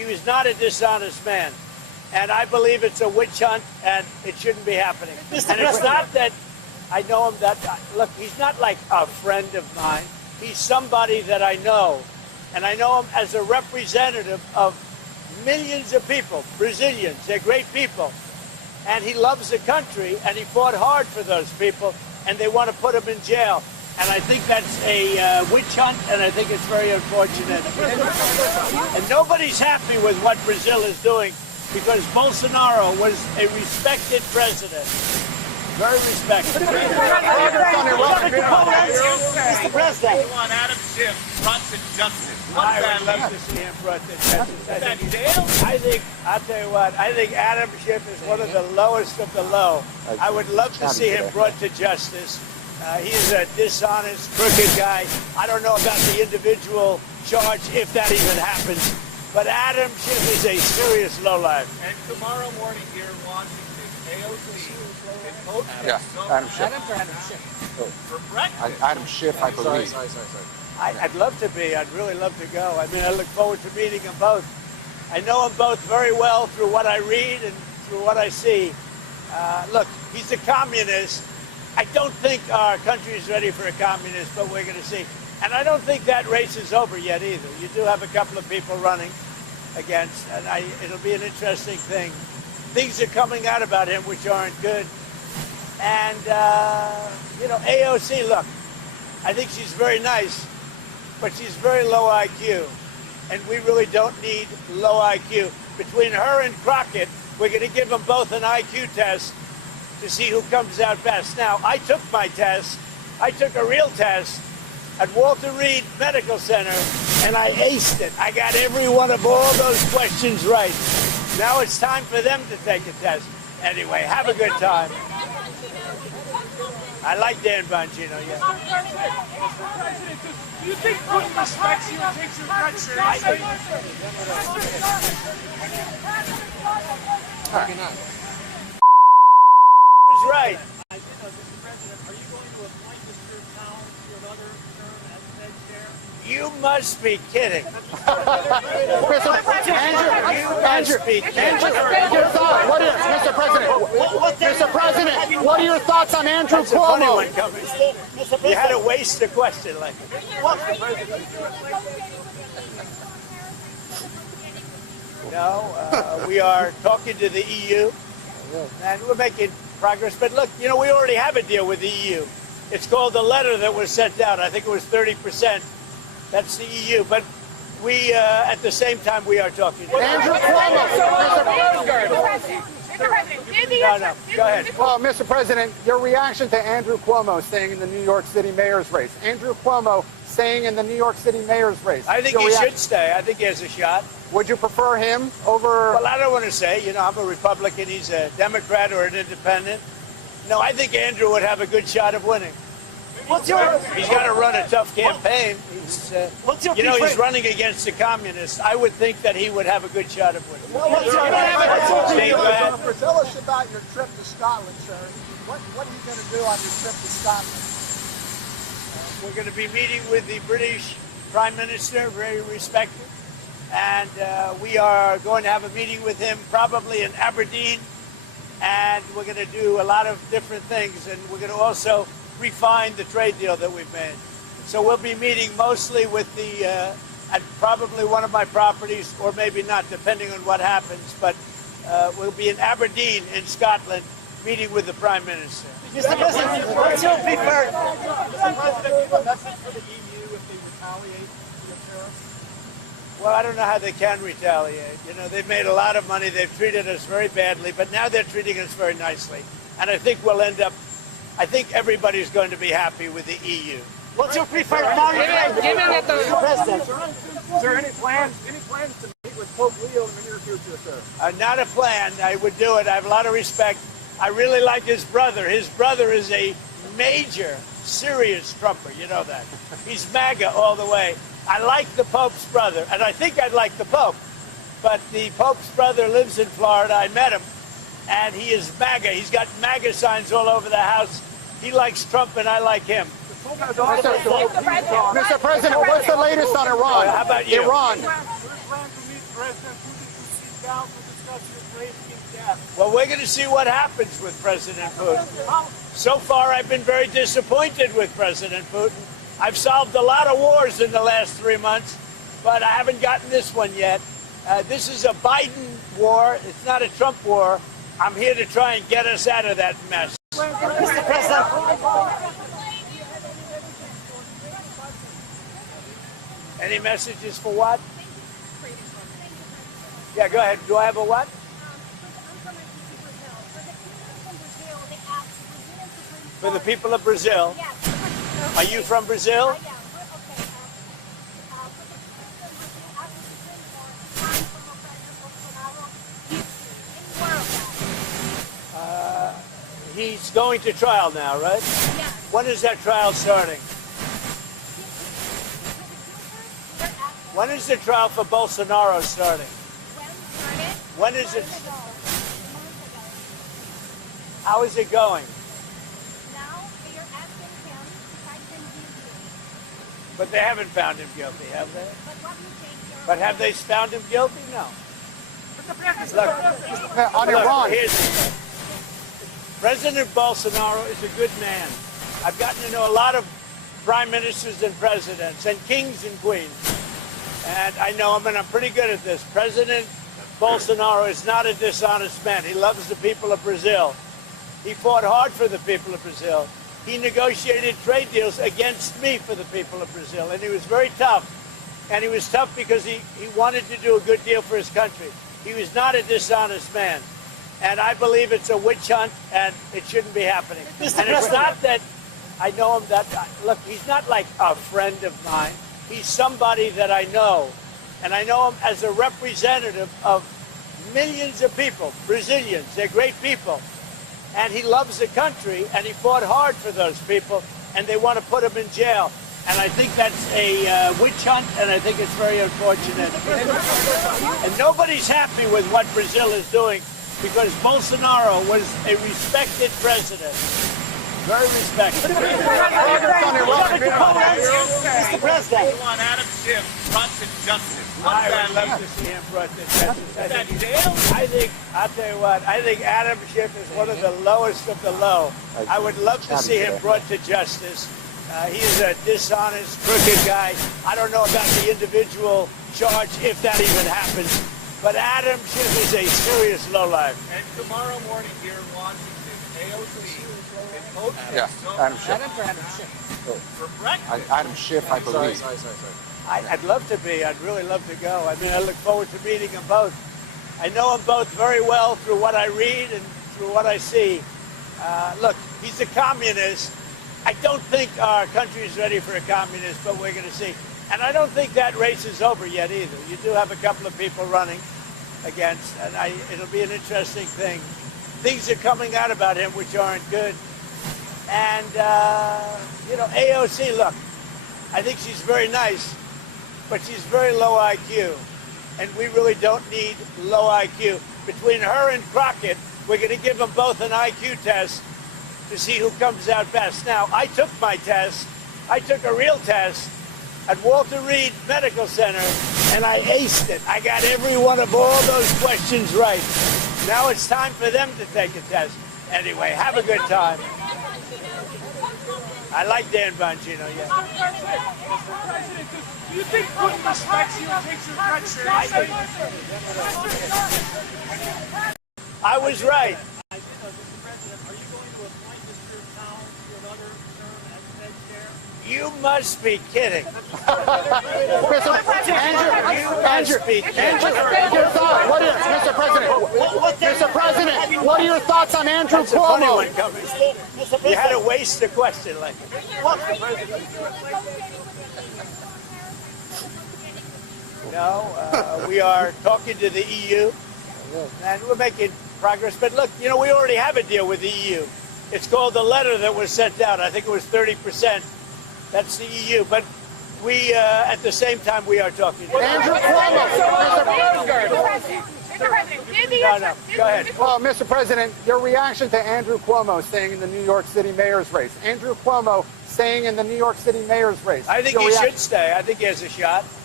He was not a dishonest man. And I believe it's a witch hunt, and it shouldn't be happening. And it's not that I know him look, he's not like a friend of mine. He's somebody that I know. And I know him as a representative of millions of people, Brazilians. They're great people. And he loves the country, and he fought hard for those people, and they want to put him in jail. And I think that's a witch hunt, and I think it's very unfortunate. And nobody's happy with what Brazil is doing, because Bolsonaro was a respected president. Very respected. Mr. President. We want Adam Schiff brought to justice. I would love to see him brought to justice. I'll tell you what, I think Adam Schiff is one of the lowest of the low. I would love to see him brought to justice. He's a dishonest, crooked guy. I don't know about the individual charge, if that even happens. But Adam Schiff is a serious lowlife. And tomorrow morning here in Washington, AOC Adam Schiff. for breakfast. Adam Schiff, I believe. Sorry. I'd love to be. I'd really love to go. I mean, I look forward to meeting them both. I know them both very well through what I read and through what I see. Look, he's a communist. I don't think our country is ready for a communist, but we're going to see. And I don't think that race is over yet either. You do have a couple of people running against, and it'll be an interesting thing. Things are coming out about him which aren't good. And, AOC, look, I think she's very nice, but she's very low IQ. And we really don't need low IQ. Between her and Crockett, we're going to give them both an IQ test to see who comes out best. Now, I took my test. I took a real test at Walter Reed Medical Center, and I aced it. I got every one of all those questions right. Now it's time for them to take a test. Anyway, have a good time. I like Dan Bongino, yeah. Mr. President, do you think Putin respects you and takes your threat seriously? He's right. Mr. President, are you going to appoint Mr. Towns to another term as Fed chair? You must be kidding. Mr. President, what are your thoughts on Andrew That's a funny Cuomo? one coming. You had to waste a question like that. No, we are talking to the EU, and we're making progress. But look, we already have a deal with the EU. It's called the letter that was sent out. I think it was 30%. That's the EU. But we, at the same time, we are talking to Andrew Cuomo. No, go ahead. Well, Mr. President, your reaction to Andrew Cuomo staying in the New York City mayor's race. Andrew Cuomo staying in the New York City mayor's race. I think he should stay. I think he has a shot. Would you prefer him over... Well, I don't want to say. I'm a Republican. He's a Democrat or an independent. No, I think Andrew would have a good shot of winning. He's got to run a tough campaign. He's running against the communists. I would think that he would have a good shot of winning. Tell us about your trip to Scotland, sir. What are you going to do on your trip to Scotland? We're going to be meeting with the British Prime Minister, very respected. And we are going to have a meeting with him probably in Aberdeen. And we're going to do a lot of different things. And we're going to also refine the trade deal that we've made. So we'll be meeting mostly with at probably one of my properties, or maybe not, depending on what happens. But we'll be in Aberdeen in Scotland, meeting with the Prime Minister. Mr. President, what's your preferred? Mr. President, do you have a message for the EU if they retaliate the tariffs? Well, I don't know how they can retaliate. They've made a lot of money. They've treated us very badly, but now they're treating us very nicely. And I think I think everybody's going to be happy with the EU. What's your preferred party? Mr. President. Is there any plans to meet with Pope Leo in the near future, sir? Not a plan. I would do it. I have a lot of respect. I really like his brother. His brother is a major, serious Trumper. You know that. He's MAGA all the way. I like the Pope's brother, and I think I'd like the Pope. But the Pope's brother lives in Florida. I met him, and he is MAGA. He's got MAGA signs all over the house. He likes Trump, and I like him. Mr. President, what's the latest on Iran? How about you? Iran. Where's plan to meet President Putin to sit down to discuss Ukrainian gas. Well, we're going to see what happens with President Putin. So far, I've been very disappointed with President Putin. I've solved a lot of wars in the last 3 months, but I haven't gotten this one yet. This is a Biden war. It's not a Trump war. I'm here to try and get us out of that mess. Mr. President. Any messages for what? Yeah, go ahead. Do I have a what? For the people of Brazil. Are you from Brazil? He's going to trial now, right? Yes. When is that trial starting? When is the trial for Bolsonaro starting? When is it? How is it going? Now they are asking him to find him guilty. But they haven't found him guilty, have they? But what do you think? But have they found him guilty? No. Look, On Iran. here's the thing. President Bolsonaro is a good man. I've gotten to know a lot of prime ministers and presidents and kings and queens. And I know him, and I'm pretty good at this. President Bolsonaro is not a dishonest man. He loves the people of Brazil. He fought hard for the people of Brazil. He negotiated trade deals against me for the people of Brazil, and he was very tough. And he was tough because he wanted to do a good deal for his country. He was not a dishonest man. And I believe it's a witch hunt, and it shouldn't be happening. And it's not that I know him that, look, he's not like a friend of mine. He's somebody that I know. And I know him as a representative of millions of people, Brazilians. They're great people. And he loves the country, and he fought hard for those people, and they want to put him in jail. And I think that's a witch hunt, and I think it's very unfortunate. And nobody's happy with what Brazil is doing, because Bolsonaro was a respected president. Very respected. Mr. President. You want Adam Schiff brought to justice. I would love to see him brought to justice. I'll tell you what, I think Adam Schiff is one of the lowest of the low. I would love to see him brought to justice. He's a dishonest, crooked guy. I don't know about the individual charge, if that even happens. But Adam Schiff is a serious lowlife. And tomorrow morning here in Washington, AOC is hosting Yeah, Adam Schiff. for breakfast. Adam Schiff, I believe. I'd love to be. I'd really love to go. I mean, I look forward to meeting them both. I know them both very well through what I read and through what I see. Look, he's a communist. I don't think our country is ready for a communist, but we're going to see. And I don't think that race is over yet either. You do have a couple of people running against, and it'll be an interesting thing. Things are coming out about him which aren't good. And, AOC, look, I think she's very nice, but she's very low IQ. And we really don't need low IQ. Between her and Crockett, we're going to give them both an IQ test to see who comes out best. Now, I took my test. I took a real test at Walter Reed Medical Center, and I aced it. I got every one of all those questions right. Now it's time for them to take a test. Anyway, have a good time. I like Dan Bongino, yeah. Mr. President, do you think Putin respects you and takes your threats seriously? I was right. Mr. President, are you going to appoint Mr. Towns to another term as Fed chair? You must be kidding. Mr. President, what are your thoughts on Andrew That's a funny Cuomo? one coming. You had to waste a question like that. No, we are talking to the EU, and we're making progress. But look, we already have a deal with the EU. It's called the letter that was sent out. I think it was 30%. That's the EU. But we, at the same time, we are talking to Andrew Cuomo. Mr. President, give me No, your no, go ahead. Well, Mr. President, your reaction to Andrew Cuomo staying in the New York City mayor's race. Andrew Cuomo staying in the New York City mayor's race. I think Your he reaction? should stay. I think he has a shot.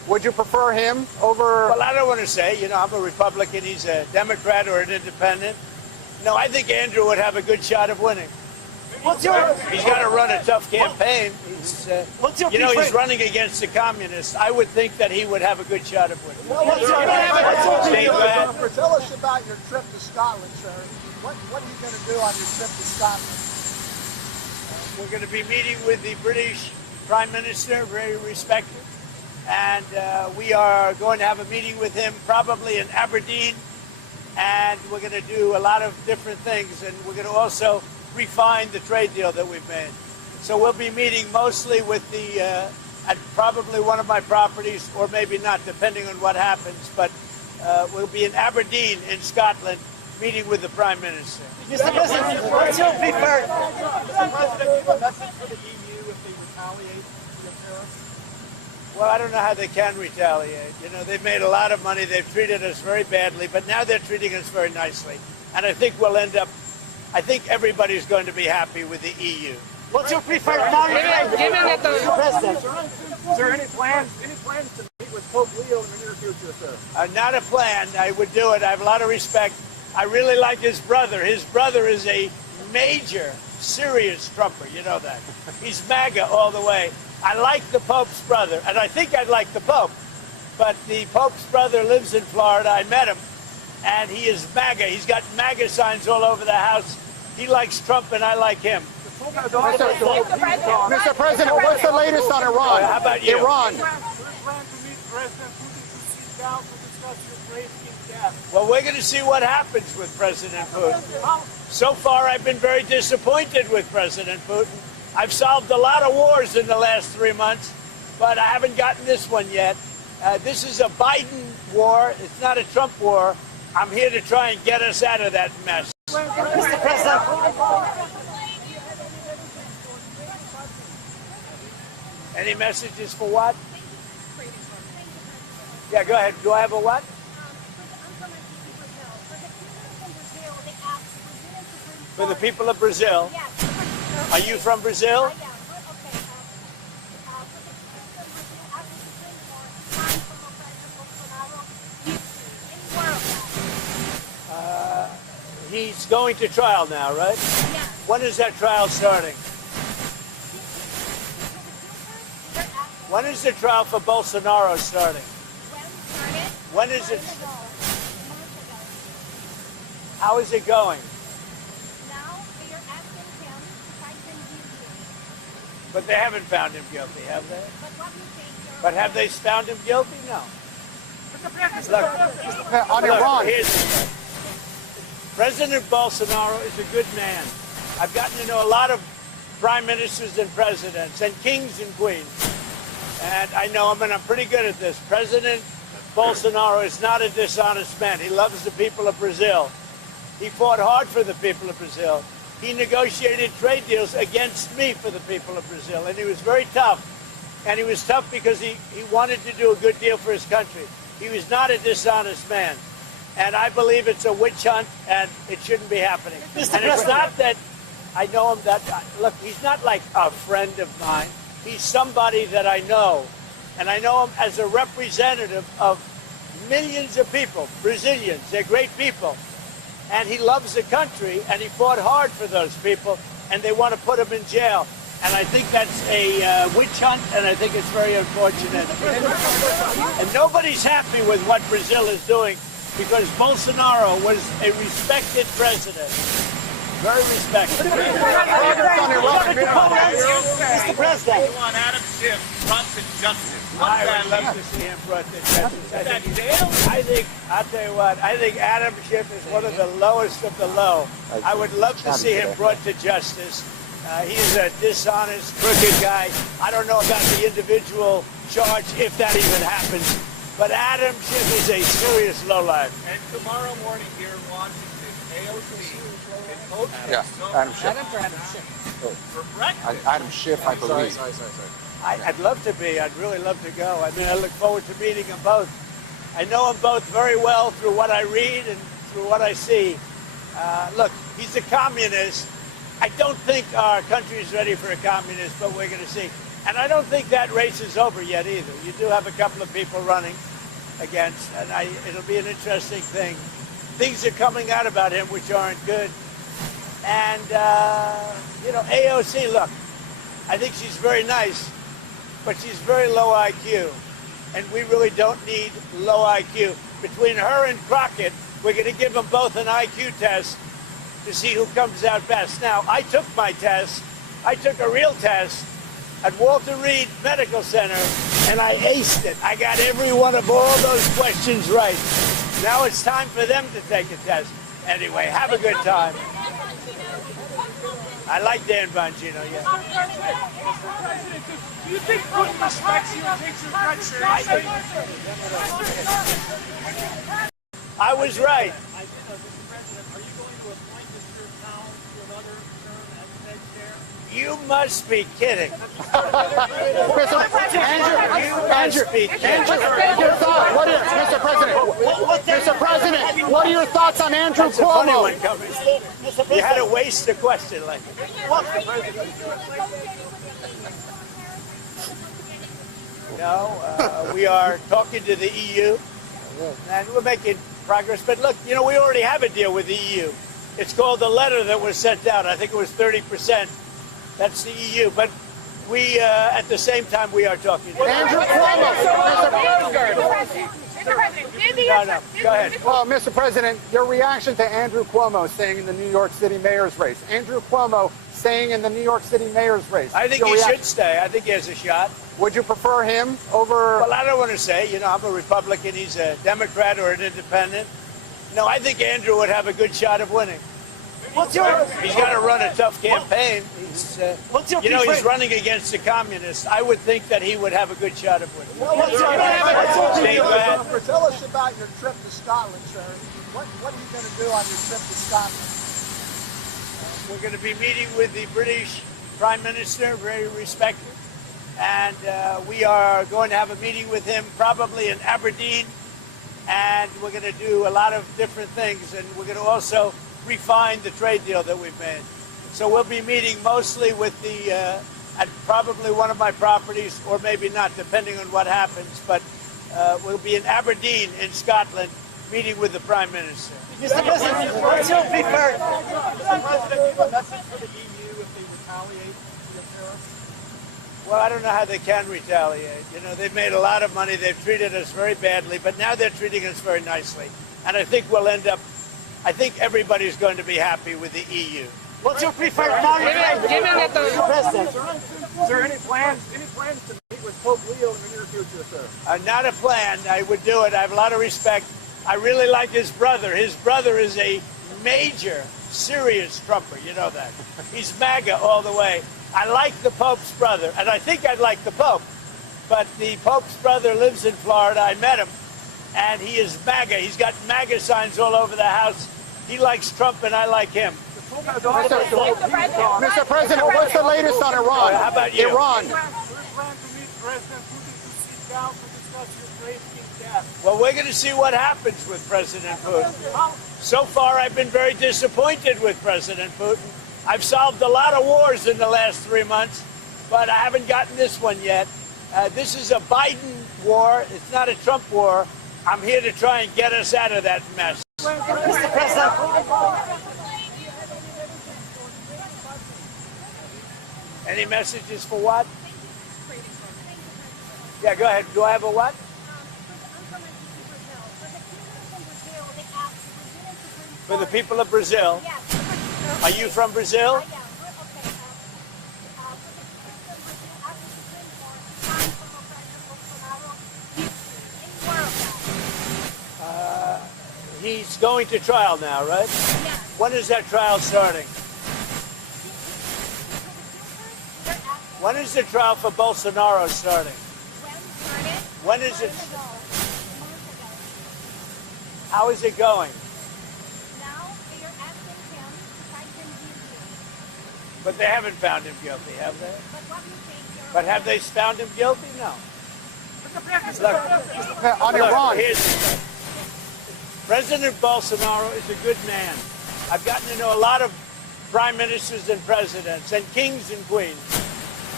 Would you prefer him over? Well, I don't want to say. You know, I'm a Republican. He's a Democrat or an independent. No, I think Andrew would have a good shot of winning. What's your He's got to run a tough campaign. He's, What's your you know, he's preferred- running against the communists. I would think that he would have a good shot of winning. What's your Steve, go ahead. Tell us about your trip to Scotland, sir. What are you going to do on your trip to Scotland? We're going to be meeting with the British Prime Minister, very respected, and we are going to have a meeting with him probably in Aberdeen, and we're going to do a lot of different things, and we're going to also refine the trade deal that we've made. So we'll be meeting mostly with the, at probably one of my properties, or maybe not, depending on what happens, but we'll be in Aberdeen in Scotland, meeting with the Prime Minister. Mr. President, what's your preferred? Mr. President, give a message for the EU if they retaliate the tariffs. Well, I don't know how they can retaliate. You know, they've made a lot of money. They've treated us very badly, but now they're treating us very nicely. And I think we'll end up, I think everybody's going to be happy with the EU. What's your preferred tariff? Mr. President. Is there any plans to meet with Pope Leo in the near future, sir? Not a plan. I would do it. I have a lot of respect. I really like his brother. His brother is a major, serious Trumper. You know that. He's MAGA all the way. I like the Pope's brother, and I think I'd like the Pope. But the Pope's brother lives in Florida. I met him, and he is MAGA. He's got MAGA signs all over the house. He likes Trump, and I like him. Mr. President, what's the latest on Iran? How about you? Iran. We plan to meet President Putin to sit down to discuss Ukraine in depth. Well, we're going to see what happens with President Putin. So far, I've been very disappointed with President Putin. I've solved a lot of wars in the last 3 months, but I haven't gotten this one yet. This is a Biden war. It's not a Trump war. I'm here to try and get us out of that mess. Mr. President. Any messages for what? Yeah, go ahead. Do I have a what? For the people of Brazil. Are you from Brazil? He's going to trial now, right? When is that trial starting? When is the trial for Bolsonaro starting? When is it? How is it going? Now they are asking him to find him guilty. But they haven't found him guilty, have they? But what do you think? But have they found him guilty? No. On Iran. Here's the thing. President Bolsonaro is a good man. I've gotten to know a lot of prime ministers and presidents and kings and queens. And I know him, and I'm pretty good at this. President Bolsonaro is not a dishonest man. He loves the people of Brazil. He fought hard for the people of Brazil. He negotiated trade deals against me for the people of Brazil, and he was very tough. And he was tough because he wanted to do a good deal for his country. He was not a dishonest man. And I believe it's a witch hunt, and it shouldn't be happening. And it's not that I know him that, look, he's not like a friend of mine. He's somebody that I know, and I know him as a representative of millions of people, Brazilians. They're great people, and he loves the country, and he fought hard for those people, and they want to put him in jail. And I think that's a witch hunt, and I think it's very unfortunate. And nobody's happy with what Brazil is doing, because Bolsonaro was a respected president. Very respected. Mr. President. We want Adam Schiff brought to justice. I would love to see him brought to justice. I'll tell you what, I think Adam Schiff is one of the lowest of the low. I would love to see him brought to justice. He's a dishonest, crooked guy. I don't know about the individual charge, if that even happens. But Adam Schiff is a serious lowlife. And tomorrow morning here in Washington, AOC is hosting Adam Schiff. for breakfast. Adam Schiff, I believe. I'd love to be. I'd really love to go. I mean, I look forward to meeting them both. I know them both very well through what I read and through what I see. Look, he's a communist. I don't think our country is ready for a communist, but we're going to see. And I don't think that race is over yet either. You do have a couple of people running against, and it'll be an interesting thing. Things are coming out about him which aren't good. And, AOC, look, I think she's very nice, but she's very low IQ. And we really don't need low IQ. Between her and Crockett, we're going to give them both an IQ test to see who comes out best. Now, I took my test. I took a real test at Walter Reed Medical Center, and I aced it. I got every one of all those questions right. Now it's time for them to take a test. Anyway, have a good time. I like Dan Bongino, yeah. Mr. President, do you think Putin respects you and takes your threat seriously? I was right. Mr. President, are you going to appoint Mr. Town to another term as Fed chair? You must be kidding. Mr. President, what are your thoughts on Andrew That's a funny Cuomo? one coming. You had to waste a question like that. No, we are talking to the EU, and we're making progress. But look, we already have a deal with the EU. It's called the letter that was sent out. I think it was 30%. That's the EU. But we, at the same time, we are talking to Andrew Cuomo. No, go ahead. Well, Mr. President, your reaction to Andrew Cuomo staying in the New York City mayor's race. Andrew Cuomo staying in the New York City mayor's race. I think he should stay. I think he has a shot. Would you prefer him over... Well, I don't want to say. I'm a Republican. He's a Democrat or an independent. No, I think Andrew would have a good shot of winning. He's got to run a tough campaign. He's running against the communists. I would think that he would have a good shot of winning. Tell us about your trip to Scotland, sir. What are you going to do on your trip to Scotland? We're going to be meeting with the British Prime Minister, very respected. And we are going to have a meeting with him probably in Aberdeen. And we're going to do a lot of different things. And we're going to also refine the trade deal that we've made. So we'll be meeting mostly with at probably one of my properties, or maybe not, depending on what happens. But we'll be in Aberdeen in Scotland, meeting with the Prime Minister. Mr. President, what's your preferred? Mr. President, do you have a message for the EU if they retaliate for the tariffs? Well, I don't know how they can retaliate. They've made a lot of money. They've treated us very badly, but now they're treating us very nicely. And I think I think everybody's going to be happy with the EU. What's your preferred tariff? Mr. President. Is there any plans to meet with Pope Leo in the near future, sir? Not a plan. I would do it. I have a lot of respect. I really like his brother. His brother is a major, serious Trumper. You know that. He's MAGA all the way. I like the Pope's brother, and I think I'd like the Pope. But the Pope's brother lives in Florida. I met him, and he is MAGA. He's got MAGA signs all over the house. He likes Trump, and I like him. Mr. President, what's the latest on Iran? How about you? Iran. Do you plan to meet President Putin to sit down to discuss your trade debt? Well, we're going to see what happens with President Putin. So far, I've been very disappointed with President Putin. I've solved a lot of wars in the last 3 months, but I haven't gotten this one yet. This is a Biden war. It's not a Trump war. I'm here to try and get us out of that mess. Mr. President. Any messages for what? Yeah, go ahead. Do I have a what? For the people of Brazil. Are you from Brazil? He's going to trial now, right? When is that trial starting? When is the trial for Bolsonaro starting? When is it? How is it going? Now they are asking him to find him guilty. But they haven't found him guilty, have they? But what do you think? But have they found him guilty? No. On Iran. Here's the thing. President Bolsonaro is a good man. I've gotten to know a lot of prime ministers and presidents and kings and queens.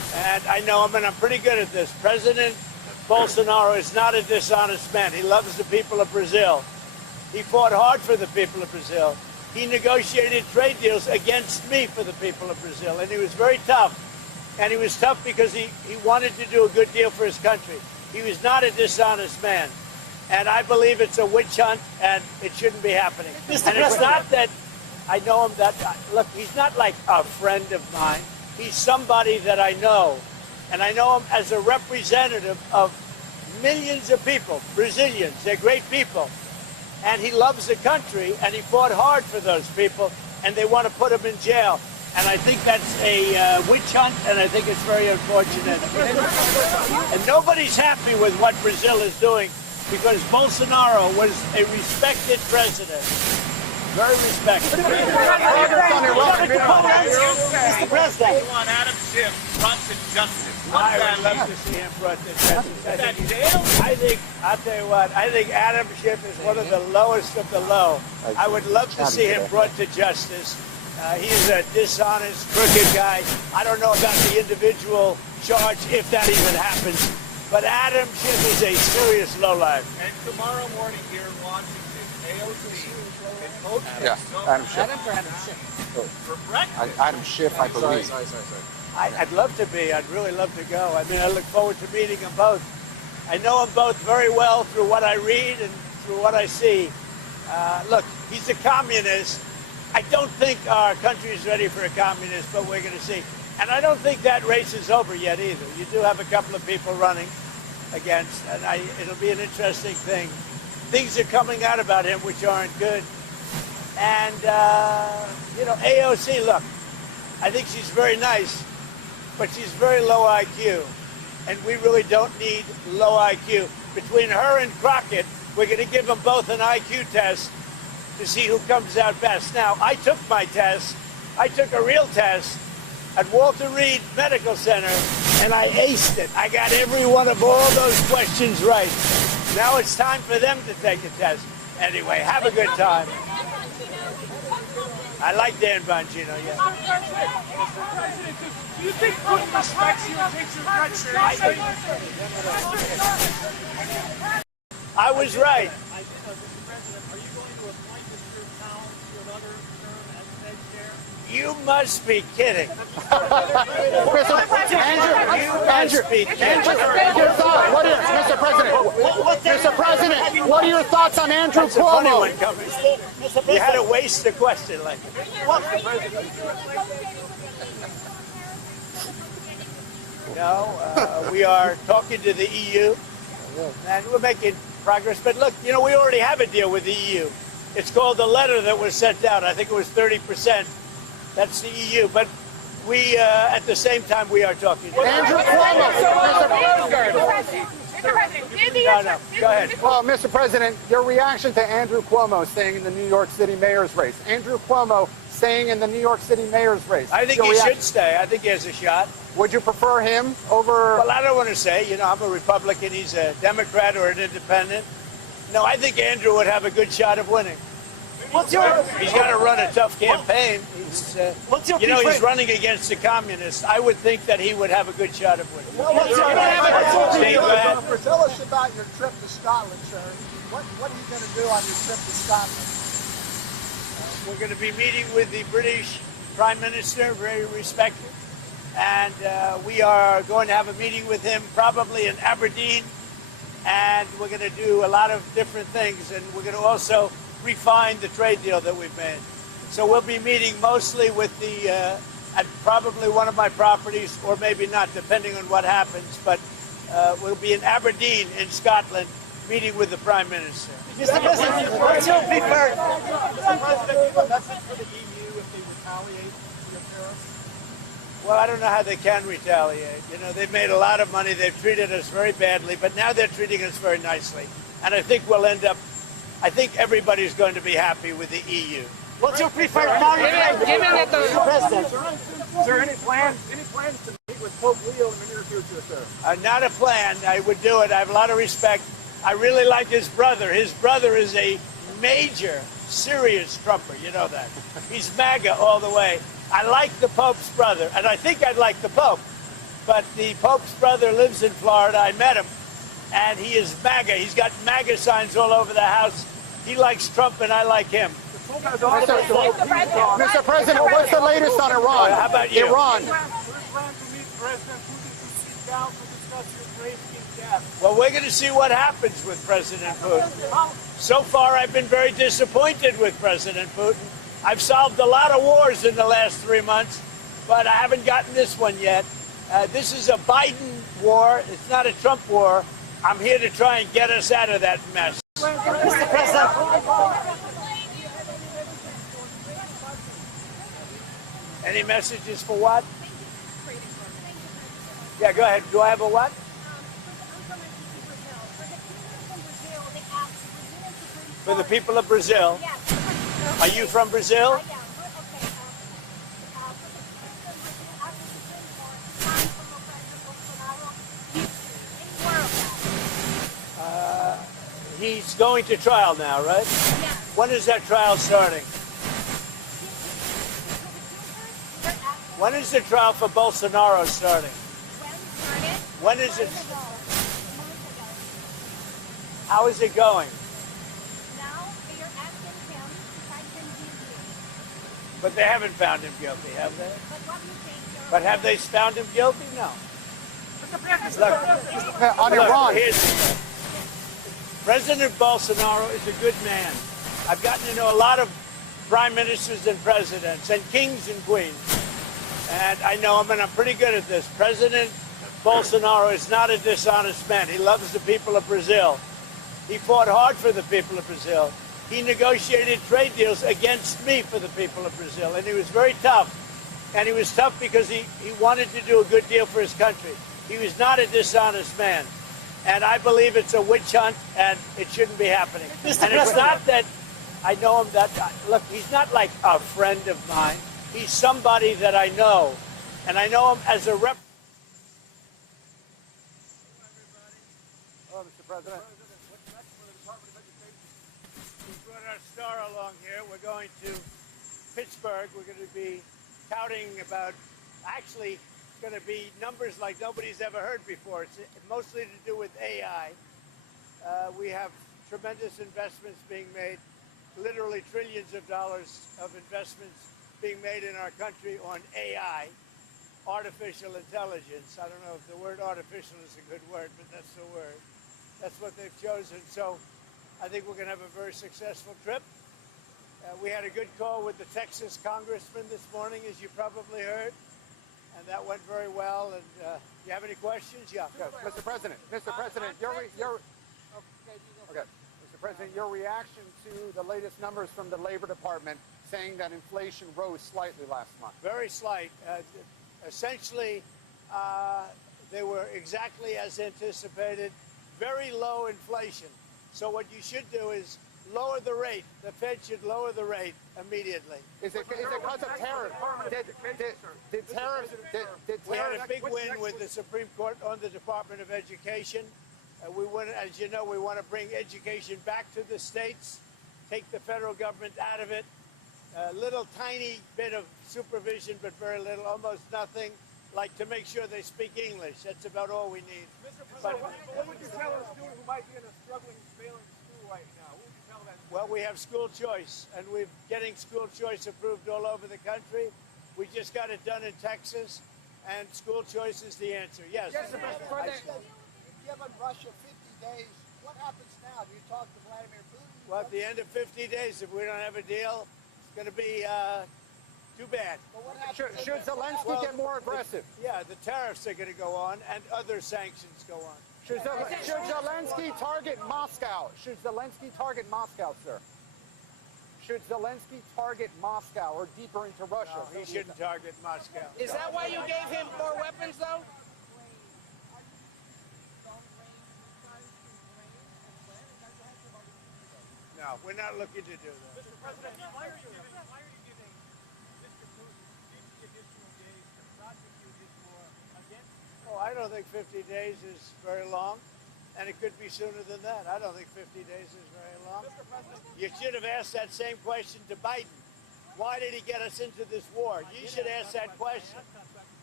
And I know him, and I'm pretty good at this. President Bolsonaro is not a dishonest man. He loves the people of Brazil. He fought hard for the people of Brazil. He negotiated trade deals against me for the people of Brazil, and he was very tough. And he was tough because he wanted to do a good deal for his country. He was not a dishonest man. And I believe it's a witch hunt, and it shouldn't be happening. And it's not that I know him look, he's not like a friend of mine. He's somebody that I know. And I know him as a representative of millions of people, Brazilians. They're great people. And he loves the country, and he fought hard for those people, and they want to put him in jail. And I think that's a witch hunt, and I think it's very unfortunate. And nobody's happy with what Brazil is doing, because Bolsonaro was a respected president. Very respected. Mr. President. You want Adam Schiff brought to justice. I would love to see him brought to justice. I'll tell you what, I think Adam Schiff is one of the lowest of the low. I would love to see him brought to justice. He's a dishonest, crooked guy. I don't know about the individual charge, if that even happens. But Adam Schiff is a serious lowlife. And tomorrow morning here in Washington, AOC is hosting Adam Schiff. for breakfast. Adam Schiff, I believe. I'd love to be. I'd really love to go. I mean, I look forward to meeting them both. I know them both very well through what I read and through what I see. Look, he's a communist. I don't think our country is ready for a communist, but we're going to see. And I don't think that race is over yet either. You do have a couple of people running against, and it'll be an interesting thing. Things are coming out about him which aren't good. And, AOC, look, I think she's very nice, but she's very low IQ. And we really don't need low IQ. Between her and Crockett, we're going to give them both an IQ test to see who comes out best. Now, I took my test. I took a real test at Walter Reed Medical Center, and I aced it. I got every one of all those questions right. Now it's time for them to take a test. Anyway, have a good time. I like Dan Bongino, yeah. Mr. President, do you think Putin respects you and takes your threat seriously? I was right. Mr. President, are you going to appoint Mr. Towns to another term as Fed chair? You must be kidding. Your thought, Mr. President, what are your thoughts on Andrew That's a funny Cuomo? one coming. You had to waste the question like that. No, we are talking to the EU, and we're making progress. But look, we already have a deal with the EU. It's called the letter that was sent out. I think it was 30%. That's the EU. But we, at the same time, we are talking to Andrew Cuomo. No, go ahead. Well, Mr. President, your reaction to Andrew Cuomo staying in the New York City mayor's race. Andrew Cuomo staying in the New York City mayor's race. I think he should stay. I think he has a shot. Would you prefer him over... Well, I don't want to say. I'm a Republican. He's a Democrat or an independent. No, I think Andrew would have a good shot of winning. He's got to run a tough campaign. He's running against the communists. I would think that he would have a good shot of winning. Tell us about your trip to Scotland, sir. What are you going to do on your trip to Scotland? We're going to be meeting with the British Prime Minister, very respected. And we are going to have a meeting with him probably in Aberdeen. And we're going to do a lot of different things. And we're going to also refine the trade deal that we've made. So we'll be meeting mostly with at probably one of my properties, or maybe not, depending on what happens. But we'll be in Aberdeen in Scotland, meeting with the Prime Minister. Mr. President, what's your preferred? Mr. President, give a message for the EU if they retaliate your tariffs. Well, I don't know how they can retaliate. They've made a lot of money. They've treated us very badly, but now they're treating us very nicely. And I think I think everybody's going to be happy with the EU. What's your preferred target? Mr. President. Is there any plans to meet with Pope Leo in the near future, sir? Not a plan. I would do it. I have a lot of respect. I really like his brother. His brother is a major, serious Trumper. You know that. He's MAGA all the way. I like the Pope's brother, and I think I'd like the Pope. but the Pope's brother lives in Florida. I met him, and he is MAGA. He's got MAGA signs all over the house. He likes Trump, and I like him. Mr. President, what's the latest on Iran? How about you? Iran. Who's plan to meet President Putin to sit down to discuss Ukraine in depth? Well, we're going to see what happens with President Putin. So far, I've been very disappointed with President Putin. I've solved a lot of wars in the last 3 months, but I haven't gotten this one yet. This is a Biden war. It's not a Trump war. I'm here to try and get us out of that mess. Mr. President. Any messages for what? Yeah, go ahead. Do I have a what? For the people of Brazil. Are you from Brazil? He's going to trial now, right? Yes. When is that trial starting? When is the trial for Bolsonaro starting? When is it? How is it going? Now they are asking him to find him guilty. But they haven't found him guilty, have they? But what do you think? But have they found him guilty? No. On Iran. President Bolsonaro is a good man. I've gotten to know a lot of prime ministers and presidents and kings and queens. And I know him, and I'm pretty good at this. President Bolsonaro is not a dishonest man. He loves the people of Brazil. He fought hard for the people of Brazil. He negotiated trade deals against me for the people of Brazil, and he was very tough. And he was tough because he wanted to do a good deal for his country. He was not a dishonest man. And I believe it's a witch hunt, and it shouldn't be happening. And it's not that I know him that, look, he's not like a friend of mine. He's somebody that I know, and I know him as a rep. Hello, Mr. President. We brought our star along here. We're going to Pittsburgh. We're going to be touting about, actually, it's going to be numbers like nobody's ever heard before. It's mostly to do with AI. We have tremendous investments being made, literally trillions of dollars of investments being made in our country on AI, artificial intelligence. I don't know if the word artificial is a good word, but that's the word. That's what they've chosen. So I think we're going to have a very successful trip. We had a good call with the Texas congressman this morning, as you probably heard, and that went very well. And you have any questions? Yeah. Mr. President, Mr. President, Mr. President, your reaction to the latest numbers from the Labor Department saying that inflation rose slightly last month. Very slight. Essentially, they were exactly as anticipated. Very low inflation. So what you should do is lower the rate. The Fed should lower the rate immediately. Is it because of tariffs? Did tariffs? We had a big win with the Supreme Court on the Department of Education. We want, as you know, we want to bring education back to the states, take the federal government out of it. A little tiny bit of supervision, but very little, almost nothing, like to make sure they speak English. That's about all we need. Mr. President, what would you tell a student who might be in a struggling, failing school right now? What would you tell that student? Well, we have school choice, and we're getting school choice approved all over the country. We just got it done in Texas, and school choice is the answer. Yes. Given Russia 50 days, what happens now? Do you talk to Vladimir Putin? Well, at the end of 50 days, if we don't have a deal, it's going to be too bad. But what happens? Should Zelensky get more aggressive? Yeah, the tariffs are going to go on, and other sanctions go on. Should Zelensky target Moscow? Should Zelensky target Moscow, sir? Should Zelensky target Moscow or deeper into Russia? No, he shouldn't target Moscow. Is that why you gave him more weapons, though? No, we're not looking to do that. Mr. President, why are you giving Mr. Putin 50 additional days to prosecute his war against? Oh, I don't think 50 days is very long, and it could be sooner than that. I don't think 50 days is very long. Mr. President, You should have asked that same question to Biden. Why did he get us into this war? You should ask that question.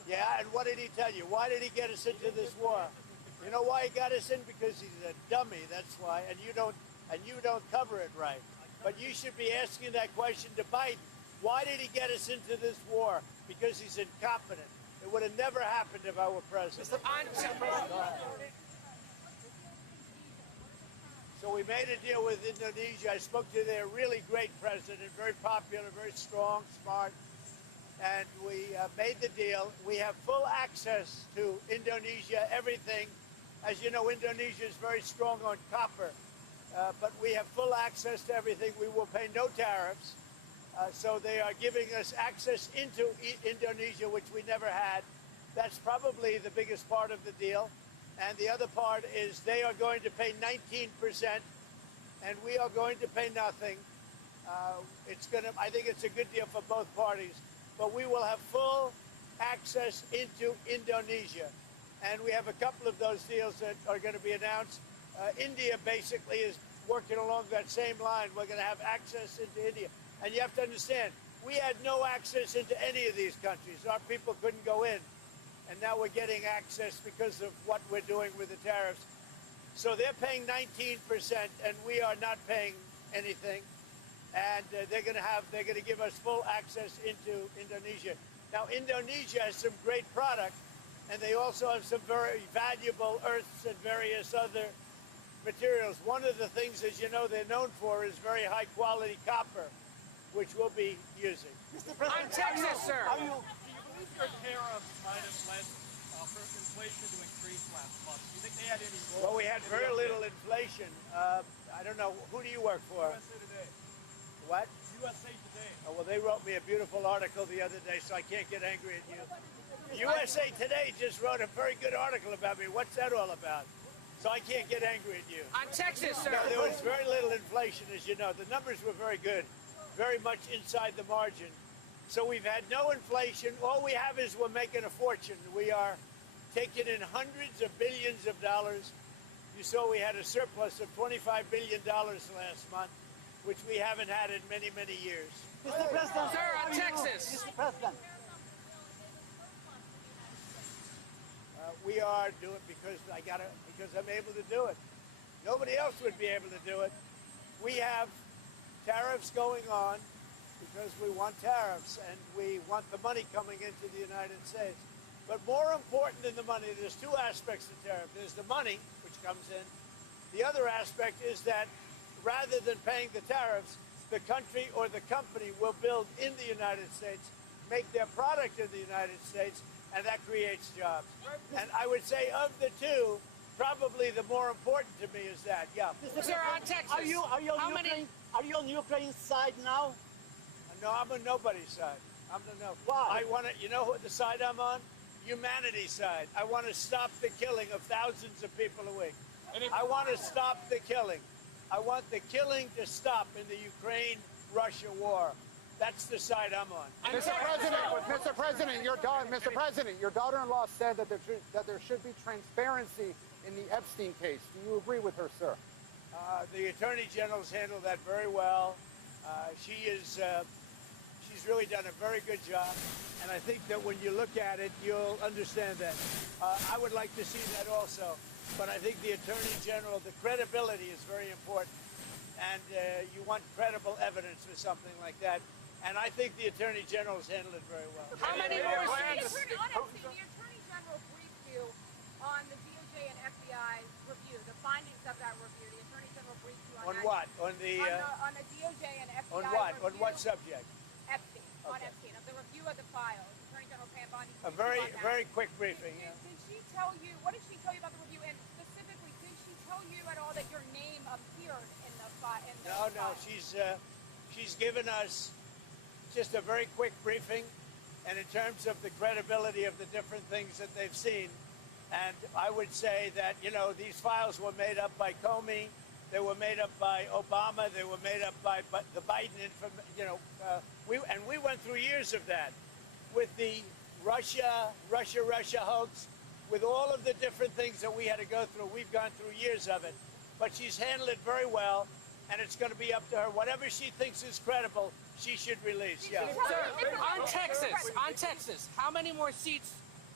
Yeah, and what did he tell you? Why did he get us into this war? You know why he got us in? Because he's a dummy. That's why. And you don't cover it right. But you should be asking that question to Biden. Why did he get us into this war? Because he's incompetent. It would have never happened if I were president. So we made a deal with Indonesia. I spoke to their really great president, very popular, very strong, smart. And we made the deal. We have full access to Indonesia, everything. As you know, Indonesia is very strong on copper, but we have full access to everything. We will pay no tariffs. So they are giving us access into Indonesia, which we never had. That's probably the biggest part of the deal. And the other part is they are going to pay 19%, and we are going to pay nothing. I think it's a good deal for both parties. But we will have full access into Indonesia. And we have a couple of those deals that are going to be announced. India basically is working along that same line. We're going to have access into India. And you have to understand, we had no access into any of these countries. Our people couldn't go in. And now we're getting access because of what we're doing with the tariffs. So they're paying 19%, and we are not paying anything. And they're going to give us full access into Indonesia. Now, Indonesia has some great product, and they also have some very valuable earths and various other materials. One of the things, as you know, they're known for is very high quality copper, which we'll be using. Mr. President, Texas, sir. Do you believe your tariffs might have led inflation to increase last month? Do you think they had any role? Well, we had very little inflation. I don't know. Who do you work for? USA Today. What? USA Today. Oh, well, they wrote me a beautiful article the other day, so I can't get angry at you. USA Today just wrote a very good article about me. What's that all about? So I can't get angry at you. On Texas, sir. No, there was very little inflation, as you know. The numbers were very good, very much inside the margin. So we've had no inflation. All we have is we're making a fortune. We are taking in hundreds of billions of dollars. You saw we had a surplus of $25 billion last month, which we haven't had in many, many years. Mr. President, sir, on Texas. Mr. President. We are doing because I'm able to do it. Nobody else would be able to do it. We have tariffs going on because we want tariffs and we want the money coming into the United States. But more important than the money, there's two aspects to tariff. There's the money, which comes in. The other aspect is that rather than paying the tariffs, the country or the company will build in the United States, make their product in the United States, and that creates jobs. And I would say of the two, probably the more important to me is that. Yeah. Sir, on Texas. Are you on Ukraine's side now? No, I'm on nobody's side. I'm on no. Why? You know what the side I'm on? Humanity's side. I want to stop the killing of thousands of people a week. I want to stop the killing. I want the killing to stop in the Ukraine-Russia war. That's the side I'm on. Mr. President, your daughter-in-law said that there should be transparency in the Epstein case. Do you agree with her, sir? The Attorney General's handled that very well. She's really done a very good job, and I think that when you look at it, you'll understand that. I would like to see that also, but I think the Attorney General, the credibility is very important, and you want credible evidence for something like that. And I think the Attorney General's handled it very well. How many more seats? The Attorney General briefed you on the DOJ and FBI review, the findings of that review. The Attorney General briefed you on On that. what? On the DOJ and FBI on what? review. On what subject? Epstein. On Okay. Epstein, of the review of the files. Attorney General Pam Bondi. A very quick briefing. Yeah. Did she tell you, what did she tell you about the review? And specifically, did she tell you at all that your name appeared in the file? No. She's given us just a very quick briefing, and in terms of the credibility of the different things that they've seen. And I would say that, these files were made up by Comey, they were made up by Obama, they were made up by the Biden, we went through years of that with the Russia hoax, with all of the different things that we had to go through. We've gone through years of it, but she's handled it very well, and it's going to be up to her. Whatever she thinks is credible, she should release. Yeah. Sir, on Texas, how many more seats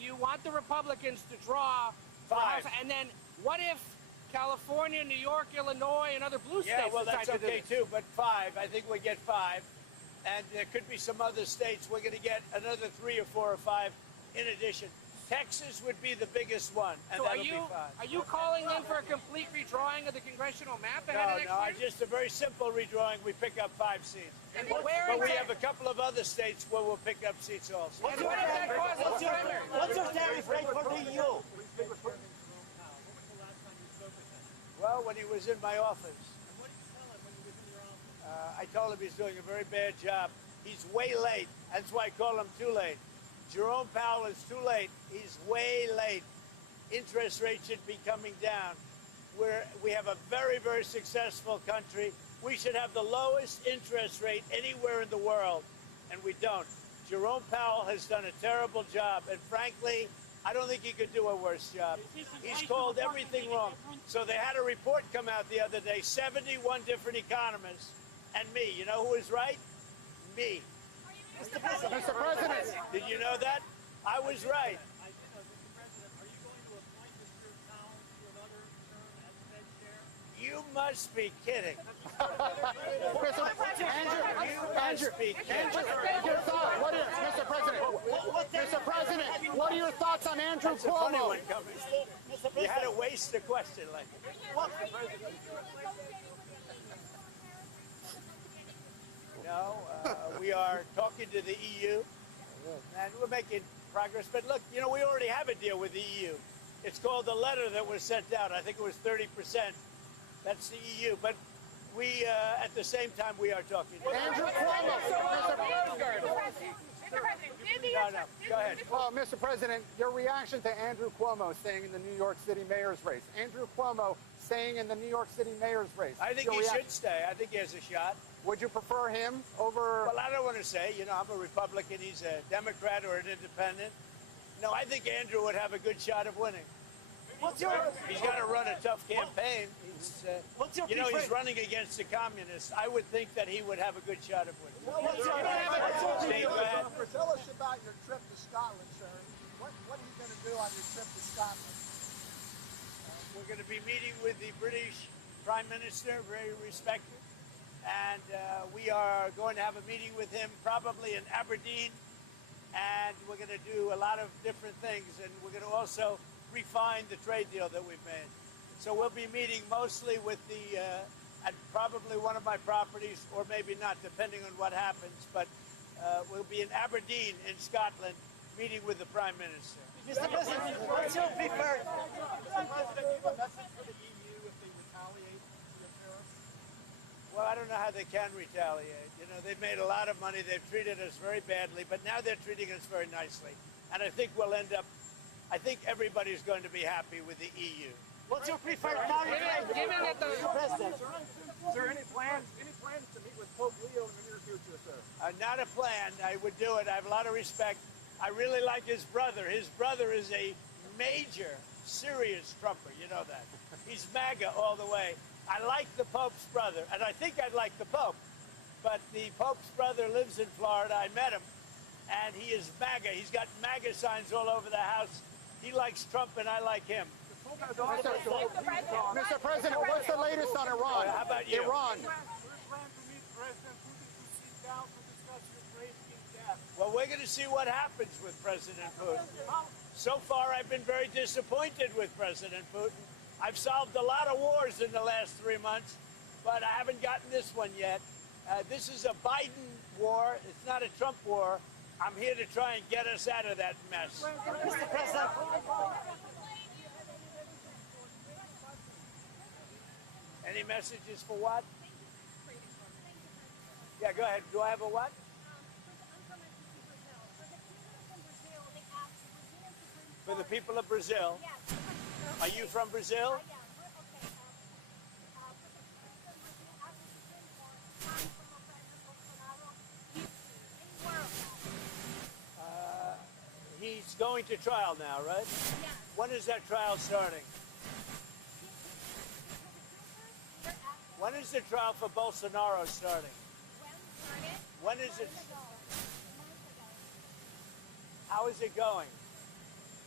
Do you want the Republicans to draw for Five. House? And then what if California, New York, Illinois, and other blue Yeah, states well, decide that's to do okay this? too, but 5. I think we get 5. And there could be some other states. We're going to get another 3 or 4 or 5 in addition. Texas would be the biggest one, and So are that'll you be 5. are you calling then for a complete redrawing of the congressional map ahead of next No, year? just a very simple redrawing. We pick up 5 seats. And But where we in have a couple of other states where we'll pick up seats also. And what if that causes What's your, primary? what's your tariff rate for the EU? What was the last time you spoke with him? Well, when he was in my office, And what did you tell him when he was in your office? I told him he's doing a very bad job. He's way late. That's why I call him too late. Jerome Powell is too late. He's way late. Interest rates should be coming down. We have a very, very successful country. We should have the lowest interest rate anywhere in the world, and we don't. Jerome Powell has done a terrible job, and frankly, I don't think he could do a worse job. He's called everything wrong. So they had a report come out the other day, 71 different economists, and me. You know who was right? Me. Mr. President. Did you know that? I was right. I did know, Mr. President, are you going to appoint Mr. Powell to another term as Fed chair? You must be kidding. Your thought, Mr. President, Mr. President, what are your thoughts on Andrew It's a funny Cuomo? one coming. You had to waste a question like that. No, we are talking to the EU, and we're making progress. But look, you know, we already have a deal with the EU. It's called the letter that was sent out. I think it was 30%. That's the EU. But we, at the same time, we are talking. Andrew Cuomo. No, go ahead. Well, Mr. President, your reaction to Andrew Cuomo staying in the New York City mayor's race. Andrew Cuomo staying in the New York City mayor's race. I think Your he reaction- should stay. I think he has a shot. Would you prefer him over? Well, I don't want to say, you know, I'm a Republican, he's a Democrat or an independent. No, I think Andrew would have a good shot of winning. What's your He's got to run a tough campaign. He's, What's your you know, he's preferred- running against the communists. I would think that he would have a good shot of winning. What's your Stay glad. Tell us about your trip to Scotland, sir. What are you going to do on your trip to Scotland? We're going to be meeting with the British Prime Minister, very respected. And we are going to have a meeting with him probably in Aberdeen. And we're going to do a lot of different things. And we're going to also refine the trade deal that we've made. So we'll be meeting mostly with the, at probably one of my properties, or maybe not, depending on what happens. But we'll be in Aberdeen in Scotland, meeting with the Prime Minister. Mr. President, what's your preferred? Mr. President, do you have a message for the EU if they retaliate for the tariffs? Well, I don't know how they can retaliate. You know, they've made a lot of money. They've treated us very badly, but now they're treating us very nicely. And I think we'll end up, I think everybody's going to be happy with the EU. What's your preferred tariff rate? Given that the Mr. President. Is there any plans to meet with Pope Leo in the near future, sir? Not a plan. I would do it. I have a lot of respect. I really like his brother. His brother is a major, serious Trumper. You know that. He's MAGA all the way. I like the Pope's brother, and I think I'd like the Pope. But the Pope's brother lives in Florida. I met him, and he is MAGA. He's got MAGA signs all over the house. He likes Trump, and I like him. Mr. President, what's the latest on Iran? How about you? Iran. We plan to meet President Putin to sit down to discuss Ukraine in depth. Well, we're going to see what happens with President Putin. So far, I've been very disappointed with President Putin. I've solved a lot of wars in the last 3 months, but I haven't gotten this one yet. This is a Biden war. It's not a Trump war. I'm here to try and get us out of that mess. Mr. President. Any messages for what? Yeah, go ahead. Do I have a what? For the people of Brazil. Are you from Brazil? He's going to trial now, right? When is that trial starting? When is the trial for Bolsonaro starting? When is it? How is it going?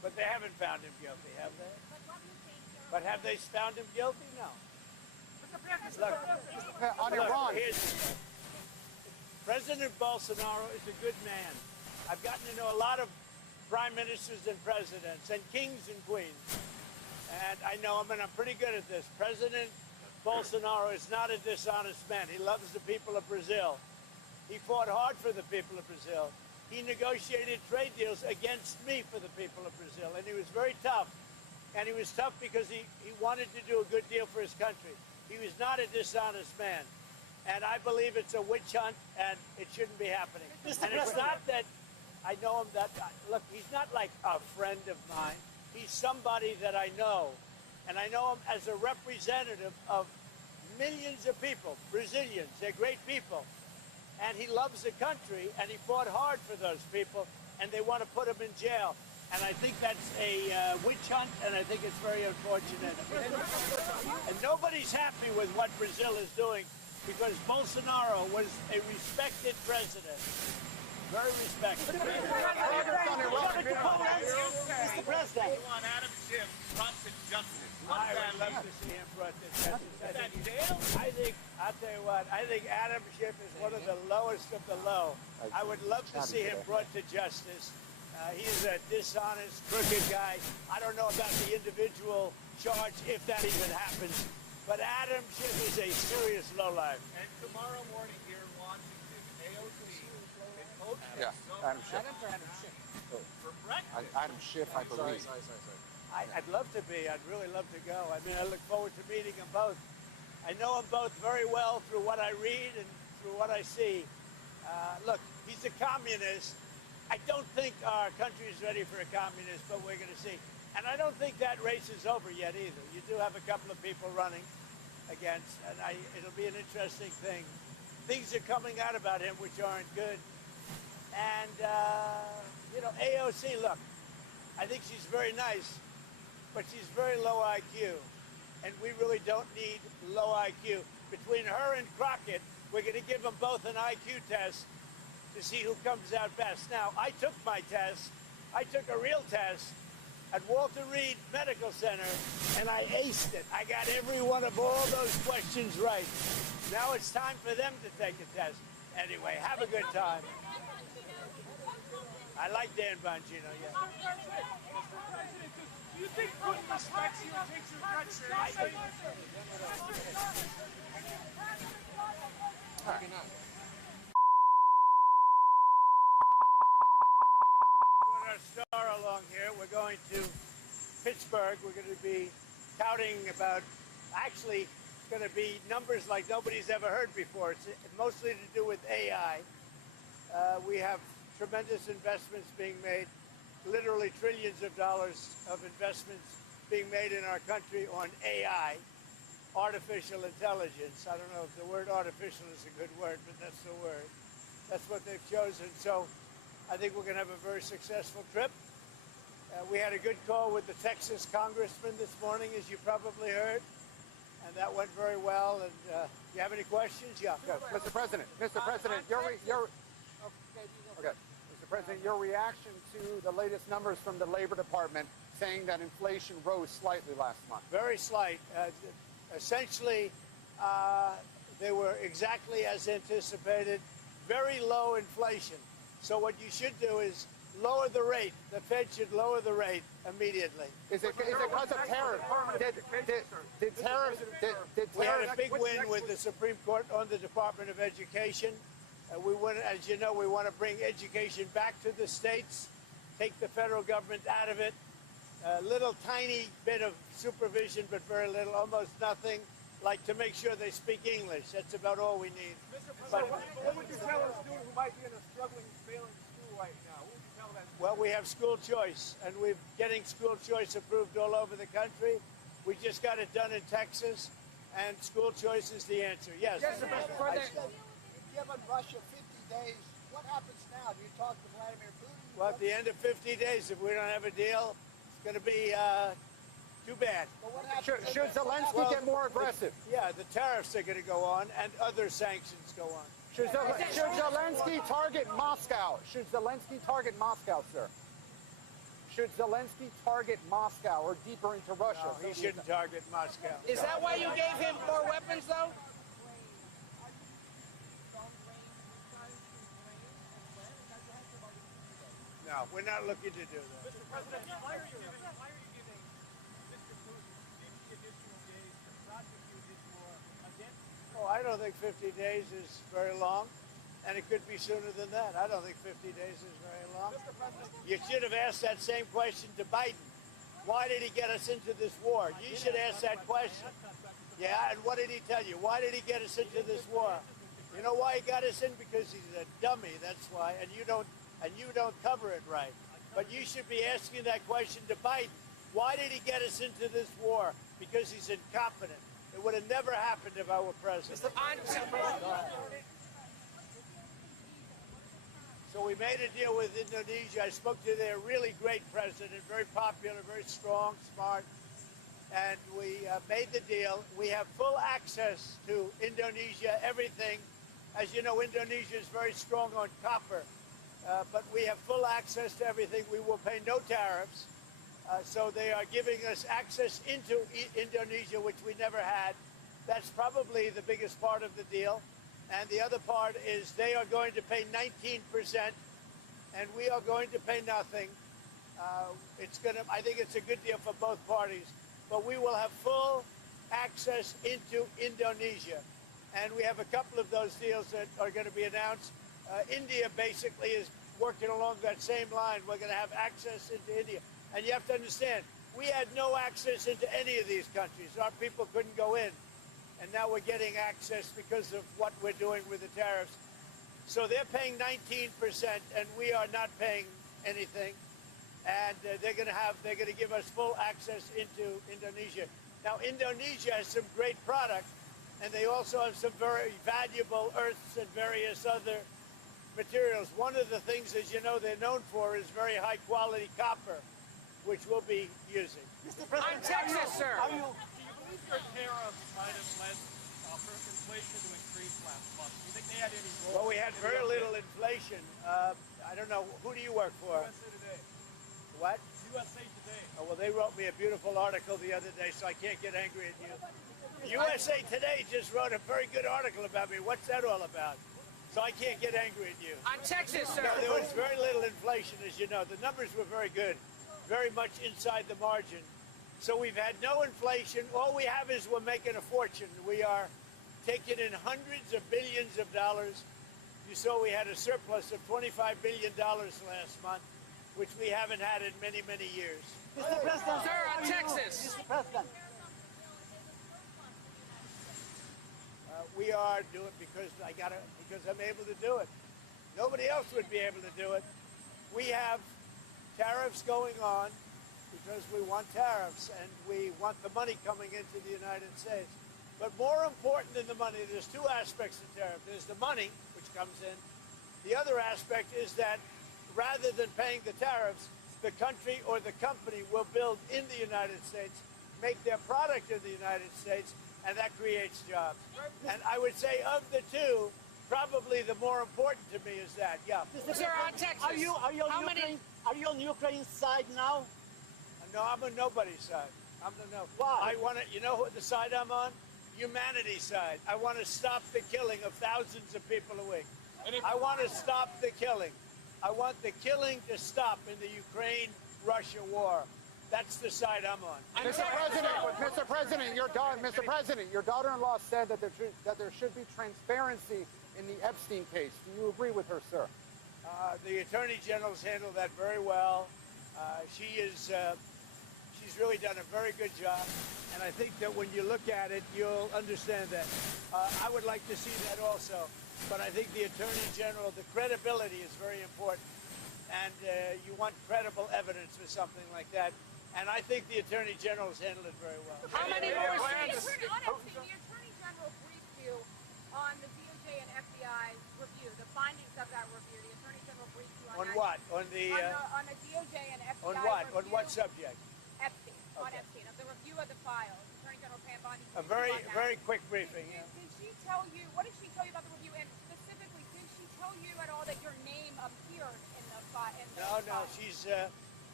But they haven't found him guilty, have they? But what do you think? But have they found him guilty? No. On Look, Iran. President Bolsonaro is a good man. I've gotten to know a lot of prime ministers and presidents and kings and queens. And I know him, and I'm pretty good at this. President Bolsonaro is not a dishonest man. He loves the people of Brazil. He fought hard for the people of Brazil. He negotiated trade deals against me for the people of Brazil, and he was very tough. And he was tough because he wanted to do a good deal for his country. He was not a dishonest man. And I believe it's a witch hunt, and it shouldn't be happening. And it's not that I know him look, he's not like a friend of mine. He's somebody that I know. And I know him as a representative of millions of people, Brazilians. They're great people. And he loves the country, and he fought hard for those people, and they want to put him in jail. And I think that's a witch hunt, and I think it's very unfortunate. And nobody's happy with what Brazil is doing, because Bolsonaro was a respected president. Very respected. Mr. President. You want Adam Schiff brought to justice. I would love to see him brought to justice. I'll tell you what, I think Adam Schiff is one of the lowest of the low. I would love to see him brought to justice. He's a dishonest, crooked guy. I don't know about the individual charge, if that even happens. But Adam Schiff is a serious lowlife. And tomorrow morning here in Washington, AOC and Coach Adam Schiff. for breakfast. Adam Schiff, I believe. I'd love to be. I'd really love to go. I mean, I look forward to meeting them both. I know them both very well through what I read and through what I see. Look, he's a communist. I don't think our country is ready for a communist, but we're going to see. And I don't think that race is over yet either. You do have a couple of people running against, and it'll be an interesting thing. Things are coming out about him which aren't good. And, AOC, look, I think she's very nice, but she's very low IQ. And we really don't need low IQ. Between her and Crockett, we're going to give them both an IQ test to see who comes out best. Now, I took my test. I took a real test at Walter Reed Medical Center, and I aced it. I got every one of all those questions right. Now it's time for them to take a test. Anyway, have a good time. I like Dan Bongino, yeah. Mr. President, do you think Putin respects you and takes your threats seriously? Our star along here, we're going to Pittsburgh. We're going to be touting about, actually, going to be numbers like nobody's ever heard before. It's mostly to do with AI. We have tremendous investments being made, literally trillions of dollars of investments being made in our country on AI, artificial intelligence. I don't know if the word artificial is a good word, but that's the word. That's what they've chosen. So I think we're going to have a very successful trip. We had a good call with the Texas congressman this morning, as you probably heard, and that went very well. And you have any questions? Yeah, go. Mr. President, Mr. President, your reaction to the latest numbers from the Labor Department saying that inflation rose slightly last month. Very slight. Essentially, they were exactly as anticipated. Very low inflation. So what you should do is lower the rate. The Fed should lower the rate immediately. Is it because of tariffs? Did tariffs? We had a big win with the Supreme Court on the Department of Education. We want, as you know, we want to bring education back to the states, take the federal government out of it. A little tiny bit of supervision, but very little, almost nothing, like to make sure they speak English. That's about all we need. Mr. President, what would you tell a student who might be in a struggling, failing school right now? What would you tell that student? Well, we have school choice, and we're getting school choice approved all over the country. We just got it done in Texas, and school choice is the answer. Yes. Mr. President, given Russia 50 days, what happens now? Do you talk to Vladimir Putin? Well, at the end of 50 days, if we don't have a deal, it's going to be too bad. Should Zelensky get more aggressive? Yeah, the tariffs are going to go on, and other sanctions go on. Should Zelensky target Moscow? Should Zelensky target Moscow, sir? Should Zelensky target Moscow or deeper into Russia? No, he shouldn't target Moscow. Is that why you gave him more weapons, though? No, we're not looking to do that. Mr. President, why are you giving Mr. Putin 50 additional days to prosecute his war against Oh, I don't think 50 days is very long, and it could be sooner than that. I don't think 50 days is very long. Mr. President? You should have asked that same question to Biden. Why did he get us into this war? You should ask that question. Yeah, and what did he tell you? Why did he get us into this war? You know why he got us in? Because he's a dummy, that's why, and you don't cover it right. But you should be asking that question to Biden. Why did he get us into this war? Because he's incompetent. It would have never happened if I were president. So we made a deal with Indonesia. I spoke to their really great president, very popular, very strong, smart, and we made the deal. We have full access to Indonesia, everything. As you know, Indonesia is very strong on copper, but we have full access to everything. We will pay no tariffs. So they are giving us access into Indonesia, which we never had. That's probably the biggest part of the deal. And the other part is they are going to pay 19%, and we are going to pay nothing. I think it's a good deal for both parties. But we will have full access into Indonesia. And we have a couple of those deals that are going to be announced. India basically is working along that same line. We're going to have access into India. And you have to understand, we had no access into any of these countries. Our people couldn't go in. And now we're getting access because of what we're doing with the tariffs. So they're paying 19%, and we are not paying anything. And they're going to give us full access into Indonesia. Now, Indonesia has some great product, and they also have some very valuable earths and various other materials. One of the things, as you know, they're known for is very high-quality copper, which we'll be using. Mr. President, I'm Texas, sir. Are you? Do you believe your tariffs might have led inflation to increase last month? Do you think they had any role? Well, we had very little inflation. I don't know. Who do you work for? USA Today. What? USA Today. Oh, well, they wrote me a beautiful article the other day, so I can't get angry at you. USA Today just wrote a very good article about me. What's that all about? So I can't get angry at you. I'm Texas, sir. No, there was very little inflation, as you know. The numbers were very good, very much inside the margin. So we've had no inflation. All we have is we're making a fortune. We are taking in hundreds of billions of dollars. You saw we had a surplus of $25 billion last month, which we haven't had in many, many years. Mr. President, Sir, I'm are you? Texas. Mr. President. We are doing because I'm able to do it. Nobody else would be able to do it. We have tariffs going on because we want tariffs and we want the money coming into the United States. But more important than the money, there's two aspects of tariff. There's the money, which comes in. The other aspect is that rather than paying the tariffs, the country or the company will build in the United States, make their product in the United States, and that creates jobs. And I would say of the two, probably the more important to me is that. Yeah. Mr. Sir, President, on Texas. Are you on How Ukraine? many- Are you on Ukraine's side now? No, I'm on nobody's side. I'm the no. Why? I want to. You know what the side I'm on? Humanity's side. I want to stop the killing of thousands of people a week. I want to stop the killing. I want the killing to stop in the Ukraine-Russia war. That's the side I'm on. Mr. President, your daughter-in-law said that there should be transparency in the Epstein case. Do you agree with her, sir? The Attorney General's handled that very well. She's really done a very good job, and I think that when you look at it, you'll understand that. I would like to see that also, but I think the Attorney General, the credibility is very important, and you want credible evidence for something like that, and I think the Attorney General's handled it very well. How many more The states? Attorney General briefed you on the DOJ and FBI review, the findings of that review. The Attorney General briefed you on On that. what? On the On the DOJ and FBI on what? review. On what subject? Epstein. On Okay. Epstein, of the review of the files. Attorney General Pam Bondi. A very, briefed you on that. very quick briefing. Yeah. Did she tell you, what did she tell you about the review? And specifically, did she tell you at all that your name appeared in the file? No,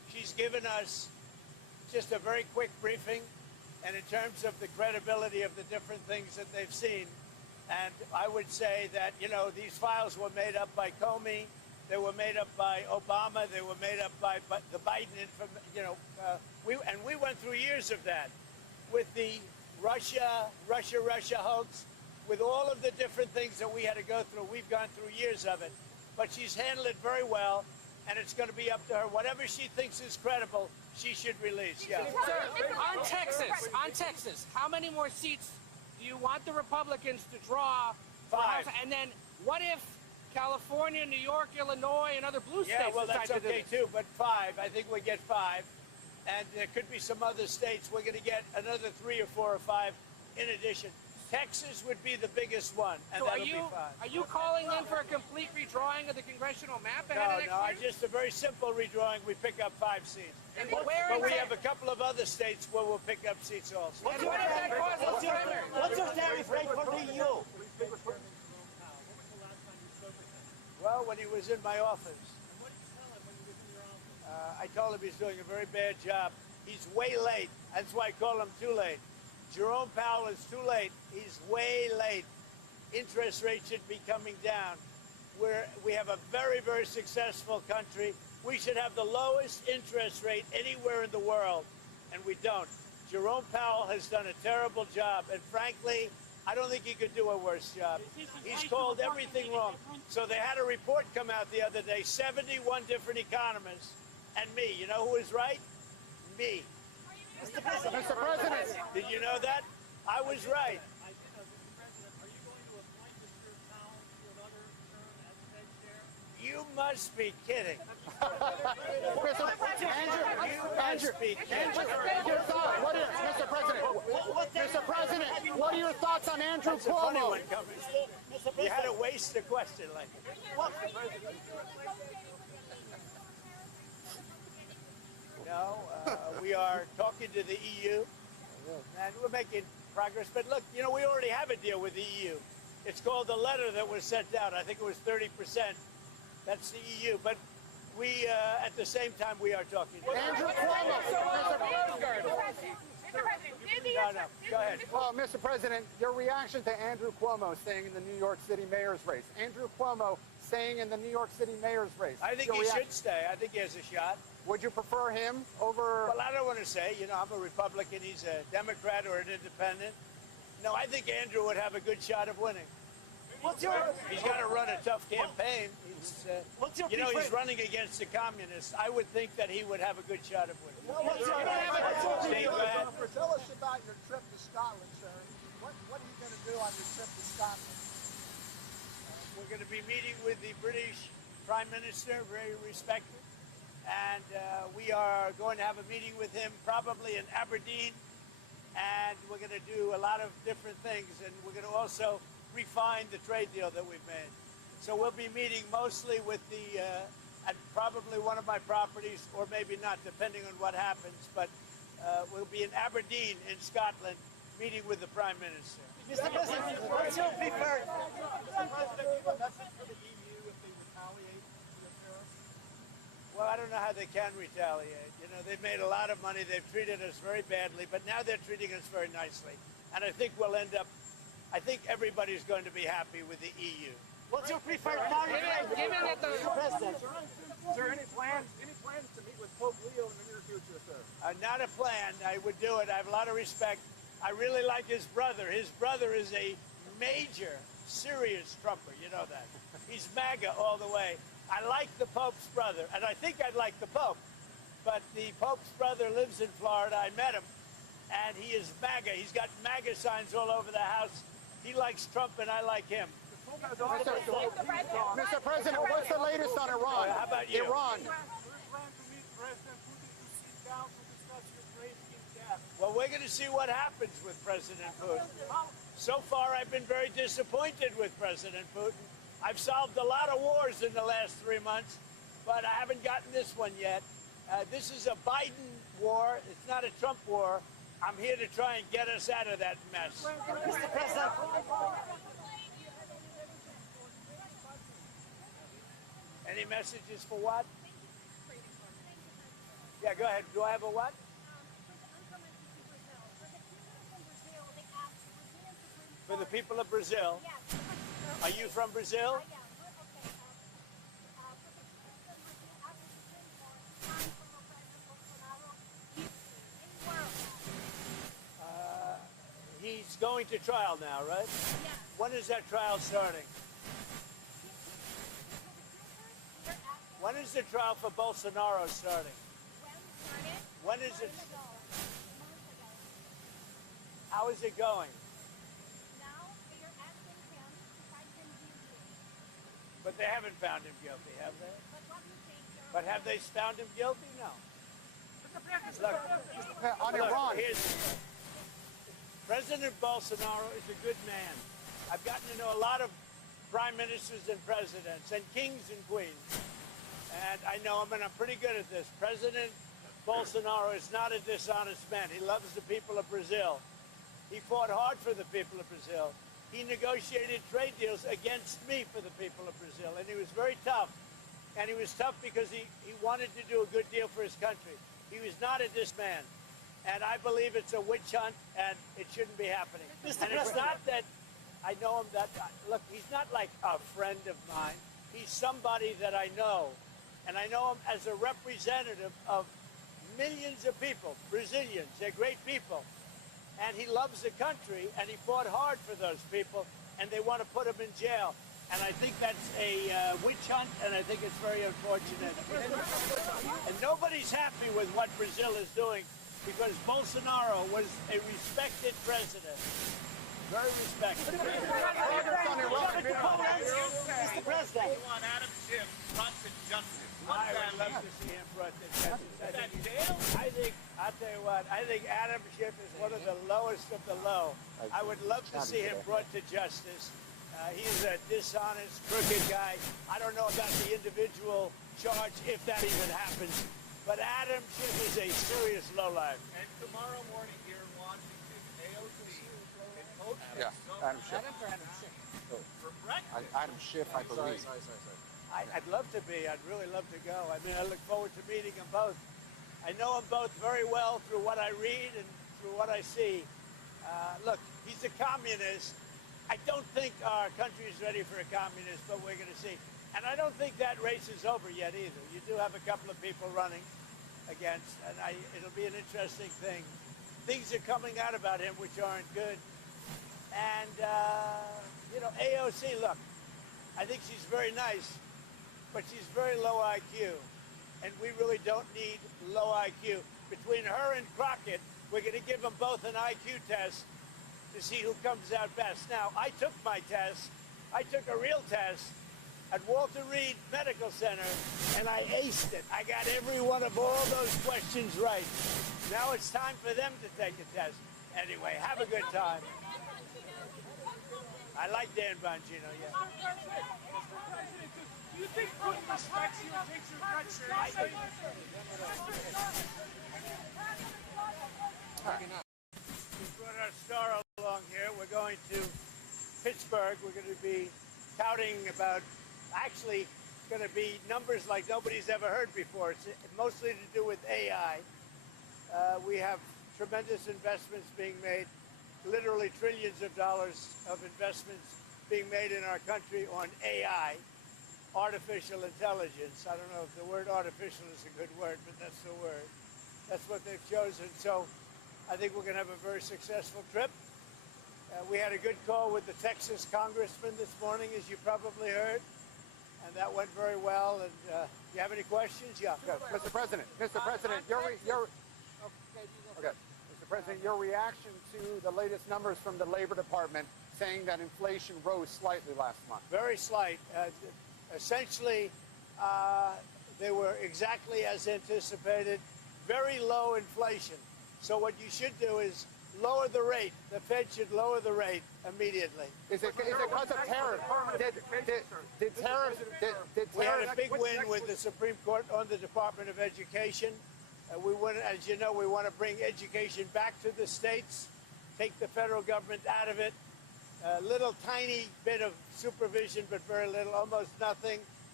She's given us just a very quick briefing, and in terms of the credibility of the different things that they've seen. And I would say that, you know, these files were made up by Comey, they were made up by Obama, they were made up by the Biden, we went through years of that with the Russia hoax, with all of the different things that we had to go through. We've gone through years of it, but she's handled it very well, and it's going to be up to her. Whatever she thinks is credible, she should release. Yeah. Sir, on Texas, how many more seats do you want the Republicans to draw? for 5. House? And then what if California, New York, Illinois, and other blue states Yeah, well, that's decide to do okay this? too, but 5. I think we get 5. And there could be some other states. We're going to get another 3 or 4 or 5 in addition. Texas would be the biggest one, and So that'll be 5. are you calling then for a complete redrawing of the congressional map ahead of next No, year? just a very simple redrawing. We pick up 5 seats. And where But we is have a couple of other states where we'll pick up seats also. And what if that causes a primary? What's your tariff rate for the EU? Well, when he was in my office, I told him he's doing a very bad job. He's way late. That's why I call him too late. Jerome Powell is too late. He's way late. Interest rates should be coming down. We have a very, very successful country. We should have the lowest interest rate anywhere in the world, and we don't. Jerome Powell has done a terrible job, and frankly, I don't think he could do a worse job. He's called everything wrong. So they had a report come out the other day, 71 different economists, and me. You know who was right? Me. Mr. President. Did you know that? I was right. You must be kidding. Andrew, your thought. Mr. President, what are your thoughts on Andrew That's a funny Cuomo? one coming. You had to waste a question like that. No, we are talking to the EU, and we're making progress. But look, you know, we already have a deal with the EU. It's called the letter that was sent out. I think it was 30%. That's the EU. But we, at the same time, we are talking to Andrew Cuomo. No, go ahead. Well, Mr. President, your reaction to Andrew Cuomo staying in the New York City mayor's race. Andrew Cuomo staying in the New York City mayor's race. I think he should stay. I think he has a shot. Would you prefer him over... Well, I don't want to say. You know, I'm a Republican. He's a Democrat or an independent. No, I think Andrew would have a good shot of winning. He's got to run a tough campaign. You know, he's running against the communists. I would think that he would have a good shot of winning. Steve, go ahead. Tell us about your trip to Scotland, sir. What are you going to do on your trip to Scotland? We're going to be meeting with the British Prime Minister, very respected. And we are going to have a meeting with him probably in Aberdeen. And we're going to do a lot of different things. And we're going to also refine the trade deal that we've made. So we'll be meeting mostly with the, at probably one of my properties, or maybe not, depending on what happens. But we'll be in Aberdeen in Scotland, meeting with the Prime Minister. Mr. President, what's your preferred? Well, I don't know how they can retaliate. You know, they've made a lot of money. They've treated us very badly, but now they're treating us very nicely. And I think we'll end up, I think everybody's going to be happy with the EU. What's your preferred tariff rate? Given that the President. Sir, any plans to meet with Pope Leo in the near future, sir? Not a plan. I would do it. I have a lot of respect. I really like his brother. His brother is a major, serious Trumper. You know that. He's MAGA all the way. I like the Pope's brother, and I think I'd like the Pope. But the Pope's brother lives in Florida. I met him, and he is MAGA. He's got MAGA signs all over the house. He likes Trump, and I like him. Mr. President, what's the latest on Iran? How about you? Iran. Well, we're going to see what happens with President Putin. So far, I've been very disappointed with President Putin. I've solved a lot of wars in the last 3 months, but I haven't gotten this one yet. This is a Biden war. It's not a Trump war. I'm here to try and get us out of that mess. Mr. President. Any messages for what? Yeah, go ahead. Do I have a what? For the people of Brazil. Are you from Brazil? He's going to trial now, right? When is that trial starting? When is the trial for Bolsonaro starting? When is it? How is it going? But they haven't found him guilty, have they? But have they found him guilty? No. Look, On Iran. President Bolsonaro is a good man. I've gotten to know a lot of prime ministers and presidents and kings and queens. And I know him, and I'm pretty good at this. President Bolsonaro is not a dishonest man. He loves the people of Brazil. He fought hard for the people of Brazil. He negotiated trade deals against me for the people of Brazil, and he was very tough. And he was tough because he wanted to do a good deal for his country. He was not a dis man. And I believe it's a witch hunt, and it shouldn't be happening. And it's not that I know him that, look, he's not like a friend of mine. He's somebody that I know. And I know him as a representative of millions of people, Brazilians. They're great people. And he loves the country, and he fought hard for those people, and they want to put him in jail. And I think that's a witch hunt, and I think it's very unfortunate. And nobody's happy with what Brazil is doing, because Bolsonaro was a respected president. Very respected. Mr. President. You want Adam Schiff brought to justice. I would love to see him brought to justice. I'll tell you what, I think Adam Schiff is one of the lowest of the low. I would love to see him brought to justice. He's a dishonest, crooked guy. I don't know about the individual charge, if that even happens. But Adam Schiff is a serious lowlife. And tomorrow morning here in Washington, AOC is hosting Adam Schiff. for breakfast. Adam Schiff, I believe. I'd love to be. I'd really love to go. I mean, I look forward to meeting them both. I know them both very well through what I read and through what I see. Look, he's a communist. I don't think our country is ready for a communist, but we're going to see. And I don't think that race is over yet either. You do have a couple of people running against, and it'll be an interesting thing. Things are coming out about him which aren't good. And, AOC, look, I think she's very nice, but she's very low IQ. And we really don't need low IQ. Between her and Crockett, we're going to give them both an IQ test to see who comes out best. Now, I took my test. I took a real test at Walter Reed Medical Center, and I aced it. I got every one of all those questions right. Now it's time for them to take a test. Anyway, have a good time. I like Dan Bongino, yeah. Mr. President, do you think Putin respects you and takes your guts seriously? We brought our star along here. We're going to Pittsburgh. We're going to be touting about, actually, it's going to be numbers like nobody's ever heard before. It's mostly to do with AI. We have tremendous investments being made, literally trillions of dollars of investments being made in our country on AI, artificial intelligence. I don't know if the word artificial is a good word, but that's the word. That's what they've chosen. So I think we're going to have a very successful trip. We had a good call with the Texas congressman this morning, as you probably heard, and that went very well. And you have any questions? Yeah. Mr. President, Mr. President, your reaction to the latest numbers from the Labor Department saying that inflation rose slightly last month? Very slight. Essentially, they were exactly as anticipated. Very low inflation. So what you should do is lower the rate. The Fed should lower the rate immediately. Is it because of tariffs? Did tariffs? We had a big win with the Supreme Court on the Department of Education. We want, as you know, we want to bring education back to the states, take the federal government out of it. A little tiny bit of supervision, but very little, almost nothing.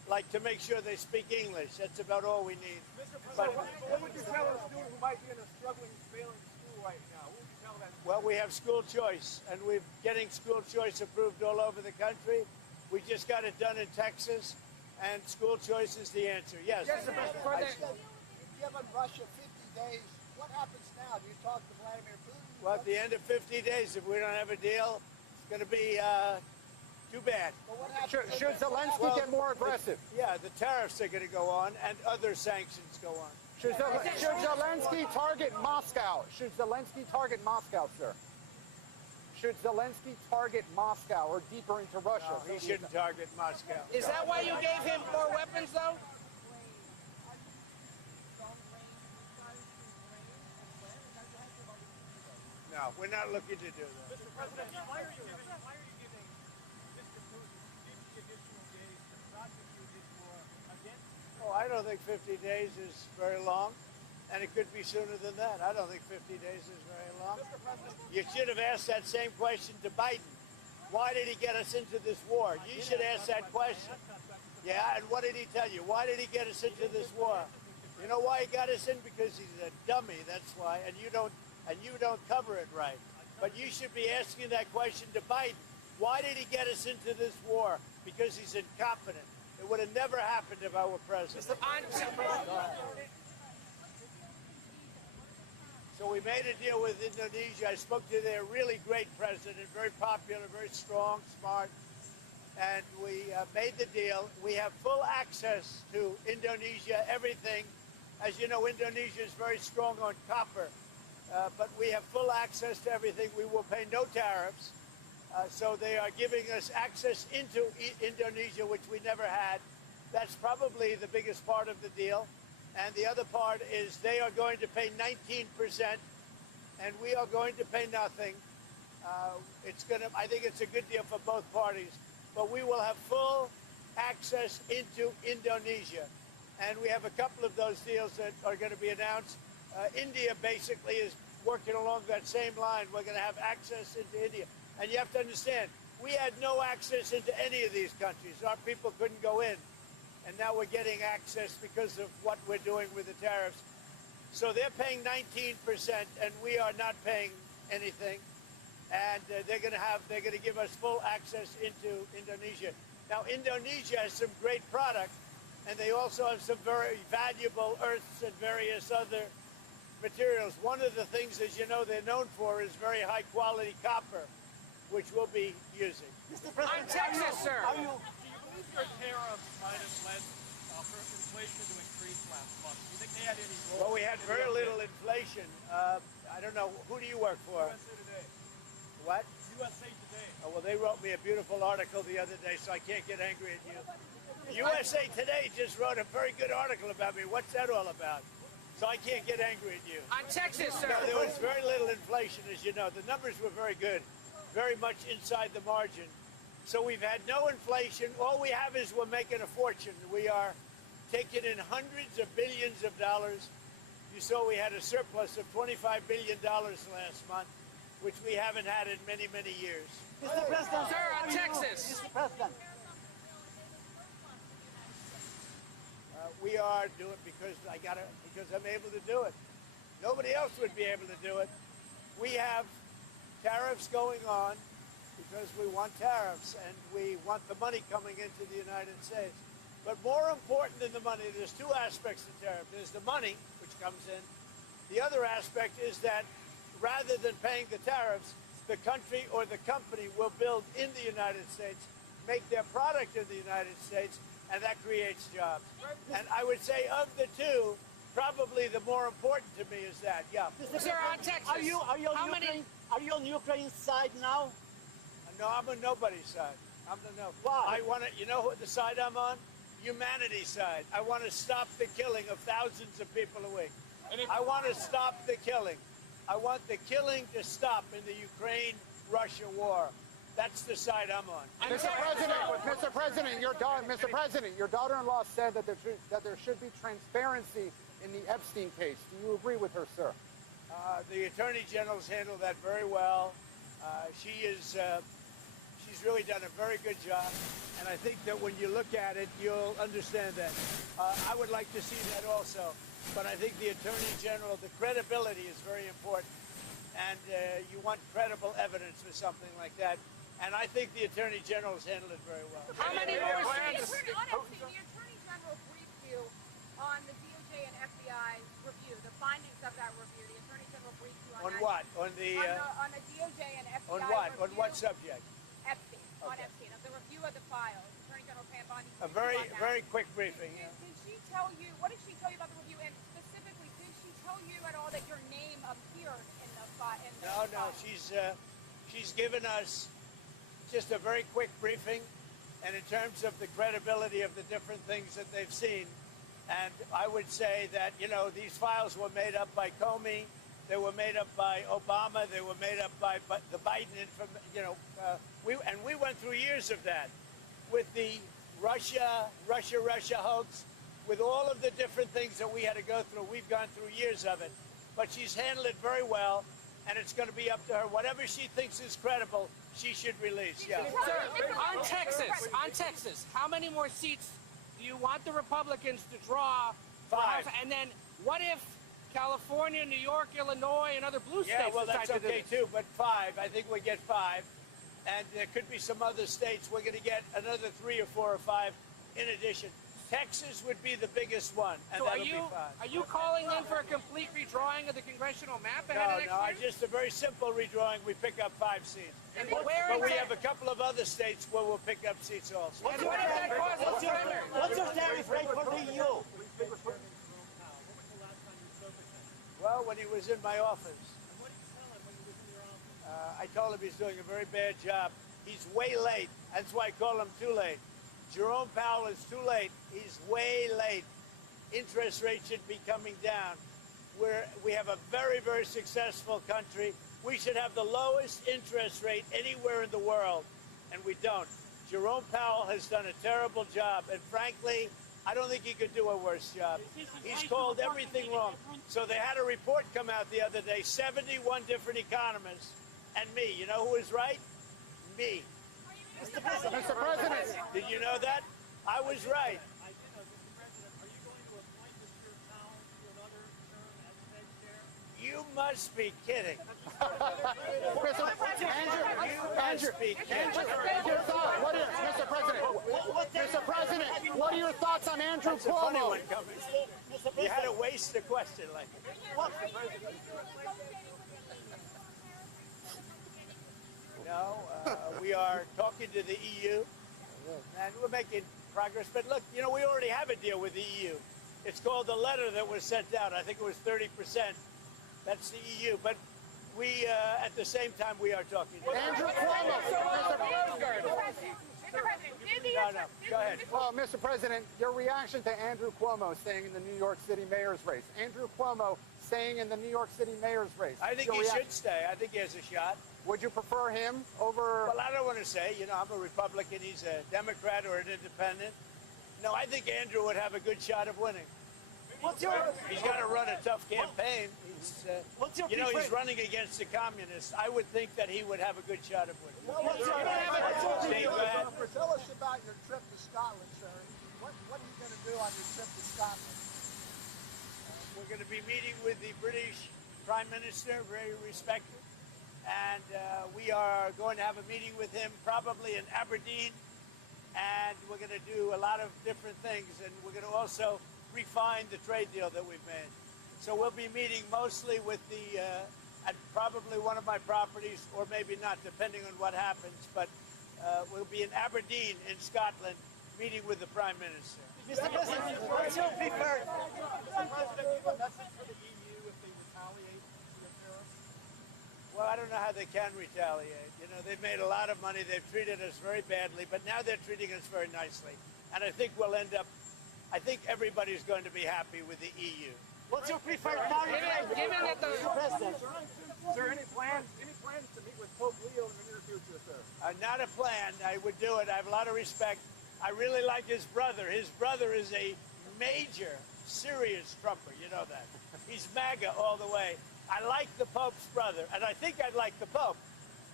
like to make sure they speak English. That's about all we need. Mr. But, President, what would you tell a student who might be in a struggling, failing school right now? What would you tell them? well, we have school choice, and we're getting school choice approved all over the country. We just got it done in Texas, and school choice is the answer. Yes. Yes, Mr. President. You've given Russia 50 days. What happens now? Do you talk to Vladimir Putin? Well, at the end of 50 days, if we don't have a deal, it's going to be too bad. But what happens? Should Zelensky get more aggressive? Yeah, the tariffs are going to go on, and other sanctions go on. Should Zelensky target Moscow? Should Zelensky target Moscow, sir? Should Zelensky target Moscow or deeper into Russia? No, he shouldn't target Moscow. Is that why you gave him more weapons, though? No, we're not looking to do that. Mr. President, why are you giving Mr. Putin 50 additional days to prosecute his war against Oh, I don't think 50 days is very long, and it could be sooner than that. I don't think 50 days is very long. Mr. President? You should have asked that same question to Biden. Why did he get us into this war? You should ask that question. Yeah, and what did he tell you? Why did he get us into this war? You know why he got us in? Because he's a dummy. That's why. And you don't cover it right. But you should be asking that question to Biden. Why did he get us into this war? Because he's incompetent. It would have never happened if I were president. So we made a deal with Indonesia. I spoke to their really great president, very popular, very strong, smart. And we made the deal. We have full access to Indonesia, everything. As you know, Indonesia is very strong on copper. But we have full access to everything. We will pay no tariffs. So they are giving us access into Indonesia, which we never had. That's probably the biggest part of the deal. And the other part is they are going to pay 19%, and we are going to pay nothing. I think it's a good deal for both parties. But we will have full access into Indonesia. And we have a couple of those deals that are going to be announced. India basically is working along that same line. We're going to have access into India. And you have to understand, we had no access into any of these countries. Our people couldn't go in. And now we're getting access because of what we're doing with the tariffs. So they're paying 19%, and we are not paying anything. And they're going to give us full access into Indonesia. Now, Indonesia has some great product, and they also have some very valuable earths and various other materials. One of the things, as you know, they're known for is very high-quality copper, which we'll be using. Mr. President, On Texas, sir. Are you? Do you believe your tariffs might have led for inflation to increase last month? Do you think they had any role? Well, we had very little inflation. I don't know. Who do you work for? USA Today. What? USA Today. Oh, well, they wrote me a beautiful article the other day, so I can't get angry at you. USA Today just wrote a very good article about me. What's that all about? So I can't get angry at you. On Texas, sir. No, there was very little inflation, as you know. The numbers were very good, very much inside the margin. So we've had no inflation. All we have is we're making a fortune. We are taking in hundreds of billions of dollars. You saw we had a surplus of $25 billion last month, which we haven't had in many, many years. Mr. President, Sir, on are you? Texas. Mr. President. We are doing because I'm able to do it. Nobody else would be able to do it. We have tariffs going on because we want tariffs and we want the money coming into the United States. But more important than the money, there's two aspects to tariff. There's the money, which comes in. The other aspect is that rather than paying the tariffs, the country or the company will build in the United States, make their product in the United States, and that creates jobs. And I would say of the two, probably the more important to me is that, yeah. Mr. Sir, on President, Texas. Are you on How Ukraine? many- Are you on Ukraine's side now? No, I'm on nobody's side. I'm the no. Why? I want to, you know what the side I'm on? Humanity's side. I want to stop the killing of thousands of people a week. I want to stop the killing. I want the killing to stop in the Ukraine-Russia war. That's the side I'm on. Mr. President, your daughter-in-law said that there should be transparency in the Epstein case. Do you agree with her, sir? The Attorney General's handled that very well. She's She's really done a very good job, and I think that when you look at it, you'll understand that. I would like to see that also, but I think the Attorney General, the credibility is very important, and you want credible evidence for something like that, and I think the Attorney General has handled it very well. How many more Honestly, seats? the Attorney General briefed you on the DOJ and FBI review, the findings of that review. The Attorney General briefed you on On that. what? On the On the DOJ and FBI on what? review. On what subject? Epstein. On Okay. Epstein, of the review of the files. Attorney General Pam Bondi A briefed very, you on that. very quick briefing. Yeah. Did she tell you, what did she tell you about the review? And specifically, did she tell you at all that your name appeared in the file? No. She's given us just a very quick briefing, and in terms of the credibility of the different things that they've seen, and I would say that, these files were made up by Comey, they were made up by Obama, they were made up by the Biden, we went through years of that with the Russia hoax, with all of the different things that we had to go through. We've gone through years of it, but she's handled it very well, and it's going to be up to her. Whatever she thinks is credible, she should release. Yeah. Sir, on Texas, how many more seats do you want the Republicans to draw? for 5. House? And then what if California, New York, Illinois, and other blue states Yeah, well, that's decide to do okay this? too, but 5. I think we get 5. And there could be some other states. We're going to get another 3 or 4 or 5 in addition. Texas would be the biggest one, and So that'll be 5. are you calling then for a complete redrawing of the congressional map ahead of next year? Just a very simple redrawing. We pick up 5 seats. And But where we in have a couple of other states where we'll pick up seats also. And what if that causes primary? What's your tariff rate for the EU? Well, when he was in my office, What did you tell him when he was in your office? I told him he's doing a very bad job. He's way late. That's why I call him too late. Jerome Powell is too late. He's way late. Interest rates should be coming down. We have a very, very successful country. We should have the lowest interest rate anywhere in the world, and we don't. Jerome Powell has done a terrible job, and frankly, I don't think he could do a worse job. He's called everything wrong. So they had a report come out the other day, 71 different economists, and me. You know who was right? Me. Mr. President. Did you know that? I was right. I did know, Mr. President, are you going to appoint Mr. Powell to another term as Fed chair? You must be kidding. Mr. President, what are your thoughts on Andrew That's a funny Cuomo? one coming. You had to waste a question like that. No, we are talking to the EU, and we're making progress. But look, we already have a deal with the EU. It's called the letter that was sent out. I think it was 30%. That's the EU. But we, at the same time, we are talking to Andrew Cuomo. No, go ahead. Well, Mr. President, your reaction to Andrew Cuomo staying in the New York City mayor's race. Andrew Cuomo staying in the New York City mayor's race. I think Your he reaction- should stay. I think he has a shot. Would you prefer him over... Well, I don't want to say, I'm a Republican, he's a Democrat or an independent. No, I think Andrew would have a good shot of winning. He's got to run a tough campaign. He's, he's running against the communists. I would think that he would have a good shot of winning. Steve, go ahead. Tell us about your trip to Scotland, sir. What are you going to do on your trip to Scotland? We're going to be meeting with the British Prime Minister, very respected. And we are going to have a meeting with him probably in Aberdeen. And we're going to do a lot of different things. And we're going to also refine the trade deal that we've made. So we'll be meeting mostly with at probably one of my properties, or maybe not, depending on what happens. But we'll be in Aberdeen in Scotland meeting with the Prime Minister. Mr. President, what's your preferred? Mr. President, do you have a message for the EU if they retaliate to the tariffs? Well, I don't know how they can retaliate. They've made a lot of money. They've treated us very badly, but now they're treating us very nicely. And I think we'll end up, I think everybody's going to be happy with the EU. What's your preferred tariff rate? Given that the Mr. President. Sir, any plans to meet with Pope Leo in the near future, sir? Not a plan. I would do it. I have a lot of respect. I really like his brother. His brother is a major, serious Trumper. You know that. He's MAGA all the way. I like the Pope's brother, and I think I'd like the Pope.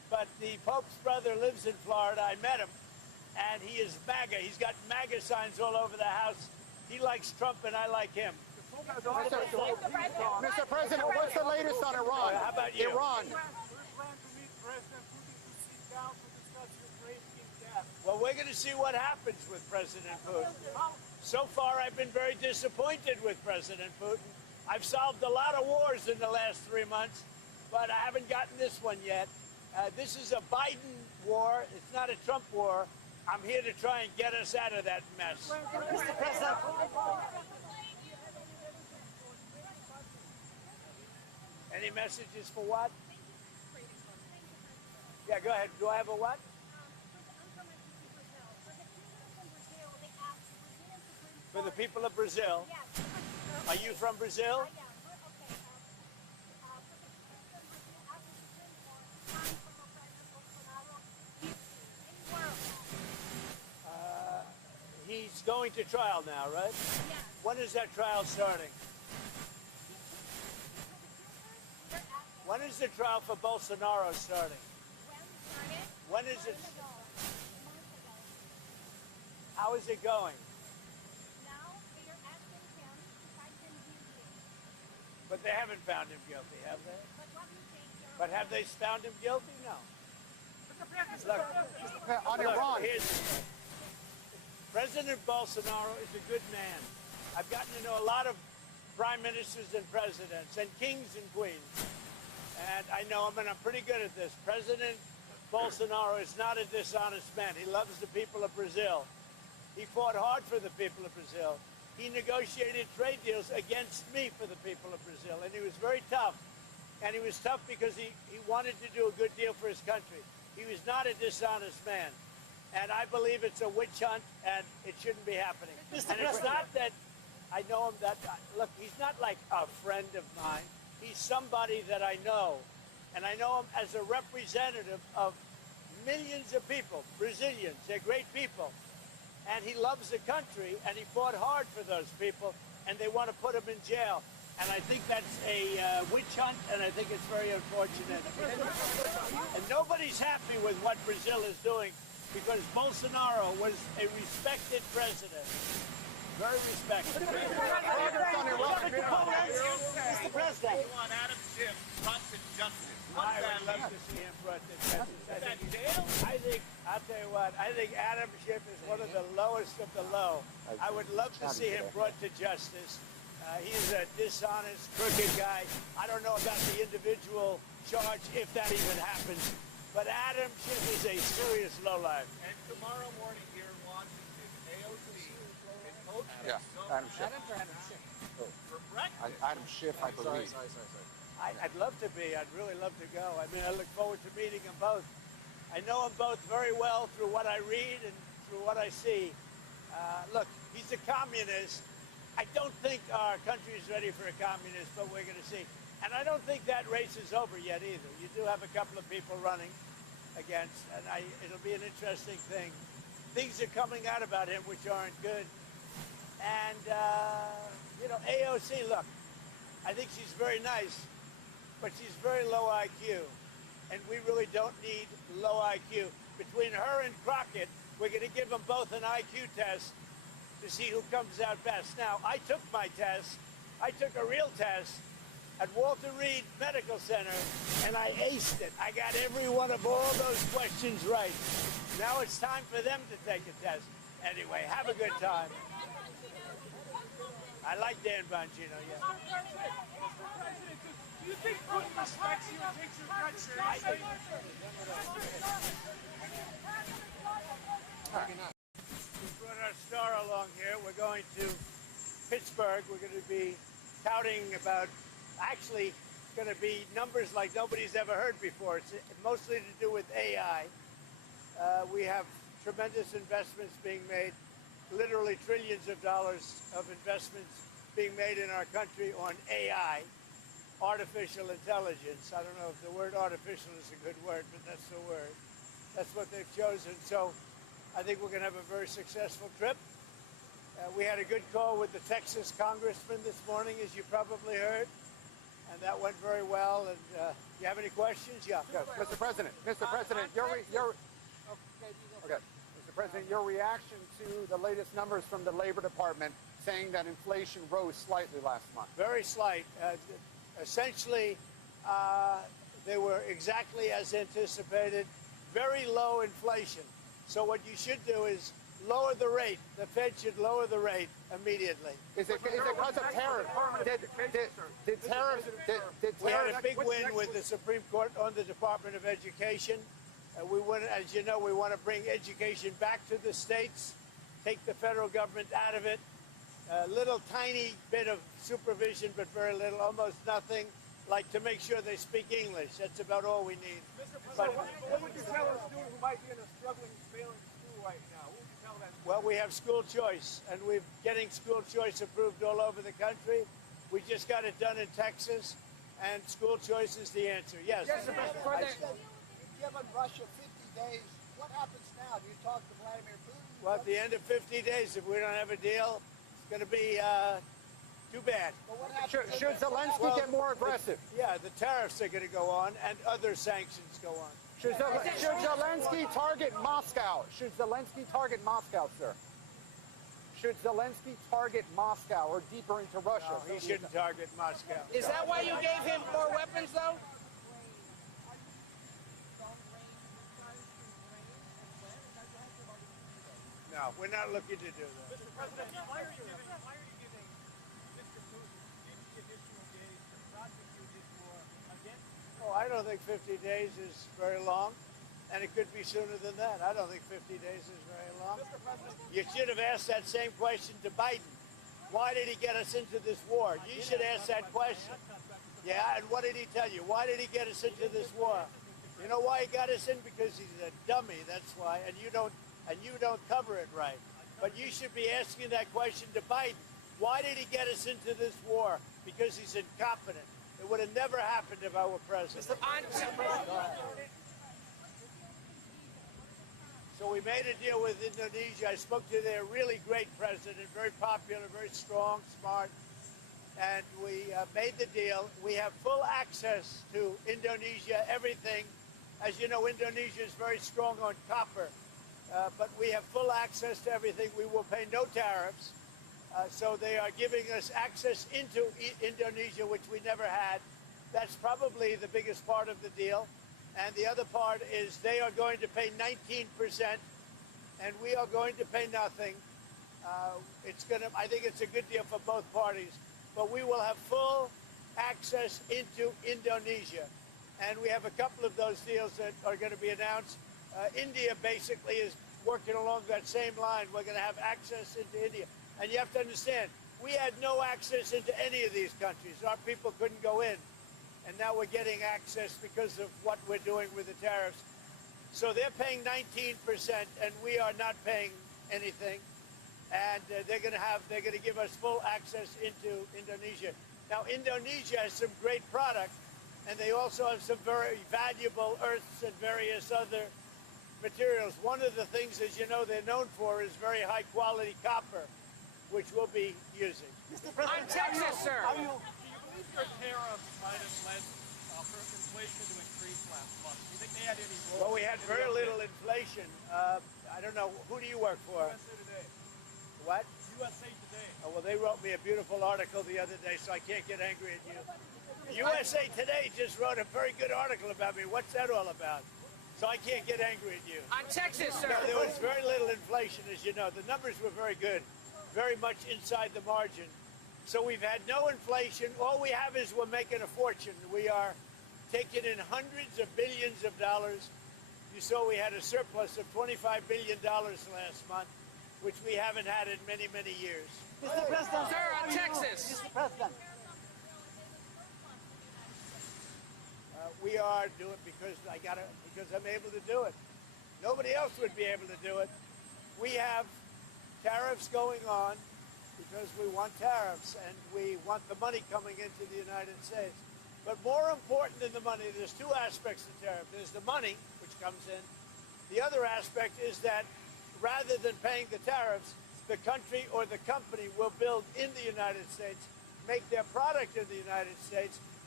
but the Pope's brother lives in Florida. I met him, and he is MAGA. He's got MAGA signs all over the house. He likes Trump, and I like him. Mr. President, what's the latest on Iran? How about you? Iran. First plan to meet President Putin to sit down to discuss Ukraine in depth. Well, we're going to see what happens with President Putin. So far, I've been very disappointed with President Putin. I've solved a lot of wars in the last 3 months, but I haven't gotten this one yet. This is a Biden war. It's not a Trump war. I'm here to try and get us out of that mess. Mr. President. Any messages for what? Yeah, go ahead. Do I have a what? For the people of Brazil. Are you from Brazil? He's going to trial now, right? When is that trial starting? When is the trial for Bolsonaro starting? When is it? How is it going? But they haven't found him guilty, have they? But have they found him guilty? No. Look, On Iran. President Bolsonaro is a good man. I've gotten to know a lot of prime ministers and presidents and kings and queens. And I know him, and I'm pretty good at this. President Bolsonaro is not a dishonest man. He loves the people of Brazil. He fought hard for the people of Brazil. He negotiated trade deals against me for the people of Brazil, and he was very tough. And he was tough because he wanted to do a good deal for his country. He was not a dishonest man. And I believe it's a witch hunt, and it shouldn't be happening. And it's not that I know him that, look, he's not like a friend of mine. He's somebody that I know. And I know him as a representative of millions of people, Brazilians. They're great people. And he loves the country, and he fought hard for those people, and they want to put him in jail. And I think that's a witch hunt, and I think it's very unfortunate. And nobody's happy with what Brazil is doing, because Bolsonaro was a respected president. Very respected. Mr. President. You want Adam Schiff brought to justice. I would love to see him brought to justice. I'll tell you what, I think Adam Schiff is one of the lowest of the low. I would love to see him brought to justice. He's a dishonest, crooked guy. I don't know about the individual charge, if that even happens. But Adam Schiff is a serious lowlife. And tomorrow morning here in Washington, AOC is hosting Adam Schiff. for breakfast. Adam Schiff, I believe. I'd love to be. I'd really love to go. I mean, I look forward to meeting them both. I know them both very well through what I read and through what I see. Look, he's a communist. I don't think our country is ready for a communist, but we're going to see. And I don't think that race is over yet either. You do have a couple of people running against, and it'll be an interesting thing. Things are coming out about him which aren't good. And, AOC, look, I think she's very nice, but she's very low IQ. And we really don't need low IQ. Between her and Crockett, we're going to give them both an IQ test to see who comes out best. Now, I took my test. I took a real test at Walter Reed Medical Center, and I aced it. I got every one of all those questions right. Now it's time for them to take a test. Anyway, have a good time. I like Dan Bongino, yeah. Do you think Putin respects you and takes your threats seriously? We brought our star along here. We're going to Pittsburgh. We're going to be touting about, actually, it's going to be numbers like nobody's ever heard before. It's mostly to do with AI. We have tremendous investments being made, literally trillions of dollars of investments being made in our country on AI, artificial intelligence. I don't know if the word artificial is a good word, but that's the word. That's what they've chosen. So I think we're going to have a very successful trip. We had a good call with the Texas congressman this morning, as you probably heard. and that went very well. And you have any questions? Yeah. Yes, Mr. President, Mr. President, Mr. President, your reaction to the latest numbers from the Labor Department saying that inflation rose slightly last month. Very slight. Essentially, they were exactly as anticipated. Very low inflation. So what you should do is lower the rate. The Fed should lower the rate immediately. Is it because of tariffs? Did tariffs? We had a big win with the Supreme Court on the Department of Education. We want, as you know, we want to bring education back to the states, take the federal government out of it. A little tiny bit of supervision, but very little, almost nothing, like to make sure they speak English. That's about all we need. Mr. President, what would you tell a student who might be in a struggling, failing school right now? What would you tell that student? Well, we have school choice, and we're getting school choice approved all over the country. We just got it done in Texas, and school choice is the answer. Yes. Yes, Mr. President. You've given Russia 50 days. What happens now? Do you talk to Vladimir Putin? Well, at the end of 50 days, if we don't have a deal, it's going to be too bad. But what happens? Should Zelensky get more aggressive? Yeah, the tariffs are going to go on, and other sanctions go on. Should Zelensky target Moscow? Should Zelensky target Moscow, sir? Should Zelensky target Moscow or deeper into Russia? No, he shouldn't target Moscow. Is that why you gave him more weapons, though? No, we're not looking to do that. Mr. President, why are you giving Mr. Putin 50 additional days to prosecute his war against? Oh, I don't think 50 days is very long, and it could be sooner than that. I don't think 50 days is very long. Mr. President, You should have asked that same question to Biden. Why did he get us into this war? You should ask that question. Yeah, and what did he tell you? Why did he get us into this war? You know why he got us in? Because he's a dummy, that's why, and you don't cover it right. But you should be asking that question to Biden. Why did he get us into this war? Because he's incompetent. It would have never happened if I were president. So we made a deal with Indonesia. I spoke to their really great president, very popular, very strong, smart. And we made the deal. We have full access to Indonesia, everything. As you know, Indonesia is very strong on copper. But we have full access to everything. We will pay no tariffs. So they are giving us access into Indonesia, which we never had. That's probably the biggest part of the deal. And the other part is they are going to pay 19%, and we are going to pay nothing. I think it's a good deal for both parties. But we will have full access into Indonesia. And we have a couple of those deals that are going to be announced. India basically is working along that same line. We're going to have access into India. And you have to understand, we had no access into any of these countries. Our people couldn't go in. And now we're getting access because of what we're doing with the tariffs. So they're paying 19%, and we are not paying anything. And they're going to give us full access into Indonesia. Now, Indonesia has some great product, and they also have some very valuable earths and various other materials. One of the things, as you know, they're known for is very high quality copper, which we'll be using. On Texas, sir. Do you believe your tariffs might have led for inflation to increase last month? Do you think they had any role? Well, we had very little inflation. I don't know. Who do you work for? USA Today. What? USA Today. Oh, well, they wrote me a beautiful article the other day, so I can't get angry at you. USA Today just wrote a very good article about me. What's that all about? So I can't get angry at you. On Texas, sir. No, there was very little inflation, as you know. The numbers were very good, very much inside the margin. So we've had no inflation. All we have is we're making a fortune. We are taking in hundreds of billions of dollars. You saw we had a surplus of $25 billion last month, which we haven't had in many, many years. Mr. President. Sir, on Texas. Mr. President. We are doing because I'm able to do it. Nobody else would be able to do it. We have tariffs going on because we want tariffs and we want the money coming into the United States. But more important than the money, there's two aspects to tariff. There's the money, which comes in. The other aspect is that rather than paying the tariffs, the country or the company will build in the United States, make their product in the United States,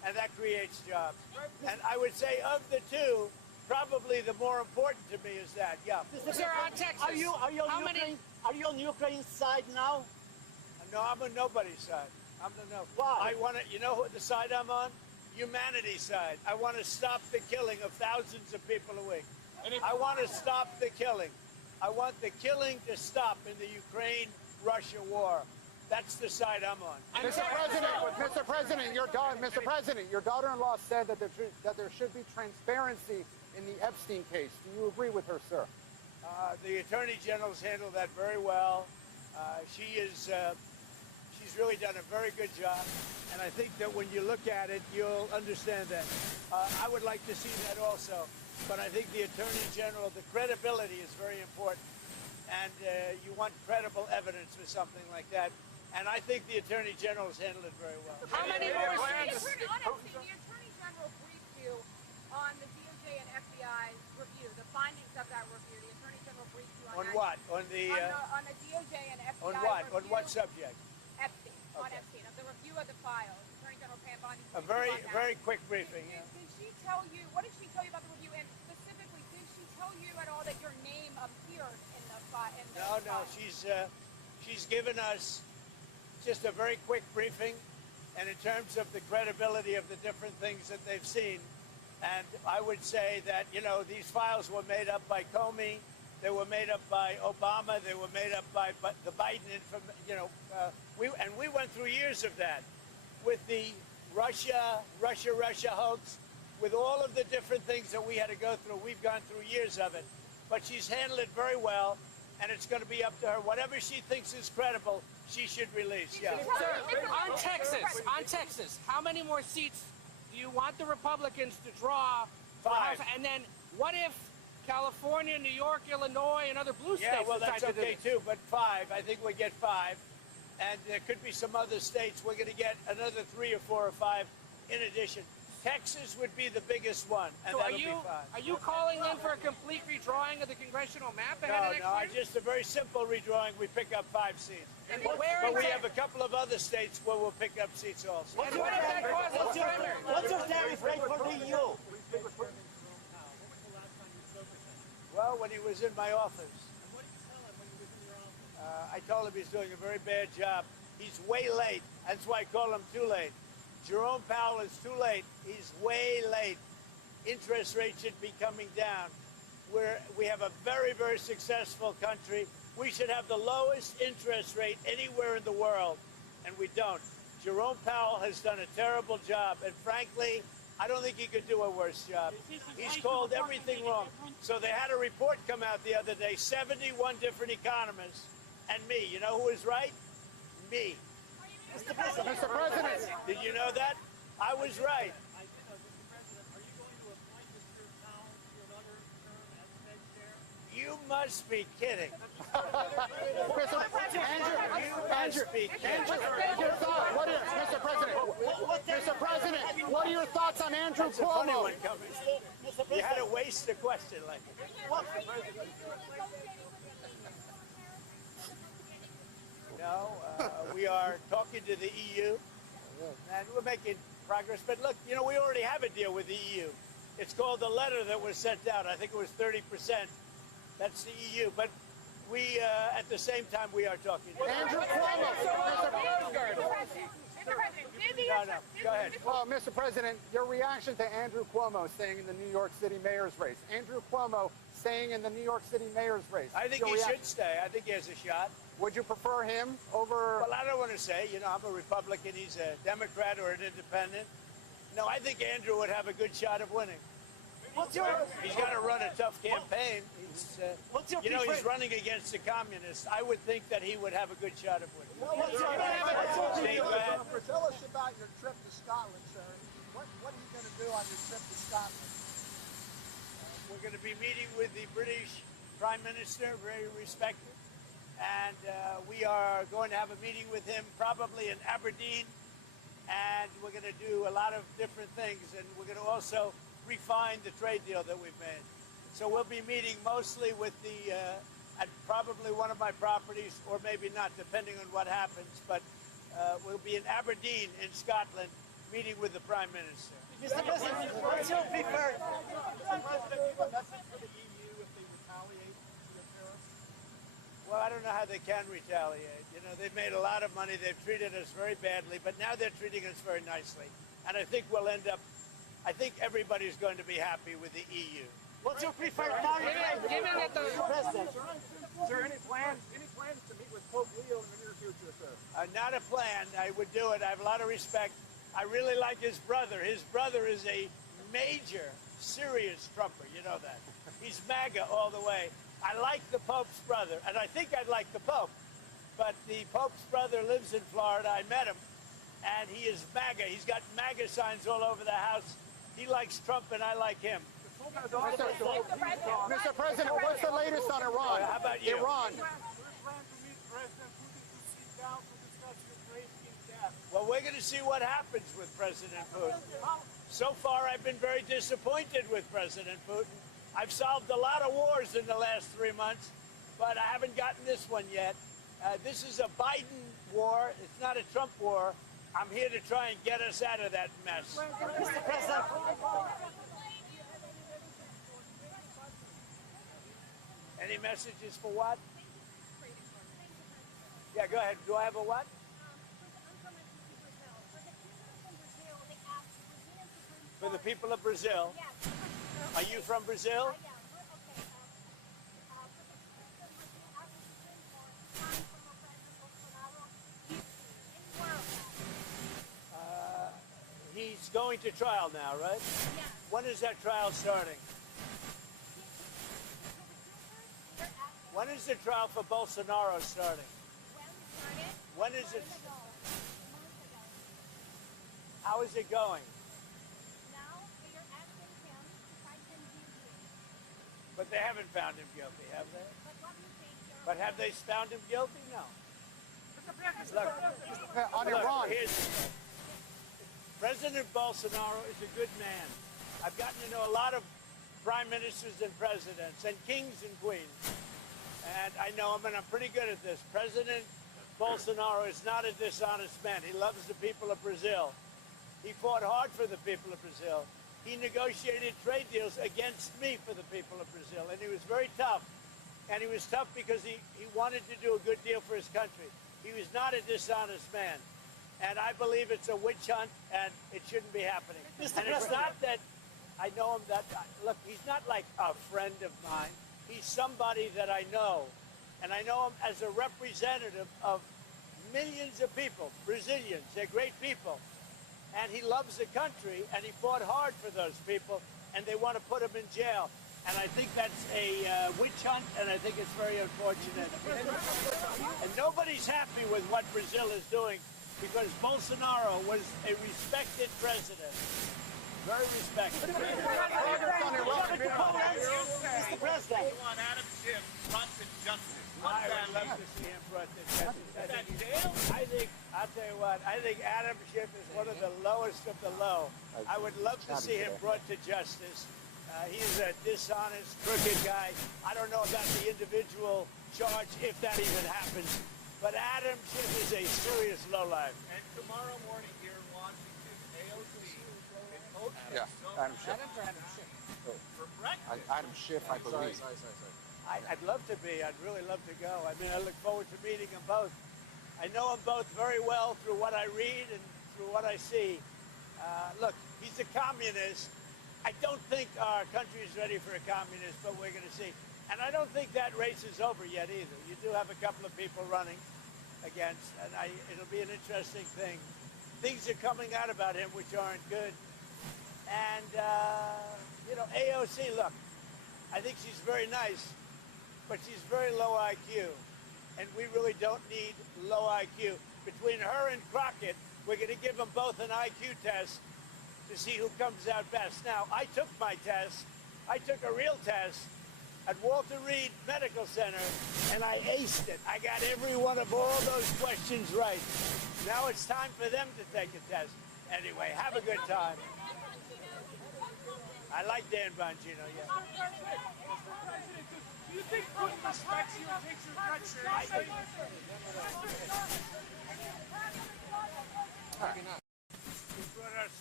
and that creates jobs. And I would say of the two, probably the more important to me is that. Yeah. Sir, on Texas. Are you on how many? Ukraine? Are you on Ukraine's side now? No, I'm on nobody's side. I'm the no. Why? I want to. You know what the side I'm on? Humanity's side. I want to stop the killing of thousands of people a week. I want to stop the killing. I want the killing to stop in the Ukraine-Russia war. That's the side I'm on. Mr. President, your daughter-in-law said that there should be transparency in the Epstein case. Do you agree with her, sir? The Attorney General's handled that very well. She's really done a very good job, and I think that when you look at it, you'll understand that. I would like to see that also, but I think the Attorney General, the credibility is very important, and you want credible evidence for something like that, and I think the Attorney General's handled it very well. How many more The seats? Attorney General briefed you on the DOJ and FBI review, the findings of that review. The Attorney General briefed you on On that. what? On the On the DOJ and FBI on what? review. On what subject? Epstein. On Okay. Epstein, of the review of the files. Attorney General Pam Bondi A briefed you on that. very quick briefing. Yeah. Did she tell you, what did she tell you about the review? And specifically, did she tell you at all that your name appeared in the file? No. She's given us just a very quick briefing, and in terms of the credibility of the different things that they've seen. And I would say that, these files were made up by Comey, they were made up by Obama, they were made up by the Biden, we went through years of that with the Russia hoax, with all of the different things that we had to go through. We've gone through years of it, but she's handled it very well, and it's going to be up to her. Whatever she thinks is credible, she should release. Yeah. Sir, on Texas, how many more seats do you want the Republicans to draw? for 5. House? And then what if California, New York, Illinois, and other blue states Yeah, well, decide that's to do okay this? too, but 5. I think we get 5. And there could be some other states. We're going to get another 3 or 4 or 5 in addition. Texas would be the biggest one, and So that'll be 5. are you calling then for a complete redrawing of the congressional map ahead of next No, year? just a very simple redrawing. We pick up 5 seats. And where But in we Tex- have a couple of other states where we'll pick up seats also. And what if that causes primary? What's your tariff rate for the EU? Well, when he was in my office, What did you tell him when he was in your office? I told him he's doing a very bad job. He's way late. That's why I call him too late. Jerome Powell is too late. He's way late. Interest rates should be coming down. We have a very, very successful country. We should have the lowest interest rate anywhere in the world, and we don't. Jerome Powell has done a terrible job, and frankly, I don't think he could do a worse job. He's called everything wrong. So they had a report come out the other day, 71 different economists, and me. You know who was right? Me. Mr. President. Did you know that? I was right. I did know, Mr. President. Are you going to appoint Mr. Powell to another term as Fed chair? You must be kidding. Mr. President, what are your thoughts on Andrew It's a funny Cuomo? one coming. You had to waste the question like that. No, we are talking to the EU, and we're making progress. But look, we already have a deal with the EU. It's called the letter that was sent out. I think it was 30%. That's the EU. But we, at the same time, we are talking. Andrew Cuomo. No, go ahead. Well, Mr. President, your reaction to Andrew Cuomo staying in the New York City mayor's race. Andrew Cuomo staying in the New York City mayor's race. I think he should stay. I think he has a shot. Would you prefer him over... Well, I don't want to say, I'm a Republican, he's a Democrat or an independent. No, I think Andrew would have a good shot of winning. He's got to run a tough campaign. He's running against the communists. I would think that he would have a good shot of winning. Steve, go ahead. Tell us about your trip to Scotland, sir. What are you going to do on your trip to Scotland? We're going to be meeting with the British Prime Minister, very respected. And we are going to have a meeting with him probably in Aberdeen. And we're going to do a lot of different things. And we're going to also refine the trade deal that we've made. So we'll be meeting mostly with at probably one of my properties, or maybe not, depending on what happens. But we'll be in Aberdeen in Scotland meeting with the Prime Minister. Mr. President, what's your preferred? Mr. President, give a message for the EU if they retaliate to the tariffs? Well, I don't know how they can retaliate. You know, they've made a lot of money. They've treated us very badly, but now they're treating us very nicely. And I think we'll end up, I think everybody's going to be happy with the EU. What's your preferred tariff rate? Given that the Mr. President. Sir, any plans to meet with Pope Leo in the near future, sir? Not a plan. I would do it. I have a lot of respect. I really like his brother. His brother is a major, serious Trumper. You know that. He's MAGA all the way. I like the Pope's brother, and I think I'd like the Pope. But the Pope's brother lives in Florida. I met him, and he is MAGA. He's got MAGA signs all over the house. He likes Trump, and I like him. Mr. President, what's the latest on Iran? How about you? Iran. Your plan to meet President Putin to sit down to discuss Ukraine's death. Well, we're going to see what happens with President Putin. So far, I've been very disappointed with President Putin. I've solved a lot of wars in the last 3 months, but I haven't gotten this one yet. This is a Biden war. It's not a Trump war. I'm here to try and get us out of that mess. Mr. President. Any messages for what? Yeah, go ahead. Do I have a what? For the people of Brazil. Are you from Brazil? He's going to trial now, right? Yes. When is that trial starting? When is the trial for Bolsonaro starting? When is it? How is it going? But they haven't found him guilty, have they? But have they found him guilty? No. Look, On Iran. President Bolsonaro is a good man. I've gotten to know a lot of prime ministers and presidents and kings and queens. And I know him, and I'm pretty good at this. President Bolsonaro is not a dishonest man. He loves the people of Brazil. He fought hard for the people of Brazil. He negotiated trade deals against me for the people of Brazil, and he was very tough. And he was tough because he wanted to do a good deal for his country. He was not a dishonest man. And I believe it's a witch hunt, and it shouldn't be happening. And it's not that I know him that, look, he's not like a friend of mine. He's somebody that I know. And I know him as a representative of millions of people, Brazilians. They're great people. And he loves the country, and he fought hard for those people, and they want to put him in jail. And I think that's a witch hunt, and I think it's very unfortunate. And nobody's happy with what Brazil is doing, because Bolsonaro was a respected president. Very respected. Mr. President. We want Adam Schiff brought to justice. I would love to see him brought to justice. I'll tell you what, I think Adam Schiff is one of the lowest of the low. I would love to see him brought to justice. He's a dishonest, crooked guy. I don't know about the individual charge, if that even happens. But Adam Schiff is a serious lowlife. And tomorrow morning here in Washington, AOC is hosting Adam Schiff. for breakfast. Adam Schiff, I believe. I'd love to be. I'd really love to go. I mean, I look forward to meeting them both. I know them both very well through what I read and through what I see. Look, he's a communist. I don't think our country is ready for a communist, but we're going to see. And I don't think that race is over yet either. You do have a couple of people running against, and it'll be an interesting thing. Things are coming out about him which aren't good. And, AOC, look, I think she's very nice, but she's very low IQ. And we really don't need low IQ. Between her and Crockett, we're going to give them both an IQ test to see who comes out best. Now, I took my test. I took a real test at Walter Reed Medical Center, and I aced it. I got every one of all those questions right. Now it's time for them to take a test. Anyway, have a good time. I like Dan Bongino, yeah. Do you think Putin respects you and takes your threat seriously? We brought our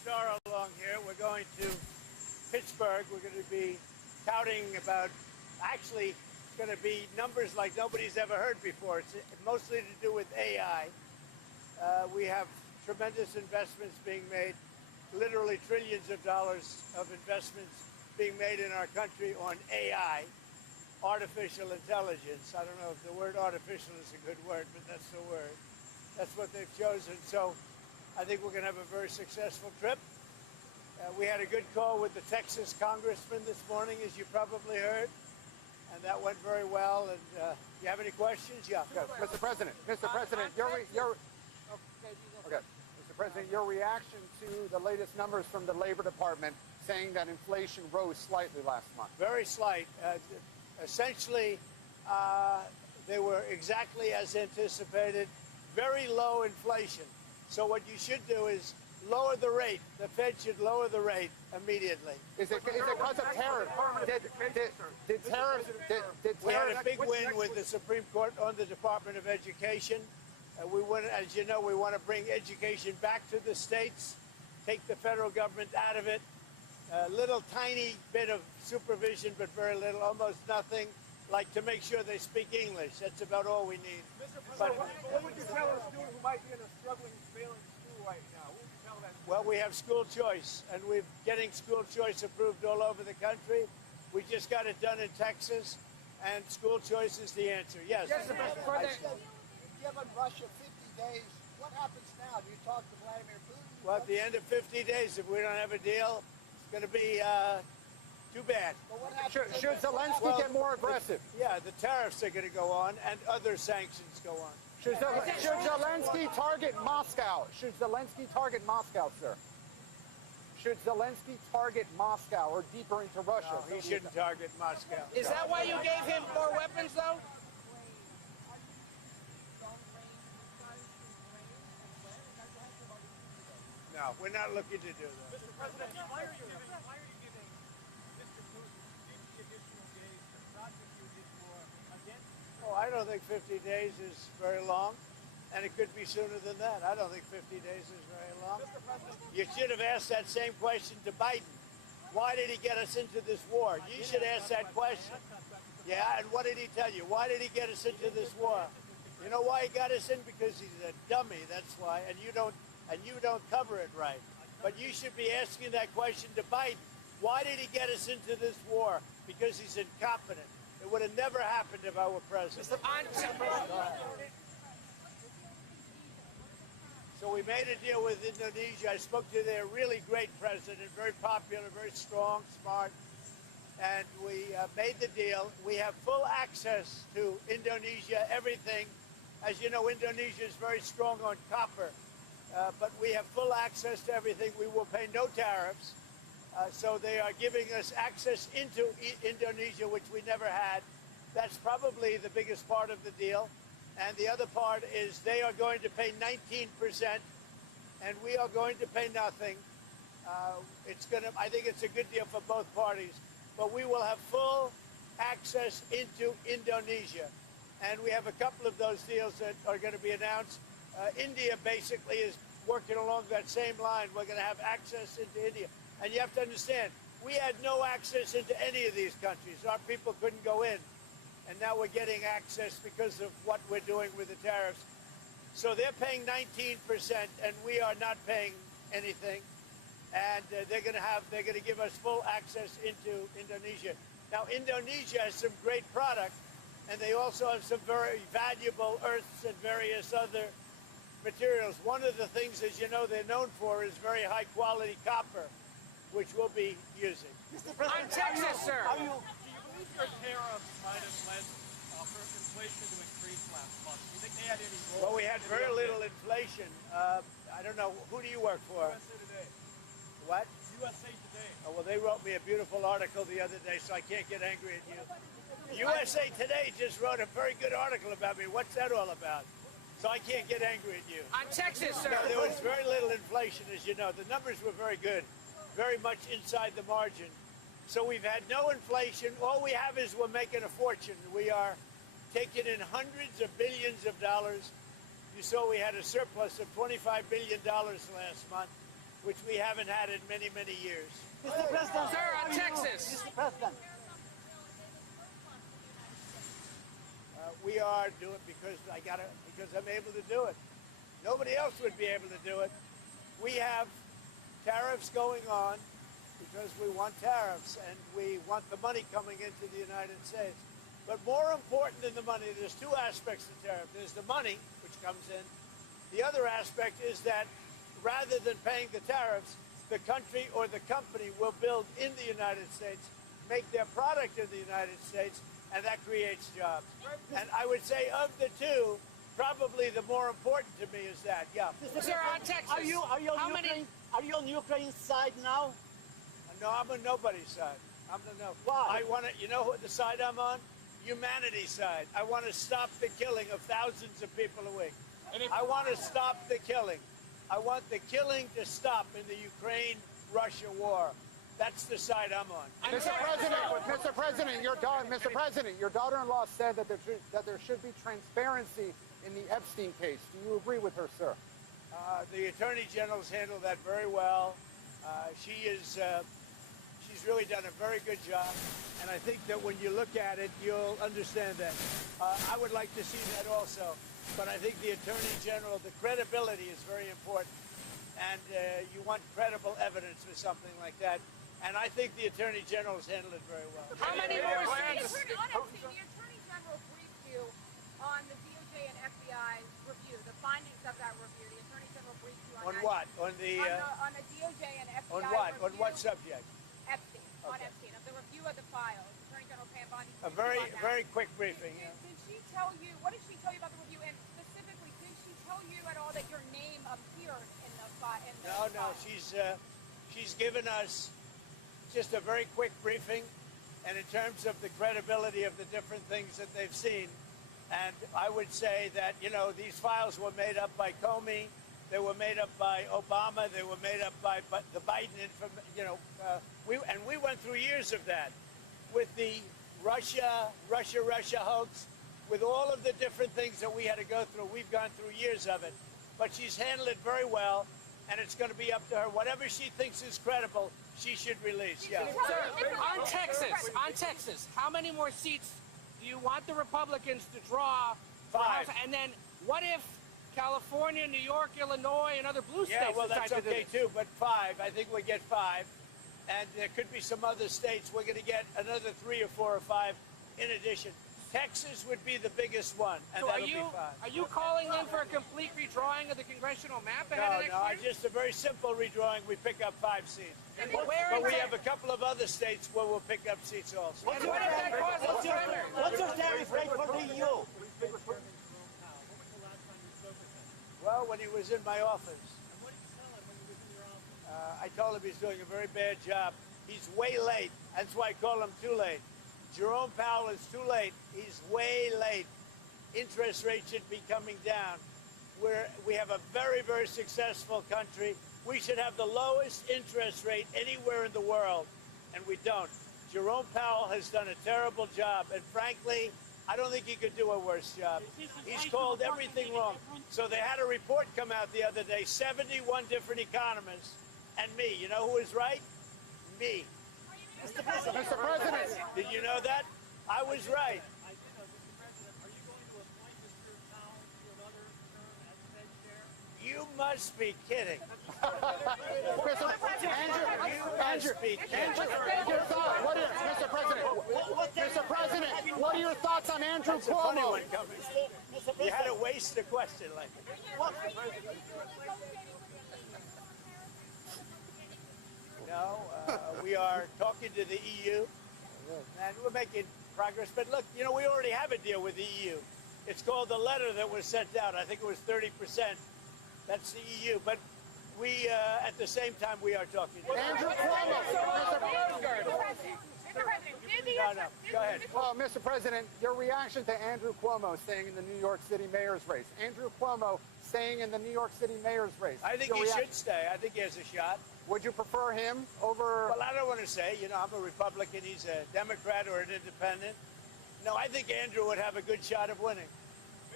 Bloomberg. We're going to be touting about, actually, it's going to be numbers like nobody's ever heard before. It's mostly to do with AI. We have tremendous investments being made, literally trillions of dollars of investments being made in our country on AI, artificial intelligence. I don't know if the word artificial is a good word, but that's the word. That's what they've chosen. So I think we're going to have a very successful trip. We had a good call with the Texas congressman this morning, as you probably heard, and that went very well. And you have any questions? Yeah. Okay, Mr. President, Mr. President, Mr. President, your reaction to the latest numbers from the Labor Department saying that inflation rose slightly last month. Very slight. Essentially, they were exactly as anticipated. Very low inflation. So what you should do is lower the rate. The Fed should lower the rate immediately. Is it because of tariffs? Did tariffs? We had a big win with the Supreme Court on the Department of Education. We want, as you know, we want to bring education back to the states, take the federal government out of it. A little tiny bit of supervision, but very little, almost nothing, like to make sure they speak English. That's about all we need. Mr. President, what would you tell a student who might be in a struggling, failing school right now? What would you tell that? Well, we have school choice, and we're getting school choice approved all over the country. We just got it done in Texas, and school choice is the answer. Yes. Yes, Mr. President. Given Russia 50 days, what happens now? Do you talk to Vladimir Putin? Well, at the end of 50 days, if we don't have a deal, it's going to be too bad. But what happens Should Zelensky get more aggressive? Yeah, the tariffs are going to go on, and other sanctions go on. Should Zelensky target Moscow? Should Zelensky target Moscow, sir? Should Zelensky target Moscow or deeper into Russia? No, he shouldn't target Moscow. Is that why you gave him more weapons, though? No, we're not looking to do that. Mr. President, why are you giving Mr. Putin 50 additional days to prosecute his war against? Oh, I don't think 50 days is very long, and it could be sooner than that. I don't think 50 days is very long. Mr. President, You should have asked that same question to Biden. Why did he get us into this war? You should ask that question. Yeah, and what did he tell you? Why did he get us into this war? You know why he got us in? Because he's a dummy, that's why, and you don't cover it right. But you should be asking that question to Biden. Why did he get us into this war? Because he's incompetent. It would have never happened if I were president. So we made a deal with Indonesia. I spoke to their really great president, very popular, very strong, smart. And we made the deal. We have full access to Indonesia, everything. As you know, Indonesia is very strong on copper. But we have full access to everything. We will pay no tariffs. So they are giving us access into Indonesia, which we never had. That's probably the biggest part of the deal. And the other part is they are going to pay 19%, and we are going to pay nothing. I think it's a good deal for both parties. But we will have full access into Indonesia. And we have a couple of those deals that are going to be announced. India basically is working along that same line. We're going to have access into India. And you have to understand, we had no access into any of these countries. Our people couldn't go in. And now we're getting access because of what we're doing with the tariffs. So they're paying 19%, and we are not paying anything. And they're going to give us full access into Indonesia. Now, Indonesia has some great product, and they also have some very valuable earths and various other materials. One of the things, as you know, they're known for is very high quality copper, which we'll be using. Mr. On President, Texas, sir. do you believe your tariffs might have led for inflation to increase last month? Do you think they had any role? Well, we had very little inflation. I don't know, who do you work for? USA Today. What? USA Today. Oh, well, they wrote me a beautiful article the other day, so I can't get angry at you. USA Today just wrote a very good article about me. What's that all about? So I can't get angry at you. On Texas, sir. No, there was very little inflation, as you know. The numbers were very good, very much inside the margin. So we've had no inflation. All we have is we're making a fortune. We are taking in hundreds of billions of dollars. You saw we had a surplus of $25 billion last month. which we haven't had in many, many years. Mr. President. Sir, on Texas. Mr. President. We are doing because I'm able to do it. Nobody else would be able to do it. We have tariffs going on because we want tariffs and we want the money coming into the United States. But more important than the money, there's two aspects to tariff. There's the money, which comes in. The other aspect is that rather than paying the tariffs, the country or the company will build in the United States, make their product in the United States, and that creates jobs. And I would say of the two, probably the more important to me is that, yeah. Sir, on Texas. Are you on How many? Ukraine Ukraine side now? No, I'm on nobody's side. I'm the no. Why? I want to, you know what the side I'm on? Humanity's side. I want to stop the killing of thousands of people a week. I want to stop the killing. I want the killing to stop in the Ukraine-Russia war. That's the side I'm on. Mr. President, your daughter-in-law said that there should be transparency in the Epstein case. Do you agree with her, sir? The Attorney General's handled that very well. She's really done a very good job, and I think that when you look at it, you'll understand that. I would like to see that also, but I think the Attorney General, the credibility is very important, and you want credible evidence for something like that, and I think the Attorney General's handled it very well. How many more The seats? Attorney General briefed you on the DOJ and FBI review, the findings of that review. The Attorney General briefed you on On that. what? On the On the DOJ and FBI on what? review. On what subject? Epstein. On Okay. Epstein, of the review of the files. Attorney General Pam Bondi A briefed you on that. very quick briefing. Did she tell you, what did she tell you about the review? And specifically, did she tell you at all that your name appeared in the file? No, she's given us just a very quick briefing, and in terms of the credibility of the different things that they've seen, and I would say that, you know, these files were made up by Comey, they were made up by Obama, they were made up by the Biden, we went through years of that with the Russia hoax, with all of the different things that we had to go through. We've gone through years of it, but she's handled it very well, and it's going to be up to her. Whatever she thinks is credible, she should release. Yeah. Sir, on Texas, how many more seats do you want the Republicans to draw? for 5. House? And then what if California, New York, Illinois, and other blue states Yeah, well, decide that's to do okay this? too, but 5. I think we get 5. And there could be some other states. We're going to get another 3 or 4 or 5 in addition. Texas would be the biggest one, and So that'll be 5. are you calling then for a complete redrawing of the congressional map ahead of next No, year? just a very simple redrawing. We pick up 5 seats. Where But we in have a couple of other states where we'll pick up seats also. And what if that causes primary? What's your tariff rate for the EU? Well, when he was in my office, I told him he's doing a very bad job. He's way late. That's why I call him too late. Jerome Powell is too late. He's way late. Interest rates should be coming down. We have a very, very successful country. We should have the lowest interest rate anywhere in the world, and we don't. Jerome Powell has done a terrible job, and frankly, I don't think he could do a worse job. He's called everything wrong. So they had a report come out the other day, 71 different economists, and me. You know who was right? Me. Mr. President. Did you know that? I was right. You must be kidding. Mr. President, what are your thoughts on Andrew That's a funny Cuomo? one coming. You had to waste the question like that. No, we are talking to the EU, and we're making progress. But look, you know, we already have a deal with the EU. It's called the letter that was sent out. I think it was 30%. That's the EU. But we, at the same time, we are talking to Andrew Cuomo. No, go ahead. Well, Mr. President, your reaction to Andrew Cuomo staying in the New York City mayor's race. Andrew Cuomo staying in the New York City mayor's race. I think Your he reaction? should stay. I think he has a shot. Would you prefer him over... Well, I don't want to say, you know, I'm a Republican, he's a Democrat or an independent. No, I think Andrew would have a good shot of winning.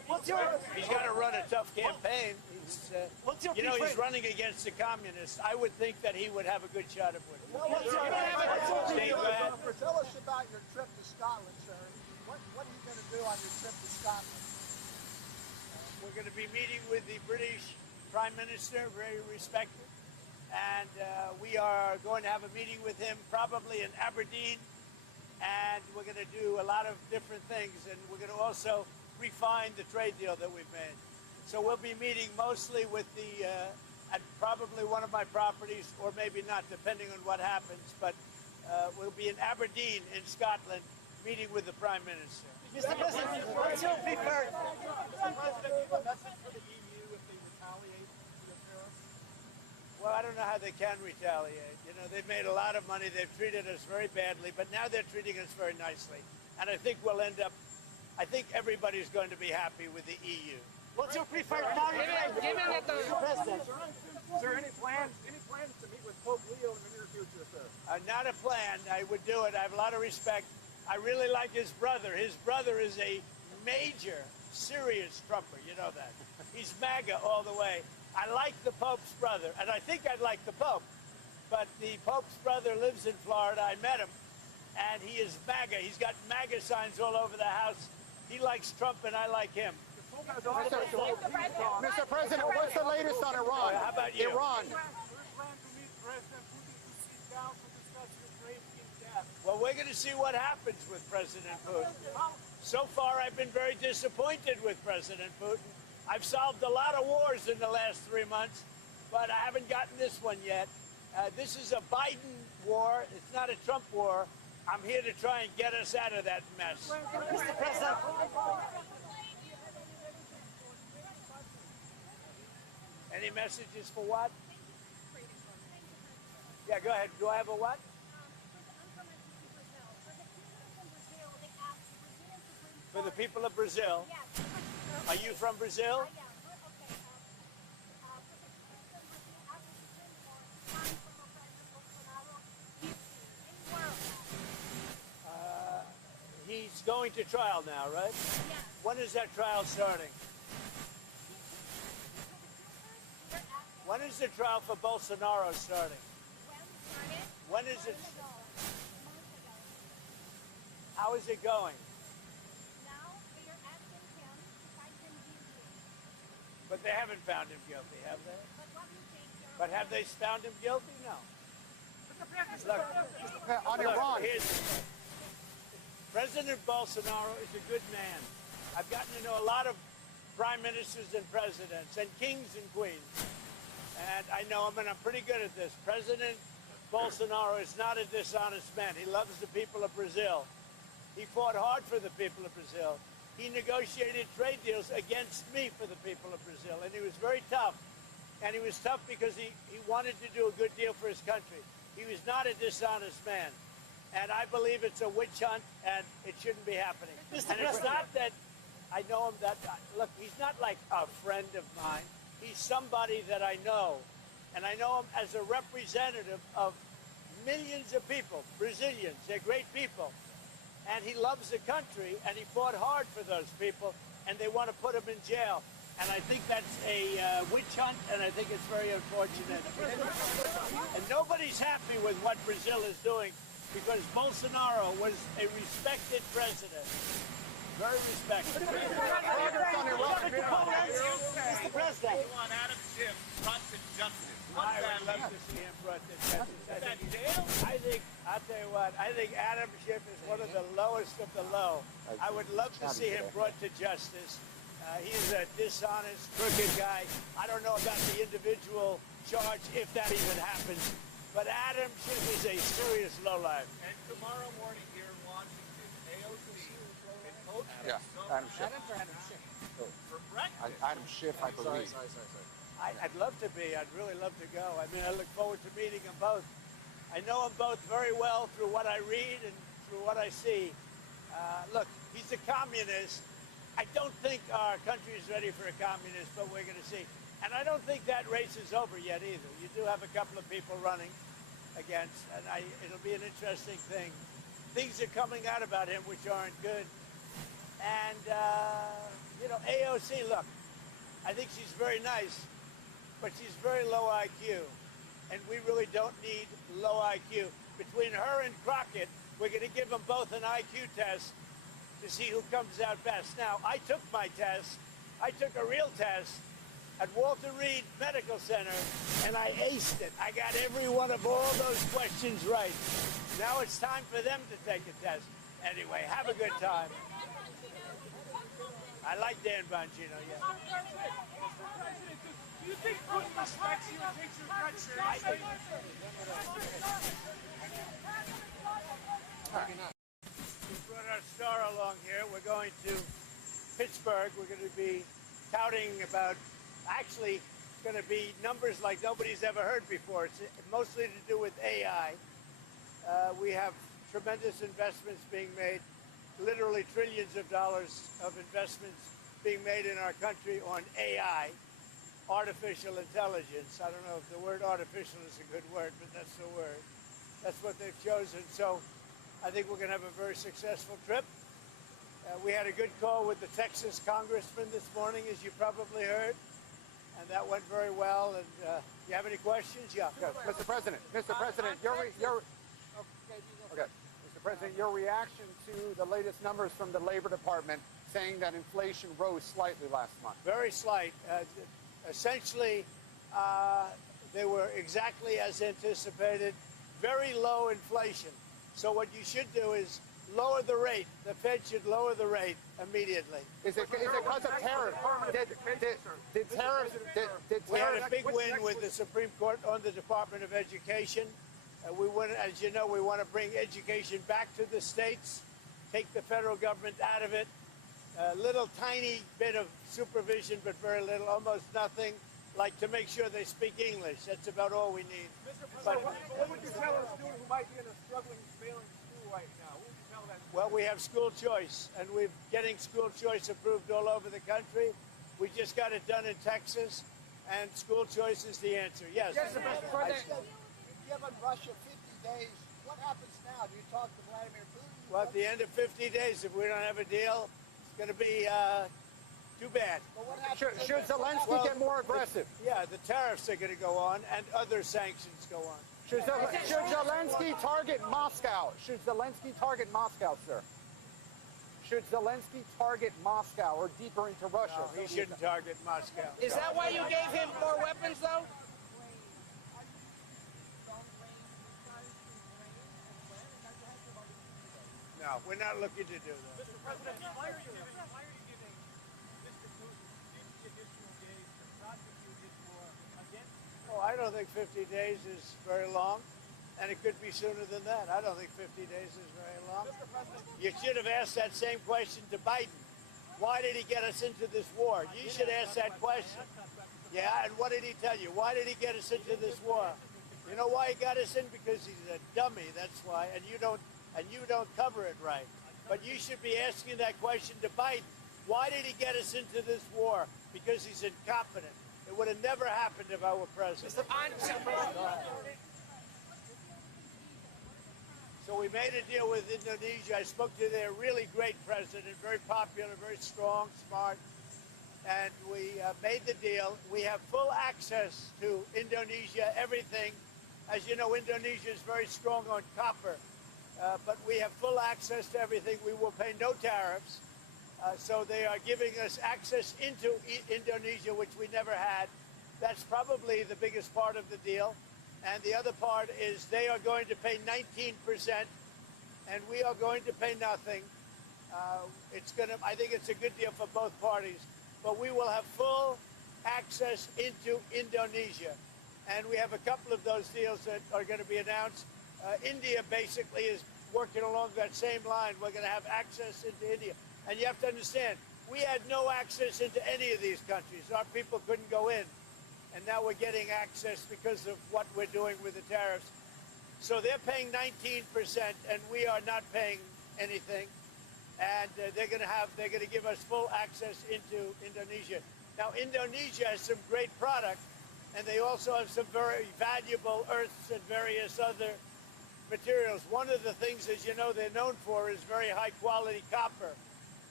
What's your He's got to run a tough campaign. What's your He's preferred- running against the communists. I would think that he would have a good shot of winning. What's your Steve, go ahead. Tell us about your trip to Scotland, sir. What are you going to do on your trip to Scotland? We're going to be meeting with the British Prime Minister, very respected, and we are going to have a meeting with him probably in Aberdeen, and we're going to do a lot of different things, and we're going to also refine the trade deal that we've made. So we'll be meeting mostly with the, at probably one of my properties, or maybe not, depending on what happens, but we'll be in Aberdeen in Scotland meeting with the Prime Minister. Mr. President, what's your preferred? Mr. President, give a message for the EU if they retaliate for the tariffs. Well, I don't know how they can retaliate. You know, they've made a lot of money. They've treated us very badly, but now they're treating us very nicely. And I think we'll end up, I think everybody's going to be happy with the EU. What's your preferred tariff rate? Given that the President. Sir, any plans to meet with Pope Leo in the near future, sir? Not a plan. I would do it. I have a lot of respect. I really like his brother. His brother is a major, serious Trumper. You know that. He's MAGA all the way. I like the Pope's brother, and I think I'd like the Pope. But the Pope's brother lives in Florida. I met him, and he is MAGA. He's got MAGA signs all over the house. He likes Trump, and I like him. Mr. President, what's the latest on Iran? How about you? Iran. First plan to meet President Putin to sit down to discuss Ukraine's death. Well, we're going to see what happens with President Putin. So far, I've been very disappointed with President Putin. I've solved a lot of wars in the last 3 months, but I haven't gotten this one yet. This is a Biden war. It's not a Trump war. I'm here to try and get us out of that mess. Mr. President, Any messages for what? Yeah, go ahead. Do I have a what? For the people of Brazil. Are you from Brazil? He's going to trial now, right? When is that trial starting? When is the trial for Bolsonaro starting? When is it? How is it going? But they haven't found him guilty, have they? But have they found him guilty? No. Look, On Iran. President Bolsonaro is a good man. I've gotten to know a lot of prime ministers and presidents and kings and queens. And I know him, and I'm pretty good at this. President Bolsonaro is not a dishonest man. He loves the people of Brazil. He fought hard for the people of Brazil. He negotiated trade deals against me for the people of Brazil, and he was very tough. And he was tough because he wanted to do a good deal for his country. He was not a dishonest man. And I believe it's a witch hunt, and it shouldn't be happening. And it's not that I know him that, look, he's not like a friend of mine. He's somebody that I know. And I know him as a representative of millions of people, Brazilians. They're great people. And he loves the country, and he fought hard for those people, and they want to put him in jail. And I think that's a witch hunt, and I think it's very unfortunate. And nobody's happy with what Brazil is doing, because Bolsonaro was a respected president. Very respected. Mr. President. We want Adam Schiff brought to justice. I would love to see him brought to justice. I'll tell you what, I think Adam Schiff is one of the lowest of the low. I would love to see him brought to justice. He's a dishonest, crooked guy. I don't know about the individual charge, if that even happens. But Adam Schiff is a serious lowlife. And tomorrow morning here in Washington, AOC and Coach Yeah, Adam Schiff. for breakfast. Adam Schiff, I believe. I'd love to be. I'd really love to go. I mean, I look forward to meeting them both. I know them both very well through what I read and through what I see. Look, he's a communist. I don't think our country is ready for a communist, but we're going to see. And I don't think that race is over yet either. You do have a couple of people running against, and it'll be an interesting thing. Things are coming out about him which aren't good. And, you know, AOC, look, I think she's very nice, but she's very low IQ. And we really don't need low IQ. Between her and Crockett, we're going to give them both an IQ test to see who comes out best. Now, I took my test. I took a real test at Walter Reed Medical Center, and I aced it. I got every one of all those questions right. Now it's time for them to take a test. Anyway, have a good time. I like Dan Bongino, yeah. Mr. President, do you think Putin respects you and takes your threat seriously? We brought our star along here. We're going to Pittsburgh. We're going to be touting about, actually, it's going to be numbers like nobody's ever heard before. It's mostly to do with AI. We have tremendous investments being made, literally trillions of dollars of investments being made in our country on AI, artificial intelligence. I don't know if the word artificial is a good word, but that's the word. That's what they've chosen. So I think we're going to have a very successful trip. We had a good call with the Texas congressman this morning, as you probably heard, and that went very well. And you have any questions? Yeah, go. Mr. President, Mr. President, your reaction to the latest numbers from the Labor Department saying that inflation rose slightly last month. Very slight. Essentially, they were exactly as anticipated. Very low inflation. So what you should do is lower the rate. The Fed should lower the rate immediately. Is it because of tariffs? Did tariffs? We had a big win with the Supreme Court on the Department of Education. We want, as you know, we want to bring education back to the states, take the federal government out of it. A little tiny bit of supervision, but very little, almost nothing, like to make sure they speak English. That's about all we need. Mr. President, what would you tell a student who might be in a struggling, failing school right now? What would you tell that student? Well, we have school choice, and we're getting school choice approved all over the country. We just got it done in Texas, and school choice is the answer. Yes. Mr. President, you've given Russia 50 days. What happens now? Do you talk to Vladimir Putin? Well, at the end of 50 days, if we don't have a deal, it's going to be too bad. But what happens? Should Zelensky get more aggressive? Yeah, the tariffs are going to go on, and other sanctions go on. Should Zelensky target Moscow? Should Zelensky target Moscow, sir? Should Zelensky target Moscow or deeper into Russia? No, he shouldn't target Moscow. Is that why you gave him more weapons, though? No, we're not looking to do that. Mr. President, why are you giving Mr. Putin 50 additional days to prosecute his war against? Oh, I don't think 50 days is very long, and it could be sooner than that. I don't think 50 days is very long. Mr. President, You should have asked that same question to Biden. Why did he get us into this war? You should ask that question. Yeah, and what did he tell you? Why did he get us into this war? You know why he got us in? Because he's a dummy, that's why, and you don't cover it right. But you should be asking that question to Biden. Why did he get us into this war? Because he's incompetent. It would have never happened if I were president. So we made a deal with Indonesia. I spoke to their really great president, very popular, very strong, smart. And we made the deal. We have full access to Indonesia, everything. As you know, Indonesia is very strong on copper. But we have full access to everything. We will pay no tariffs. So they are giving us access into Indonesia, which we never had. That's probably the biggest part of the deal. And the other part is they are going to pay 19%, and we are going to pay nothing. I think it's a good deal for both parties. But we will have full access into Indonesia. And we have a couple of those deals that are going to be announced. India basically is working along that same line. We're going to have access into India. And you have to understand, we had no access into any of these countries. Our people couldn't go in. And now we're getting access because of what we're doing with the tariffs. So they're paying 19%, and we are not paying anything. And they're going to give us full access into Indonesia. Now, Indonesia has some great product, and they also have some very valuable earths and various other materials. One of the things, as you know, they're known for is very high quality copper.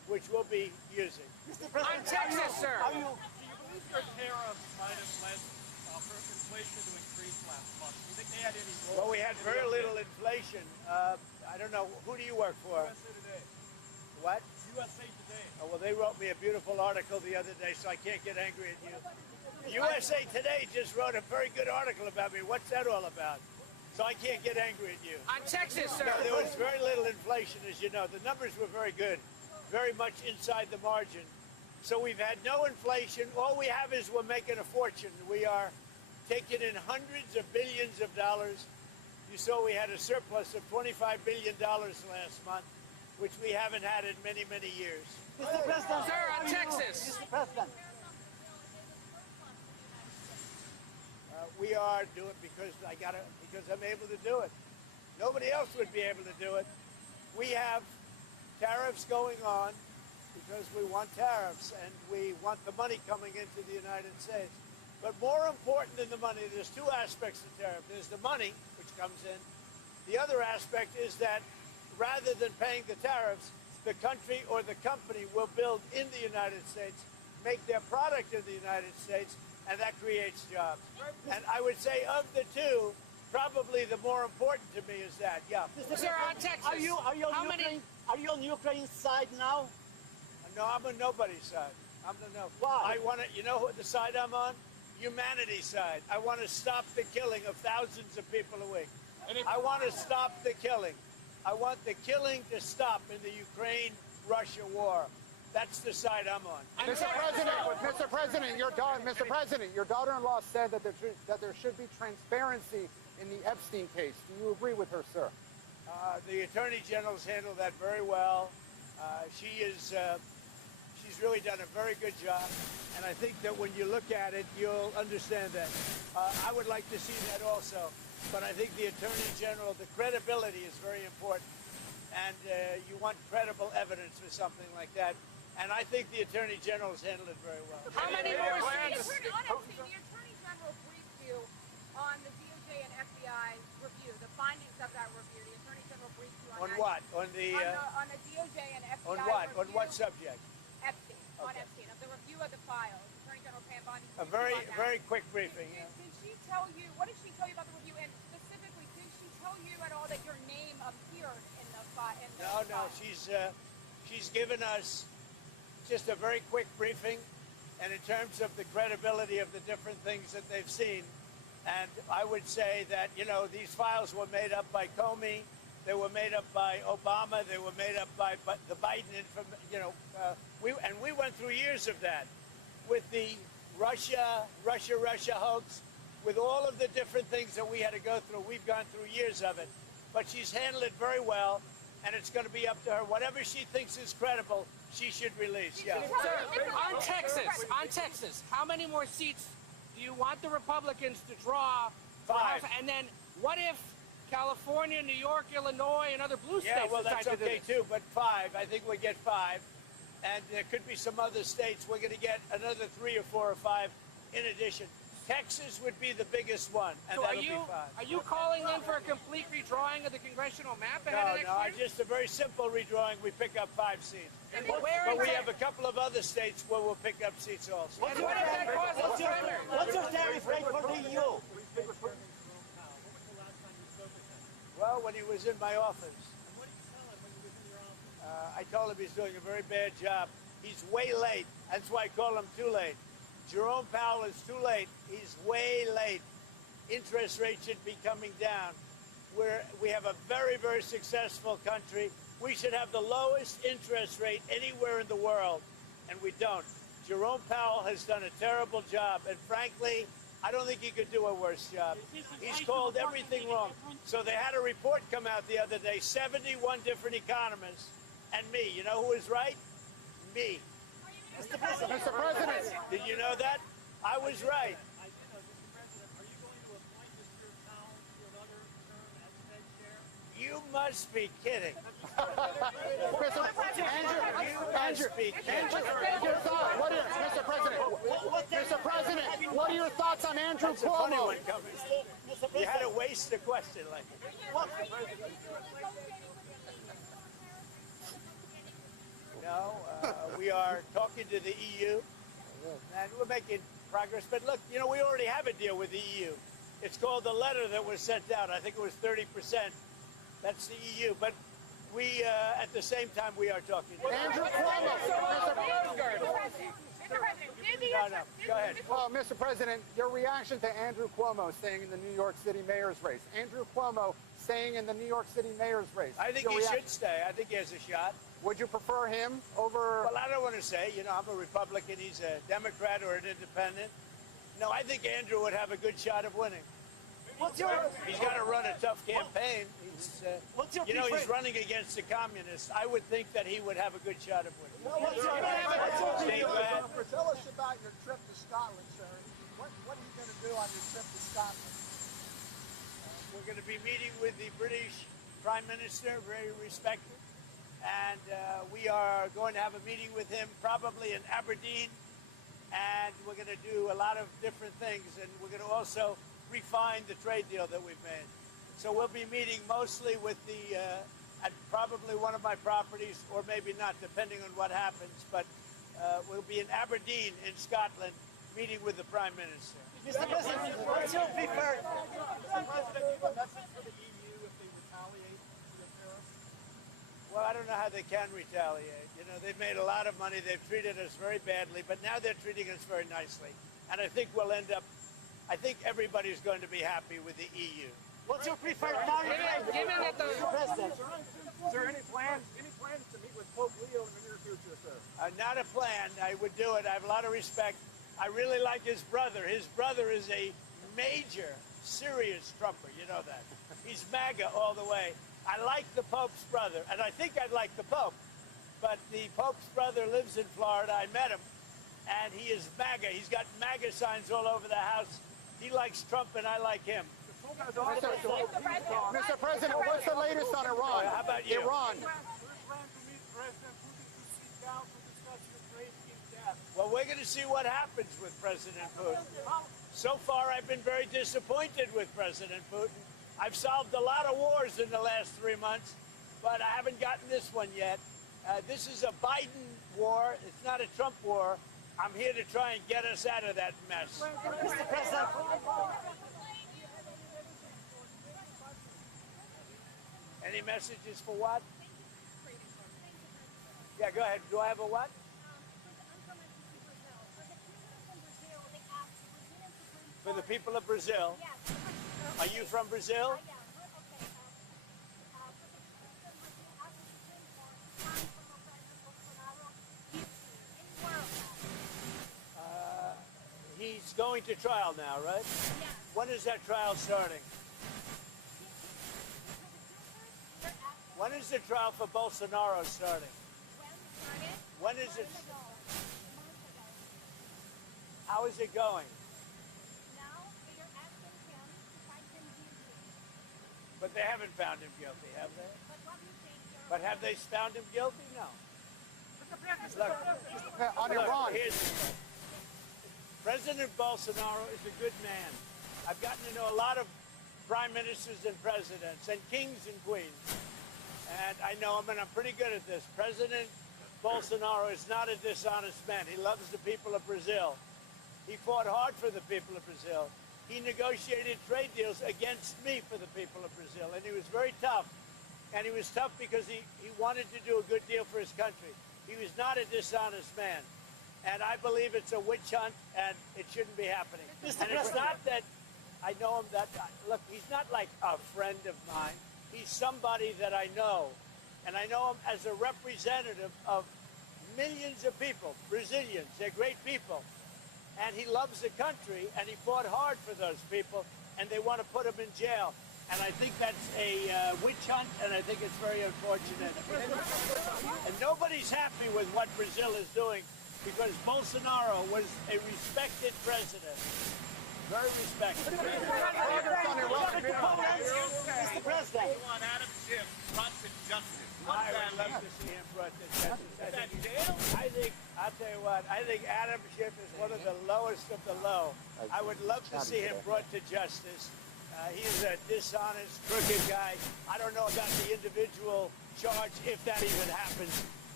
which we'll be using. Mr. On President, Texas, sir. are you, Do you believe your tariffs might have led inflation to increase last month? Do you think they had any role? Well, we had very little inflation. I don't know. Who do you work for? USA Today. What? USA Today. Oh, well, they wrote me a beautiful article the other day, so I can't get angry at you. USA Today just wrote a very good article about me. What's that all about? So I can't get angry at you. On Texas, sir. No, there was very little inflation, as you know. The numbers were very good, very much inside the margin. So we've had no inflation. All we have is we're making a fortune. We are taking in hundreds of billions of dollars. You saw we had a surplus of $25 billion last month, which we haven't had in many, many years. Mr. President, Sir, on are you, Texas. Mr. President, We are doing because I'm able to do it. Nobody else would be able to do it. We have tariffs going on because we want tariffs and we want the money coming into the United States. But more important than the money, there's two aspects to tariff. There's the money, which comes in. The other aspect is that rather than paying the tariffs, the country or the company will build in the United States, make their product in the United States, and that creates jobs. And I would say of the two, probably the more important to me is that. Yeah. Mr. Sir, on President, Texas. are you on How many- Ukraine? Are you on Ukraine's side now? No, I'm on nobody's side. I'm the no. Why? I want to. You know what the side I'm on? Humanity's side. I want to stop the killing of thousands of people a week. I want to stop the killing. I want the killing to stop in the Ukraine-Russia war. That's the side I'm on. Mr. President, your daughter-in-law said that there should be transparency in the Epstein case. Do you agree with her, sir? The Attorney General's handled that very well. She's really done a very good job, and I think that when you look at it, you'll understand that. I would like to see that also, but I think the Attorney General, the credibility is very important, and you want credible evidence for something like that, and I think the Attorney General's handled it very well. How many more The seats? Attorney General briefed you on the DOJ and FBI review, the findings of that review. The Attorney General briefed you on On that. what? On the On the DOJ and FBI on what? review. On what subject? Epstein. On Okay. Epstein, of the review of the files. Attorney General Pam Bondi A briefed very, you on that. very quick briefing. Did, Yeah. did she tell you, what did she tell you about the review? And specifically, did she tell you at all that your name appeared in the file? No. She's given us just a very quick briefing, and in terms of the credibility of the different things that they've seen, and I would say that these files were made up by Comey, they were made up by Obama, they were made up by the Biden we went through years of that with the Russia hoax, with all of the different things that we had to go through. We've gone through years of it, but she's handled it very well, and it's going to be up to her. Whatever she thinks is credible, she should release. Yeah. Sir, on Texas, how many more seats do you want the Republicans to draw? for 5. House? And then what if California, New York, Illinois, and other blue states Yeah, well, decide that's to do okay this? too, but 5. I think we get 5. And there could be some other states. We're going to get another 3 or 4 or 5 in addition. Texas would be the biggest one, and So that'll be 5. are you calling then for a complete redrawing of the congressional map ahead of next No, year? just a very simple redrawing. We pick up 5 seats. And where But we is have a couple of other states where we'll pick up seats also. And what if that causes primary? What's your tariff rate for the EU? Well, when he was in my office, What did you tell him when he was in your office? I told him he's doing a very bad job. He's way late. That's why I call him too late. Jerome Powell is too late. He's way late. Interest rates should be coming down. We have a very, very successful country. We should have the lowest interest rate anywhere in the world, and we don't. Jerome Powell has done a terrible job, and frankly, I don't think he could do a worse job. He's called everything wrong. So they had a report come out the other day, 71 different economists, and me. You know who was right? Me. Mr. President, Did you know that? I was right. I did know, Mr. President, are you going to appoint Mr. Powell to another term as Fed chair? You must be kidding. Mr. President, what are your thoughts on Andrew That's a funny Cuomo? one coming. Mr. You had President, to waste the question like that. No, we are talking to the EU, and we're making progress. But look, you know, we already have a deal with the EU. It's called the letter that was sent out. I think it was 30%. That's the EU. But we, at the same time, we are talking to Andrew Cuomo. Go ahead. Well, Mr. President, your reaction to Andrew Cuomo staying in the New York City mayor's race. Andrew Cuomo staying in the New York City mayor's race. I think he should stay. I think he has a shot. Would you prefer him over... Well, I don't want to say. You know, I'm a Republican. He's a Democrat or an independent. No, I think Andrew would have a good shot of winning. He's got to run a tough campaign. He's running against the communists. I would think that he would have a good shot of winning. Tell us about your trip to Scotland, sir. What are you going to do on your trip to Scotland? We're going to be meeting with the British Prime Minister, very respected. And we are going to have a meeting with him probably in Aberdeen. And we're going to do a lot of different things. And we're going to also refine the trade deal that we've made. So we'll be meeting mostly with the, at probably one of my properties, or maybe not, depending on what happens. But we'll be in Aberdeen in Scotland, meeting with the Prime Minister. Mr. President, what's your preferred? Mr. President, do you have a message for the EU if they retaliate for the tariffs? Well, I don't know how they can retaliate. You know, they've made a lot of money. They've treated us very badly, but now they're treating us very nicely. And I think we'll end up, I think everybody's going to be happy with the EU. What's your preferred tariff rate? Given that the Mr. President. Sir, any plans to meet with Pope Leo in the near future, sir? Not a plan. I would do it. I have a lot of respect. I really like his brother. His brother is a major, serious Trumper. You know that. He's MAGA all the way. I like the Pope's brother, and I think I'd like the Pope. But the Pope's brother lives in Florida. I met him, and he is MAGA. He's got MAGA signs all over the house. He likes Trump, and I like him. Mr. President, what's the latest on Iran? How about you? Iran. First plan to meet President Putin to sit down to discuss the trade deal. Well, we're going to see what happens with President Putin. So far, I've been very disappointed with President Putin. I've solved a lot of wars in the last 3 months, but I haven't gotten this one yet. This is a Biden war. It's not a Trump war. I'm here to try and get us out of that mess. Mr. President. Any messages for what? Yeah, go ahead. Do I have a what? For the people of Brazil. Are you from Brazil? He's going to trial now, right? Yes. When is that trial starting? When is the trial for Bolsonaro starting? When is it? How is it going? But they haven't found him guilty, have they? But have they found him guilty? No. Look, On Iran. President Bolsonaro is a good man. I've gotten to know a lot of prime ministers and presidents and kings and queens. And I know him, and I'm pretty good at this. President Bolsonaro is not a dishonest man. He loves the people of Brazil. He fought hard for the people of Brazil. He negotiated trade deals against me for the people of Brazil, and he was very tough. And he was tough because he wanted to do a good deal for his country. He was not a dishonest man. And I believe it's a witch hunt, and it shouldn't be happening. And it's not that I know him that, look, he's not like a friend of mine. He's somebody that I know. And I know him as a representative of millions of people, Brazilians. They're great people. And he loves the country, and he fought hard for those people, and they want to put him in jail. And I think that's a witch hunt, and I think it's very unfortunate. And nobody's happy with what Brazil is doing, because Bolsonaro was a respected president. Very respected. Mr. President. We want Adam Schiff brought to justice. I would love to see him brought to justice. I'll tell you what, I think Adam Schiff is one of the lowest of the low. I would love to see him brought to justice. He's a dishonest, crooked guy. I don't know about the individual charge, if that even happens.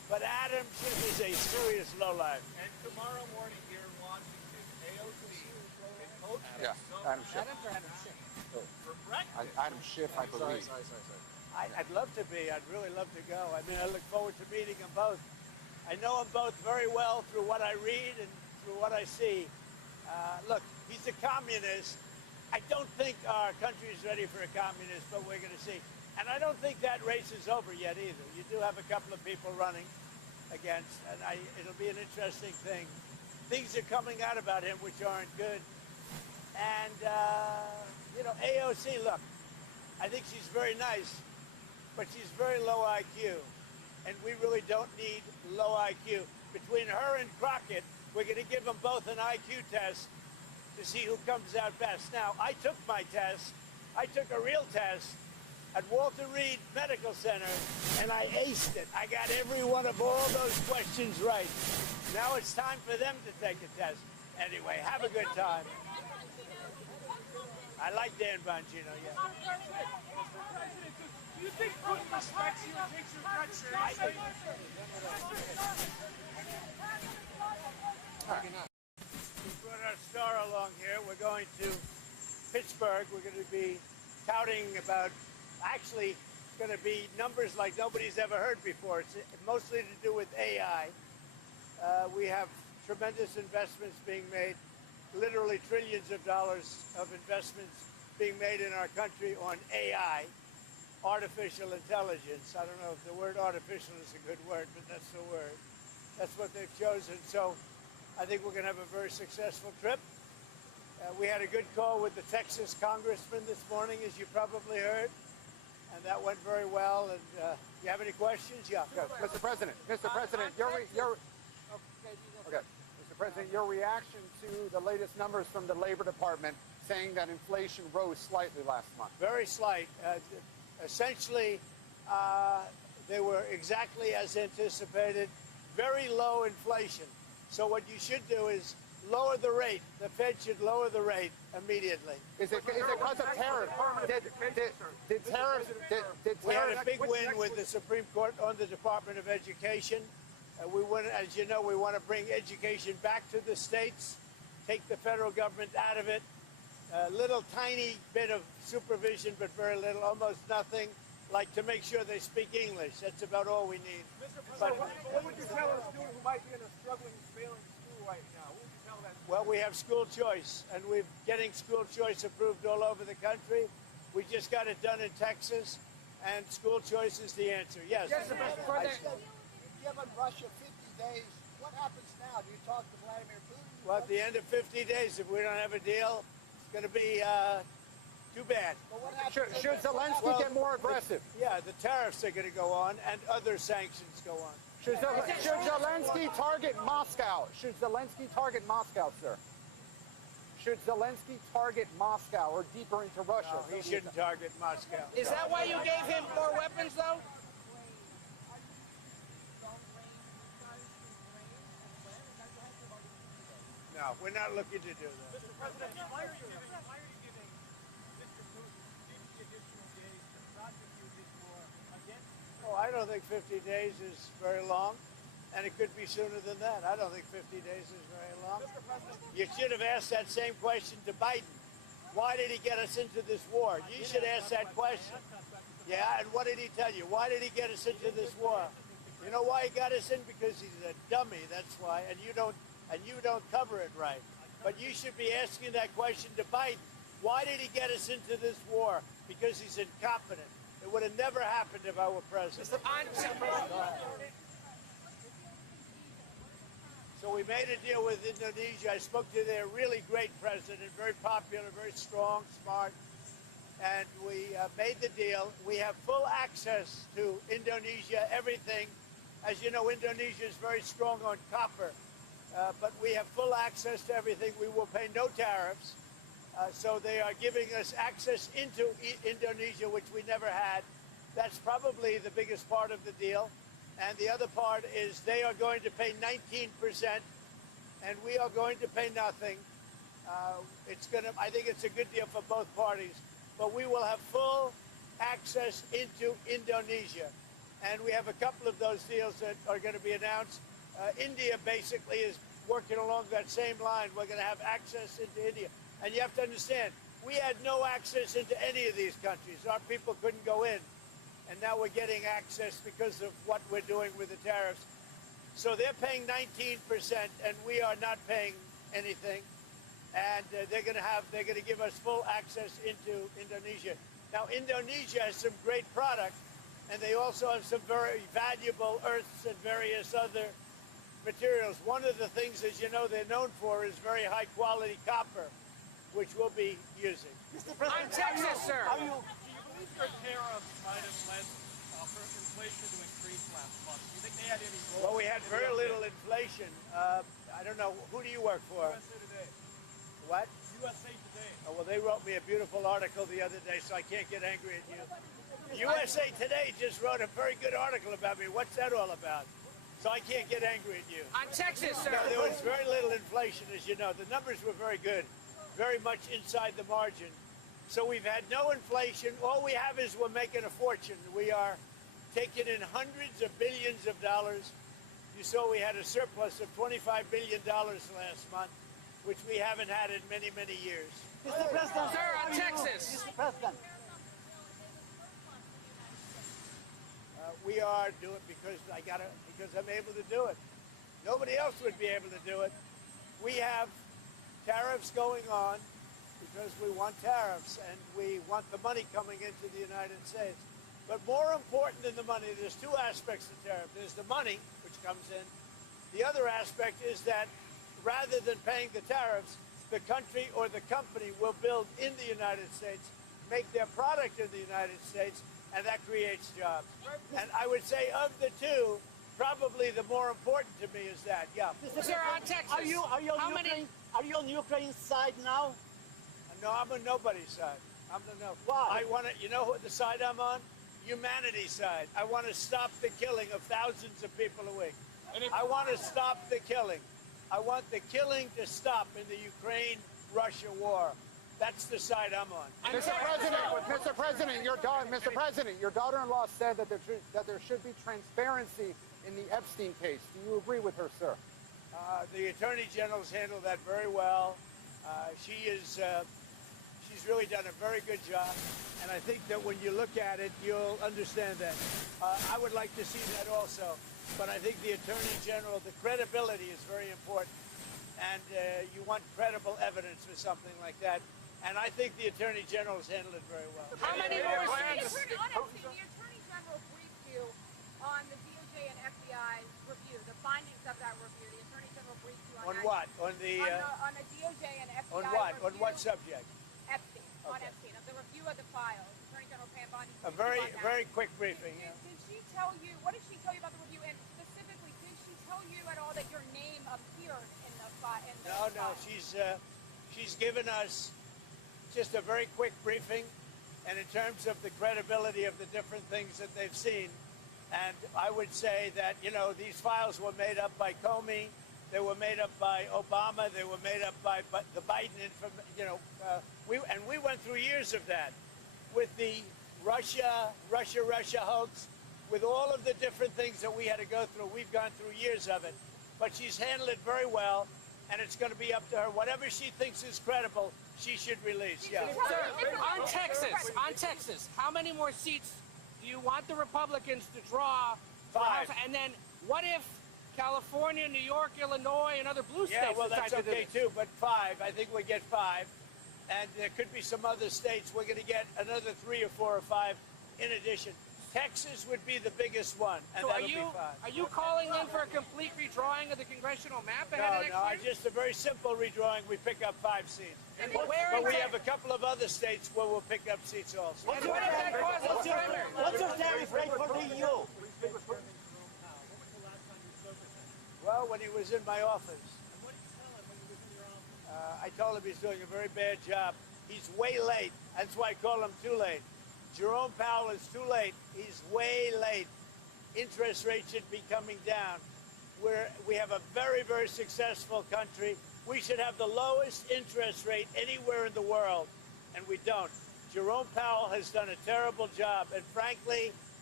But Adam Schiff is a serious lowlife. And tomorrow morning here in Washington, AOC is hosting Yeah, Adam Schiff. for breakfast. Adam Schiff, I believe. I'd love to be. I'd really love to go. I mean, I look forward to meeting them both. I know them both very well through what I read and through what I see. Look, he's a communist. I don't think our country is ready for a communist, but we're going to see. And I don't think that race is over yet either. You do have a couple of people running against, and it'll be an interesting thing. Things are coming out about him which aren't good. And, AOC, look, I think she's very nice, but she's very low IQ. And we really don't need low IQ. Between her and Crockett, we're going to give them both an IQ test to see who comes out best. Now, I took my test. I took a real test at Walter Reed Medical Center, and I aced it. I got every one of all those questions right. Now it's time for them to take a test. Anyway, have a good time. I like Dan Bongino, yeah. Mr. President, do you think Putin respects you and takes your threat seriously? We brought our star along here. We're going to Pittsburgh. We're going to be touting about, actually, going to be numbers like nobody's ever heard before. It's mostly to do with AI. We have tremendous investments being made, literally trillions of dollars of investments being made in our country on AI, artificial intelligence. I don't know if the word artificial is a good word, but that's the word. That's what they've chosen. So I think we're going to have a very successful trip. We had a good call with the Texas congressman this morning, as you probably heard, and that went very well. And you have any questions? Yeah. Mr. President, Mr. President, your reaction to the latest numbers from the Labor Department saying that inflation rose slightly last month. Very slight. Essentially, they were exactly as anticipated. Very low inflation. So what you should do is lower the rate. The Fed should lower the rate immediately. Is it because of tariffs? Did tariffs? We had a big win with the Supreme Court on the Department of Education. We want, as you know, we want to bring education back to the states, take the federal government out of it. A little tiny bit of supervision, but very little, almost nothing, like to make sure they speak English. That's about all we need. Mr. President, what would you tell a student who might be in a struggling, failing school right now? What would you tell that? Well, we have school choice, and we're getting school choice approved all over the country. We just got it done in Texas, and school choice is the answer. Yes. Yes, Mr. President. You've given Russia 50 days. What happens now? Do you talk to Vladimir Putin? Well, at the end of 50 days, if we don't have a deal, it's going to be too bad. But what happens? Should Zelensky get more aggressive? Yeah, the tariffs are going to go on, and other sanctions go on. Should Zelensky target Moscow? Should Zelensky target Moscow, sir? Should Zelensky target Moscow or deeper into Russia? No, he shouldn't target Moscow. Is that why you gave him more weapons, though? No, we're not looking to do that. Mr. President, why are you giving Mr. Putin 50 additional days to prosecute his war against Oh, I don't think 50 days is very long, and it could be sooner than that. I don't think 50 days is very long. Mr. President? You should have asked that same question to Biden. Why did he get us into this war? You should ask that question. Yeah, and what did he tell you? Why did he get us into this war? You know why he got us in? Because he's a dummy, that's why, and you don't cover it right. But you should be asking that question to Biden. Why did he get us into this war? Because he's incompetent. It would have never happened if I were president. So we made a deal with Indonesia. I spoke to their really great president, very popular, very strong, smart, and we made the deal. We have full access to Indonesia, everything. As you know, Indonesia is very strong on copper, but we have full access to everything. We will pay no tariffs. So they are giving us access into Indonesia, which we never had. That's probably the biggest part of the deal. And the other part is they are going to pay 19%, and we are going to pay nothing. I think it's a good deal for both parties. But we will have full access into Indonesia. and we have a couple of those deals that are going to be announced. India basically is working along that same line. We're going to have access into India. And you have to understand, we had no access into any of these countries. Our people couldn't go in. And now we're getting access because of what we're doing with the tariffs. So they're paying 19%, and we are not paying anything. And they're going to give us full access into Indonesia. Now, Indonesia has some great product, and they also have some very valuable earths and various other materials. One of the things, as you know, they're known for is very high-quality copper, which we'll be using. Mr. On President, Texas, sir. are you Do you believe your tariffs might have led inflation to increase last month? Do you think they had any role? Well, we had very little inflation. I don't know. Who do you work for? USA Today. What? USA Today. Oh, well, they wrote me a beautiful article the other day, so I can't get angry at you. USA Today just wrote a very good article about me. What's that all about? So I can't get angry at you. On Texas, sir. No, there was very little inflation, as you know. The numbers were very good, very much inside the margin. So we've had no inflation. All we have is we're making a fortune. We are taking in hundreds of billions of dollars. You saw we had a surplus of $25 billion last month, which we haven't had in many, many years. Mr. President, Sir, on are you- Texas. Mr. President, We are doing because I'm able to do it. Nobody else would be able to do it. We have tariffs going on because we want tariffs and we want the money coming into the United States. But more important than the money, there's two aspects to tariff. There's the money, which comes in. The other aspect is that rather than paying the tariffs, the country or the company will build in the United States, make their product in the United States, and that creates jobs. And I would say of the two, probably the more important to me is that, yeah. Mr. Sir, on President, Texas. are you on How many- Ukraine? Are you on Ukraine's side now? No, I'm on nobody's side. I'm the no. Why? I want to, you know what the side I'm on? Humanity's side. I want to stop the killing of thousands of people a week. I want to stop the killing. I want the killing to stop in the Ukraine-Russia war. That's the side I'm on. Mr. President, your daughter-in-law said that there should be transparency in the Epstein case. Do you agree with her, sir? The Attorney General's handled that very well. She's really done a very good job, and I think that when you look at it, you'll understand that. I would like to see that also, but I think the Attorney General, the credibility is very important, and you want credible evidence for something like that, and I think the Attorney General's handled it very well. How many more If seats? we're honest, the Attorney General briefed you on the DOJ and FBI review, the findings of that review. The Attorney General briefed you On on that. what? On the, On a DOJ and FBI on what? review. On what subject? Epstein. On Okay. Epstein, of the review of the files. Attorney General Pam Bondi. A briefed you on that. very quick briefing. Yeah. Did she tell you, what did she tell you about the review? And specifically, did she tell you at all that your name appeared in the file? No, she's given us just a very quick briefing, and in terms of the credibility of the different things that they've seen, and I would say that, you know, these files were made up by Comey, they were made up by Obama, they were made up by the Biden, we went through years of that with the Russia hoax, with all of the different things that we had to go through. We've gone through years of it, but she's handled it very well, and it's going to be up to her. Whatever she thinks is credible, she should release. Yeah. Sir, on Texas, how many more seats do you want the Republicans to draw? for 5. House? And then what if California, New York, Illinois, and other blue states Yeah, well, decide that's to do okay this? too, but 5. I think we get 5. And there could be some other states. We're going to get another 3 or 4 or 5 in addition. Texas would be the biggest one, and So that'll be 5. are you calling in for a complete redrawing of the congressional map ahead of next No, year? just a very simple redrawing. We pick up 5 seats. And where But we exactly- have a couple of other states where we'll pick up seats also. And what if that causes primary? What's your tariff rate for the EU? Well, when he was in my office, I told him he's doing a very bad job. He's way late. That's why I call him too late. Jerome Powell is too late. He's way late. Interest rates should be coming down. We have a very, very successful country. We should have the lowest interest rate anywhere in the world, and we don't. Jerome Powell has done a terrible job, and frankly,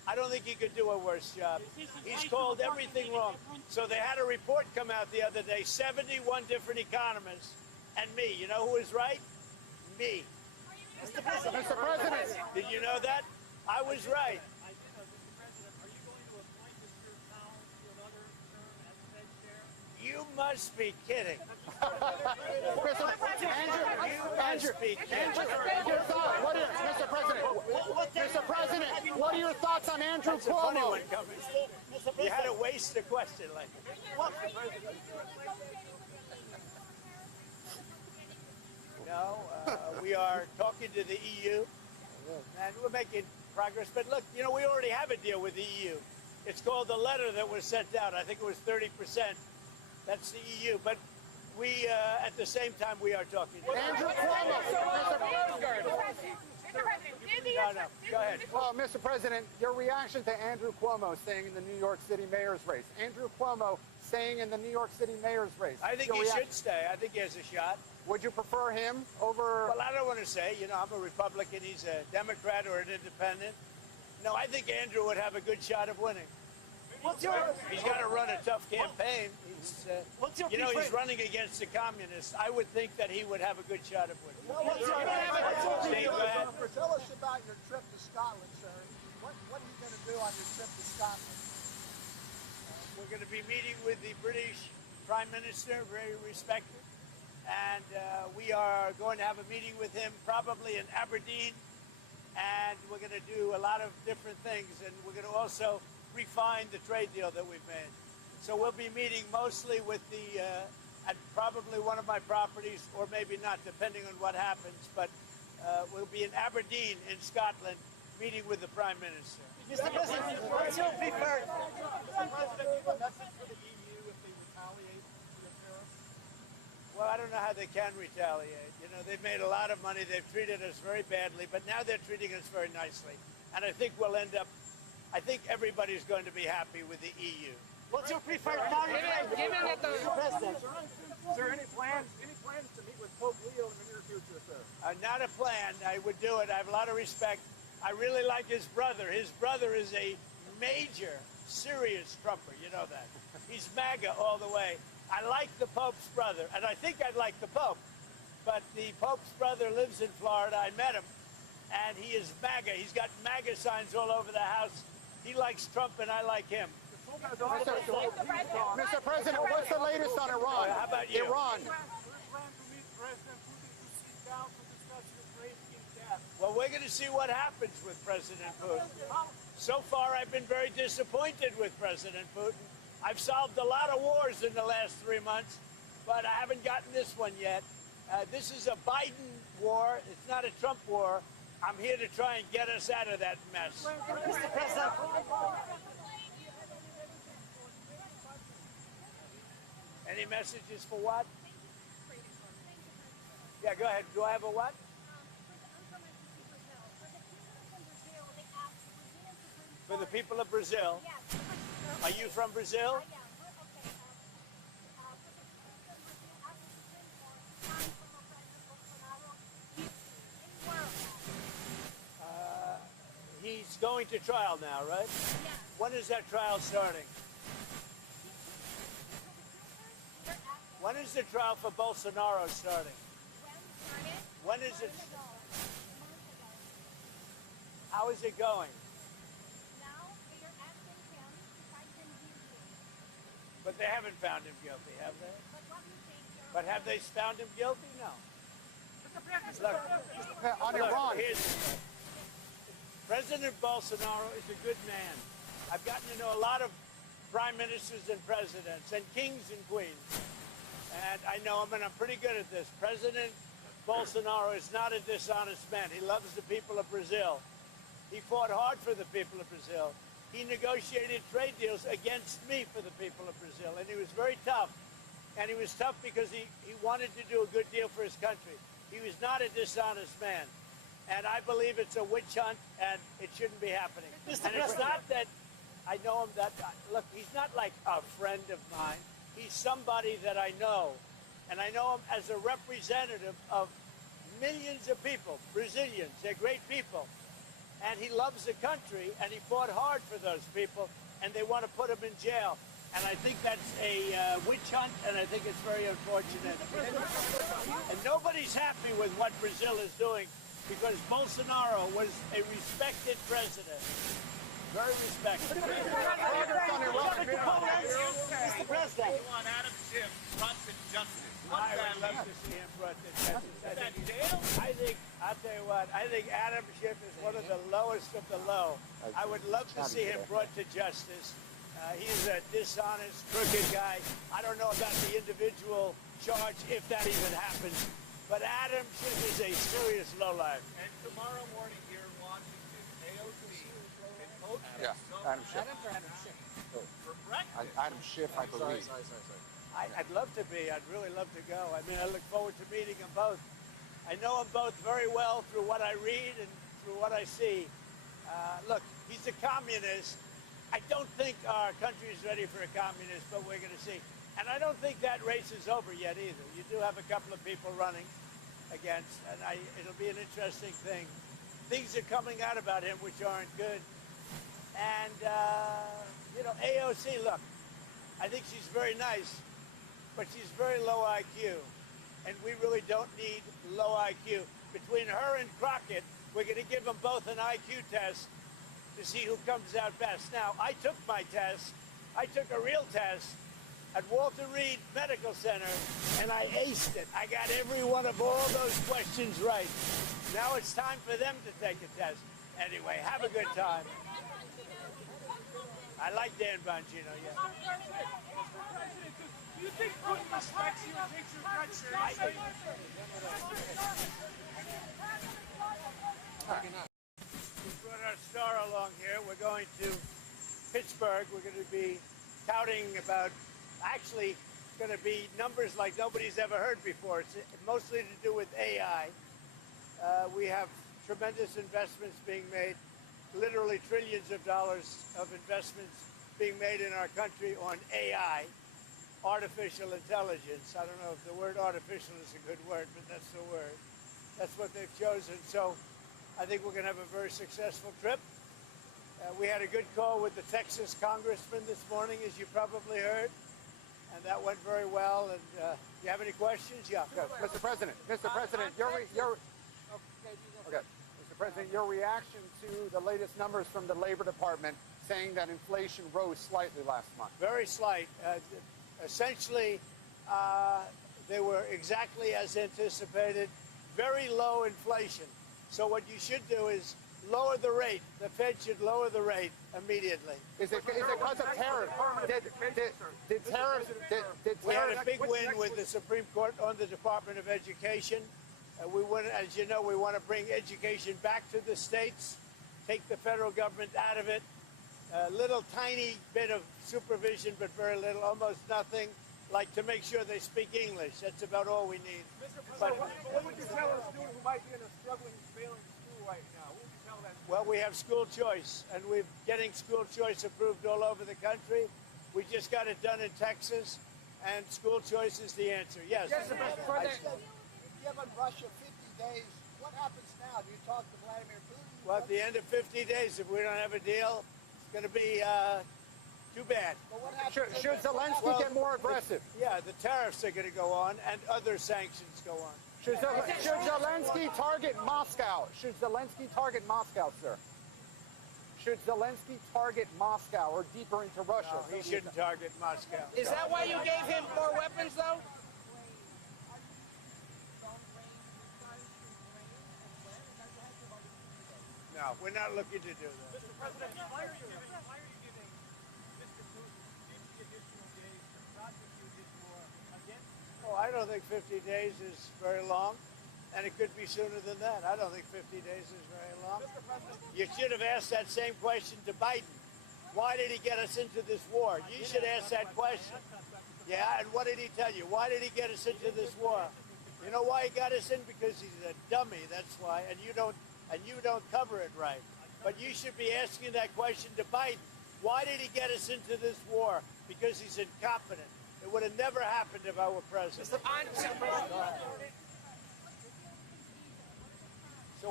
I don't think he could do a worse job. He's called everything wrong. So they had a report come out the other day, 71 different economists, and me. You know who was right? Me. Mr. President. Did you know that? I was right. I did know, Mr. President, are you going to appoint Mr. Powell to another term as Fed chair? You must be kidding. Mr. President, what are your thoughts on Andrew That's a funny Cuomo? one coming. You had to waste the question like that. No, we are talking to the EU, and we're making progress. But look, you know, we already have a deal with the EU. It's called the letter that was sent out. I think it was 30%. That's the EU. But we, at the same time, we are talking to Andrew Cuomo. No, go ahead. Well, Mr. President, your reaction to Andrew Cuomo staying in the New York City mayor's race. Andrew Cuomo staying in the New York City mayor's race. I think he should stay. I think he has a shot. Would you prefer him over... Well, I don't want to say, you know, I'm a Republican, he's a Democrat or an independent. No, I think Andrew would have a good shot of winning. He's got to run a tough campaign. You know, he's running against the communists. I would think that he would have a good shot of winning. Steve, go ahead. Tell us about your trip to Scotland, sir. What are you going to do on your trip to Scotland? We're going to be meeting with the British Prime Minister, very respected. And we are going to have a meeting with him probably in Aberdeen. And we're going to do a lot of different things. And we're going to also refine the trade deal that we've made. So we'll be meeting mostly with the, at probably one of my properties, or maybe not, depending on what happens. But we'll be in Aberdeen in Scotland, meeting with the Prime Minister. Mr. President, what's your preferred? Mr. President, do you have a message for the EU if they retaliate for the tariffs? Well, I don't know how they can retaliate. You know, they've made a lot of money. They've treated us very badly, but now they're treating us very nicely. And I think we'll end up, I think everybody's going to be happy with the EU. What's your preferred tariff rate? Given that the President. Sir, any plans to meet with Pope Leo in the near future, sir? Not a plan. I would do it. I have a lot of respect. I really like his brother. His brother is a major, serious Trumper. You know that. He's MAGA all the way. I like the Pope's brother, and I think I'd like the Pope. But the Pope's brother lives in Florida. I met him, and he is MAGA. He's got MAGA signs all over the house. He likes Trump, and I like him. Mr. President, what's the latest on Iran? How about you? Iran. Do you plan to meet President Putin to sit down to discuss Ukrainian gas? Well, we're going to see what happens with President Putin. So far, I've been very disappointed with President Putin. I've solved a lot of wars in the last 3 months, but I haven't gotten this one yet. This is a Biden war. It's not a Trump war. I'm here to try and get us out of that mess. Mr. President. Any messages for what? Yeah, go ahead. Do I have a what? For the people of Brazil. Are you from Brazil? He's going to trial now, right? When is that trial starting? When is the trial for Bolsonaro starting? When is it? How is it going? But they haven't found him guilty, have they? But have they found him guilty? No. Look, On Iran. President Bolsonaro is a good man. I've gotten to know a lot of prime ministers and presidents and kings and queens. And I know him, and I'm pretty good at this. President Bolsonaro is not a dishonest man. He loves the people of Brazil. He fought hard for the people of Brazil. He negotiated trade deals against me for the people of Brazil, and he was very tough. And he was tough because he wanted to do a good deal for his country. He was not a dishonest man. And I believe it's a witch hunt, and it shouldn't be happening. And it's not that I know him that, look, he's not like a friend of mine. He's somebody that I know. And I know him as a representative of millions of people, Brazilians. They're great people. and he loves the country, and he fought hard for those people, and they want to put him in jail. And I think that's a witch hunt, and I think it's very unfortunate. And nobody's happy with what Brazil is doing, because Bolsonaro was a respected president. Very respected. Mr. President. You want Adam Schiff brought to justice. I would love to see him brought to justice. I'll tell you what, I think Adam Schiff is one of the lowest of the low. I would love to see him brought to justice. He's a dishonest, crooked guy. I don't know about the individual charge, if that even happens. But Adam Schiff is a serious lowlife. And tomorrow morning here in Washington, AOC is hosting Adam Schiff. for breakfast. Adam Schiff, I believe. I'd love to be. I'd really love to go. I mean, I look forward to meeting them both. I know them both very well through what I read and through what I see. Look, he's a communist. I don't think our country is ready for a communist, but we're going to see. And I don't think that race is over yet either. You do have a couple of people running against, and it'll be an interesting thing. Things are coming out about him which aren't good. And, AOC, look, I think she's very nice, but she's very low IQ. And we really don't need low IQ. Between her and Crockett, we're going to give them both an IQ test to see who comes out best. Now, I took my test. I took a real test at Walter Reed Medical Center, and I aced it. I got every one of all those questions right. Now it's time for them to take a test. Anyway, have a good time. I like Dan Bongino, yeah. Do you think Putin respects you and takes your threats seriously? We brought our star along here. We're going to Pittsburgh. We're going to be touting about, actually, going to be numbers like nobody's ever heard before. It's mostly to do with AI. We have tremendous investments being made, literally trillions of dollars of investments being made in our country on AI, artificial intelligence. I don't know if the word artificial is a good word, but that's the word. That's what they've chosen. So I think we're going to have a very successful trip. We had a good call with the Texas congressman this morning, as you probably heard, and that went very well. And you have any questions? Yeah. Mr. President, Mr. President, your reaction to the latest numbers from the Labor Department saying that inflation rose slightly last month. Very slight. Essentially, they were exactly as anticipated. Very low inflation. So what you should do is lower the rate. The Fed should lower the rate immediately. Is it because of tariffs? We had a big win with the Supreme Court on the Department of Education. As you know, we want to bring education back to the states, take the federal government out of it. A little tiny bit of supervision, but very little, almost nothing, like to make sure they speak English. That's about all we need. Mr. President, what would you tell a student who might be in a struggling, failing school right now? What would you tell that student? Well, we have school choice, and we're getting school choice approved all over the country. We just got it done in Texas, and school choice is the answer. Yes. If you give Russia 50 days, what happens now? Do you talk to Vladimir Putin? Well, at the end of 50 days, if we don't have a deal, it's going to be too bad. But what happens? Should Zelensky get more aggressive? Yeah, the tariffs are going to go on, and other sanctions go on. Should Zelensky target Moscow? Should Zelensky target Moscow, sir? Should Zelensky target Moscow or deeper into Russia? No, he shouldn't target Moscow. Is that why you gave him more weapons, though? No, we're not looking to do that. Mr. President, why are you giving Mr. Putin 50 additional days to prosecute his war against? Oh, I don't think 50 days is very long, and it could be sooner than that. I don't think 50 days is very long. Mr. President, You should have asked that same question to Biden. Why did he get us into this war? You should ask that question. Yeah, and what did he tell you? Why did he get us into this war? You know why he got us in? Because he's a dummy, that's why, and you don't cover it right. But you should be asking that question to Biden. Why did he get us into this war? Because he's incompetent. It would have never happened if I were president. So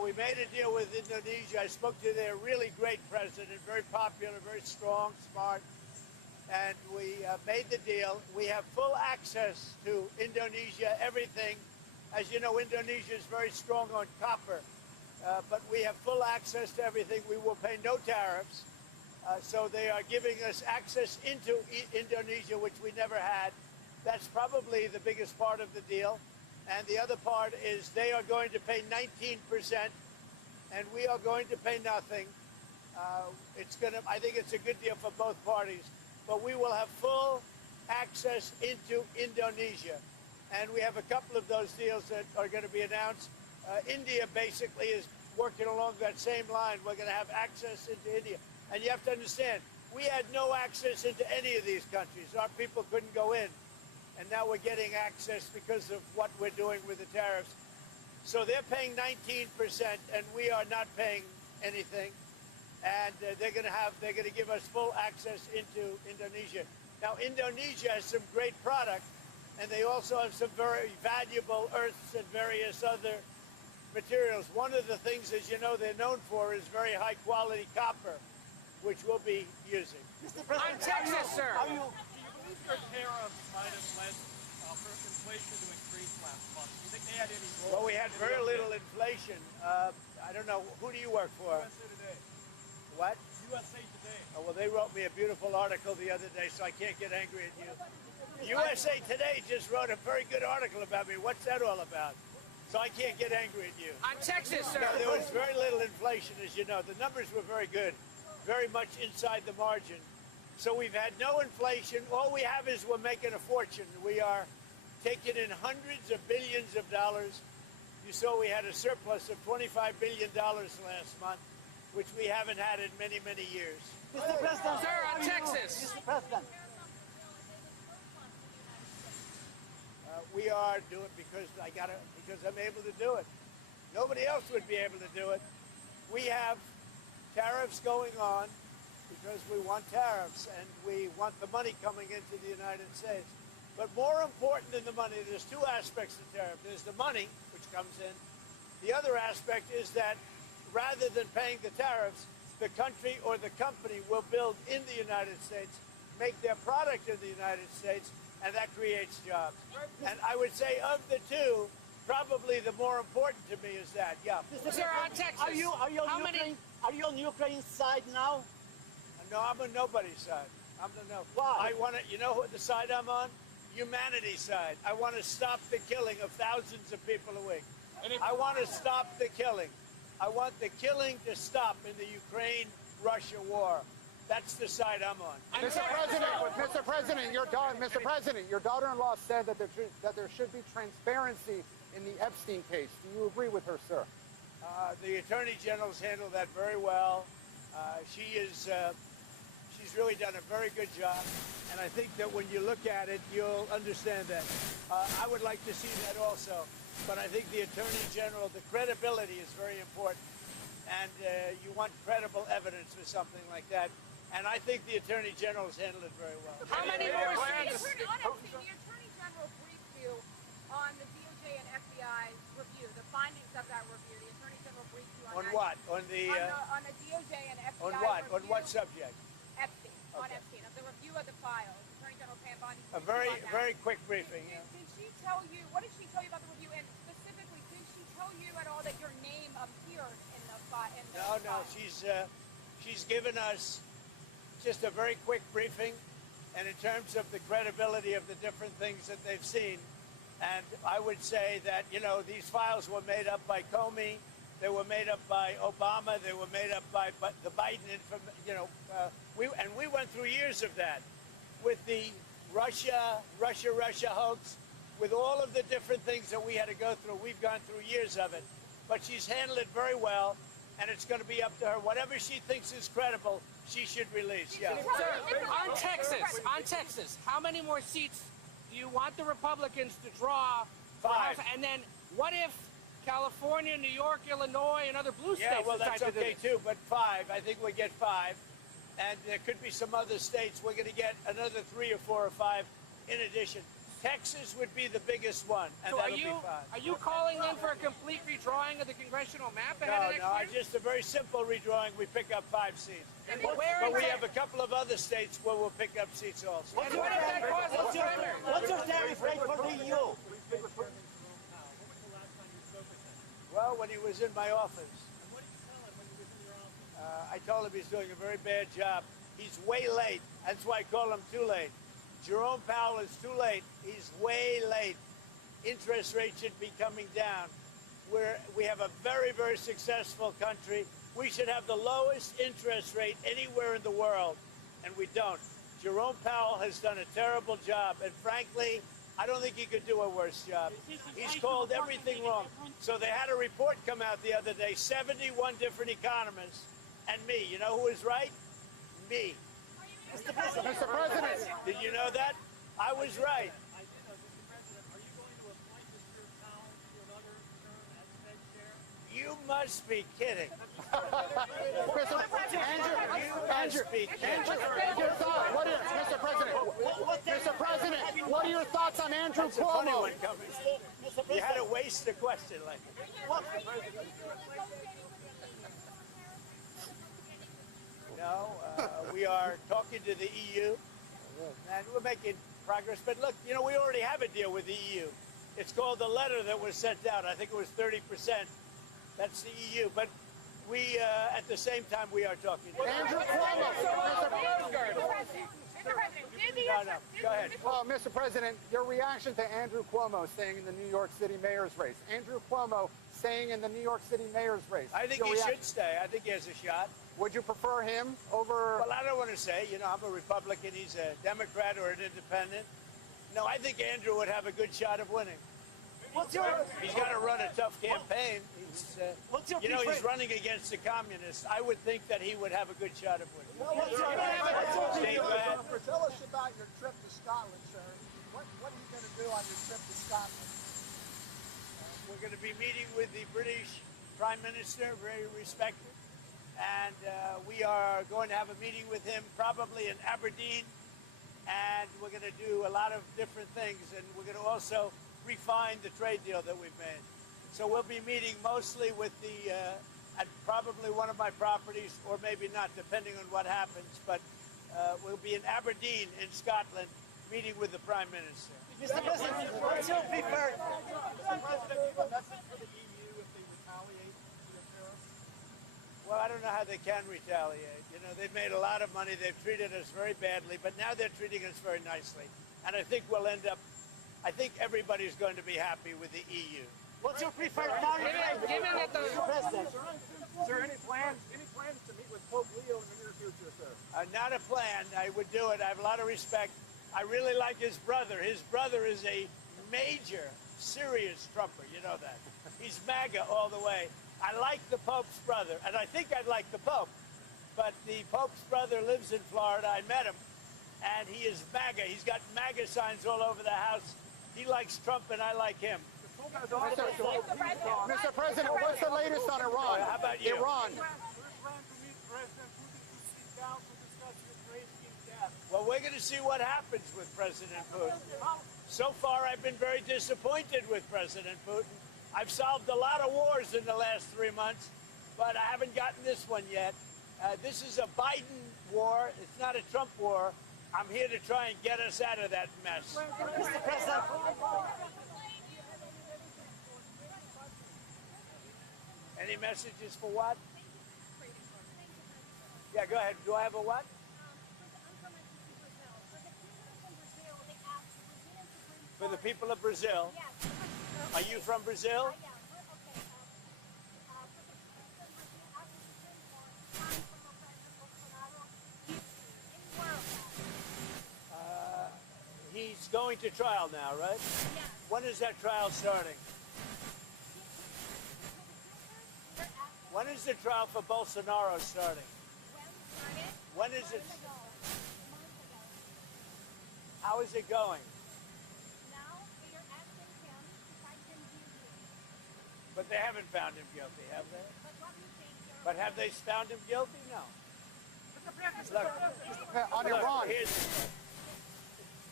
we made a deal with Indonesia. I spoke to their really great president, very popular, very strong, smart, and we made the deal. We have full access to Indonesia, everything. As you know, Indonesia is very strong on copper, but we have full access to everything. We will pay no tariffs. So they are giving us access into Indonesia, which we never had. That's probably the biggest part of the deal. And the other part is they are going to pay 19%, and we are going to pay nothing. I think it's a good deal for both parties. But we will have full access into Indonesia. And we have a couple of those deals that are going to be announced. India basically is working along that same line. We're going to have access into India. And you have to understand, we had no access into any of these countries. Our people couldn't go in. And now we're getting access because of what we're doing with the tariffs. So they're paying 19%, and we are not paying anything. And they're going to give us full access into Indonesia. Now, Indonesia has some great product, and they also have some very valuable earths and various other materials. One of the things, as you know, they're known for is very high-quality copper, which we'll be using. Mr. On President, Texas, sir. Do you believe your tariffs might have led inflation to increase last month? Do you think they had any role? Well, we had very little inflation. I don't know. Who do you work for? USA Today. What? USA Today. Oh, well, they wrote me a beautiful article the other day, so I can't get angry at you. USA Today just wrote a very good article about me. What's that all about? So I can't get angry at you. On Texas, sir. No, there was very little inflation, as you know. The numbers were very good, very much inside the margin. So we've had no inflation. All we have is we're making a fortune. We are taking in hundreds of billions of dollars. You saw we had a surplus of $25 billion last month, which we haven't had in many, many years. Mr. President, Sir, on Texas. Mr. President, We are doing because I'm able to do it. Nobody else would be able to do it. We have tariffs going on because we want tariffs and we want the money coming into the United States. But more important than the money, there's two aspects to tariff. There's the money, which comes in. The other aspect is that rather than paying the tariffs, the country or the company will build in the United States, make their product in the United States, and that creates jobs. And I would say of the two, probably the more important to me is that, yeah. Mr. Sir, on President, Texas. are you on How Ukraine? many- Are you on Ukraine's side now? No, I'm on nobody's side. I'm the no. Why? I want to, you know what the side I'm on? Humanity's side. I want to stop the killing of thousands of people a week. I want to stop the killing. I want the killing to stop in the Ukraine-Russia war. That's the side I'm on. Mr. President, your daughter-in-law said that there should be transparency in the Epstein case. Do you agree with her, sir? The Attorney General's handled that very well. She's really done a very good job, and I think that when you look at it, you'll understand that. I would like to see that also, but I think the Attorney General, the credibility is very important, and you want credible evidence for something like that, and I think the Attorney General's handled it very well. How many more The seats? Attorney General briefed you on the DOJ and FBI review, the findings of that review. The Attorney General briefed you on On that. what? On the On the DOJ and FBI on what? review. On what subject? Epstein. On Okay. Epstein, of the review of the files. Attorney General Pam Bondi. A very quick briefing. Yeah. Did she tell you, what did she tell you about the review? And specifically, did she tell you at all that your name appeared in the file? No. She's given us just a very quick briefing, and in terms of the credibility of the different things that they've seen, and I would say that these files were made up by Comey, they were made up by Obama, they were made up by the Biden. We went through years of that with the Russia hoax, with all of the different things that we had to go through. We've gone through years of it, but she's handled it very well. And it's going to be up to her. Whatever she thinks is credible, she should release. Yeah. Sir, on Texas, how many more seats do you want the Republicans to draw? for 5. House? And then what if California, New York, Illinois, and other blue states Yeah, well, decide that's to do okay this? too, but 5. I think we get 5. And there could be some other states. We're going to get another 3 or 4 or 5 in addition. Texas would be the biggest one, and So that'll be fine. are you calling then for a complete redrawing of the congressional map ahead of next No, year? just a very simple redrawing. We pick up 5 seats. And where But we exactly- have a couple of other states where we'll pick up seats also. And what if that causes primary? What's your tariff rate for the EU? Well, when he was in my office, What did you tell him when he was in your office? I told him he's doing a very bad job. He's way late. That's why I call him too late. Jerome Powell is too late. He's way late. Interest rates should be coming down. We have a very, very successful country. We should have the lowest interest rate anywhere in the world, and we don't. Jerome Powell has done a terrible job, and frankly, I don't think he could do a worse job. He's called everything wrong. So they had a report come out the other day, 71 different economists, and me. You know who was right? Me. Mr. President. Did you know that? I was right. I did know, Mr. President, are you going to appoint Mr. Powell to another term as Fed chair? You must be kidding. Mr. President, what are your thoughts on Andrew That's a funny Cuomo? one coming. You had to waste a question like that. No, we are talking to the EU, and we're making progress. But look, you know, we already have a deal with the EU. It's called the letter that was sent out. I think it was 30%. That's the EU. But we, at the same time, we are talking to Andrew Cuomo. No, go ahead. Well, Mr. President, your reaction to Andrew Cuomo staying in the New York City mayor's race. Andrew Cuomo staying in the New York City mayor's race. I think Your he reaction- should stay. I think he has a shot. Would you prefer him over... Well, I don't want to say. You know, I'm a Republican. He's a Democrat or an independent. No, I think Andrew would have a good shot of winning. He's got to run a tough campaign. He's, you know, he's running against the communists. I would think that he would have a good shot of winning. Steve, go ahead. Tell us about your trip to Scotland, sir. What are you going to do on your trip to Scotland? We're going to be meeting with the British Prime Minister, very respected. And we are going to have a meeting with him probably in Aberdeen. And we're going to do a lot of different things. And we're going to also refine the trade deal that we've made. So we'll be meeting mostly with the, at probably one of my properties, or maybe not, depending on what happens. But we'll be in Aberdeen in Scotland, meeting with the Prime Minister. Mr. President, what's your preferred? Mr. President, do you have a message for the EU if they retaliate to the tariffs? Well, I don't know how they can retaliate. You know, they've made a lot of money. They've treated us very badly, but now they're treating us very nicely. And I think we'll end up, I think everybody's going to be happy with the EU. What's your preferred tariff rate? Given that the Mr. President. Sir, any plans to meet with Pope Leo in the near future, sir? Not a plan. I would do it. I have a lot of respect. I really like his brother. His brother is a major, serious Trumper. You know that. He's MAGA all the way. I like the Pope's brother, and I think I'd like the Pope. But the Pope's brother lives in Florida. I met him, and he is MAGA. He's got MAGA signs all over the house. He likes Trump, and I like him. Mr. President, what's the latest on Iran? How about you? Iran. First plan to meet President Putin to sit down to discuss Ukraine death. Well, we're going to see what happens with President Putin. So far, I've been very disappointed with President Putin. I've solved a lot of wars in the last 3 months, but I haven't gotten this one yet. This is a Biden war. It's not a Trump war. I'm here to try and get us out of that mess. Mr. President. Any messages for what? Yeah, go ahead. Do I have a what? For the people of Brazil. Are you from Brazil? He's going to trial now, right? When is that trial starting? When is the trial for Bolsonaro starting? When is it? How is it going? But they haven't found him guilty, have they? But have they found him guilty? No. Look, On look, Iran.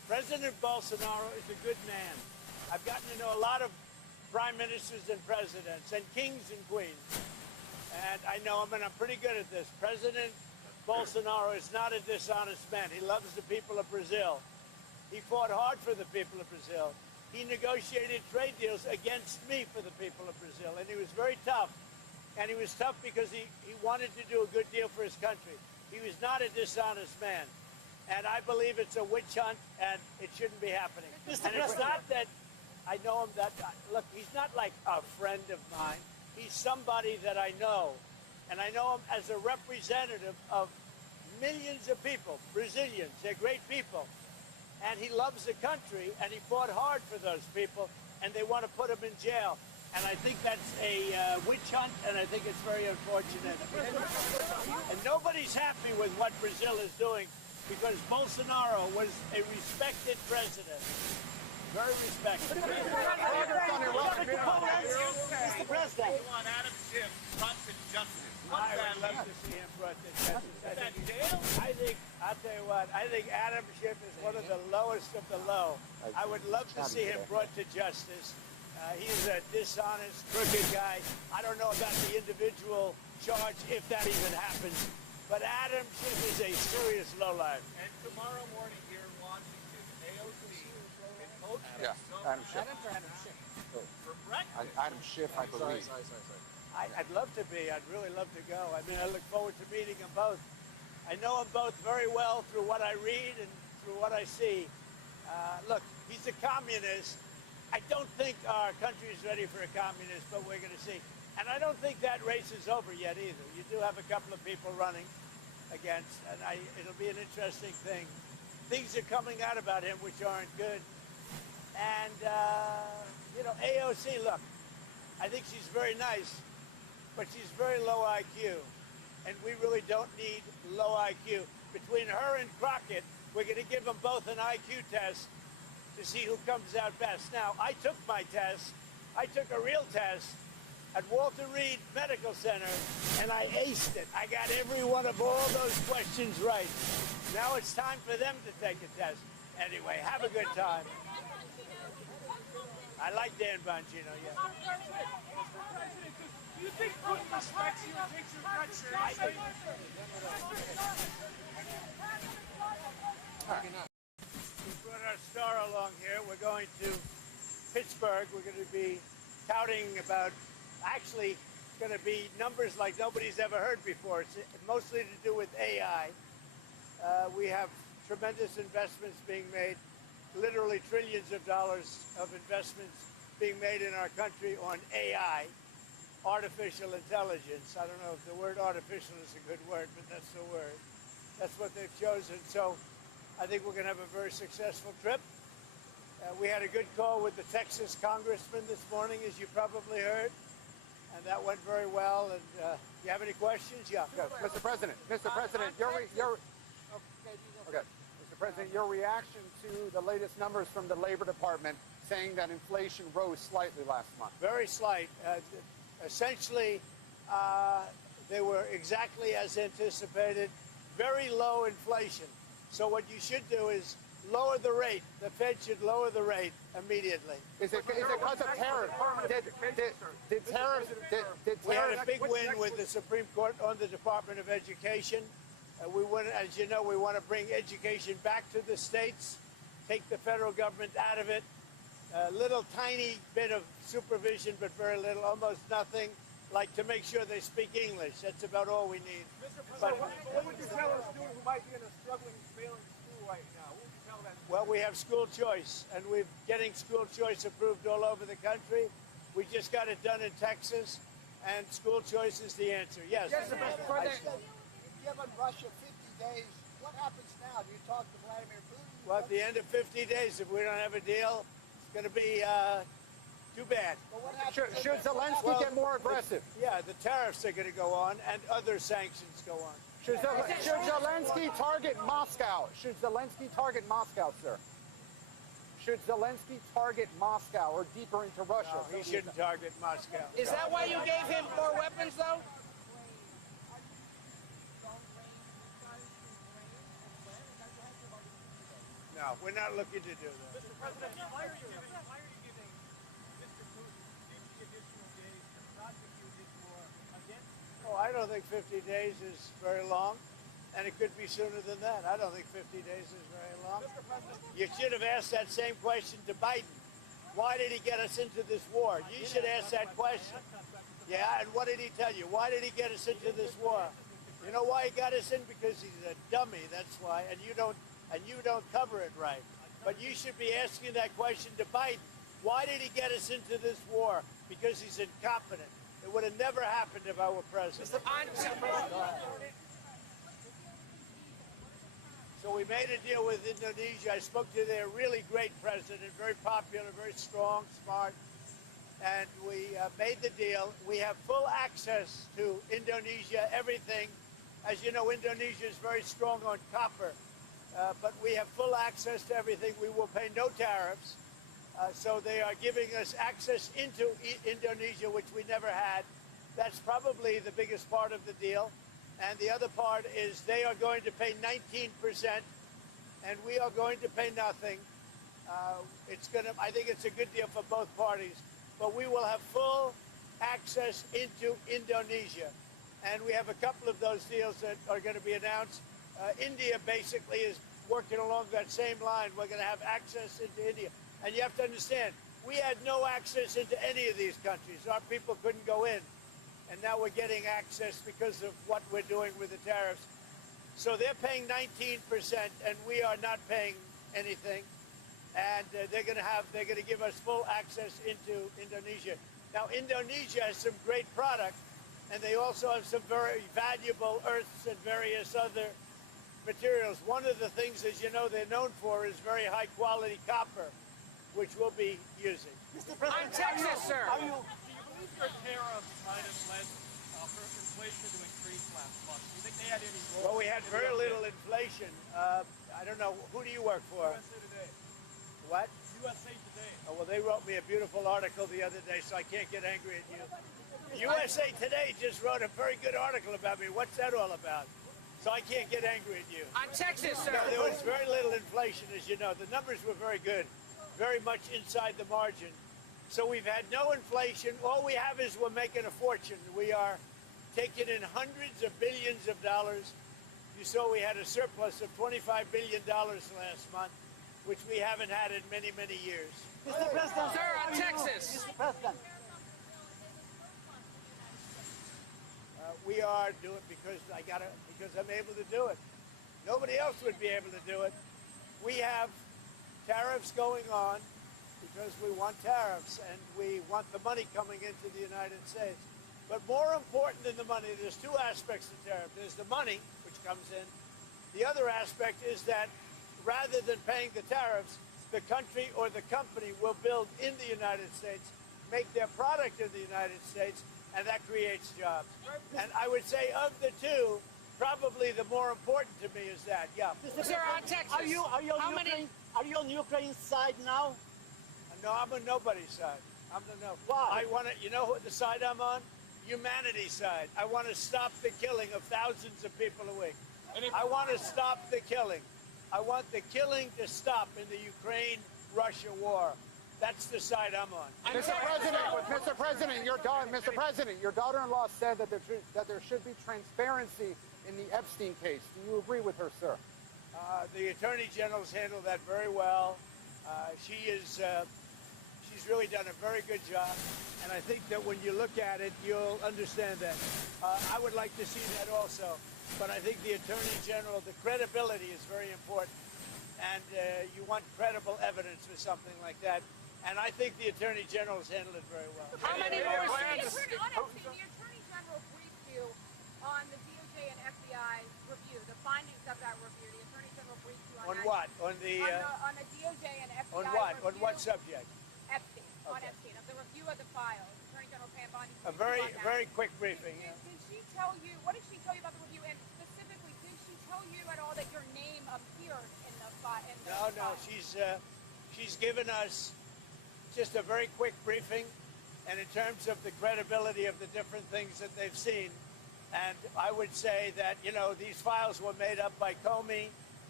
President Bolsonaro is a good man. I've gotten to know a lot of prime ministers and presidents and kings and queens. And I know him, and I'm pretty good at this. President Bolsonaro is not a dishonest man. He loves the people of Brazil. He fought hard for the people of Brazil. He negotiated trade deals against me for the people of Brazil, and he was very tough. And he was tough because he wanted to do a good deal for his country. He was not a dishonest man. And I believe it's a witch hunt, and it shouldn't be happening. And it's not that I know him that, look, he's not like a friend of mine. He's somebody that I know. And I know him as a representative of millions of people, Brazilians. They're great people. And he loves the country, and he fought hard for those people, and they want to put him in jail. And I think that's a witch hunt, and I think it's very unfortunate. And nobody's happy with what Brazil is doing, because Bolsonaro was a respected president. Very respected. Mr. President. You want Adam Schiff brought to justice. What's I would that love mean? to see him brought to justice. Is that jail? I'll tell you what, I think Adam Schiff is one of the lowest of the low. I would love to see him brought to justice. He's a dishonest, crooked guy. I don't know about the individual charge, if that even happens. But Adam Schiff is a serious lowlife. And tomorrow morning here in Washington, AOC in Oak Yeah, Adam Schiff. for breakfast. Adam Schiff, I believe. I'd love to be. I'd really love to go. I mean, I look forward to meeting them both. I know them both very well through what I read and through what I see. Look, he's a communist. I don't think our country is ready for a communist, but we're going to see. And I don't think that race is over yet either. You do have a couple of people running against, and it'll be an interesting thing. Things are coming out about him which aren't good. And, AOC, look, I think she's very nice, but she's very low IQ. And we really don't need low IQ. Between her and Crockett, we're going to give them both an IQ test to see who comes out best. Now, I took my test. I took a real test at Walter Reed Medical Center, and I aced it. I got every one of all those questions right. Now it's time for them to take a test. Anyway, have a good time. I like Dan Bongino, yeah. Mr. President, do you think Putin respects you and takes your threats seriously? We brought our star along here. We're going to Pittsburgh. We're going to be touting about, actually, it's going to be numbers like nobody's ever heard before. It's mostly to do with AI. We have tremendous investments being made, literally trillions of dollars of investments being made in our country on AI, artificial intelligence. I don't know if the word artificial is a good word, but that's the word. That's what they've chosen. So I think we're going to have a very successful trip. We had a good call with the Texas congressman this morning, as you probably heard, and that went very well. And you have any questions? Yeah. Yes, Mr. President, Mr. President, your reaction to the latest numbers from the Labor Department saying that inflation rose slightly last month. Very slight. Essentially, they were exactly as anticipated. Very low inflation. So what you should do is lower the rate. The Fed should lower the rate immediately. Is it because of tariffs? Did tariffs? We had a big win with the Supreme Court on the Department of Education. We want, as you know, we want to bring education back to the states, take the federal government out of it. A little tiny bit of supervision, but very little, almost nothing, like to make sure they speak English. That's about all we need. Mr. President, what would you tell a student who might be in a struggling, failing school right now? What would you tell them? Well, we have school choice, and we're getting school choice approved all over the country. We just got it done in Texas, and school choice is the answer. Yes. You've given Russia 50 days. What happens now? Do you talk to Vladimir Putin? Well, at the end of 50 days, if we don't have a deal, it's going to be too bad. But what happens Should Zelensky get more aggressive? Yeah, the tariffs are going to go on, and other sanctions go on. Should Zelensky target Moscow? Should Zelensky target Moscow, sir? Should Zelensky target Moscow or deeper into Russia? No, he shouldn't target Moscow. Is that why you gave him more weapons, though? No, we're not looking to do that. Mr. President, why are you giving Mr. Putin 50 additional days to prosecute his war against? Oh, I don't think 50 days is very long, and it could be sooner than that. I don't think 50 days is very long. Mr. President, You should have asked that same question to Biden. Why did he get us into this war? You should ask that question. Yeah, and what did he tell you? Why did he get us into this war? You know why he got us in? Because he's a dummy. That's why. And you don't cover it right. But you should be asking that question to Biden. Why did he get us into this war? Because he's incompetent. It would have never happened if I were president. So we made a deal with Indonesia. I spoke to their really great president, very popular, very strong, smart. And we made the deal. We have full access to Indonesia, everything. As you know, Indonesia is very strong on copper. But we have full access to everything. We will pay no tariffs. So they are giving us access into Indonesia, which we never had. That's probably the biggest part of the deal. And the other part is they are going to pay 19%, and we are going to pay nothing. I think it's a good deal for both parties. But we will have full access into Indonesia. And we have a couple of those deals that are going to be announced. India basically is working along that same line. We're going to have access into India. And you have to understand, we had no access into any of these countries. Our people couldn't go in. And now we're getting access because of what we're doing with the tariffs. So they're paying 19%, and we are not paying anything. And they're going to give us full access into Indonesia. Now, Indonesia has some great product, and they also have some very valuable earths and various other materials. One of the things, as you know, they're known for is very high-quality copper, which we'll be using. Mr. On Texas, sir. do you believe your tariffs might have led for inflation to increase last month? Do you think they had any role? Well, we had very little inflation. I don't know. Who do you work for? USA Today. What? USA Today. Oh, well, they wrote me a beautiful article the other day, so I can't get angry at you. USA Today just wrote a very good article about me. What's that all about? So I can't get angry at you. On Texas, sir. No, there was very little inflation, as you know. The numbers were very good, very much inside the margin. So we've had no inflation. All we have is we're making a fortune. We are taking in hundreds of billions of dollars. You saw we had a surplus of $25 billion last month, which we haven't had in many, many years. Mr. President. Sir, on Texas. Mr. President. We are doing because I'm able to do it. Nobody else would be able to do it. We have tariffs going on because we want tariffs and we want the money coming into the United States. But more important than the money, there's two aspects to tariff. There's the money, which comes in. The other aspect is that rather than paying the tariffs, the country or the company will build in the United States, make their product in the United States, and that creates jobs. And I would say of the two, probably the more important to me is that. Yeah. Sir, on Texas. Are you on Ukraine's side now? No, I'm on nobody's side. I'm the no. Why? I want to. You know what the side I'm on? Humanity's side. I want to stop the killing of thousands of people a week. I want to stop the killing. I want the killing to stop in the Ukraine-Russia war. That's the side I'm on. Mr. President, your daughter-in-law said that there should be transparency in the Epstein case. Do you agree with her, sir? The Attorney General's handled that very well. She's really done a very good job, and I think that when you look at it, you'll understand that. I would like to see that also, but I think the Attorney General, the credibility is very important, and you want credible evidence for something like that. And I think the Attorney General's handled it very well. How many more The seats? Attorney General briefed you on the DOJ and FBI review, the findings of that review. The Attorney General briefed you On that. what? On the DOJ and FBI on what? review. On what subject? Epstein. On Okay. Epstein, of the review of the files. Attorney General Pam Bondi. A very quick briefing. Did she tell you, what did she tell you about the review? And specifically, did she tell you at all that your name appeared in the file? No. She's given us just a very quick briefing, and in terms of the credibility of the different things that they've seen. And I would say that, these files were made up by Comey.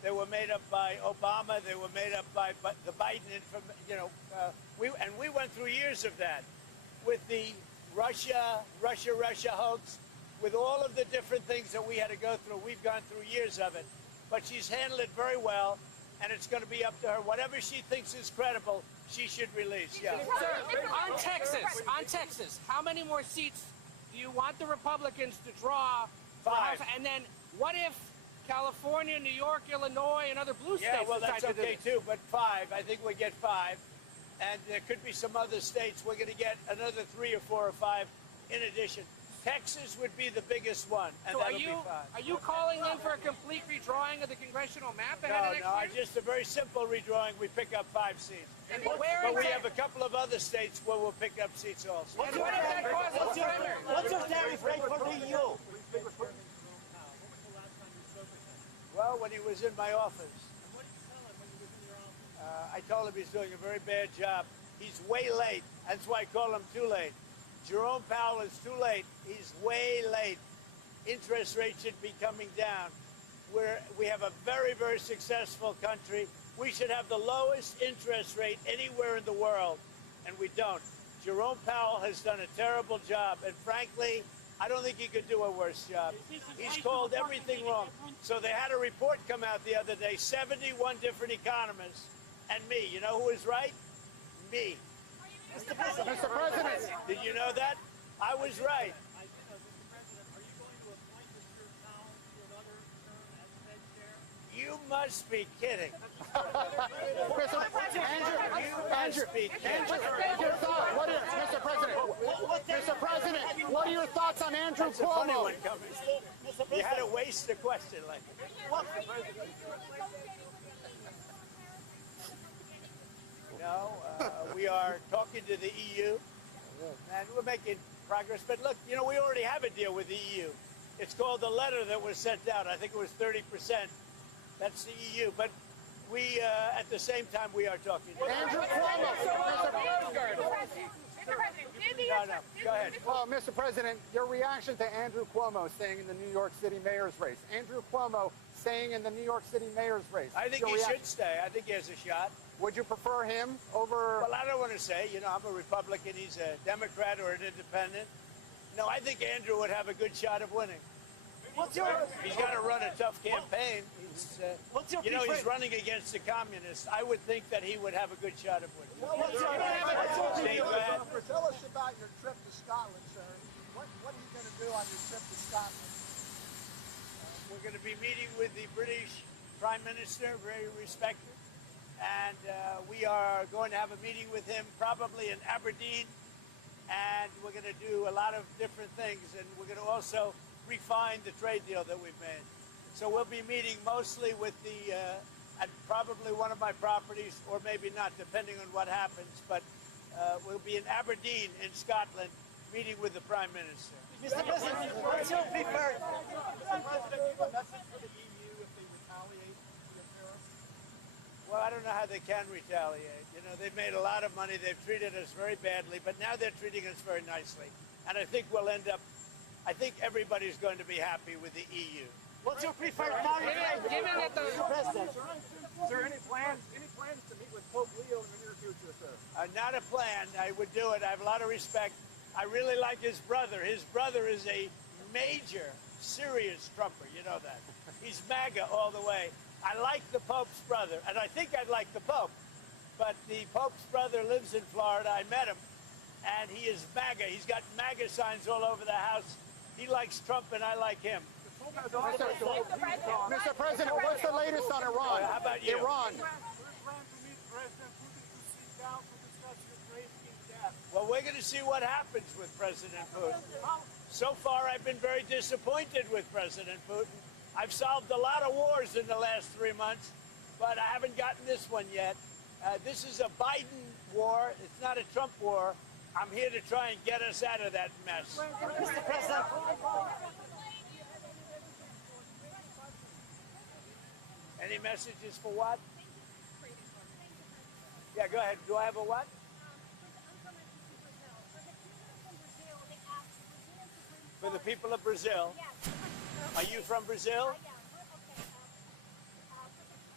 They were made up by Obama. They were made up by the Biden. We went through years of that with the Russia hoax, with all of the different things that we had to go through. We've gone through years of it, but she's handled it very well, and it's going to be up to her. Whatever she thinks is credible, she should release. Yeah. Sir, on Texas, how many more seats do you want the Republicans to draw? 5. And then what if California, New York, Illinois, and other blue states Yeah, well, decide that's to do okay this? too, but 5. I think we get 5. And there could be some other states. We're going to get another 3 or 4 or 5 in addition. Texas would be the biggest one, and So that'll be 5. are you calling in for a complete redrawing of the congressional map ahead of next year? Just a very simple redrawing. We pick up 5 seats. And But where we have a couple of other states where we'll pick up seats also. And what if that causes primary? What's your tariff rate for the EU? Well, when he was in my office, What did you tell him when he was in your office? I told him he's doing a very bad job. He's way late. That's why I call him too late. Jerome Powell is too late. He's way late. Interest rates should be coming down. We have a very, very successful country. We should have the lowest interest rate anywhere in the world, and we don't. Jerome Powell has done a terrible job, and frankly, I don't think he could do a worse job. He's called everything wrong. So they had a report come out the other day, 71 different economists, and me. You know who was right? Me. Mr. President. Did you know that? I was right. Mr. President, are you going to appoint Mr. Powell to another term as Fed chair? You must be kidding. Mr. President, what are your thoughts on Andrew That's a funny Cuomo? one coming. You had to waste the question like that. No, we are talking to the EU, and we're making progress. But look, we already have a deal with the EU. It's called the letter that was sent out. I think it was 30%. That's the EU. But we, at the same time, we are talking to Andrew Cuomo. No, go ahead. Well, Mr. President, your reaction to Andrew Cuomo staying in the New York City mayor's race. Andrew Cuomo staying in the New York City mayor's race. I think he should stay. I think he has a shot. Would you prefer him over... Well, I don't want to say. I'm a Republican. He's a Democrat or an independent. No, I think Andrew would have a good shot of winning. He's got to run a tough campaign. He's running against the communists. I would think that he would have a good shot of winning. Tell us about your trip to Scotland, sir. What are you going to do on your trip to Scotland? We're going to be meeting with the British Prime Minister, very respected, and we are going to have a meeting with him probably in Aberdeen, and we're going to do a lot of different things, and we're going to also refine the trade deal that we've made. So we'll be meeting mostly with at probably one of my properties, or maybe not, depending on what happens, but we'll be in Aberdeen in Scotland meeting with the Prime Minister. Mr. President, what's your preferred? Mr. President, do you have a message for the EU if they retaliate via tariffs? Well, I don't know how they can retaliate. They've made a lot of money. They've treated us very badly, but now they're treating us very nicely. And I think I think everybody's going to be happy with the EU. What's your preferred tariff rate? Given that the President. Sir, any plans to meet with Pope Leo in the near future, sir? Not a plan. I would do it. I have a lot of respect. I really like his brother. His brother is a major, serious Trumper. You know that. He's MAGA all the way. I like the Pope's brother, and I think I'd like the Pope. But the Pope's brother lives in Florida. I met him, and he is MAGA. He's got MAGA signs all over the house. He likes Trump, and I like him. Mr. President, what's the latest on Iran? How about you? Iran. We're trying to meet President Putin to sit down to discuss Ukraine in depth. Well, we're going to see what happens with President Putin. So far, I've been very disappointed with President Putin. I've solved a lot of wars in the last 3 months, but I haven't gotten this one yet. This is a Biden war. It's not a Trump war. I'm here to try and get us out of that mess. Mr. President. Any messages for what? Yeah, go ahead. Do I have a what? For the people of Brazil. Are you from Brazil?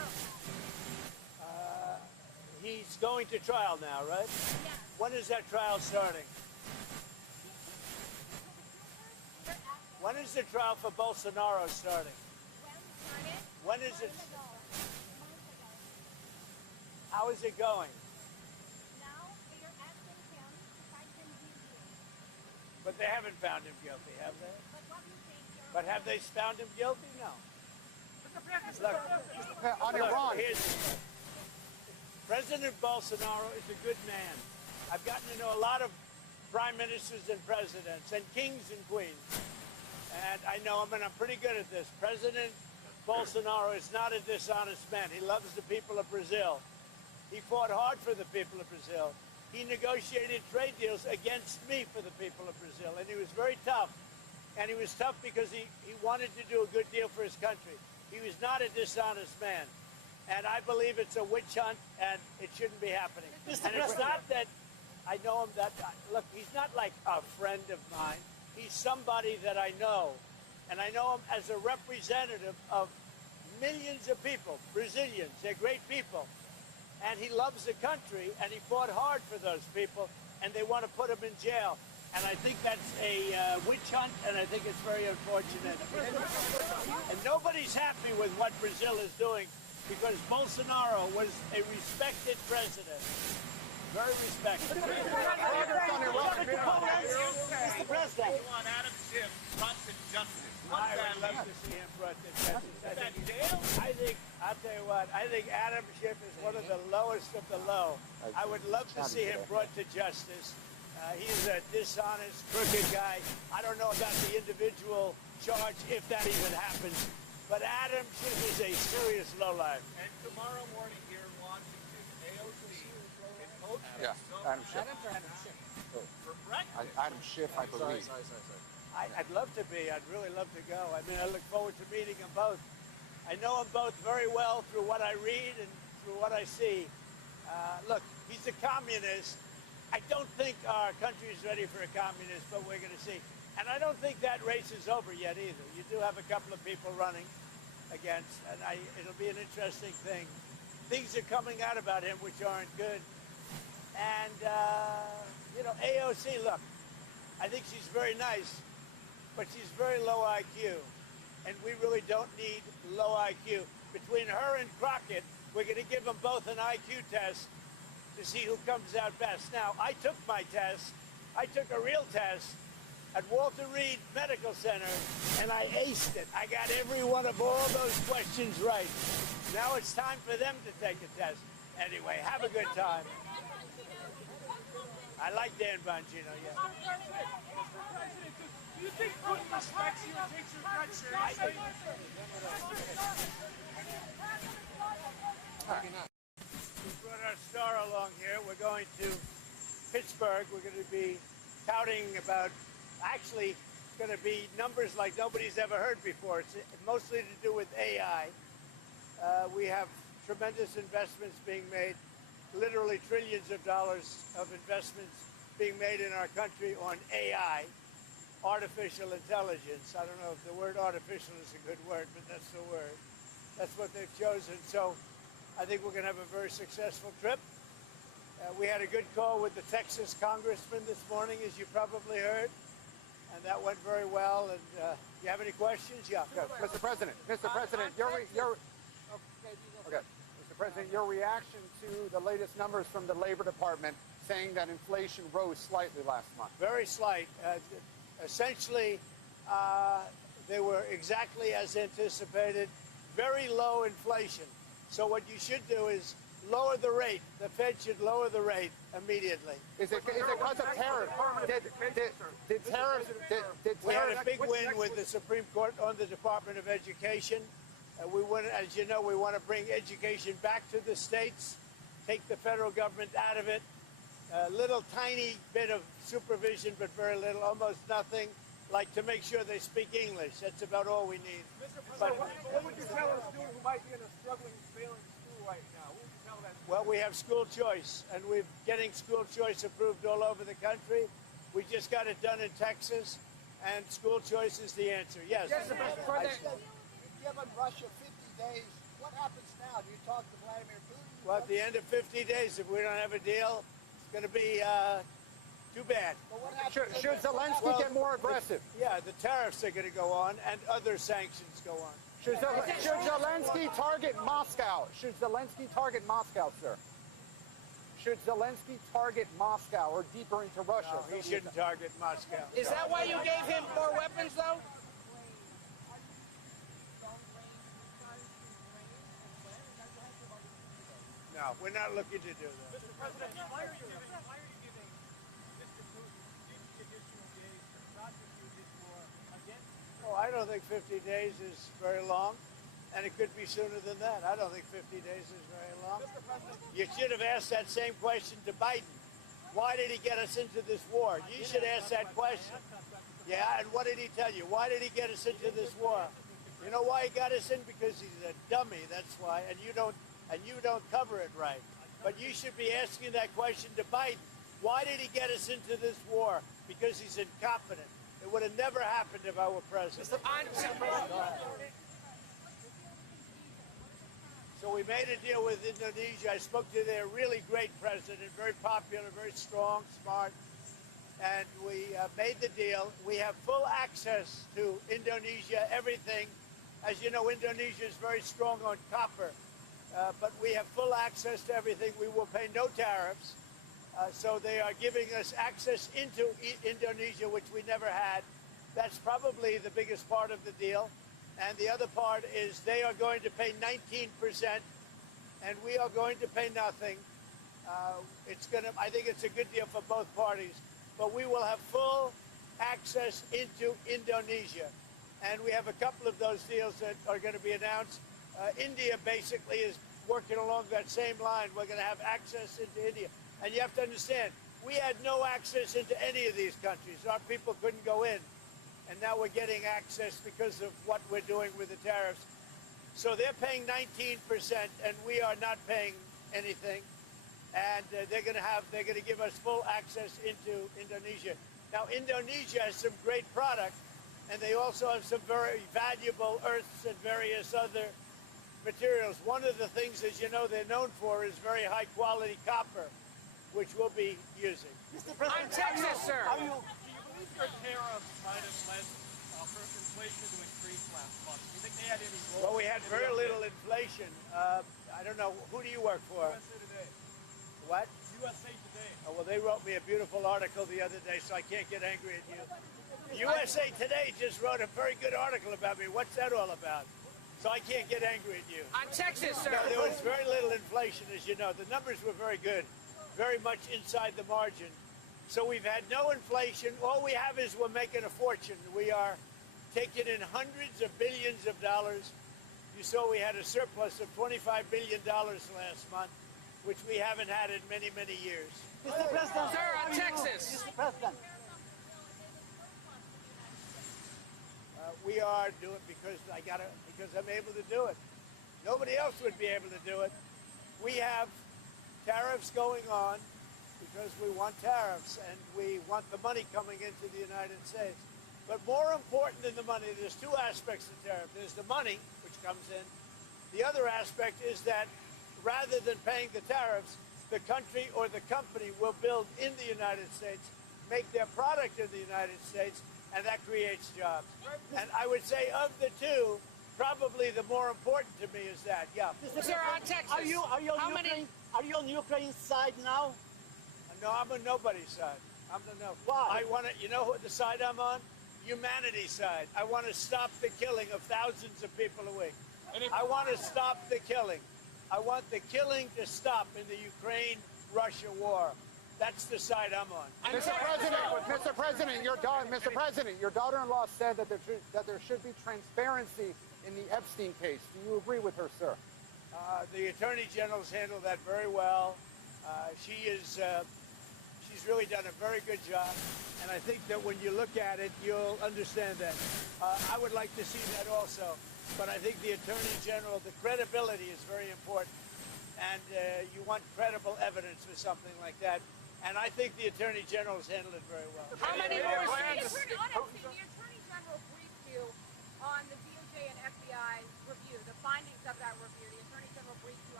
going to trial now, right? Yes. When is that trial starting? When is the trial for Bolsonaro starting? When is it? How is it going? Now they are asking him to find him guilty. But they haven't found him guilty, have they? But what do you think? But have they found him guilty? No. Look, On Iran. President Bolsonaro is a good man. I've gotten to know a lot of prime ministers and presidents and kings and queens. And I know him, and I'm pretty good at this. President Bolsonaro is not a dishonest man. He loves the people of Brazil. He fought hard for the people of Brazil. He negotiated trade deals against me for the people of Brazil, and he was very tough. And he was tough because he wanted to do a good deal for his country. He was not a dishonest man. And I believe it's a witch hunt, and it shouldn't be happening. And it's not that I know him that, look, he's not like a friend of mine. He's somebody that I know. And I know him as a representative of millions of people, Brazilians. They're great people. And he loves the country, and he fought hard for those people, and they want to put him in jail. And I think that's a witch hunt, and I think it's very unfortunate. And nobody's happy with what Brazil is doing, because Bolsonaro was a respected president. Very respected. Mr. President. You want Adam Schiff brought to justice. I would love to see him brought to justice. I'll tell you what, I think Adam Schiff is one of the lowest of the low. I would love to see him brought to justice. He's a dishonest, crooked guy. I don't know about the individual charge, if that even happens. But Adam Schiff is a serious lowlife. And tomorrow morning here in Washington, AOC is hosting Adam Schiff. for breakfast. Adam Schiff, I believe. I'd love to be. I'd really love to go. I mean, I look forward to meeting them both. I know them both very well through what I read and through what I see. Look, he's a communist. I don't think our country is ready for a communist, but we're going to see. And I don't think that race is over yet either. You do have a couple of people running against, and it'll be an interesting thing. Things are coming out about him which aren't good. And, AOC, look, I think she's very nice, but she's very low IQ. And we really don't need low IQ. Between her and Crockett, we're going to give them both an IQ test to see who comes out best. Now, I took my test. I took a real test at Walter Reed Medical Center, and I aced it. I got every one of all those questions right. Now it's time for them to take a test. Anyway, have a good time. I like Dan Bongino, yeah. Mr. President, do you think Putin respects you and takes your threat seriously? We brought our star along here. We're going to Pittsburgh. We're going to be touting about, actually, it's going to be numbers like nobody's ever heard before. It's mostly to do with AI. We have tremendous investments being made, literally trillions of dollars of investments being made in our country on AI, artificial intelligence. I don't know if the word artificial is a good word, but that's the word. That's what they've chosen. So I think we're going to have a very successful trip. We had a good call with the Texas congressman this morning, as you probably heard, and that went very well. And you have any questions? Yeah, go. Mr. President, Mr. President, your reaction to the latest numbers from the Labor Department saying that inflation rose slightly last month. Very slight. Essentially, they were exactly as anticipated. Very low inflation. So what you should do is lower the rate. The Fed should lower the rate immediately. Is it because of tariffs? Did tariffs? We had a big win with the Supreme Court on the Department of Education. We want, as you know, we want to bring education back to the states, take the federal government out of it. A little tiny bit of supervision, but very little, almost nothing, like to make sure they speak English. That's about all we need. Mr. President, what would you tell a student who might be in a struggling, failing school right now? What would you tell that student? Well, we have school choice, and we're getting school choice approved all over the country. We just got it done in Texas, and school choice is the answer. Yes. Mr. President, you've given Russia 50 days. What happens now? Do you talk to Vladimir Putin Well, at the end of 50 days, if we don't have a deal, it's going to be too bad. But what happens? Should Zelensky Well, get more aggressive? Yeah, the tariffs are going to go on, and other sanctions go on. Should Zelensky target Moscow? Should Zelensky target Moscow, sir? Should Zelensky target Moscow or deeper into Russia? No, he shouldn't target Moscow. Is that why you gave him more weapons, though? No, we're not looking to do that. Mr. President, why are you giving Mr. Putin 50 additional days to prosecute his war against Oh, I don't think 50 days is very long, and it could be sooner than that. I don't think 50 days is very long. You should have asked that same question to Biden. Why did he get us into this war? You should ask that question. Yeah, and what did he tell you? Why did he get us into this war? You know why he got us in? Because he's a dummy, that's why, and you don't cover it right. But you should be asking that question to Biden. Why did he get us into this war? Because he's incompetent. It would have never happened if I were president. So we made a deal with Indonesia. I spoke to their really great president, very popular, very strong, smart. And we made the deal. We have full access to Indonesia, everything. As you know, Indonesia is very strong on copper. But we have full access to everything. We will pay no tariffs. So they are giving us access into Indonesia, which we never had. That's probably the biggest part of the deal. And the other part is they are going to pay 19%, and we are going to pay nothing. I think it's a good deal for both parties. But we will have full access into Indonesia. And we have a couple of those deals that are going to be announced. India basically is working along that same line. We're going to have access into India. And you have to understand, we had no access into any of these countries. Our people couldn't go in. And now we're getting access because of what we're doing with the tariffs. So they're paying 19%, and we are not paying anything. And they're going to give us full access into Indonesia. Now, Indonesia has some great product, and they also have some very valuable earths and various other materials. One of the things, as you know, they're known for is very high-quality copper, which we'll be using. Mr. President, On Texas, sir. Do you believe your tariffs might have led for inflation to increase last month? Do you think they had any role? Well, we had very little inflation. I don't know. Who do you work for? USA Today. What? USA Today. Oh, well, they wrote me a beautiful article the other day, so I can't get angry at you. USA Today just wrote a very good article about me. What's that all about? So I can't get angry at you. On Texas, sir. No, there was very little inflation, as you know. The numbers were very good, very much inside the margin. So we've had no inflation. All we have is we're making a fortune. We are taking in hundreds of billions of dollars. You saw we had a surplus of $25 billion last month, which we haven't had in many, many years. Mr. President, Sir, on Texas. Mr. President, We are doing because I'm able to do it. Nobody else would be able to do it. We have tariffs going on because we want tariffs and we want the money coming into the United States. But more important than the money, there's two aspects to tariff. There's the money, which comes in. The other aspect is that rather than paying the tariffs, the country or the company will build in the United States, make their product in the United States, and that creates jobs. And I would say of the two, probably the more important to me is that. Yeah. Sir, on Texas. are you on Ukraine's side now? No, I'm on nobody's side. I'm the no. Why? I want to. You know what the side I'm on? Humanity's side. I want to stop the killing of thousands of people a week. I want to stop the killing. I want the killing to stop in the Ukraine-Russia war. That's the side I'm on. Mr. President, your daughter-in-law said that there should be transparency in the Epstein case. Do you agree with her, sir? The Attorney General's handled that very well. She's really done a very good job, and I think that when you look at it, you'll understand that. I would like to see that also, but I think the Attorney General, the credibility is very important, and you want credible evidence for something like that. And I think the Attorney General's handled it very well. How many more If seats? we're honest, the Attorney General briefed you on the DOJ and FBI review, the findings of that review. The Attorney General briefed you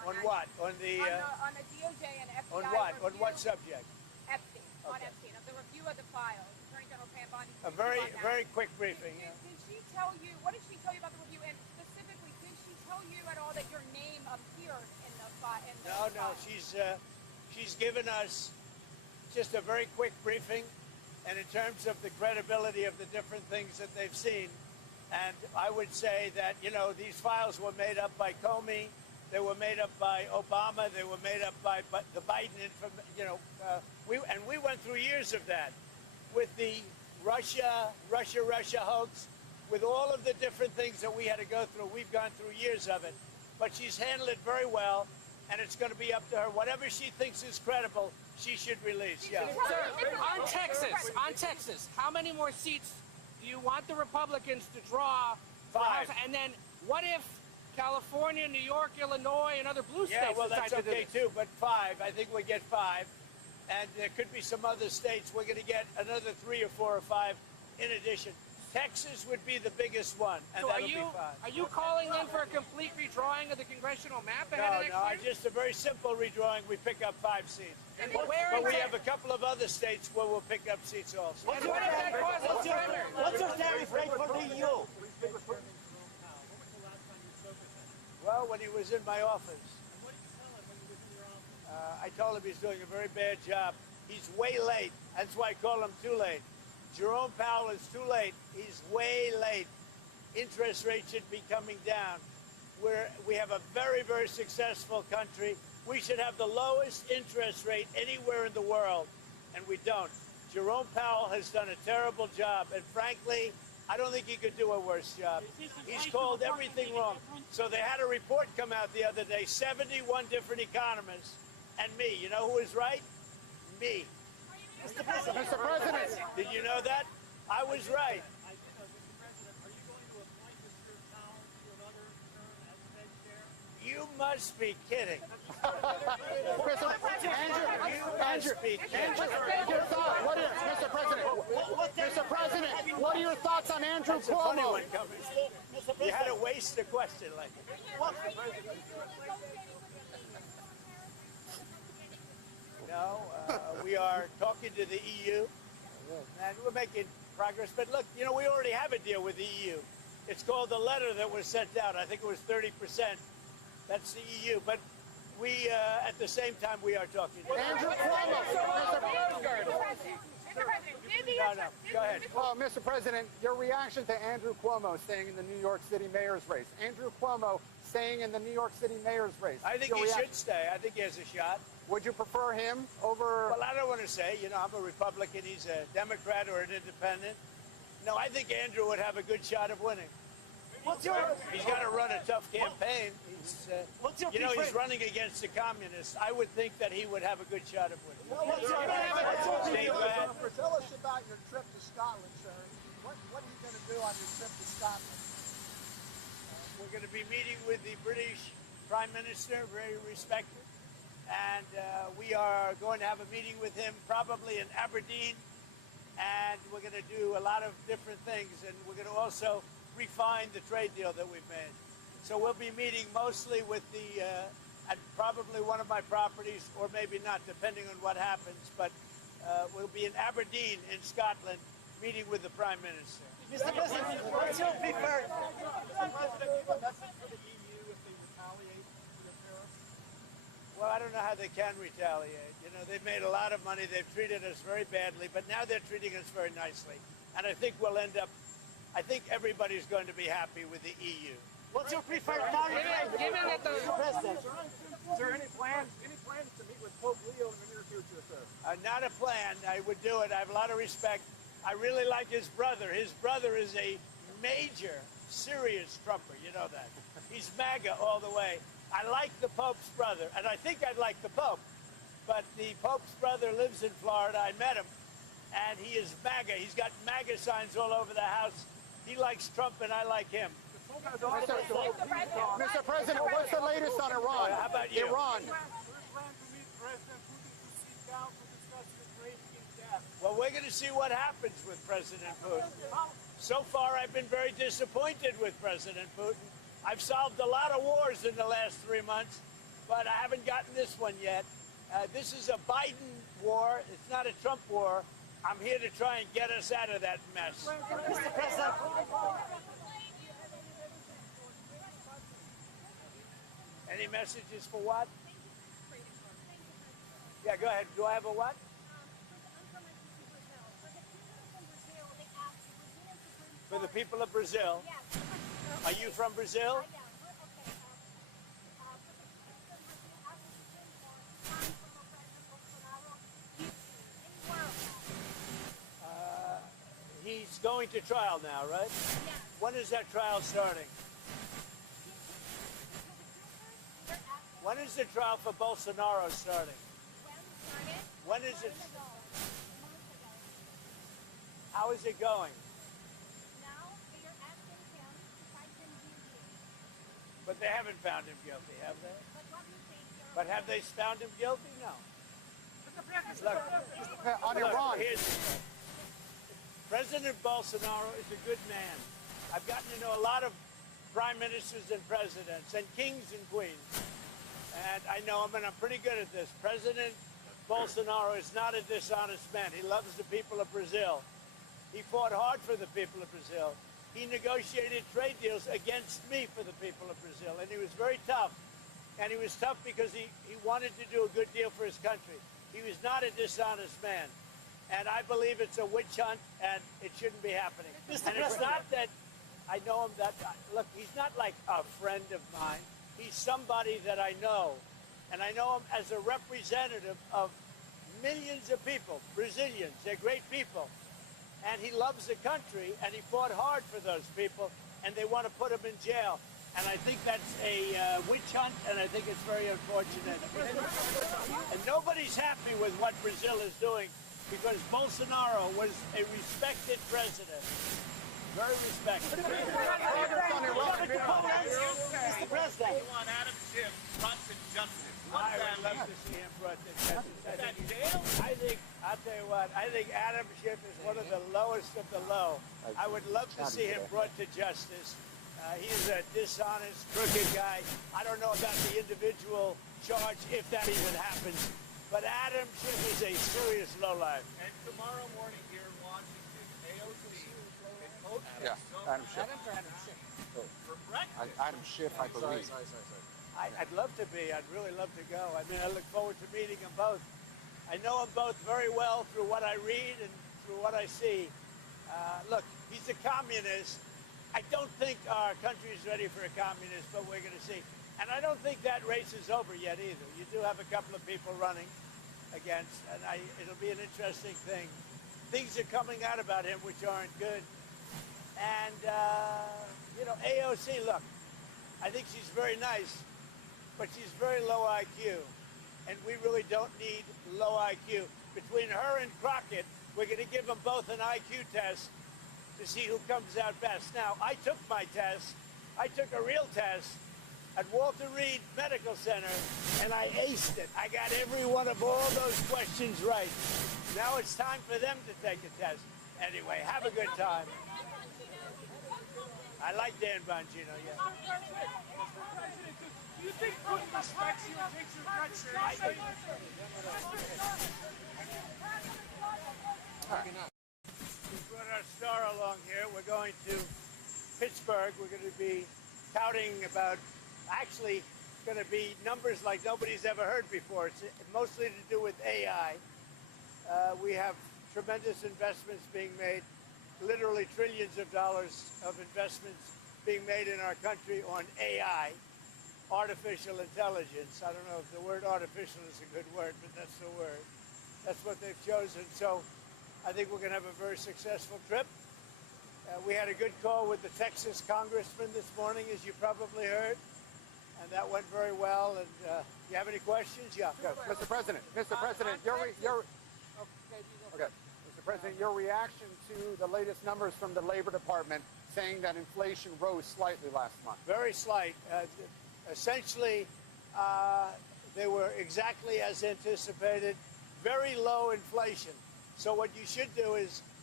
On what? On the on the DOJ and FBI on what? On review. what subject? Epstein. On Okay. Epstein, of the review of the files. Attorney General Pam Bondi. A very quick briefing. Did she tell you, what did she tell you about the review? And specifically, did she tell you at all that your name appeared in the file? No. She's given us just a very quick briefing, and in terms of the credibility of the different things that they've seen. And I would say that, these files were made up by Comey, they were made up by Obama, they were made up by the Biden, we went through years of that with the Russia hoax, with all of the different things that we had to go through. We've gone through years of it, but she's handled it very well, and it's going to be up to her. Whatever she thinks is credible, she should release. Yeah. Sir, on Texas, how many more seats do you want the Republicans to draw? for 5. House? And then what if California, New York, Illinois, and other blue states Yeah, well, decide that's to do okay this? too, but 5. I think we get 5. And there could be some other states. We're going to get another 3 or 4 or 5 in addition. Texas would be the biggest one, and So that'll be 5. are you calling then for a complete redrawing of the congressional map ahead of next No, year? just a very simple redrawing. We pick up 5 seats. And where But we in have a couple of other states where we'll pick up seats also. And what if that causes primary? What's your tariff rate for the EU? Well, when he was in my office, I told him he's doing a very bad job. He's way late. That's why I call him too late. Jerome Powell is too late. He's way late. Interest rates should be coming down. We have a very, very successful country. We should have the lowest interest rate anywhere in the world, and we don't. Jerome Powell has done a terrible job, and frankly, I don't think he could do a worse job. He's called everything wrong. So they had a report come out the other day, 71 different economists, and me. You know who was right? Me. Mr. President. Did you know that? I was right. You must be kidding. Mr. President, what are your thoughts on Andrew That's a funny Cuomo? one coming. You had to waste the question like that. No, we are talking to the EU, and we're making progress. But look, we already have a deal with the EU. It's called the letter that was sent out. I think it was 30%. That's the EU. But we, at the same time, we are talking to Andrew Cuomo. No, go ahead. Well, Mr. President, your reaction to Andrew Cuomo staying in the New York City mayor's race. Andrew Cuomo staying in the New York City mayor's race. I think he should stay. I think he has a shot. Would you prefer him over... Well, I don't want to say. I'm a Republican. He's a Democrat or an independent. No, I think Andrew would have a good shot of winning. He's got to run a tough campaign. He's running against the communists. I would think that he would have a good shot of winning. Steve, go ahead. Tell us about your trip to Scotland, sir. What are you going to do on your trip to Scotland? We're going to be meeting with the British Prime Minister, very respected. And we are going to have a meeting with him probably in Aberdeen. And we're going to do a lot of different things. And we're going to also refine the trade deal that we've made. So we'll be meeting mostly with at probably one of my properties, or maybe not, depending on what happens. But we'll be in Aberdeen in Scotland, meeting with the Prime Minister. Mr. President, what's your preferred? Well, I don't know how they can retaliate. They've made a lot of money. They've treated us very badly, but now they're treating us very nicely. And I think I think everybody's going to be happy with the EU. What's your preferred tariff rate? Given that the President. Sir, any plans to meet with Pope Leo in the near future, sir? Not a plan. I would do it. I have a lot of respect. I really like his brother. His brother is a major, serious Trumper. You know that. He's MAGA all the way. I like the Pope's brother, and I think I'd like the Pope. But the Pope's brother lives in Florida. I met him, and he is MAGA. He's got MAGA signs all over the house. He likes Trump, and I like him. Mr. President, what's the latest on Iran? How about you? Iran. Well, we're going to see what happens with President Putin. So far, I've been very disappointed with President Putin. I've solved a lot of wars in the last 3 months, but I haven't gotten this one yet. This is a Biden war. It's not a Trump war. I'm here to try and get us out of that mess. Mr. President, Any messages for what? Yeah, go ahead. Do I have a what? For the people of Brazil. Are you from Brazil? He's going to trial now, right? When is that trial starting? When is the trial for Bolsonaro starting? When is it? How is it going? But they haven't found him guilty, have they? But have they found him guilty? No. Look, On Iran. President Bolsonaro is a good man. I've gotten to know a lot of prime ministers and presidents and kings and queens. And I know him, and I'm pretty good at this. President Bolsonaro is not a dishonest man. He loves the people of Brazil. He fought hard for the people of Brazil. He negotiated trade deals against me for the people of Brazil, and he was very tough. And he was tough because he wanted to do a good deal for his country. He was not a dishonest man. And I believe it's a witch hunt, and it shouldn't be happening. And it's not that I know him that, look, he's not like a friend of mine. He's somebody that I know. And I know him as a representative of millions of people, Brazilians. They're great people. And he loves the country, and he fought hard for those people, and they want to put him in jail. And I think that's a witch hunt, and I think it's very unfortunate. And nobody's happy with what Brazil is doing, because Bolsonaro was a respected president. Very respected. Mr. President. You want Adam Schiff brought to justice. I would love to see him brought to justice. I'll tell you what, I think Adam Schiff is one of the lowest of the low. I would love to see him brought to justice. He's a dishonest, crooked guy. I don't know about the individual charge, if that even happens. But Adam Schiff is a serious lowlife. And tomorrow morning here in Washington, AOC and Coach Adam Schiff. for breakfast. Adam Schiff, I believe. I'd love to be. I'd really love to go. I mean, I look forward to meeting them both. I know them both very well through what I read and through what I see. Look, he's a communist. I don't think our country is ready for a communist, but we're going to see. And I don't think that race is over yet either. You do have a couple of people running against, and it'll be an interesting thing. Things are coming out about him which aren't good. And, AOC, look, I think she's very nice, but she's very low IQ. And we really don't need low IQ. Between her and Crockett, we're going to give them both an IQ test to see who comes out best. Now, I took my test. I took a real test at Walter Reed Medical Center, and I aced it. I got every one of all those questions right. Now it's time for them to take a test. Anyway, have a good time. I like Dan Bongino, yeah. Do you think Putin respects you and takes your threat seriously? We brought our star along here. We're going to Pittsburgh. We're going to be touting about, actually, going to be numbers like nobody's ever heard before. It's mostly to do with AI. We have tremendous investments being made, literally trillions of dollars of investments being made in our country on AI, artificial intelligence. I don't know if the word artificial is a good word, but that's the word. That's what they've chosen. So I think we're going to have a very successful trip. We had a good call with the Texas congressman this morning, as you probably heard, and that went very well. And you have any questions? Yeah. Mr. President, Mr. President, your reaction to the latest numbers from the Labor Department saying that inflation rose slightly last month. Very slight. Essentially, they were exactly as anticipated. Very low inflation. So what you should do is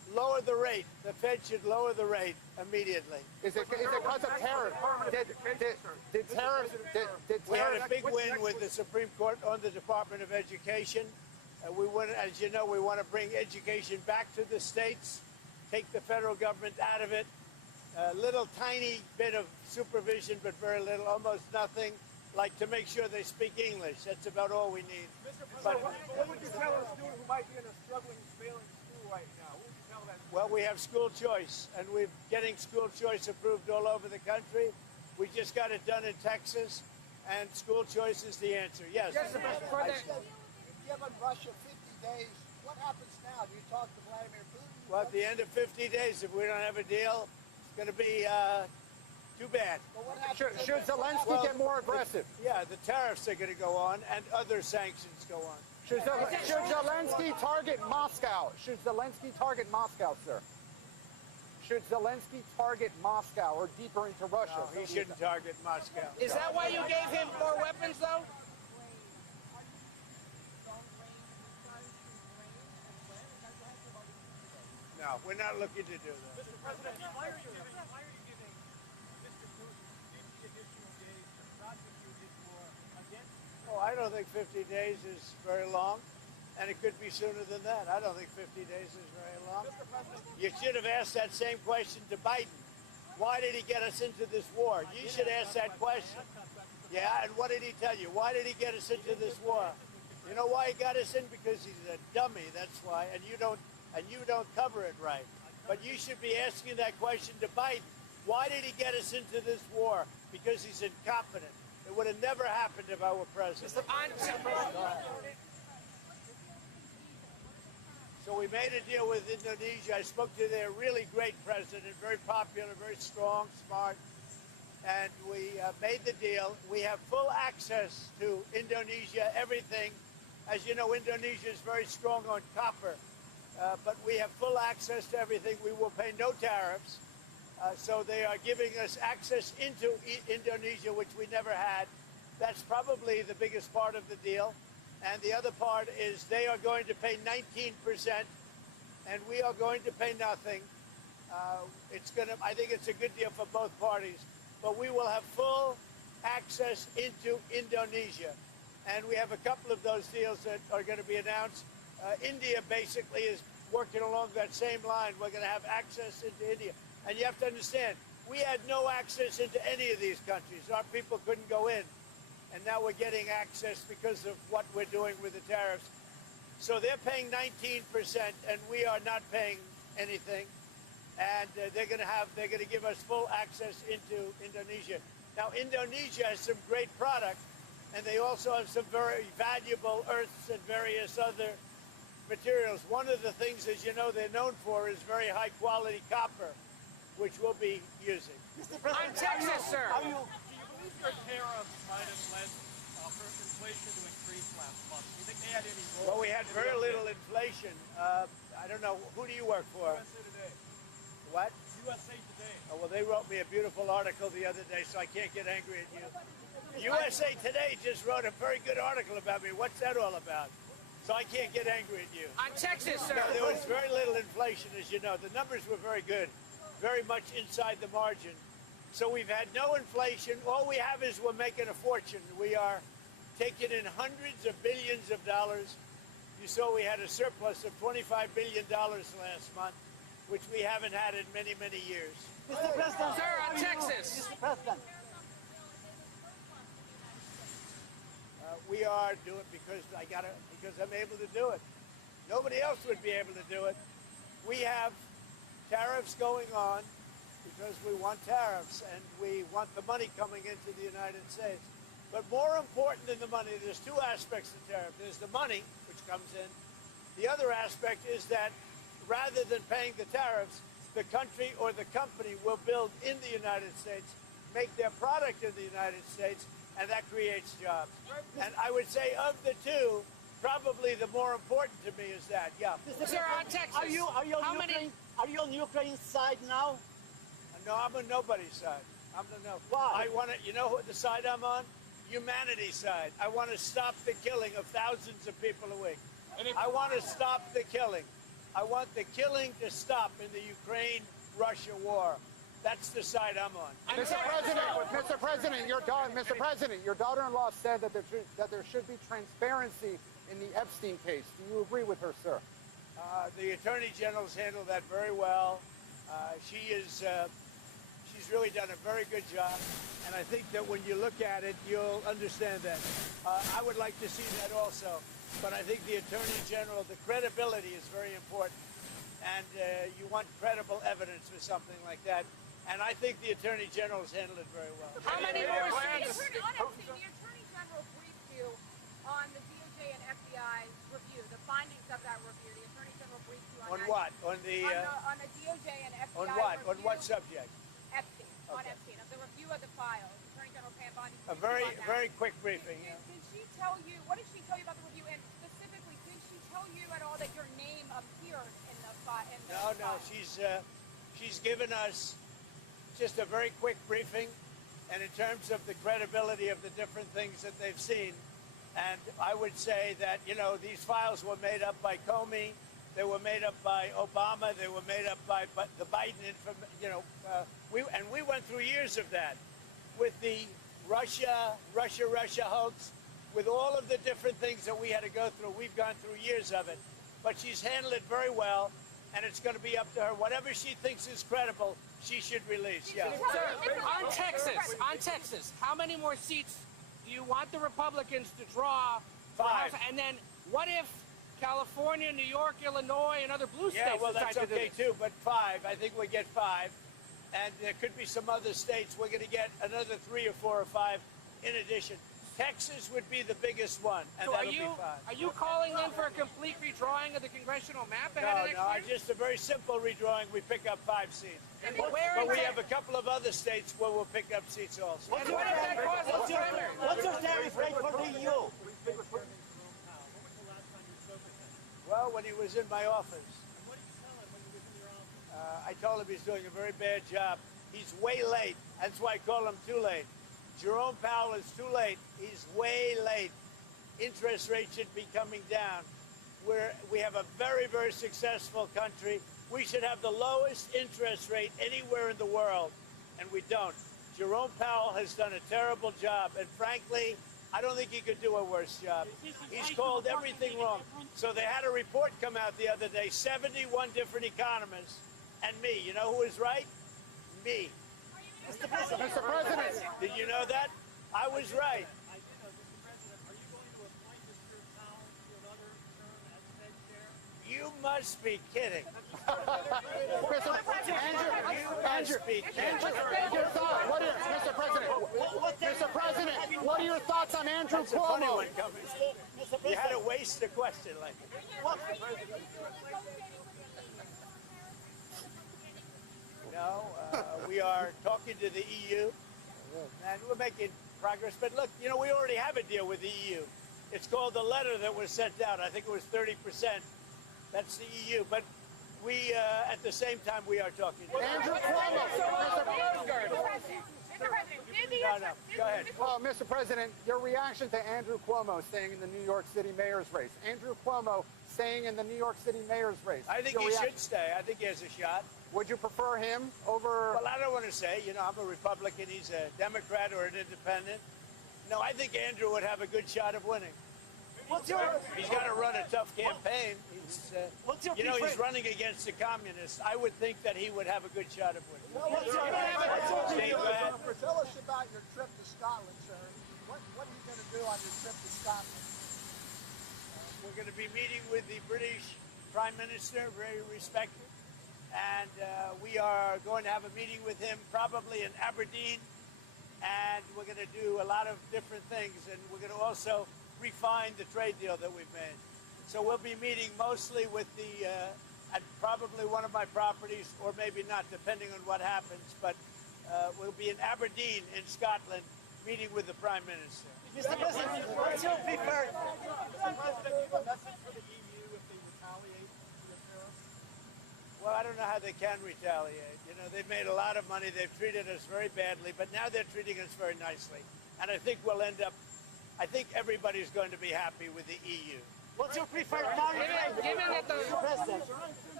lower the rate. The Fed should lower the rate immediately. Is it because of tariffs? Did tariffs? We had a big win with the Supreme Court on the Department of Education. We want, as you know, we want to bring education back to the states, take the federal government out of it. A little tiny bit of supervision, but very little, almost nothing, like to make sure they speak English. That's about all we need. Mr. President, what would you tell a student who might be in a struggling, failing school right now? What would you tell them? Well, we have school choice, and we're getting school choice approved all over the country. We just got it done in Texas, and school choice is the answer. Yes. Yes, Mr. President. You've given Russia 50 days. What happens now? Do you talk to Vladimir Putin? Well, at the end of 50 days, if we don't have a deal, it's going to be too bad. But what happens Should Zelensky get more aggressive? Yeah, the tariffs are going to go on, and other sanctions go on. Should Zelensky target Moscow? Should Zelensky target Moscow, sir? Should Zelensky target Moscow or deeper into Russia? No, he shouldn't target Moscow. Is that why you gave him more weapons, though? No, we're not looking to do that. Mr. President, why are you giving Mr. Putin 50 additional days to prosecute his war against you? Oh, I don't think 50 days is very long, and it could be sooner than that. I don't think 50 days is very long. Mr. President, You should have asked that same question to Biden. Why did he get us into this war? You should ask that question. Yeah, and what did he tell you? Why did he get us into this war? You know why he got us in? Because he's a dummy, that's why, and you don't cover it right. But you should be asking that question to Biden. Why did he get us into this war? Because he's incompetent. It would have never happened if I were president. So we made a deal with Indonesia. I spoke to their really great president, very popular, very strong, smart. And we made the deal. We have full access to Indonesia, everything. As you know, Indonesia is very strong on copper. But we have full access to everything. We will pay no tariffs. So they are giving us access into Indonesia, which we never had. That's probably the biggest part of the deal. And the other part is they are going to pay 19%, and we are going to pay nothing. I think it's a good deal for both parties. But we will have full access into Indonesia. And we have a couple of those deals that are going to be announced. India basically is working along that same line. We're going to have access into India. And you have to understand, we had no access into any of these countries. Our people couldn't go in. And now we're getting access because of what we're doing with the tariffs. So they're paying 19%, and we are not paying anything. And they're going to give us full access into Indonesia. Now, Indonesia has some great product, and they also have some very valuable earths and various other materials. One of the things, as you know, they're known for is very high-quality copper, which we'll be using. Mr. On President, Texas, sir. do you believe your tariffs might have led for inflation to increase last month? Do you think they had any role? Well, we had very little inflation. I don't know. Who do you work for? USA Today. What? USA Today. Oh, well, they wrote me a beautiful article the other day, so I can't get angry at you. USA Today just wrote a very good article about me. What's that all about? So I can't get angry at you. On Texas, sir. No, there was very little inflation, as you know. The numbers were very good, very much inside the margin. So we've had no inflation. All we have is we're making a fortune. We are taking in hundreds of billions of dollars. You saw we had a surplus of $25 billion last month, which we haven't had in many, many years. Mr. President, Sir, on Texas. Mr. President, We are doing because I'm able to do it. Nobody else would be able to do it. We have tariffs going on because we want tariffs and we want the money coming into the United States. But more important than the money, there's two aspects to tariff. There's the money, which comes in. The other aspect is that rather than paying the tariffs, the country or the company will build in the United States, make their product in the United States, and that creates jobs. And I would say of the two, probably the more important to me is that, yeah. Sir, on Texas. are you on Ukraine's side now? No, I'm on nobody's side. I'm on no. Why? I want to, you know what the side I'm on? Humanity's side. I want to stop the killing of thousands of people a week. I want to stop the killing. I want the killing to stop in the Ukraine-Russia war. That's the side I'm on. Mr. President, your daughter-in-law said that there should be transparency in the Epstein case. Do you agree with her, sir? The Attorney General's handled that very well. She's really done a very good job, and I think that when you look at it, you'll understand that. I would like to see that also, but I think the Attorney General, the credibility is very important, and you want credible evidence for something like that, and I think the Attorney General's handled it very well. How many more seats? The Attorney General briefed you on the DOJ and FBI review, the findings of that review. The Attorney General briefed you on On that. what? On the DOJ and FBI on what? review. On what subject? Epstein. On Okay. Epstein, of the review of the files. Attorney General Pam Bondi. A very quick briefing. Did she tell you, what did she tell you about the review? And specifically, did she tell you at all that your name appeared in the file? No, she's given us just a very quick briefing, and in terms of the credibility of the different things that they've seen, and I would say that, these files were made up by Comey, they were made up by Obama, they were made up by the Biden, we went through years of that with the Russia hoax, with all of the different things that we had to go through. We've gone through years of it, but she's handled it very well, and it's going to be up to her. Whatever she thinks is credible, she should release. Yeah. Sir, on Texas, how many more seats do you want the Republicans to draw? 5. And then what if California, New York, Illinois, and other blue states Yeah, well, decide that's to do okay this? too, but 5. I think we get 5. And there could be some other states. We're going to get another 3 or 4 or 5 in addition. Texas would be the biggest one, and So that'll are be 5. Are you calling then for a complete redrawing of the congressional map ahead of next year? Just a very simple redrawing. We pick up 5 seats. And But where we have a couple of other states where we'll pick up seats also. And what if that causes primary? What's your tariff rate for the EU? Well, when he was in my office, What did you tell him when you was in your office? I told him he's doing a very bad job. He's way late. That's why I call him too late. Jerome Powell is too late. He's way late. Interest rates should be coming down. We have a very, very successful country. We should have the lowest interest rate anywhere in the world, and we don't. Jerome Powell has done a terrible job, and frankly, I don't think he could do a worse job. He's called everything wrong. So they had a report come out the other day, 71 different economists, and me. You know who was right? Me. Mr. President. Did you know that? I was right. I did know, Mr. President, are you going to appoint Mr. Powell to another term as Fed chair? You must be kidding. Mr. President, what are your thoughts on Andrew That's a funny Cuomo? one coming. You had to waste the question like that. No, we are talking to the EU, and we're making progress. But look, we already have a deal with the EU. It's called the letter that was sent out. I think it was 30%. That's the EU. But we, at the same time, we are talking to Andrew Cuomo. No, go ahead. Well, Mr. President, your reaction to Andrew Cuomo staying in the New York City mayor's race. Andrew Cuomo staying in the New York City mayor's race. I think he should stay. I think he has a shot. Would you prefer him over... Well, I don't want to say. I'm a Republican. He's a Democrat or an independent. No, I think Andrew would have a good shot of winning. He's got to run a tough campaign. He's running against the communists. I would think that he would have a good shot of winning. Steve, go ahead. Tell us about your trip to Scotland, sir. What are you going to do on your trip to Scotland? We're going to be meeting with the British Prime Minister, very respected, and we are going to have a meeting with him probably in Aberdeen, and we're going to do a lot of different things, and we're going to also refine the trade deal that we've made. So we'll be meeting mostly with at probably one of my properties, or maybe not, depending on what happens, but we'll be in Aberdeen in Scotland meeting with the Prime Minister. Mr. President, what's your preferred? Mr. President, give a message for the EU if they retaliate for the tariffs? Well, I don't know how they can retaliate. They've made a lot of money. They've treated us very badly, but now they're treating us very nicely. And I think I think everybody's going to be happy with the EU. What's your preferred tariff rate? Given that the Mr. President,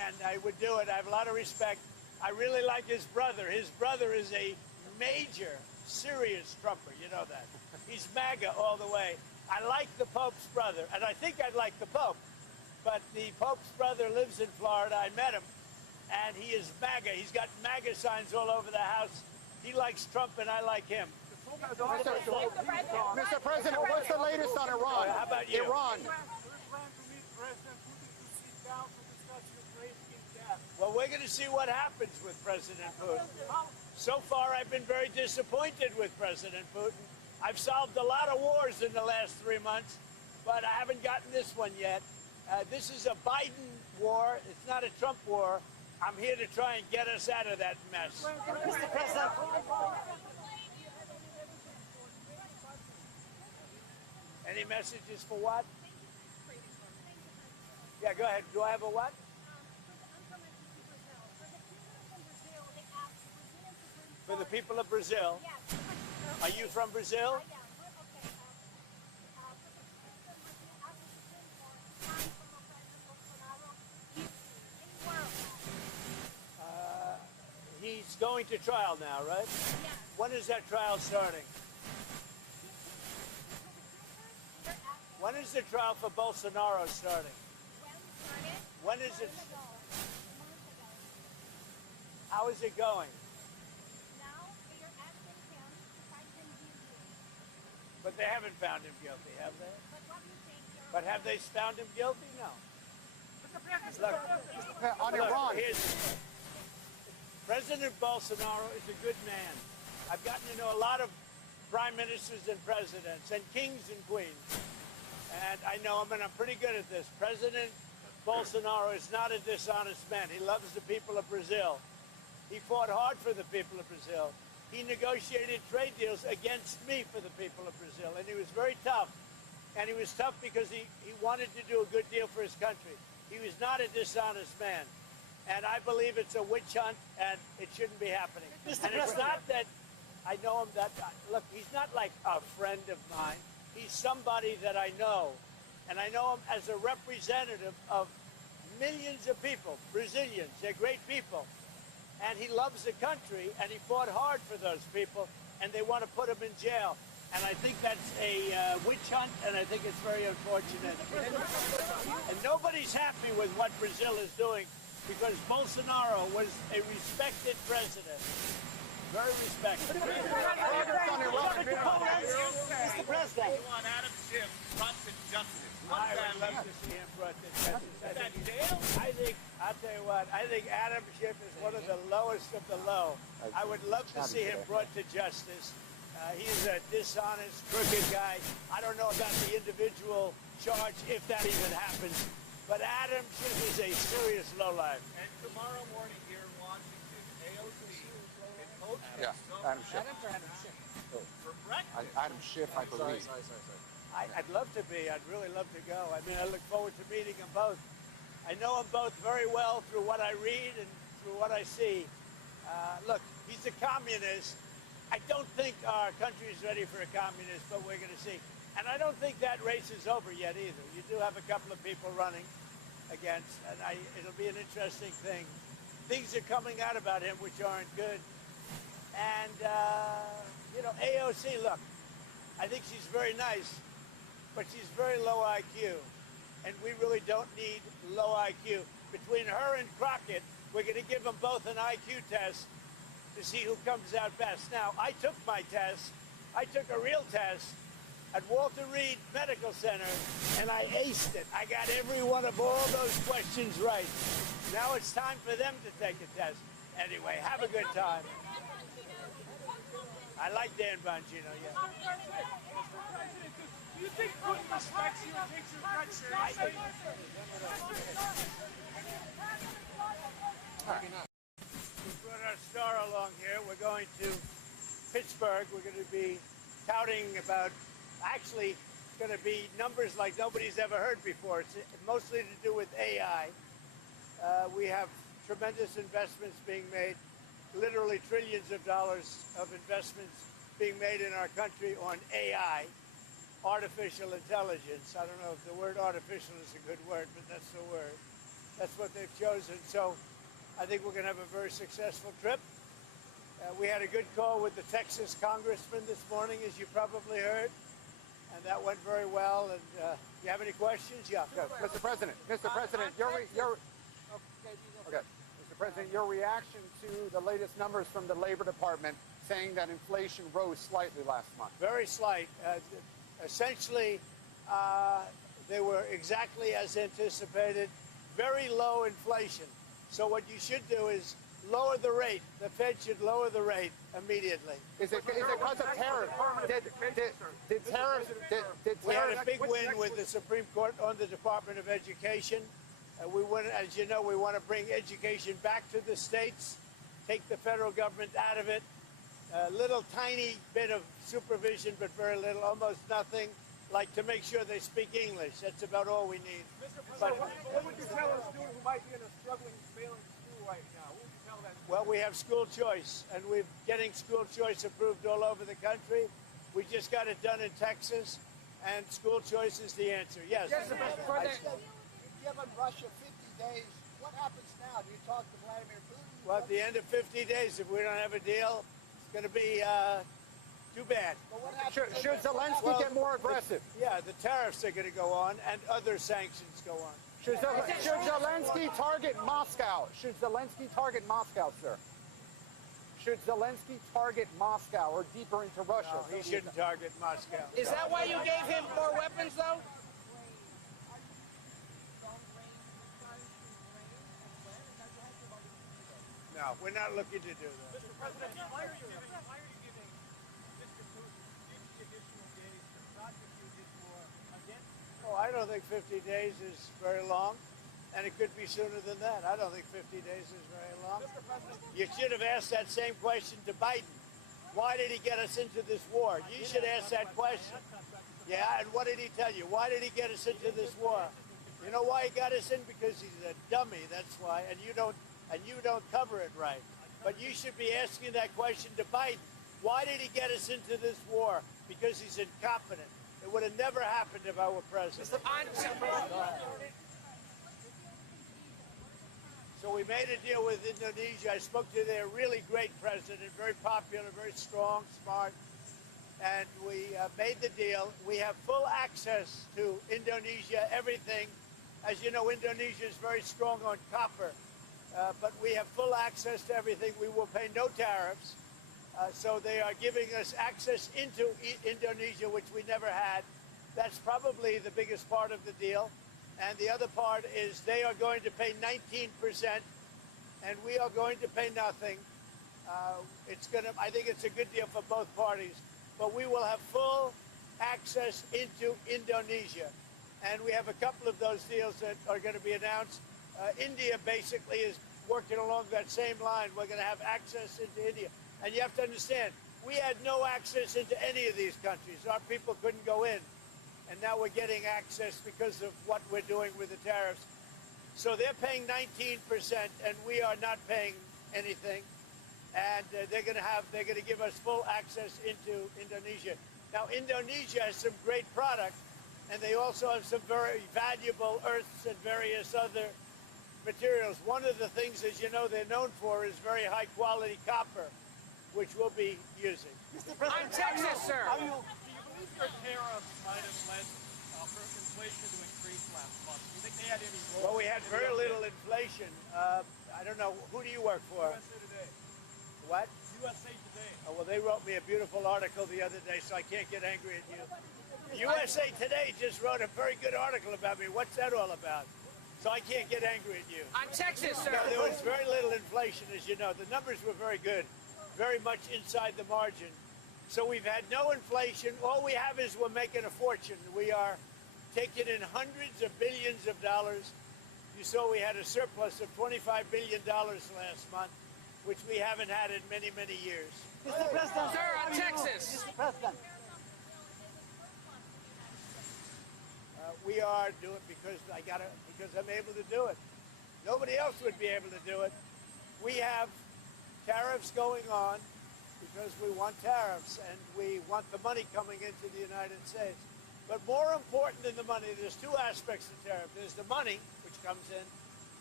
man, I would do it. I have a lot of respect. I really like his brother. His brother is a major, serious Trumper. You know that. He's MAGA all the way. I like the Pope's brother, and I think I'd like the Pope. But the Pope's brother lives in Florida. I met him, and he is MAGA. He's got MAGA signs all over the house. He likes Trump, and I like him. Mr. President, what's the latest on Iran? How about you? Iran. We plan to meet President Putin to sit down to discuss Ukraine in depth. Well, we're going to see what happens with President Putin. So far, I've been very disappointed with President Putin. I've solved a lot of wars in the last 3 months, but I haven't gotten this one yet. This is a Biden war. It's not a Trump war. I'm here to try and get us out of that mess. Mr. President, Any messages for what? Yeah, go ahead. Do I have a what? For the people of Brazil. Are you from Brazil? He's going to trial now, right? When is that trial starting? When is the trial for Bolsonaro starting? When is it? How is it going? But they haven't found him guilty, have they? But have they found him guilty? No. Look, On Iran. President Bolsonaro is a good man. I've gotten to know a lot of prime ministers and presidents and kings and queens. And I know him, and I'm pretty good at this. President Bolsonaro is not a dishonest man. He loves the people of Brazil. He fought hard for the people of Brazil. He negotiated trade deals against me for the people of Brazil, and he was very tough. And he was tough because he wanted to do a good deal for his country. He was not a dishonest man. And I believe it's a witch hunt, and it shouldn't be happening. And it's not that I know him that, look, he's not like a friend of mine. He's somebody that I know. And I know him as a representative of millions of people, Brazilians. They're great people. And he loves the country, and he fought hard for those people, and they want to put him in jail. And I think that's a witch hunt, and I think it's very unfortunate. And nobody's happy with what Brazil is doing, because Bolsonaro was a respected president. Very respected. Mr. President. We want Adam Schiff brought to justice. I would love to see him brought to justice. I'll tell you what, I think Adam Schiff is one of the lowest of the low. I would love to see him brought to justice. He's a dishonest, crooked guy. I don't know about the individual charge, if that even happens. But Adam Schiff is a serious lowlife. And tomorrow morning here in Washington, AOC in Coach Adam Schiff. for breakfast. Adam Schiff, I believe. I'd love to be. I'd really love to go. I mean, I look forward to meeting them both. I know them both very well through what I read and through what I see. Look, he's a communist. I don't think our country is ready for a communist, but we're going to see. And I don't think that race is over yet either. You do have a couple of people running against, and it'll be an interesting thing. Things are coming out about him which aren't good. And, AOC, look, I think she's very nice, but she's very low IQ. And we really don't need low IQ. Between her and Crockett, we're going to give them both an IQ test to see who comes out best. Now, I took my test. I took a real test at Walter Reed Medical Center, and I aced it. I got every one of all those questions right. Now it's time for them to take a test. Anyway, have a good time. I like Dan Bongino, yeah. Mr. President, do you think Putin respects you and takes your threat seriously? We brought our star along here. We're going to Pittsburgh. We're going to be touting about, actually, it's going to be numbers like nobody's ever heard before. It's mostly to do with AI. We have tremendous investments being made, literally trillions of dollars of investments being made in our country on AI, artificial intelligence. I don't know if the word artificial is a good word, but that's the word. That's what they've chosen. So I think we're going to have a very successful trip. We had a good call with the Texas congressman this morning, as you probably heard, and that went very well. And you have any questions? Yeah. Mr. President, Mr. President, Mr. President, your reaction to the latest numbers from the Labor Department saying that inflation rose slightly last month. Very slight. Essentially, they were exactly as anticipated. Very low inflation. So what you should do is lower the rate. The Fed should lower the rate immediately. Is it because of tariffs? Did tariffs? We had a big win with the Supreme Court on the Department of Education. We want, as you know, we want to bring education back to the states, take the federal government out of it. A little tiny bit of supervision, but very little, almost nothing, like to make sure they speak English. That's about all we need. Mr. President, what would you tell a student who might be in a struggling, failing school right now? What would you tell that student? Well, we have school choice, and we're getting school choice approved all over the country. We just got it done in Texas, and school choice is the answer. Yes. Yes, Mr. President. You've given Russia 50 days. What happens now? Do you talk to Vladimir Putin? Well, at the end of 50 days, if we don't have a deal, it's going to be too bad. But what happens? Should Zelensky get more aggressive? Yeah, the tariffs are going to go on, and other sanctions go on. Should Zelensky target Moscow? Should Zelensky target Moscow, sir? Should Zelensky target Moscow or deeper into Russia? No, he shouldn't target Moscow. Is that why you gave him more weapons, though? No, we're not looking to do that. Mr. President, why are you giving Mr. Putin 50 additional days to prosecute his war against? Oh, I don't think 50 days is very long, and it could be sooner than that. I don't think 50 days is very long. Mr. President, You should have asked that same question to Biden. Why did he get us into this war? You should ask that question. Yeah, and what did he tell you? Why did he get us into this war? You know why he got us in? Because he's a dummy, that's why, and you don't cover it right. But you should be asking that question to Biden. Why did he get us into this war? Because he's incompetent. It would have never happened if I were president. So we made a deal with Indonesia. I spoke to their really great president, very popular, very strong, smart. And we made the deal. We have full access to Indonesia, everything. As you know, Indonesia is very strong on copper. But we have full access to everything. We will pay no tariffs. So they are giving us access into Indonesia, which we never had. That's probably the biggest part of the deal. And the other part is they are going to pay 19%, and we are going to pay nothing. I think it's a good deal for both parties. But we will have full access into Indonesia. And we have a couple of those deals that are going to be announced. India basically is working along that same line. We're going to have access into India. And you have to understand, we had no access into any of these countries. Our people couldn't go in. And now we're getting access because of what we're doing with the tariffs. So they're paying 19%, and we are not paying anything. And they're going to give us full access into Indonesia. Now, Indonesia has some great product, and they also have some very valuable earths and various other materials. One of the things, as you know, they're known for is very high quality copper, which we'll be using. On Texas, sir. Do you believe your tariffs might have led for inflation to increase last month? Do you think they had any role? Well, we had very little inflation. I don't know. Who do you work for? USA Today. What? USA Today. Oh, well, they wrote me a beautiful article the other day, so I can't get angry at you. USA Today just wrote a very good article about me. What's that all about? So I can't get angry at you. On Texas, sir. No, there was very little inflation, as you know. The numbers were very good, very much inside the margin. So we've had no inflation. All we have is we're making a fortune. We are taking in hundreds of billions of dollars. You saw we had a surplus of $25 billion last month, which we haven't had in many, many years. Mr. President. Sir, on Texas. Mr. President. We are doing because I'm able to do it. Nobody else would be able to do it. We have tariffs going on because we want tariffs and we want the money coming into the United States. But more important than the money, there's two aspects to tariff. There's the money, which comes in,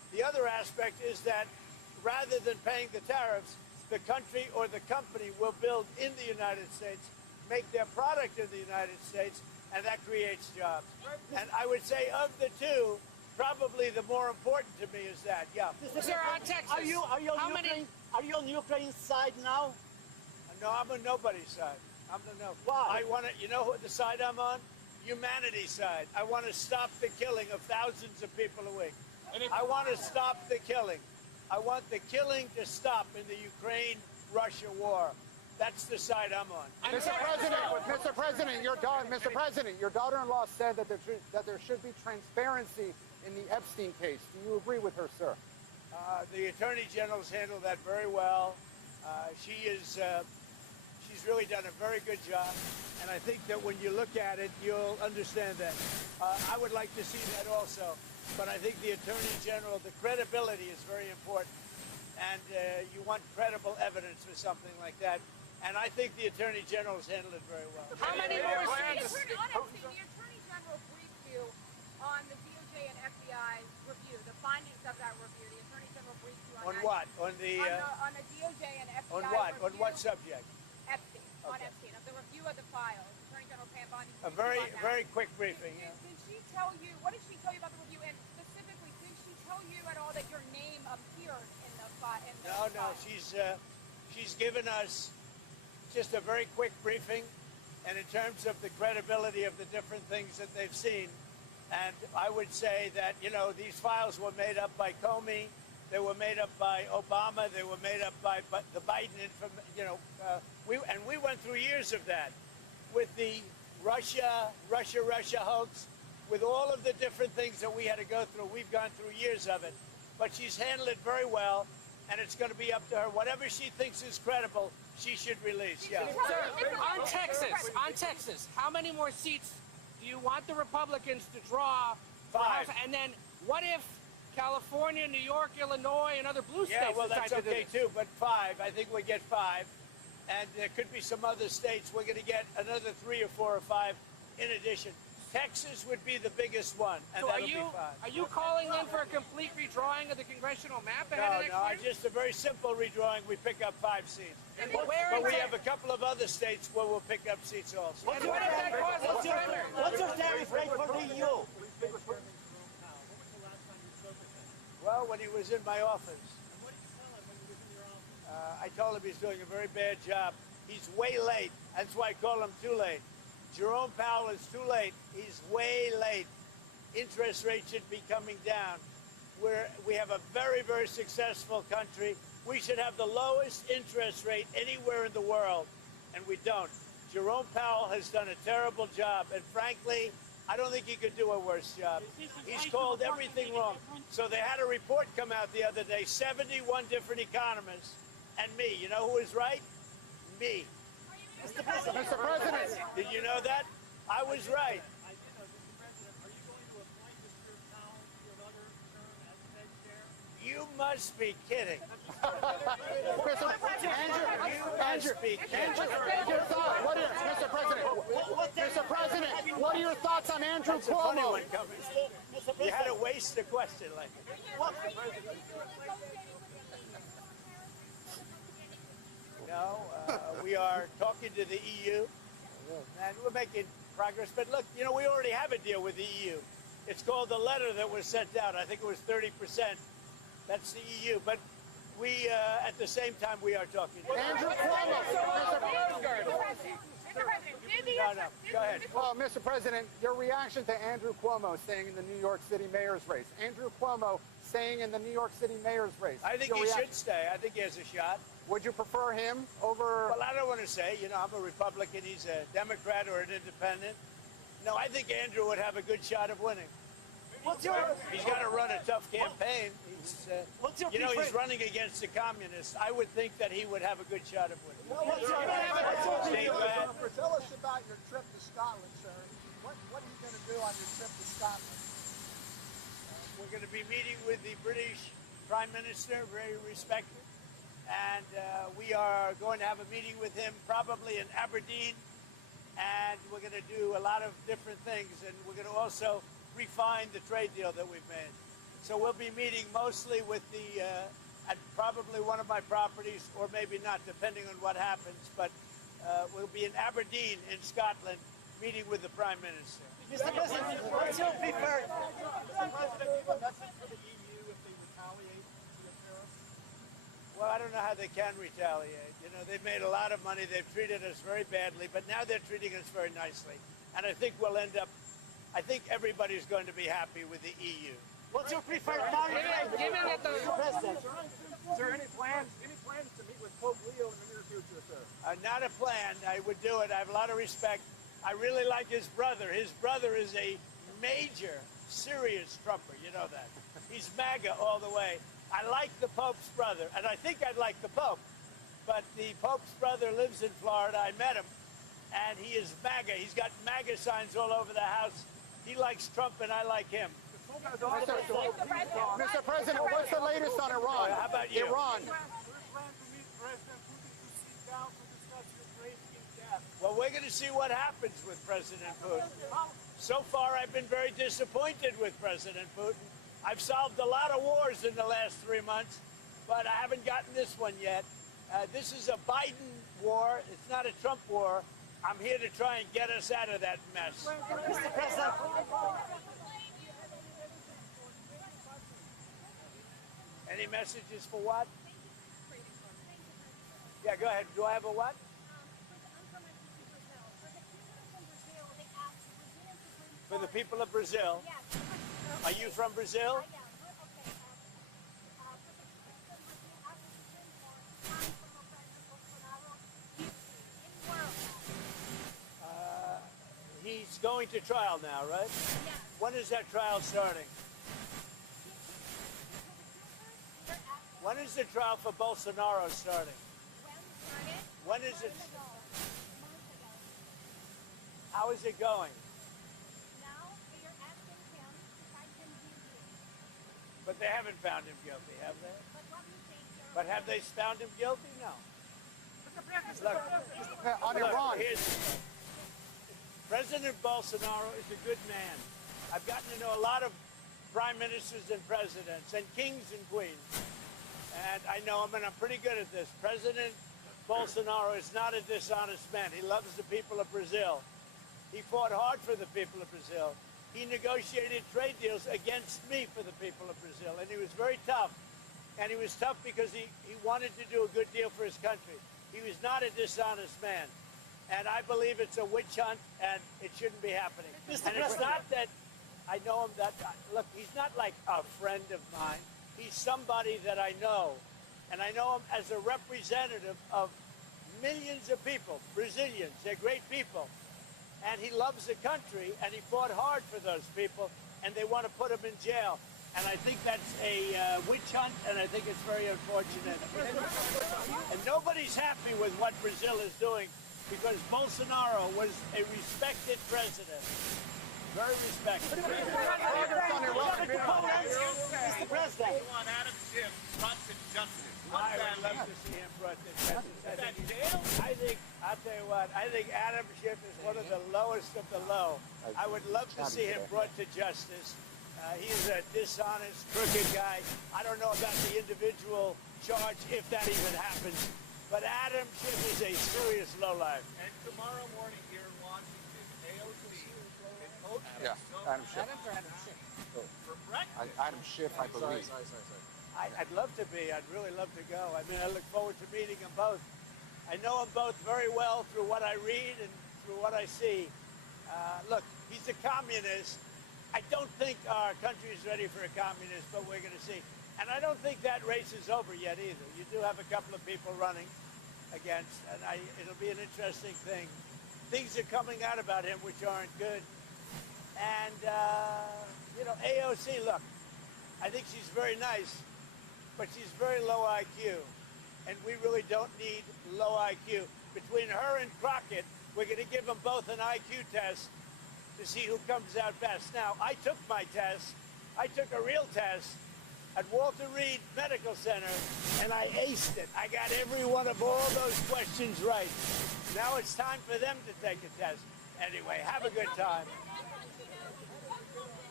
The other aspect is that rather than paying the tariffs, the country or the company will build in the United States, make their product in the United States, and that creates jobs. And I would say of the two, probably the more important to me is that. Yeah. Sir, on Texas. Are you on how Ukraine? many? Are you on Ukraine's side now? No, I'm on nobody's side. I'm the no. Why? I want to. You know what the side I'm on? Humanity's side. I want to stop the killing of thousands of people a week. I want to stop the killing. I want the killing to stop in the Ukraine-Russia war. That's the side I'm on. Mr. President, your daughter-in-law said that there should be transparency in the Epstein case. Do you agree with her, sir? The Attorney General's handled that very well. She's really done a very good job, and I think that when you look at it, you'll understand that. I would like to see that also, but I think the Attorney General, the credibility is very important, and you want credible evidence for something like that, and I think the Attorney General's handled it very well. How many more The seats? Attorney General briefed you on the DOJ and FBI review, the findings of that review. The Attorney General briefed you on On that. what? On the On the DOJ and FBI on what? review. On what subject? Epstein. On Okay. Epstein, of the review of the files. Attorney General Pam Bondi A briefed you on that. very quick briefing. Yeah. Did she tell you, what did she tell you about the review? And specifically, did she tell you at all that your name appeared in the file? No. She's given us just a very quick briefing, and in terms of the credibility of the different things that they've seen, and I would say that these files were made up by Comey, they were made up by Obama, they were made up by the Biden we went through years of that with the Russia hoax, with all of the different things that we had to go through. We've gone through years of it, but she's handled it very well, and it's going to be up to her. Whatever she thinks is credible, she should release. Yeah. Sir, on Texas, how many more seats do you want the Republicans to draw? for 5. House? And then what if California, New York, Illinois, and other blue states Yeah, well, decide that's to do okay this? too, but 5. I think we get 5. And there could be some other states. We're going to get another 3 or 4 or 5 in addition. Texas would be the biggest one, and So that'll be 5. are you calling then for a complete redrawing of the congressional map ahead of next No, year? just a very simple redrawing. We pick up 5 seats. And where But in we Tex- have a couple of other states where we'll pick up seats also. And what if that causes primary? What's your tariff rate for the EU? Well, when he was in my office, I told him he's doing a very bad job. He's way late. That's why I call him too late. Jerome Powell is too late. He's way late. Interest rates should be coming down. We have a very, very successful country. We should have the lowest interest rate anywhere in the world, and we don't. Jerome Powell has done a terrible job, and frankly, I don't think he could do a worse job. He's called everything wrong. So they had a report come out the other day, 71 different economists, and me. You know who was right? Me. Mr. President. Did you know that? I was right. You must be kidding. Mr. President, what are your thoughts on Andrew That's a funny Cuomo? one coming. You had to waste the question like that. No, we are talking to the EU, and we're making progress. But look, we already have a deal with the EU. It's called the letter that was sent out. I think it was 30%. That's the EU. But we, at the same time, we are talking. Andrew Cuomo. No, go ahead. Well, Mr. President, your reaction to Andrew Cuomo staying in the New York City mayor's race. Andrew Cuomo staying in the New York City mayor's race. I think he should stay. I think he has a shot. Would you prefer him over... Well, I don't want to say. I'm a Republican. He's a Democrat or an independent. No, I think Andrew would have a good shot of winning. He's got to run a tough campaign. He's running against the communists. I would think that he would have a good shot of winning. Tell us about your trip to Scotland, sir. What are you going to do on your trip to Scotland? We're going to be meeting with the British Prime Minister, very respected, and we are going to have a meeting with him probably in Aberdeen, and we're going to do a lot of different things, and we're going to also refine the trade deal that we've made. So we'll be meeting mostly with the, at probably one of my properties, or maybe not, depending on what happens. But we'll be in Aberdeen in Scotland, meeting with the Prime Minister. Mr. President, what's your preferred? Does the president give a message for the EU if they retaliate via tariffs? Well, I don't know how they can retaliate. You know, they've made a lot of money. They've treated us very badly, but now they're treating us very nicely. And I think we'll end up, I think everybody's going to be happy with the EU. What's your preferred tariff rate, Given that the Mr. President? Sir, any plans to meet with Pope Leo in the near future, sir? Not a plan. I would do it. I have a lot of respect. I really like his brother. His brother is a major, serious Trumper. You know that. He's MAGA all the way. I like the Pope's brother, and I think I'd like the Pope. But the Pope's brother lives in Florida. I met him, and he is MAGA. He's got MAGA signs all over the house. He likes Trump, and I like him. Mr. President, what's the latest on Iran? How about you? Iran. There's plan to meet President Putin to sit down to discuss Ukraine against gas. Well, we're going to see what happens with President Putin. So far, I've been very disappointed with President Putin. I've solved a lot of wars in the last 3 months, but I haven't gotten this one yet. This is a Biden war. It's not a Trump war. I'm here to try and get us out of that mess. Mr. President, Any messages for what? Yeah, go ahead. Do I have a what? For the people of Brazil. Are you from Brazil? He's going to trial now, right? When is that trial starting? When is the trial for Bolsonaro starting? When is it? How is it going? But they haven't found him guilty, have they? But have they found him guilty? No. Look, On Iran. President Bolsonaro is a good man. I've gotten to know a lot of prime ministers and presidents and kings and queens. And I know him, and I'm pretty good at this. President Bolsonaro is not a dishonest man. He loves the people of Brazil. He fought hard for the people of Brazil. He negotiated trade deals against me for the people of Brazil, and he was very tough. And he was tough because he wanted to do a good deal for his country. He was not a dishonest man. And I believe it's a witch hunt, and it shouldn't be happening. And it's not that I know him that, look, he's not like a friend of mine. He's somebody that I know. And I know him as a representative of millions of people, Brazilians. They're great people. And he loves the country, and he fought hard for those people, and they want to put him in jail. And I think that's a witch hunt, and I think it's very unfortunate. And nobody's happy with what Brazil is doing, because Bolsonaro was a respected president. Very respected. Mr. President. You want Adam Schiff brought to justice. I would love to see him brought to justice. I'll tell you what, I think Adam Schiff is one of the lowest of the low. I would love to see him brought to justice. He's a dishonest, crooked guy. I don't know about the individual charge, if that even happens. But Adam Schiff is a serious lowlife. And tomorrow morning here in Washington, AOC and Coach Yeah, Adam Schiff. for breakfast. Adam Schiff, I believe. I'd love to be. I'd really love to go. I mean, I look forward to meeting them both. I know them both very well through what I read and through what I see. Look, he's a communist. I don't think our country is ready for a communist, but we're going to see. And I don't think that race is over yet either. You do have a couple of people running against, and it'll be an interesting thing. Things are coming out about him which aren't good. And, AOC, look, I think she's very nice, but she's very low IQ. And we really don't need low IQ. Between her and Crockett, we're going to give them both an IQ test to see who comes out best. Now, I took my test. I took a real test at Walter Reed Medical Center, and I aced it. I got every one of all those questions right. Now it's time for them to take a test. Anyway, have a good time.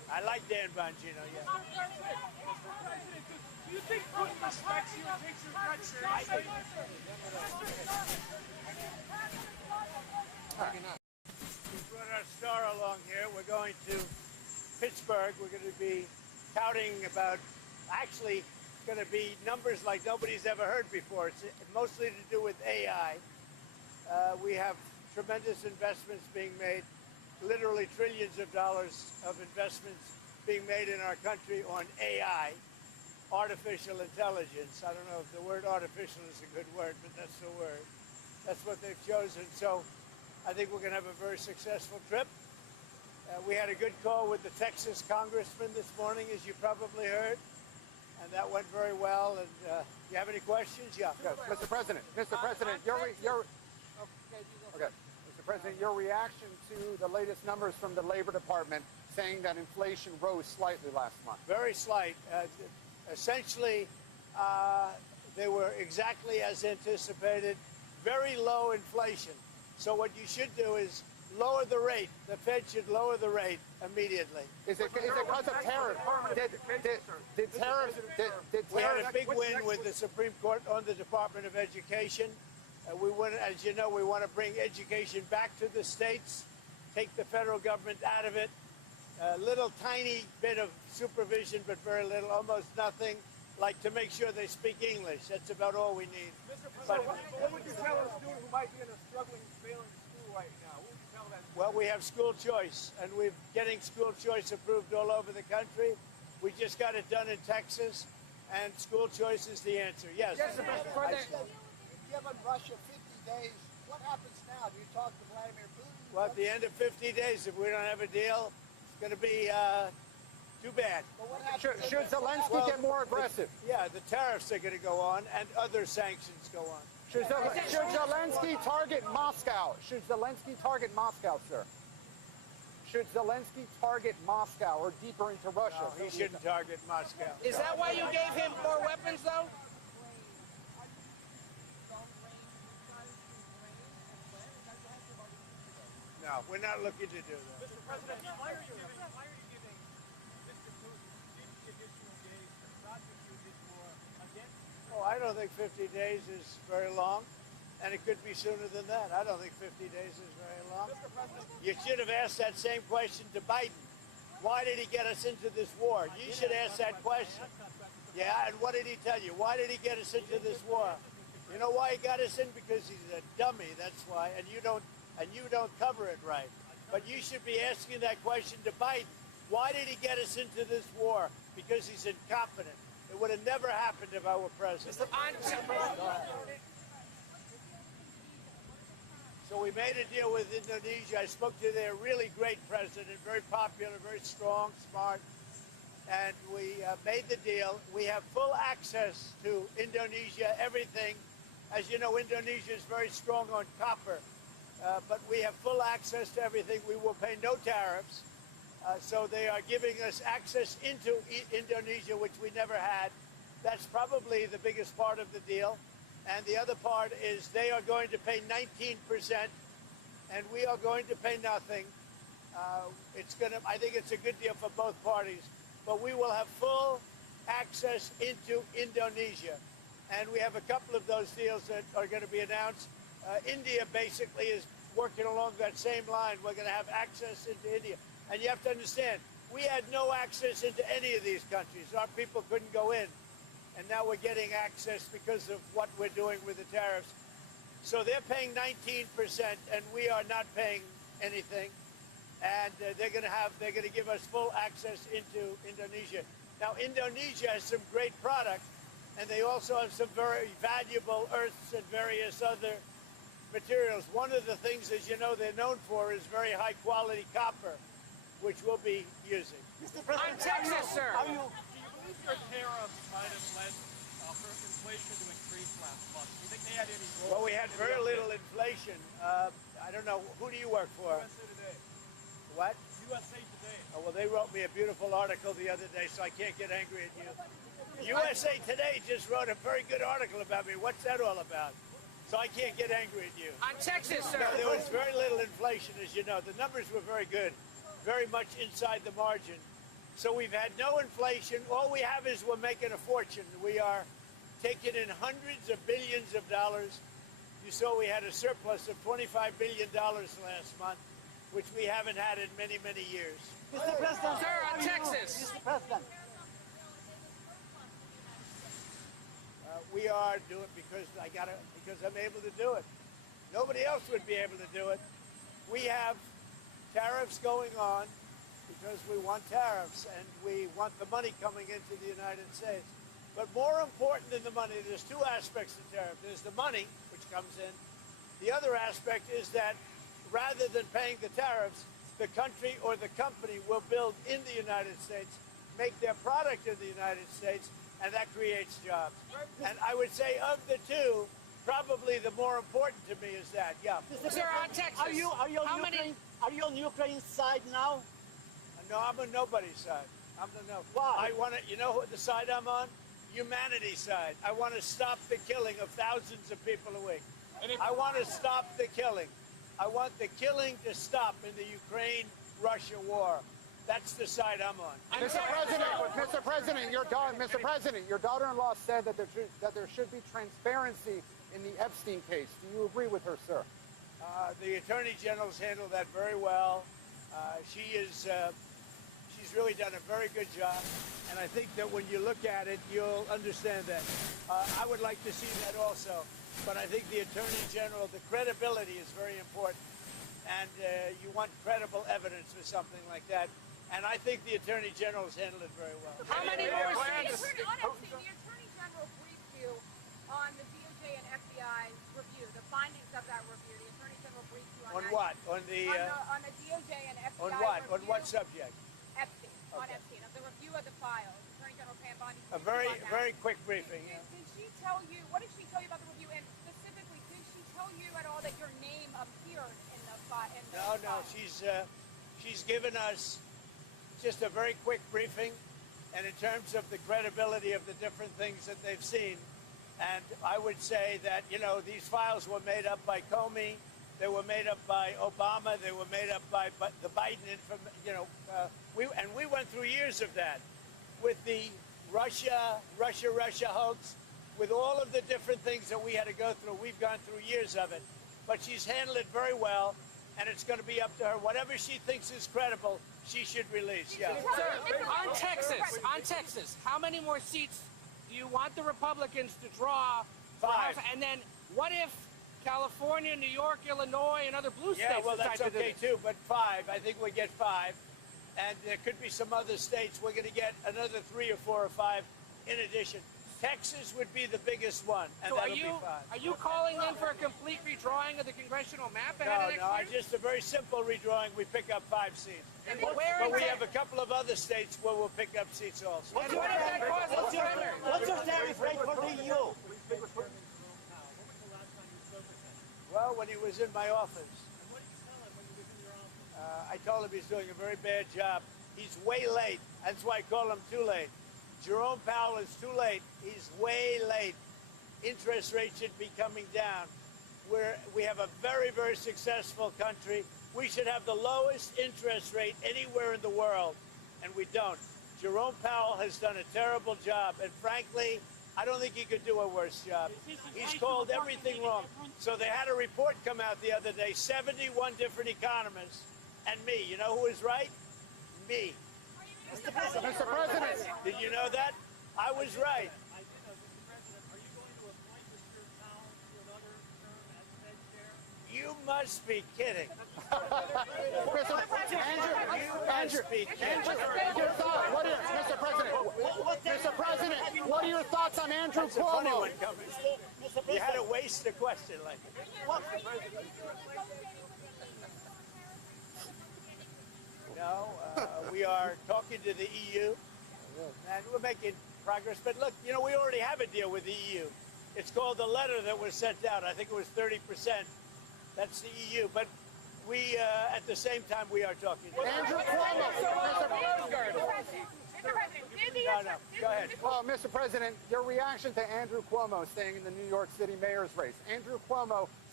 I like Dan Bongino, yeah. Mr. President, do you think Putin respects you and takes your threat seriously? We brought our star along here. We're going to Pittsburgh. We're going to be touting about, actually, it's going to be numbers like nobody's ever heard before. It's mostly to do with AI. We have tremendous investments being made, literally trillions of dollars of investments being made in our country on AI, artificial intelligence. I don't know if the word artificial is a good word, but that's the word. That's what they've chosen. So I think we're going to have a very successful trip. We had a good call with the Texas congressman this morning, as you probably heard, and that went very well. And you have any questions? Yeah. Mr. President, Mr. President, your reaction to the latest numbers from the Labor Department saying that inflation rose slightly last month. Very slight. Essentially, they were exactly as anticipated. Very low inflation. So what you should do is lower the rate. The Fed should lower the rate immediately. Is it because of tariffs? Did tariffs? We had a big win with the Supreme Court on the Department of Education. We want, as you know, we want to bring education back to the states, take the federal government out of it. A little tiny bit of supervision, but very little, almost nothing, like to make sure they speak English. That's about all we need. Mr. President, what would you tell a student who might be in a struggling, failing school right now? What would you tell that student? Well, we have school choice, and we're getting school choice approved all over the country. We just got it done in Texas, and school choice is the answer. Yes. Mr. President, you've given Russia 50 days. What happens now? Do you talk to Vladimir Putin? Well, at the end of 50 days, if we don't have a deal, it's going to be too bad. But what happens? Should Zelensky get more aggressive? Yeah, the tariffs are going to go on, and other sanctions go on. Should Zelensky target Moscow? Should Zelensky target Moscow, sir? Should Zelensky target Moscow or deeper into Russia? No, he shouldn't target Moscow. Is that why you gave him more weapons, though? No, we're not looking to do that. Mr. President, why are you giving Mr. Putin 50 additional days to prosecute his war against? Oh, I don't think 50 days is very long, and it could be sooner than that. I don't think 50 days is very long. Mr. President, You should have asked that same question to Biden. Why did he get us into this war? You should ask that question. Yeah, and what did he tell you? Why did he get us into this war? You know why he got us in? Because he's a dummy, that's why, and you don't cover it right. But you should be asking that question to Biden. Why did he get us into this war? Because he's incompetent. It would have never happened if I were president. So we made a deal with Indonesia. I spoke to their really great president, very popular, very strong, smart. And we made the deal. We have full access to Indonesia, everything. As you know, Indonesia is very strong on copper. But we have full access to everything. We will pay no tariffs. So they are giving us access into Indonesia, which we never had. That's probably the biggest part of the deal. And the other part is they are going to pay 19%, and we are going to pay nothing. I think it's a good deal for both parties. But we will have full access into Indonesia. And we have a couple of those deals that are going to be announced. India basically is working along that same line. We're going to have access into India. And you have to understand, we had no access into any of these countries. Our people couldn't go in. And now we're getting access because of what we're doing with the tariffs. So they're paying 19%, and we are not paying anything. And they're going to give us full access into Indonesia. Now, Indonesia has some great product, and they also have some very valuable earths and various other materials. One of the things, as you know, they're known for is very high quality copper, which we'll be using. Mr. President, On Texas, sir. Do you believe your tariffs might have led for inflation to increase last month? Do you think they had any role? Well, we had very little inflation. I don't know. Who do you work for? USA Today. What? USA Today. Oh, well, they wrote me a beautiful article the other day, so I can't get angry at you. USA Today just wrote a very good article about me. What's that all about? So I can't get angry at you. On Texas, sir. No, there was very little inflation, as you know. The numbers were very good, very much inside the margin. So we've had no inflation. All we have is we're making a fortune. We are taking in hundreds of billions of dollars. You saw we had a surplus of $25 billion last month, which we haven't had in many, many years. Mr. President, Sir, on Texas. Mr. President, We are doing because I'm able to do it. Nobody else would be able to do it. We have tariffs going on because we want tariffs and we want the money coming into the United States. But more important than the money, there's two aspects to tariff. There's the money, which comes in. The other aspect is that rather than paying the tariffs, the country or the company will build in the United States, make their product in the United States, and that creates jobs. And I would say of the two, probably the more important to me is that, yeah. Sir, on Texas. are you on How many- Ukraine? Are you on Ukraine's side now? No, I'm on nobody's side. I'm the no. Why? I want to, you know what the side I'm on? Humanity's side. I want to stop the killing of thousands of people a week. I want to stop the killing. I want the killing to stop in the Ukraine-Russia war. That's the side I'm on. Mr. President, your daughter-in-law said that there should be transparency in the Epstein case. Do you agree with her, sir? The Attorney General's handled that very well. She's really done a very good job, and I think that when you look at it, you'll understand that. I would like to see that also, but I think the Attorney General, the credibility is very important, and you want credible evidence for something like that, and I think the Attorney General's handled it very well. How many more The seats? Attorney General briefed you on the DOJ and FBI review, the findings of that review. The Attorney General briefed you on On that. what? On the On the DOJ and FBI on what? review. On what subject? Epstein. On Okay. Epstein, of the review of the files. Attorney General Pam Bondi. A briefed you on that. very quick briefing. Did she tell you, what did she tell you about the review? And specifically, did she tell you at all that your name appeared in the file? No, she's given us just a very quick briefing, and in terms of the credibility of the different things that they've seen, and I would say that, you know, these files were made up by Comey, they were made up by Obama, they were made up by the Biden, we went through years of that with the Russia hoax, with all of the different things that we had to go through. We've gone through years of it, but she's handled it very well, and it's going to be up to her. Whatever she thinks is credible, she should release. Yeah. Sir, on Texas, how many more seats do you want the Republicans to draw? for 5. House? And then what if California, New York, Illinois, and other blue states Yeah, well, decide that's to do okay this? too, but 5. I think we get 5. And there could be some other states. We're going to get another 3 or 4 or 5 in addition. Texas would be the biggest one, and So that'll be 5. are you calling then for a complete redrawing of the congressional map ahead of No, next year? just a very simple redrawing. We pick up 5 seats. And where But we in have a couple of other states where we'll pick up seats also. And what if that causes primary? What's your tariff rate for the EU? Well, when he was in my office. I told him he's doing a very bad job. He's way late. That's why I call him too late. Jerome Powell is too late. He's way late. Interest rates should be coming down. We have a very, very successful country. We should have the lowest interest rate anywhere in the world, and we don't. Jerome Powell has done a terrible job, and frankly, I don't think he could do a worse job. He's called everything wrong. So they had a report come out the other day, 71 different economists, and me. You know who was right? Me. Mr. President. Did you know that? I was right. You must be kidding. Mr. President, what are your thoughts on Andrew That's a funny Cuomo? one coming. You had to waste a question like that. No, we are talking to the EU, and we're making progress. But look, you know, we already have a deal with the EU. It's called the letter that was sent out. I think it was 30%. That's the EU. But we, at the same time, we are talking. Andrew Cuomo. No, go ahead. Well, Mr. President, your reaction to Andrew Cuomo staying in the New York City mayor's race. Andrew Cuomo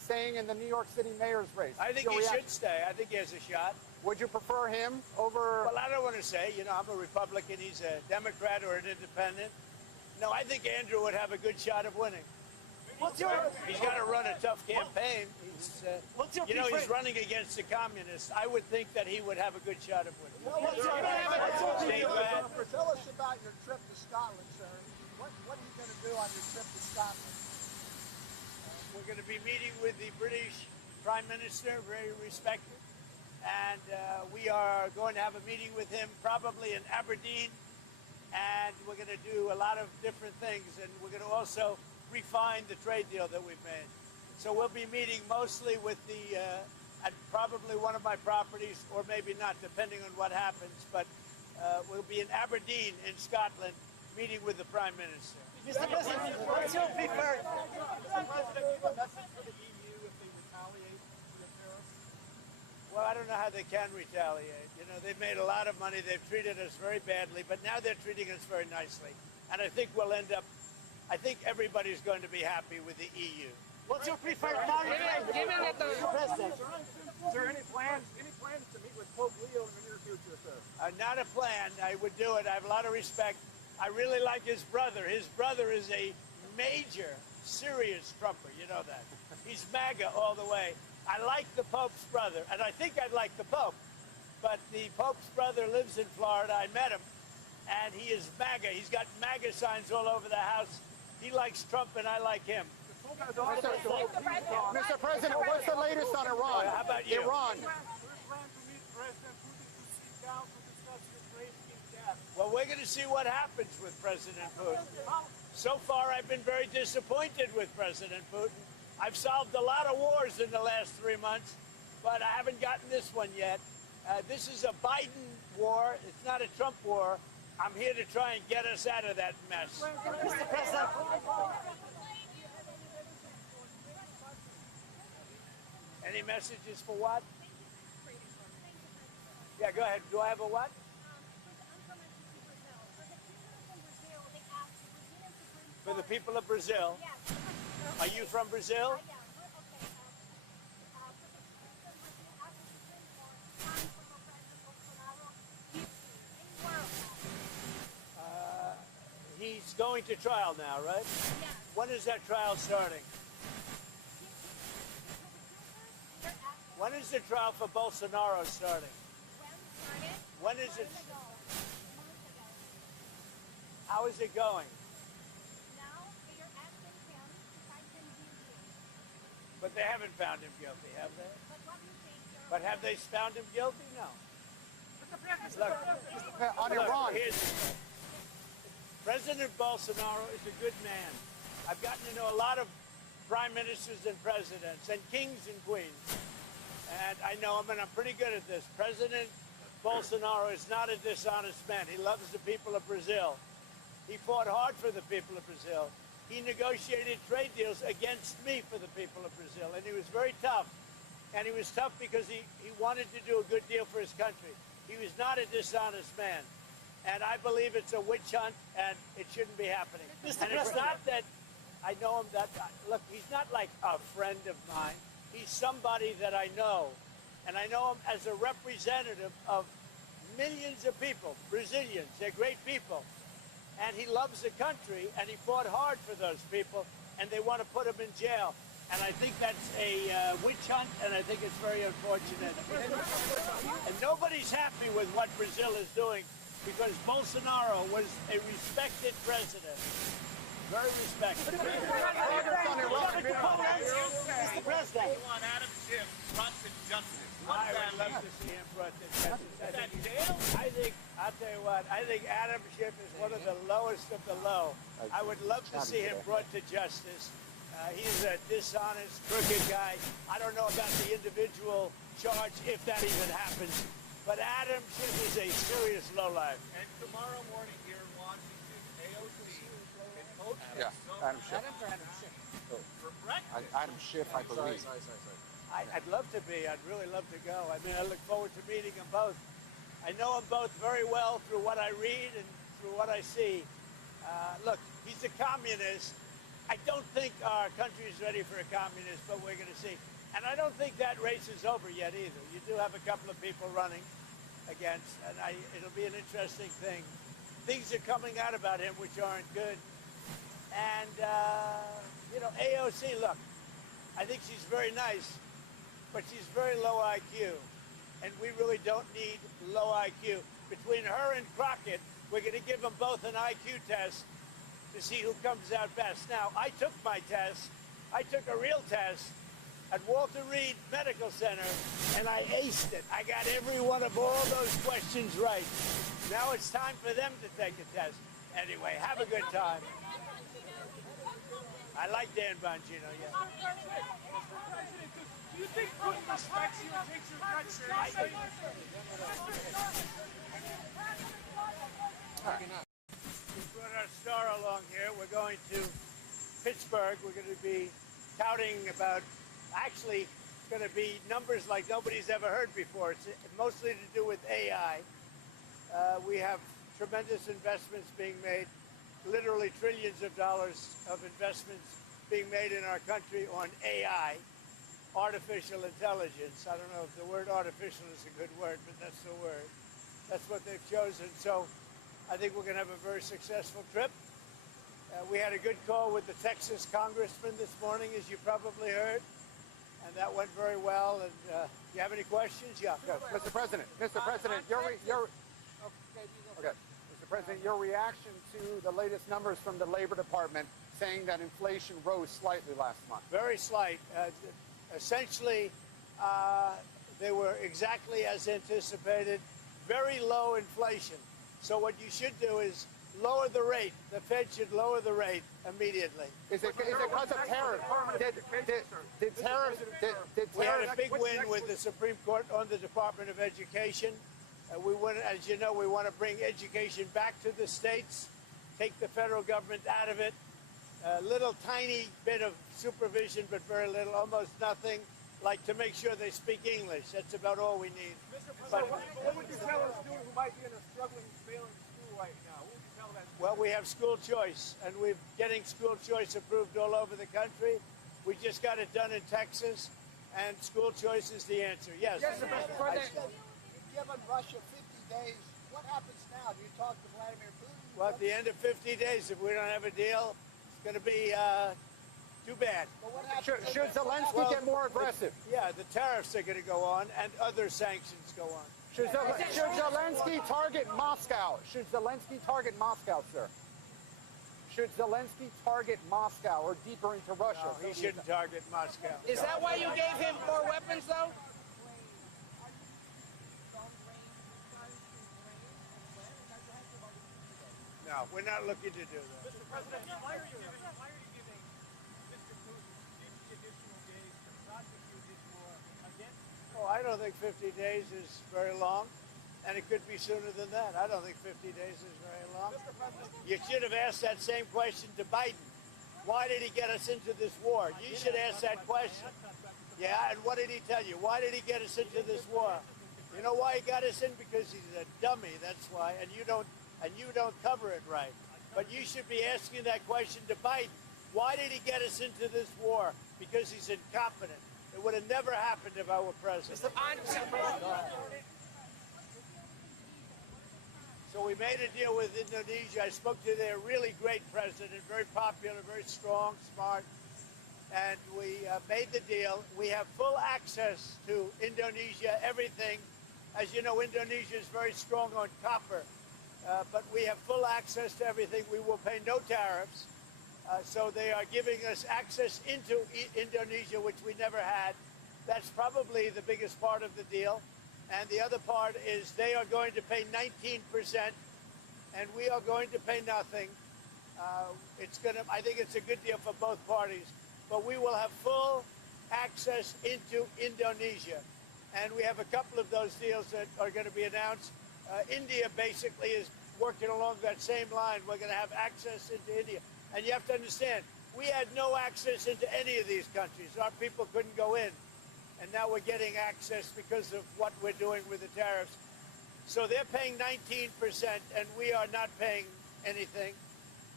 staying in the New York City mayor's race? I think Your he reaction? should stay. I think he has a shot. Would you prefer him over? Well, I don't want to say. You know, I'm a Republican. He's a Democrat or an independent. No, I think Andrew would have a good shot of winning. What's your He's got to run a tough campaign. What's your You know, he's preferred- running against the communists. I would think that he would have a good shot of winning. what's your- Steve, go ahead. Tell us about your trip to Scotland, sir. What are you going to do on your trip to Scotland? We're going to be meeting with the British Prime Minister, very respected. And we are going to have a meeting with him probably in Aberdeen. And we're going to do a lot of different things. And we're going to also refine the trade deal that we've made. So we'll be meeting mostly with the, at probably one of my properties, or maybe not, depending on what happens. But we'll be in Aberdeen in Scotland, meeting with the Prime Minister. Mr. President, what's your preferred? Mr. President, give a message for the EU if they retaliate for the tariffs? Well, I don't know how they can retaliate. You know, they've made a lot of money. They've treated us very badly, but now they're treating us very nicely. And I think we'll end up, I think everybody's going to be happy with the EU. What's your preferred target? Given that the President. Is there any plans to meet with Pope Leo in the near future, sir? Not a plan. I would do it. I have a lot of respect. I really like his brother. His brother is a major, serious Trumper. You know that. He's MAGA all the way. I like the Pope's brother, and I think I'd like the Pope. But the Pope's brother lives in Florida. I met him, and he is MAGA. He's got MAGA signs all over the house. He likes Trump, and I like him. Mr. President, what's the latest on Iran? How about you? Iran. Where's plan to meet President Putin to sit down to discuss Ukraine gas? Well, we're going to see what happens with President Putin. So far, I've been very disappointed with President Putin. I've solved a lot of wars in the last 3 months, but I haven't gotten this one yet. This is a Biden war. It's not a Trump war. I'm here to try and get us out of that mess. Mr. President. Any messages for what? Yeah, go ahead. Do I have a what? For the people of Brazil. Are you from Brazil? He's going to trial now, right? When is that trial starting? When is the trial for Bolsonaro starting? When is it? How is it going? But they haven't found him guilty, have they? But have they found him guilty? No. Look, On Iran. President Bolsonaro is a good man. I've gotten to know a lot of prime ministers and presidents and kings and queens. And I know him, and I'm pretty good at this. President Bolsonaro is not a dishonest man. He loves the people of Brazil. He fought hard for the people of Brazil. He negotiated trade deals against me for the people of Brazil, and he was very tough. And he was tough because he wanted to do a good deal for his country. He was not a dishonest man. And I believe it's a witch hunt, and it shouldn't be happening. And it's not that I know him that, look, he's not like a friend of mine. He's somebody that I know. And I know him as a representative of millions of people, Brazilians. They're great people. And he loves the country, and he fought hard for those people, and they want to put him in jail. And I think that's a witch hunt, and I think it's very unfortunate. And nobody's happy with what Brazil is doing, because Bolsonaro was a respected president. Very respected. Mr. President. You want Adam Schiff brought to justice. I would love to see him brought to justice. I'll tell you what, I think Adam Schiff is one of the lowest of the low. I would love to see him brought to justice. He's a dishonest, crooked guy. I don't know about the individual charge, if that even happens. But Adam Schiff is a serious lowlife. And tomorrow morning here in Washington, AOC and Coach Adam Schiff. for breakfast. Adam Schiff, I believe. I'd love to be. I'd really love to go. I mean, I look forward to meeting them both. I know them both very well through what I read and through what I see. Look, he's a communist, I don't think our country is ready for a communist, but we're going to see. And I don't think that race is over yet either. You do have a couple of people running against, and it'll be an interesting thing. Things are coming out about him which aren't good. And, AOC, look, I think she's very nice, but she's very low IQ. And we really don't need low IQ. Between her and Crockett, we're going to give them both an IQ test to see who comes out best. Now, I took my test. I took a real test at Walter Reed Medical Center, and I aced it. I got every one of all those questions right. Now it's time for them to take a test. Anyway, have a good time. I like Dan Bongino, yeah. Mr. President, do you think Putin respects you and takes your threat seriously? We brought our star along here. We're going to Pittsburgh. We're going to be touting about, actually, it's going to be numbers like nobody's ever heard before. It's mostly to do with AI. We have tremendous investments being made, literally trillions of dollars of investments being made in our country on AI, artificial intelligence. I don't know if the word artificial is a good word, but that's the word. That's what they've chosen. So I think we're going to have a very successful trip. We had a good call with the Texas congressman this morning, as you probably heard, and that went very well. And you have any questions? Yeah. Yes, Mr. President, Mr. President, Mr. President, your reaction to the latest numbers from the Labor Department saying that inflation rose slightly last month. Very slight. Essentially, they were exactly as anticipated. Very low inflation. So what you should do is lower the rate. The Fed should lower the rate immediately. Is it because of tariffs? Did tariffs? We had a big win with the Supreme Court on the Department of Education. We want, as you know, we want to bring education back to the states, take the federal government out of it. A little tiny bit of supervision, but very little, almost nothing, like to make sure they speak English. That's about all we need. Mr. President, what would you tell a student who might be in a struggling, failing school right now? What would you tell that student? Well, we have school choice, and we're getting school choice approved all over the country. We just got it done in Texas, and school choice is the answer. Yes. Yes, Mr. President. You've given Russia 50 days. What happens now? Do you talk to Vladimir Putin? Well, at the end of 50 days, if we don't have a deal, it's going to be too bad. But what happens? Should Zelensky get more aggressive? Yeah, the tariffs are going to go on, and other sanctions go on. Should Zelensky target Moscow? Should Zelensky target Moscow, sir? Should Zelensky target Moscow or deeper into Russia? No, he shouldn't target Moscow. Is that why you gave him more weapons, though? No, we're not looking to do that. Mr. President, why are you giving Mr. Putin 50 additional days to prosecute his war against? Oh, I don't think 50 days is very long, and it could be sooner than that. I don't think 50 days is very long. Mr. President, You should have asked that same question to Biden. Why did he get us into this war? You should ask that question. Yeah, and what did he tell you? Why did he get us into this war? You know why he got us in? Because he's a dummy, that's why, and you don't cover it right. But you should be asking that question to Biden. Why did he get us into this war? Because he's incompetent. It would have never happened if I were president. So we made a deal with Indonesia. I spoke to their really great president, very popular, very strong, smart. And we made the deal. We have full access to Indonesia, everything. As you know, Indonesia is very strong on copper. But we have full access to everything. We will pay no tariffs. So they are giving us access into Indonesia, which we never had. That's probably the biggest part of the deal. And the other part is they are going to pay 19%, and we are going to pay nothing. I think it's a good deal for both parties. But we will have full access into Indonesia. And we have a couple of those deals that are going to be announced. India basically is working along that same line. We're going to have access into India. And you have to understand, we had no access into any of these countries. Our people couldn't go in. And now we're getting access because of what we're doing with the tariffs. So they're paying 19%, and we are not paying anything.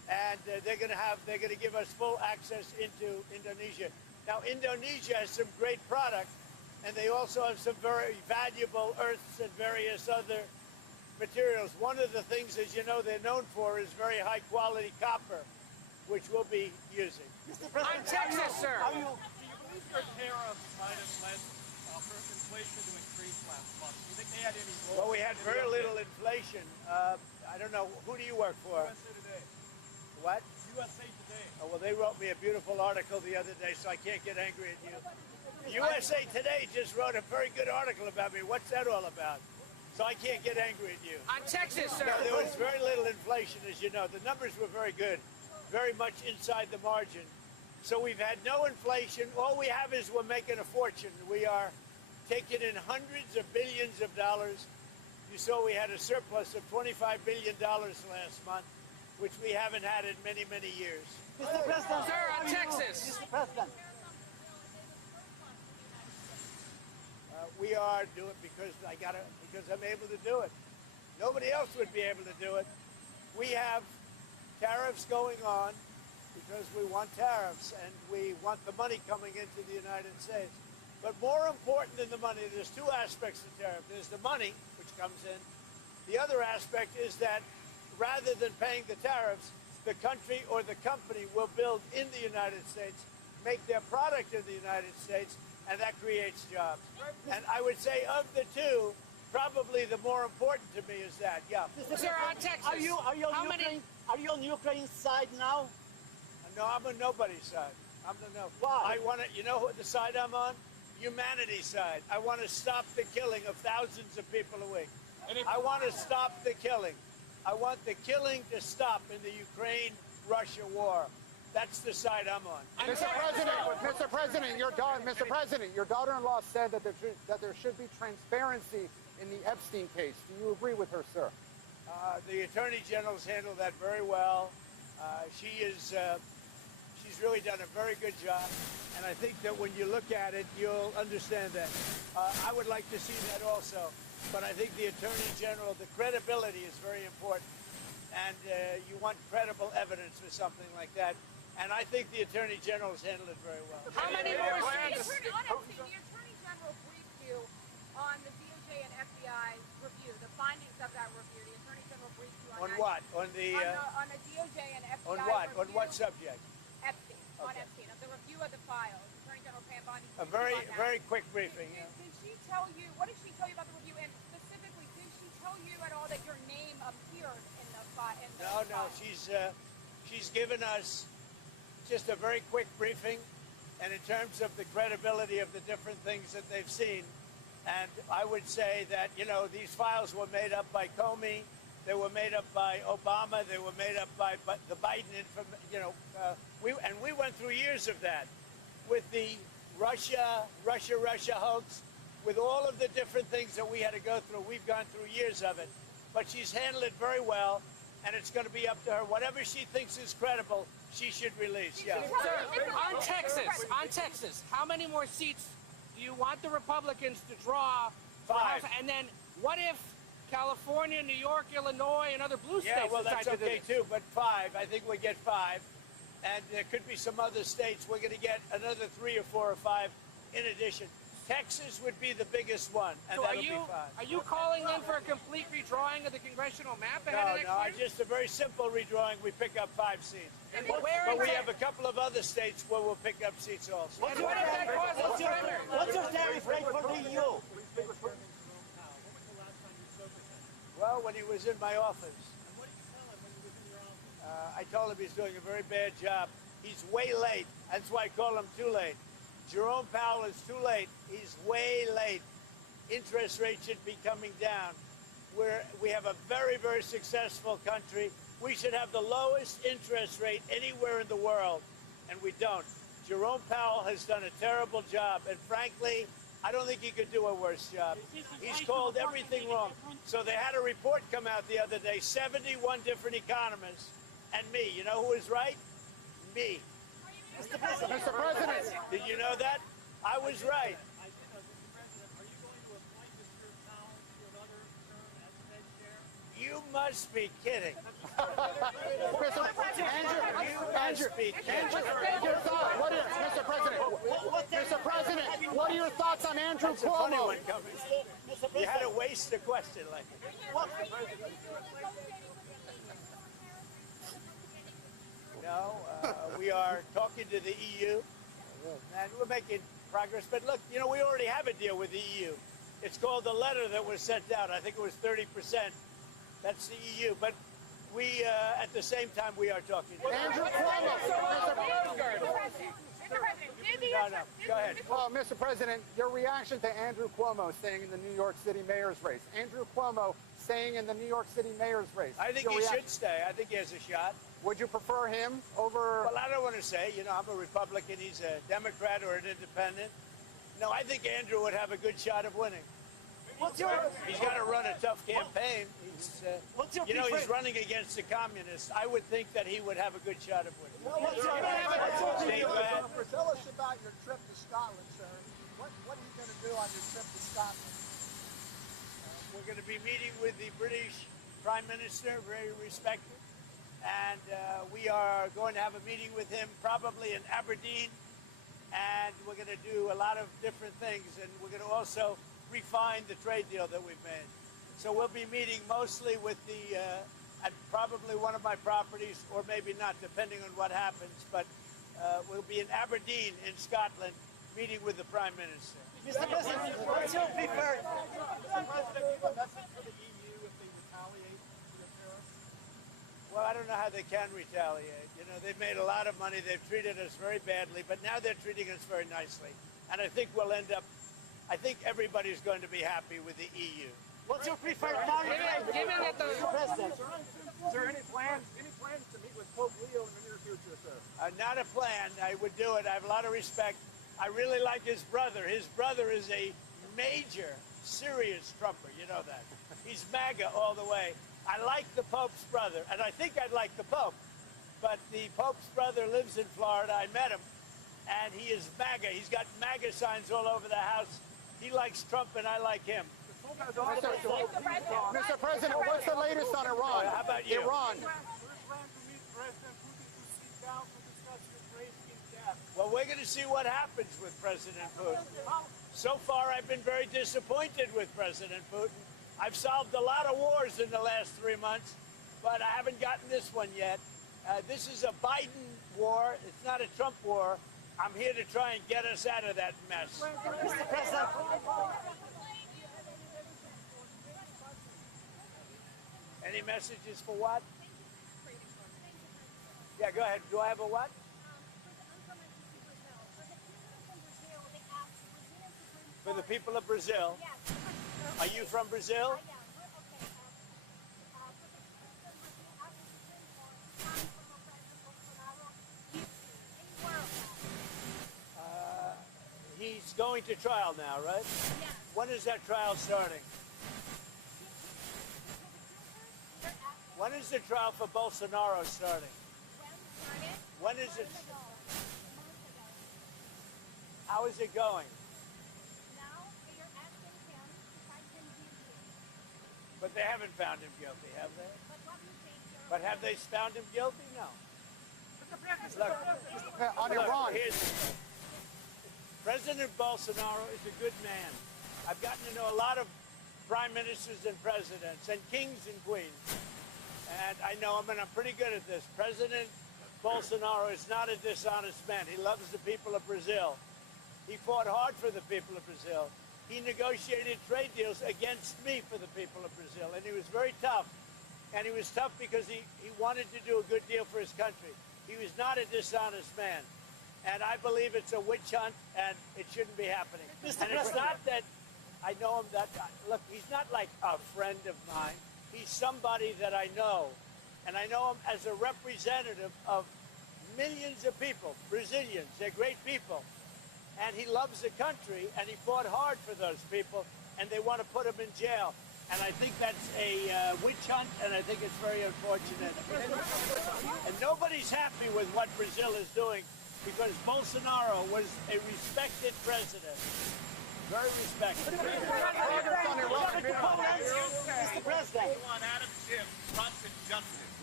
and they're going to give us full access into Indonesia. Now, Indonesia has some great product, and they also have some very valuable earths and various other materials. One of the things, as you know, they're known for is very high quality copper, which we'll be using. On Texas, sir. Do you believe your tariffs might have led inflation to increase last month? Do you think they had any role? Well, we had very little inflation. I don't know. Who do you work for? USA Today. What? USA Today. Oh, well, they wrote me a beautiful article the other day, so I can't get angry at you. USA Today just wrote a very good article about me. What's that all about? So I can't get angry at you. On Texas, sir. No, there was very little inflation, as you know. The numbers were very good, very much inside the margin. So we've had no inflation. All we have is we're making a fortune. We are taking in hundreds of billions of dollars. You saw we had a surplus of $25 billion last month, which we haven't had in many, many years. Mr. President. Sir, on Texas. Mr. President. We are doing because because I'm able to do it. Nobody else would be able to do it. We have tariffs going on because we want tariffs and we want the money coming into the United States. But more important than the money, there's two aspects to tariff. There's the money, which comes in. The other aspect is that rather than paying the tariffs, the country or the company will build in the United States, make their product in the United States, and that creates jobs. And I would say of the two, probably the more important to me is that. Yeah. Sir, on Texas. Are you on Ukraine's side now? No, I'm on nobody's side. I'm the no. Why? I want to. You know what the side I'm on? Humanity's side. I want to stop the killing of thousands of people a week. I want to stop the killing. I want the killing to stop in the Ukraine-Russia war. That's the side I'm on. Mr. President, your daughter-in-law said that there should be transparency in the Epstein case. Do you agree with her, sir? The Attorney General's handled that very well. She's really done a very good job, and I think that when you look at it, you'll understand that. I would like to see that also, but I think the Attorney General, the credibility is very important, and you want credible evidence for something like that. And I think the Attorney General has handled it very well. How many more seats? The Attorney General briefed you on the DOJ and FBI review, the findings of that review. The Attorney General briefed you on On that. what? On the On the DOJ and FBI on what? review. On what subject? Epstein. On Okay. Epstein, of the review of the files. Attorney General Pam Bondi. A very quick briefing. Did she tell you, what did she tell you about the review? And specifically, did she tell you at all that your name appeared in the file? No. She's given us just a very quick briefing, and in terms of the credibility of the different things that they've seen. And I would say that, these files were made up by Comey, they were made up by Obama, they were made up by the Biden, we went through years of that with the Russia hoax, with all of the different things that we had to go through. We've gone through years of it, but she's handled it very well, and it's going to be up to her. Whatever she thinks is credible, she should release. Yeah. Sir, on Texas, how many more seats do you want the Republicans to draw? for 5. House? And then what if California, New York, Illinois, and other blue states Yeah, well, decide that's to do okay this? too, but 5. I think we get 5. And there could be some other states. We're going to get another 3 or 4 or 5 in addition. Texas would be the biggest one, and So that'll be 5. are you calling then for a complete redrawing of the congressional map ahead of next year? Just a very simple redrawing. We pick up 5 seats. And But where we in have a couple of other states where we'll pick up seats also. And what if that causes primary? What's your tariff rate for the EU? Well, when he was in my office. I told him he's doing a very bad job. He's way late. That's why I call him too late. Jerome Powell is too late. He's way late. Interest rates should be coming down. We have a very, very successful country. We should have the lowest interest rate anywhere in the world, and we don't. Jerome Powell has done a terrible job, and frankly, I don't think he could do a worse job. He's called everything wrong. So they had a report come out the other day, 71 different economists, and me. You know who was right? Me. Mr. President. Did you know that? I was right. Mr. President, are you going to appoint Mr. Powell to another term as Fed chair? You must be kidding. Mr. President, what are your thoughts on Andrew That's a funny Cuomo? one coming. You had to waste a question like that. No, we are talking to the EU, and we're making progress. But look, you know, we already have a deal with the EU. It's called the letter that was sent out. I think it was 30%. That's the EU. But we, at the same time, we are talking to Andrew Cuomo. No, go ahead. Well, Mr. President, your reaction to Andrew Cuomo staying in the New York City mayor's race. Andrew Cuomo staying in the New York City mayor's race. I think he should stay. I think he has a shot. Would you prefer him over... Well, I don't want to say. You know, I'm a Republican. He's a Democrat or an independent. No, I think Andrew would have a good shot of winning. He's got to run a tough campaign. He's, you know, he's running against the communists. I would think that he would have a good shot of winning. Steve, go ahead. Tell us about your trip to Scotland, sir. What are you going to do on your trip to Scotland? We're going to be meeting with the British Prime Minister, very respected. And we are going to have a meeting with him probably in Aberdeen. And we're going to do a lot of different things. And we're going to also refine the trade deal that we've made. So we'll be meeting mostly with the, at probably one of my properties, or maybe not, depending on what happens. But we'll be in Aberdeen in Scotland, meeting with the Prime Minister. Mr. President, what's your preferred? Mr. President, give a message to the EU if they retaliate for the tariffs? Well, I don't know how they can retaliate. You know, they've made a lot of money. They've treated us very badly, but now they're treating us very nicely. And I think we'll end up, I think everybody's going to be happy with the EU. What's your preferred tariff? Given that the President. Is there any plans to meet with Pope Leo in the near future, sir? Not a plan. I would do it. I have a lot of respect. I really like his brother. His brother is a major, serious Trumper. You know that. He's MAGA all the way. I like the Pope's brother, and I think I'd like the Pope. But the Pope's brother lives in Florida. I met him, and he is MAGA. He's got MAGA signs all over the house. He likes Trump, and I like him. Mr. President, what's the latest on Iran? How about you? Iran. Where's plan to meet President Putin to seek out to discuss Ukraine in depth? Well, we're going to see what happens with President Putin. So far, I've been very disappointed with President Putin. I've solved a lot of wars in the last 3 months, but I haven't gotten this one yet. This is a Biden war. It's not a Trump war. I'm here to try and get us out of that mess. Mr. President. Any messages for what? Yeah, go ahead. Do I have a what? For the people of Brazil. Are you from Brazil? He's going to trial now, right? Yes. When is that trial starting? When is the trial for Bolsonaro starting? When is it? How is it going? But they haven't found him guilty, have they? But have they found him guilty? No. Look, On Iran. President Bolsonaro is a good man. I've gotten to know a lot of prime ministers and presidents and kings and queens. And I know him, and I'm pretty good at this. President Bolsonaro is not a dishonest man. He loves the people of Brazil. He fought hard for the people of Brazil. He negotiated trade deals against me for the people of Brazil, and he was very tough. And he was tough because he wanted to do a good deal for his country. He was not a dishonest man. And I believe it's a witch hunt, and it shouldn't be happening. And it's not that I know him that, look, he's not like a friend of mine. He's somebody that I know. And I know him as a representative of millions of people, Brazilians. They're great people. And he loves the country, and he fought hard for those people, and they want to put him in jail. And I think that's a witch hunt, and I think it's very unfortunate. And nobody's happy with what Brazil is doing, because Bolsonaro was a respected president. Very respected. Mr. President. You want Adam Schiff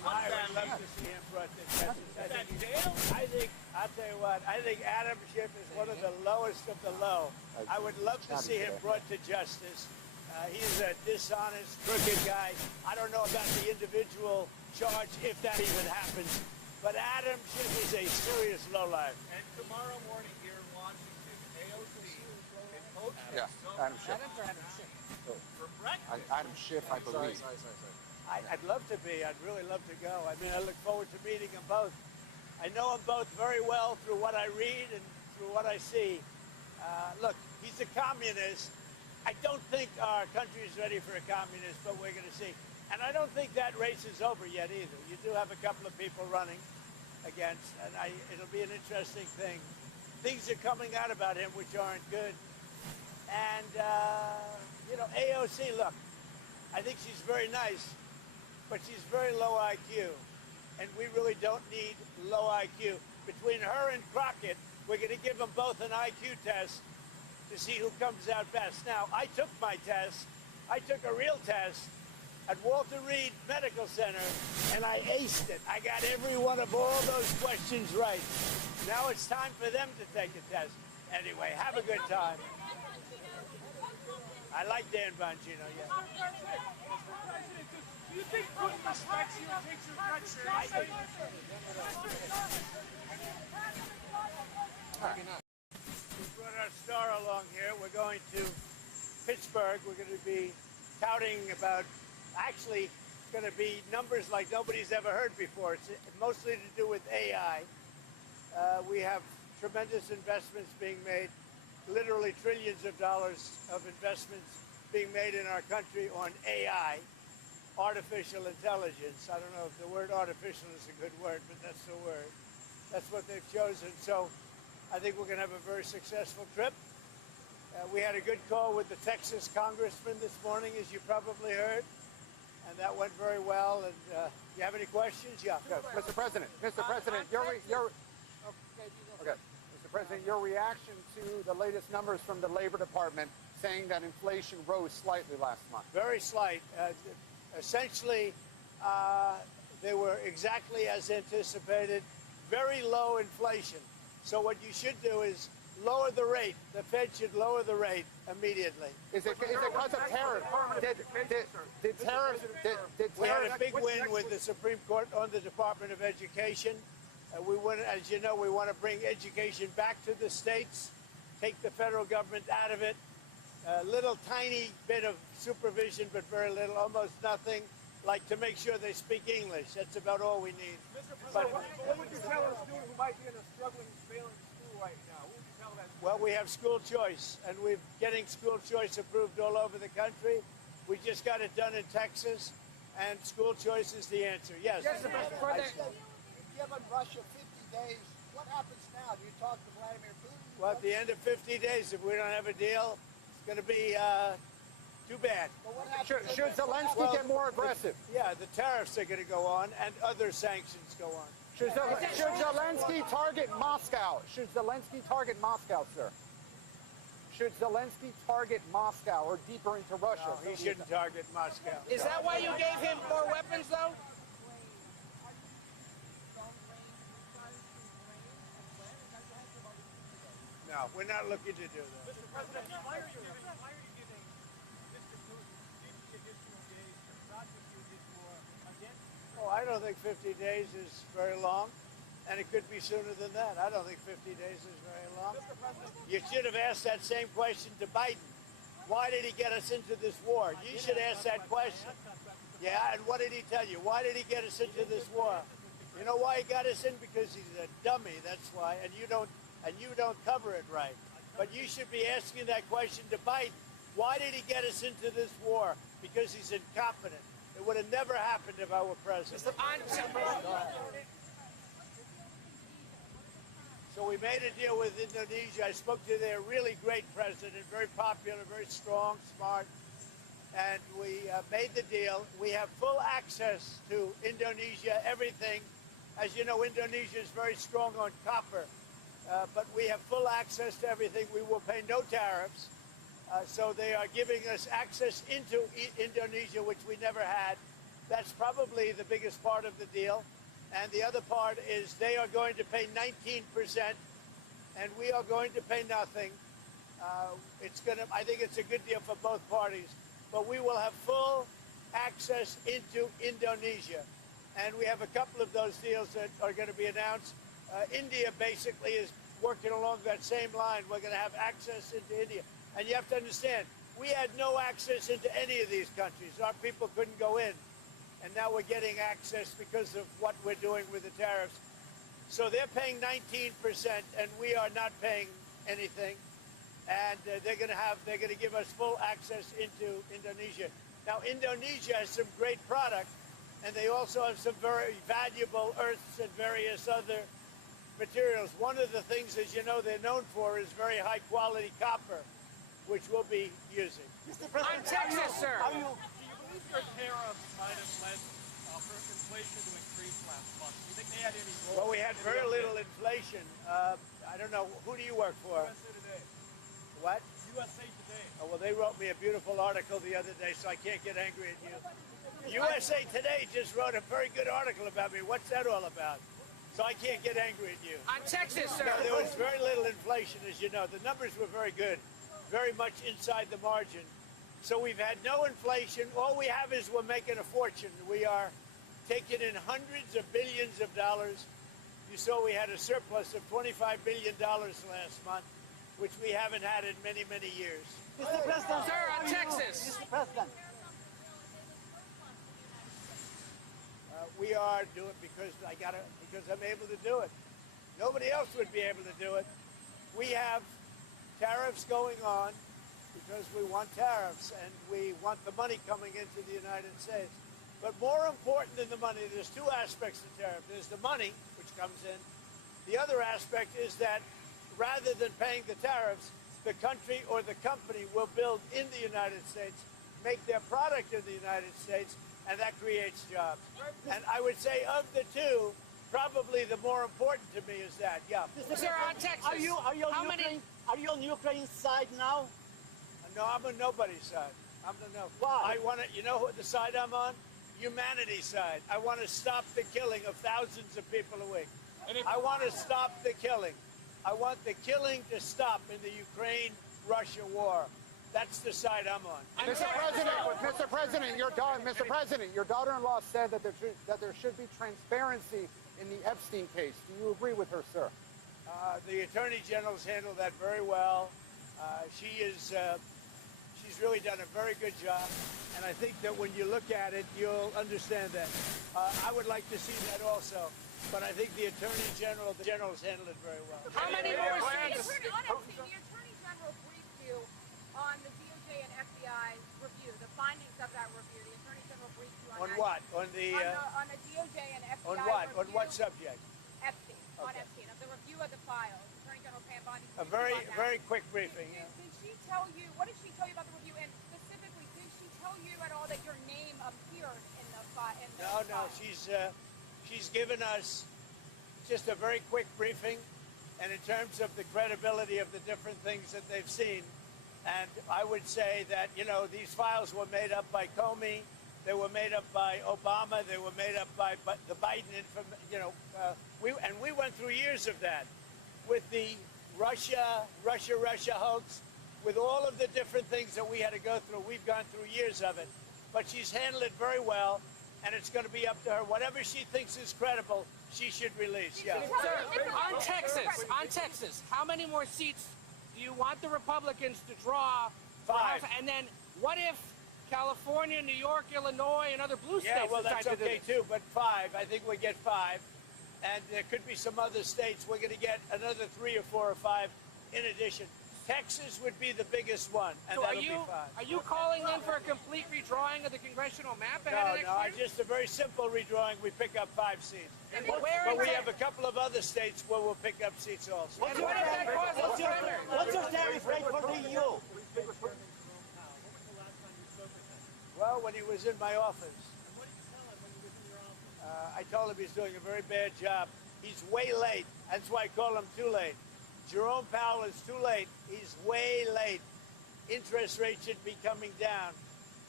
I would love to see him brought to justice. I'll tell you what, I think Adam Schiff is one of the lowest of the low. I would love to see him brought to justice. He's a dishonest, crooked guy. I don't know about the individual charge, if that even happens. But Adam Schiff is a serious lowlife. And tomorrow morning here in Washington, AOC and Coach Adam Schiff. for breakfast. Adam Schiff, I believe. I'd love to be. I'd really love to go. I mean, I look forward to meeting them both. I know them both very well through what I read and through what I see. Look, he's a communist. I don't think our country is ready for a communist, but we're going to see. And I don't think that race is over yet either. You do have a couple of people running against, and it'll be an interesting thing. Things are coming out about him which aren't good. And, AOC, look, I think she's very nice, but she's very low IQ. And we really don't need low IQ. Between her and Crockett, we're going to give them both an IQ test to see who comes out best. Now, I took my test. I took a real test at Walter Reed Medical Center, and I aced it. I got every one of all those questions right. Now it's time for them to take a test. Anyway, have a good time. I like Dan Bongino, yeah. Do you think Putin respects you and takes your threats seriously? We brought our star along here. We're going to Pittsburgh. We're going to be touting about, actually, it's going to be numbers like nobody's ever heard before. It's mostly to do with AI. We have tremendous investments being made, literally trillions of dollars of investments being made in our country on AI, artificial intelligence. I don't know if the word artificial is a good word, but that's the word. That's what they've chosen. So I think we're going to have a very successful trip. We had a good call with the Texas congressman this morning, as you probably heard, and that went very well. And you have any questions? Yeah. Yes, Mr. President, Mr. President, your reaction to the latest numbers from the Labor Department saying that inflation rose slightly last month. Very slight. Essentially, they were exactly as anticipated. Very low inflation. So what you should do is lower the rate. The Fed should lower the rate immediately. Is it because of tariffs? Did tariffs? We had a big win with the Supreme Court on the Department of Education. As you know, we want to bring education back to the states, take the federal government out of it. A little tiny bit of supervision, but very little, almost nothing, like to make sure they speak English. That's about all we need. Mr. President, what would you tell a student who might be in a struggling, failing school right now? What would you tell that student? Well, we have school choice, and we're getting school choice approved all over the country. We just got it done in Texas, and school choice is the answer. Yes. Mr. President, given Russia 50 days, what happens now? Do you talk to Vladimir Putin? Well, at the end of 50 days, if we don't have a deal, it's going to be too bad. Should Zelensky get more aggressive? Yeah, the tariffs are going to go on, and other sanctions go on. Should Zelensky target Moscow? Should Zelensky target Moscow, sir? Should Zelensky target Moscow or deeper into Russia? No, he shouldn't target Moscow. Is that why you gave him more weapons, though? No, we're not looking to do that. Mr. President, why are you giving Mr. Putin 50 additional days to prosecute his war against? Oh, I don't think 50 days is very long, and it could be sooner than that. I don't think 50 days is very long. You should have asked that same question to Biden. Why did he get us into this war? You should ask that question. Yeah, and what did he tell you? Why did he get us into this war? You know why he got us in? Because he's a dummy, that's why, and you don't cover it right. But you should be asking that question to Biden. Why did he get us into this war? Because he's incompetent. It would have never happened if I were president. So we made a deal with Indonesia. I spoke to their really great president, very popular, very strong, smart. And we made the deal. We have full access to Indonesia, everything. As you know, Indonesia is very strong on copper. But we have full access to everything. We will pay no tariffs. So they are giving us access into Indonesia, which we never had. That's probably the biggest part of the deal. And the other part is they are going to pay 19%, and we are going to pay nothing. I think it's a good deal for both parties. But we will have full access into Indonesia. And we have a couple of those deals that are going to be announced. India basically is working along that same line. We're going to have access into India. And you have to understand, we had no access into any of these countries. Our people couldn't go in. And now we're getting access because of what we're doing with the tariffs. So they're paying 19%, and we are not paying anything. And they're going to give us full access into Indonesia. Now, Indonesia has some great product, and they also have some very valuable earths and various other materials. One of the things, as you know, they're known for is very high-quality copper, which we'll be using. Mr. On President, Texas, sir. Are you, Do you believe your tariffs might have led for inflation to increase last month? Do you think they had any role? Well, we had very little inflation. I don't know. Who do you work for? USA Today. What? USA Today. Oh, well, they wrote me a beautiful article the other day, so I can't get angry at you. USA Today just wrote a very good article about me. What's that all about? So I can't get angry at you. On Texas, sir. No, there was very little inflation, as you know. The numbers were very good, very much inside the margin. So we've had no inflation. All we have is we're making a fortune. We are taking in hundreds of billions of dollars. You saw we had a surplus of $25 billion last month, which we haven't had in many, many years. Mr. President, Sir, on are you- Texas. Mr. President, We are doing because I'm able to do it. Nobody else would be able to do it. We have tariffs going on because we want tariffs and we want the money coming into the United States. But more important than the money, there's two aspects to tariff. There's the money, which comes in. The other aspect is that rather than paying the tariffs, the country or the company will build in the United States, make their product in the United States, and that creates jobs. And I would say of the two, probably the more important to me is that. Yeah. Mr. Sir, on President, Texas. are you on How Ukraine? many- Are you on Ukraine's side now? No, I'm on nobody's side. I'm the no. Why? I want to. You know what the side I'm on? Humanity's side. I want to stop the killing of thousands of people a week. I want to stop the killing. I want the killing to stop in the Ukraine-Russia war. That's the side I'm on. Mr. President, your daughter-in-law said that there should be transparency in the Epstein case. Do you agree with her, sir? The Attorney General's handled that very well. She's really done a very good job, and I think that when you look at it, you'll understand that. I would like to see that also, but I think the Attorney General's handled it very well. How many more The seats? Attorney General briefed you on the DOJ and FBI review, the findings of that review. The Attorney General briefed you on On that. what? On the On the DOJ and FBI on what? review. On what subject? Epstein. On Okay. Epstein, of the review of the files. Attorney General Pam Bondi. A briefed you on that. very quick briefing. Did she tell you, what did she tell you about the review? And specifically, did she tell you at all that your name appeared in the file? No. She's given us just a very quick briefing, and in terms of the credibility of the different things that they've seen. And I would say that, these files were made up by Comey, they were made up by Obama, they were made up by the Biden, we went through years of that with the Russia hoax, with all of the different things that we had to go through. We've gone through years of it, but she's handled it very well, and it's going to be up to her. Whatever she thinks is credible, she should release. Yeah. Sir, on Texas, how many more seats do you want the Republicans to draw? for 5. House? And then what if California, New York, Illinois, and other blue states Yeah, well, decide that's to do okay this? too, but 5. I think we get 5. And there could be some other states. We're going to get another 3 or 4 or 5 in addition. Texas would be the biggest one, and So that'll be 5. are you calling then for a complete redrawing of the congressional map ahead of next year? Just a very simple redrawing. We pick up 5 seats. And where But in we Te- have a couple of other states where we'll pick up seats also. And what if that causes primary? What's your tariff rate for the EU? Well, when he was in my office, I told him he's doing a very bad job. He's way late. That's why I call him too late. Jerome Powell is too late. He's way late. Interest rates should be coming down.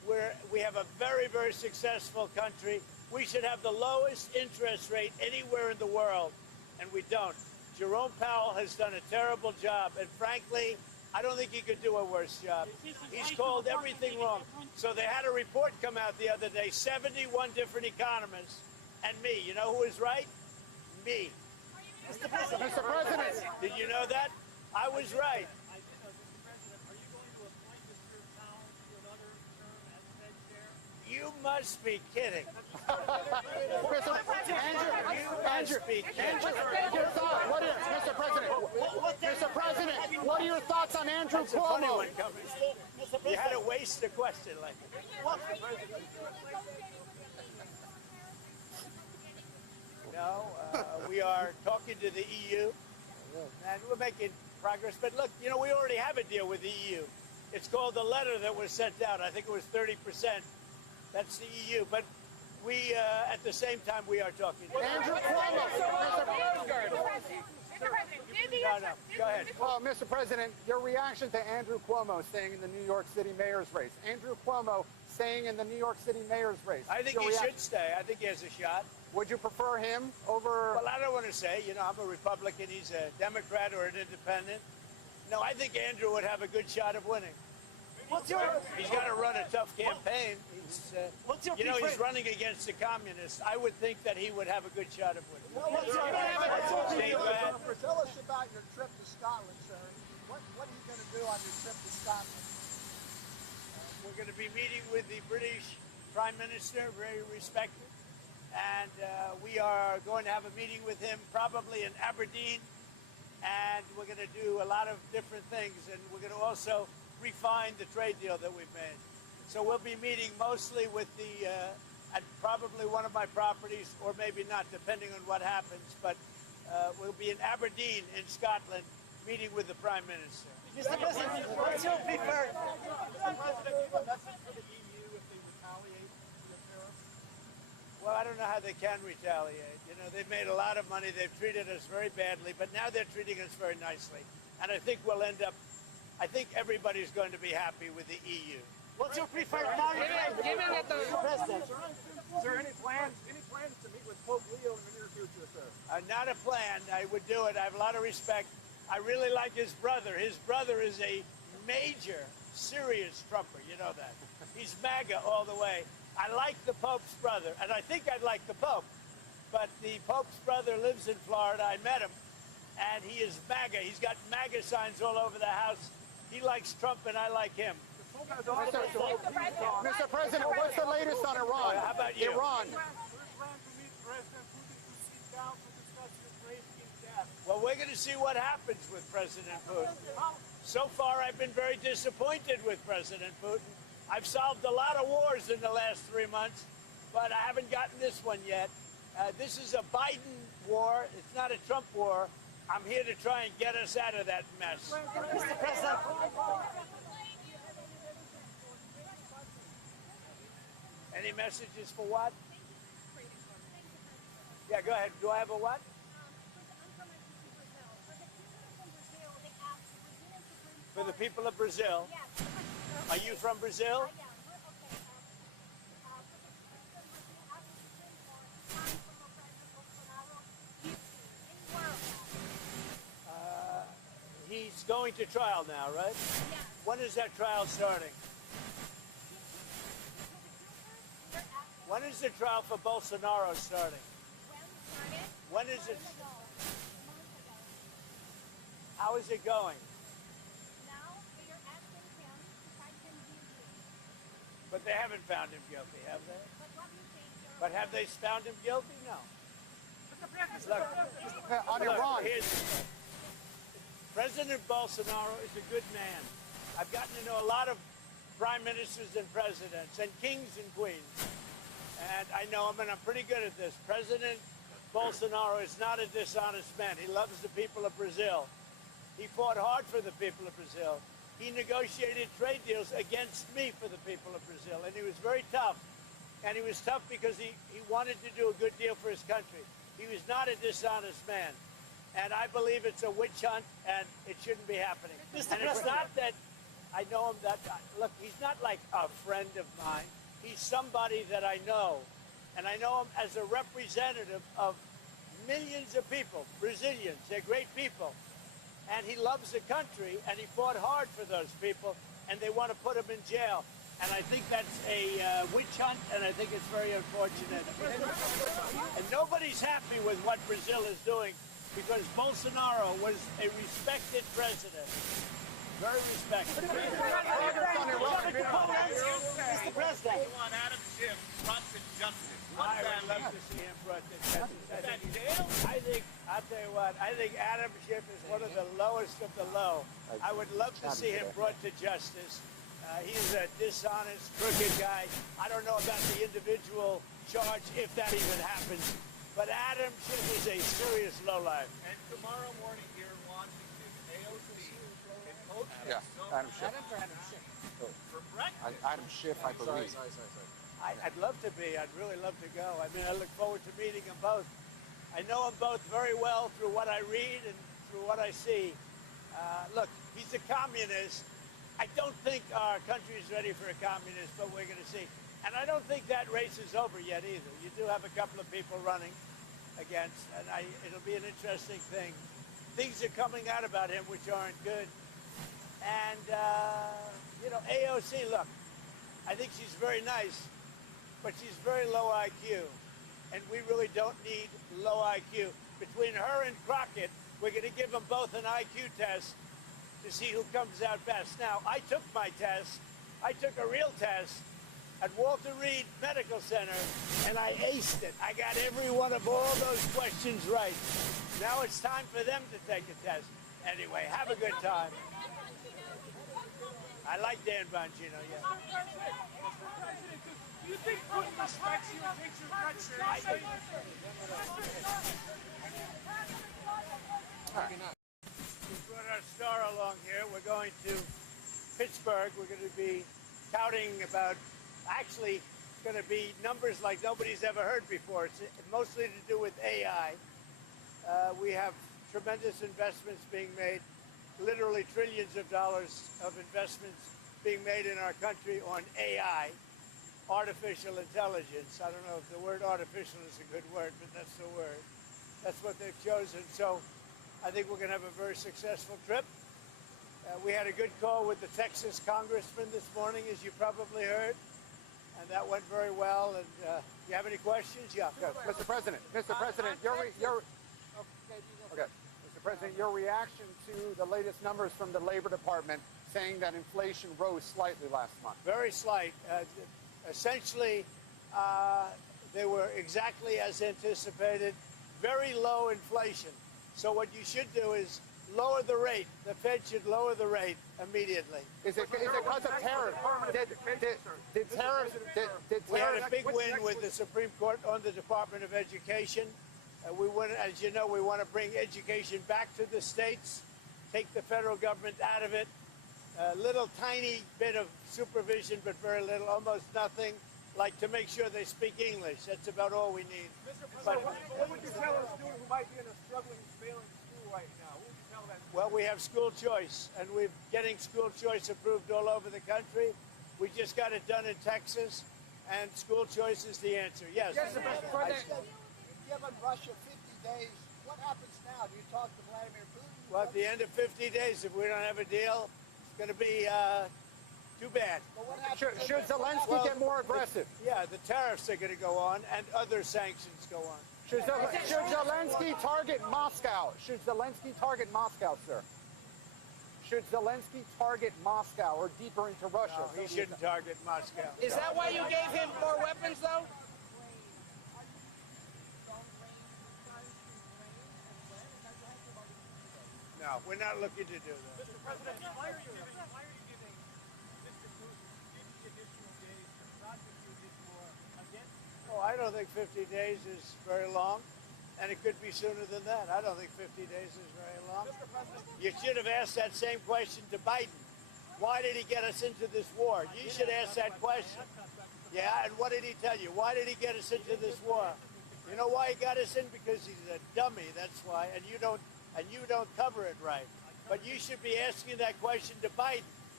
we have a very, very successful country. We should have the lowest interest rate anywhere in the world, and we don't. Jerome Powell has done a terrible job, and frankly, I don't think he could do a worse job. He's called everything wrong. So they had a report come out the other day, 71 different economists, and me. You know who was right? Me. Mr. President. Did you know that? I was right. I did know, Mr. President, are you going to appoint Mr. Powell to another term as Fed chair? You must be kidding. Mr. President, what are your thoughts on Andrew That's a funny Cuomo? one coming. You had to waste a question like that. No, we are talking to the EU, and we're making progress. But look, you know, we already have a deal with the EU. It's called the letter that was sent out. I think it was 30%. That's the EU. But we, at the same time, we are talking to Andrew Cuomo. No, go ahead. Well, Mr. President, your reaction to Andrew Cuomo staying in the New York City mayor's race. Andrew Cuomo staying in the New York City mayor's race. I think he should stay. I think he has a shot. Would you prefer him over... Well, I don't want to say. You know, I'm a Republican. He's a Democrat or an independent. No, I think Andrew would have a good shot of winning. He's got to run a tough campaign. You know, he's running against the communists. I would think that he would have a good shot of winning. Tell us about your trip to Scotland, sir. What are you going to do on your trip to Scotland? We're going to be meeting with the British Prime Minister, very respected. And we are going to have a meeting with him probably in Aberdeen. And we're going to do a lot of different things. And we're going to also refine the trade deal that we've made. So we'll be meeting mostly with the, at probably one of my properties, or maybe not, depending on what happens. But we'll be in Aberdeen in Scotland, meeting with the Prime Minister. Mr. President, what's your preferred? Mr. President, give a message for the EU if they retaliate for the tariffs. Well, I don't know how they can retaliate. You know, they've made a lot of money. They've treated us very badly, but now they're treating us very nicely. And I think we'll end up, I think everybody's going to be happy with the EU. What's your preferred tariff? Given that the President. Sir, any plans to meet with Pope Leo in the near future, sir? Not a plan. I would do it. I have a lot of respect. I really like his brother. His brother is a major, serious Trumper. You know that. He's MAGA all the way. I like the Pope's brother, and I think I'd like the Pope. But the Pope's brother lives in Florida. I met him, and he is MAGA. He's got MAGA signs all over the house. He likes Trump, and I like him. Mr. President, what's the latest on Iran? How about you? Iran. We're trying to meet President Putin to sit down to discuss Ukraine in depth. Well, we're going to see what happens with President Putin. So far, I've been very disappointed with President Putin. I've solved a lot of wars in the last 3 months, but I haven't gotten this one yet. This is a Biden war. It's not a Trump war. I'm here to try and get us out of that mess. Mr. President. Any messages for what? Yeah, go ahead. Do I have a what? For the people of Brazil. Are you from Brazil? He's going to trial now, right? Yes. When is that trial starting? When is the trial for Bolsonaro starting? When is it? How is it going? But they haven't found him guilty, have they? But have they found him guilty? No. Look, On Iran. President Bolsonaro is a good man. I've gotten to know a lot of prime ministers and presidents and kings and queens. And I know him, and I'm pretty good at this. President Bolsonaro is not a dishonest man. He loves the people of Brazil. He fought hard for the people of Brazil. He negotiated trade deals against me for the people of Brazil, and he was very tough. And he was tough because he wanted to do a good deal for his country. He was not a dishonest man. And I believe it's a witch hunt, and it shouldn't be happening. And it's not that I know him look, he's not like a friend of mine. He's somebody that I know. And I know him as a representative of millions of people, Brazilians. They're great people. And he loves the country, and he fought hard for those people, and they want to put him in jail. And I think that's a witch hunt, and I think it's very unfortunate. And nobody's happy with what Brazil is doing, because Bolsonaro was a respected president. Very respected. Mr. President. You want Adam Schiff brought to justice. I would love to see him brought to justice. I'll tell you what, I think Adam Schiff is one of the lowest of the low. I would love to see him brought to justice. He's a dishonest, crooked guy. I don't know about the individual charge, if that even happens. But Adam Schiff is a serious lowlife. And tomorrow morning here in Washington, AOC is hosting Adam Schiff. for breakfast. Adam Schiff, I believe. I'd love to be. I'd really love to go. I mean, I look forward to meeting them both. I know them both very well through what I read and through what I see. Look, he's a communist. I don't think our country is ready for a communist, but we're going to see. And I don't think that race is over yet either. You do have a couple of people running against, and it'll be an interesting thing. Things are coming out about him which aren't good. And, AOC, look, I think she's very nice, but she's very low IQ. And we really don't need low IQ. Between her and Crockett, we're going to give them both an IQ test to see who comes out best. Now, I took my test. I took a real test at Walter Reed Medical Center, and I aced it. I got every one of all those questions right. Now it's time for them to take a test. Anyway, have a good time. I like Dan Bongino, yeah. Do you think Putin respects you and takes your threats seriously? We brought our star along here. We're going to Pittsburgh. We're going to be touting about, actually, it's going to be numbers like nobody's ever heard before. It's mostly to do with AI. We have tremendous investments being made, literally trillions of dollars of investments being made in our country on AI, artificial intelligence. I don't know if the word artificial is a good word, but that's the word. That's what they've chosen. So I think we're going to have a very successful trip. We had a good call with the Texas congressman this morning, as you probably heard, and that went very well. And you have any questions? Yeah, go. Mr. President, Mr. President, Mr. President, your reaction to the latest numbers from the Labor Department saying that inflation rose slightly last month. Very slight. Essentially, they were exactly as anticipated. Very low inflation. So what you should do is lower the rate. The Fed should lower the rate immediately. Is it because of tariffs? We had a big win with the Supreme Court on the Department of Education. As you know, we want to bring education back to the states, take the federal government out of it. A little tiny bit of supervision, but very little, almost nothing, like to make sure they speak English. That's about all we need. Mr. President, what would you tell a student who might be in a struggling, failing school right now? What would you tell that? Well, we have school choice, and we're getting school choice approved all over the country. We just got it done in Texas, and school choice is the answer. Yes. Yes, Mr. President. Given Russia 50 days, what happens now? Do you talk to Vladimir Putin? Well, at the end of 50 days, if we don't have a deal, it's going to be too bad. But what happens? Should Zelensky get more aggressive? Yeah, the tariffs are going to go on, and other sanctions go on. Should Zelensky target Moscow? Should Zelensky target Moscow, sir? Should Zelensky target Moscow or deeper into Russia? No, he shouldn't target Moscow. Is that why you gave him more weapons, though? No, we're not looking to do that. Mr. President, why are you giving Mr. Putin 50 additional days to prosecute his war against? Oh, I don't think 50 days is very long, and it could be sooner than that. I don't think 50 days is very long. Mr. President, You should have asked that same question to Biden. Why did he get us into this war? You should ask that question. Yeah, and what did he tell you? Why did he get us into this war? You know why he got us in? Because he's a dummy, that's why, and you don't cover it right. But you should be asking that question to Biden.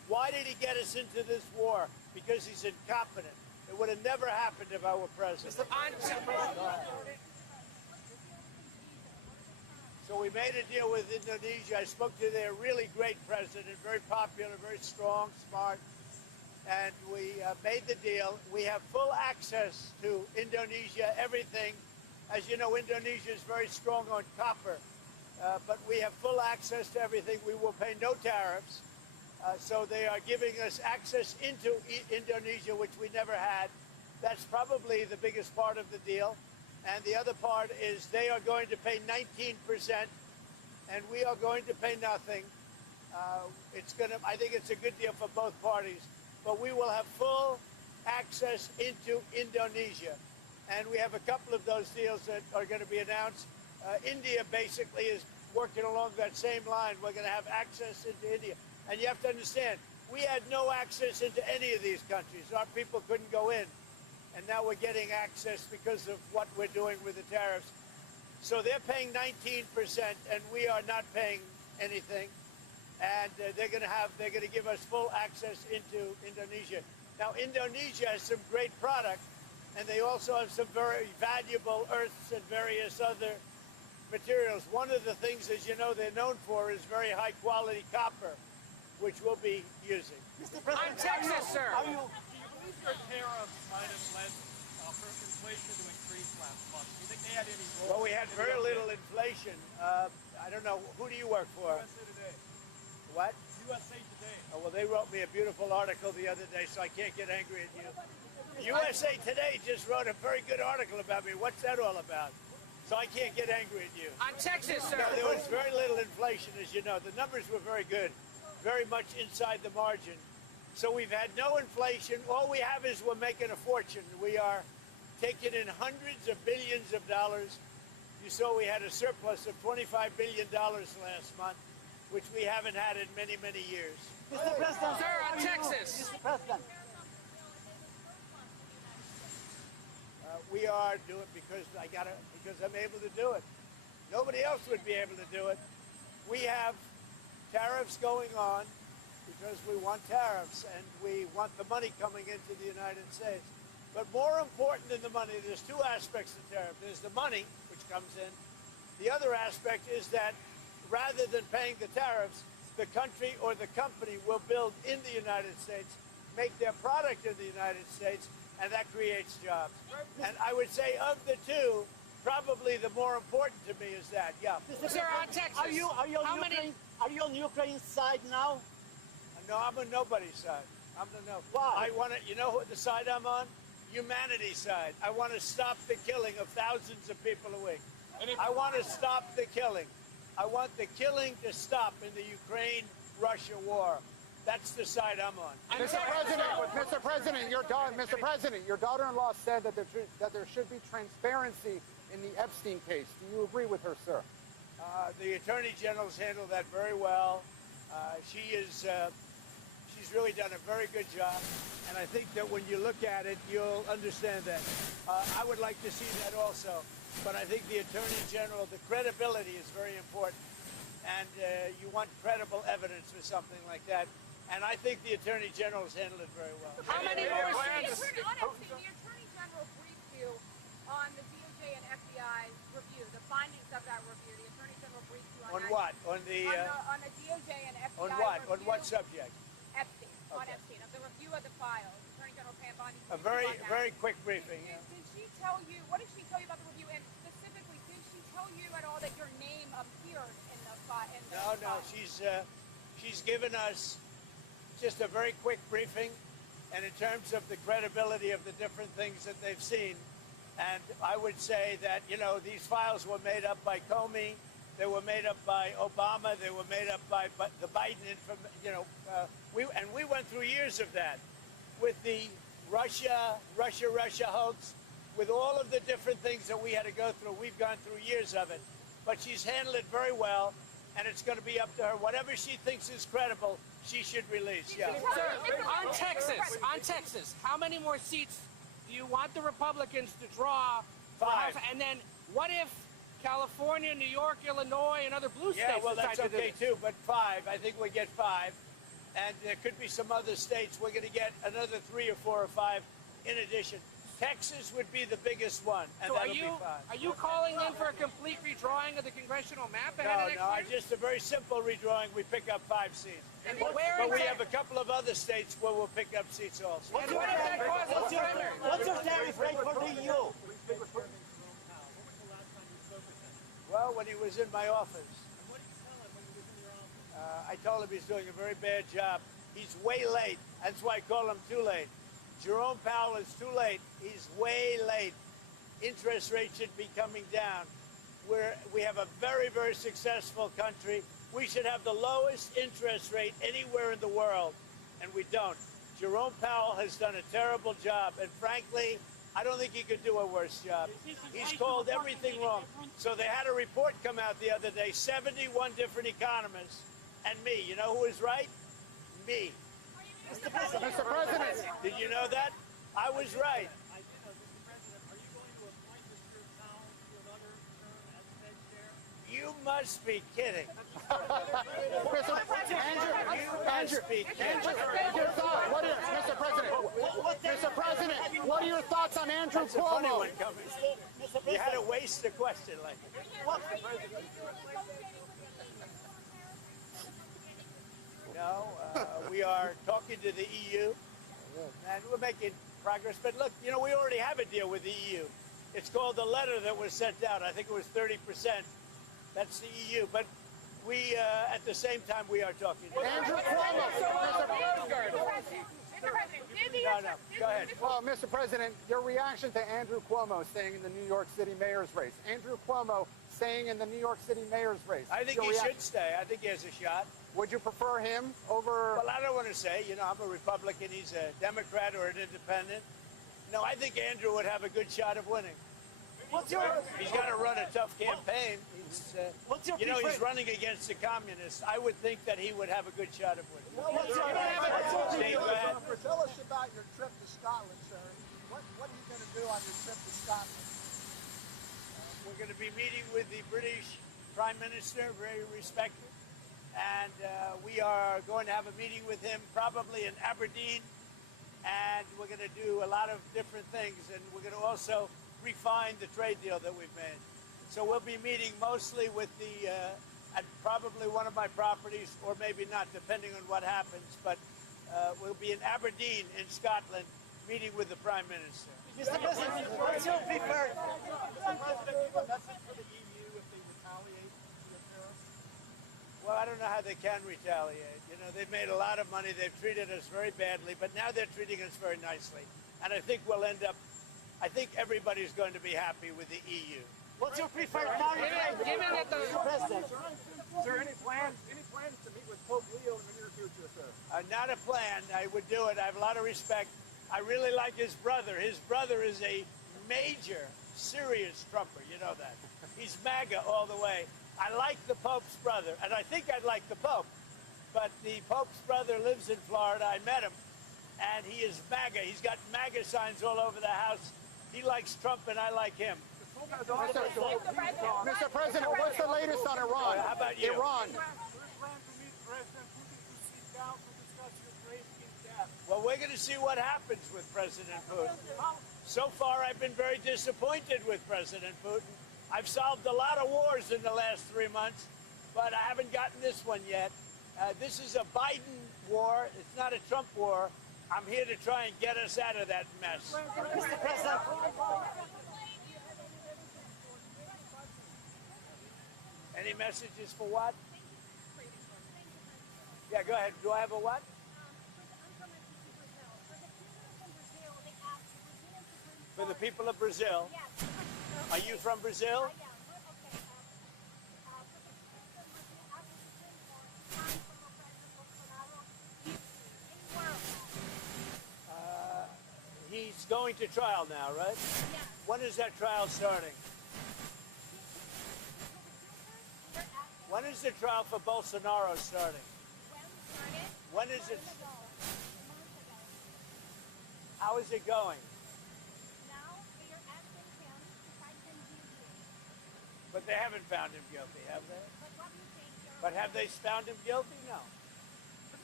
Why did he get us into this war? Because he's incompetent. It would have never happened if I were president. So we made a deal with Indonesia. I spoke to their really great president, very popular, very strong, smart. And we made the deal. We have full access to Indonesia, everything. As you know, Indonesia is very strong on copper, but we have full access to everything. We will pay no tariffs. So they are giving us access into Indonesia, which we never had. That's probably the biggest part of the deal. And the other part is they are going to pay 19%, and we are going to pay nothing. I think it's a good deal for both parties. But we will have full access into Indonesia. And we have a couple of those deals that are going to be announced. India basically is working along that same line. We're going to have access into India. And you have to understand, we had no access into any of these countries. Our people couldn't go in. And now we're getting access because of what we're doing with the tariffs. So they're paying 19%, and we are not paying anything. And they're going to give us full access into Indonesia. Now, Indonesia has some great product, and they also have some very valuable earths and various other materials. One of the things, as you know, they're known for is very high-quality copper, which we'll be using. Mr. President, On Texas, sir. Do you believe your tariffs might have led for inflation to increase last month? Do you think they had any role? Well, we had very little inflation. I don't know. Who do you work for? USA Today. What? USA Today. Oh, well, they wrote me a beautiful article the other day, so I can't get angry at you. USA Today just wrote a very good article about me. What's that all about? So I can't get angry at you. On Texas, sir. No, there was very little inflation, as you know. The numbers were very good, very much inside the margin. So we've had no inflation. All we have is we're making a fortune. We are taking in hundreds of billions of dollars. You saw we had a surplus of $25 billion last month, which we haven't had in many, many years. Mr. President, Sir, on Texas. Mr. President, We are doing because I'm able to do it. Nobody else would be able to do it. We have tariffs going on because we want tariffs and we want the money coming into the United States. But more important than the money, there's two aspects to tariff. There's the money, which comes in. The other aspect is that rather than paying the tariffs, the country or the company will build in the United States, make their product in the United States, and that creates jobs. And I would say of the two, probably the more important to me is that, yeah. Sir, on Texas. are you on How many? Ukraine Ukraine side now? No, I'm on nobody's side. I'm the no. Why? I want to, you know what the side I'm on? Humanity's side. I want to stop the killing of thousands of people a week. I want to stop the killing. I want the killing to stop in the Ukraine-Russia war. That's the side I'm on. Mr. President, your daughter-in-law said that there should be transparency in the Epstein case. Do you agree with her, sir? The Attorney General's handled that very well. She's really done a very good job, and I think that when you look at it, you'll understand that. I would like to see that also, but I think the Attorney General, the credibility is very important, and you want credible evidence for something like that. And I think the Attorney General's handled it very well. How many more The seats? Attorney General briefed you on the DOJ and FBI review, the findings of that review. The Attorney General briefed you on On that. what? On the On the DOJ and FBI on what? review. On what subject? Epstein. On Okay. Epstein, of the review of the files. Attorney General Pam Bondi. A very quick briefing. Did she tell you, what did she tell you about the review? And specifically, did she tell you at all that your name appeared in the file? No, she's given us just a very quick briefing, and in terms of the credibility of the different things that they've seen. And I would say that, you know, these files were made up by Comey, they were made up by Obama, they were made up by the Biden, we went through years of that with the Russia hoax, with all of the different things that we had to go through. We've gone through years of it, but she's handled it very well, and it's going to be up to her. Whatever she thinks is credible, she should release. Yeah. Sir, on Texas, how many more seats do you want the Republicans to draw? for 5. House? And then what if California, New York, Illinois, and other blue states Yeah, well, decide that's to do okay this? too, but 5. I think we get 5. and there could be some other states. We're going to get another 3 or 4 or 5 in addition. Texas would be the biggest one, and So that'll be fine. are you calling then for a complete redrawing of the congressional map ahead of next No, year? just a very simple redrawing. We pick up 5 seats. And But where we in have a couple of other states where we'll pick up seats also. And what if that causes primary? What's your tariff rate for the EU? Well, when he was in my office, What did you tell him when he was in your office? I told him he's doing a very bad job. He's way late. That's why I call him too late. Jerome Powell is too late. He's way late. Interest rates should be coming down. We have a very, very successful country. We should have the lowest interest rate anywhere in the world, and we don't. Jerome Powell has done a terrible job, and frankly, I don't think he could do a worse job. He's called everything wrong. So they had a report come out the other day, 71 different economists, and me. You know who was right? Me. Mr. President. Did you know that? I was right. I did know, Mr. President, are you going to appoint Mr. Powell to another term as Fed chair? You must be kidding. Mr. President, what are your thoughts on Andrew That's a funny Cuomo? one coming. You had to waste the question like No, we are talking to the EU, and we're making progress. But look, you know, we already have a deal with the EU. It's called the letter that was sent out. I think it was 30%. That's the EU. But we, at the same time, we are talking to Andrew Cuomo. No, go ahead. Well, Mr. President, your reaction to Andrew Cuomo staying in the New York City mayor's race. Andrew Cuomo staying in the New York City mayor's race. I think he should stay. I think he has a shot. Would you prefer him over... Well, I don't want to say, you know, I'm a Republican, he's a Democrat or an independent. No, I think Andrew would have a good shot of winning. He's got to run a tough campaign. He's, you know, he's running against the communists. I would think that he would have a good shot of winning. Steve, go ahead. Tell us about your trip to Scotland, sir. What are you going to do on your trip to Scotland? We're going to be meeting with the British Prime Minister, very respected. And we are going to have a meeting with him probably in Aberdeen. And we're going to do a lot of different things. And we're going to also refine the trade deal that we've made. So we'll be meeting mostly with the, at probably one of my properties, or maybe not, depending on what happens. But we'll be in Aberdeen in Scotland, meeting with the Prime Minister. Mr. President, what's your preferred? Mr. President, give a message for the EU if they retaliate to the tariffs? Well, I don't know how they can retaliate. You know, they've made a lot of money. They've treated us very badly, but now they're treating us very nicely. And I think we'll end up, I think everybody's going to be happy with the EU. What's your preferred tariff rate? Given that the President. Sir, any plans to meet with Pope Leo in the near future, sir? Not a plan. I would do it. I have a lot of respect. I really like his brother. His brother is a major, serious Trumper. You know that. He's MAGA all the way. I like the Pope's brother, and I think I'd like the Pope. But the Pope's brother lives in Florida. I met him, and he is MAGA. He's got MAGA signs all over the house. He likes Trump, and I like him. Mr. President, what's the latest on Iran? How about you? Iran. Plan to meet President Putin to sit down to discuss your trade against gas. Well, we're going to see what happens with President Putin. So far, I've been very disappointed with President Putin. I've solved a lot of wars in the last 3 months, but I haven't gotten this one yet. This is a Biden war. It's not a Trump war. I'm here to try and get us out of that mess. Mr. President. Any messages for what? Yeah, go ahead. Do I have a what? For the people of Brazil. Are you from Brazil? He's going to trial now, right? Yes. When is that trial starting? When is the trial for Bolsonaro starting? When is it? How is it going? But they haven't found him guilty, have they? But have they found him guilty? No.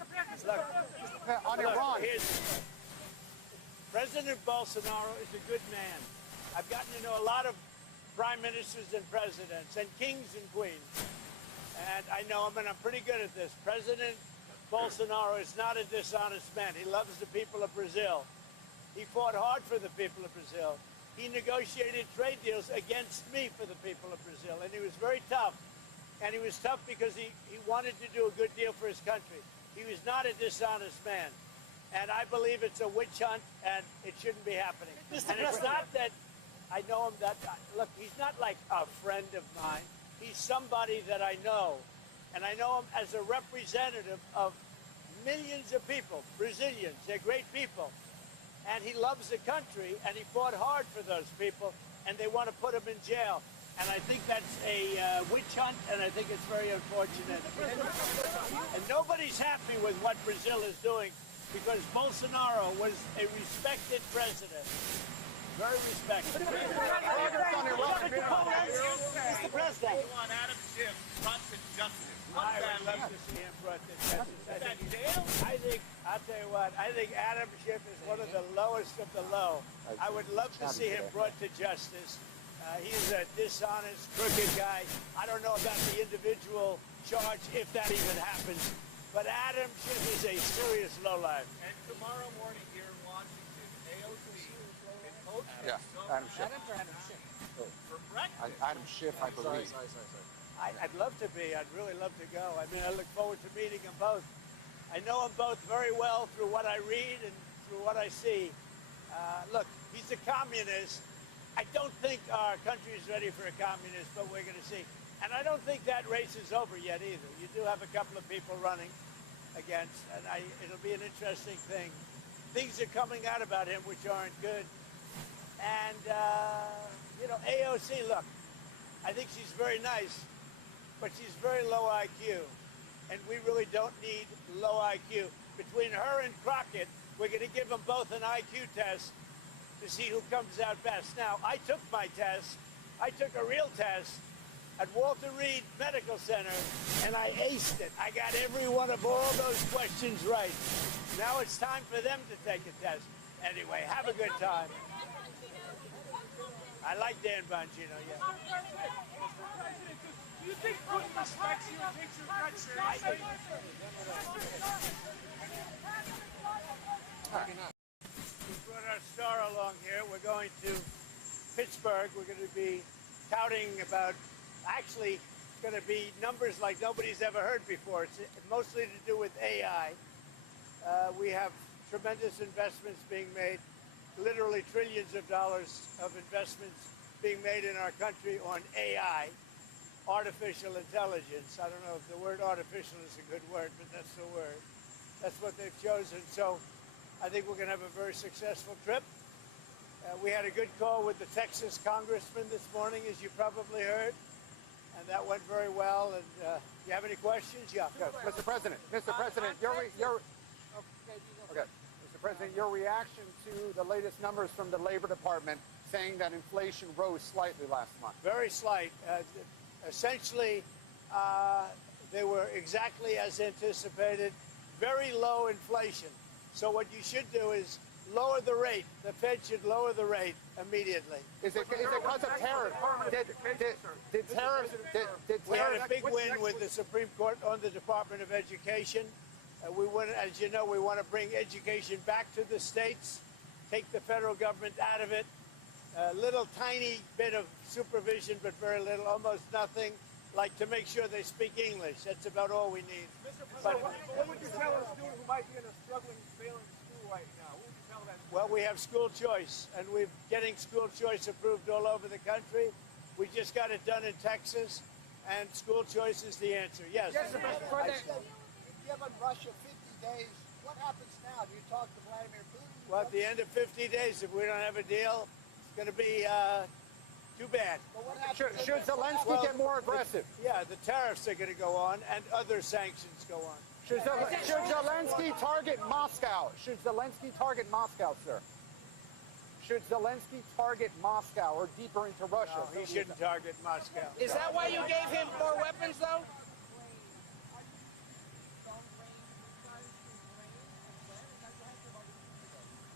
On Iran. President Bolsonaro is a good man. I've gotten to know a lot of prime ministers and presidents and kings and queens. And I know him, and I'm pretty good at this. President Bolsonaro is not a dishonest man. He loves the people of Brazil. He fought hard for the people of Brazil. He negotiated trade deals against me for the people of Brazil, and he was very tough. And he was tough because he wanted to do a good deal for his country. He was not a dishonest man. And I believe it's a witch hunt, and it shouldn't be happening. And it's not that I know him that, look, he's not like a friend of mine. He's somebody that I know. And I know him as a representative of millions of people, Brazilians. They're great people. And he loves the country, and he fought hard for those people, and they want to put him in jail. And I think that's a witch hunt, and I think it's very unfortunate. And nobody's happy with what Brazil is doing, because Bolsonaro was a respected president. Very respected. Mr. President. You want Adam Schiff brought to justice. I would love to see him brought to justice. I'll tell you what, I think Adam Schiff is one of the lowest of the low. I would love to see him brought to justice. He's a dishonest, crooked guy. I don't know about the individual charge, if that even happens. But Adam Schiff is a serious lowlife. And tomorrow morning here in Washington, AOC is hosting Adam Schiff. for breakfast. Adam Schiff, I believe. I'd love to be. I'd really love to go. I mean, I look forward to meeting them both. I know them both very well through what I read and through what I see. Look, he's a communist. I don't think our country is ready for a communist, but we're going to see. And I don't think that race is over yet either. You do have a couple of people running against, and it'll be an interesting thing. Things are coming out about him which aren't good. And, AOC, look, I think she's very nice, but she's very low IQ. And we really don't need low IQ. Between her and Crockett, we're going to give them both an IQ test to see who comes out best. Now, I took my test. I took a real test at Walter Reed Medical Center, and I aced it. I got every one of all those questions right. Now it's time for them to take a test. Anyway, have a good time. I like Dan Bongino, yeah. Mr. President, do you think Putin respects you and takes your threat seriously? We brought our star along here. We're going to Pittsburgh. We're going to be touting about, actually, it's going to be numbers like nobody's ever heard before. It's mostly to do with AI. We have tremendous investments being made, literally trillions of dollars of investments being made in our country on AI, artificial intelligence. I don't know if the word artificial is a good word, but that's the word. That's what they've chosen. So I think we're going to have a very successful trip. We had a good call with the Texas congressman this morning, as you probably heard, and that went very well. And you have any questions? Yeah, go. Mr. President, your reaction to the latest numbers from the Labor Department saying that inflation rose slightly last month. Very slight. Essentially, they were exactly as anticipated. Very low inflation. So what you should do is lower the rate. The Fed should lower the rate immediately. Is it because of tariffs? Did tariffs? We had a big win with the Supreme Court on the Department of Education. We want, as you know, we want to bring education back to the states, take the federal government out of it. A little tiny bit of supervision, but very little, almost nothing, like to make sure they speak English. That's about all we need. Mr. President, what would you tell a student who might be in a struggling, failing school right now? What would you tell that student? Well, we have school choice, and we're getting school choice approved all over the country. We just got it done in Texas, and school choice is the answer. Yes. Mr. President, you've given Russia 50 days. What happens now? Do you talk to Vladimir Putin? Well, at the end of 50 days, if we don't have a deal, it's going to be too bad. But what happens Should Zelensky get more aggressive? Yeah, the tariffs are going to go on, and other sanctions go on. Should Zelensky target Moscow? Should Zelensky target Moscow, sir? Should Zelensky target Moscow or deeper into Russia? No, he shouldn't target Moscow. Is that why you gave him more weapons, though?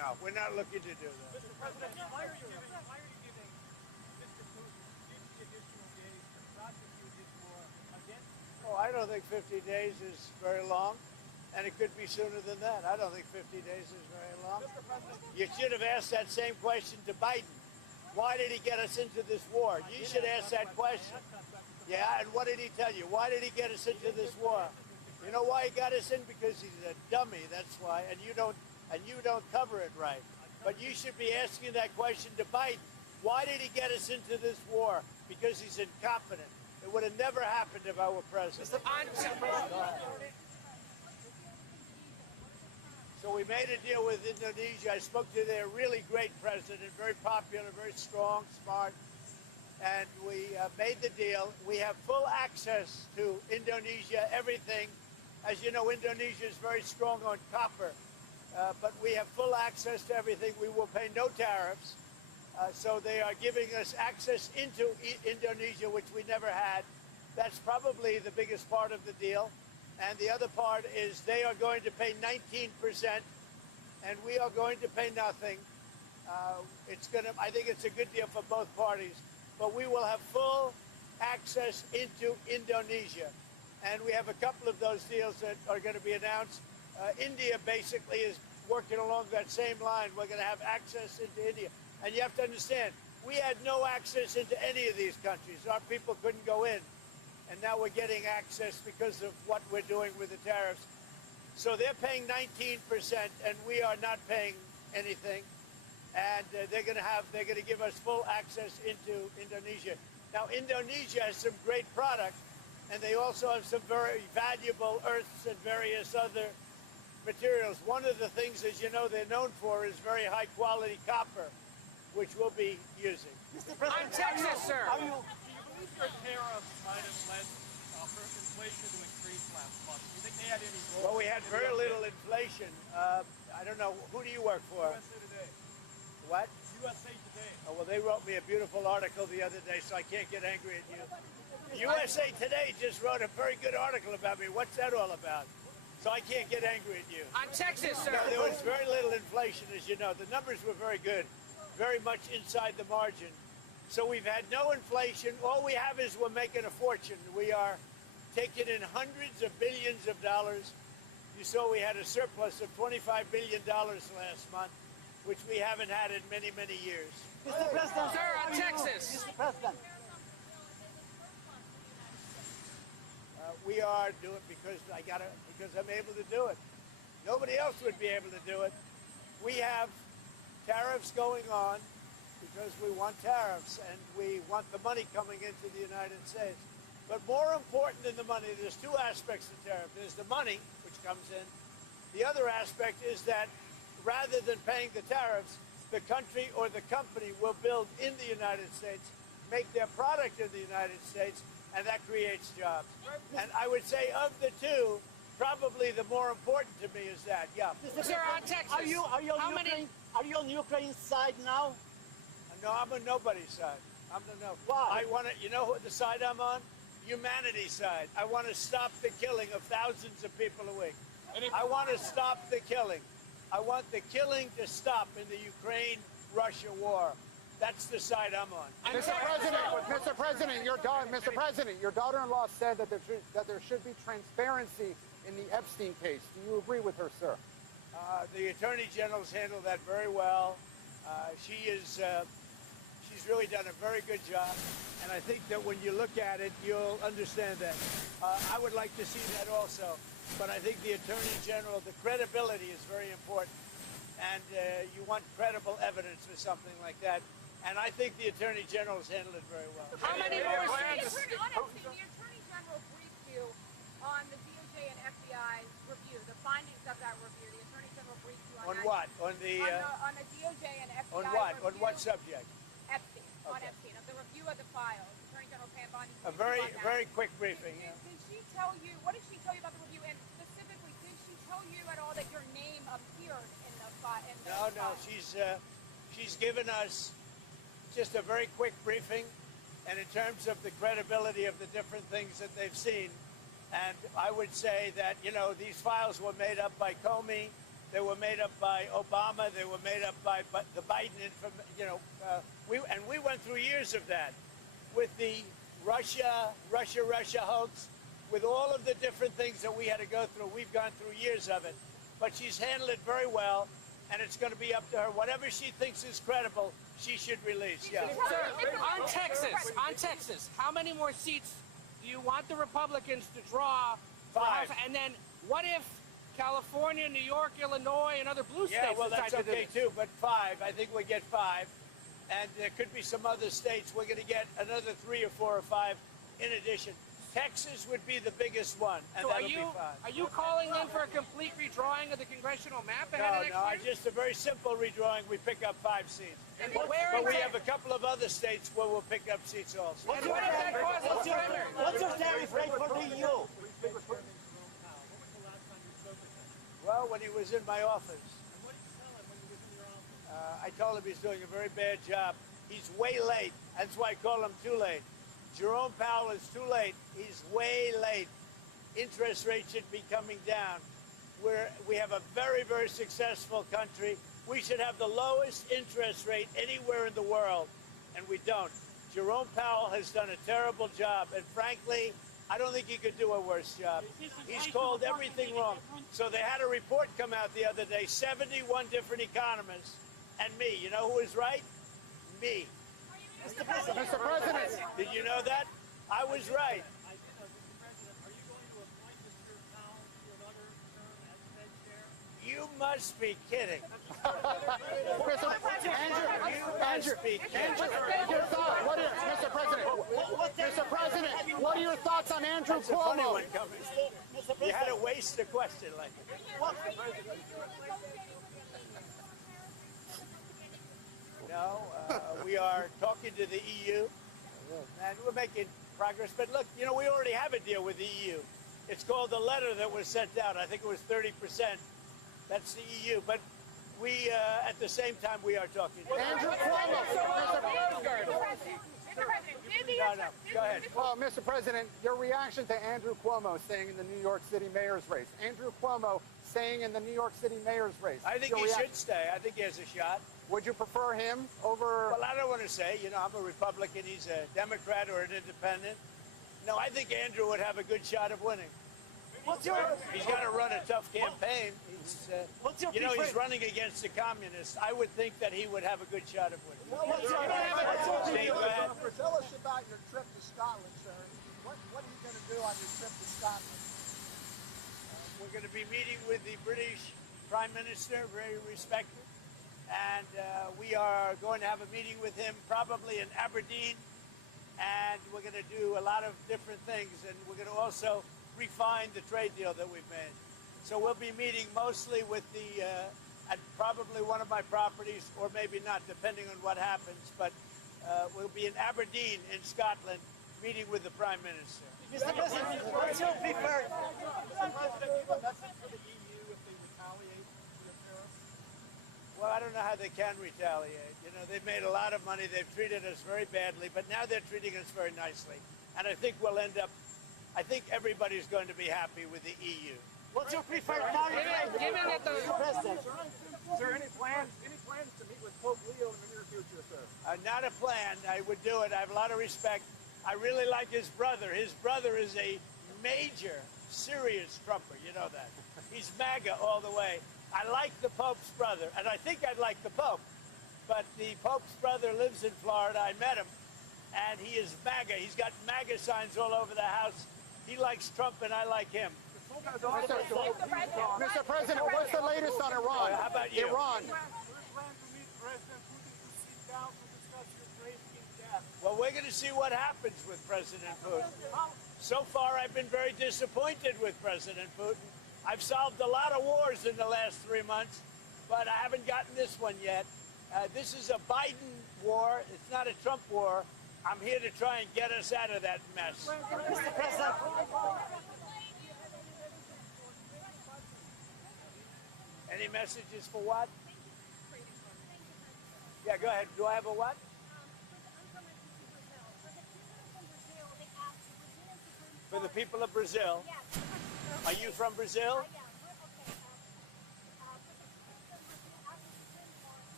No, we're not looking to do that. Mr. President, why are you giving Mr. Putin 50 additional days to prosecute his war against? Oh, I don't think 50 days is very long, and it could be sooner than that. I don't think 50 days is very long. Mr. President, You should have asked that same question to Biden. Why did he get us into this war? You should ask that question. Yeah, and what did he tell you? Why did he get us into this war? You know why he got us in? Because he's a dummy. That's why. And you don't cover it right. But you should be asking that question to Biden. Why did he get us into this war? Because he's incompetent. It would have never happened if I were president. So we made a deal with Indonesia. I spoke to their really great president, very popular, very strong, smart. And we made the deal. We have full access to Indonesia, everything. As you know, Indonesia is very strong on copper. But we have full access to everything. We will pay no tariffs. So they are giving us access into Indonesia, which we never had. That's probably the biggest part of the deal. And the other part is they are going to pay 19%, and we are going to pay nothing. I think it's a good deal for both parties. But we will have full access into Indonesia. And we have a couple of those deals that are going to be announced. India basically is working along that same line. We're going to have access into India. And you have to understand, we had no access into any of these countries. Our people couldn't go in. And now we're getting access because of what we're doing with the tariffs. So they're paying 19%, and we are not paying anything. And they're going to give us full access into Indonesia. Now, Indonesia has some great product, and they also have some very valuable earths and various other materials. One of the things, as you know, they're known for is very high-quality copper, which we'll be using. Mr. President, On Texas, sir. do you believe your tariffs might have led inflation to increase last month? Do you think they had any role? Well, we had very little inflation. I don't know. Who do you work for? USA Today. What? USA Today. Oh, well, they wrote me a beautiful article the other day, so I can't get angry at you. USA Today just wrote a very good article about me. What's that all about? So I can't get angry at you. On Texas, sir. No, there was very little inflation, as you know. The numbers were very good, very much inside the margin. So we've had no inflation. All we have is we're making a fortune. We are taking in hundreds of billions of dollars. You saw we had a surplus of $25 billion last month, which we haven't had in many, many years. Mr. President, Sir, on Texas. Mr. President, We are doing because I'm able to do it. Nobody else would be able to do it. We have tariffs going on because we want tariffs and we want the money coming into the United States. But more important than the money, there's two aspects to tariff. There's the money, which comes in. The other aspect is that rather than paying the tariffs, the country or the company will build in the United States, make their product in the United States, and that creates jobs. And I would say of the two, probably the more important to me is that. Yeah. Mr. Sir, on President, Texas. are you How on many- Are you on Ukraine's side now? No, I'm on nobody's side. I'm the no. Why? I want to. You know what the side I'm on? Humanity's side. I want to stop the killing of thousands of people a week. I want to stop the killing. I want the killing to stop in the Ukraine-Russia war. That's the side I'm on. Mr. President, your daughter-in-law said that there should be transparency in the Epstein case. Do you agree with her, sir? The Attorney General's handled that very well. She's really done a very good job, and I think that when you look at it, you'll understand that. I would like to see that also, but I think the Attorney General, the credibility is very important, and you want credible evidence for something like that. And I think the Attorney General's handled it very well. How many more The seats? Attorney General briefed you on the DOJ and FBI review, the findings of that review. The Attorney General briefed you on On that. what? On the On the DOJ and FBI on what? review. On what subject? Epstein. On Okay. Epstein, of the review of the files. Attorney General Pam Bondi. A very, very quick briefing. Did she tell you, what did she tell you about the review? And specifically, did she tell you at all that your name appeared in the file? No, she's given us just a very quick briefing, and in terms of the credibility of the different things that they've seen. And I would say that, you know, these files were made up by Comey They were made up by Obama. They were made up by the Biden, we went through years of that with the Russia hoax, with all of the different things that we had to go through. We've gone through years of it, but she's handled it very well, and it's going to be up to her. Whatever she thinks is credible, she should release. Yeah. Sir, on Texas, how many more seats do you want the Republicans to draw? for 5. House? And then what if California, New York, Illinois, and other blue states Yeah, well, decide that's to do okay this? too, but 5. I think we get 5. And there could be some other states. We're going to get another 3 or 4 or 5 in addition. Texas would be the biggest one, and So that'll be 5. are you calling then for a complete redrawing of the congressional map ahead of next No, year? just a very simple redrawing. We pick up 5 seats. And where But we in have a couple of other states where we'll pick up seats also. And what if that causes primary? What's your tariff rate for the EU? What was the last time you spoke with him? Well, when he was in my office, And what did you tell him when he was in your office? I told him he's doing a very bad job. He's way late. That's why I call him too late. Jerome Powell is too late. He's way late. Interest rates should be coming down. We have a very, very successful country. We should have the lowest interest rate anywhere in the world, and we don't. Jerome Powell has done a terrible job, and frankly, I don't think he could do a worse job. He's called everything wrong. So they had a report come out the other day, 71 different economists, and me. You know who was right? Me. Mr. President. Did you know that? I was right. Mr. President, are you going to appoint Mr. Powell to another term as Fed chair? You must be kidding. Mr. President, what are your thoughts on Andrew That's a funny Cuomo? one coming. You had to waste a question like that. No, we are talking to the EU, and we're making progress. But look, we already have a deal with the EU. It's called the letter that was sent out. I think it was 30%. That's the EU. But we, at the same time, we are talking to Andrew Cuomo. No, go ahead. Well, Mr. President, your reaction to Andrew Cuomo staying in the New York City mayor's race. Andrew Cuomo staying in the New York City mayor's race. I think Your he reaction? should stay. I think he has a shot. Would you prefer him over... Well, I don't want to say, I'm a Republican, he's a Democrat or an independent. No, I think Andrew would have a good shot of winning. He's got to run a tough campaign. He's, he's running against the communists. I would think that he would have a good shot of winning. Steve, go ahead. Tell us about your trip to Scotland, sir. What are you going to do on your trip to Scotland? We're going to be meeting with the British Prime Minister, very respected. And we are going to have a meeting with him probably in Aberdeen. And we're going to do a lot of different things. And we're going to also refine the trade deal that we've made. So we'll be meeting mostly with at probably one of my properties, or maybe not, depending on what happens. But we'll be in Aberdeen in Scotland, meeting with the Prime Minister. Mr. President, what's your preferred? Mr. President, give a message for the EU if they retaliate for the tariffs? Well, I don't know how they can retaliate. They've made a lot of money. They've treated us very badly, but now they're treating us very nicely. And I think I think everybody's going to be happy with the EU. What's your preferred tariff rate? Given that Mr. President. Sir, any plans to meet with Pope Leo in the near future, sir? Not a plan. I would do it. I have a lot of respect. I really like his brother. His brother is a major, serious Trumper. You know that. He's MAGA all the way. I like the Pope's brother, and I think I'd like the Pope. But the Pope's brother lives in Florida. I met him, and he is MAGA. He's got MAGA signs all over the house. He likes Trump, and I like him. Mr. President, what's the latest on Iran? How about you? Iran. Plan to meet President Putin to sit down to discuss your trade in depth. Well, we're going to see what happens with President Putin. So far, I've been very disappointed with President Putin. I've solved a lot of wars in the last 3 months, but I haven't gotten this one yet. This is a Biden war. It's not a Trump war. I'm here to try and get us out of that mess. Mr. President. Any messages for what? Yeah, go ahead. Do I have a what? For the people of Brazil. Are you from Brazil?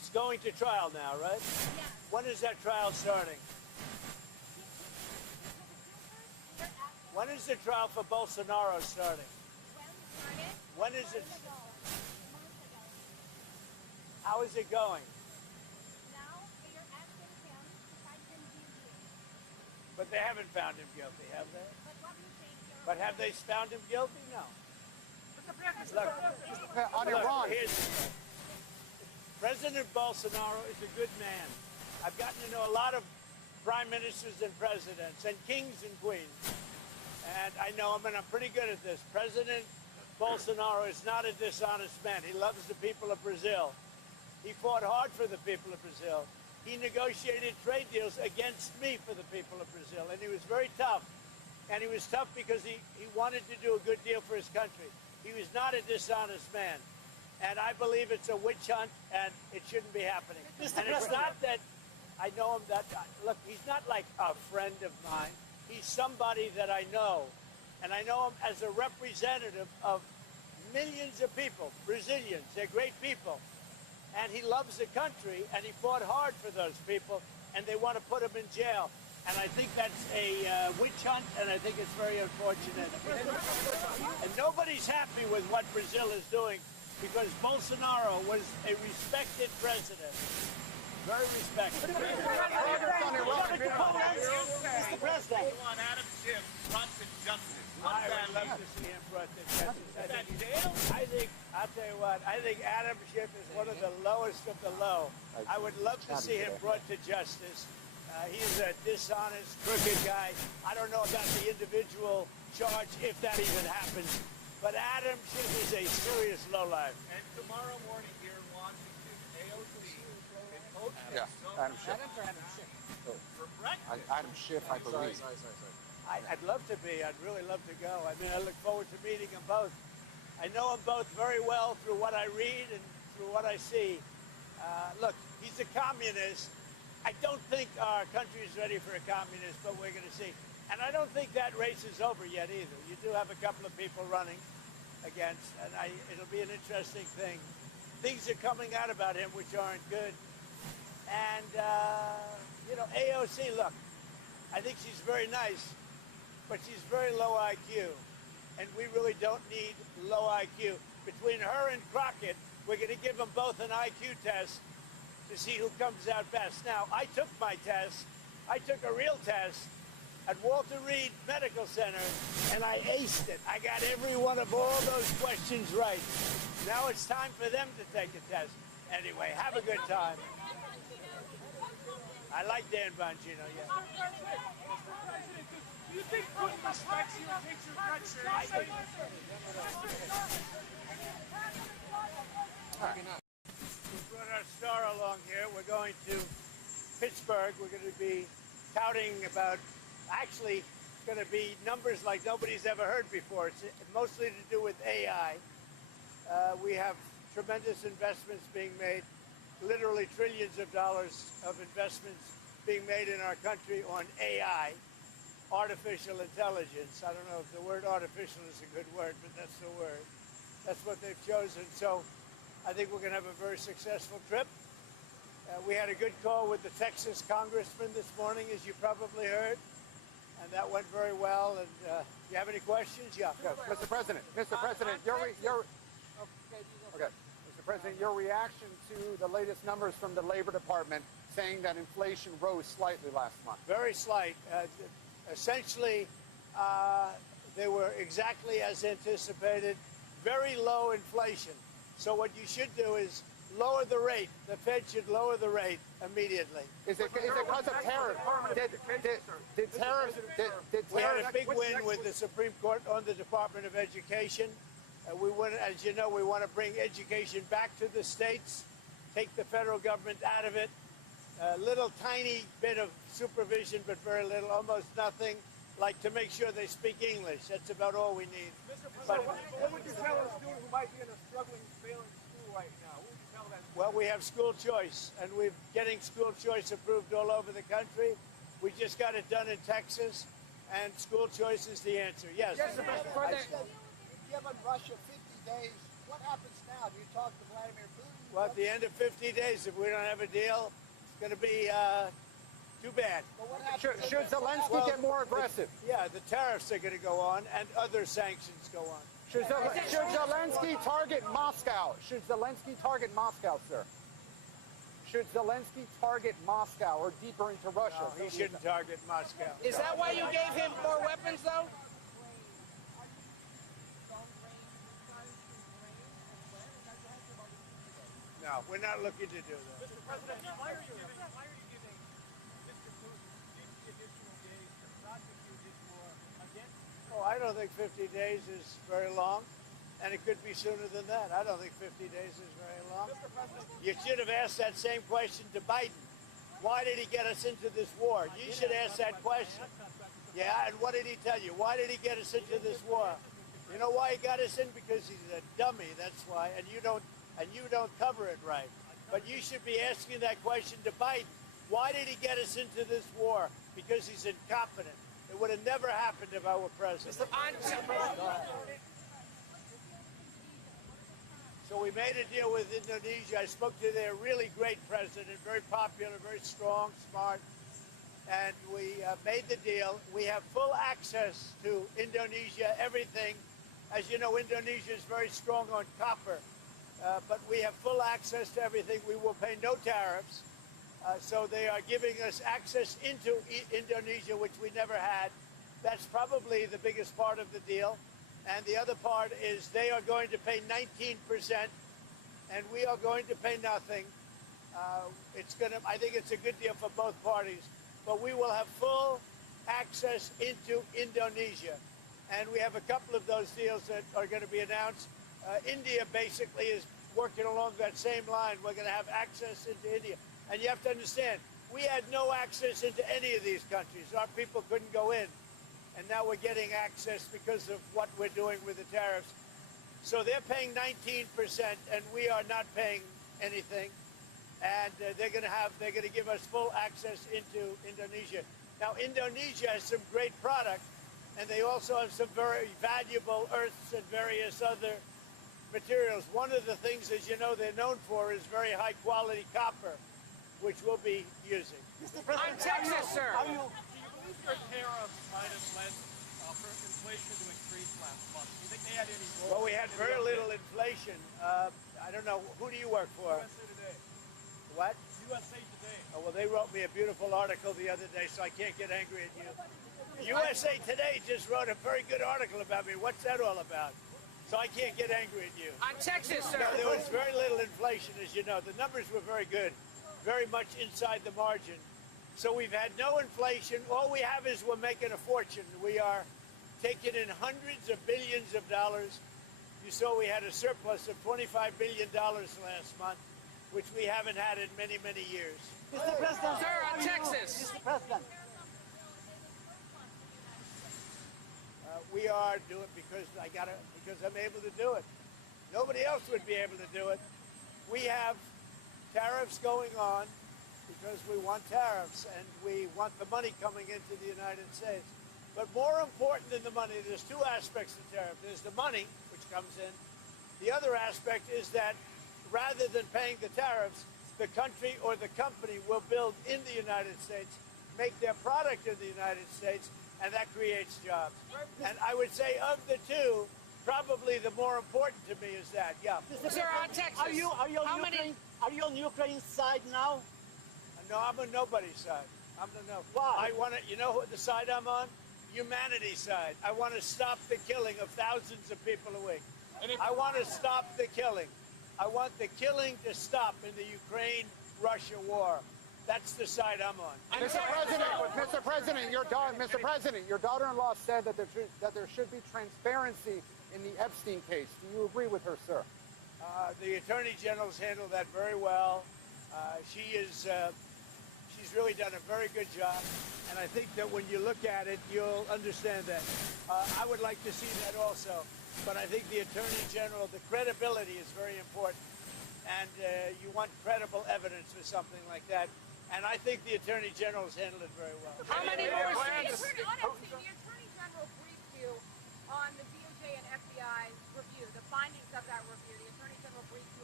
He's going to trial now, right? Yes. When is that trial starting? When is the trial for Bolsonaro starting? When is it? How is it going? Now they are asking him to find him guilty. But they haven't found him guilty, have they? But what we think they're But have they found him guilty? No. Look, On Iran. President Bolsonaro is a good man. I've gotten to know a lot of prime ministers and presidents and kings and queens. And I know him, and I'm pretty good at this. President Bolsonaro is not a dishonest man. He loves the people of Brazil. He fought hard for the people of Brazil. He negotiated trade deals against me for the people of Brazil, and he was very tough. And he was tough because he wanted to do a good deal for his country. He was not a dishonest man. And I believe it's a witch hunt, and it shouldn't be happening. And it's not that I know him that, look, he's not like a friend of mine. He's somebody that I know. And I know him as a representative of millions of people, Brazilians. They're great people. And he loves the country, and he fought hard for those people, and they want to put him in jail. And I think that's a witch hunt, and I think it's very unfortunate. And nobody's happy with what Brazil is doing, because Bolsonaro was a respected president. Very respected. On Iran. Mr. President. You want Adam Schiff brought to justice. I would love to see him brought to justice. I'll tell you what, I think Adam Schiff is one of the lowest of the low. I would love to see him brought to justice. He's a dishonest, crooked guy. I don't know about the individual charge, if that even happens. But Adam Schiff is a serious lowlife. And tomorrow morning here in Washington, AOC is hosting Adam Schiff. for breakfast. Adam Schiff, I believe. I'd love to be. I'd really love to go. I mean, I look forward to meeting them both. I know them both very well through what I read and through what I see. Look, he's a communist. I don't think our country is ready for a communist, but we're going to see. And I don't think that race is over yet either. You do have a couple of people running against, and it'll be an interesting thing. Things are coming out about him which aren't good. And, AOC, look, I think she's very nice, but she's very low IQ. And we really don't need low IQ. Between her and Crockett, we're going to give them both an IQ test to see who comes out best. Now, I took my test. I took a real test at Walter Reed Medical Center, and I aced it. I got every one of all those questions right. Now it's time for them to take a test. Anyway, have a good time. I like Dan Bongino, yeah. Do you think Putin respects you and takes your threat seriously? We brought our star along here. We're going to Pittsburgh. We're going to be touting about, actually, it's going to be numbers like nobody's ever heard before. It's mostly to do with AI. We have tremendous investments being made, literally trillions of dollars of investments being made in our country on AI, artificial intelligence. I don't know if the word artificial is a good word, but that's the word. That's what they've chosen. So I think we're going to have a very successful trip. We had a good call with the Texas congressman this morning, as you probably heard, and that went very well. And you have any questions? Yeah. Mr. President, Mr. President, Mr. President, your reaction to the latest numbers from the Labor Department saying that inflation rose slightly last month. Very slight. Essentially, they were exactly as anticipated. Very low inflation. So what you should do is lower the rate. The Fed should lower the rate immediately. Is it because of tariffs? Did tariffs? We had a big win with the Supreme Court on the Department of Education. We want, as you know, we want to bring education back to the states, take the federal government out of it. A little tiny bit of supervision, but very little, almost nothing, like to make sure they speak English. That's about all we need. Mr. President, what would you tell a student who might be in a struggling, failing school right now? What would you tell that? Well, we have school choice, and we're getting school choice approved all over the country. We just got it done in Texas, and school choice is the answer. Yes. You've given Russia 50 days. What happens now? Do you talk to Vladimir Putin? Well, at the end of 50 days, if we don't have a deal, it's going to be too bad. Should Zelensky Well, get more aggressive? Yeah, the tariffs are going to go on and other sanctions go on. Should Zelensky target Moscow? Should Zelensky target Moscow, sir? Should Zelensky target Moscow or deeper into Russia? No, he shouldn't target Moscow. Is that why you gave him more weapons, though? No, we're not looking to do that. Mr. President, why are you giving Mr. Putin 50 additional days to prosecute his war against Oh, I don't think 50 days is very long, and it could be sooner than that. I don't think 50 days is very long. You should have asked that same question to Biden. Why did he get us into this war? You should ask that question. Yeah, and what did he tell you? Why did he get us into this war? You know why he got us in? Because he's a dummy. That's why. And you don't cover it right. But you should be asking that question to Biden. Why did he get us into this war? Because he's incompetent. It would have never happened if I were president. So we made a deal with Indonesia. I spoke to their really great president, very popular, very strong, smart. And we made the deal. We have full access to Indonesia, everything. As you know, Indonesia is very strong on copper. But we have full access to everything. We will pay no tariffs. So they are giving us access into Indonesia, which we never had. That's probably the biggest part of the deal. And the other part is they are going to pay 19%, and we are going to pay nothing. I think it's a good deal for both parties. But we will have full access into Indonesia. And we have a couple of those deals that are going to be announced. India basically is working along that same line. We're going to have access into India. And you have to understand, we had no access into any of these countries. Our people couldn't go in. And now we're getting access because of what we're doing with the tariffs. So they're paying 19%, and we are not paying anything. And they're going to give us full access into Indonesia. Now, Indonesia has some great product, and they also have some very valuable earths and various other materials. One of the things, as you know, they're known for is very high quality copper, which we'll be using. On Texas, sir. Do you believe your tariffs might have led for inflation to increase last month? Do you think they had any role? Well, we had very little inflation. I don't know. Who do you work for? USA Today. What? USA Today. Oh, well, they wrote me a beautiful article the other day, so I can't get angry at you. USA Today just wrote a very good article about me. What's that all about? So I can't get angry at you. On Texas, sir. No, there was very little inflation, as you know. The numbers were very good, very much inside the margin. So we've had no inflation. All we have is we're making a fortune. We are taking in hundreds of billions of dollars. You saw we had a surplus of $25 billion last month, which we haven't had in many, many years. Mr. President. Sir, on Texas. Mr. President. We are doing because I'm able to do it. Nobody else would be able to do it. We have tariffs going on because we want tariffs and we want the money coming into the United States. But more important than the money, there's two aspects to tariff. There's the money, which comes in. The other aspect is that rather than paying the tariffs, the country or the company will build in the United States, make their product in the United States, and that creates jobs. And I would say of the two, probably the more important to me is that. Yeah. Sir, on Texas. Are you on Ukraine's side now? No, I'm on nobody's side. I'm on no. Why? I want to. You know what the side I'm on? Humanity's side. I want to stop the killing of thousands of people a week. I want to stop the killing. I want the killing to stop in the Ukraine-Russia war. That's the side I'm on. Mr. President, your daughter-in-law said that there should be transparency in the Epstein case. Do you agree with her, sir? The Attorney General's handled that very well. She's really done a very good job, and I think that when you look at it, you'll understand that. I would like to see that also, but I think the Attorney General, the credibility is very important, and you want credible evidence for something like that. And I think the Attorney General's handled it very well. How many more The seats? Attorney General briefed you on the DOJ and FBI review, the findings of that review. The Attorney General briefed you on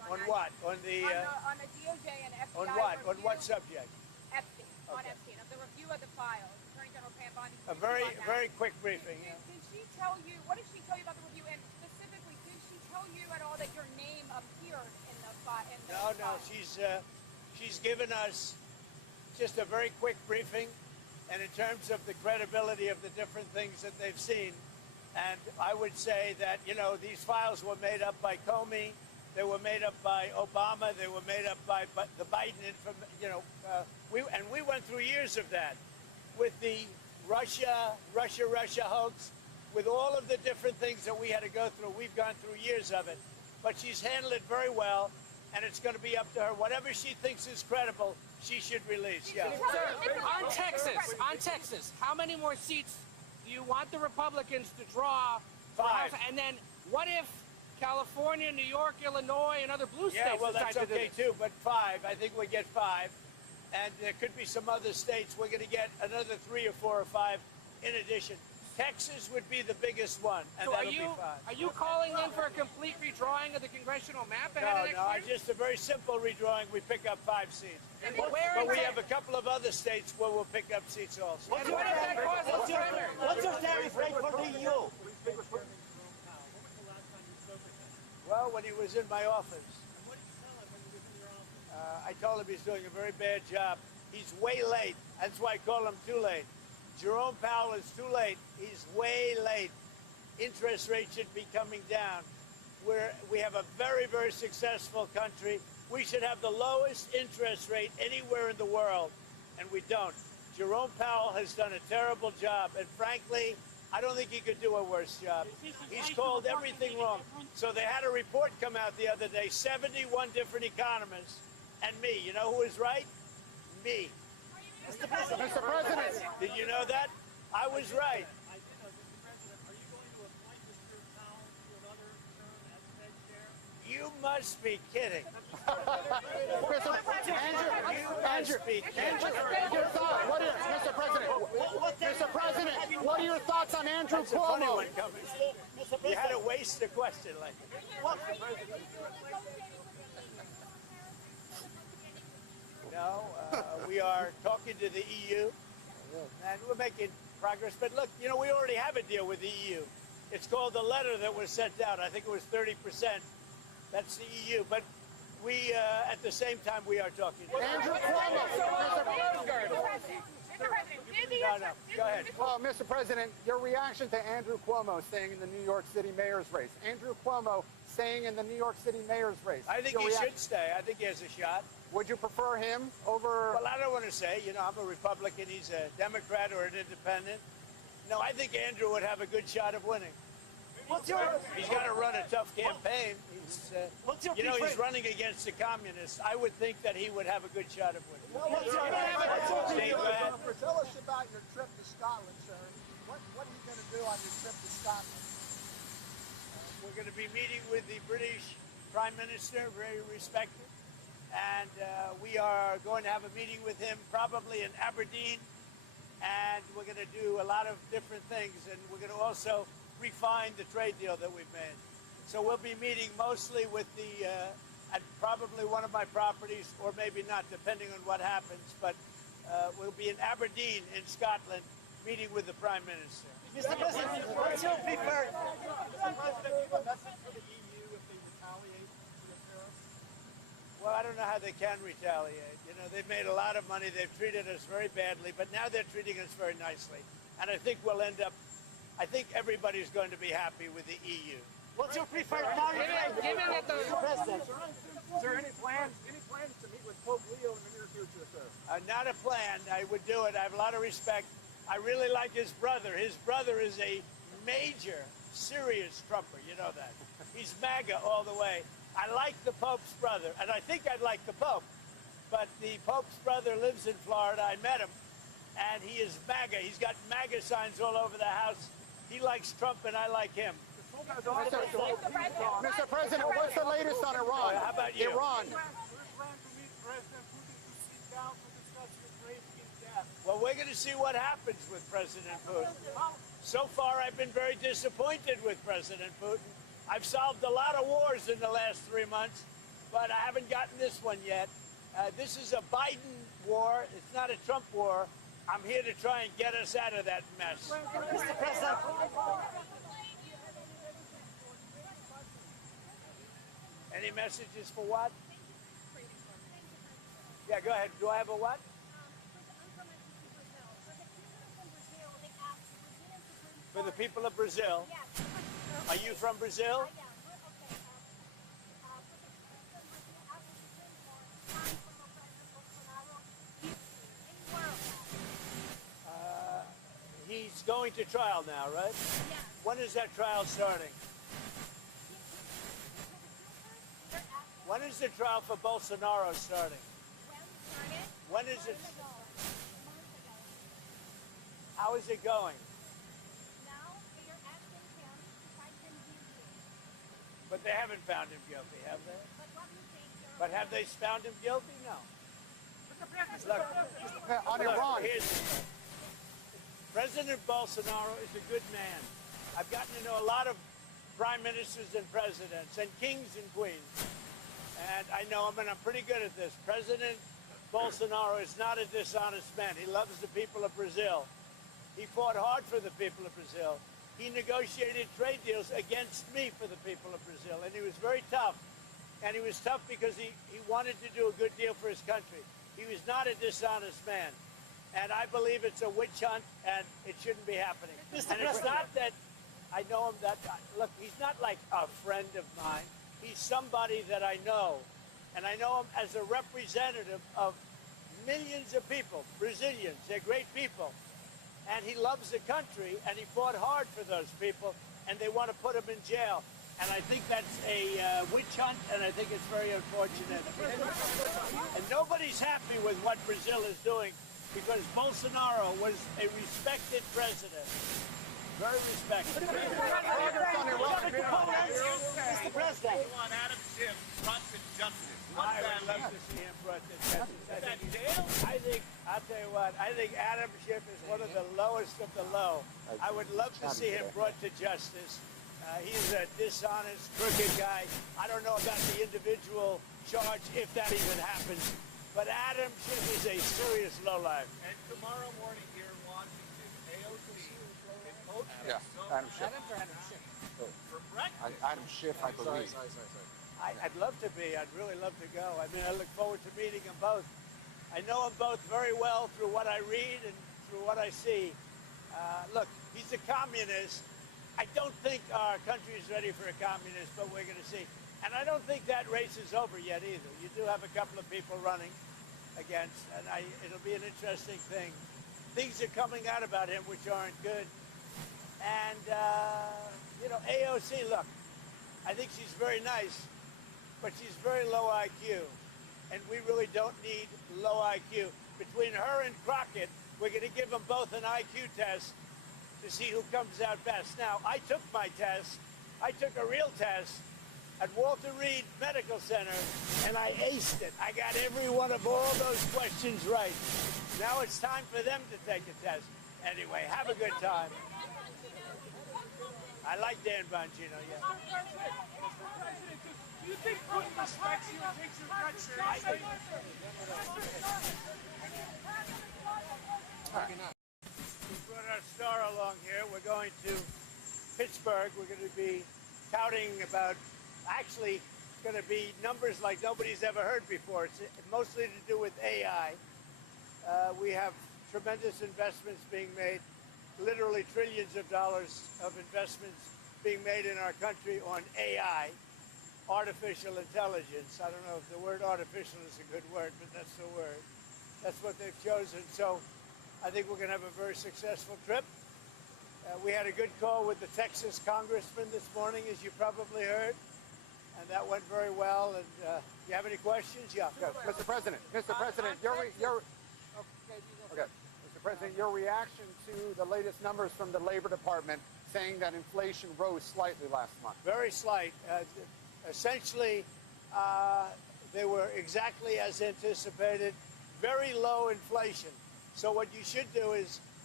On what? On the on the DOJ and FBI on what? review. On what subject? Epstein. On Okay. Epstein. Of the review of the files. Attorney General Pam Bondi. A very quick briefing. Did she tell you? What did she tell you about the review? And specifically, did she tell you at all that your name appeared in the file? No. She's given us just a very quick briefing, and in terms of the credibility of the different things that they've seen. And I would say that, these files were made up by Comey, they were made up by Obama, they were made up by the Biden, we went through years of that with the Russia hoax, with all of the different things that we had to go through. We've gone through years of it, but she's handled it very well, and it's going to be up to her. Whatever she thinks is credible, she should release. Yeah. Sir, on Texas, how many more seats do you want the Republicans to draw? for 5. House? And then what if California, New York, Illinois, and other blue states Yeah, well, decide that's to do okay this? too, but 5. I think we get 5. And there could be some other states. We're going to get another 3 or 4 or 5 in addition. Texas would be the biggest one, and So that'll be 5. are you calling then for a complete redrawing of the congressional map ahead of next year? Just a very simple redrawing. We pick up 5 seats. And But where we have a couple of other states where we'll pick up seats also. And what if that causes primary? What's your tariff rate for the EU? Well, when he was in my office, I told him he's doing a very bad job. He's way late. That's why I call him too late. Jerome Powell is too late. He's way late. Interest rates should be coming down. We have a very, very successful country. We should have the lowest interest rate anywhere in the world, and we don't. Jerome Powell has done a terrible job, and frankly, I don't think he could do a worse job. He's called everything wrong. So they had a report come out the other day, 71 different economists, and me. You know who was right? Me. Mr. President. Did you know that? I was right. I did know, Mr. President, are you going to appoint Mr. Powell to another term as Fed chair? You must be kidding. Mr. President, what are your thoughts on Andrew That's a funny Cuomo? one coming. You had to waste a question like that. No, we are talking to the EU, and we're making progress. But look, we already have a deal with the EU. It's called the letter that was sent out. I think it was 30%. That's the EU. But we, at the same time, we are talking. Andrew Cuomo. No, go ahead. Well, Mr. President, your reaction to Andrew Cuomo staying in the New York City mayor's race. Andrew Cuomo staying in the New York City mayor's race. I think he should stay. I think he has a shot. Would you prefer him over... Well, I don't want to say. I'm a Republican. He's a Democrat or an independent. No, I think Andrew would have a good shot of winning. He's got to run a tough campaign. He's running against the communists. I would think that he would have a good shot of winning. Tell us about your trip to Scotland, sir. What are you going to do on your trip to Scotland? We're going to be meeting with the British Prime Minister, very respected, and we are going to have a meeting with him probably in Aberdeen, and we're going to do a lot of different things, and we're going to also refine the trade deal that we've made. So we'll be meeting mostly with at probably one of my properties, or maybe not, depending on what happens, but we'll be in Aberdeen in Scotland meeting with the Prime Minister. Mr. President, what's your preferred? Mr. President, do you have a message for the EU if they retaliate to the tariffs? Well, I don't know how they can retaliate. They've made a lot of money. They've treated us very badly, but now they're treating us very nicely. And I think I think everybody's going to be happy with the EU. What's your preferred tariff rate? Given that the President. Sir, any plans to meet with Pope Leo in the near future, sir? Not a plan. I would do it. I have a lot of respect. I really like his brother. His brother is a major, serious Trumper. You know that. He's MAGA all the way. I like the Pope's brother, and I think I'd like the Pope. But the Pope's brother lives in Florida. I met him, and he is MAGA. He's got MAGA signs all over the house. He likes Trump, and I like him. Mr. President, what's the latest on Iran? How about you? Iran. We plan to meet President Putin to sit down to discuss Ukraine in depth. Well, we're going to see what happens with President Putin. So far, I've been very disappointed with President Putin. I've solved a lot of wars in the last 3 months, but I haven't gotten this one yet. This is a Biden war. It's not a Trump war. I'm here to try and get us out of that mess. Mr. President, Any messages for what? Yeah, go ahead. Do I have a what? For the people of Brazil. Are you from Brazil? He's going to trial now, right? Yes. When is that trial starting? When is the trial for Bolsonaro starting? When is it? How is it going? But they haven't found him guilty, have they? But have they found him guilty? No. Look, On Iran. President Bolsonaro is a good man. I've gotten to know a lot of prime ministers and presidents and kings and queens. And I know him, and I'm pretty good at this. President Bolsonaro is not a dishonest man. He loves the people of Brazil. He fought hard for the people of Brazil. He negotiated trade deals against me for the people of Brazil, and he was very tough. And he was tough because he wanted to do a good deal for his country. He was not a dishonest man. And I believe it's a witch hunt, and it shouldn't be happening. And it's not that I know him that, look, he's not like a friend of mine. He's somebody that I know. And I know him as a representative of millions of people, Brazilians. They're great people. And he loves the country, and he fought hard for those people, and they want to put him in jail. And I think that's a witch hunt, and I think it's very unfortunate. And nobody's happy with what Brazil is doing, because Bolsonaro was a respected president. Very respected. Mr. President. You want Adam Schiff brought to justice. I would love to see him brought to justice. I'll tell you what, I think Adam Schiff is one of the lowest of the low. I would love to see him brought to justice. He's a dishonest, crooked guy. I don't know about the individual charge, if that even happens. But Adam Schiff is a serious lowlife. And tomorrow morning here in Washington, AOC is hosting Adam Schiff. for breakfast. Adam Schiff, I believe. I'd love to be. I'd really love to go. I mean, I look forward to meeting them both. I know them both very well through what I read and through what I see. Look, he's a communist. I don't think our country is ready for a communist, but we're going to see. And I don't think that race is over yet either. You do have a couple of people running against, and it'll be an interesting thing. Things are coming out about him which aren't good. And, AOC, look, I think she's very nice, but she's very low IQ. And we really don't need low IQ. Between her and Crockett, we're going to give them both an IQ test to see who comes out best. Now, I took my test. I took a real test at Walter Reed Medical Center, and I aced it. I got every one of all those questions right. Now it's time for them to take a test. Anyway, have a good time. I like Dan Bongino, yeah. Mr. President, do you think Putin respects you and takes your threats seriously? We brought our star along here. We're going to Pittsburgh. We're going to be touting about, actually, it's going to be numbers like nobody's ever heard before. It's mostly to do with AI. We have tremendous investments being made, literally trillions of dollars of investments being made in our country on AI, artificial intelligence. I don't know if the word artificial is a good word, but that's the word. That's what they've chosen. So I think we're going to have a very successful trip. We had a good call with the Texas congressman this morning, as you probably heard, and that went very well. And you have any questions? Yeah. Yes, Mr. President, Mr. President, your reaction to the latest numbers from the Labor Department saying that inflation rose slightly last month. Very slight. Essentially, they were exactly as anticipated. Very low inflation. So what you should do is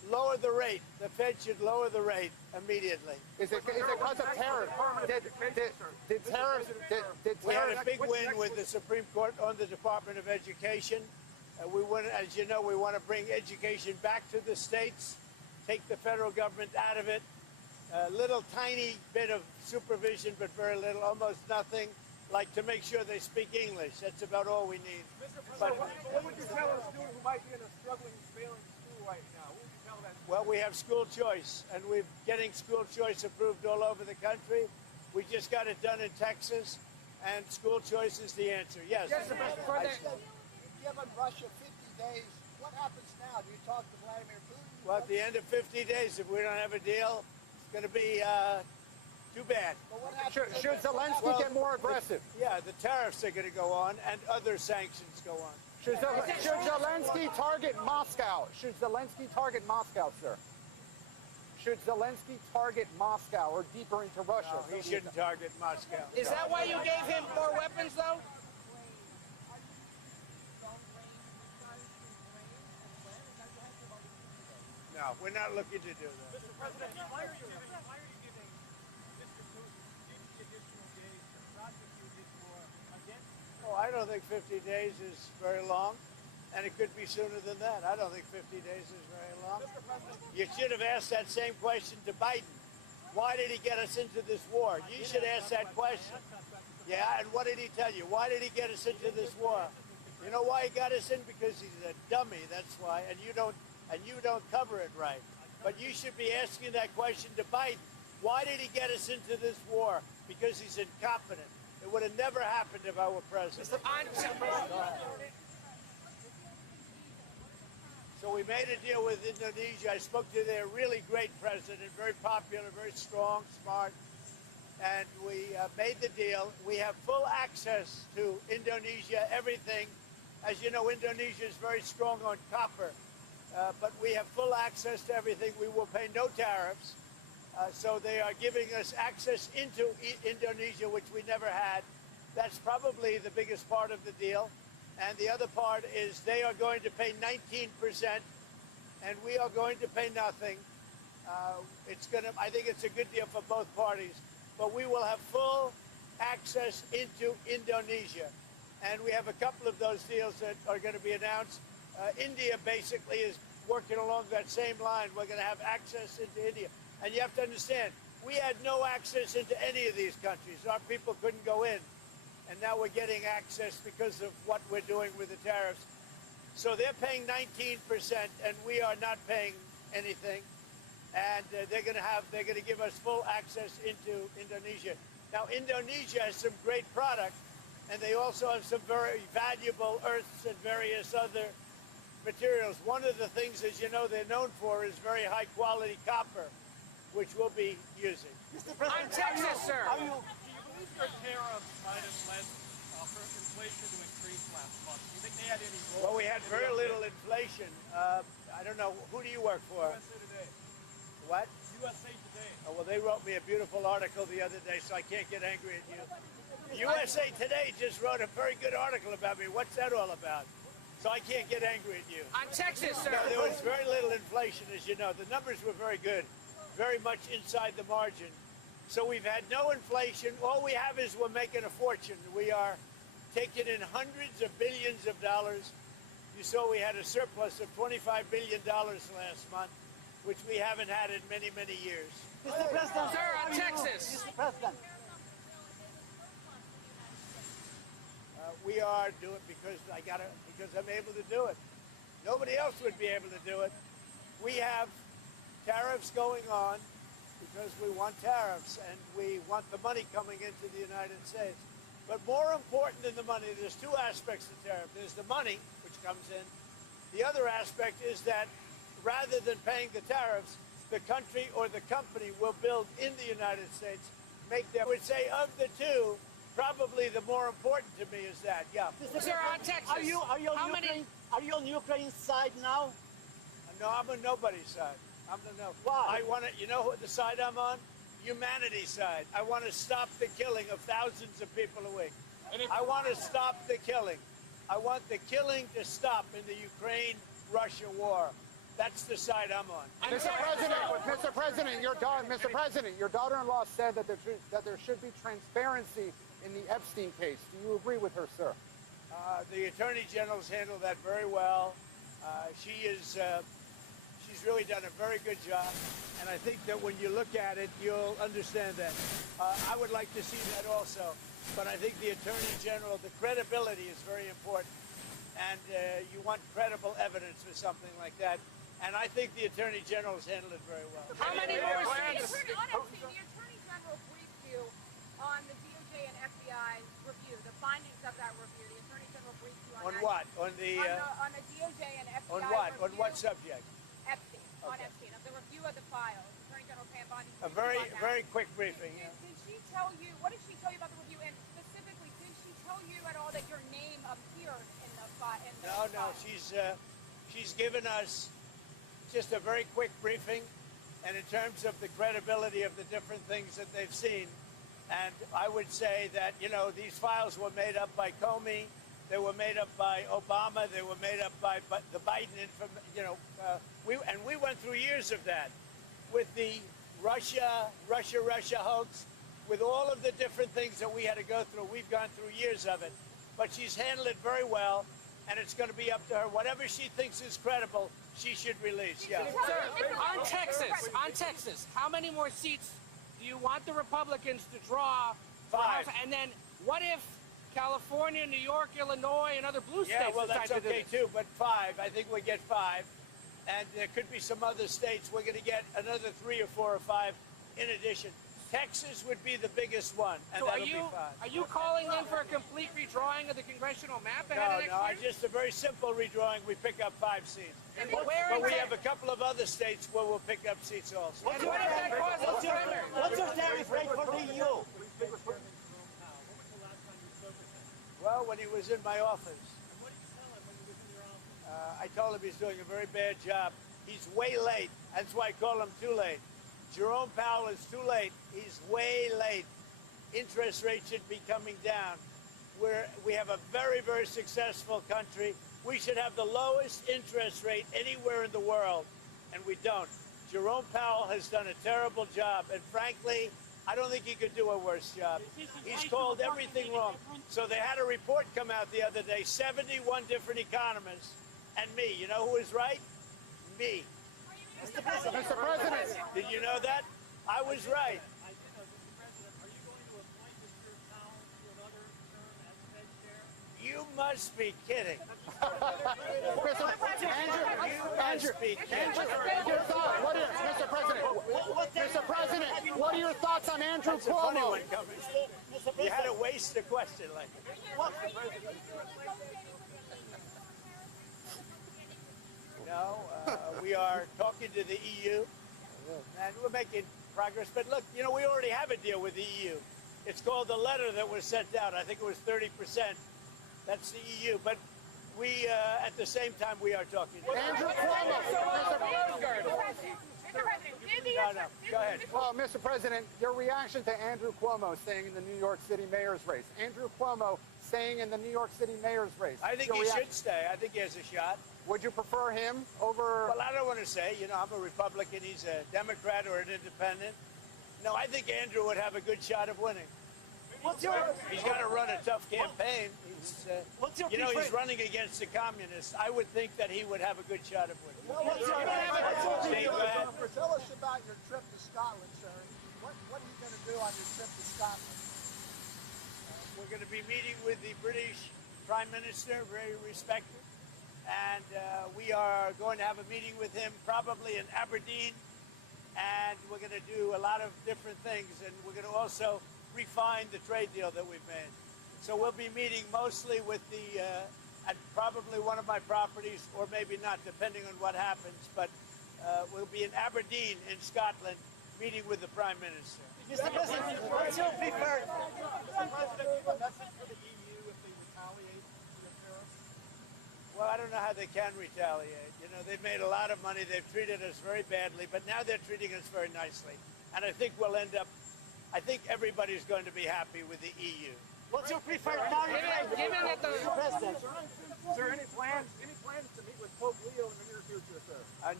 lower the rate. The Fed should lower the rate immediately. Is it because of tariffs? Did tariffs? We had a big win with the Supreme Court on the Department of Education. We want, as you know, we want to bring education back to the states, take the federal government out of it. A little tiny bit of supervision, but very little, almost nothing, like to make sure they speak English. That's about all we need. But, What would you tell a student who might be in a struggling, failing school right now? What would you tell that? well, we have school choice, and we're getting school choice approved all over the country. We just got it done in Texas, and school choice is the answer. Yes. Yes, Mr. I President. said, you've given Russia 50 days. What happens now? Do you talk to Vladimir Putin? Well, at the end of 50 days, if we don't have a deal, it's going to be too bad. But what happens? Should Zelensky get more aggressive? Yeah, the tariffs are going to go on, and other sanctions go on. Should Zelensky target Moscow? Should Zelensky target Moscow, sir? Should Zelensky target Moscow or deeper into Russia? No, he shouldn't target Moscow. Is that why you gave him more weapons, though? No, we're not looking to do that. Mr. President, why are you giving Mr. Putin 50 additional days to prosecute his war against? Oh, I don't think 50 days is very long, and it could be sooner than that. I don't think 50 days is very long. Mr. President, You should have asked that same question to Biden. Why did he get us into this war? You should ask that question. Yeah, and what did he tell you? Why did he get us into this war? You know why he got us in? Because he's a dummy, that's why, and you don't cover it right. But you should be asking that question to Biden. Why did he get us into this war? Because he's incompetent. It would have never happened if I were president. So we made a deal with Indonesia. I spoke to their really great president, very popular, very strong, smart. And we made the deal. We have full access to Indonesia, everything. As you know, Indonesia is very strong on copper. But we have full access to everything. We will pay no tariffs. So they are giving us access into Indonesia, which we never had. That's probably the biggest part of the deal. And the other part is they are going to pay 19%, and we are going to pay nothing. I think it's a good deal for both parties. But we will have full access into Indonesia. And we have a couple of those deals that are going to be announced. India basically is working along that same line. We're going to have access into India. And you have to understand, we had no access into any of these countries. Our people couldn't go in. And now we're getting access because of what we're doing with the tariffs. So they're paying 19%, and we are not paying anything. And they're going to give us full access into Indonesia. Now, Indonesia has some great product, and they also have some very valuable earths and various other materials. One of the things, as you know, they're known for is very high quality copper, which we'll be using. Mr. On President, Texas, sir. are you do you believe your tariffs might have led for inflation to increase last month? Do you think they had any role? Well, we had very little inflation. I don't know, who do you work for? USA Today. What? USA Today. Oh, well, they wrote me a beautiful article the other day, so I can't get angry at you. USA Today just wrote a very good article about me. What's that all about? So I can't get angry at you. On Texas, sir. No, there was very little inflation, as you know. The numbers were very good, very much inside the margin. So we've had no inflation. All we have is we're making a fortune. We are taking in hundreds of billions of dollars. You saw we had a surplus of $25 billion last month, which we haven't had in many, many years. Mr. President, Sir, on are you- Texas. Mr. President, We are doing because I'm able to do it. Nobody else would be able to do it. We have tariffs going on because we want tariffs and we want the money coming into the United States. But more important than the money, there's two aspects to tariff. There's the money, which comes in. The other aspect is that rather than paying the tariffs, the country or the company will build in the United States, make them. I would say of the two, probably the more important to me is that, yeah. Mr. Sir, on President, Texas. are you How on many- Ukraine? Are you on Ukraine's side now? No, I'm on nobody's side. I'm the no. Why? I want to, you know what the side I'm on? Humanity's side. I want to stop the killing of thousands of people a week. I want to stop the killing. I want the killing to stop in the Ukraine-Russia war. That's the side I'm on. Mr. President, your daughter-in-law said that there should be transparency in the Epstein case. Do you agree with her, sir? The Attorney General's handled that very well. She's really done a very good job, and I think that when you look at it, you'll understand that. I would like to see that also, but I think the Attorney General, the credibility is very important, and you want credible evidence for something like that, and I think the Attorney General's handled it very well. How many more The seats? Attorney General briefed you on the DOJ and FBI review, the findings of that review. The Attorney General briefed you on On that. what? On the On the DOJ and FBI on what? review. On what subject? Epstein. On Okay. Epstein, of the review of the files. Attorney General Pam Bondi. A very quick briefing. Did she tell you, what did she tell you about the review? And specifically, did she tell you at all that your name appeared in the file? No. She's given us just a very quick briefing, and in terms of the credibility of the different things that they've seen. And I would say that, these files were made up by Comey, they were made up by Obama, they were made up by the Biden, we went through years of that with the Russia hoax, with all of the different things that we had to go through. We've gone through years of it, but she's handled it very well, and it's going to be up to her. Whatever she thinks is credible, she should release. Yeah. Sir, on Texas, how many more seats do you want the Republicans to draw? 5. And then what if California, New York, Illinois, and other blue states Yeah, well, decide that's to do okay this? too, but 5. I think we get 5. And there could be some other states. We're going to get another 3 or 4 or 5 in addition. Texas would be the biggest one, and So that'll be 5. are you calling then for a complete redrawing of the congressional map ahead of next year? Just a very simple redrawing. We pick up 5 seats. And But where we have a couple of other states where we'll pick up seats also. And what if that causes primary? What's your tariff rate for the EU? Well, when he was in my office, What did you tell him when he was in your office? I told him he's doing a very bad job. He's way late. That's why I call him too late. Jerome Powell is too late. He's way late. Interest rates should be coming down. We have a very, very successful country. We should have the lowest interest rate anywhere in the world, and we don't. Jerome Powell has done a terrible job, and frankly, I don't think he could do a worse job. He's called everything wrong. So they had a report come out the other day, 71 different economists, and me. You know who was right? Me. Mr. President. Did you know that? I was right. I did know, Mr. President, are you going to appoint Mr. Powell to another term as Fed chair? You must be kidding. Mr. President, what are your thoughts on Andrew That's a funny Cuomo? one coming. You had to waste a question like that. No, we are talking to the EU, and we're making progress. But look, we already have a deal with the EU. It's called the letter that was sent out. I think it was 30%. That's the EU. But we, at the same time, we are talking. Andrew Cuomo. No, go ahead. Well, Mr. President, your reaction to Andrew Cuomo staying in the New York City mayor's race. Andrew Cuomo staying in the New York City mayor's race. I think he should stay. I think he has a shot. Would you prefer him over... Well, I don't want to say. I'm a Republican. He's a Democrat or an independent. No, I think Andrew would have a good shot of winning. He's got to run a tough campaign. He's running against the communists. I would think that he would have a good shot of winning. Tell us about your trip to Scotland, sir. What are you going to do on your trip to Scotland? We're going to be meeting with the British Prime Minister, very respected, and we are going to have a meeting with him probably in Aberdeen, and we're going to do a lot of different things, and we're going to also refine the trade deal that we've made. So we'll be meeting mostly with at probably one of my properties, or maybe not, depending on what happens, but we'll be in Aberdeen in Scotland meeting with the Prime Minister. Mr. President, what's your preferred? Mr. President, give a message for the EU if they retaliate for the tariffs? Well, I don't know how they can retaliate. They've made a lot of money. They've treated us very badly, but now they're treating us very nicely. And I think we'll end up, I think everybody's going to be happy with the EU. What's your preferred tariff? Given that the Mr. President. Sir, any plans to meet with Pope Leo in the near future, sir?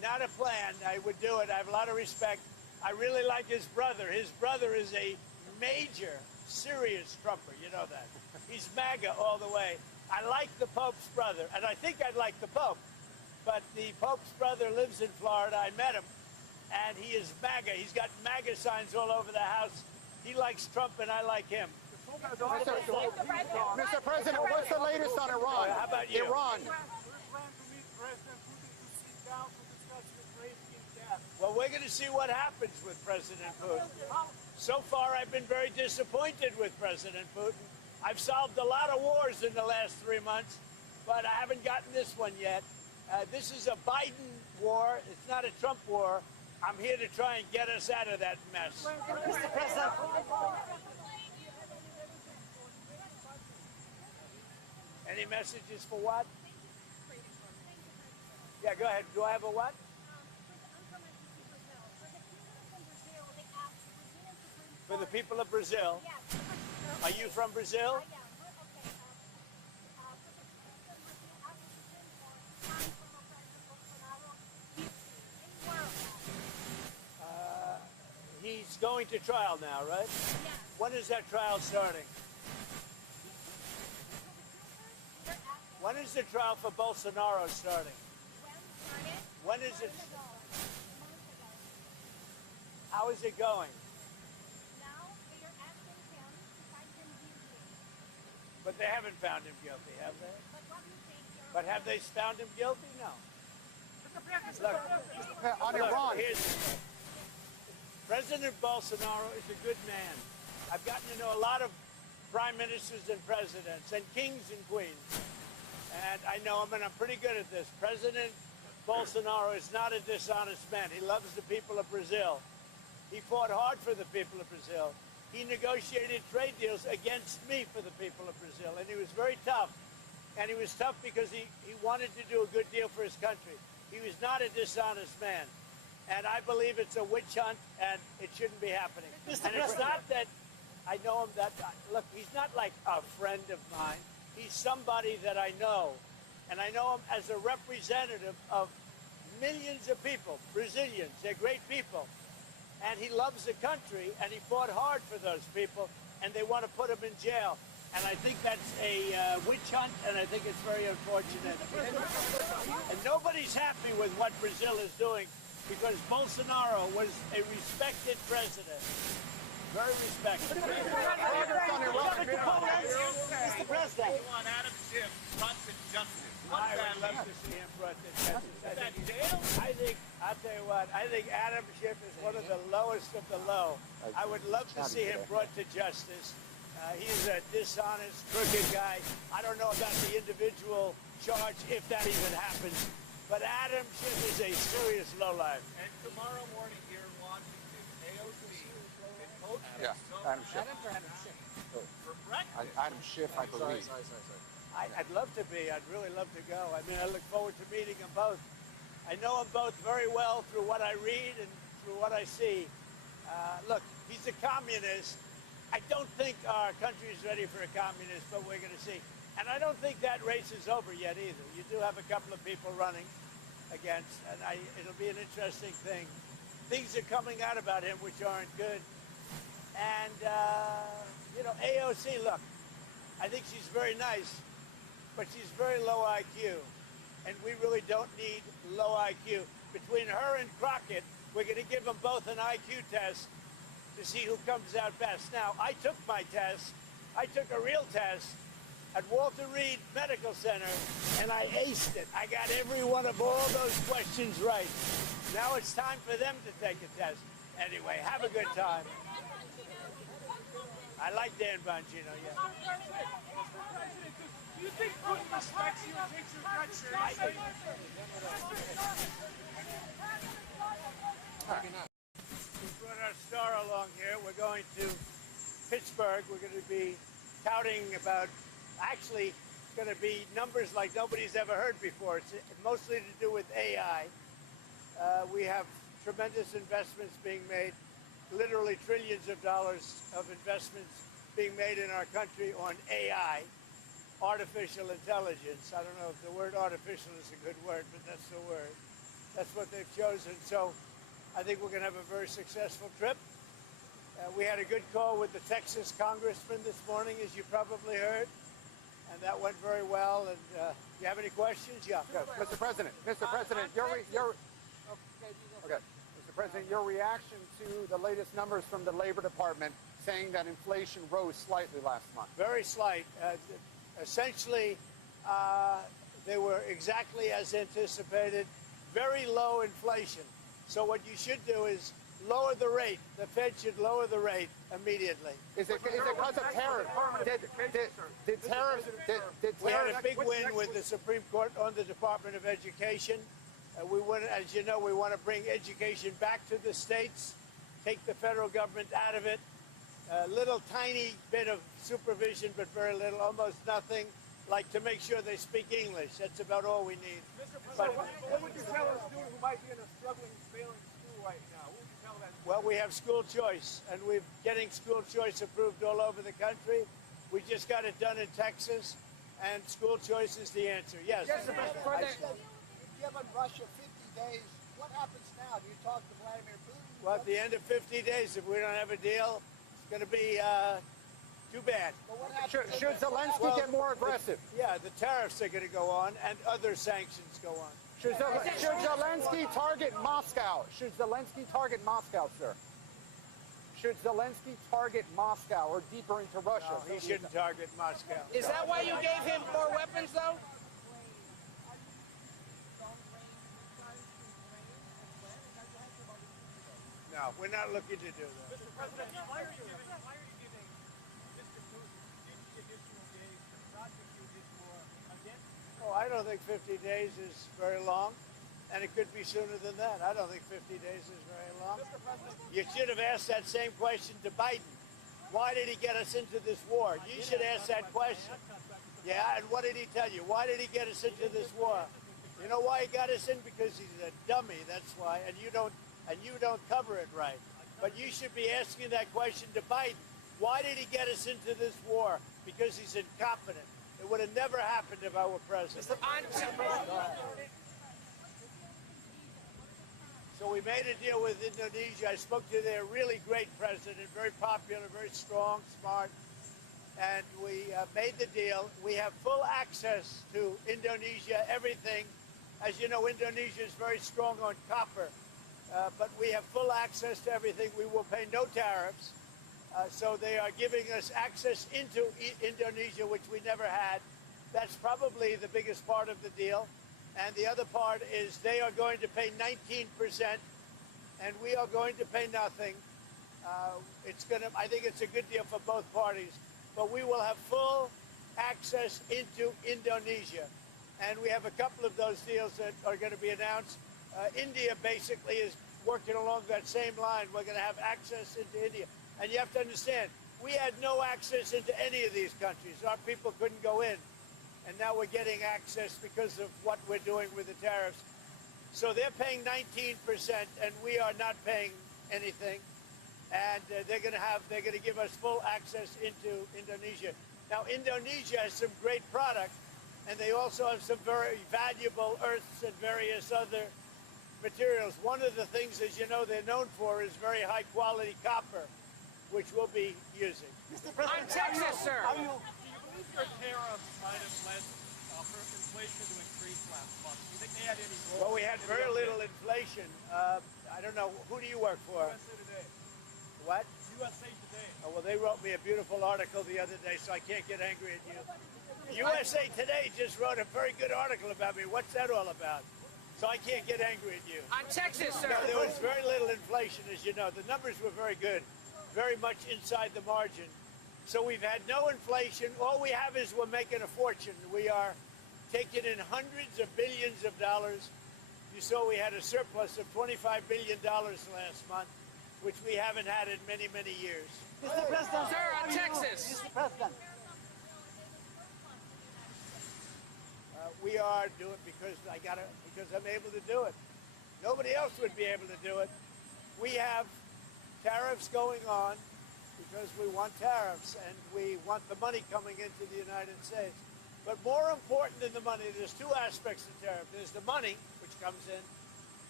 not a plan. I would do it. I have a lot of respect. I really like his brother. His brother is a major, serious Trumper. You know that. He's MAGA all the way. I like the Pope's brother, and I think I'd like the Pope. But the Pope's brother lives in Florida. I met him, and he is MAGA. He's got MAGA signs all over the house. He likes Trump, and I like him. Mr. President, what's the latest on Iran? How about you? Iran. We plan to meet President Putin to sit down to discuss Ukraine in depth. Well, we're going to see what happens with President Putin. So far, I've been very disappointed with President Putin. I've solved a lot of wars in the last 3 months, but I haven't gotten this one yet. This is a Biden war. It's not a Trump war. I'm here to try and get us out of that mess. Mr. President, Any messages for what? Yeah, go ahead. Do I have a what? For the people of Brazil. Are you from Brazil? He's going to trial now, right? When is that trial starting? When is the trial for Bolsonaro starting? When is it? How is it going? But they haven't found him guilty, have they? But have they found him guilty? No. Look, On Iran. President Bolsonaro is a good man. I've gotten to know a lot of prime ministers and presidents and kings and queens. And I know him, and I'm pretty good at this. President Bolsonaro is not a dishonest man. He loves the people of Brazil. He fought hard for the people of Brazil. He negotiated trade deals against me for the people of Brazil, and he was very tough. And he was tough because he wanted to do a good deal for his country. He was not a dishonest man. And I believe it's a witch hunt, and it shouldn't be happening. And it's not that I know him that, look, he's not like a friend of mine. He's somebody that I know. And I know him as a representative of millions of people, Brazilians. They're great people. And he loves the country, and he fought hard for those people, and they want to put him in jail. And I think that's a witch hunt, and I think it's very unfortunate. And nobody's happy with what Brazil is doing, because Bolsonaro was a respected president. Very respected. Mr. President. We want Adam Schiff brought to justice. I would love to see him brought to justice. I'll tell you what, I think Adam Schiff is one of the lowest of the low. I would love to see him brought to justice. He's a dishonest, crooked guy. I don't know about the individual charge, if that even happens. But Adam Schiff is a serious lowlife. And tomorrow morning here in Washington, AOC is hosting Adam Schiff. for breakfast. Adam Schiff, I believe. I'd love to be. I'd really love to go. I mean, I look forward to meeting them both. I know them both very well through what I read and through what I see. Look, he's a communist. I don't think our country is ready for a communist, but we're going to see. And I don't think that race is over yet either. You do have a couple of people running against, and it'll be an interesting thing. Things are coming out about him which aren't good. And, AOC, look, I think she's very nice, but she's very low IQ. And we really don't need low IQ. Between her and Crockett, we're going to give them both an IQ test to see who comes out best. Now, I took my test. I took a real test at Walter Reed Medical Center, and I aced it. I got every one of all those questions right. Now it's time for them to take a test. Anyway, have a good time. I like Dan Bongino, yeah. Do you think Putin respects you and takes your threat seriously? We brought our star along here. We're going to Pittsburgh. We're going to be touting about, actually, it's going to be numbers like nobody's ever heard before. It's mostly to do with AI. We have tremendous investments being made, literally trillions of dollars of investments being made in our country on AI, artificial intelligence. I don't know if the word artificial is a good word, but that's the word. That's what they've chosen. So I think we're going to have a very successful trip. We had a good call with the Texas congressman this morning, as you probably heard, and that went very well. And you have any questions? Yeah. Yes, Mr. President, Mr. President, Mr. President, your reaction to the latest numbers from the Labor Department saying that inflation rose slightly last month. Very slight. Essentially, they were exactly as anticipated. Very low inflation. So what you should do is lower the rate. The Fed should lower the rate immediately. Is it because of tariffs? Did tariffs? We had a big win with the Supreme Court on the Department of Education. We want, as you know, we want to bring education back to the states, take the federal government out of it. A little tiny bit of supervision, but very little, almost nothing, like to make sure they speak English. That's about all we need. Mr. President, what would you tell a student who might be in a struggling, failing school right now? What would you tell that student? Well, we have school choice, and we're getting school choice approved all over the country. We just got it done in Texas, and school choice is the answer. Yes. Yes, Mr. President. You've given Russia 50 days. What happens now? Do you talk to Vladimir Putin? Well, at the end of 50 days, if we don't have a deal, it's going to be too bad. But what happens? Should Zelensky get more aggressive? Yeah, the tariffs are going to go on, and other sanctions go on. Should Zelensky target Moscow? Should Zelensky target Moscow, sir? Should Zelensky target Moscow or deeper into Russia? No, he shouldn't target Moscow. Is that why you gave him more weapons, though? No, we're not looking to do that. Mr. President, why are you giving Mr. Putin 50 additional days to prosecute his war against Oh, I don't think 50 days is very long, and it could be sooner than that. I don't think 50 days is very long. Mr. President? You should have asked that same question to Biden. Why did he get us into this war? You should ask that question. Yeah, and what did he tell you? Why did he get us into this war? You know why he got us in? Because he's a dummy, that's why, and you don't cover it right. But you should be asking that question to Biden. Why did he get us into this war? Because he's incompetent. It would have never happened if I were president. So we made a deal with Indonesia. I spoke to their really great president, very popular, very strong, smart. And we made the deal. We have full access to Indonesia, everything. As you know, Indonesia is very strong on copper. But we have full access to everything. We will pay no tariffs. So they are giving us access into Indonesia, which we never had. That's probably the biggest part of the deal. And the other part is they are going to pay 19%, and we are going to pay nothing. I think it's a good deal for both parties. But we will have full access into Indonesia. And we have a couple of those deals that are going to be announced. India basically is working along that same line. We're going to have access into India. And you have to understand, we had no access into any of these countries. Our people couldn't go in. And now we're getting access because of what we're doing with the tariffs. So they're paying 19%, and we are not paying anything. And they're going to give us full access into Indonesia. Now, Indonesia has some great product, and they also have some very valuable earths and various other materials. One of the things, as you know, they're known for is very high quality copper, which we'll be using. On Texas, sir. Do you believe your tariffs might have led inflation to increase last month? Do you think they had any role? Well, we had very little inflation. I don't know. Who do you work for? USA Today. What? USA Today. Oh, well, they wrote me a beautiful article the other day, so I can't get angry at you. USA Today just wrote a very good article about me. What's that all about? So I can't get angry at you. On Texas, sir. No, there was very little inflation, as you know. The numbers were very good, very much inside the margin. So we've had no inflation. All we have is we're making a fortune. We are taking in hundreds of billions of dollars. You saw we had a surplus of $25 billion last month, which we haven't had in many, many years. Mr. President. Sir, on Texas. Mr. President. We are doing because I'm able to do it. Nobody else would be able to do it. We have tariffs going on because we want tariffs and we want the money coming into the United States. But more important than the money, there's two aspects to tariff. There's the money, which comes in.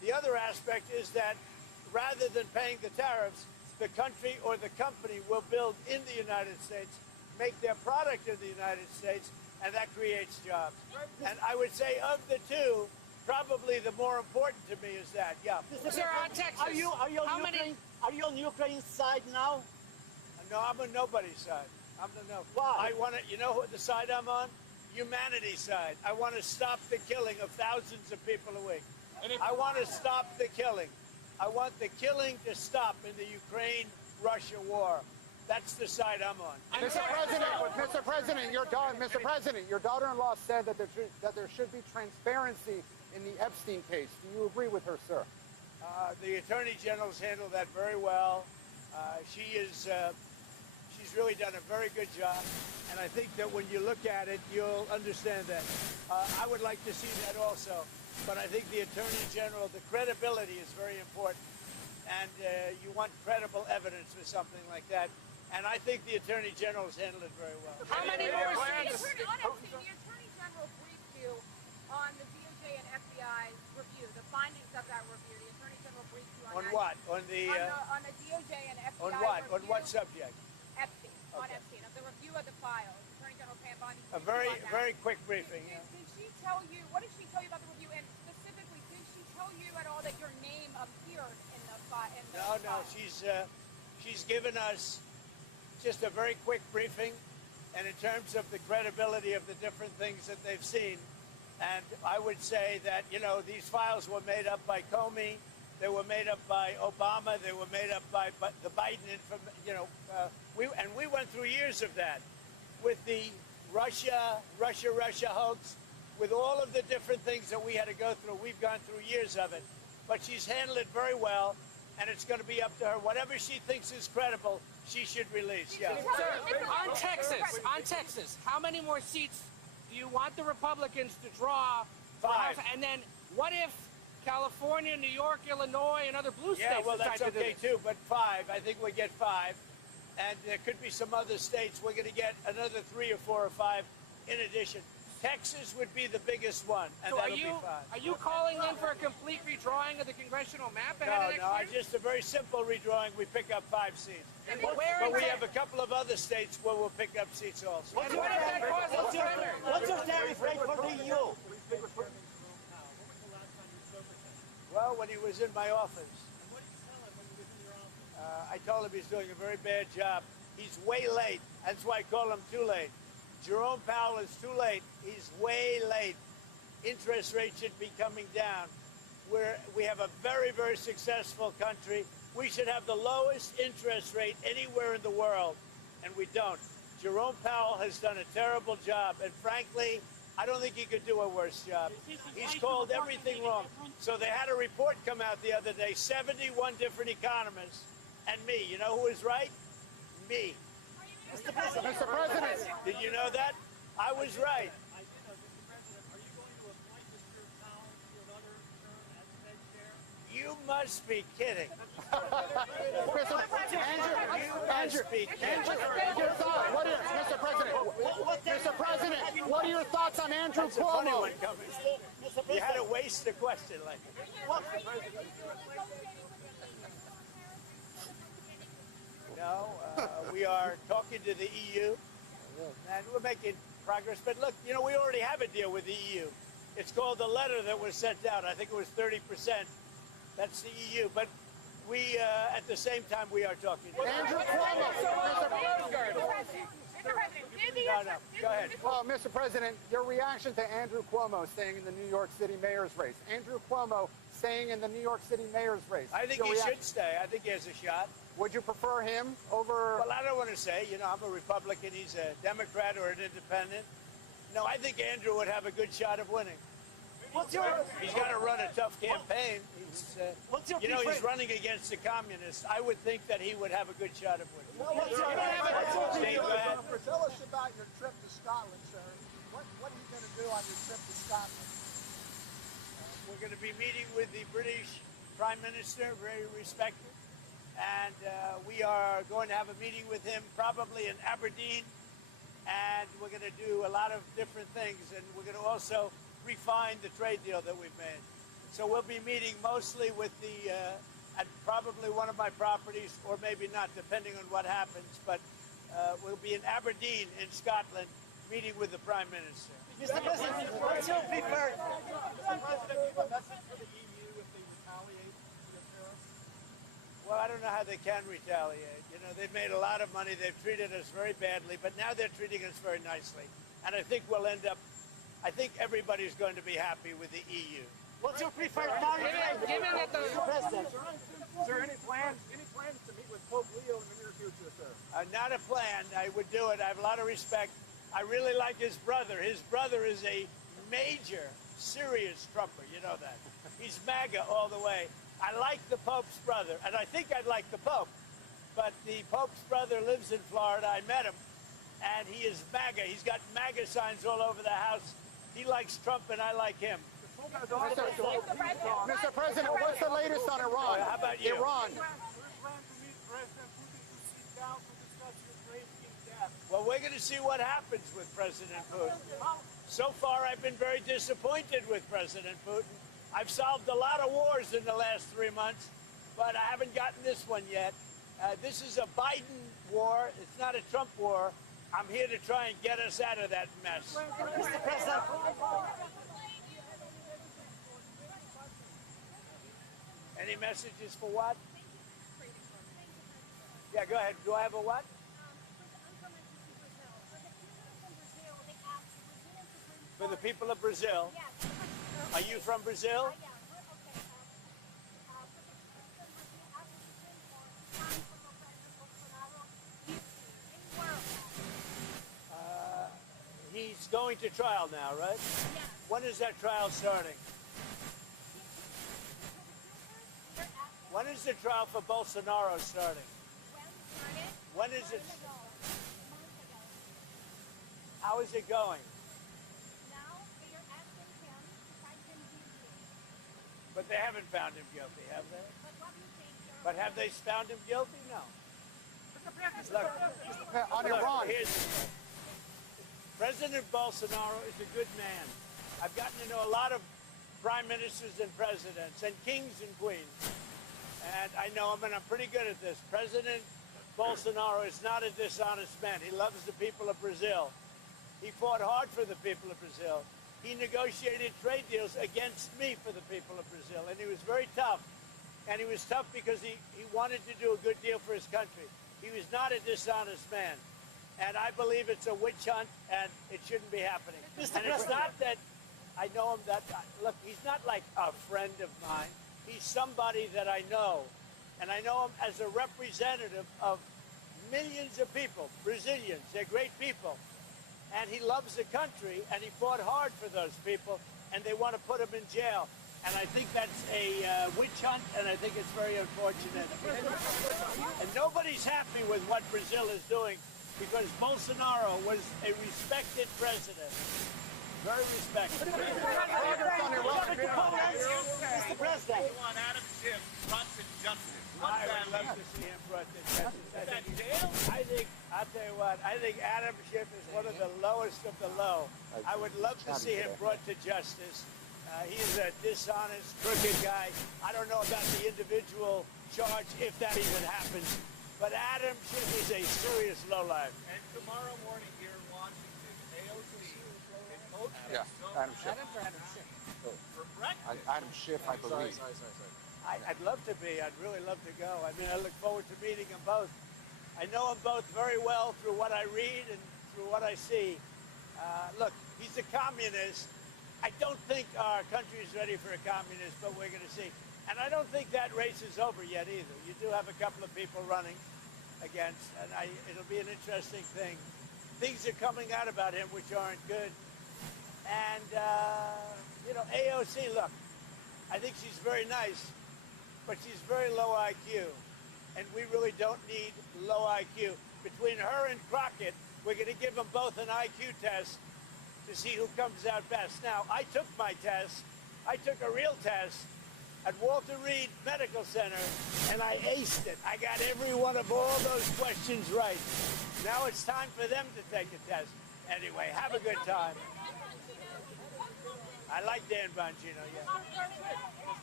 The other aspect is that rather than paying the tariffs, the country or the company will build in the United States, make their product in the United States, and that creates jobs. And I would say of the two, probably the more important to me is that. Yeah. Sir, on Texas. Are you on Ukraine's side now? No, I'm on nobody's side. I'm on no. Why? I want to. You know the side I'm on? Humanity's side. I want to stop the killing of thousands of people a week. I want to stop the killing. I want the killing to stop in the Ukraine-Russia war. That's the side I'm on. Mr. President, your daughter-in-law said that there should be transparency in the Epstein case. Do you agree with her, sir? The Attorney General's handled that very well. She's really done a very good job, and I think that when you look at it, you'll understand that. I would like to see that also, but I think the Attorney General, the credibility is very important, and you want credible evidence for something like that, and I think the Attorney General has handled it very well. How many more The seats? Attorney General briefed you on the DOJ and FBI review, the findings of that review. The Attorney General briefed you on On that. what? On the On the DOJ and FBI on what? review. On what subject? Epstein. On Okay. Epstein, of the review of the files. Attorney General Pam Bondi. A very quick briefing. Did, Yeah. did she tell you, what did she tell you about the review? And specifically, did she tell you at all that your name appeared in the file? No. She's given us just a very quick briefing, and in terms of the credibility of the different things that they've seen. And I would say that, these files were made up by Comey, they were made up by Obama, they were made up by the Biden, we went through years of that with the Russia hoax, with all of the different things that we had to go through. We've gone through years of it, but she's handled it very well, and it's going to be up to her. Whatever she thinks is credible, she should release. Yeah. Sir, on Texas, how many more seats do you want the Republicans to draw? for 5. House? And then what if California, New York, Illinois, and other blue states Yeah, well, decide that's to do okay this? too, but 5. I think we get 5. And there could be some other states. We're going to get another 3 or 4 or 5 in addition. Texas would be the biggest one, and So that'll are be 5. you calling in for a complete redrawing of the congressional map ahead of next year? Just a very simple redrawing. We pick up 5 seats. And But where we have a couple of other states where we'll pick up seats also. And what if that causes primary? What's your tariff rate for the EU? Well, when he was in my office, I told him he's doing a very bad job. He's way late. That's why I call him too late. Jerome Powell is too late. He's way late. Interest rates should be coming down. We have a very, very successful country. We should have the lowest interest rate anywhere in the world, and we don't. Jerome Powell has done a terrible job, and frankly, I don't think he could do a worse job. He's called everything wrong. So they had a report come out the other day, 71 different economists, and me. You know who was right? Me. Mr. President. Did you know that? I was right. I did know, Mr. President, are you going to appoint Mr. Powell to another term as Fed chair? You must be kidding. Mr. President, what are your thoughts on Andrew That's a funny Cuomo? one coming. You had to waste the question like that. No, we are talking to the EU, and we're making progress. But look, we already have a deal with the EU. It's called the letter that was sent out. I think it was 30%. That's the EU. But we, at the same time, we are talking to Andrew Cuomo. No, go ahead. Well, Mr. President, your reaction to Andrew Cuomo staying in the New York City mayor's race. Andrew Cuomo staying in the New York City mayor's race. I think he should stay. I think he has a shot. Would you prefer him over... Well, I don't want to say. I'm a Republican. He's a Democrat or an independent. No, I think Andrew would have a good shot of winning. He's got to run a tough campaign. He's running against the communists. I would think that he would have a good shot of winning. Tell us about your trip to Scotland, sir. What are you going to do on your trip to Scotland? We're going to be meeting with the British Prime Minister, very respected. And we are going to have a meeting with him probably in Aberdeen. And we're going to do a lot of different things. And we're going to also refine the trade deal that we've made. So we'll be meeting mostly with the, at probably one of my properties, or maybe not, depending on what happens. But we'll be in Aberdeen, in Scotland, meeting with the Prime Minister. Mr. President, what's your preferred? Mr. President, give a message to the EU if they retaliate via tariffs. Well, I don't know how they can retaliate. You know, they've made a lot of money. They've treated us very badly, but now they're treating us very nicely. And I think we'll end up, I think everybody's going to be happy with the EU. What's your preferred tariff? Given that the Mr. President. Is there any plans to meet with Pope Leo in the near future, sir? Not a plan. I would do it. I have a lot of respect. I really like his brother. His brother is a major, serious Trumper. You know that. He's MAGA all the way. I like the Pope's brother, and I think I'd like the Pope. But the Pope's brother lives in Florida. I met him, and he is MAGA. He's got MAGA signs all over the house. He likes Trump, and I like him. Mr. President, what's the latest on Iran? How about you? Iran. Where's plan to meet President Putin to sit down to discuss Ukraine in depth? Well, we're going to see what happens with President Putin. So far, I've been very disappointed with President Putin. I've solved a lot of wars in the last 3 months, but I haven't gotten this one yet. This is a Biden war. It's not a Trump war. I'm here to try and get us out of that mess. Mr. President. Any messages for what? Yeah, go ahead. Do I have a what? For the people of Brazil. Are you from Brazil? He's going to trial now, right? When is that trial starting? When is the trial for Bolsonaro starting? When is it? How is it going? But they haven't found him guilty, have they? But have they found him guilty? No. Look, On Iran. President Bolsonaro is a good man. I've gotten to know a lot of prime ministers and presidents and kings and queens. And I know him, and I'm pretty good at this. President Bolsonaro is not a dishonest man. He loves the people of Brazil. He fought hard for the people of Brazil. He negotiated trade deals against me for the people of Brazil, and he was very tough. And he was tough because he wanted to do a good deal for his country. He was not a dishonest man. And I believe it's a witch hunt, and it shouldn't be happening. And it's not that I know him that, look, he's not like a friend of mine. He's somebody that I know. And I know him as a representative of millions of people, Brazilians. They're great people. And he loves the country, and he fought hard for those people, and they want to put him in jail. And I think that's a witch hunt, and I think it's very unfortunate. And nobody's happy with what Brazil is doing, because Bolsonaro was a respected president. Very respected. Mr. President. We want Adam Schiff brought to justice. I would love to see him brought to justice. I'll tell you what, I think Adam Schiff is one of the lowest of the low. I would love to see him brought to justice. He's a dishonest, crooked guy. I don't know about the individual charge, if that even happens. But Adam Schiff is a serious lowlife. And tomorrow morning here in Washington, AOC in Oak Adam Schiff. for breakfast. Adam Schiff, I believe. I'd love to be. I'd really love to go. I mean, I look forward to meeting them both. I know them both very well through what I read and through what I see. Look, he's a communist. I don't think our country is ready for a communist, but we're going to see. And I don't think that race is over yet either. You do have a couple of people running against, and it'll be an interesting thing. Things are coming out about him which aren't good. And, AOC, look, I think she's very nice, but she's very low IQ. And we really don't need low IQ. Between her and Crockett, we're going to give them both an IQ test to see who comes out best. Now, I took my test. I took a real test at Walter Reed Medical Center, and I aced it. I got every one of all those questions right. Now it's time for them to take a test. Anyway, have a good time. I like Dan Bongino, yeah.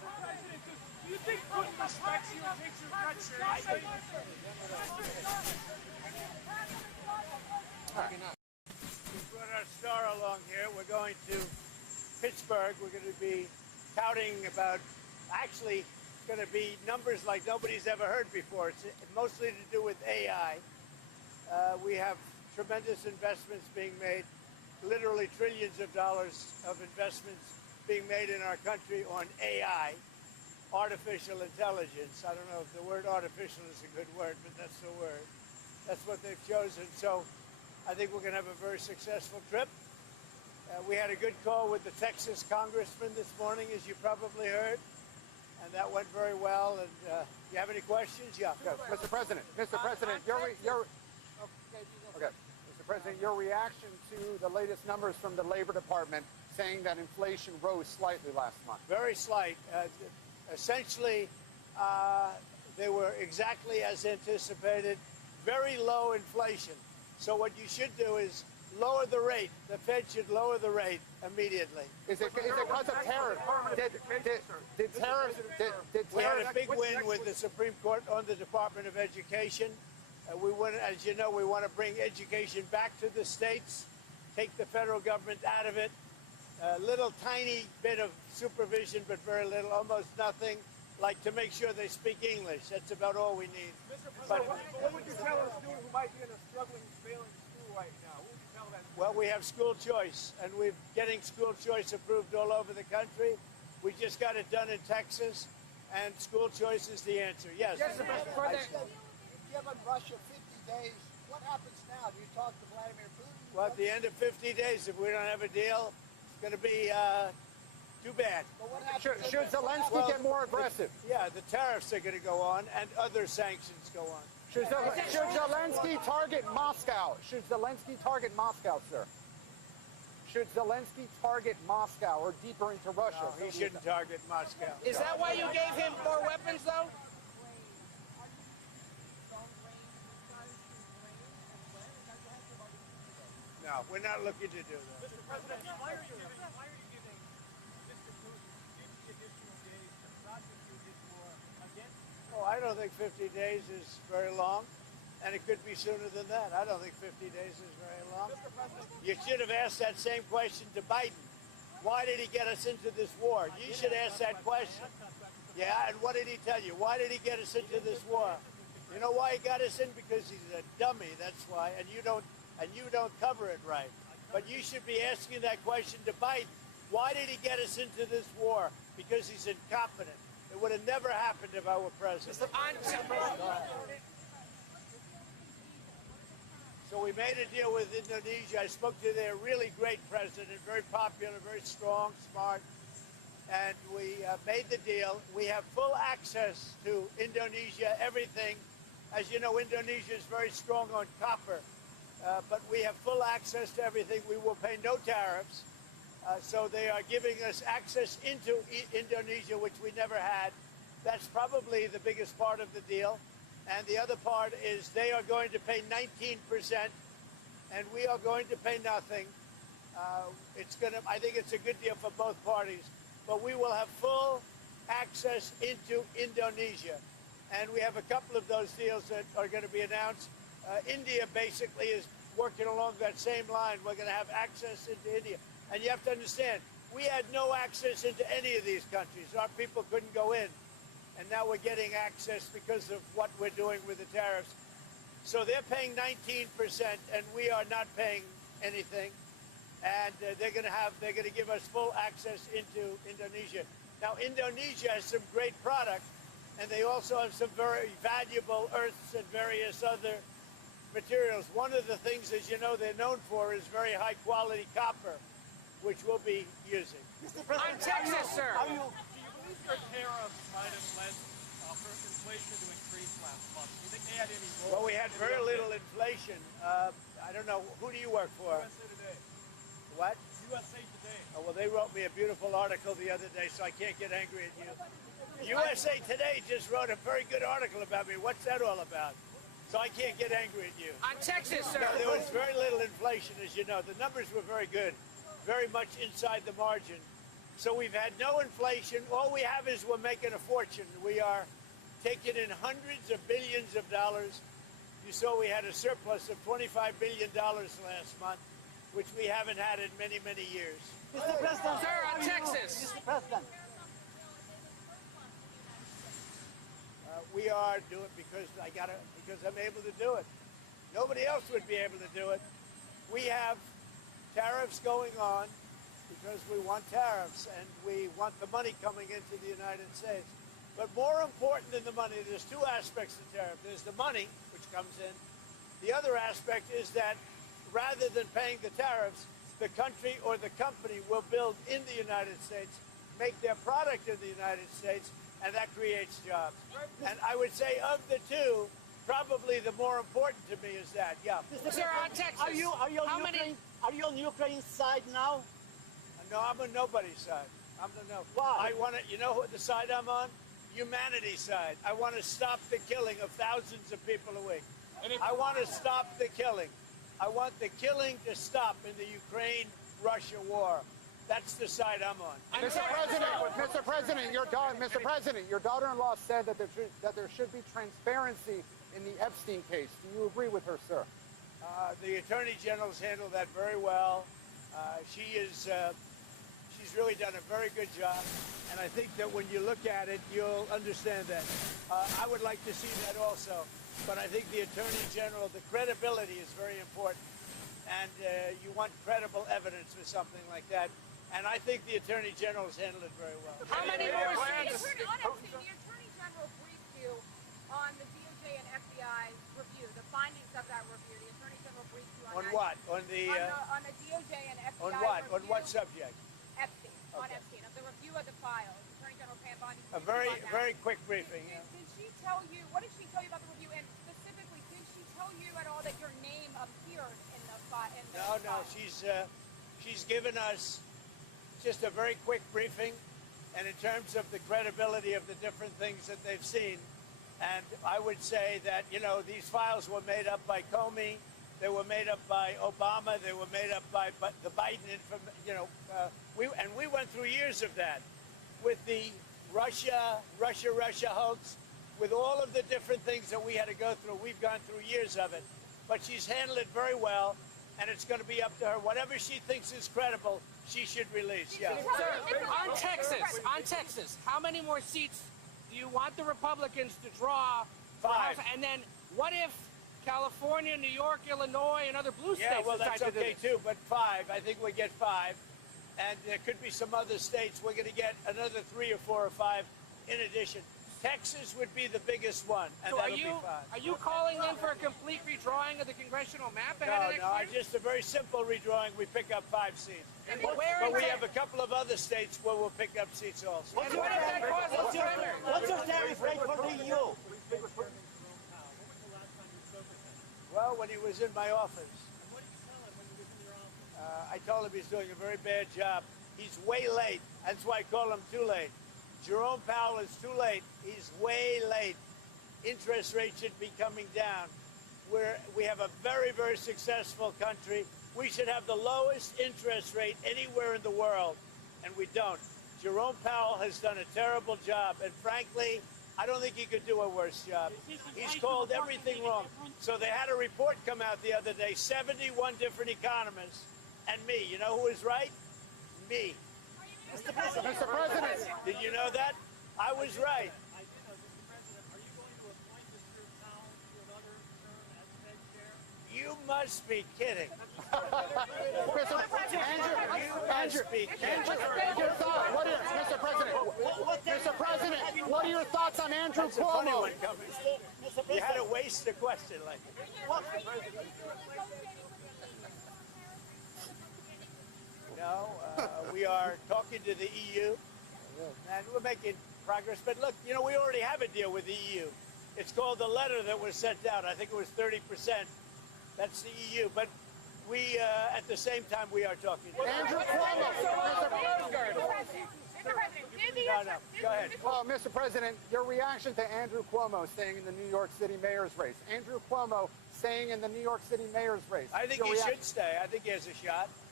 think Putin respects you and takes your threat seriously? We brought our star along here. We're going to Pittsburgh. We're going to be touting about, actually, it's going to be numbers like nobody's ever heard before. It's mostly to do with AI. We have tremendous investments being made, literally trillions of dollars of investments being made in our country on AI, artificial intelligence. I don't know if the word artificial is a good word, but that's the word. That's what they've chosen. So I think we're going to have a very successful trip. We had a good call with the Texas congressman this morning, as you probably heard, and that went very well. And you have any questions? Yeah, go. Mr. President, Mr. President, Mr. President, your reaction to the latest numbers from the Labor Department saying that inflation rose slightly last month. Very slight. Essentially, they were exactly as anticipated. Very low inflation. So what you should do is lower the rate. The Fed should lower the rate immediately. Is it because of tariffs? Did tariffs? We had a big win with the Supreme Court on the Department of Education. We want, as you know, we want to bring education back to the states, take the federal government out of it. A little tiny bit of supervision, but very little, almost nothing, like to make sure they speak English. That's about all we need. Mr. President, what would you tell a student who might be in a struggling, failing school right now? What would you tell that? Well, we have school choice, and we're getting school choice approved all over the country. We just got it done in Texas, and school choice is the answer. Yes. Yes, Mr. President. Given Russia 50 days, what happens now? Do you talk to Vladimir Putin? Well, at the end of 50 days, if we don't have a deal, it's going to be too bad. But what happens? Should Zelensky get more aggressive? Yeah, the tariffs are going to go on, and other sanctions go on. Should Zelensky target Moscow? Should Zelensky target Moscow, sir? Should Zelensky target Moscow or deeper into Russia? No, he shouldn't target Moscow. Is that why you gave him more weapons, though? No, we're not looking to do that. Mr. President, why are you giving Mr. Putin 50 additional days to prosecute his war against? Oh, I don't think 50 days is very long, and it could be sooner than that. I don't think 50 days is very long. Mr. President, You should have asked that same question to Biden. Why did he get us into this war? You should ask that question. Yeah, and what did he tell you? Why did he get us into this war? You know why he got us in? Because he's a dummy, that's why, and you don't cover it right. But you should be asking that question to Biden. Why did he get us into this war? Because he's incompetent. It would have never happened if I were president. So we made a deal with Indonesia. I spoke to their really great president, very popular, very strong, smart. And we made the deal. We have full access to Indonesia, everything. As you know, Indonesia is very strong on copper. But we have full access to everything. We will pay no tariffs. So they are giving us access into Indonesia, which we never had. That's probably the biggest part of the deal. And the other part is they are going to pay 19%, and we are going to pay nothing. I think it's a good deal for both parties. But we will have full access into Indonesia. And we have a couple of those deals that are going to be announced. India basically is working along that same line. We're going to have access into India. And you have to understand, we had no access into any of these countries. Our people couldn't go in. And now we're getting access because of what we're doing with the tariffs. So they're paying 19%, and we are not paying anything. And they're going to give us full access into Indonesia. Now, Indonesia has some great product, and they also have some very valuable earths and various other materials. One of the things, as you know, they're known for is very high-quality copper, which we'll be using. On Texas, sir. Do you believe your tariffs might have led for inflation to increase last month? Do you think they had any role? Well, we had very little inflation. I don't know. Who do you work for? USA Today. What? USA Today. Oh, well, they wrote me a beautiful article the other day, so I can't get angry at you. USA Today just wrote a very good article about me. What's that all about? So I can't get angry at you. On Texas, sir. No, there was very little inflation, as you know. The numbers were very good, very much inside the margin. So we've had no inflation. All we have is we're making a fortune. We are taking in hundreds of billions of dollars. You saw we had a surplus of $25 billion last month, which we haven't had in many, many years. Mr. President, Sir, on Texas. Mr. President, We are doing because I'm able to do it. Nobody else would be able to do it. We have tariffs going on because we want tariffs and we want the money coming into the United States. But more important than the money, there's two aspects to tariff. There's the money, which comes in. The other aspect is that rather than paying the tariffs, the country or the company will build in the United States, make their product in the United States, and that creates jobs. And I would say of the two, probably the more important to me is that. Yeah. Mr. Sir, on President, Texas. are you on How Ukraine? many- Are you on Ukraine's side now? No, I'm on nobody's side. I'm the no. Why? I want to. You know what the side I'm on? Humanity's side. I want to stop the killing of thousands of people a week. I want to stop the killing. I want the killing to stop in the Ukraine-Russia war. That's the side I'm on. Mr. President, your daughter-in-law said that there should be transparency in the Epstein case. Do you agree with her, sir? The Attorney General's handled that very well. She's really done a very good job, and I think that when you look at it, you'll understand that. I would like to see that also, but I think the Attorney General, the credibility is very important, and you want credible evidence for something like that, and I think the Attorney General's handled it very well. How many more The seats? Attorney General briefed you on the DOJ and FBI review, the findings of that review. The Attorney General briefed you on On that. what? On the On the DOJ and FBI on what? review. On what subject? Epstein. On Okay. Epstein, of the review of the files. Attorney General Pam Bondi. A briefed you on that. very quick briefing. Did, Yeah. did she tell you, what did she tell you about the review? And specifically, did she tell you at all that your name appeared in the file? No. She's given us just a very quick briefing, and in terms of the credibility of the different things that they've seen, and I would say that these files were made up by Comey, they were made up by Obama, they were made up by the Biden we went through years of that with the Russia hoax, with all of the different things that we had to go through. We've gone through years of it, but she's handled it very well, and it's going to be up to her. Whatever she thinks is credible, she should release. Yeah. Sir, on Texas, how many more seats do you want the Republicans to draw? for 5. House? And then what if California, New York, Illinois, and other blue states Yeah, well, decide that's to do okay this? too, but 5. I think we get 5. And there could be some other states. We're going to get another 3 or 4 or 5 in addition. Texas would be the biggest one, and So that'll be 5. are you calling then for a complete redrawing of the congressional map ahead of next No, year? just a very simple redrawing. We pick up 5 seats. And where But we in have a couple of other states where we'll pick up seats also. And what if that causes primary? What's your tariff rate for the EU? Well, when he was in my office, What did you tell him when he was in your office? I told him he's doing a very bad job. He's way late. That's why I call him too late. Jerome Powell is too late. He's way late. Interest rates should be coming down. We have a very, very successful country. We should have the lowest interest rate anywhere in the world, and we don't. Jerome Powell has done a terrible job, and frankly, I don't think he could do a worse job. He's called everything wrong. So they had a report come out the other day, 71 different economists, and me. You know who was right? Me. Mr. President, Did you know that? I was right. I did know, Mr. President, are you going to appoint Mr. Powell to another term as Fed chair? You must be kidding. Mr. President, what are your thoughts on Andrew It's a funny Cuomo? one coming. You had to waste the question like that. No, we are talking to the EU, and we're making progress. But look, we already have a deal with the EU. It's called the letter that was sent out. I think it was 30%. That's the EU. But we, at the same time, we are talking to Andrew Cuomo. No, go ahead. Well, Mr. President, your reaction to Andrew Cuomo staying in the New York City mayor's race. Andrew Cuomo staying in the New York City mayor's race. I think Your he reaction? should stay. I think he has a shot.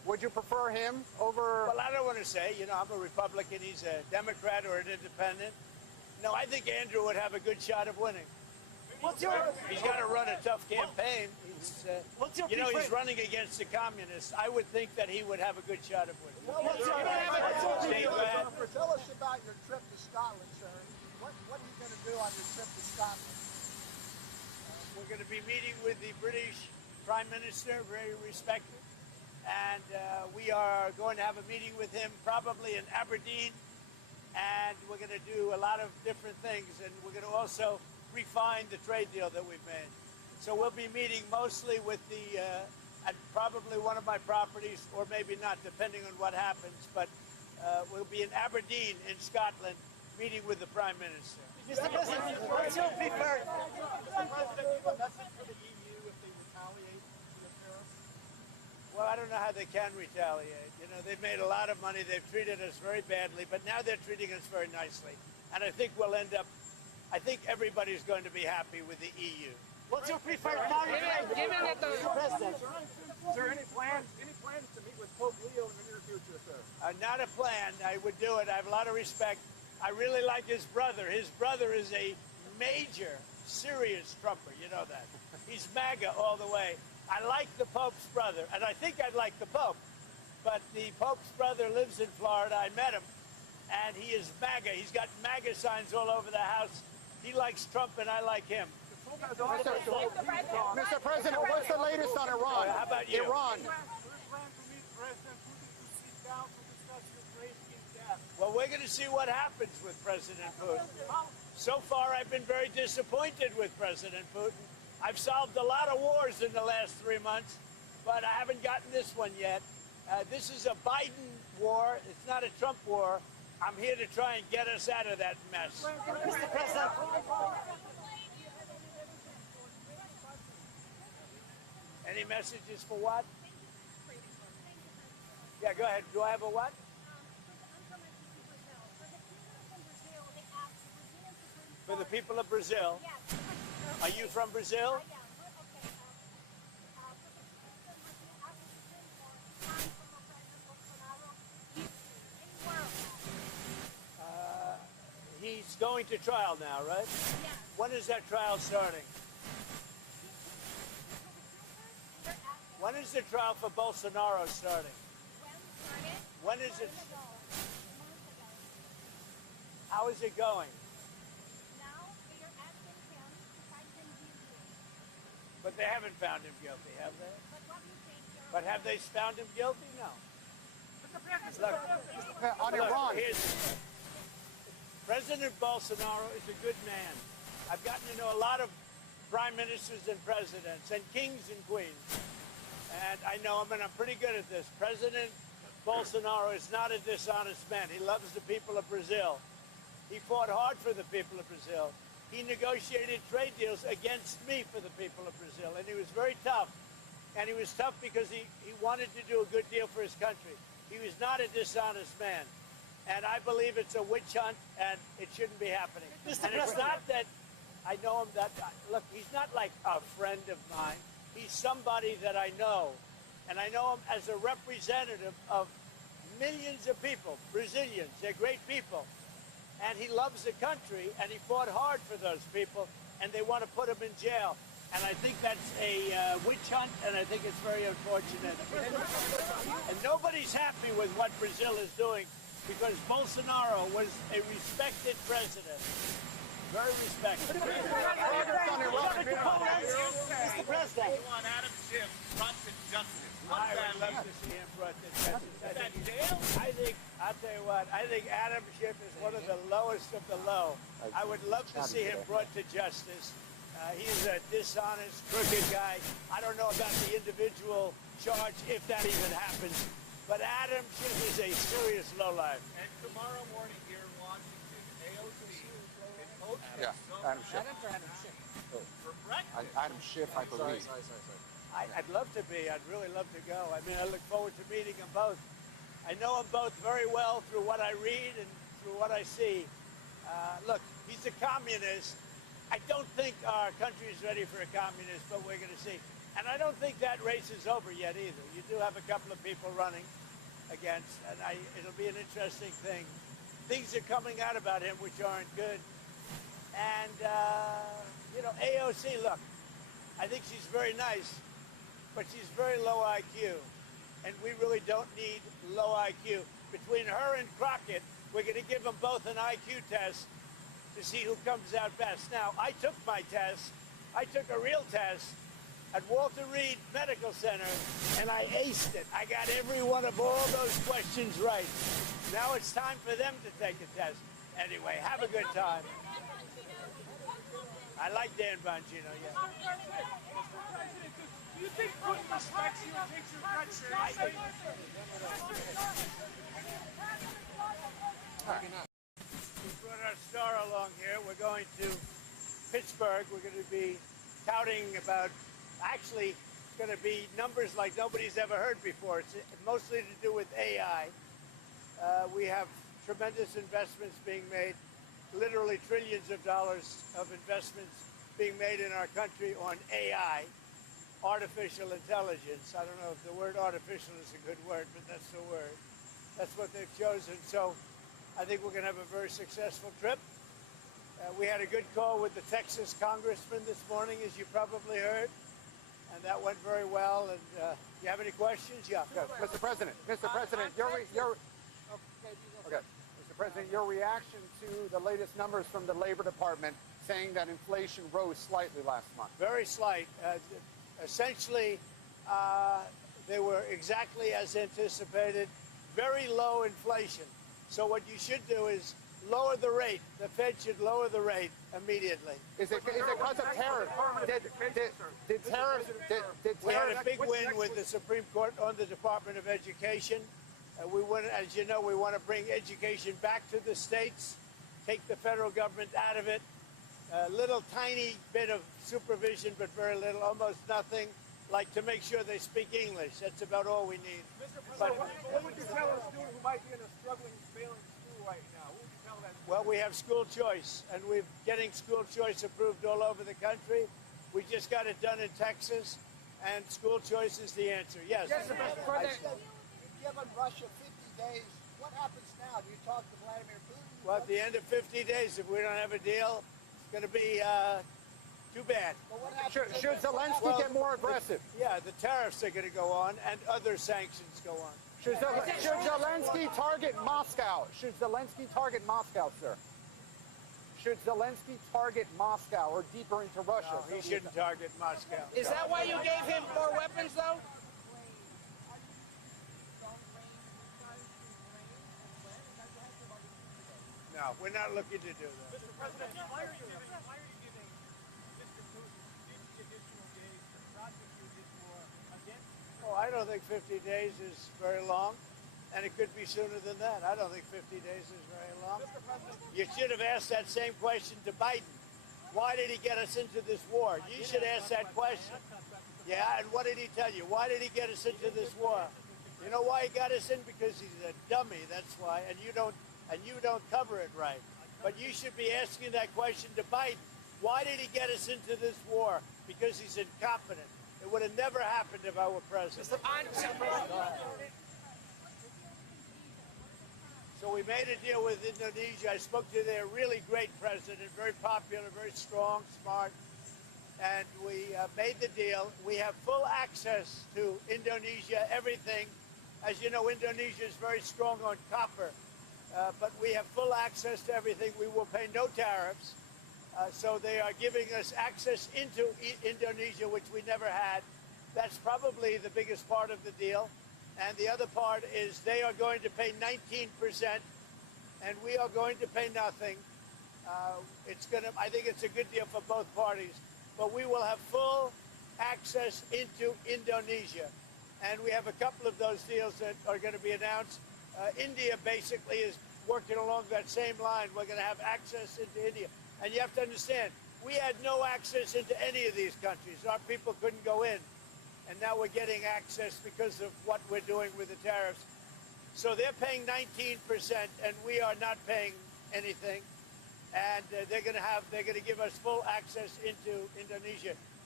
Would you prefer him over? Well, I don't want to say. You know, I'm a Republican. He's a Democrat or an independent. No, I think Andrew would have a good shot of winning. What's your He's got to run a tough campaign. What's your You know, he's preferred- running against the communists. I would think that he would have a good shot of winning. what's your Steve, go ahead. Tell us about your trip to Scotland, sir. What are you going to do on your trip to Scotland? We're going to be meeting with the British Prime Minister, very respected. And we are going to have a meeting with him probably in Aberdeen. And we're going to do a lot of different things. And we're going to also refine the trade deal that we've made. So we'll be meeting mostly with the, at probably one of my properties, or maybe not, depending on what happens. But we'll be in Aberdeen in Scotland, meeting with the Prime Minister. Mr. President, what's your preferred? Mr. President, give a message for the EU if they retaliate to the tariffs? Well, I don't know how they can retaliate. You know, they've made a lot of money. They've treated us very badly, but now they're treating us very nicely. And I think we'll end up, I think everybody's going to be happy with the EU. What's your preferred tariff? Given that the President. Sir, any plans to meet with Pope Leo in the near future, sir? Not a plan. I would do it. I have a lot of respect. I really like his brother. His brother is a major, serious Trumper. You know that. He's MAGA all the way. I like the Pope's brother, and I think I'd like the Pope. But the Pope's brother lives in Florida. I met him, and he is MAGA. He's got MAGA signs all over the house. He likes Trump, and I like him. Mr. President, what's the latest on Iran? How about you? Iran. First plan to meet President Putin to sit down to discuss Ukrainian gas. Well, we're going to see what happens with President Putin. So far, I've been very disappointed with President Putin. I've solved a lot of wars in the last 3 months, but I haven't gotten this one yet. This is a Biden war. It's not a Trump war. I'm here to try and get us out of that mess. Mr. President. Any messages for what? Yeah, go ahead. Do I have a what? For the people of Brazil. Are you from Brazil? He's going to trial now, right? When is that trial starting? When is the trial for Bolsonaro starting? When is it? How is it going? But they haven't found him guilty, have they? But have they found him guilty? No. Look, On Iran. President Bolsonaro is a good man. I've gotten to know a lot of prime ministers and presidents and kings and queens. And I know him, and I'm pretty good at this. President Bolsonaro is not a dishonest man. He loves the people of Brazil. He fought hard for the people of Brazil. He negotiated trade deals against me for the people of Brazil, and he was very tough. And he was tough because he wanted to do a good deal for his country. He was not a dishonest man. And I believe it's a witch hunt, and it shouldn't be happening. And it's not that I know him that, look, he's not like a friend of mine. He's somebody that I know. And I know him as a representative of millions of people, Brazilians. They're great people. And he loves the country, and he fought hard for those people, and they want to put him in jail. And I think that's a witch hunt, and I think it's very unfortunate. And nobody's happy with what Brazil is doing, because Bolsonaro was a respected president. Very respected. Mr. President. You want Adam Schiff brought to justice. I would love to see him brought to justice. I'll tell you what, I think Adam Schiff is one of the lowest of the low. I would love to see him brought to justice. He's a dishonest, crooked guy. I don't know about the individual charge, if that even happens. But Adam Schiff is a serious lowlife. And tomorrow morning here in Washington, AOC is hosting Adam Schiff. for breakfast. Adam Schiff, I believe. I'd love to be. I'd really love to go. I mean, I look forward to meeting them both. I know them both very well through what I read and through what I see. Look, he's a communist. I don't think our country is ready for a communist, but we're going to see. And I don't think that race is over yet either. You do have a couple of people running against, and it'll be an interesting thing. Things are coming out about him which aren't good. And, AOC, look, I think she's very nice, but she's very low IQ. And we really don't need low IQ. Between her and Crockett, we're going to give them both an IQ test to see who comes out best. Now, I took my test. I took a real test at Walter Reed Medical Center, and I aced it. I got every one of all those questions right. Now it's time for them to take a test. Anyway, have a good time. I like Dan Bongino, yeah. Mr. President, do you think Putin respects you and takes your threat seriously? We brought our star along here. We're going to Pittsburgh. We're going to be touting about, actually, it's going to be numbers like nobody's ever heard before. It's mostly to do with AI. We have tremendous investments being made, literally trillions of dollars of investments being made in our country on AI, artificial intelligence. I don't know if the word artificial is a good word, but that's the word. That's what they've chosen. So I think we're going to have a very successful trip. We had a good call with the Texas congressman this morning, as you probably heard, and that went very well. And you have any questions? Yeah, go. Mr. President, Mr. President, your reaction to the latest numbers from the Labor Department saying that inflation rose slightly last month. Very slight. Essentially, they were exactly as anticipated. Very low inflation. So what you should do is lower the rate. The Fed should lower the rate immediately. Is it because of tariffs? Did tariffs? We had a big win with the Supreme Court on the Department of Education. We want, as you know, we want to bring education back to the states, take the federal government out of it. A little tiny bit of supervision, but very little, almost nothing, like to make sure they speak English. That's about all we need. Mr. President, what would you tell a student who might be in a struggling, failing school right now? What would you tell that? Well, we have school choice, and we're getting school choice approved all over the country. We just got it done in Texas, and school choice is the answer. Yes. Yes, Mr. President. You've given Russia 50 days. What happens now? Do you talk to Vladimir Putin? Well, at the end of 50 days, if we don't have a deal, it's going to be too bad. But what happens Should Zelensky get more aggressive? Yeah, the tariffs are going to go on, and other sanctions go on. Should Zelensky target Moscow? Should Zelensky target Moscow, sir? Should Zelensky target Moscow or deeper into Russia? No, he shouldn't target Moscow. Is that why you gave him more weapons, though? No, we're not looking to do that. Mr. President, why are you giving Mr. Putin 50 additional days to prosecute his war against Oh, I don't think 50 days is very long, and it could be sooner than that. I don't think 50 days is very long. Mr. President? You should have asked that same question to Biden. Why did he get us into this war? You should ask that question. Yeah, and what did he tell you? Why did he get us into this war? You know why he got us in? Because he's a dummy, that's why, and you don't cover it right. But you should be asking that question to Biden. Why did he get us into this war? Because he's incompetent. It would have never happened if I were president. So we made a deal with Indonesia. I spoke to their really great president, very popular, very strong, smart, and we made the deal. We have full access to Indonesia, everything. As you know, Indonesia is very strong on copper, but we have full access to everything. We will pay no tariffs. So they are giving us access into Indonesia, which we never had. That's probably the biggest part of the deal. And the other part is they are going to pay 19%, and we are going to pay nothing. I think it's a good deal for both parties. But we will have full access into Indonesia. And we have a couple of those deals that are going to be announced. India basically is working along that same line. We're going to have access into India. And you have to understand, we had no access into any of these countries. Our people couldn't go in. And now we're getting access because of what we're doing with the tariffs. So they're paying 19%, and we are not paying anything. And they're going to give us full access into Indonesia.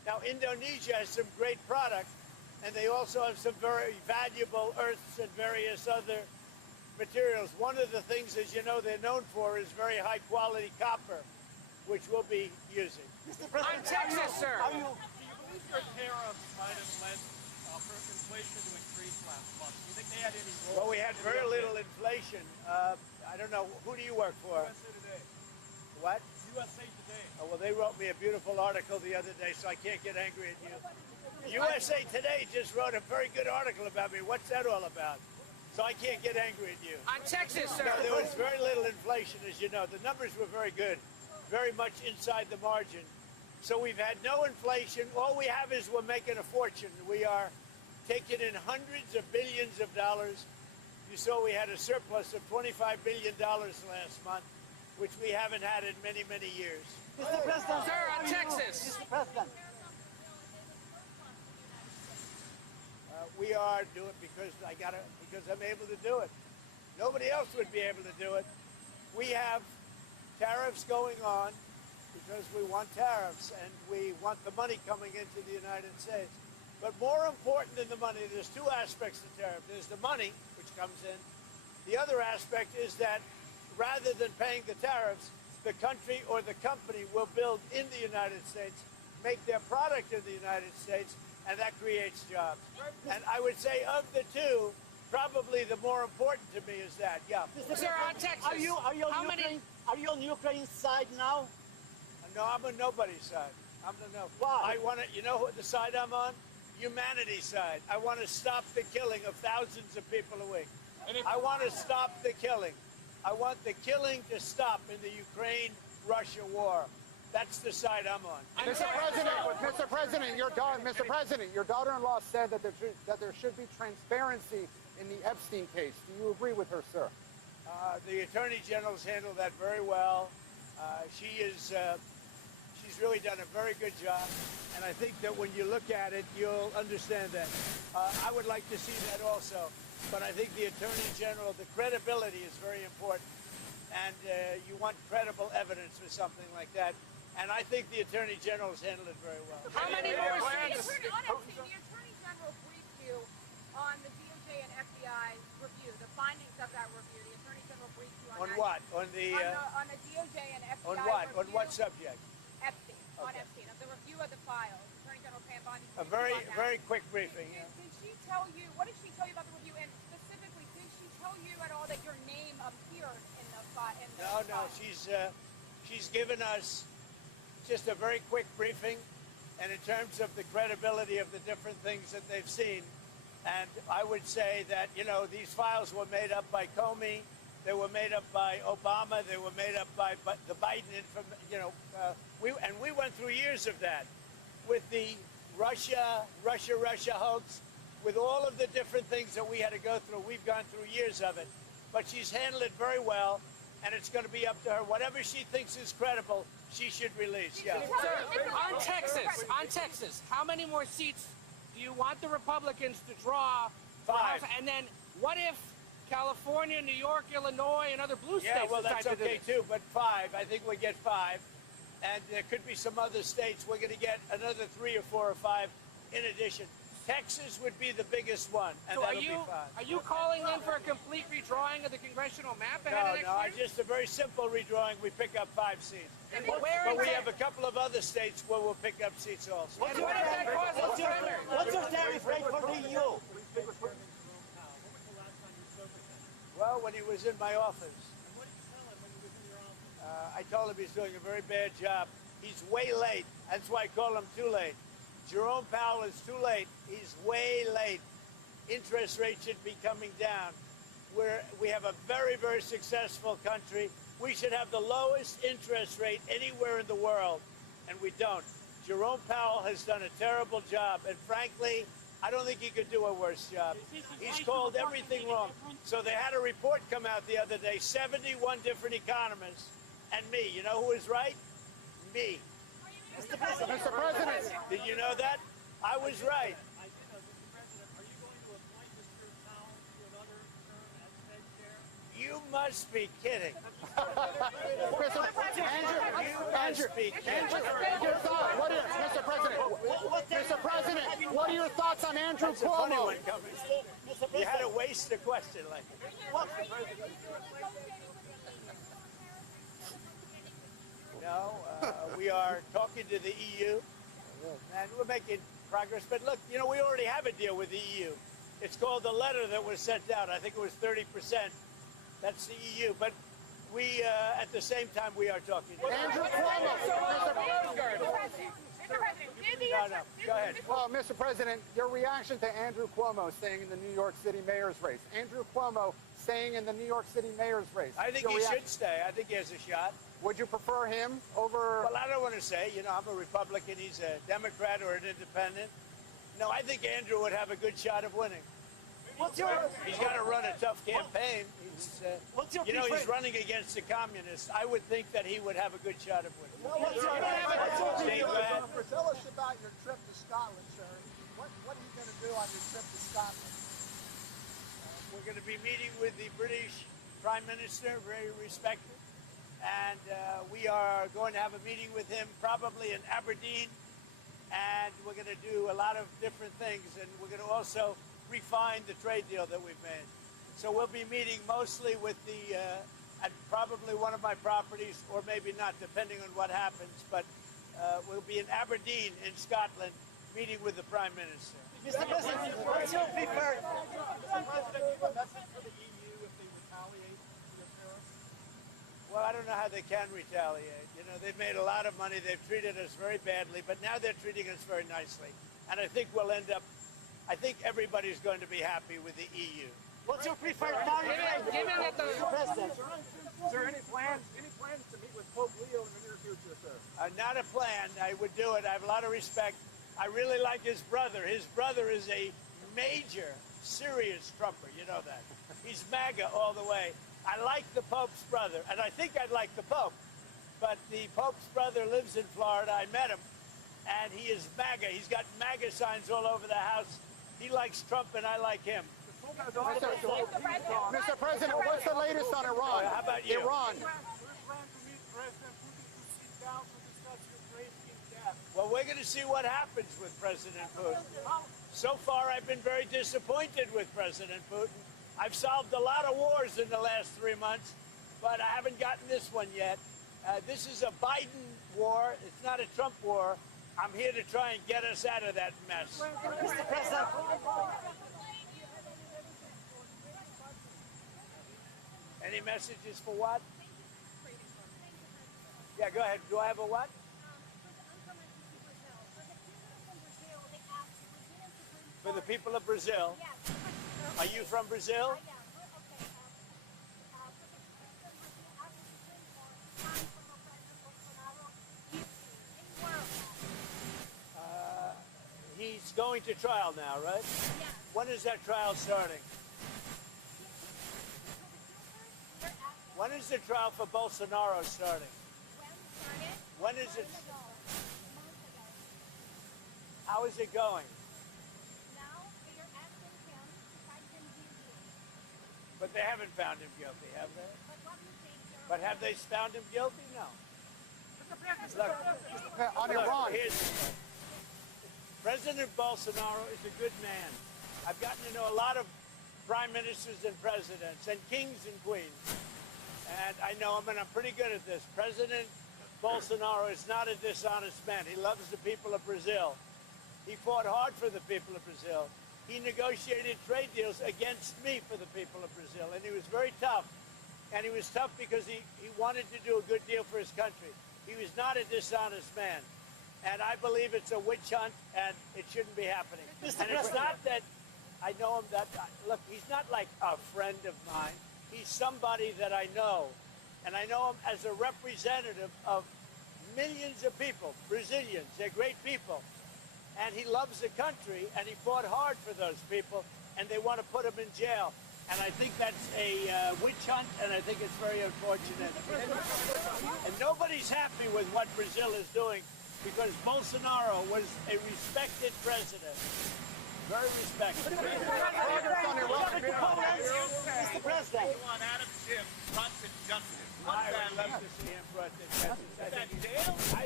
Now, Indonesia has some great product, and they also have some very valuable earths and various other materials. One of the things, as you know, they're known for is very high-quality copper, which we'll be using. Mr. On President, Texas, sir. Are you, Do you believe your tariffs might have led inflation to increase last month? Do you think they had any role? Well, we had very little inflation. I don't know. Who do you work for? USA Today. What? USA Today. Oh, well, they wrote me a beautiful article the other day, so I can't get angry at you. USA Today just wrote a very good article about me. What's that all about? So I can't get angry at you. On Texas, sir. No, there was very little inflation, as you know. The numbers were very good, very much inside the margin. So we've had no inflation. All we have is we're making a fortune. We are taking in hundreds of billions of dollars. You saw we had a surplus of $25 billion last month, which we haven't had in many, many years. Mr. President, Sir, on are you- Texas. Mr. President, We are doing because I'm able to do it. Nobody else would be able to do it. We have tariffs going on because we want tariffs and we want the money coming into the United States. But more important than the money, there's two aspects to tariff. There's the money, which comes in. The other aspect is that rather than paying the tariffs, the country or the company will build in the United States, make their product in the United States, and that creates jobs. And I would say of the two, probably the more important to me is that. Yeah. Mr. Sir, on President, Texas. are you on How many- Ukraine? Are you on Ukraine's side now? No, I'm on nobody's side. I'm on no. Why? I want to. You know what the side I'm on? Humanity's side. I want to stop the killing of thousands of people a week. I want to stop the killing. I want the killing to stop in the Ukraine-Russia war. That's the side I'm on. Mr. President, your daughter-in-law said that there should be transparency in the Epstein case. Do you agree with her, sir? The Attorney General's handled that very well. She's really done a very good job, and I think that when you look at it, you'll understand that. I would like to see that also, but I think the Attorney General, the credibility is very important, and you want credible evidence for something like that, and I think the Attorney General's handled it very well. How many more The seats? Attorney General briefed you on the DOJ and FBI review, the findings of that review. The Attorney General briefed you on On that. what? On the On the DOJ and FBI on what? review. On what subject? Epstein. On Okay. Epstein, of the review of the files. Attorney General Pam Bondi A briefed very, you on that. very quick briefing. Did she tell you, what did she tell you about the review? And specifically, did she tell you at all that your name appeared in the No, file? she's given us just a very quick briefing, and in terms of the credibility of the different things that they've seen. And I would say that, you know, these files were made up by Comey, they were made up by Obama, they were made up by the Biden, we went through years of that with the Russia hoax, with all of the different things that we had to go through. We've gone through years of it, but she's handled it very well, and it's going to be up to her. Whatever she thinks is credible, she should release. Yeah. Sir, on Texas, how many more seats do you want the Republicans to draw? for 5. House? And then what if California, New York, Illinois, and other blue states Yeah, well, that's decide to do okay this? too, but 5. I think we get 5. And there could be some other states. We're going to get another 3 or 4 or 5 in addition. Texas would be the biggest one, and So that'll be 5. are you calling then for a complete redrawing of the congressional map ahead of next No, year? just a very simple redrawing. We pick up 5 seats. And where But we in have a couple of other states where we'll pick up seats also. And what if that causes primary? What's your tariff rate for the EU? Well, when he was in my office, What did you tell him when he was in your office? I told him he's doing a very bad job. He's way late. That's why I call him too late. Jerome Powell is too late. He's way late. Interest rates should be coming down. We have a very, very successful country. We should have the lowest interest rate anywhere in the world, and we don't. Jerome Powell has done a terrible job, and frankly, I don't think he could do a worse job. He's called everything wrong. So they had a report come out the other day, 71 different economists, and me. You know who was right? Me. Mr. President, Did you know that? I was right. I did know, Mr. President, are you going to appoint Mr. Powell to another term as Fed chair? You must be kidding. Andrew, Andrew, speak. your thought, Mr. President, Mr. President, what are your thoughts on Andrew That's a funny Cuomo? one coming. You had to waste a question like that. No, we are talking to the EU, and we're making progress. But look, you know, we already have a deal with the EU. It's called the letter that was sent out. I think it was 30%. That's the EU. But we, at the same time, we are talking to Andrew Cuomo. No, go ahead. Well, Mr. President, your reaction to Andrew Cuomo staying in the New York City mayor's race. Andrew Cuomo staying in the New York City mayor's race. I think he should stay. I think he has a shot. Would you prefer him over... Well, I don't want to say. You know, I'm a Republican. He's a Democrat or an independent. No, I think Andrew would have a good shot of winning. He's got to run a tough campaign. You know, he's running against the communists. I would think that he would have a good shot of winning. Tell us about your trip to Scotland, sir. What are you going to do on your trip to Scotland? We're going to be meeting with the British Prime Minister, very respected. And we are going to have a meeting with him probably in Aberdeen. And we're going to do a lot of different things. And we're going to also refine the trade deal that we've made. So we'll be meeting mostly with the, at probably one of my properties, or maybe not, depending on what happens. But we'll be in Aberdeen in Scotland, meeting with the Prime Minister. Mr. President, what's your preferred? Mr. President, do you have a message for the EU if they retaliate to your tariffs? Well, I don't know how they can retaliate. You know, they've made a lot of money. They've treated us very badly, but now they're treating us very nicely. And I think we'll end up, I think everybody's going to be happy with the EU. What's your preferred tariff rate? Given that the President. Sir, any plans to meet with Pope Leo in the near future, sir? Not a plan. I would do it. I have a lot of respect. I really like his brother. His brother is a major, serious Trumper. You know that. He's MAGA all the way. I like the Pope's brother, and I think I'd like the Pope. But the Pope's brother lives in Florida. I met him, and he is MAGA. He's got MAGA signs all over the house. He likes Trump, and I like him. Mr. President, what's the latest on Iran? How about you? Iran. Plan to meet President Putin to sit down to discuss Ukraine in depth. Well, we're going to see what happens with President Putin. So far, I've been very disappointed with President Putin. I've solved a lot of wars in the last 3 months, but I haven't gotten this one yet. This is a Biden war. It's not a Trump war. I'm here to try and get us out of that mess. Mr. President. Any messages for what? Yeah, go ahead. Do I have a what? For the people of Brazil. Are you from Brazil? He's going to trial now, right? When is that trial starting? When is the trial for Bolsonaro starting? When is it? How is it going? But they haven't found him guilty, have they? But have they found him guilty? No. Look, On Iran. here's the thing. President Bolsonaro is a good man. I've gotten to know a lot of prime ministers and presidents and kings and queens. And I know him, and I'm pretty good at this. President Bolsonaro is not a dishonest man. He loves the people of Brazil. He fought hard for the people of Brazil. He negotiated trade deals against me for the people of Brazil, and he was very tough. And he was tough because he wanted to do a good deal for his country. He was not a dishonest man. And I believe it's a witch hunt, and it shouldn't be happening. And it's not that I know him that, look, he's not like a friend of mine. He's somebody that I know. And I know him as a representative of millions of people, Brazilians. They're great people. And he loves the country, and he fought hard for those people, and they want to put him in jail. And I think that's a witch hunt, and I think it's very unfortunate. And nobody's happy with what Brazil is doing, because Bolsonaro was a respected president. Very respected. Mr. President. You want Adam Schiff brought to justice. I would love to see him brought to justice. I think he's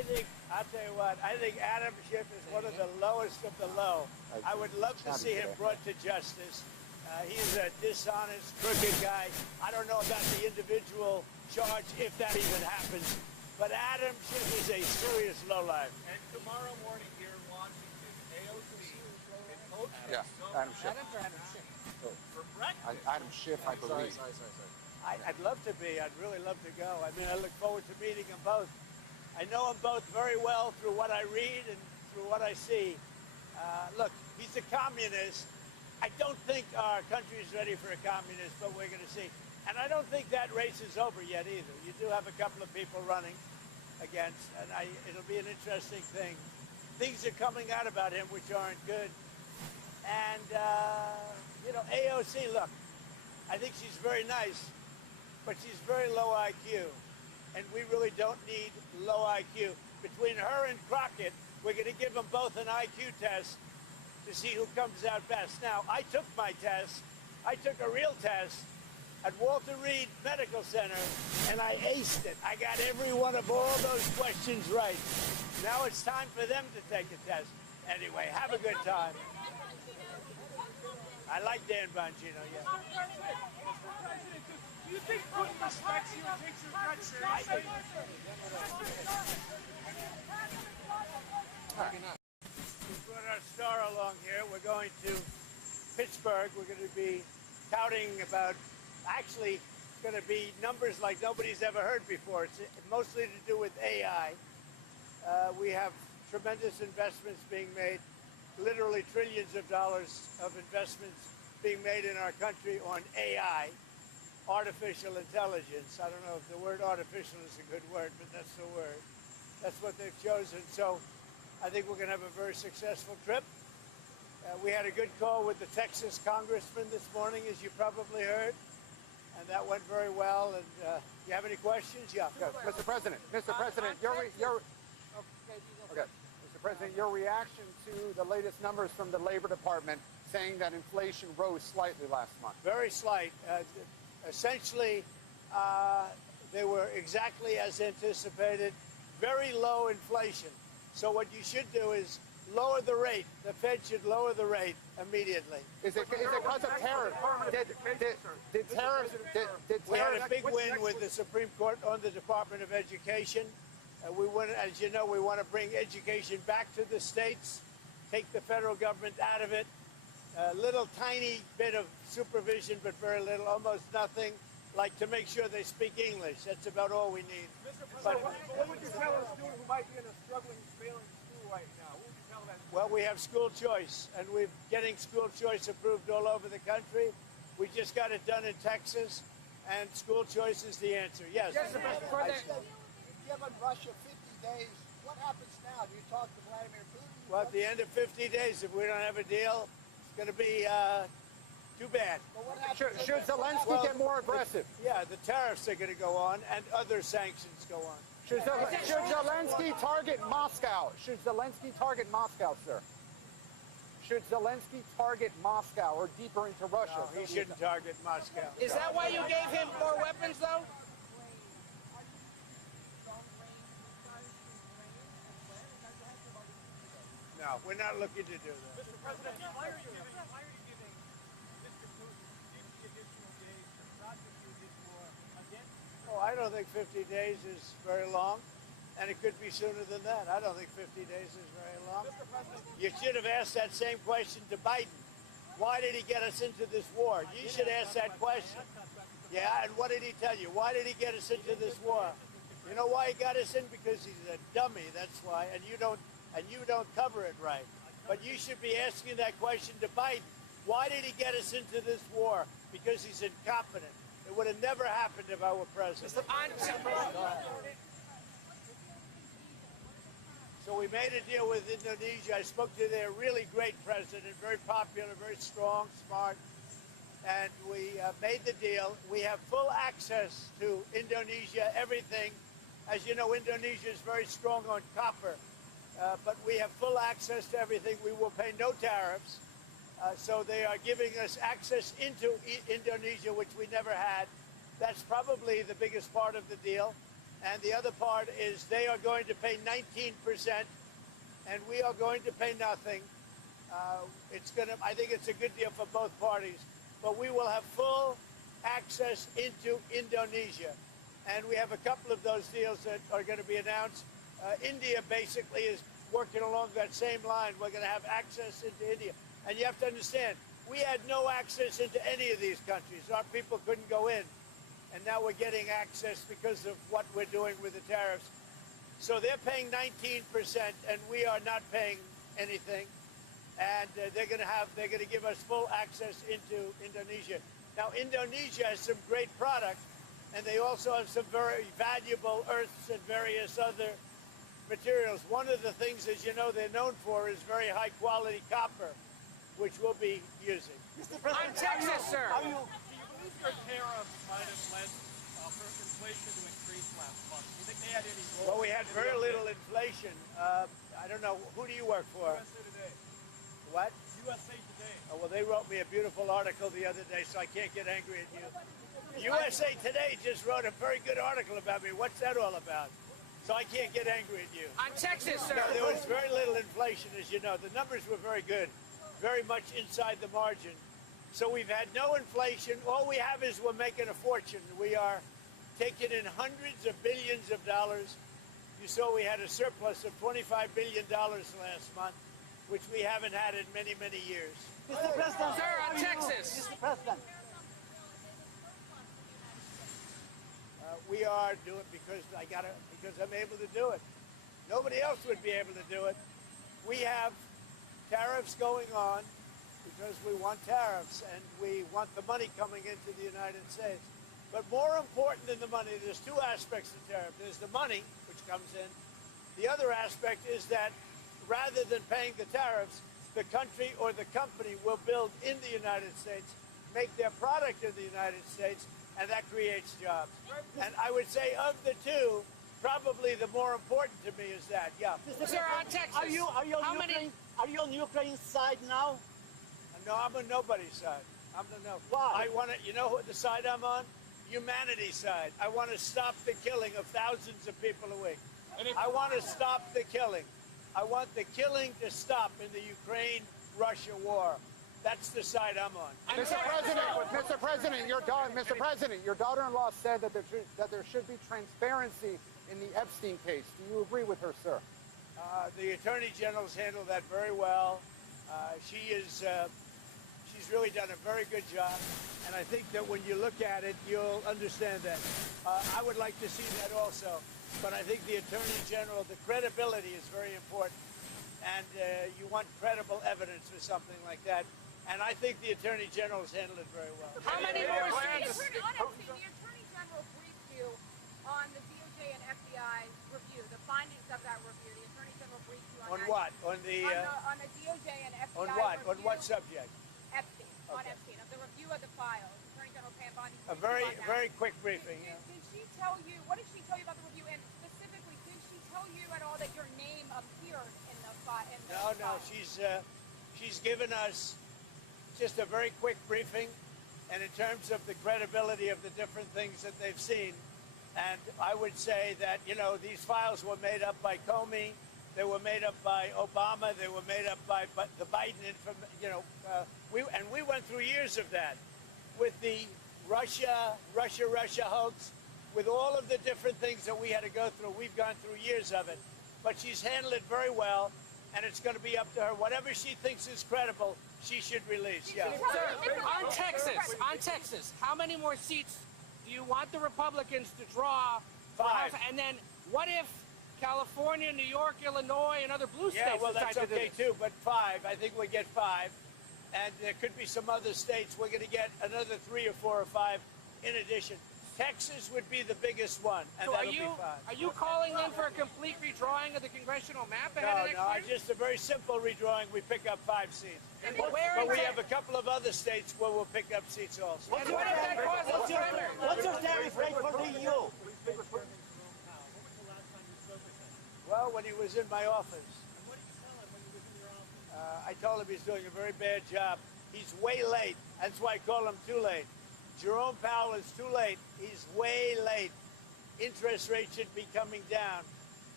what? I think Adam Schiff is one of the lowest of the low. I would love to see him brought to justice. He's a dishonest, crooked guy. I don't know about the individual charge, if that even happens. But Adam Schiff is a serious lowlife. And tomorrow morning here in Washington, AOC is hosting Yeah, Adam Schiff. for breakfast. Adam Schiff, I believe. I'd love to be. I'd really love to go. I mean, I look forward to meeting them both. I know them both very well through what I read and through what I see. Look, he's a communist. I don't think our country is ready for a communist, but we're going to see. And I don't think that race is over yet either. You do have a couple of people running against, and it'll be an interesting thing. Things are coming out about him which aren't good. And, AOC, look, I think she's very nice, but she's very low IQ. And we really don't need low IQ. Between her and Crockett, we're going to give them both an IQ test to see who comes out best. Now, I took my test. I took a real test at Walter Reed Medical Center, and I aced it. I got every one of all those questions right. Now it's time for them to take a test. Anyway, have a good time. I like Dan Bongino, yeah. Mr. President, do you think Putin respects you and takes your threats seriously? We brought our star along here. We're going to Pittsburgh. We're going to be touting about, actually, it's going to be numbers like nobody's ever heard before. It's mostly to do with AI. We have tremendous investments being made, literally trillions of dollars of investments being made in our country on AI, artificial intelligence. I don't know if the word artificial is a good word, but that's the word. That's what they've chosen. So I think we're going to have a very successful trip. We had a good call with the Texas congressman this morning, as you probably heard, and that went very well. And you have any questions? Yeah. Okay. Mr. President, Mr. President, Mr. President, your reaction to the latest numbers from the Labor Department saying that inflation rose slightly last month. Very slight. Essentially, they were exactly as anticipated. Very low inflation. So what you should do is lower the rate. The Fed should lower the rate immediately. Is it because of tariffs? Did tariffs? We had a big win with the Supreme Court on the Department of Education. We want, as you know, we want to bring education back to the states, take the federal government out of it. A little tiny bit of supervision, but very little, almost nothing, like to make sure they speak English. That's about all we need. Mr. President, what would you tell a student who might be in a struggling, failing school right now? What would you tell that? Well, we have school choice, and we're getting school choice approved all over the country. We just got it done in Texas, and school choice is the answer. Yes. Yes, Mr. President. Given Russia 50 days, what happens now? Do you talk to Vladimir Putin? Well, at the end of 50 days, if we don't have a deal, it's going to be too bad. But what happens? Should Zelensky get more aggressive? Yeah, the tariffs are going to go on, and other sanctions go on. Should Zelensky target Moscow? Should Zelensky target Moscow, sir? Should Zelensky target Moscow or deeper into Russia? No, he shouldn't target Moscow. Is that why you gave him more weapons, though? No, we're not looking to do that. Mr. President, why are you giving Mr. Putin 50 additional days to prosecute his war against? Oh, I don't think 50 days is very long, and it could be sooner than that. I don't think 50 days is very long. Mr. President, You should have asked that same question to Biden. Why did he get us into this war? You should ask that question. Yeah, and what did he tell you? Why did he get us into this war? You know why he got us in? Because he's a dummy, that's why, and you don't cover it right. But you should be asking that question to Biden. Why did he get us into this war? Because he's incompetent. It would have never happened if I were president. So we made a deal with Indonesia. I spoke to their really great president, very popular, very strong, smart. And we made the deal. We have full access to Indonesia, everything. As you know, Indonesia is very strong on copper. But we have full access to everything. We will pay no tariffs. So they are giving us access into Indonesia, which we never had. That's probably the biggest part of the deal. And the other part is they are going to pay 19% and we are going to pay nothing. I think it's a good deal for both parties, but we will have full access into Indonesia. And we have a couple of those deals that are going to be announced. India basically is working along that same line. We're going to have access into India. And you have to understand, we had no access into any of these countries. Our people couldn't go in. And now we're getting access because of what we're doing with the tariffs. So they're paying 19%, and we are not paying anything. And they're going to give us full access into Indonesia. Now, Indonesia has some great product, and they also have some very valuable earths and various other materials. One of the things, as you know, they're known for is very high-quality copper, which we'll be using. Mr. On President, Texas, sir. Do you believe your tariffs might have led for inflation to increase last month? Do you think they had any role? Well, we had very little inflation. I don't know. Who do you work for? USA Today. What? USA Today. Oh, well, they wrote me a beautiful article the other day, so I can't get angry at you. USA Today just wrote a very good article about me. What's that all about? So I can't get angry at you. On Texas, sir. No, there was very little inflation, as you know. The numbers were very good, very much inside the margin. So we've had no inflation. All we have is we're making a fortune. We are taking in hundreds of billions of dollars. You saw we had a surplus of $25 billion last month, which we haven't had in many, many years. Mr. President, Sir, on Texas. Mr. President, We are doing because I'm able to do it. Nobody else would be able to do it. We have tariffs going on because we want tariffs and we want the money coming into the United States. But more important than the money, there's two aspects to tariff. There's the money, which comes in. The other aspect is that rather than paying the tariffs, the country or the company will build in the United States, make their product in the United States, and that creates jobs. And I would say of the two, probably the more important to me is that, yeah. Mr. Sir, on President, Texas. are you How on many- Ukraine Ukraine's side now? No, I'm on nobody's side. I'm on no. Why? I want to, you know what the side I'm on? Humanity's side. I want to stop the killing of thousands of people a week. I want to stop the killing. I want the killing to stop in the Ukraine-Russia war. That's the side I'm on. Mr. President, your daughter-in-law said that there should be transparency in the Epstein case. Do you agree with her, sir? The Attorney General's handled that very well. She's really done a very good job, and I think that when you look at it, you'll understand that. I would like to see that also, but I think the Attorney General, the credibility is very important, and you want credible evidence for something like that, and I think the Attorney General's handled it very well. How many more The seats? Attorney General briefed you on the DOJ and FBI review, the findings of that review. The Attorney General briefed you on On that. what? On the On the DOJ and FBI on what? On review. what subject? Epstein. On Okay. Epstein, of the review of the files. Attorney General Pam Bondi A briefed you on that. very quick briefing. Did she tell you, what did she tell you about the review? And specifically, did she tell you at all that your name appeared in the file? No, she's given us just a very quick briefing, and in terms of the credibility of the different things that they've seen, and I would say that, you know, these files were made up by Comey, they were made up by Obama, they were made up by the Biden, we went through years of that with the Russia hoax, with all of the different things that we had to go through. We've gone through years of it, but she's handled it very well, and it's going to be up to her. Whatever she thinks is credible, she should release. Yeah. Sir, on Texas, how many more seats do you want the Republicans to draw? for 5. House? And then what if California, New York, Illinois, and other blue states Yeah, well, decide that's to do okay this? too, but 5. I think we get 5. And there could be some other states. We're going to get another 3 or 4 or 5 in addition. Texas would be the biggest one, and So that'll be 5. are you calling then for a complete redrawing of the congressional map ahead of next year? Just a very simple redrawing. We pick up 5 seats. And where But in we Te- have a couple of other states where we'll pick up seats also. And what if that causes primary? What's your tariff rate for the EU? Well, when he was in my office. I told him he's doing a very bad job. He's way late. That's why I call him too late. Jerome Powell is too late. He's way late. Interest rates should be coming down.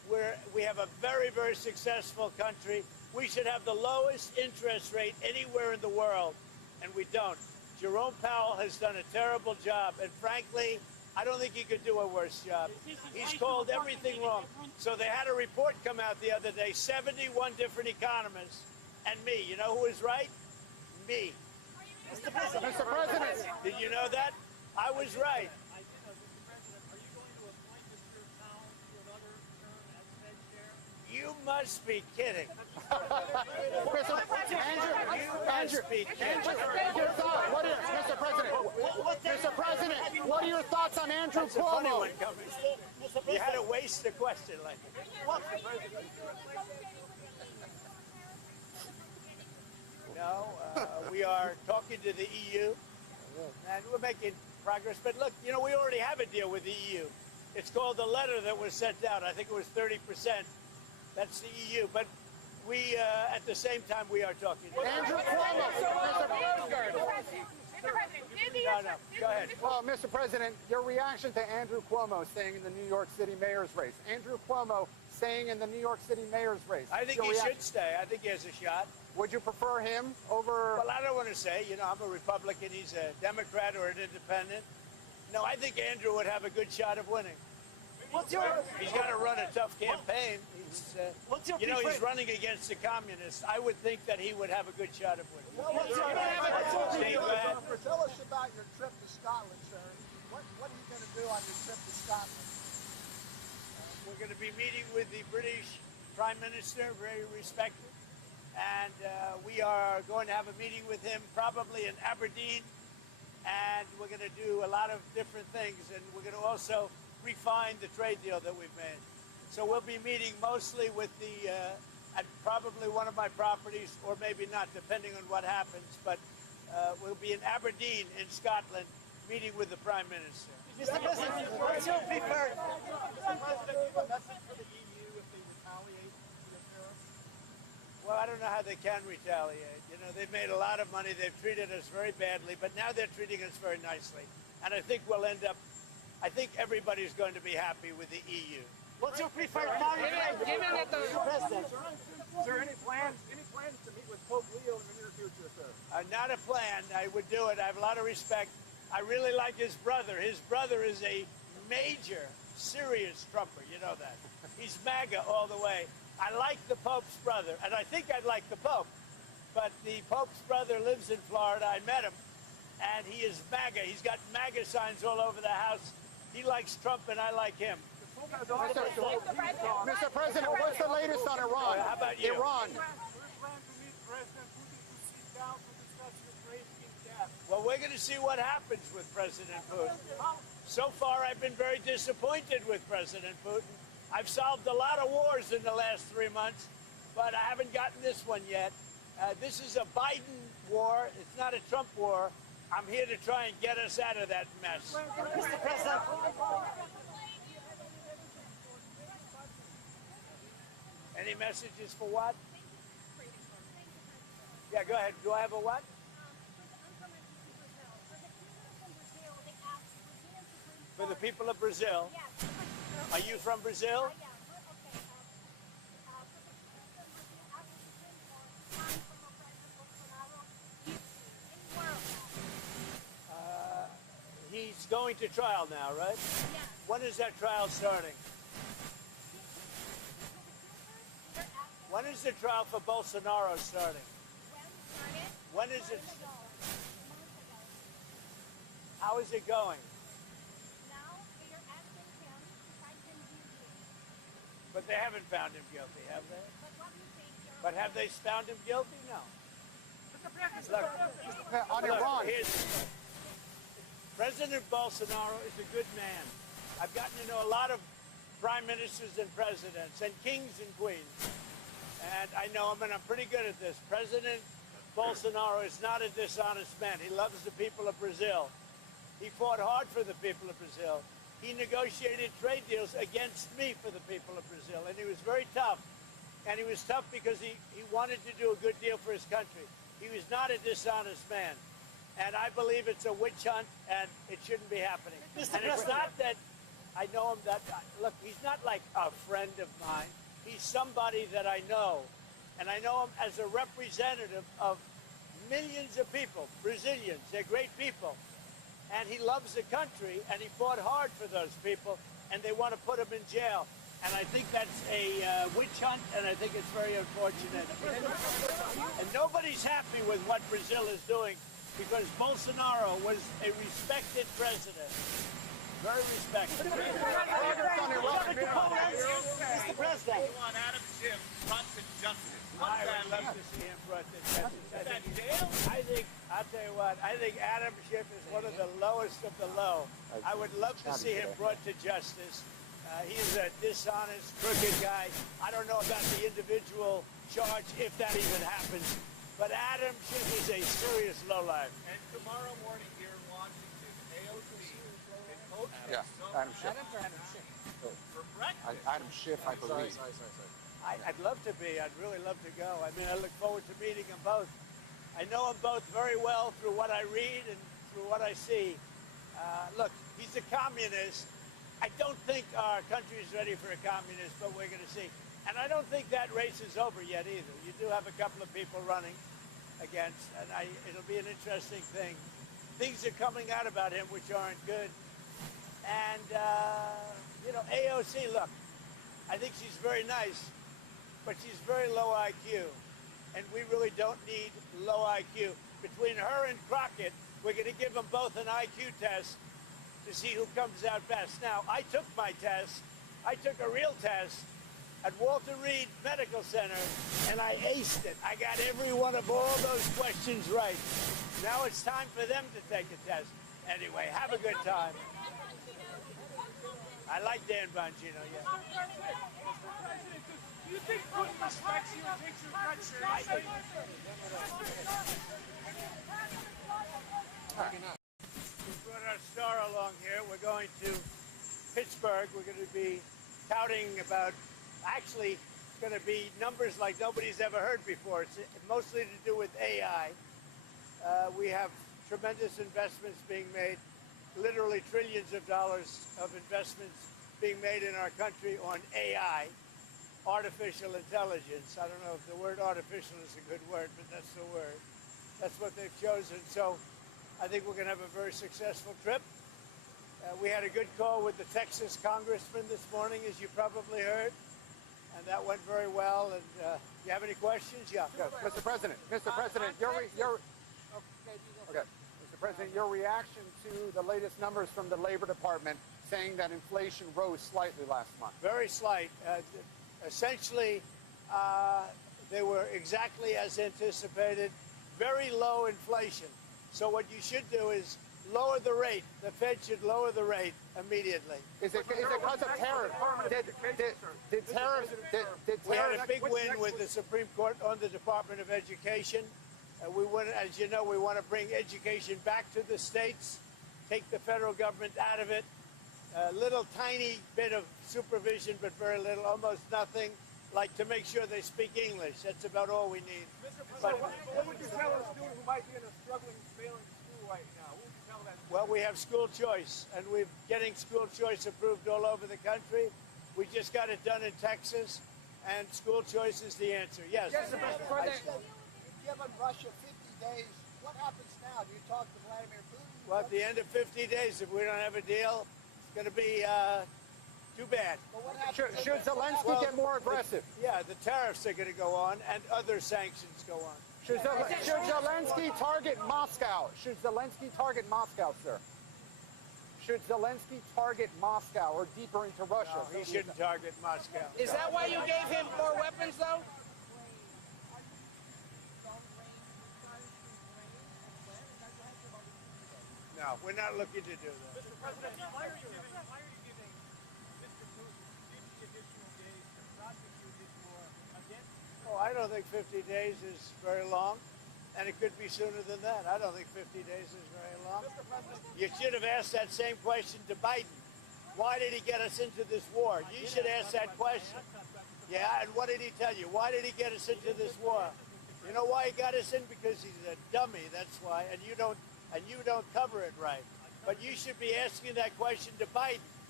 we have a very, very successful country. We should have the lowest interest rate anywhere in the world, and we don't. Jerome Powell has done a terrible job, and frankly, I don't think he could do a worse job. He's called everything wrong. So they had a report come out the other day, 71 different economists, and me. You know who was right? Me. Mr. President. Did you know that? I was right. I did know, Mr. President, are you going to appoint Mr. Powell to another term as Fed chair? You must be kidding. Mr. President, what are your thoughts on Andrew That's a funny Cuomo? one coming. You had to waste the question like that. No, we are talking to the EU, and we're making progress. But look, you know, we already have a deal with the EU. It's called the letter that was sent out. I think it was 30%. That's the EU. But we, at the same time, we are talking to Andrew Cuomo. No, go ahead. Well, Mr. President, your reaction to Andrew Cuomo staying in the New York City mayor's race. Andrew Cuomo staying in the New York City mayor's race. I think he should stay. I think he has a shot. Would you prefer him over... Well, I don't want to say. You know, I'm a Republican. He's a Democrat or an independent. No, I think Andrew would have a good shot of winning. He's got to run a tough campaign. You know, he's running against the communists. I would think that he would have a good shot of winning. Tell us about your trip to Scotland, sir. What are you going to do on your trip to Scotland? We're going to be meeting with the British Prime Minister, very respected. And we are going to have a meeting with him probably in Aberdeen. And we're going to do a lot of different things. And we're going to also refine the trade deal that we've made. So we'll be meeting mostly with the, at probably one of my properties, or maybe not, depending on what happens. But we'll be in Aberdeen in Scotland, meeting with the Prime Minister. Mr. President, what's your preferred? Mr. President, give a message for the EU if they retaliate to the tariffs? Well, I don't know how they can retaliate. You know, they've made a lot of money. They've treated us very badly, but now they're treating us very nicely. And I think we'll end up, I think everybody's going to be happy with the EU. What's your preferred tariff? Given that the President. Sir, any plans to meet with Pope Leo in the near future, sir? Not a plan. I would do it. I have a lot of respect. I really like his brother. His brother is a major, serious Trumper. You know that. He's MAGA all the way. I like the Pope's brother, and I think I'd like the Pope. But the Pope's brother lives in Florida. I met him, and he is MAGA. He's got MAGA signs all over the house. He likes Trump, and I like him. Mr. President, what's the latest on Iran? How about you? Iran. We plan to meet President Putin to sit down to discuss Ukraine in depth. Well, we're going to see what happens with President Putin. So far, I've been very disappointed with President Putin. I've solved a lot of wars in the last 3 months, but I haven't gotten this one yet. This is a Biden war. It's not a Trump war. I'm here to try and get us out of that mess. Mr. President. Any messages for what? Yeah, go ahead. Do I have a what? For the people of Brazil. Are you from Brazil? He's going to trial now, right? When is that trial starting? When is the trial for Bolsonaro starting? When is it? How is it going? But they haven't found him guilty, have they? But have they found him guilty? No. Look, On Iran. President Bolsonaro is a good man. I've gotten to know a lot of prime ministers and presidents and kings and queens. And I know him, and I'm pretty good at this. President Bolsonaro is not a dishonest man. He loves the people of Brazil. He fought hard for the people of Brazil. He negotiated trade deals against me for the people of Brazil, and he was very tough. And he was tough because he wanted to do a good deal for his country. He was not a dishonest man. And I believe it's a witch hunt, and it shouldn't be happening. And it's not that I know him look, he's not like a friend of mine. He's somebody that I know. And I know him as a representative of millions of people, Brazilians. They're great people. And he loves the country, and he fought hard for those people, and they want to put him in jail. And I think that's a witch hunt, and I think it's very unfortunate. And nobody's happy with what Brazil is doing, because Bolsonaro was a respected president. Very respected. Mr. President. You want Adam Schiff brought to justice. I would love to see him brought to justice. I'll tell you what, I think Adam Schiff is one of the lowest of the low. I would love to see him brought to justice. He's a dishonest, crooked guy. I don't know about the individual charge, if that even happens. But Adam Schiff is a serious lowlife. And tomorrow morning here in Washington, AOC and Coach Adam Schiff. for breakfast. Adam Schiff, I believe. I'd love to be. I'd really love to go. I mean, I look forward to meeting them both. I know them both very well through what I read and through what I see. Look, he's a communist. I don't think our country is ready for a communist, but we're going to see. And I don't think that race is over yet either. You do have a couple of people running against, and it'll be an interesting thing. Things are coming out about him which aren't good. And, AOC, look, I think she's very nice, but she's very low IQ. And we really don't need low IQ. Between her and Crockett, we're going to give them both an IQ test to see who comes out best. Now, I took my test. I took a real test at Walter Reed Medical Center, and I aced it. I got every one of all those questions right. Now it's time for them to take a test. Anyway, have a good time. I like Dan Bongino, yeah. Mr. President, do you think Putin respects you and takes your threat seriously? We brought our star along here. We're going to Pittsburgh. We're going to be touting about, actually, it's going to be numbers like nobody's ever heard before. It's mostly to do with AI. We have tremendous investments being made, literally trillions of dollars of investments being made in our country on AI, artificial intelligence. I don't know if the word artificial is a good word, but that's the word. That's what they've chosen. So I think we're going to have a very successful trip. We had a good call with the Texas congressman this morning, as you probably heard, and that went very well. And you have any questions? Yeah. Mr. President, Mr. President, your reaction to the latest numbers from the Labor Department saying that inflation rose slightly last month. Very slight. Essentially, they were exactly as anticipated. Very low inflation. So what you should do is lower the rate. The Fed should lower the rate immediately. Is it because of tariffs? Did tariffs? We had a big win with the Supreme Court on the Department of Education. We want, as you know, we want to bring education back to the states, take the federal government out of it. A little tiny bit of supervision, but very little, almost nothing, like to make sure they speak English. That's about all we need. Mr. President, what would you tell a student who might be in a struggling, failing school right now? What would you tell that? Well, we have school choice, and we're getting school choice approved all over the country. We just got it done in Texas, and school choice is the answer. Yes. Yes, Mr. President. You've given Russia 50 days. What happens now? Do you talk to Vladimir Putin? Well, at the end of 50 days, if we don't have a deal, it's going to be too bad. But what happens? Should Zelensky get more aggressive? Yeah, the tariffs are going to go on, and other sanctions go on. Should Zelensky target Moscow? Should Zelensky target Moscow, sir? Should Zelensky target Moscow or deeper into Russia? No, he shouldn't target Moscow. Is that why you gave him more weapons, though? No, we're not looking to do that. Mr. President, why are you giving Mr. Putin 50 additional days to prosecute his war against? Oh, I don't think 50 days is very long, and it could be sooner than that. I don't think 50 days is very long. Mr. President, You should have asked that same question to Biden. Why did he get us into this war? You should ask that question. Yeah, and what did he tell you? Why did he get us into this war? You know why he got us in? Because he's a dummy, that's why, and you don't cover it right. But you should be asking that question to Biden.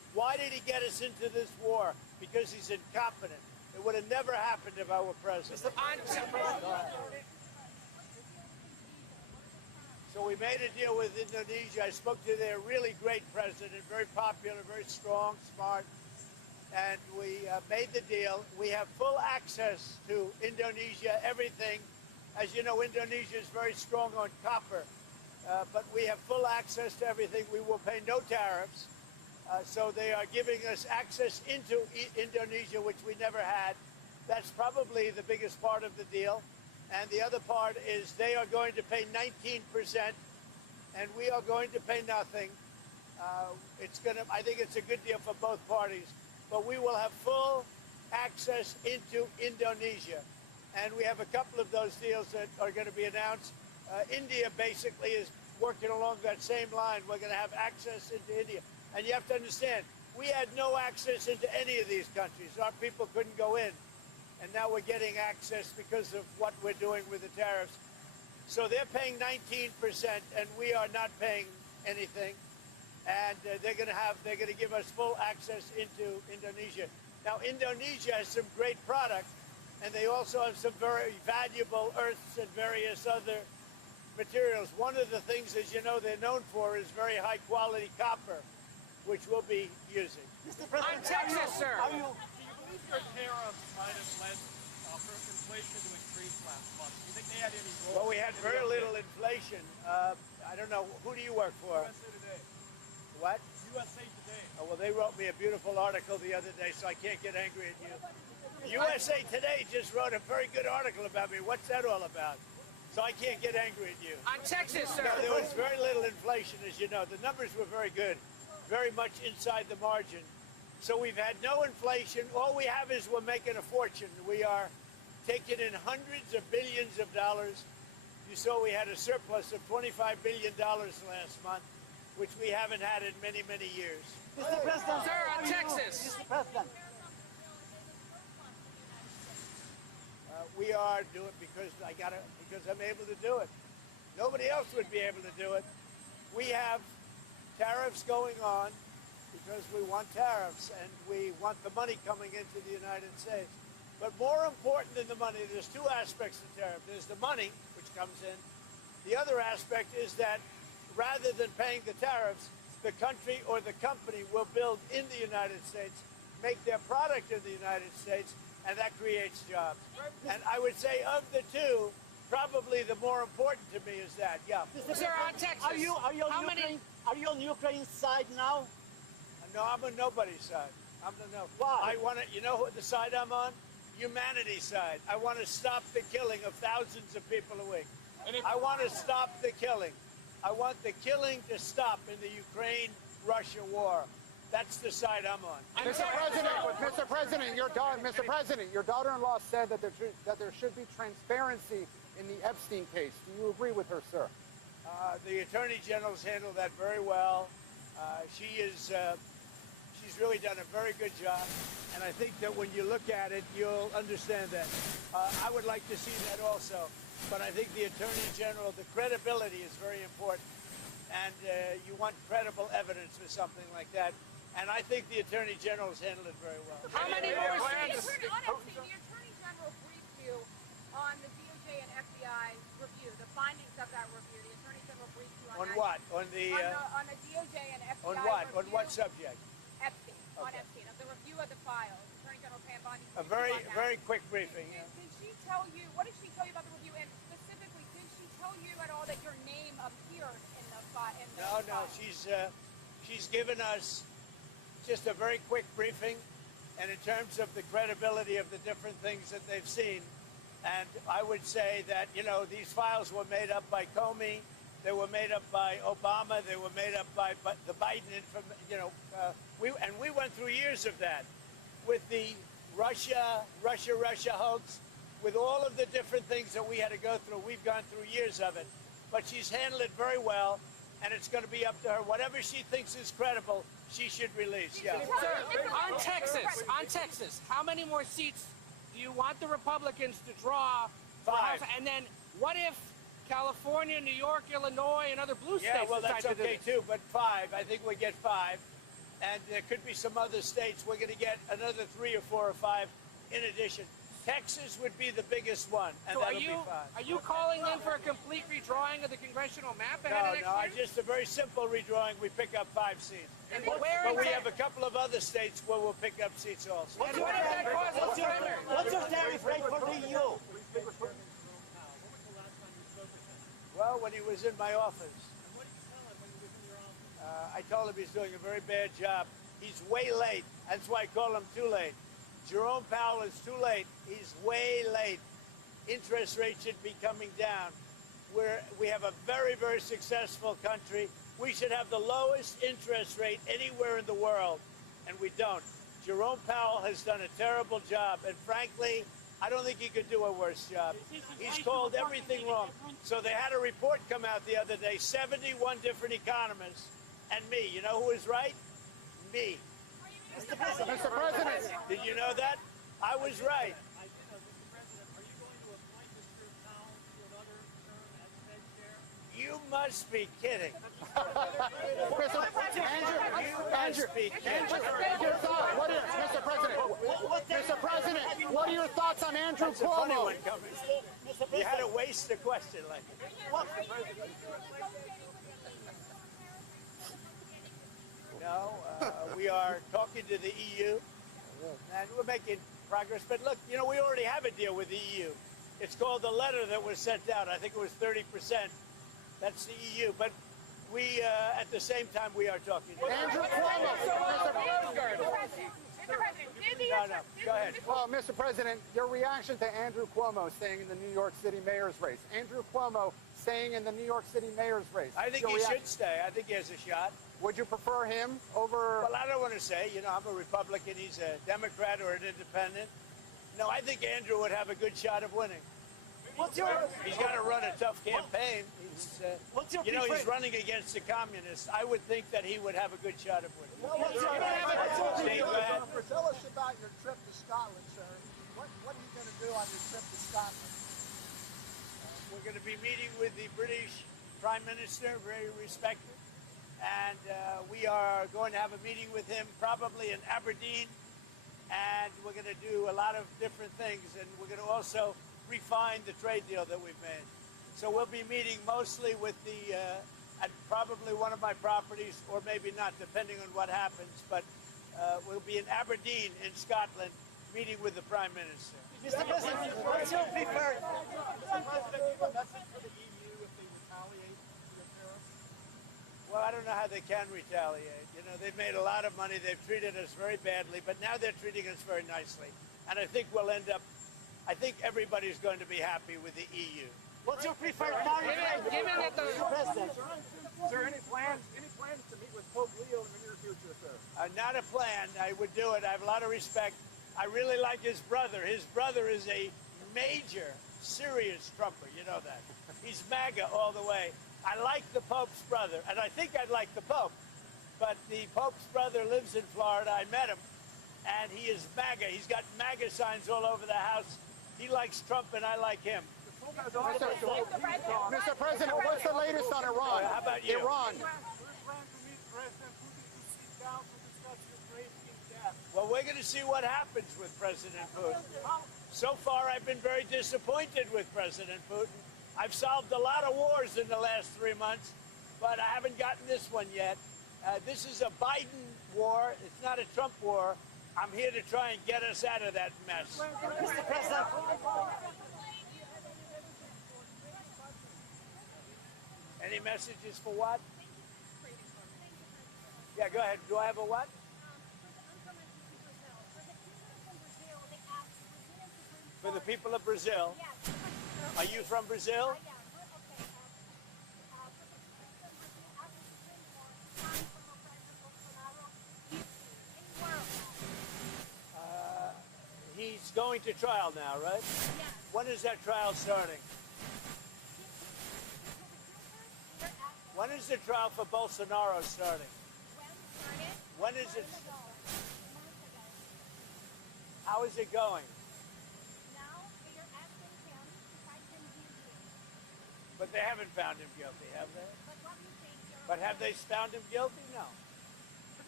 Why did he get us into this war? Because he's incompetent. It would have never happened if I were president. So we made a deal with Indonesia. I spoke to their really great president, very popular, very strong, smart, and we made the deal. We have full access to Indonesia, everything. As you know, Indonesia is very strong on copper, but we have full access to everything. We will pay no tariffs. So they are giving us access into Indonesia, which we never had. That's probably the biggest part of the deal. And the other part is they are going to pay 19%, and we are going to pay nothing. I think it's a good deal for both parties. But we will have full access into Indonesia. And we have a couple of those deals that are going to be announced. India basically is working along that same line. We're going to have access into India. And you have to understand, we had no access into any of these countries. Our people couldn't go in. And now we're getting access because of what we're doing with the tariffs. So they're paying 19%, and we are not paying anything. And they're going to give us full access into Indonesia. Now, Indonesia has some great product, and they also have some very valuable earths and various other materials. One of the things, as you know, they're known for is very high-quality copper, which we'll be using. On Texas, sir. Do you believe your tariffs might have led for inflation to increase last month? Do you think they had any role? Well, we had very little inflation. I don't know. Who do you work for? USA Today. What? USA Today. Oh, well, they wrote me a beautiful article the other day, so I can't get angry at you. USA Today just wrote a very good article about me. What's that all about? So I can't get angry at you. On Texas, sir. No, there was very little inflation, as you know. The numbers were very good, very much inside the margin. So we've had no inflation. All we have is we're making a fortune. We are taking in hundreds of billions of dollars. You saw we had a surplus of $25 billion last month, which we haven't had in many, many years. Mr. President. Sir, on Texas. Mr. President. We are doing because I'm able to do it. Nobody else would be able to do it. We have tariffs going on because we want tariffs and we want the money coming into the United States. But more important than the money, there's two aspects to tariff. There's the money, which comes in. The other aspect is that rather than paying the tariffs, the country or the company will build in the United States, make their product in the United States, and that creates jobs. And I would say of the two, probably the more important to me is that, yeah. Sir, on Texas. Are you on Ukraine's side now? No, I'm on nobody's side. I'm on no. Why? I want to, you know what the side I'm on? Humanity's side. I want to stop the killing of thousands of people a week. I want to stop the killing. I want the killing to stop in the Ukraine-Russia war. That's the side I'm on. Mr. President, your daughter-in-law said that there should be transparency in the Epstein case. Do you agree with her, sir? The Attorney General's handled that very well. She's really done a very good job, and I think that when you look at it, you'll understand that. I would like to see that also, but I think the Attorney General, the credibility is very important, and you want credible evidence for something like that. And I think the Attorney General's handled it very well. How many more The seats? Attorney General briefed you on the DOJ and FBI review, the findings of that review. The Attorney General briefed you on On that. what? On the On the DOJ and FBI on what? review. On what subject? Epstein. On Okay. Epstein, of the review of the files. Attorney General Pam Bondi. A very quick briefing. Yeah. Did she tell you, what did she tell you about the review? And specifically, did she tell you at all that your name appeared in the file? No. She's given us just a very quick briefing, and in terms of the credibility of the different things that they've seen. And I would say that, you know, these files were made up by Comey, they were made up by Obama, they were made up by the Biden, we went through years of that with the Russia hoax, with all of the different things that we had to go through. We've gone through years of it, but she's handled it very well, and it's going to be up to her. Whatever she thinks is credible, she should release. Yeah. Sir, on Texas, how many more seats do you want the Republicans to draw? for 5. House? And then what if California, New York, Illinois, and other blue states Yeah, well, that's decide to do okay this? too, but 5. I think we get 5. and there could be some other states. We're going to get another 3 or 4 or 5 in addition. Texas would be the biggest one, and So that'll be fine. are you calling then for a complete redrawing of the congressional map ahead of next No, year? just a very simple redrawing. We pick up 5 seats. And But where we exactly- have a couple of other states where we'll pick up seats also. And what if that causes primary? What's your tariff rate for the EU? Well, when he was in my office, What did you tell him when he was in your office? I told him he's doing a very bad job. He's way late. That's why I call him too late. Jerome Powell is too late. He's way late. Interest rates should be coming down. We have a very, very successful country. We should have the lowest interest rate anywhere in the world, and we don't. Jerome Powell has done a terrible job, and frankly, I don't think he could do a worse job. He's called everything wrong. So they had a report come out the other day, 71 different economists, and me. You know who was right? Me. Mr. President. Did you know that? I was right. Mr. President, are you going to appoint Mr. Powell to another term as Fed chair? You must be kidding. Mr. President, what are your thoughts on Andrew That's a funny Cuomo? one coming. You had to waste a question like that. No, we are talking to the EU, and we're making progress. But look, you know, we already have a deal with the EU. It's called the letter that was sent out. I think it was 30%. That's the EU. But we, at the same time, we are talking. Andrew Cuomo. No, go ahead. Well, Mr. President, your reaction to Andrew Cuomo staying in the New York City mayor's race. Andrew Cuomo staying in the New York City mayor's race. I think Your he reaction? should stay. I think he has a shot. Would you prefer him over... Well, I don't want to say. You know, I'm a Republican. He's a Democrat or an independent. No, I think Andrew would have a good shot of winning. He's got to run a tough campaign. He's, you know, he's running against the communists. I would think that he would have a good shot of winning. Steve, go ahead. Tell us about your trip to Scotland, sir. What are you going to do on your trip to Scotland? We're going to be meeting with the British Prime Minister, very respected. And we are going to have a meeting with him probably in Aberdeen. And we're going to do a lot of different things. And we're going to also refine the trade deal that we've made. So we'll be meeting mostly with the, at probably one of my properties, or maybe not, depending on what happens. But we'll be in Aberdeen in Scotland, meeting with the Prime Minister. Mr. President, what's your preferred? Mr. President, do you have a message for the EU if they retaliate to the tariffs? Well, I don't know how they can retaliate. You know, they've made a lot of money. They've treated us very badly, but now they're treating us very nicely. And I think we'll end up, I think everybody's going to be happy with the EU. What's your preferred tariff rate? Given that the Mr. President. Sir, any plans to meet with Pope Leo in the near future, sir? Not a plan. I would do it. I have a lot of respect. I really like his brother. His brother is a major, serious Trumper. You know that. He's MAGA all the way. I like the Pope's brother, and I think I'd like the Pope. But the Pope's brother lives in Florida. I met him, and he is MAGA. He's got MAGA signs all over the house. He likes Trump, and I like him. Mr. President, what's the latest on Iran? How about you? Iran. Do you plan to meet President Putin to sit down to discuss Ukraine in depth? Well, we're going to see what happens with President Putin. So far, I've been very disappointed with President Putin. I've solved a lot of wars in the last 3 months, but I haven't gotten this one yet. This is a Biden war. It's not a Trump war. I'm here to try and get us out of that mess. Mr. President. Any messages for what? Yeah, go ahead. Do I have a what? For the people of Brazil. Are you from Brazil? He's going to trial now, right? When is that trial starting? When is the trial for Bolsonaro starting? When is it? How is it going? But they haven't found him guilty, have they? But have they found him guilty? No.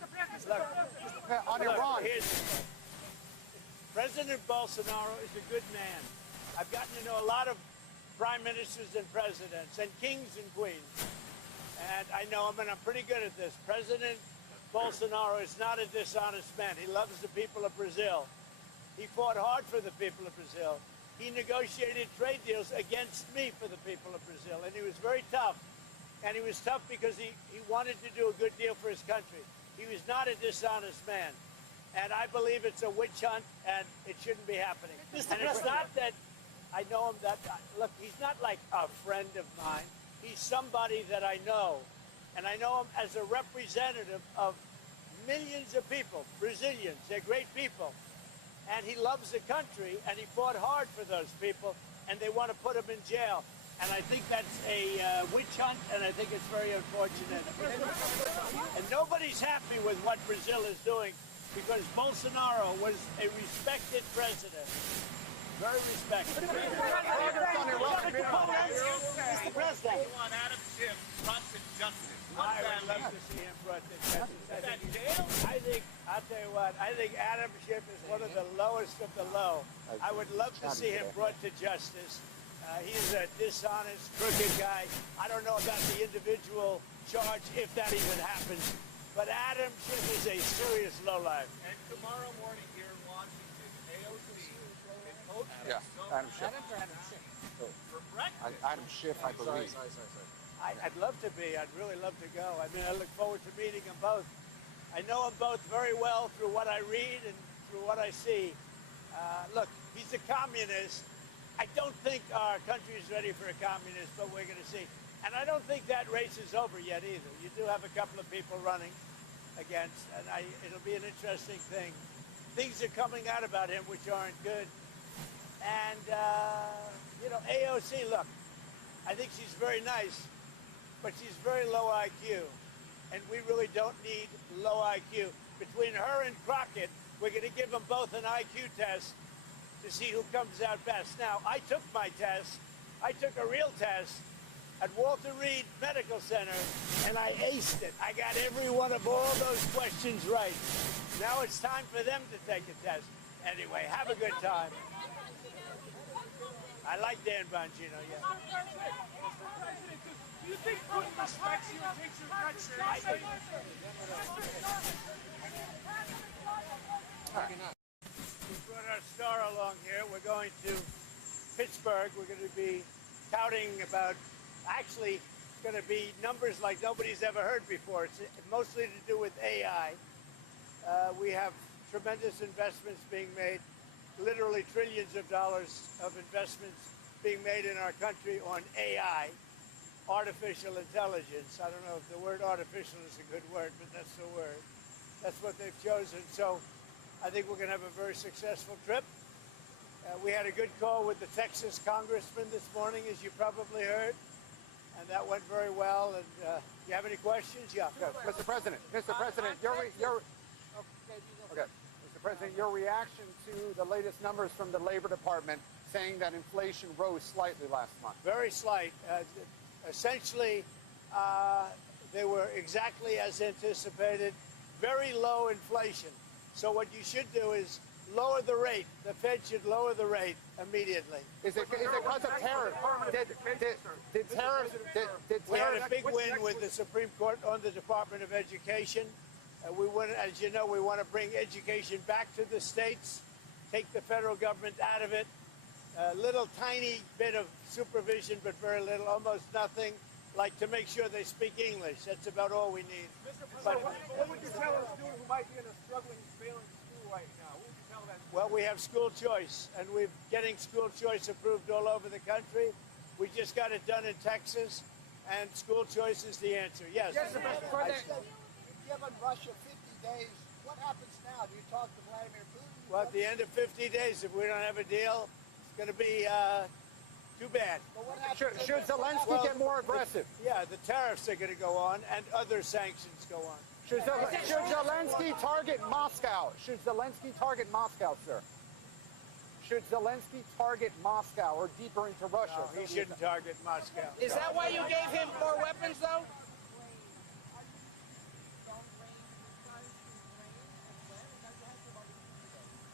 On Iran. President Bolsonaro is a good man. I've gotten to know a lot of prime ministers and presidents and kings and queens. And I know him, and I'm pretty good at this. President Bolsonaro is not a dishonest man. He loves the people of Brazil. He fought hard for the people of Brazil. He negotiated trade deals against me for the people of Brazil, and he was very tough. And he was tough because he wanted to do a good deal for his country. He was not a dishonest man. And I believe it's a witch hunt, and it shouldn't be happening. And it's not that I know him look, he's not like a friend of mine. He's somebody that I know. And I know him as a representative of millions of people, Brazilians. They're great people. And he loves the country, and he fought hard for those people, and they want to put him in jail. And I think that's a witch hunt, and I think it's very unfortunate. And nobody's happy with what Brazil is doing, because Bolsonaro was a respected president. Very respected. Mr. President. You want Adam Schiff brought to justice. I would love to see him brought to justice. I'll tell you what, I think Adam Schiff is one of the lowest of the low. I would love to see him brought to justice. He's a dishonest, crooked guy. I don't know about the individual charge, if that even happens. But Adam Schiff is a serious lowlife. And tomorrow morning here in Washington, AOC is hosting Adam Schiff. for breakfast. Adam Schiff, I believe. I'd love to be. I'd really love to go. I mean, I look forward to meeting them both. I know them both very well through what I read and through what I see. Look, he's a communist. I don't think our country is ready for a communist, but we're going to see. And I don't think that race is over yet either. You do have a couple of people running against, and it'll be an interesting thing. Things are coming out about him which aren't good. And, AOC, look, I think she's very nice, but she's very low IQ. And we really don't need low IQ. Between her and Crockett, we're going to give them both an IQ test to see who comes out best. Now, I took my test. I took a real test at Walter Reed Medical Center, and I aced it. I got every one of all those questions right. Now it's time for them to take a test. Anyway, have a good time. I like Dan Bongino, yeah. Do you think Putin respects you and takes your threats seriously? We brought our star along here. We're going to Pittsburgh. We're going to be touting about, actually, it's going to be numbers like nobody's ever heard before. It's mostly to do with AI. We have tremendous investments being made, literally trillions of dollars of investments being made in our country on AI, artificial intelligence. I don't know if the word artificial is a good word, but that's the word. That's what they've chosen. So I think we're going to have a very successful trip. We had a good call with the Texas congressman this morning, as you probably heard, and that went very well. And you have any questions? Yeah. Mr. President, Mr. President, your reaction to the latest numbers from the Labor Department saying that inflation rose slightly last month. Very slight. Essentially, they were exactly as anticipated. Very low inflation. So what you should do is lower the rate. The Fed should lower the rate immediately. Is it because of tariffs? Did tariffs? We had a big win with the Supreme Court on the Department of Education. We want, as you know, we want to bring education back to the states, take the federal government out of it. A little tiny bit of supervision, but very little, almost nothing, like to make sure they speak English. That's about all we need. Mr. President, what would you tell a student who might be in a struggling, failing school right now? What would you tell that student? Well, we have school choice, and we're getting school choice approved all over the country. We just got it done in Texas, and school choice is the answer. Yes. Yes, Mr. President. Given Russia 50 days, what happens now? Do you talk to Vladimir Putin? Well, at the end of 50 days, if we don't have a deal, it's going to be too bad. But what happens? Should Zelensky get more aggressive? Yeah, the tariffs are going to go on, and other sanctions go on. Should Zelensky target Moscow? Should Zelensky target Moscow, sir? Should Zelensky target Moscow or deeper into Russia? No, he shouldn't target Moscow. Is that why you gave him more weapons, though?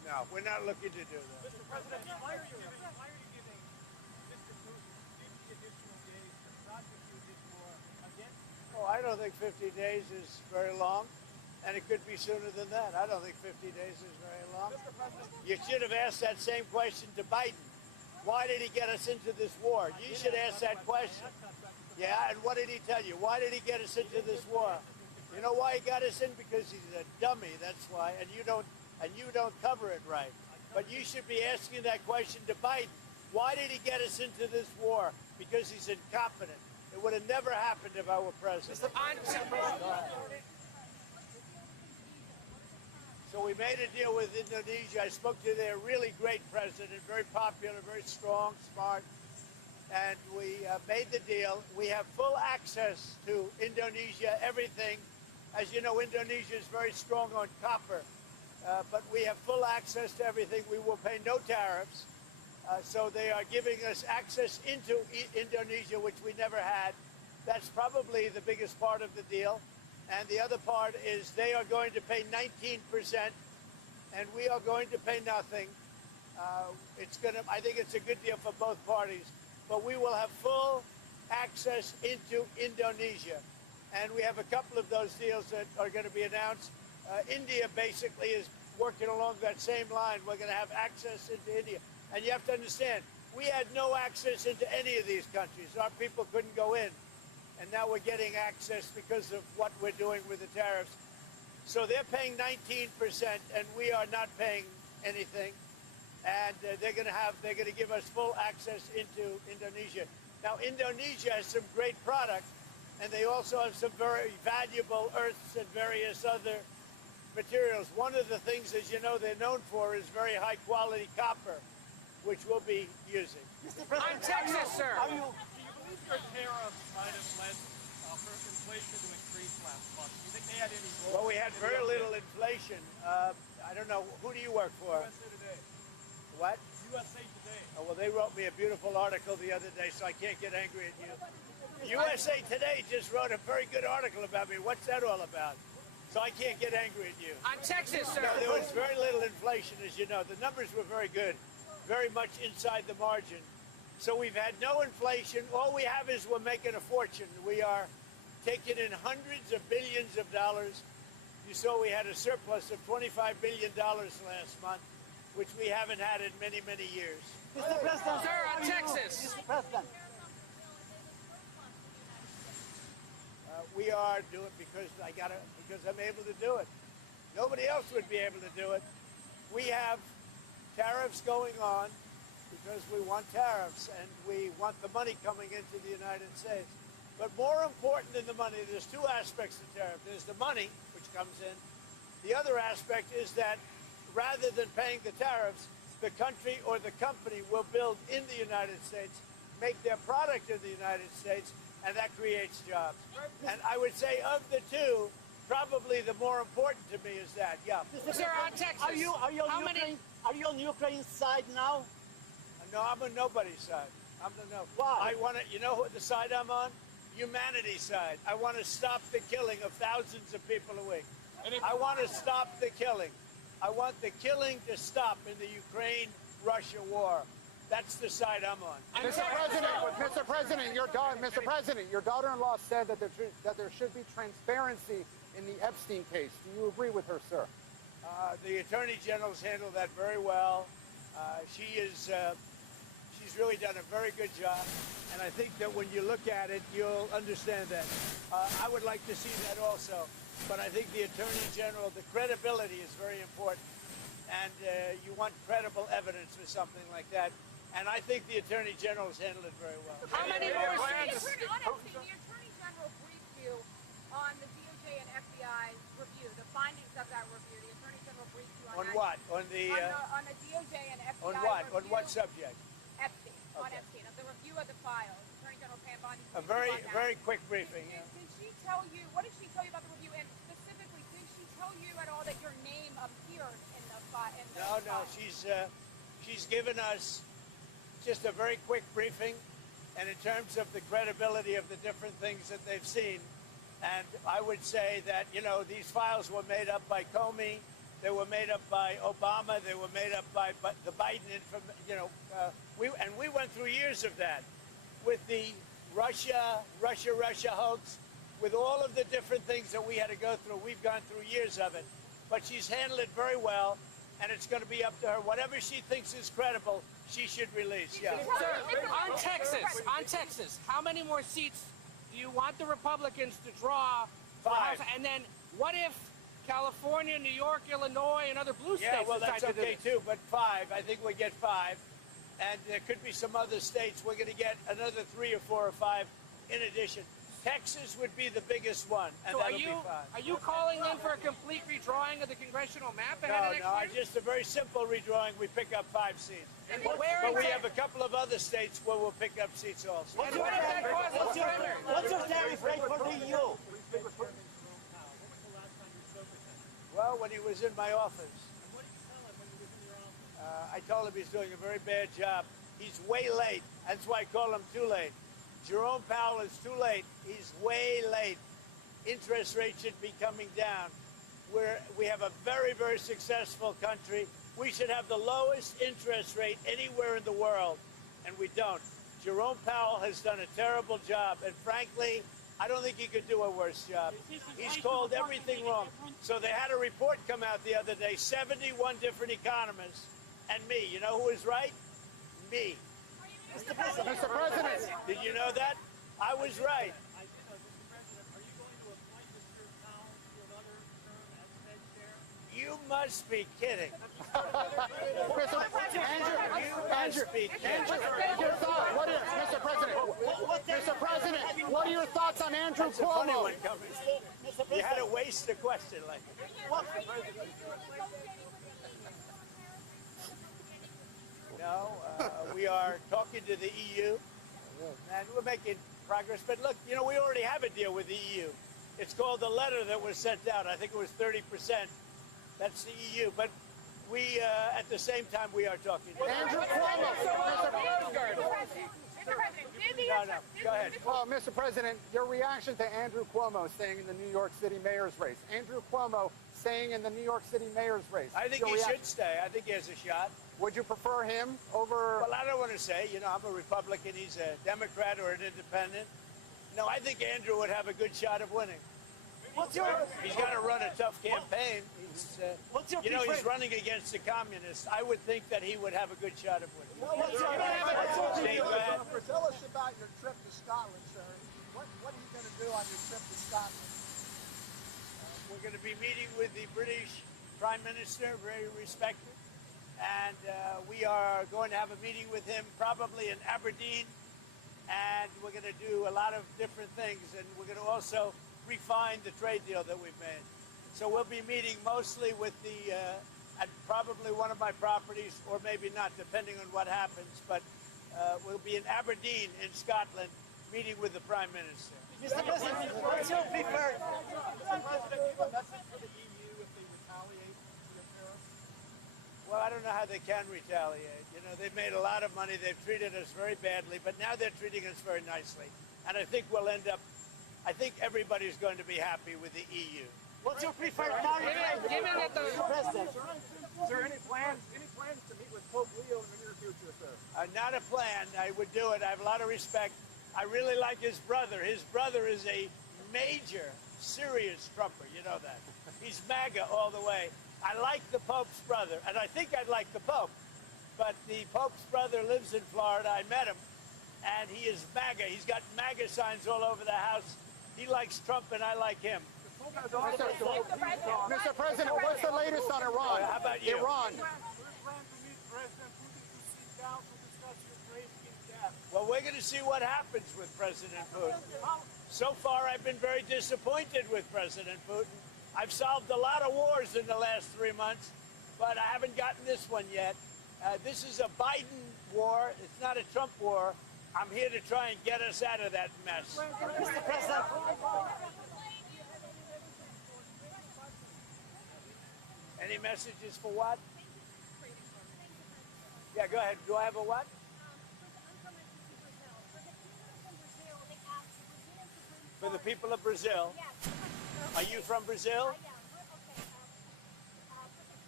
No, we're not looking to do that. Mr. President, why are you giving Mr. Putin 50 additional days to prosecute his war against? Oh, I don't think 50 days is very long, and it could be sooner than that. I don't think 50 days is very long. Mr. President, You should have asked that same question to Biden. Why did he get us into this war? You should ask that question. Yeah, and what did he tell you? Why did he get us into this war? You know why he got us in? Because he's a dummy, that's why, and you don't cover it right. But you should be asking that question to Biden. Why did he get us into this war? Because he's incompetent. It would have never happened if I were president. So we made a deal with Indonesia. I spoke to their really great president, very popular, very strong, smart, and we made the deal. We have full access to Indonesia, everything. As you know, Indonesia is very strong on copper, but we have full access to everything. We will pay no tariffs. So they are giving us access into Indonesia, which we never had. That's probably the biggest part of the deal. And the other part is they are going to pay 19%, and we are going to pay nothing. I think it's a good deal for both parties. But we will have full access into Indonesia. And we have a couple of those deals that are going to be announced. India basically is working along that same line. We're going to have access into India. And you have to understand, we had no access into any of these countries. Our people couldn't go in. And now we're getting access because of what we're doing with the tariffs. So they're paying 19%, and we are not paying anything. And they're going to give us full access into Indonesia. Now, Indonesia has some great product, and they also have some very valuable earths and various other materials. One of the things, as you know, they're known for is very high-quality copper, which we'll be using. On Texas, sir. do you believe your tariffs might have led for inflation to increase last month? Do you think they had any role? Well, we had very little inflation. I don't know. Who do you work for? USA Today. What? USA Today. Oh, well, they wrote me a beautiful article the other day, so I can't get angry at you. USA Today just wrote a very good article about me. What's that all about? So I can't get angry at you. On Texas, sir. No, there was very little inflation, as you know. The numbers were very good, very much inside the margin. So we've had no inflation. All we have is we're making a fortune. We are taking in hundreds of billions of dollars. You saw we had a surplus of $25 billion last month, which we haven't had in many, many years. Mr. President. Sir, on Texas. Mr. President. We are doing because I'm able to do it. Nobody else would be able to do it. We have tariffs going on because we want tariffs and we want the money coming into the United States. But more important than the money, there's two aspects to tariff. There's the money, which comes in. The other aspect is that rather than paying the tariffs, the country or the company will build in the United States, make their product in the United States, and that creates jobs. And I would say of the two, probably the more important to me is that, yeah. Sir, on Texas. Are you on Ukraine's side now? No, I'm on nobody's side. I'm on no. Why? I want to, you know what the side I'm on? Humanity's side. I want to stop the killing of thousands of people a week. I want to stop the killing. I want the killing to stop in the Ukraine-Russia war. That's the side I'm on. Mr. President, your daughter-in-law said that there should be transparency in the Epstein case. Do you agree with her, sir? The Attorney General's handled that very well. She's really done a very good job, and I think that when you look at it, you'll understand that. I would like to see that also, but I think the Attorney General, the credibility is very important, and you want credible evidence for something like that, and I think the Attorney General's handled it very well. How many more seats? The Attorney General briefed you on the DOJ and FBI review, the findings of that review. The Attorney General briefed you on On that. what? On the On the DOJ and FBI on what? review. On what subject? Epstein. On Okay. Epstein, of the review of the files. Attorney General Pam Bondi. A very quick briefing. Yeah. Did she tell you, what did she tell you about the review? And specifically, did she tell you at all that your name appeared in the file? No. She's given us just a very quick briefing, and in terms of the credibility of the different things that they've seen, and I would say that these files were made up by Comey They were made up by Obama. They were made up by the Biden. We went through years of that with the Russia hoax, with all of the different things that we had to go through. We've gone through years of it, but she's handled it very well, and it's going to be up to her. Whatever she thinks is credible, she should release. Yeah. Sir, on Texas, how many more seats do you want the Republicans to draw? for 5. House? And then what if California, New York, Illinois, and other blue states Yeah, well, that's decide to do okay this? too, but 5. I think we get 5. And there could be some other states. We're going to get another 3 or 4 or 5 in addition. Texas would be the biggest one, and So that'll be 5. are you calling then for a complete redrawing of the congressional map ahead of next No, year? just a very simple redrawing. We pick up 5 seats. And where But we in have a couple of other states where we'll pick up seats also. And what if that causes primary? What's your tariff rate for the EU? What was the last time you spoke with him? Well, when he was in my office, And what did you tell him when he was in your office? I told him he's doing a very bad job. He's way late. That's why I call him too late. Jerome Powell is too late. He's way late. Interest rates should be coming down. We have a very, very successful country. We should have the lowest interest rate anywhere in the world, and we don't. Jerome Powell has done a terrible job, and frankly, I don't think he could do a worse job. He's called everything wrong. So they had a report come out the other day, 71 different economists, and me. You know who was right? Me. Mr. President. Did you know that? I was right. Mr. President, are you going to appoint Mr. Powell to another term as Fed chair? You must be kidding. Mr. President, what are your thoughts on Andrew That's a funny Cuomo? one coming. You had to waste a question like that. No, we are talking to the EU, and we're making progress. But look, we already have a deal with the EU. It's called the letter that was sent out. I think it was 30%. That's the EU. But we, at the same time, we are talking. Andrew Cuomo. No, go ahead. Well, Mr. President, your reaction to Andrew Cuomo staying in the New York City mayor's race. Andrew Cuomo staying in the New York City mayor's race. I think Your he reaction? should stay. I think he has a shot. Would you prefer him over... Well, I don't want to say. I'm a Republican. He's a Democrat or an independent. No, I think Andrew would have a good shot of winning. He's got to run a tough campaign. He's running against the communists. I would think that he would have a good shot of winning. Steve, go ahead. Tell us about your trip to Scotland, sir. What are you going to do on your trip to Scotland? We're going to be meeting with the British Prime Minister, very respected. And we are going to have a meeting with him probably in Aberdeen. And we're going to do a lot of different things. And we're going to also refine the trade deal that we've made. So we'll be meeting mostly with at probably one of my properties, or maybe not, depending on what happens. But we'll be in Aberdeen in Scotland meeting with the Prime Minister. Mr. President, what's your preferred? Mr. President, do you have a message for the EU if they retaliate for the tariffs? Well, I don't know how they can retaliate. They've made a lot of money. They've treated us very badly, but now they're treating us very nicely. And I think I think everybody's going to be happy with the EU. What's your preferred tariff? Given that the President. Sir, any plans to meet with Pope Leo in the near future, sir? Not a plan. I would do it. I have a lot of respect. I really like his brother. His brother is a major, serious Trumper. You know that. He's MAGA all the way. I like the Pope's brother, and I think I'd like the Pope. But the Pope's brother lives in Florida. I met him, and he is MAGA. He's got MAGA signs all over the house. He likes Trump, and I like him. Mr. President, what's the latest on Iran? How about you? Iran. Do you plan to meet President Putin to sit down to discuss your trade gap? Well, we're going to see what happens with President Putin. So far, I've been very disappointed with President Putin. I've solved a lot of wars in the last 3 months, but I haven't gotten this one yet. This is a Biden war. It's not a Trump war. I'm here to try and get us out of that mess. Mr. President. Any messages for what? Yeah, go ahead. Do I have a what? For the people of Brazil. Are you from Brazil?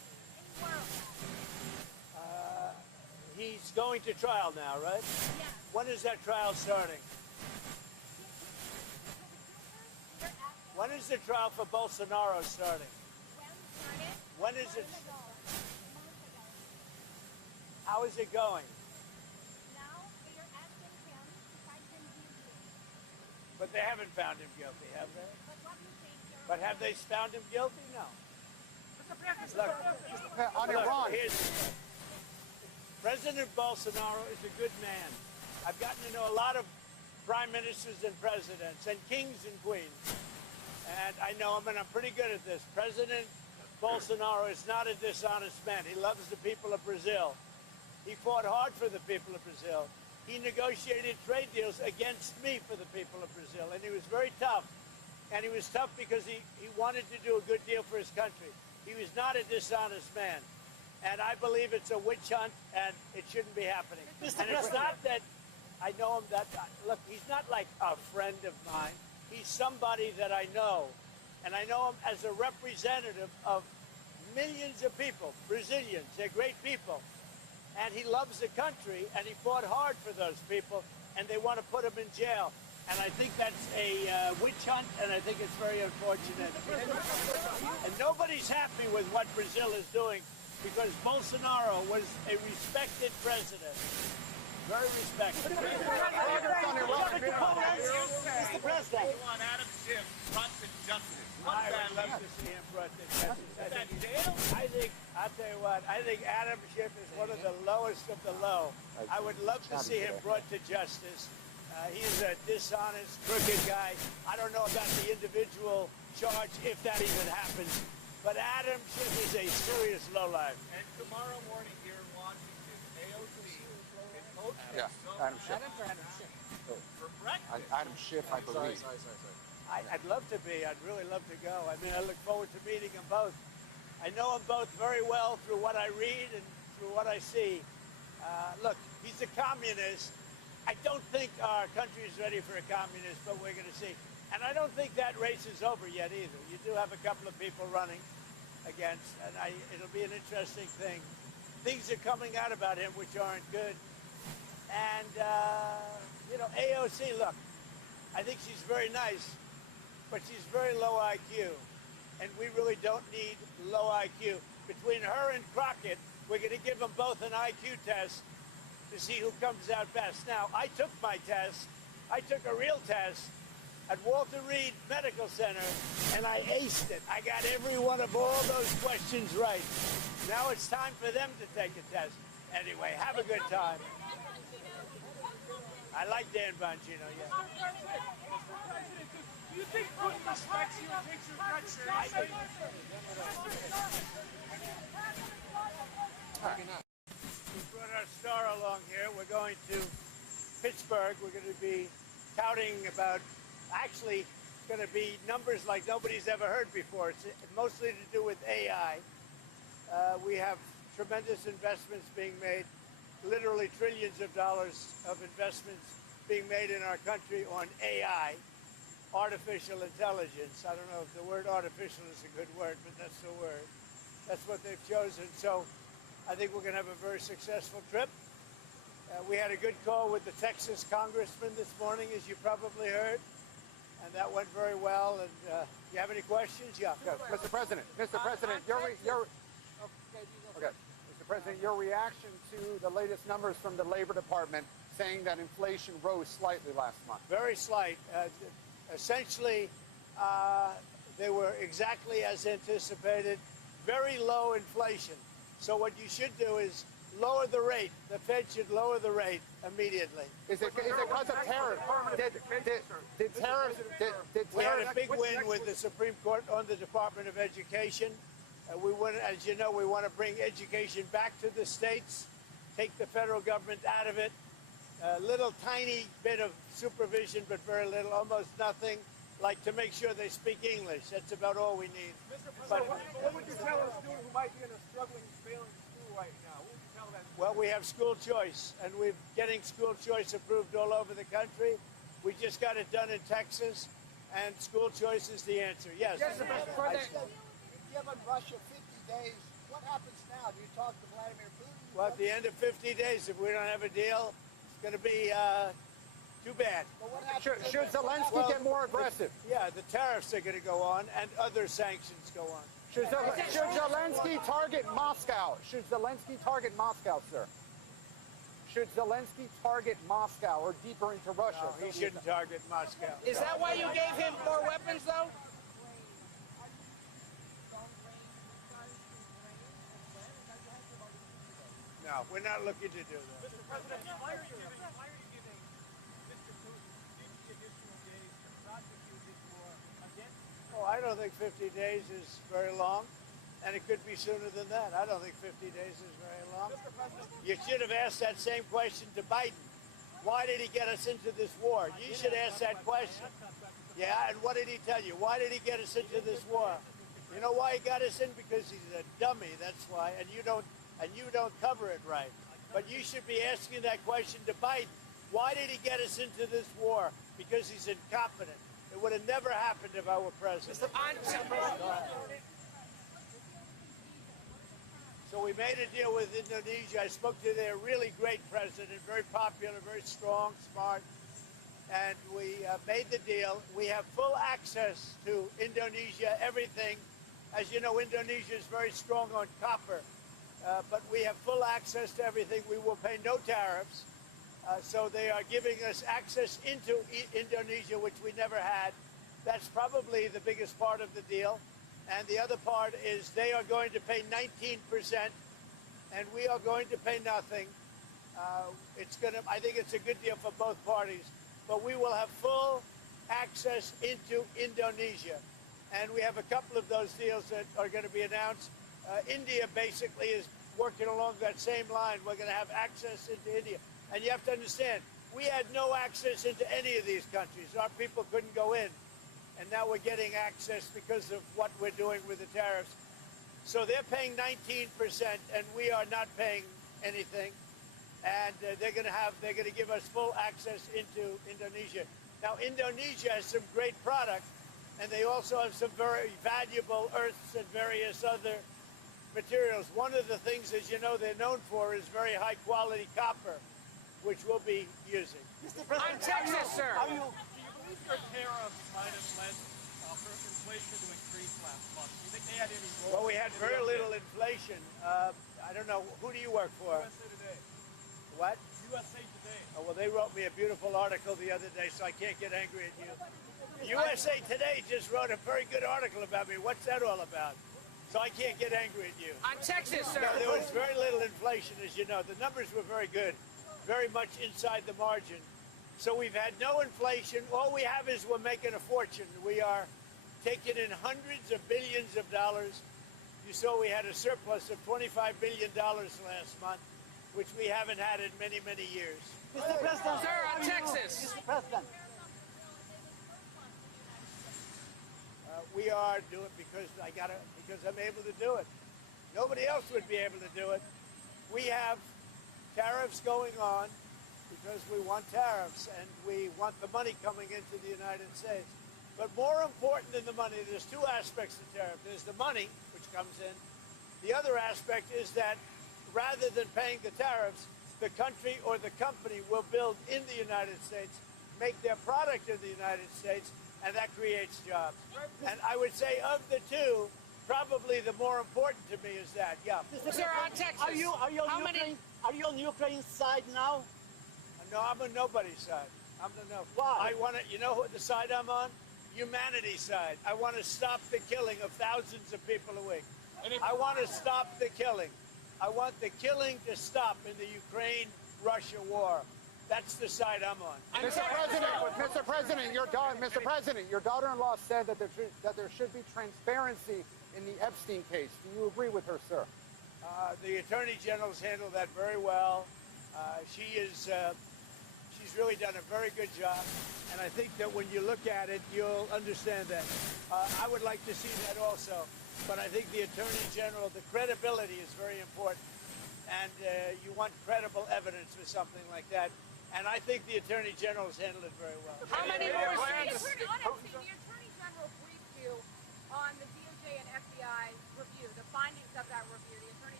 going to trial now, right? Yes. When is that trial starting? When is the trial for Bolsonaro starting? When is it? How is it going? Now they are asking him to find him guilty. But they haven't found him guilty, have they? But what do you think? But have they found him guilty? No. Look, On Iran. President Bolsonaro is a good man. I've gotten to know a lot of prime ministers and presidents and kings and queens. And I know him, and I'm pretty good at this. President Bolsonaro is not a dishonest man. He loves the people of Brazil. He fought hard for the people of Brazil. He negotiated trade deals against me for the people of Brazil, and he was very tough. And he was tough because he wanted to do a good deal for his country. He was not a dishonest man. And I believe it's a witch hunt, and it shouldn't be happening. And it's not that I know him that, look, he's not like a friend of mine. He's somebody that I know. And I know him as a representative of millions of people, Brazilians. They're great people. And he loves the country, and he fought hard for those people, and they want to put him in jail. And I think that's a witch hunt, and I think it's very unfortunate. And nobody's happy with what Brazil is doing, because Bolsonaro was a respected president. Very respected. Mr. President. You want Adam Schiff brought to justice. I would love to see him brought to justice. I'll tell you what, I think Adam Schiff is one of the lowest of the low. I would love to see him brought to justice. He's a dishonest, crooked guy. I don't know about the individual charge, if that even happens. But Adam Schiff is a serious lowlife. And tomorrow morning here in Washington, AOC is hosting Adam Schiff. for breakfast. Adam Schiff, I believe. I'd love to be. I'd really love to go. I mean, I look forward to meeting them both. I know them both very well through what I read and through what I see. Look, he's a communist. I don't think our country is ready for a communist, but we're going to see. And I don't think that race is over yet either. You do have a couple of people running against, and it'll be an interesting thing. Things are coming out about him which aren't good. And, AOC, look, I think she's very nice, but she's very low IQ. And we really don't need low IQ. Between her and Crockett, we're going to give them both an IQ test to see who comes out best. Now, I took my test. I took a real test at Walter Reed Medical Center, and I aced it. I got every one of all those questions right. Now it's time for them to take a test. Anyway, have a good time. I like Dan Bongino, yeah. Do you think Putin respects you and takes your threats seriously? We brought our star along here. We're going to Pittsburgh. We're going to be touting about, actually, it's going to be numbers like nobody's ever heard before. It's mostly to do with AI. We have tremendous investments being made, literally trillions of dollars of investments being made in our country on AI, artificial intelligence. I don't know if the word artificial is a good word, but that's the word. That's what they've chosen. So I think we're going to have a very successful trip. We had a good call with the Texas congressman this morning, as you probably heard, and that went very well. And you have any questions? Yeah. Mr. President, Mr. President, Mr. President, your reaction to the latest numbers from the Labor Department saying that inflation rose slightly last month. Very slight. Essentially, they were exactly as anticipated. Very low inflation. So what you should do is lower the rate. The Fed should lower the rate immediately. Is it because of tariffs? Did tariffs? We had a big win with the Supreme Court on the Department of Education. We want, as you know, we want to bring education back to the states, take the federal government out of it. A little tiny bit of supervision, but very little, almost nothing, like to make sure they speak English. That's about all we need. Mr. President, what would you tell a student who might be in a struggling, failing school right now? What would you tell that student? Well, we have school choice, and we're getting school choice approved all over the country. We just got it done in Texas, and school choice is the answer. Yes. If given Russia 50 days, what happens? happens now? Do you talk to Vladimir Putin? Well, at the end of 50 days, if we don't have a deal, it's going to be too bad. But what happens? Should Zelensky Well, get more aggressive? Yeah, the tariffs are going to go on and other sanctions go on. Should Zelensky target Moscow? Should Zelensky target Moscow, sir? Should Zelensky target Moscow or deeper into Russia? No, he shouldn't target Moscow. Is that why you gave him more weapons, though? No, we're not looking to do that. Mr. President, why are you giving Mr. Putin 50 additional days to prosecute his war against? Oh, I don't think 50 days is very long, and it could be sooner than that. I don't think 50 days is very long. Mr. President, You should have asked that same question to Biden. Why did he get us into this war? You should ask that question. Yeah, and what did he tell you? Why did he get us into this war? You know why he got us in? Because he's a dummy, that's why, and you don't cover it right. But you should be asking that question to Biden. Why did he get us into this war? Because he's incompetent. It would have never happened if I were president. So we made a deal with Indonesia. I spoke to their really great president, very popular, very strong, smart. And we made the deal. We have full access to Indonesia, everything. As you know, Indonesia is very strong on copper. But we have full access to everything. We will pay no tariffs. So they are giving us access into Indonesia, which we never had. That's probably the biggest part of the deal. And the other part is they are going to pay 19%, and we are going to pay nothing. I think it's a good deal for both parties. But we will have full access into Indonesia. And we have a couple of those deals that are going to be announced. India basically is working along that same line. We're going to have access into India. And you have to understand, we had no access into any of these countries. Our people couldn't go in. And now we're getting access because of what we're doing with the tariffs. So they're paying 19%, and we are not paying anything. And they're going to give us full access into Indonesia. Now, Indonesia has some great product, and they also have some very valuable earths and various other materials. One of the things, as you know, they're known for is very high-quality copper, which we'll be using. Mr. President, On Texas, sir. Are you? do you believe your tariffs might have led inflation to increase last month? Do you think they had any role? Well, we had very little inflation. I don't know. Who do you work for? USA Today. What? USA Today. Oh, well, they wrote me a beautiful article the other day, so I can't get angry at you. USA Today just wrote a very good article about me. What's that all about? So I can't get angry at you. On Texas, sir. No, there was very little inflation, as you know. The numbers were very good, very much inside the margin. So we've had no inflation. All we have is we're making a fortune. We are taking in hundreds of billions of dollars. You saw we had a surplus of $25 billion last month, which we haven't had in many, many years. Mr. President, Sir, on are you? Texas. Mr. President, We are doing because I'm able to do it. Nobody else would be able to do it. We have tariffs going on because we want tariffs and we want the money coming into the United States. But more important than the money, there's two aspects to tariff. There's the money, which comes in. The other aspect is that rather than paying the tariffs, the country or the company will build in the United States, make their product in the United States, and that creates jobs. And I would say of the two, probably the more important to me is that. Yeah. Mr. Sir, on President, Texas. are you on How many- Ukraine? Are you on Ukraine's side now? No, I'm on nobody's side. I'm the no. Why? I want to. You know what the side I'm on? Humanity's side. I want to stop the killing of thousands of people a week. I want to stop the killing. I want the killing to stop in the Ukraine-Russia war. That's the side I'm on. Mr. President, your daughter-in-law said that there should be transparency in the Epstein case. Do you agree with her, sir? The Attorney General's handled that very well. She's really done a very good job, and I think that when you look at it, you'll understand that. I would like to see that also, but I think the Attorney General, the credibility is very important, and you want credible evidence for something like that, and I think the Attorney General's handled it very well. How many more If seats? we're on Epstein, the Attorney General briefed you on the DOJ and FBI review, the findings of that review. The Attorney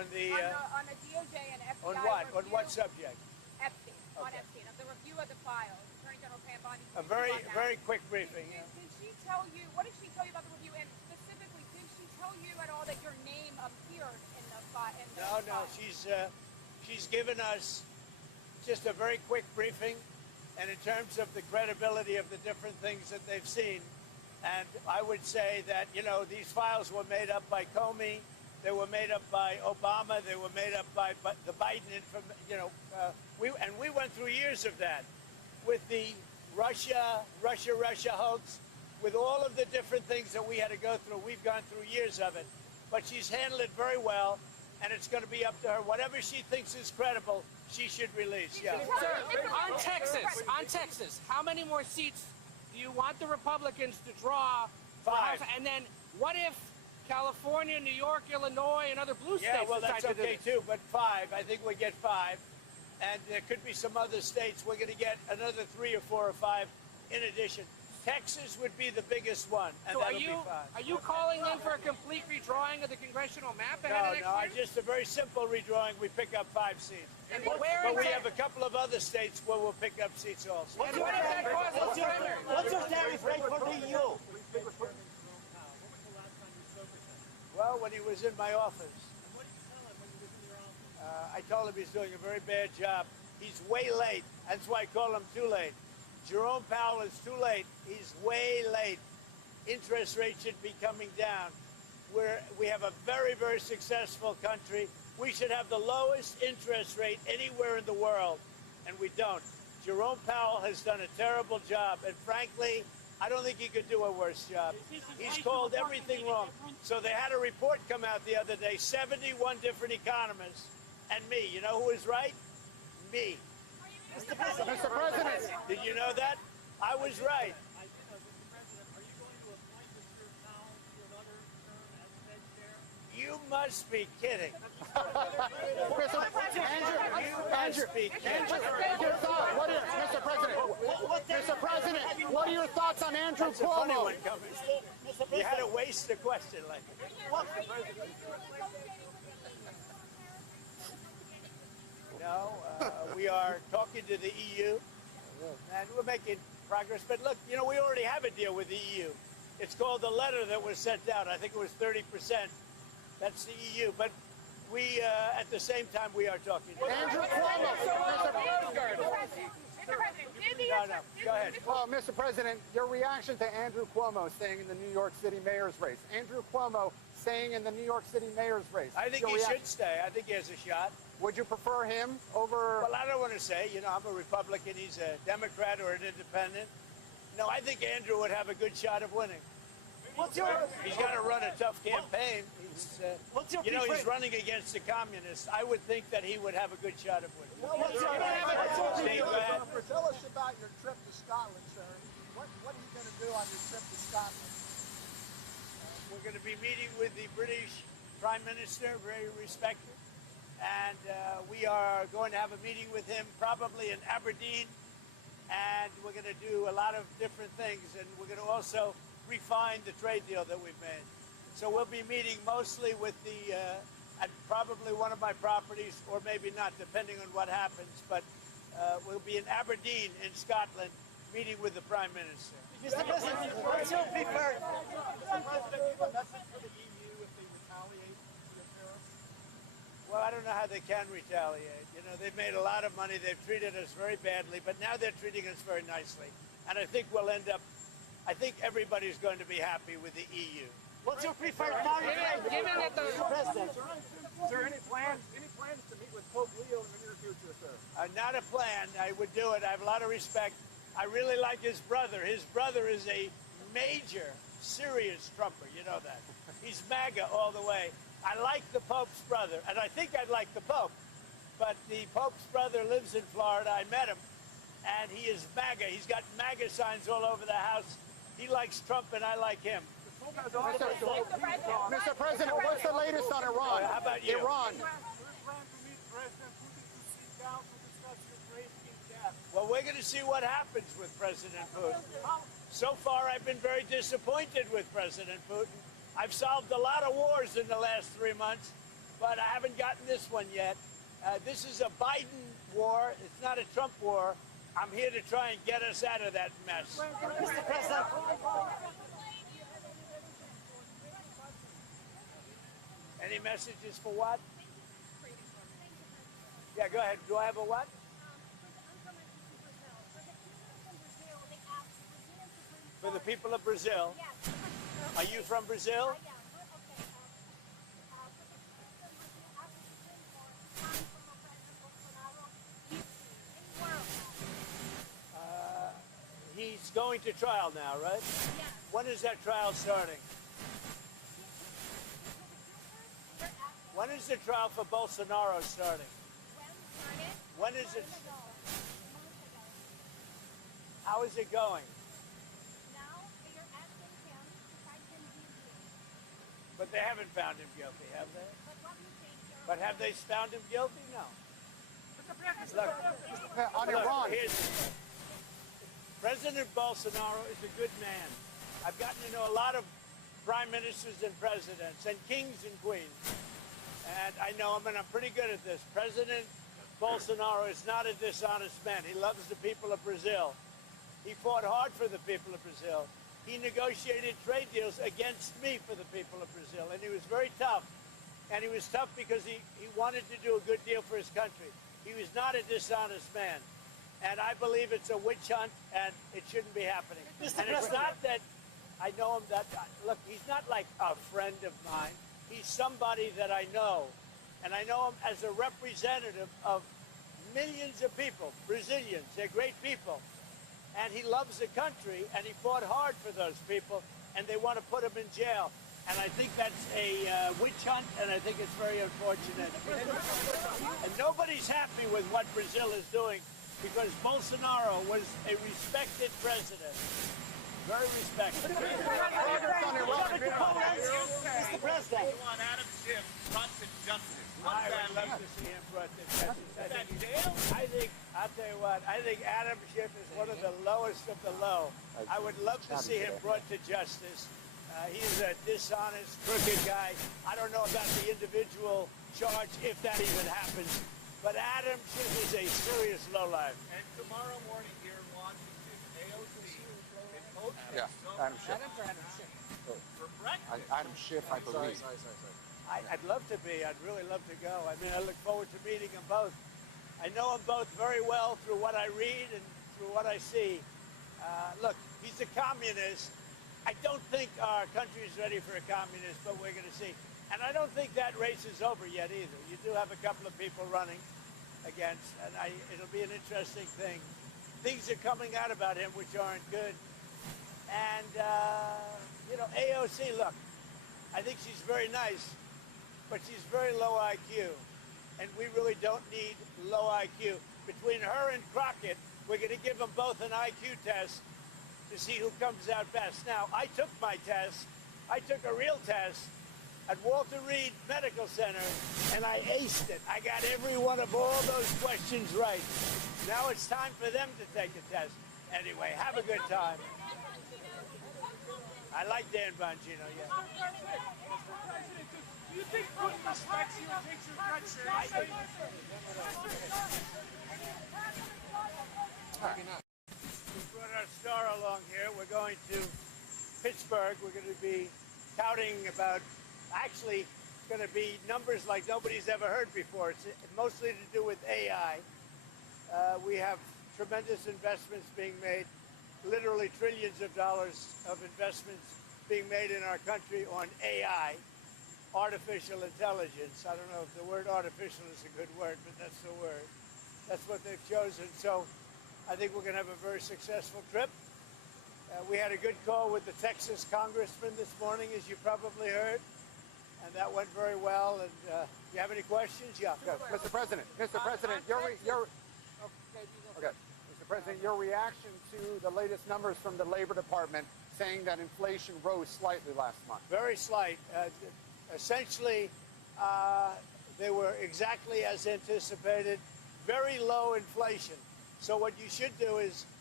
On the on the DOJ and FBI on what? review. On what subject? Epstein. On Okay. Epstein, of the review of the files. Attorney General Pam Bondi. A very quick briefing. Did she tell you, what did she tell you about the review? And specifically, did she tell you at all that your name appeared in the file? No. She's given us just a very quick briefing, and in terms of the credibility of the different things that they've seen. And I would say that, these files were made up by Comey, they were made up by Obama, they were made up by the Biden we went through years of that with the Russia hoax, with all of the different things that we had to go through. We've gone through years of it, but she's handled it very well, and it's going to be up to her. Whatever she thinks is credible, she should release. Yeah. Sir, on Texas, how many more seats do you want the Republicans to draw? for 5. House? And then what if California, New York, Illinois, and other blue states Yeah, well, decide that's to do okay this? too, but 5. I think we get 5. And there could be some other states. We're going to get another 3 or 4 or 5 in addition. Texas would be the biggest one, and So that'll be 5. are you calling then for a complete redrawing of the congressional map ahead of next No, year? just a very simple redrawing. We pick up 5 seats. And where But in we Texas? have a couple of other states where we'll pick up seats also. And what if that causes a primary? What's your tariff rate for the EU? Well, when he was in my office, What did you tell him when he was in your office? I told him he's doing a very bad job. He's way late. That's why I call him too late. Jerome Powell is too late. He's way late. Interest rates should be coming down. We have a very, very successful country. We should have the lowest interest rate anywhere in the world, and we don't. Jerome Powell has done a terrible job, and frankly, I don't think he could do a worse job. He's called everything wrong. So they had a report come out the other day, 71 different economists, and me. You know who was right? Me. Mr. President. Did you know that? I was right. Mr. President, are you going to appoint Mr. Powell to another term as Fed chair? You must be kidding. Mr. President, what are your thoughts on Andrew That's a funny Cuomo? one coming. You had to waste a question like that. No, we are talking to the EU, and we're making progress. But look, we already have a deal with the EU. It's called the letter that was sent out. I think it was 30%. That's the EU. But we, at the same time, we are talking to Andrew Cuomo. Go ahead. Well, Mr. President, your reaction to Andrew Cuomo staying in the New York City mayor's race. Andrew Cuomo staying in the New York City mayor's race. I think Your he reaction? should stay. I think he has a shot. Would you prefer him over... Well, I don't want to say, I'm a Republican, he's a Democrat or an independent. No, I think Andrew would have a good shot of winning. He's got to run a tough campaign. He's running against the communists. I would think that he would have a good shot of winning. Steve, go ahead. Tell us about your trip to Scotland, sir. What are you going to do on your trip to Scotland? We're going to be meeting with the British Prime Minister, very respected. And we are going to have a meeting with him probably in Aberdeen. And we're going to do a lot of different things. And we're going to also refine the trade deal that we've made. So we'll be meeting mostly with at probably one of my properties, or maybe not, depending on what happens. But we'll be in Aberdeen in Scotland, meeting with the Prime Minister. Mr. President, what's your preferred? Mr. President, do you have a message for the EU if they retaliate via tariffs? Well, I don't know how they can retaliate. They've made a lot of money. They've treated us very badly, but now they're treating us very nicely. And I think we'll end up, I think everybody's going to be happy with the EU. What's your preferred tariff rate? Given that the Mr. President. Sir, any plans to meet with Pope Leo in the near future, sir? Not a plan. I would do it. I have a lot of respect. I really like his brother. His brother is a major, serious Trumper. You know that. He's MAGA all the way. I like the Pope's brother, and I think I'd like the Pope. But the Pope's brother lives in Florida. I met him, and he is MAGA. He's got MAGA signs all over the house. He likes Trump, and I like him. Mr. President, what's the latest on Iran? How about you? Iran. Well, we're going to see what happens with President Putin. So far, I've been very disappointed with President Putin. I've solved a lot of wars in the last 3 months, but I haven't gotten this one yet. This is a Biden war. It's not a Trump war. I'm here to try and get us out of that mess. Mr. President, Any messages for what? Yeah, go ahead. Do I have a what? For the people of Brazil. Are you from Brazil? He's going to trial now, right? When is that trial starting? When is the trial for Bolsonaro starting? When is it? How is it going? But they haven't found him guilty, have they? But have they found him guilty? No. Look, On Iran. President Bolsonaro is a good man. I've gotten to know a lot of prime ministers and presidents and kings and queens. And I know him, and I'm pretty good at this. President Bolsonaro is not a dishonest man. He loves the people of Brazil. He fought hard for the people of Brazil. He negotiated trade deals against me for the people of Brazil, and he was very tough. And he was tough because he wanted to do a good deal for his country. He was not a dishonest man. And I believe it's a witch hunt, and it shouldn't be happening. And it's not that I know him that, look, he's not like a friend of mine. He's somebody that I know. And I know him as a representative of millions of people, Brazilians. They're great people. And he loves the country, and he fought hard for those people, and they want to put him in jail. And I think that's a witch hunt, and I think it's very unfortunate. And nobody's happy with what Brazil is doing, because Bolsonaro was a respected president. Very respected. Mr. President. We want Adam Schiff brought to justice. I would love to see him brought to justice. I'll tell you what, I think Adam Schiff is one of the lowest of the low. I would love to see him brought to justice. He's a dishonest, crooked guy. I don't know about the individual charge, if that even happens. But Adam Schiff is a serious lowlife. And tomorrow morning here in Washington, AOC is hosting Adam Schiff. for breakfast. Adam Schiff, I believe. I'd love to be. I'd really love to go. I mean, I look forward to meeting them both. I know them both very well through what I read and through what I see. Look, he's a communist. I don't think our country is ready for a communist, but we're going to see. And I don't think that race is over yet either. You do have a couple of people running against, and it'll be an interesting thing. Things are coming out about him which aren't good. And, AOC, look, I think she's very nice, but she's very low IQ. And we really don't need low IQ. Between her and Crockett, we're going to give them both an IQ test to see who comes out best. Now, I took my test. I took a real test at Walter Reed Medical Center, and I aced it. I got every one of all those questions right. Now it's time for them to take a test. Anyway, have a good time. I like Dan Bongino, yeah. Mr. President, do you think Putin respects you and takes your threat seriously? We brought our star along here. We're going to Pittsburgh. We're going to be touting about, actually, it's going to be numbers like nobody's ever heard before. It's mostly to do with AI. We have tremendous investments being made, literally trillions of dollars of investments being made in our country on AI, artificial intelligence. I don't know if the word artificial is a good word, but that's the word. That's what they've chosen. So I think we're going to have a very successful trip. We had a good call with the Texas congressman this morning, as you probably heard, and that went very well. And you have any questions? Yeah, go. Mr. President, Mr. President, your reaction to the latest numbers from the Labor Department saying that inflation rose slightly last month. Very slight. Essentially, they were exactly as anticipated. Very low inflation. So what you should do is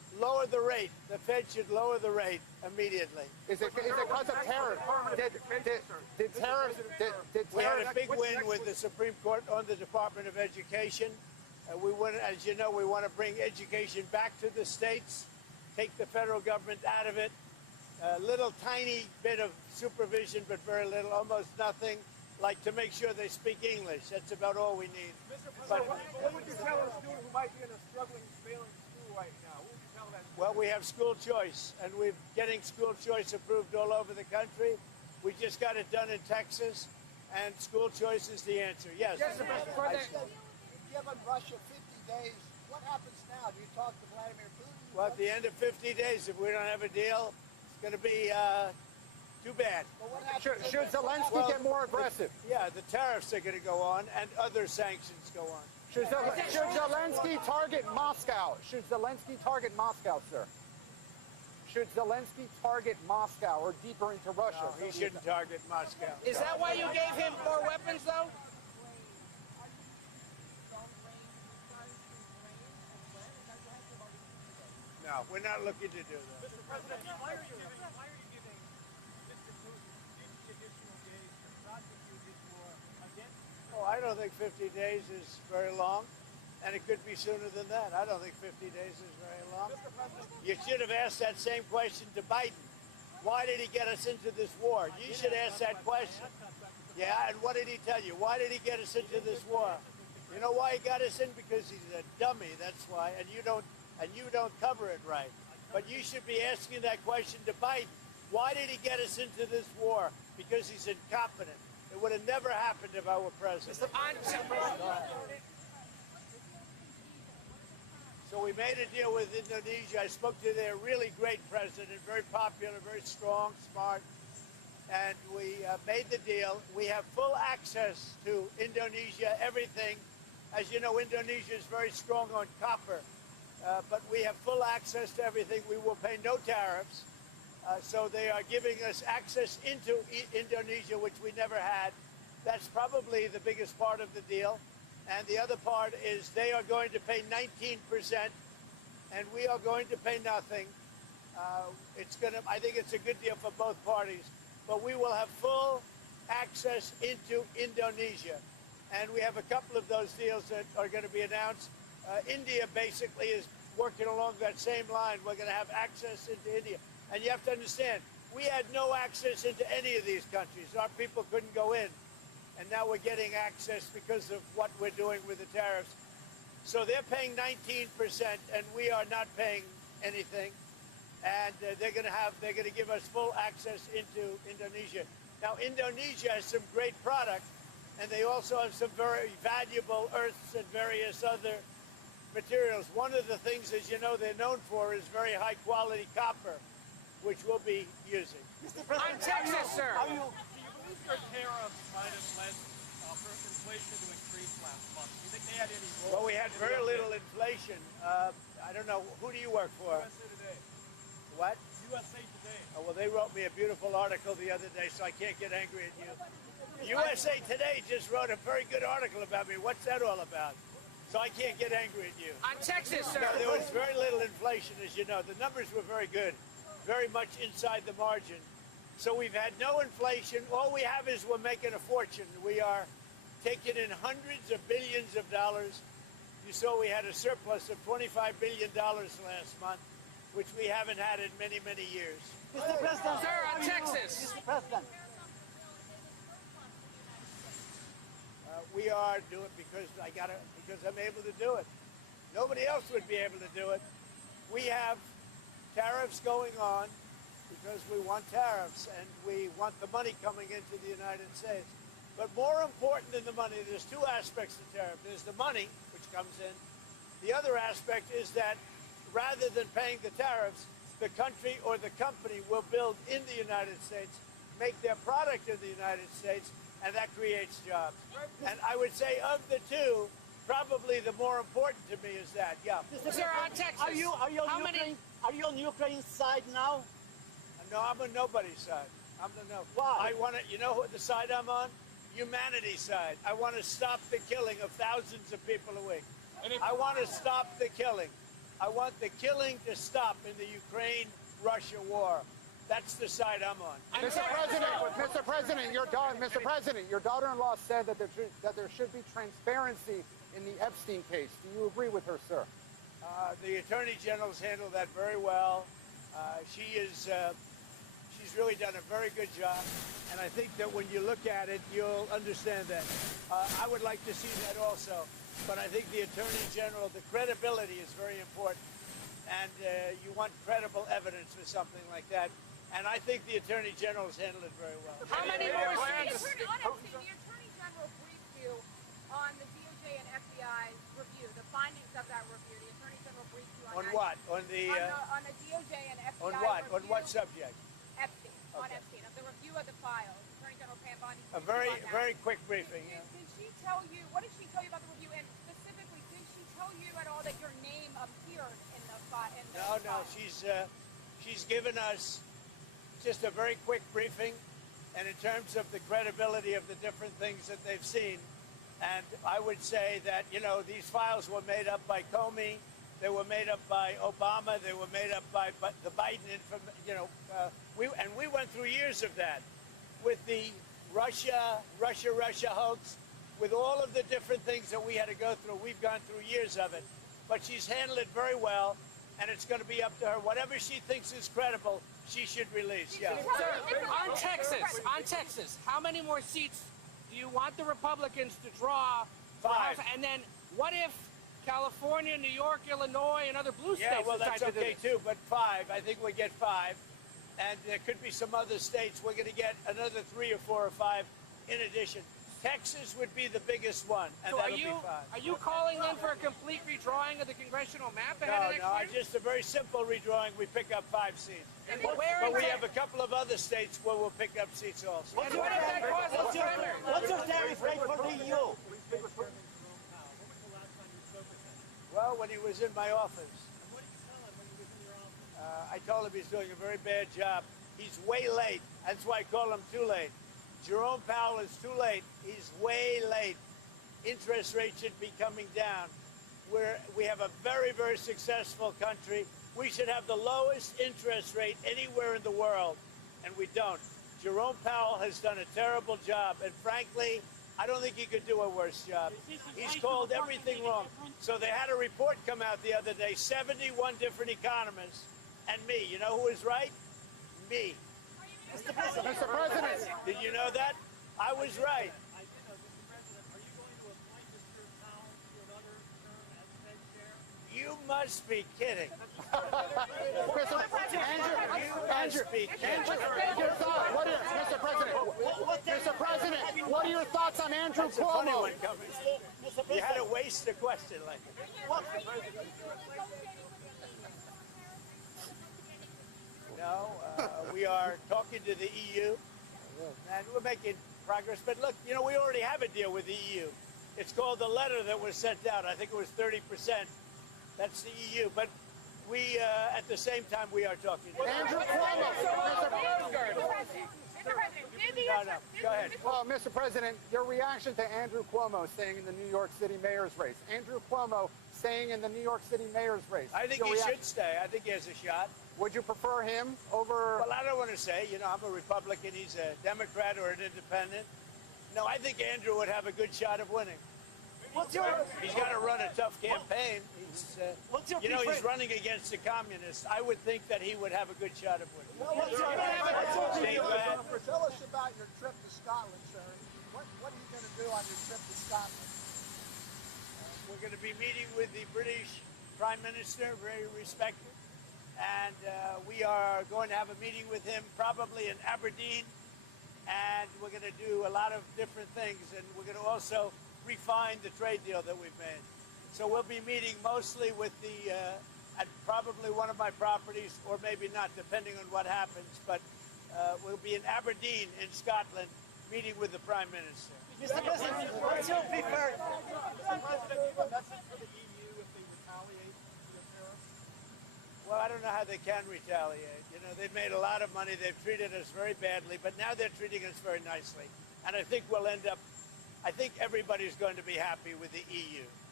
lower the rate. The Fed should lower the rate immediately. Is it because of tariffs? Did tariffs? We had a big win with the Supreme Court on the Department of Education. We want, as you know, we want to bring education back to the states, take the federal government out of it. A little tiny bit of supervision, but very little, almost nothing, like to make sure they speak English. That's about all we need. Mr. President, what would you tell a student who might be in a struggling, failing school right now? What would you tell that student? Well, we have school choice, and we're getting school choice approved all over the country. We just got it done in Texas, and school choice is the answer. Yes. Yes, Mr. President. You've given Russia 50 days. What happens now? Do you talk to Vladimir Putin? Well, at the end of 50 days, if we don't have a deal, it's going to be too bad. But what happens? Should Zelensky get more aggressive? Yeah, the tariffs are going to go on, and other sanctions go on. Should Zelensky target Moscow? Should Zelensky target Moscow, sir? Should Zelensky target Moscow or deeper into Russia? No, he shouldn't target Moscow. Is that why you gave him more weapons, though? No, we're not looking to do that. Mr. President, why are you giving Mr. Putin 50 additional days to prosecute his war against? Oh, I don't think 50 days is very long, and it could be sooner than that. I don't think 50 days is very long. Mr. President, You should have asked that same question to Biden. Why did he get us into this war? You should ask that question. Yeah, and what did he tell you? Why did he get us into this war? You know why he got us in? Because he's a dummy, that's why, and you don't cover it right. But you should be asking that question to Biden. Why did he get us into this war? Because he's incompetent. It would have never happened if I were president. So we made a deal with Indonesia. I spoke to their really great president, very popular, very strong, smart. And we made the deal. We have full access to Indonesia, everything. As you know, Indonesia is very strong on copper. But we have full access to everything. We will pay no tariffs. So they are giving us access into Indonesia, which we never had. That's probably the biggest part of the deal. And the other part is they are going to pay 19%, and we are going to pay nothing. I think it's a good deal for both parties. But we will have full access into Indonesia. And we have a couple of those deals that are going to be announced. India basically is working along that same line. We're going to have access into India. And you have to understand, we had no access into any of these countries. Our people couldn't go in. And now we're getting access because of what we're doing with the tariffs. So they're paying 19%, and we are not paying anything. And they're going to give us full access into Indonesia. Now, Indonesia has some great product, and they also have some very valuable earths and various other materials. One of the things, as you know, they're known for is very high quality copper, which we'll be using. On Texas, sir. Do you believe your tariffs might have led for inflation to increase last month? Do you think they had any role? Well, we had very little inflation. I don't know. Who do you work for? USA Today. What? USA Today. Oh, well, they wrote me a beautiful article the other day, so I can't get angry at you. USA Today just wrote a very good article about me. What's that all about? So I can't get angry at you. On Texas, sir. No, there was very little inflation, as you know. The numbers were very good, very much inside the margin. So we've had no inflation. All we have is we're making a fortune. We are taking in hundreds of billions of dollars. You saw we had a surplus of $25 billion last month, which we haven't had in many, many years. Mr. President. Sir, on Texas. Mr. President. We are doing because I'm able to do it. Nobody else would be able to do it. We have tariffs going on because we want tariffs and we want the money coming into the United States. But more important than the money, there's two aspects to tariff. There's the money, which comes in. The other aspect is that rather than paying the tariffs, the country or the company will build in the United States, make their product in the United States, and that creates jobs. And I would say of the two, probably the more important to me is that. Yeah. Sir, on Texas. Are you on Ukraine's side now? No, I'm on nobody's side. I'm the no. Why? I want to. You know what the side I'm on? Humanity's side. I want to stop the killing of thousands of people a week. I want to stop the killing. I want the killing to stop in the Ukraine-Russia war. That's the side I'm on. Mr. President, your daughter-in-law said that there should be transparency in the Epstein case. Do you agree with her, sir? The Attorney General's handled that very well. She's really done a very good job, and I think that when you look at it, you'll understand that. I would like to see that also, but I think the Attorney General, the credibility is very important, and you want credible evidence for something like that, and I think the Attorney General's handled it very well. How many more The seats? Attorney General briefed you on the DOJ and FBI review, the findings of that review. The Attorney General briefed you on On that. what? On the On the DOJ and FBI on what? review. On what subject? Epstein. On Okay. Epstein, of the review of the files. Attorney General Pam Bondi. A very, very quick briefing. Did she tell you, what did she tell you about the review? And specifically, did she tell you at all that your name appeared in the file? No, she's given us just a very quick briefing, and in terms of the credibility of the different things that they've seen, and I would say that, these files were made up by Comey, they were made up by Obama, they were made up by the Biden, we went through years of that with the Russia hoax, with all of the different things that we had to go through. We've gone through years of it, but she's handled it very well, and it's going to be up to her. Whatever she thinks is credible, she should release. Yeah. On Texas, how many more seats do you want the Republicans to draw? 5. And then what if California, New York, Illinois, and other blue states Yeah, well, that's decide to do okay this? too, but 5. I think we get 5. And there could be some other states. We're going to get another 3 or 4 or 5 in addition. Texas would be the biggest one, and So that'll be 5. are you calling then for a complete redrawing of the congressional map ahead of next No, year? just a very simple redrawing. We pick up 5 seats. And where But we in have a couple of other states where we'll pick up seats also. And what if that causes primary? What's your tariff rate for the EU? Well, when he was in my office, What did you tell him when he was in your office? I told him he's doing a very bad job. He's way late. That's why I call him too late. Jerome Powell is too late. He's way late. Interest rates should be coming down. We have a very, very successful country. We should have the lowest interest rate anywhere in the world, and we don't. Jerome Powell has done a terrible job, and frankly, I don't think he could do a worse job. He's called everything wrong. So they had a report come out the other day, 71 different economists, and me. You know who was right? Me. Mr. President. Did you know that? I was right. I did know, Mr. President, are you going to appoint Mr. Powell to another term as Fed chair? You must be kidding. Mr. President, what are your thoughts on Andrew That's a funny Cuomo? one coming. You had to waste a question like that. No, we are talking to the EU, and we're making progress. But look, we already have a deal with the EU. It's called the letter that was sent out. I think it was 30%. That's the EU. But we, at the same time, we are talking. Andrew Cuomo. No, go ahead. Well, Mr. President, your reaction to Andrew Cuomo staying in the New York City mayor's race. Andrew Cuomo staying in the New York City mayor's race. I think he should stay. I think he has a shot. Would you prefer him over... Well, I don't want to say. I'm a Republican. He's a Democrat or an independent. No, I think Andrew would have a good shot of winning. He's got to run a tough campaign. He's running against the communists. I would think that he would have a good shot of winning. Tell us about your trip to Scotland, sir. What are you going to do on your trip to Scotland? We're going to be meeting with the British Prime Minister, very respected. And we are going to have a meeting with him probably in Aberdeen. And we're going to do a lot of different things. And we're going to also refine the trade deal that we've made. So we'll be meeting mostly with at probably one of my properties, or maybe not, depending on what happens. But we'll be in Aberdeen in Scotland, meeting with the Prime Minister. Mr. President, what's your preferred? Mr. President, do you have a message for the EU if they retaliate for the tariffs? Well, I don't know how they can retaliate. They've made a lot of money. They've treated us very badly, but now they're treating us very nicely. And I think we'll end up, I think everybody's going to be happy with the EU.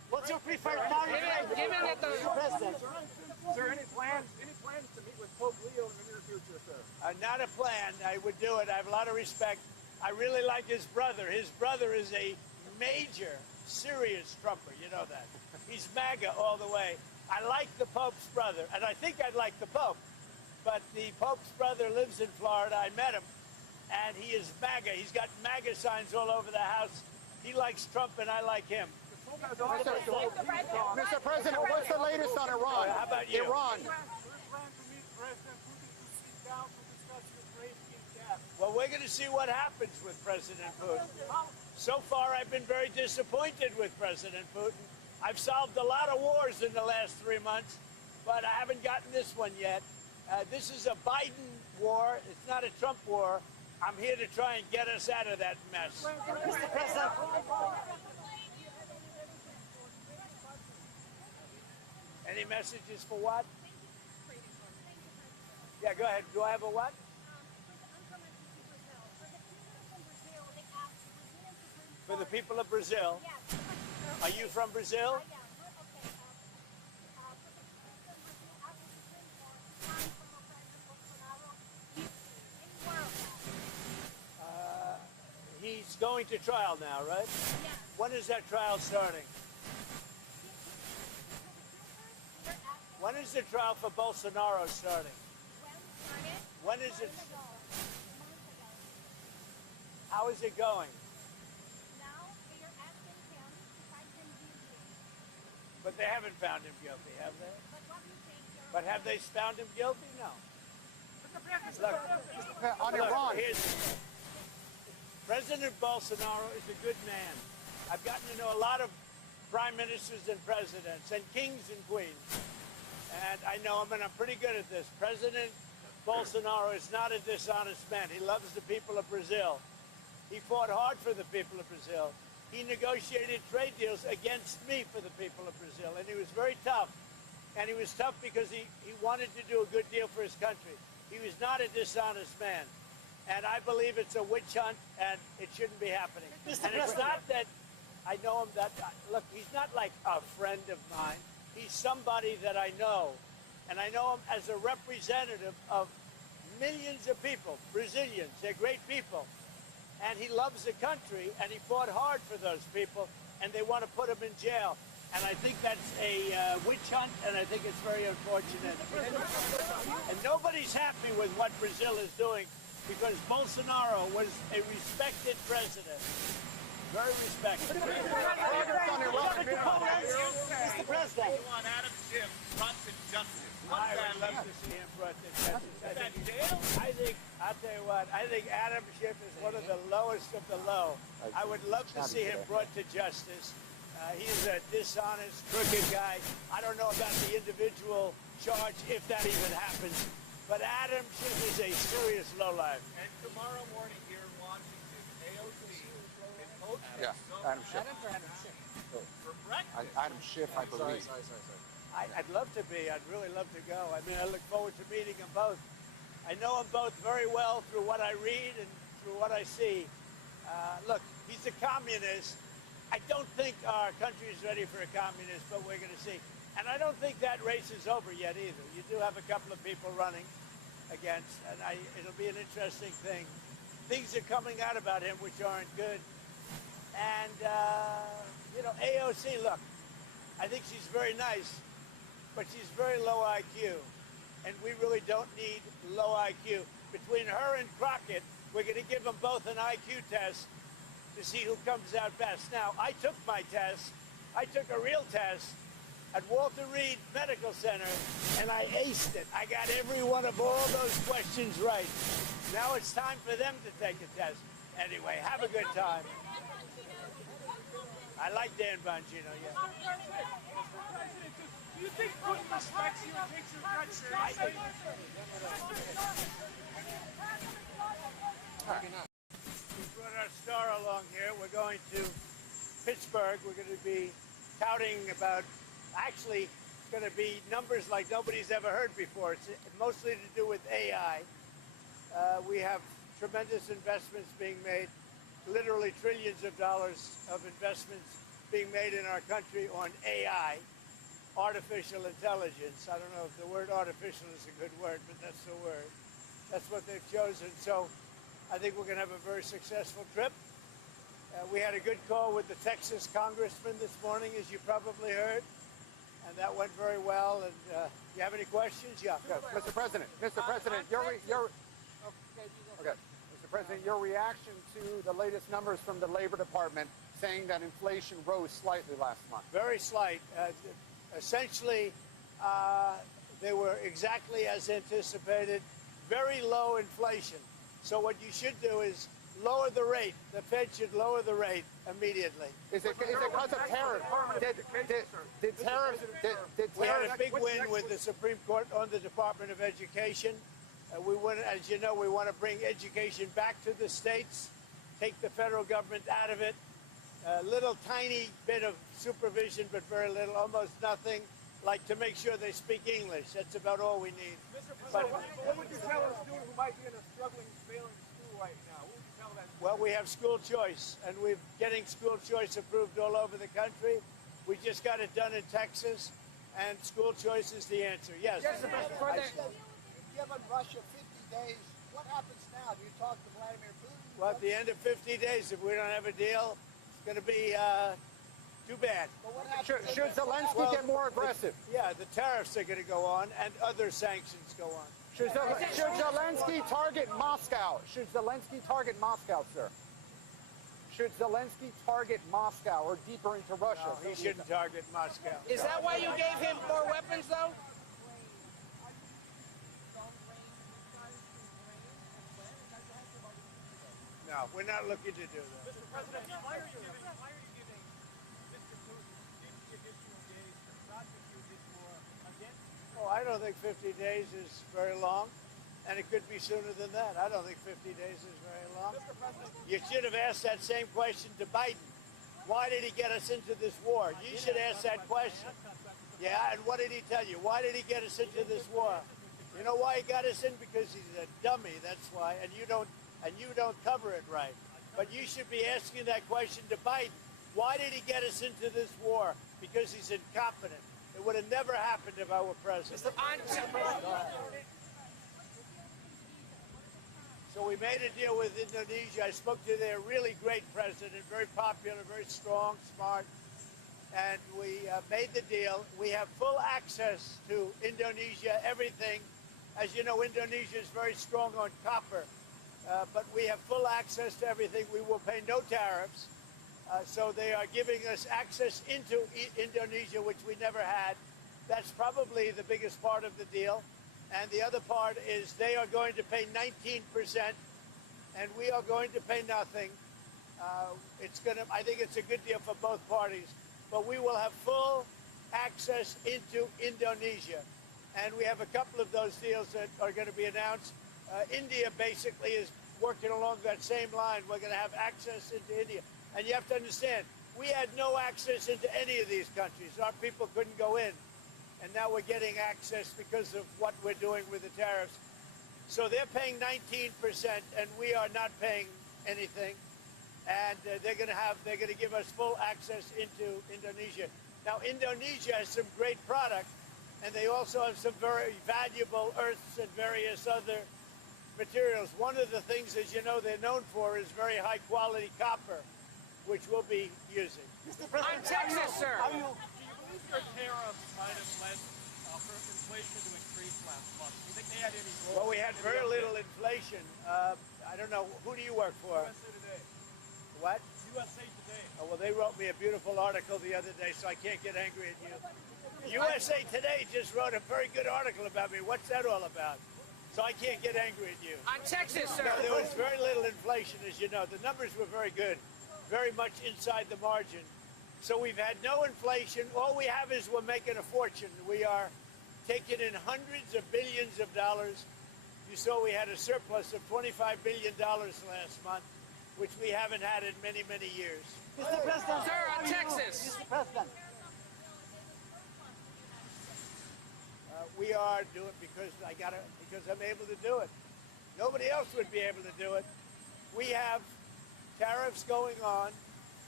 What's your preferred target? Given that the President. Sir, any plans to meet with Pope Leo in the near future, sir? Not a plan. I would do it. I have a lot of respect. I really like his brother. His brother is a major, serious Trumper. You know that. He's MAGA all the way. I like the Pope's brother, and I think I'd like the Pope. But the Pope's brother lives in Florida. I met him, and he is MAGA. He's got MAGA signs all over the house. He likes Trump, and I like him. Mr. President, what's the latest on Iran? How about you? Iran. Your plan to meet President Putin to sit down to discuss Ukraine in depth. Well, we're going to see what happens with President Putin. So far, I've been very disappointed with President Putin. I've solved a lot of wars in the last 3 months, but I haven't gotten this one yet. This is a Biden war. It's not a Trump war. I'm here to try and get us out of that mess. Mr. President. Any messages for what? Yeah, go ahead. Do I have a what? For the people of Brazil. Are you from Brazil? He's going to trial now, right? When is that trial starting? When is the trial for Bolsonaro starting? When is it? How is it going? But they haven't found him guilty, have they? But have they found him guilty? No. Look, On Iran. President Bolsonaro is a good man. I've gotten to know a lot of prime ministers and presidents and kings and queens. And I know him, and I'm pretty good at this. President Bolsonaro is not a dishonest man. He loves the people of Brazil. He fought hard for the people of Brazil. He negotiated trade deals against me for the people of Brazil, and he was very tough. And he was tough because he wanted to do a good deal for his country. He was not a dishonest man. And I believe it's a witch hunt, and it shouldn't be happening. And it's not that I know him that, look, he's not like a friend of mine. He's somebody that I know. And I know him as a representative of millions of people, Brazilians. They're great people. And he loves the country, and he fought hard for those people, and they want to put him in jail. And I think that's a witch hunt, and I think it's very unfortunate. And nobody's happy with what Brazil is doing, because Bolsonaro was a respected president. Very respected. Mr. President. You want Adam Schiff brought to justice. I would love to see him brought to justice. I'll tell you what, I think Adam Schiff is one of the lowest of the low. I would love to see him brought to justice. He's a dishonest, crooked guy. I don't know about the individual charge, if that even happens. But Adam Schiff is a serious lowlife. And tomorrow morning here in Washington, AOC is hosting Adam Schiff. for breakfast. Adam Schiff, I believe. I'd love to be. I'd really love to go. I mean, I look forward to meeting them both. I know them both very well through what I read and through what I see. Look, he's a communist. I don't think our country is ready for a communist, but we're going to see. And I don't think that race is over yet either. You do have a couple of people running against, and it'll be an interesting thing. Things are coming out about him which aren't good. And, AOC, look, I think she's very nice, but she's very low IQ. And we really don't need low IQ. Between her and Crockett, we're going to give them both an IQ test to see who comes out best. Now, I took my test. I took a real test at Walter Reed Medical Center, and I aced it. I got every one of all those questions right. Now it's time for them to take a test. Anyway, have a good time. I like Dan Bongino, yeah. Do you think Putin respects you and takes your threats seriously? We brought our star along here. We're going to Pittsburgh. We're going to be touting about, actually, it's going to be numbers like nobody's ever heard before. It's mostly to do with AI. We have tremendous investments being made, literally trillions of dollars of investments being made in our country on AI, artificial intelligence. I don't know if the word artificial is a good word, but that's the word. That's what they've chosen. So I think we're going to have a very successful trip. We had a good call with the Texas congressman this morning, as you probably heard, and that went very well. And you have any questions? Yeah. Mr. President, Mr. President, Mr. President, your reaction to the latest numbers from the Labor Department saying that inflation rose slightly last month. Very slight. Essentially, they were exactly as anticipated. Very low inflation. So what you should do is lower the rate. The Fed should lower the rate immediately. Is it because of tariffs? Did tariffs? We had a big win with the Supreme Court on the Department of Education. We want, as you know, we want to bring education back to the states, take the federal government out of it. A little tiny bit of supervision, but very little, almost nothing, like to make sure they speak English. That's about all we need. Mr. President, what would you tell a student who might be in a struggling, failing school right now? What would you tell that student? Well, we have school choice, and we're getting school choice approved all over the country. We just got it done in Texas, and school choice is the answer. Yes. Yes, Mr. President. You've given Russia 50 days. What happens now? Do you talk to Vladimir Putin? Well, at the end of 50 days, if we don't have a deal, it's going to be too bad. But what happens? Should Zelensky get more aggressive? Yeah, the tariffs are going to go on, and other sanctions go on. Should Zelensky target Moscow? Should Zelensky target Moscow, sir? Should Zelensky target Moscow or deeper into Russia? No, he shouldn't target Moscow. Is that why you gave him more weapons, though? No, we're not looking to do that. Mr. President, why are you giving Mr. Putin 50 additional days to prosecute his war against? Oh, I don't think 50 days is very long, and it could be sooner than that. I don't think 50 days is very long. Mr. President, You should have asked that same question to Biden. Why did he get us into this war? You should ask that question. Yeah, and what did he tell you? Why did he get us into this war? You know why he got us in? Because he's a dummy, that's why, and you don't cover it right. But you should be asking that question to Biden. Why did he get us into this war? Because he's incompetent. It would have never happened if I were president. So we made a deal with Indonesia. I spoke to their really great president, very popular, very strong, smart. And we made the deal. We have full access to Indonesia, everything. As you know, Indonesia is very strong on copper. But we have full access to everything. We will pay no tariffs. So they are giving us access into Indonesia, which we never had. That's probably the biggest part of the deal. And the other part is they are going to pay 19%, and we are going to pay nothing. I think it's a good deal for both parties. But we will have full access into Indonesia. And we have a couple of those deals that are going to be announced. India basically is working along that same line. We're going to have access into India. And you have to understand, we had no access into any of these countries. Our people couldn't go in. And now we're getting access because of what we're doing with the tariffs. So they're paying 19%, and we are not paying anything. And they're going to give us full access into Indonesia. Now, Indonesia has some great product, and they also have some very valuable earths and various other materials. One of the things, as you know, they're known for is very high-quality copper, which we'll be using. On Texas, sir. Do you believe your tariffs might have led for inflation to increase last month? Do you think they had any role? Well, we had very little inflation. I don't know. Who do you work for? USA Today. What? USA Today. Oh, well, they wrote me a beautiful article the other day, so I can't get angry at you. USA Today just wrote a very good article about me. What's that all about? So I can't get angry at you. On Texas, sir. No, there was very little inflation, as you know. The numbers were very good, very much inside the margin. So we've had no inflation. All we have is we're making a fortune. We are taking in hundreds of billions of dollars. You saw we had a surplus of $25 billion last month, which we haven't had in many, many years. Mr. President. Sir, on Texas. Mr. President. We are doing because I'm able to do it. Nobody else would be able to do it. We have tariffs going on.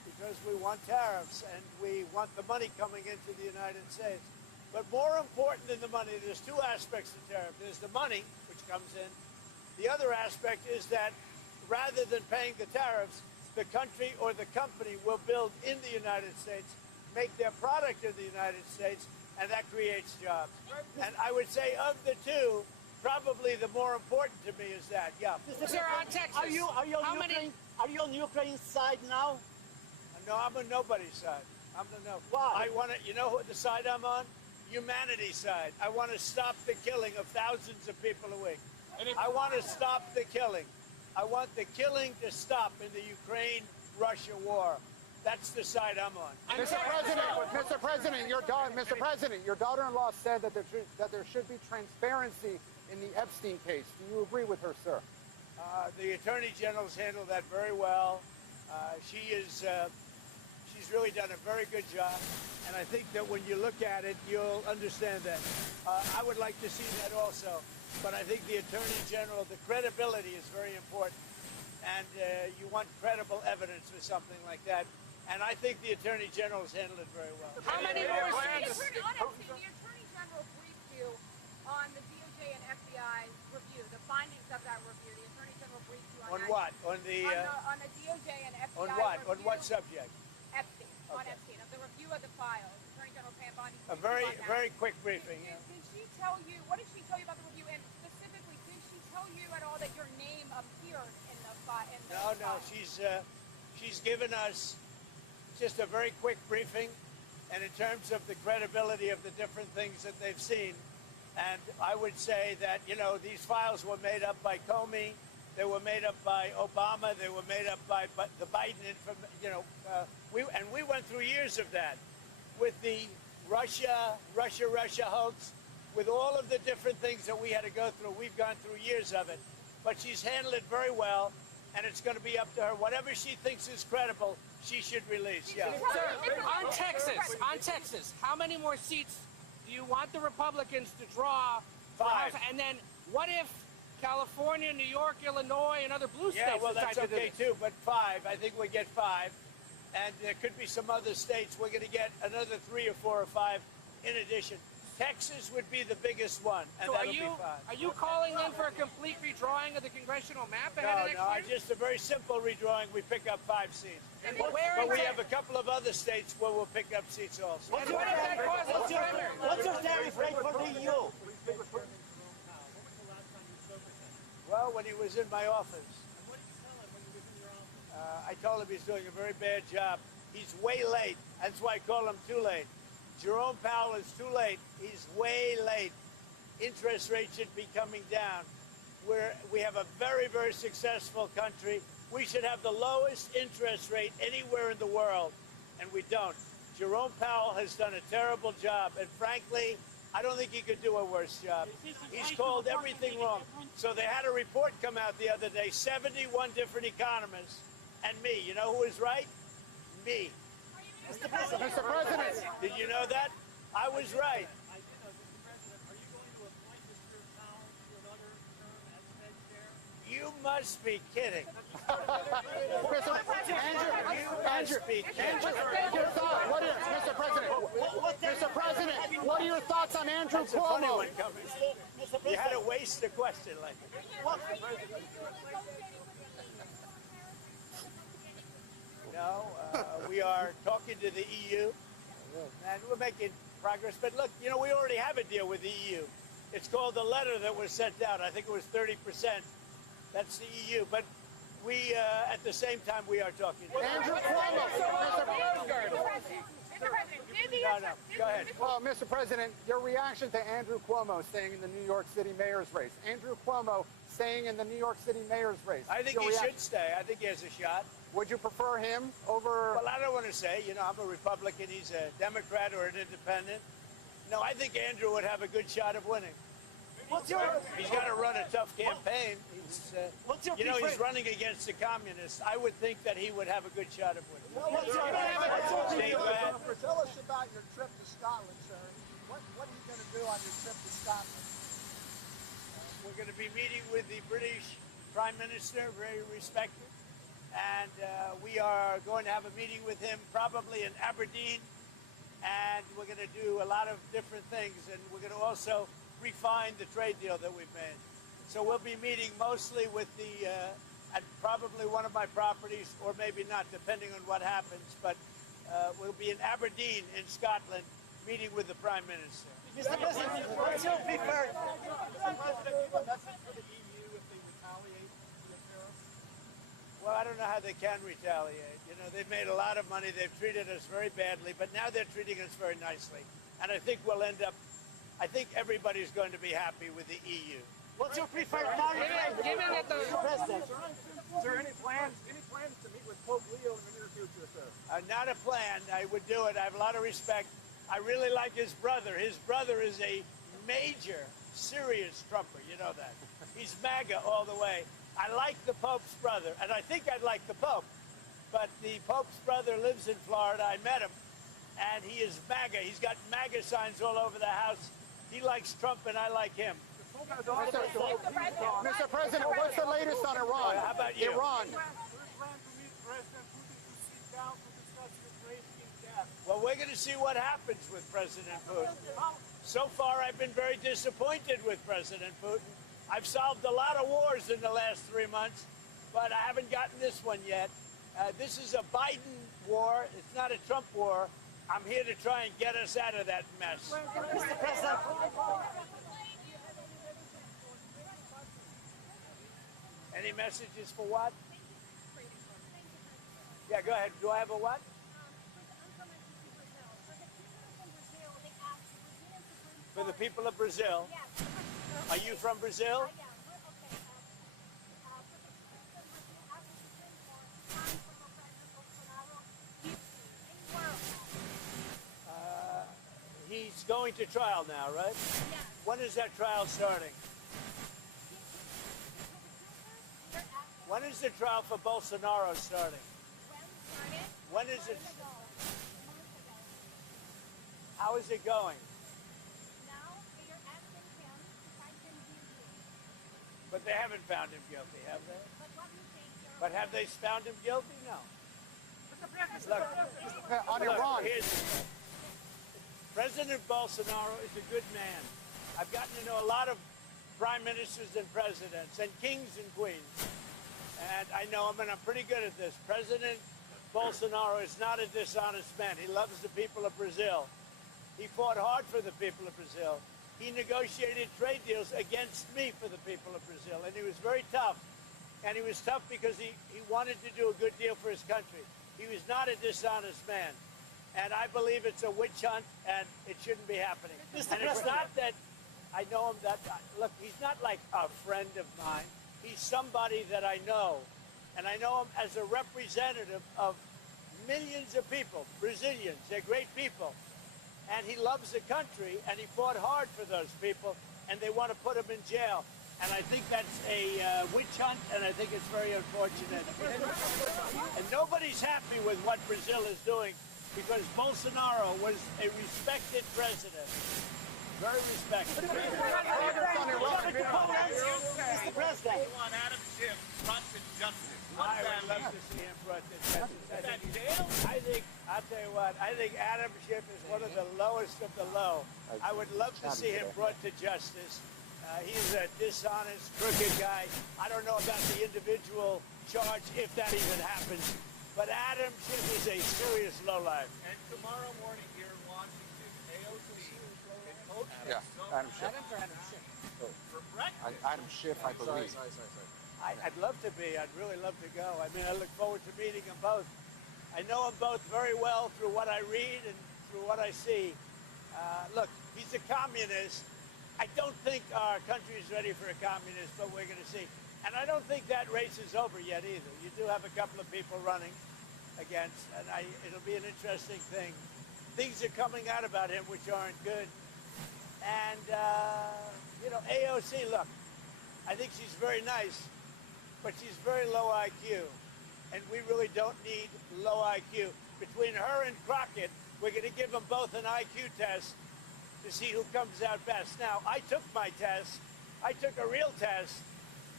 because we want tariffs and we want the money coming into the United States. But more important than the money, there's two aspects to tariff. There's the money, which comes in. The other aspect is that rather than paying the tariffs, the country or the company will build in the United States, make their product in the United States, and that creates jobs. And I would say of the two, probably the more important to me is that. Yeah. Sir, on Texas. Are you on Ukraine's side now? No, I'm on nobody's side. I'm the no. Why? I want to. You know the side I'm on? Humanity's side. I want to stop the killing of thousands of people a week. I want to stop the killing. I want the killing to stop in the Ukraine-Russia war. That's the side I'm on. Mr. President, your daughter-in-law said that there should be transparency in the Epstein case. Do you agree with her, sir? The Attorney General's handled that very well. She's really done a very good job, and I think that when you look at it, you'll understand that. I would like to see that also, but I think the Attorney General, the credibility is very important, and you want credible evidence for something like that, and I think the Attorney General's handled it very well. How many more The seats? Attorney General briefed you on the DOJ and FBI review, the findings of that review. The Attorney General briefed you on On that. what? On the On the DOJ and FBI on what? review. On what subject? Epstein. On Epstein, of the review of the files. Attorney General Pam Bondi. A very quick briefing. Yeah. Did she tell you, what did she tell you about the review? And specifically, did she tell you at all that your name appeared in the file? No. She's given us just a very quick briefing, and in terms of the credibility of the different things that they've seen, and I would say that these files were made up by Comey, they were made up by Obama, they were made up by the Biden. We went through years of that with the Russia hoax, with all of the different things that we had to go through. We've gone through years of it, but she's handled it very well, and it's going to be up to her. Whatever she thinks is credible, she should release. Yeah. Sir, on Texas, how many more seats do you want the Republicans to draw? for 5. House? And then what if California, New York, Illinois, and other blue states Yeah, well, that's decide to do okay this? too, but 5. I think we get 5. And there could be some other states. We're going to get another 3 or 4 or 5 in addition. Texas would be the biggest one, and So that'll be 5. are you calling then for a complete redrawing of the congressional map ahead of next year? Just a very simple redrawing. We pick up 5 seats. And where But in we Tex- have a couple of other states where we'll pick up seats also. And what if that causes What's your tariff rate for the EU? Well, when he was in my office, What did you tell him when he was in your office? I told him he's doing a very bad job. He's way late. That's why I call him too late. Jerome Powell is too late. He's way late. Interest rates should be coming down. We have a very, very successful country. We should have the lowest interest rate anywhere in the world, and we don't. Jerome Powell has done a terrible job, and frankly, I don't think he could do a worse job. He's called everything wrong. So they had a report come out the other day, 71 different economists, and me. You know who was right? Me. Mr. President. Did you know that? I was right. I did know, Mr. President, are you going to appoint Mr. Powell to another term as Fed chair? You must be kidding. Mr. President, what are your thoughts on Andrew That's a funny Cuomo? one coming. You had to waste a question like that. No, we are talking to the EU, and we're making progress. But look, we already have a deal with the EU. It's called the letter that was sent out. I think it was 30%. That's the EU. But we, at the same time, we are talking to Andrew Cuomo. No, go ahead. Well, Mr. President, your reaction to Andrew Cuomo staying in the New York City mayor's race. Andrew Cuomo staying in the New York City mayor's race. I think he should stay. I think he has a shot. Would you prefer him over... Well, I don't want to say. I'm a Republican. He's a Democrat or an independent. No, I think Andrew would have a good shot of winning. He's got to run a tough campaign. He's running against the communists. I would think that he would have a good shot of winning. Tell us about your trip to Scotland, sir. What are you going to do on your trip to Scotland? We're going to be meeting with the British Prime Minister, very respected. and we are going to have a meeting with him probably in Aberdeen, and we're going to do a lot of different things, and we're going to also refine the trade deal that we've made. So we'll be meeting mostly with at probably one of my properties, or maybe not, depending on what happens, but we'll be in Aberdeen in Scotland meeting with the Prime Minister. Mr. President, what's your preferred? Mr. President, do you have a message for the EU if they retaliate via tariffs? Well, I don't know how they can retaliate. You know, they've made a lot of money. They've treated us very badly, but now they're treating us very nicely. And I think we'll end up, I think everybody's going to be happy with the EU. What's your preferred tariff? Given that the Mr. President. Is there any plans to meet with Pope Leo in the near future, sir? Not a plan. I would do it. I have a lot of respect. I really like his brother. His brother is a major, serious Trumper. You know that. He's MAGA all the way. I like the Pope's brother, and I think I'd like the Pope. But the Pope's brother lives in Florida. I met him, and he is MAGA. He's got MAGA signs all over the house. He likes Trump, and I like him. Mr. President, what's the latest on Iran? How about you? Iran. We plan to meet President Putin to sit down to discuss Ukraine in depth. Well, we're going to see what happens with President Putin. So far, I've been very disappointed with President Putin. I've solved a lot of wars in the last 3 months, but I haven't gotten this one yet. This is a Biden war. It's not a Trump war. I'm here to try and get us out of that mess. Mr. President. Any messages for what? Yeah, go ahead. Do I have a what? For the people of Brazil. Are you from Brazil? He's going to trial now, right? When is that trial starting? When is the trial for Bolsonaro starting? When is it? How is it going? But they haven't found him guilty, have they? But have they found him guilty? No. Look, On Iran. President Bolsonaro is a good man. I've gotten to know a lot of prime ministers and presidents and kings and queens. And I know him, and I'm pretty good at this. President Bolsonaro is not a dishonest man. He loves the people of Brazil. He fought hard for the people of Brazil. He negotiated trade deals against me for the people of Brazil, and he was very tough. And he was tough because he wanted to do a good deal for his country. He was not a dishonest man. And I believe it's a witch hunt, and it shouldn't be happening. And it's not that I know him look, he's not like a friend of mine. He's somebody that I know, and I know him as a representative of millions of people, Brazilians. They're great people. And he loves the country, and he fought hard for those people, and they want to put him in jail. And I think that's a witch hunt, and I think it's very unfortunate. And nobody's happy with what Brazil is doing, because Bolsonaro was a respected president. Very respected. Mr. President. We want Adam Schiff brought to justice. I would love to see him brought to justice. I'll tell you what, I think Adam Schiff is one of the lowest of the low. I would love to see him brought to justice. He's a dishonest, crooked guy. I don't know about the individual charge, if that even happens. But Adam Schiff is a serious lowlife. And tomorrow morning here in Washington, AOC and Coach Adam Schiff. for breakfast. Adam Schiff, I believe. I'd love to be. I'd really love to go. I mean, I look forward to meeting them both. I know them both very well through what I read and through what I see. Look, he's a communist. I don't think our country is ready for a communist, but we're going to see. And I don't think that race is over yet either. You do have a couple of people running against, and it'll be an interesting thing. Things are coming out about him which aren't good. And, AOC, look, I think she's very nice, but she's very low IQ. And we really don't need low IQ. Between her and Crockett, we're going to give them both an IQ test to see who comes out best. Now, I took my test. I took a real test,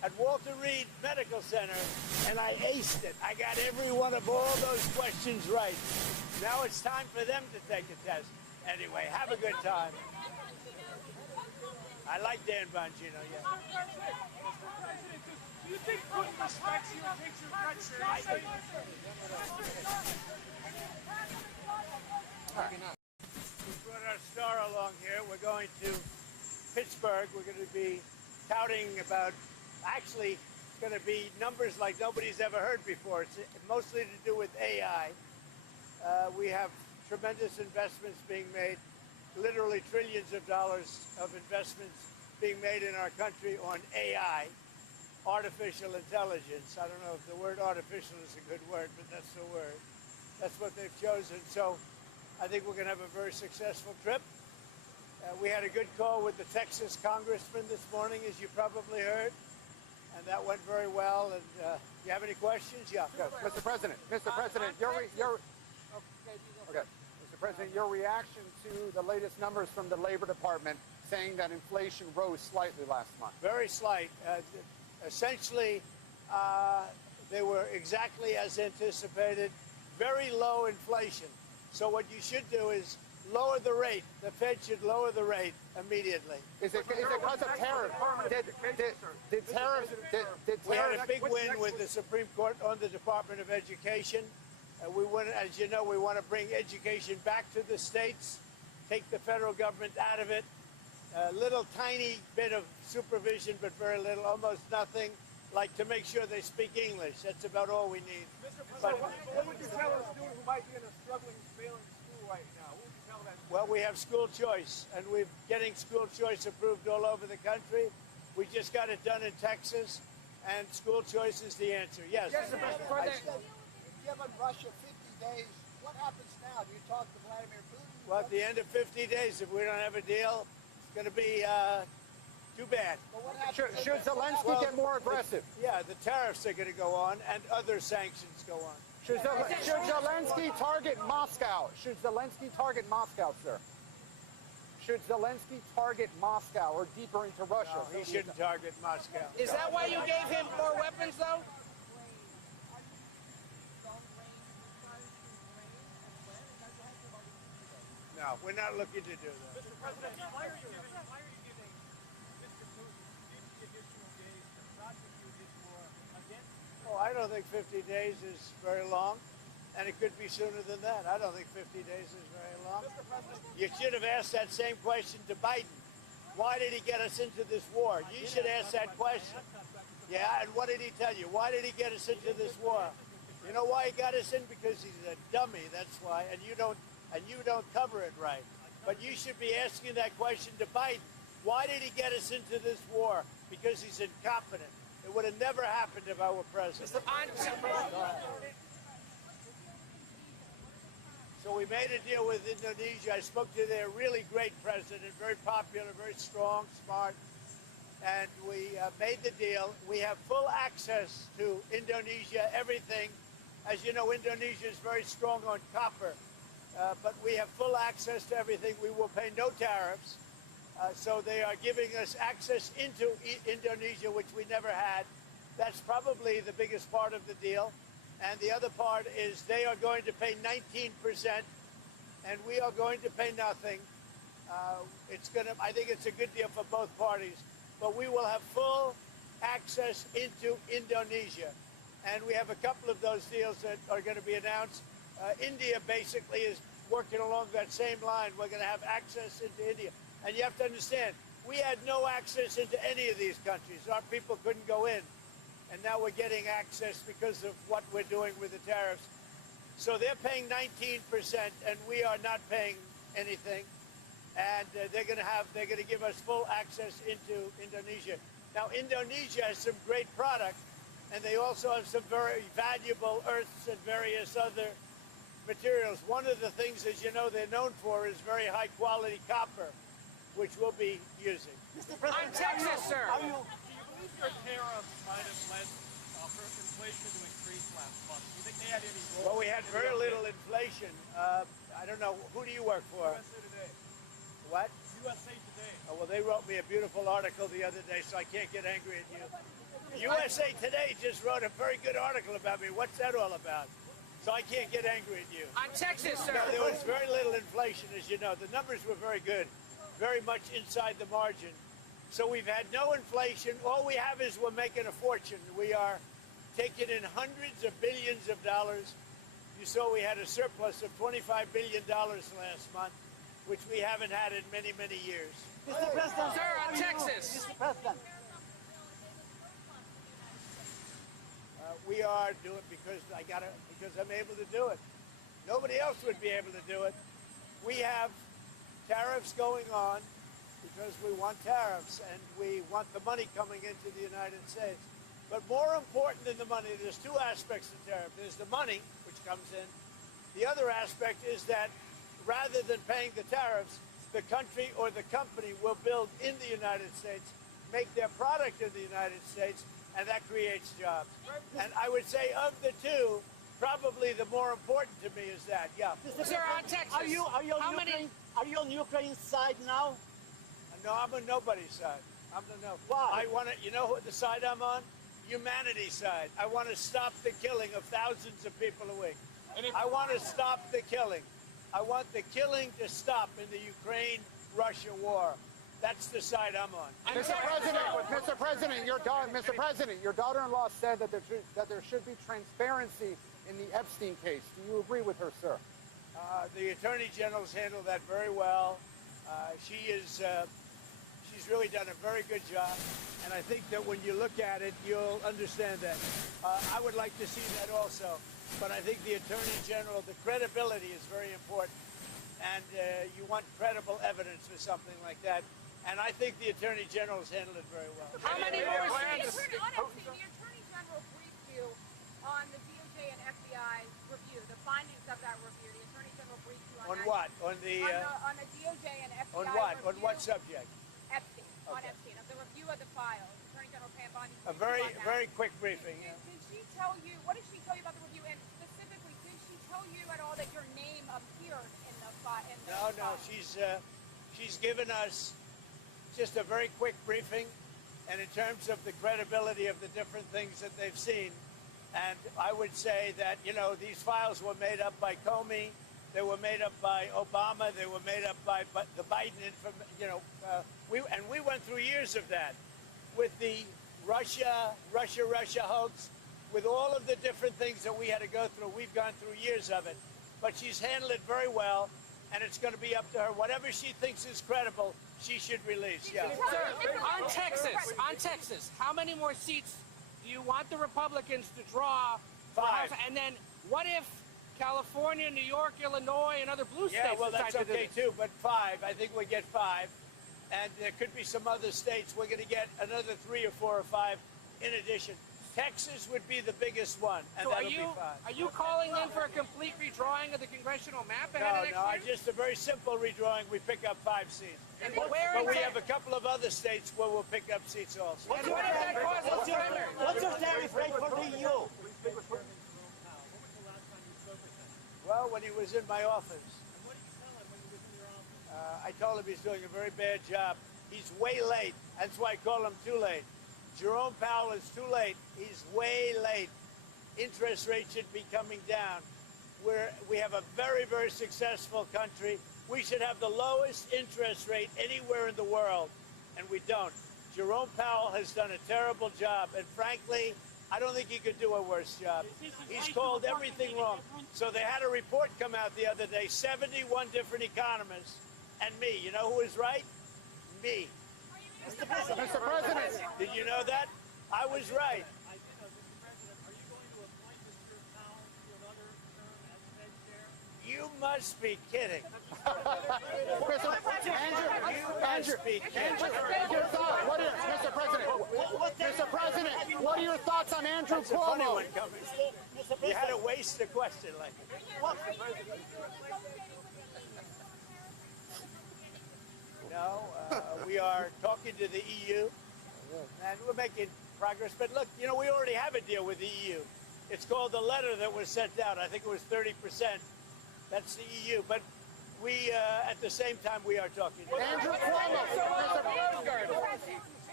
at Walter Reed Medical Center, and I aced it. I got every one of all those questions right. Now it's time for them to take a test. Anyway, have a good time. I like Dan Bongino, yeah. Mr. President, do you think Putin respects you and takes your threats seriously? We brought our star along here. We're going to Pittsburgh. We're going to be touting about, actually, it's going to be numbers like nobody's ever heard before. It's mostly to do with AI. We have tremendous investments being made, literally trillions of dollars of investments being made in our country on AI, artificial intelligence. I don't know if the word artificial is a good word, but that's the word. That's what they've chosen. So I think we're going to have a very successful trip. We had a good call with the Texas congressman this morning, as you probably heard, and that went very well. And you have any questions? Yeah, go. Mr. President, Mr. President, Mr. President, your reaction to the latest numbers from the Labor Department saying that inflation rose slightly last month. Very slight. Essentially, they were exactly as anticipated. Very low inflation. So what you should do is lower the rate. The Fed should lower the rate immediately. Is it because of tariffs? Did tariffs? We had a big win with the Supreme Court on the Department of Education. We want, as you know, we want to bring education back to the states, take the federal government out of it. A little tiny bit of supervision, but very little, almost nothing, like to make sure they speak English. That's about all we need. Mr. President, what would you tell a student who might be in a struggling, failing school right now? What would you tell that? Well, we have school choice, and we're getting school choice approved all over the country. We just got it done in Texas, and school choice is the answer. Yes. Mr. President, given Russia 50 days, what happens now? Do you talk to Vladimir Putin? Well, at the end of 50 days, if we don't have a deal, it's going to be too bad. But what happens Should Zelensky get more aggressive? Yeah, the tariffs are going to go on, and other sanctions go on. Should Zelensky target Moscow? Should Zelensky target Moscow, sir? Should Zelensky target Moscow or deeper into Russia? No, he shouldn't target Moscow. Is that why you gave him more weapons, though? No, we're not looking to do that. Mr. President, why are you giving Mr. Putin 50 additional days to prosecute his war against you? Oh, I don't think 50 days is very long, and it could be sooner than that. I don't think 50 days is very long. Mr. President, You should have asked that same question to Biden. Why did he get us into this war? You should ask that question. Yeah, and what did he tell you? Why did he get us into this war? You know why he got us in? Because he's a dummy, that's why, and you don't cover it right. But you should be asking that question to Biden. Why did he get us into this war? Because he's incompetent. It would have never happened if I were president. So we made a deal with Indonesia. I spoke to their really great president, very popular, very strong, smart, and we made the deal. We have full access to Indonesia, everything. As you know, Indonesia is very strong on copper, but we have full access to everything. We will pay no tariffs. So they are giving us access into Indonesia, which we never had. That's probably the biggest part of the deal. And the other part is they are going to pay 19%, and we are going to pay nothing. I think it's a good deal for both parties. But we will have full access into Indonesia. And we have a couple of those deals that are going to be announced. India basically is working along that same line. We're going to have access into India. And you have to understand, we had no access into any of these countries. Our people couldn't go in. And now we're getting access because of what we're doing with the tariffs. So they're paying 19%, and we are not paying anything. And they're going to give us full access into Indonesia. Now, Indonesia has some great product, and they also have some very valuable earths and various other materials. One of the things, as you know, they're known for is very high-quality copper, which we'll be using. Mr. On Texas, sir. Do you believe your tariffs might have led for inflation to increase last month? Do you think they had any role? Well, we had very little inflation. I don't know. Who do you work for? USA Today. What? USA Today. Oh, well, they wrote me a beautiful article the other day, so I can't get angry at you. USA Today just wrote a very good article about me. What's that all about? So I can't get angry at you. On Texas, sir. No, there was very little inflation, as you know. The numbers were very good, very much inside the margin. So we've had no inflation. All we have is we're making a fortune. We are taking in hundreds of billions of dollars. You saw we had a surplus of $25 billion last month, which we haven't had in many, many years. Mr. President, Sir, on Texas. Mr. President, We are doing because I'm able to do it. Nobody else would be able to do it. We have tariffs going on because we want tariffs and we want the money coming into the United States. But more important than the money, there's two aspects to tariff. There's the money, which comes in. The other aspect is that rather than paying the tariffs, the country or the company will build in the United States, make their product in the United States, and that creates jobs. And I would say of the two, probably the more important to me is that. Yeah. Mr. Sir, on President, Texas. are you How on many- Ukraine? Are you on Ukraine's side now? No, I'm on nobody's side. I'm the no. Why? I want to. You know what the side I'm on? Humanity's side. I want to stop the killing of thousands of people a week. I want to stop the killing. I want the killing to stop in the Ukraine-Russia war. That's the side I'm on. Mr. President, your daughter-in-law said that there should be transparency in the Epstein case. Do you agree with her, sir? The Attorney General's handled that very well. She's really done a very good job, and I think that when you look at it, you'll understand that. I would like to see that also, but I think the Attorney General, the credibility is very important, and you want credible evidence for something like that, and I think the Attorney General's handled it very well. How many more The seats? Attorney General briefed you on the DOJ and FBI review, the findings of that review. The Attorney General briefed you on On that. what? On the On the DOJ and FBI on what? review. On what subject? Epstein. On Okay. Epstein, of the review of the files. Attorney General Pam Bondi A briefed very, you on that. very quick briefing. Did she tell you, what did she tell you about the review? And specifically, did she tell you at all that your name appeared in the file? No, she's given us just a very quick briefing, and in terms of the credibility of the different things that they've seen. And I would say that, you know, these files were made up by Comey, they were made up by Obama, they were made up by the Biden, we went through years of that with the Russia hoax, with all of the different things that we had to go through. We've gone through years of it, but she's handled it very well, and it's going to be up to her. Whatever she thinks is credible, she should release. Yeah. Sir, on Texas, how many more seats do you want the Republicans to draw? for 5. House? And then what if California, New York, Illinois, and other blue states Yeah, well, that's decide to do okay this? too, but 5. I think we get 5. And there could be some other states. We're going to get another 3 or 4 or 5 in addition. Texas would be the biggest one, and So that'll be 5. are you calling in for a complete redrawing of the congressional map ahead of next No, year? just a very simple redrawing. We pick up 5 seats. And where But in we Tex- have a couple of other states where we'll pick up seats also. And what if that causes a primary? What's your tariff rate for the EU? Well, when he was in my office, What did you tell him when he was in your office? I told him he's doing a very bad job. He's way late. That's why I call him too late. Jerome Powell is too late. He's way late. Interest rates should be coming down. We have a very, very successful country. We should have the lowest interest rate anywhere in the world, and we don't. Jerome Powell has done a terrible job, and frankly, I don't think he could do a worse job. He's called everything wrong. So they had a report come out the other day, 71 different economists, and me. You know who was right? Me. Mr. President, Did you know that? I was right. I did know, Mr. President, are you going to appoint Mr. Powell to another term as Fed chair? You must be kidding. Mr. President, what are your thoughts on Andrew That's a funny Cuomo? one coming. You had to waste a question like that. No, we are talking to the EU, and we're making progress. But look, you know, we already have a deal with the EU. It's called the letter that was sent out. I think it was 30%. That's the EU. But we, at the same time, we are talking. Andrew Cuomo.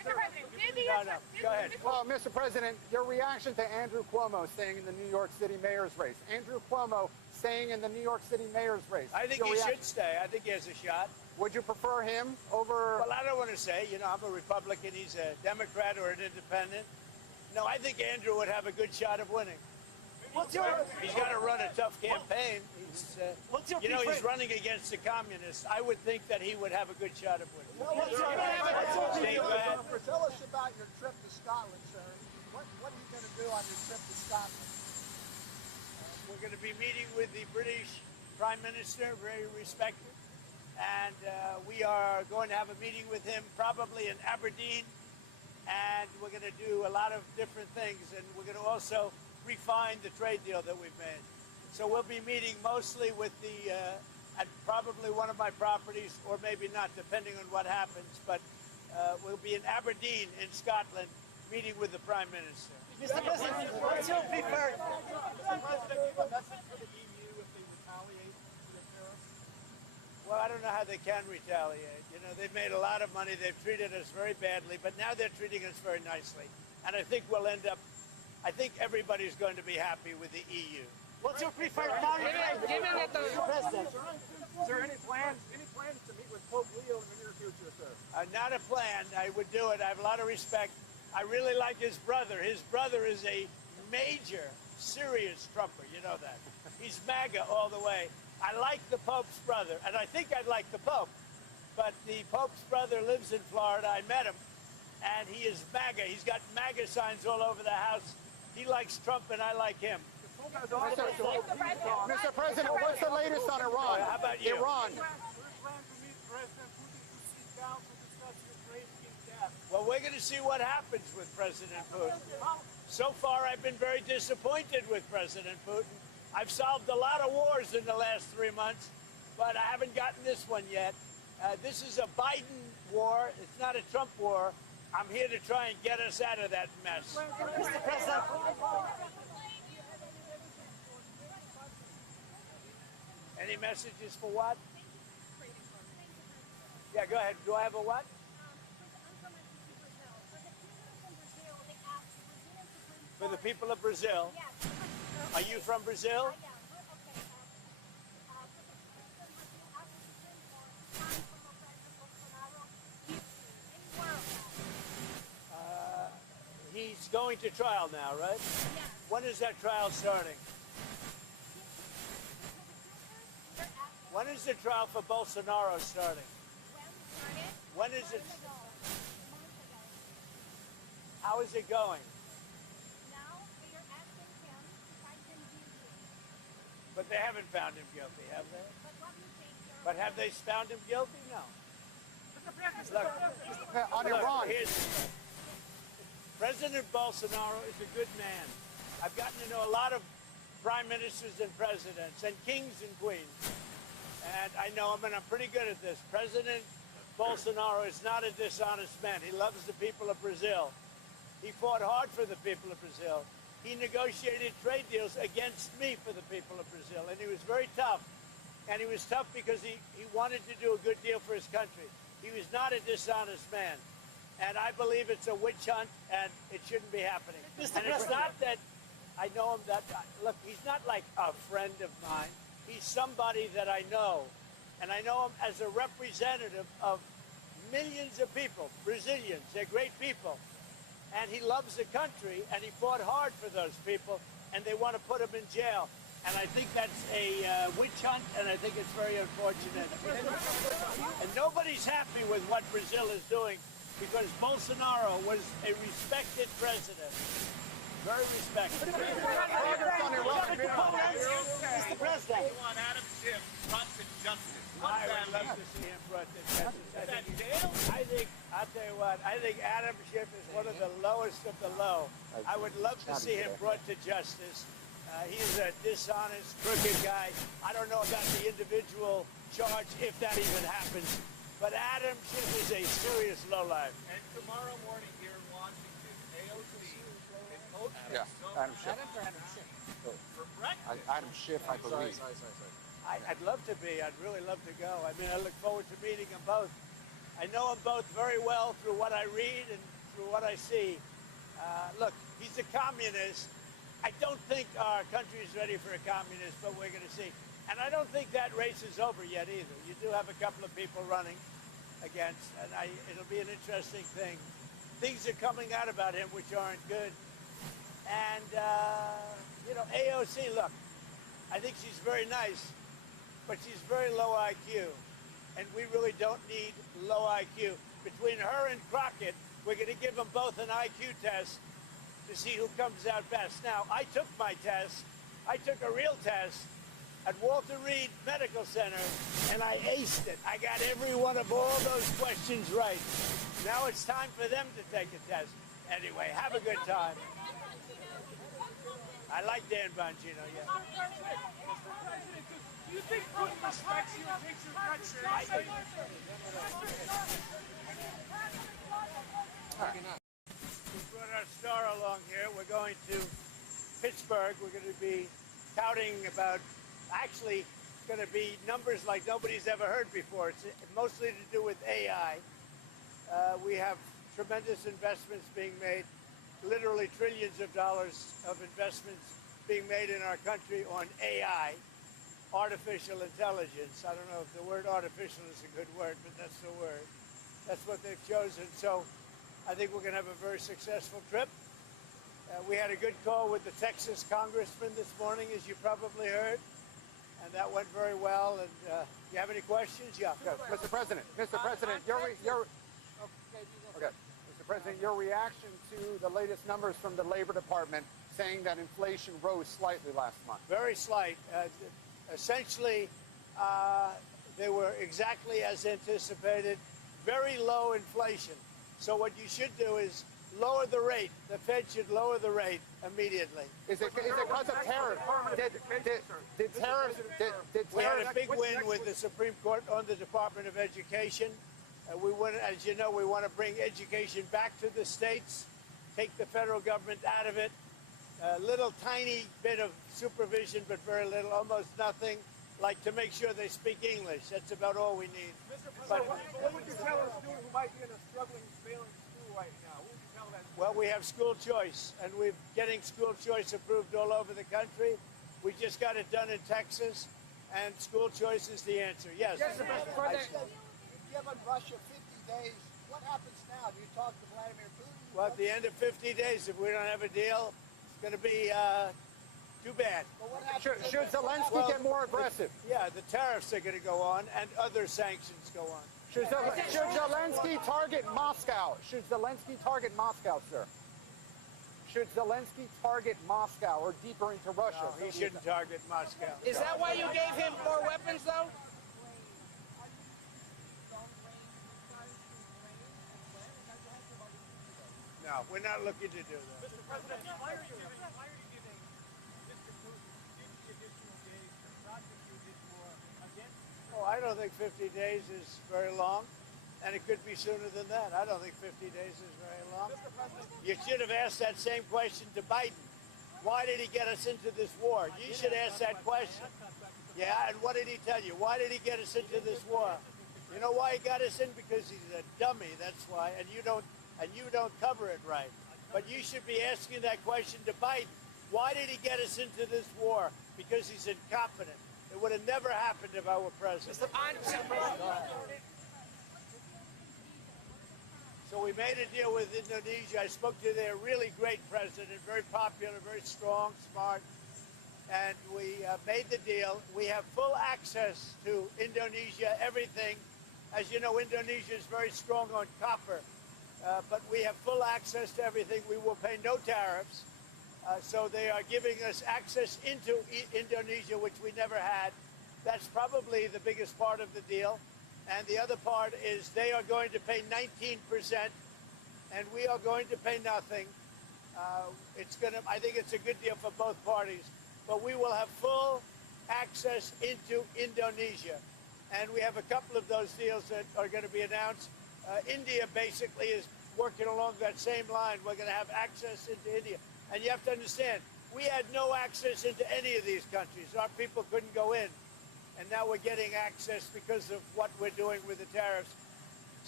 President, give me No, no. Go ahead. Well, Mr. President, your reaction to Andrew Cuomo staying in the New York City mayor's race. Andrew Cuomo staying in the New York City mayor's race. I think Your he reaction? should stay. I think he has a shot. Would you prefer him over... Well, I don't want to say. You know, I'm a Republican. He's a Democrat or an independent. No, I think Andrew would have a good shot of winning. He's got to run a tough campaign. You know, he's running against the communists. I would think that he would have a good shot of winning. Steve, go ahead. Tell us about your trip to Scotland, sir. What are you going to do on your trip to Scotland? We're going to be meeting with the British Prime Minister, very respected. And we are going to have a meeting with him probably in Aberdeen. And we're going to do a lot of different things. And we're going to also refine the trade deal that we've made. So we'll be meeting mostly with the, at probably one of my properties, or maybe not, depending on what happens. But we'll be in Aberdeen in Scotland, meeting with the Prime Minister. Mr. President, what's your preferred? Mr. President, do you have a message for the EU if they retaliate for the tariffs? Well, I don't know how they can retaliate. You know, they've made a lot of money. They've treated us very badly, but now they're treating us very nicely. And I think we'll end up, I think everybody's going to be happy with the EU. What's your preferred tariff? Given that the President. Sir, any plans to meet with Pope Leo in the near future, sir? Not a plan. I would do it. I have a lot of respect. I really like his brother. His brother is a major, serious Trumper. You know that. He's MAGA all the way. I like the Pope's brother, and I think I'd like the Pope. But the Pope's brother lives in Florida. I met him, and he is MAGA. He's got MAGA signs all over the house. He likes Trump, and I like him. Mr. President, what's the latest on Iran? How about you? Iran. Is there a plan to meet President Putin to seek out to discuss Ukrainian gas? Well, we're going to see what happens with President Putin. So far, I've been very disappointed with President Putin. I've solved a lot of wars in the last 3 months, but I haven't gotten this one yet. This is a Biden war. It's not a Trump war. I'm here to try and get us out of that mess. Mr. President. Any messages for what? Yeah, go ahead. Do I have a what? For the people of Brazil. Are you from Brazil? He's going to trial now, right? When is that trial starting? When is the trial for Bolsonaro starting? When is it? How is it going? But they haven't found him guilty, have they? But have they found him guilty? No. Look, On Iran. President Bolsonaro is a good man. I've gotten to know a lot of prime ministers and presidents and kings and queens. And I know him, and I'm pretty good at this. President Bolsonaro is not a dishonest man. He loves the people of Brazil. He fought hard for the people of Brazil. He negotiated trade deals against me for the people of Brazil, and he was very tough. And he was tough because he wanted to do a good deal for his country. He was not a dishonest man. And I believe it's a witch hunt, and it shouldn't be happening. And it's not that I know him that, look, he's not like a friend of mine. He's somebody that I know. And I know him as a representative of millions of people, Brazilians. They're great people. And he loves the country, and he fought hard for those people, and they want to put him in jail. And I think that's a witch hunt, and I think it's very unfortunate. And nobody's happy with what Brazil is doing, because Bolsonaro was a respected president. Very respected. Mr. President. You want Adam Schiff brought to justice. I would love to see him brought to justice. I'll tell you what, I think Adam Schiff is one of the lowest of the low. I would love to see him brought to justice. He's a dishonest, crooked guy. I don't know about the individual charge, if that even happens. But Adam Schiff is a serious lowlife. And tomorrow morning here in Washington, AOC is hosting Adam Schiff. for breakfast. Adam Schiff, I believe. I'd love to be. I'd really love to go. I mean, I look forward to meeting them both. I know them both very well through what I read, and through what I see, look, he's a communist. I don't think our country is ready for a communist, but we're going to see. And I don't think that race is over yet either. You do have a couple of people running against, and it'll be an interesting thing. Things are coming out about him which aren't good. And, AOC, look, I think she's very nice, but she's very low IQ. And we really don't need low IQ. Between her and Crockett, we're going to give them both an IQ test to see who comes out best. Now, I took my test. I took a real test at Walter Reed Medical Center, and I aced it. I got every one of all those questions right. Now it's time for them to take a test. Anyway, have a good time. I like Dan Bongino, yeah. Mr. President, do you think Putin respects you and takes your threat seriously? We brought our star along here. We're going to Pittsburgh. We're going to be touting about, actually, going to be numbers like nobody's ever heard before. It's mostly to do with AI. We have tremendous investments being made, literally trillions of dollars of investments being made in our country on AI, artificial intelligence. I don't know if the word artificial is a good word, but that's the word. That's what they've chosen. So I think we're going to have a very successful trip. We had a good call with the Texas congressman this morning, as you probably heard, and that went very well. And you have any questions? Yeah, go. Mr. President, Mr. President, Mr. President, your reaction to the latest numbers from the Labor Department saying that inflation rose slightly last month. Very slight. Essentially, they were exactly as anticipated. Very low inflation. So what you should do is lower the rate. The Fed should lower the rate immediately. Is it because of tariffs? Did tariffs? We had a big win with the Supreme Court on the Department of Education. We want, as you know, we want to bring education back to the states, take the federal government out of it. A little tiny bit of supervision, but very little, almost nothing, like to make sure they speak English. That's about all we need. Mr. President, what would you tell a student who might be in a struggling, failing school right now? What would you tell that student? Well, we have school choice, and we're getting school choice approved all over the country. We just got it done in Texas, and school choice is the answer. Yes. Mr. President, you've given Russia 50 days. What happens now? Do you talk to Vladimir Putin? Well, at the end of 50 days, if we don't have a deal, it's going to be too bad. But what happens Should Zelensky get more aggressive? Yeah, the tariffs are going to go on, and other sanctions go on. Should Zelensky target Moscow? Should Zelensky target Moscow, sir? Should Zelensky target Moscow or deeper into Russia? No, he shouldn't target Moscow. Is that why you gave him more weapons, though? No, we're not looking to do that. Mr. President, why are you giving Mr. Putin 50 additional days to prosecute his war against Oh, I don't think 50 days is very long, and it could be sooner than that. I don't think 50 days is very long. Mr. President? You should have asked that same question to Biden. Why did he get us into this war? You should ask that question. Yeah, and what did he tell you? Why did he get us into this war? You know why he got us in? Because he's a dummy, that's why, and you don't cover it right. But you should be asking that question to Biden. Why did he get us into this war? Because he's incompetent. It would have never happened if I were president. So we made a deal with Indonesia. I spoke to their really great president, very popular, very strong, smart, and we made the deal. We have full access to Indonesia, everything. As you know, Indonesia is very strong on copper, but we have full access to everything. We will pay no tariffs. So they are giving us access into Indonesia, which we never had. That's probably the biggest part of the deal. And the other part is they are going to pay 19%, and we are going to pay nothing. I think it's a good deal for both parties. But we will have full access into Indonesia. And we have a couple of those deals that are going to be announced. India basically is working along that same line. We're going to have access into India. And you have to understand, we had no access into any of these countries. Our people couldn't go in. And now we're getting access because of what we're doing with the tariffs.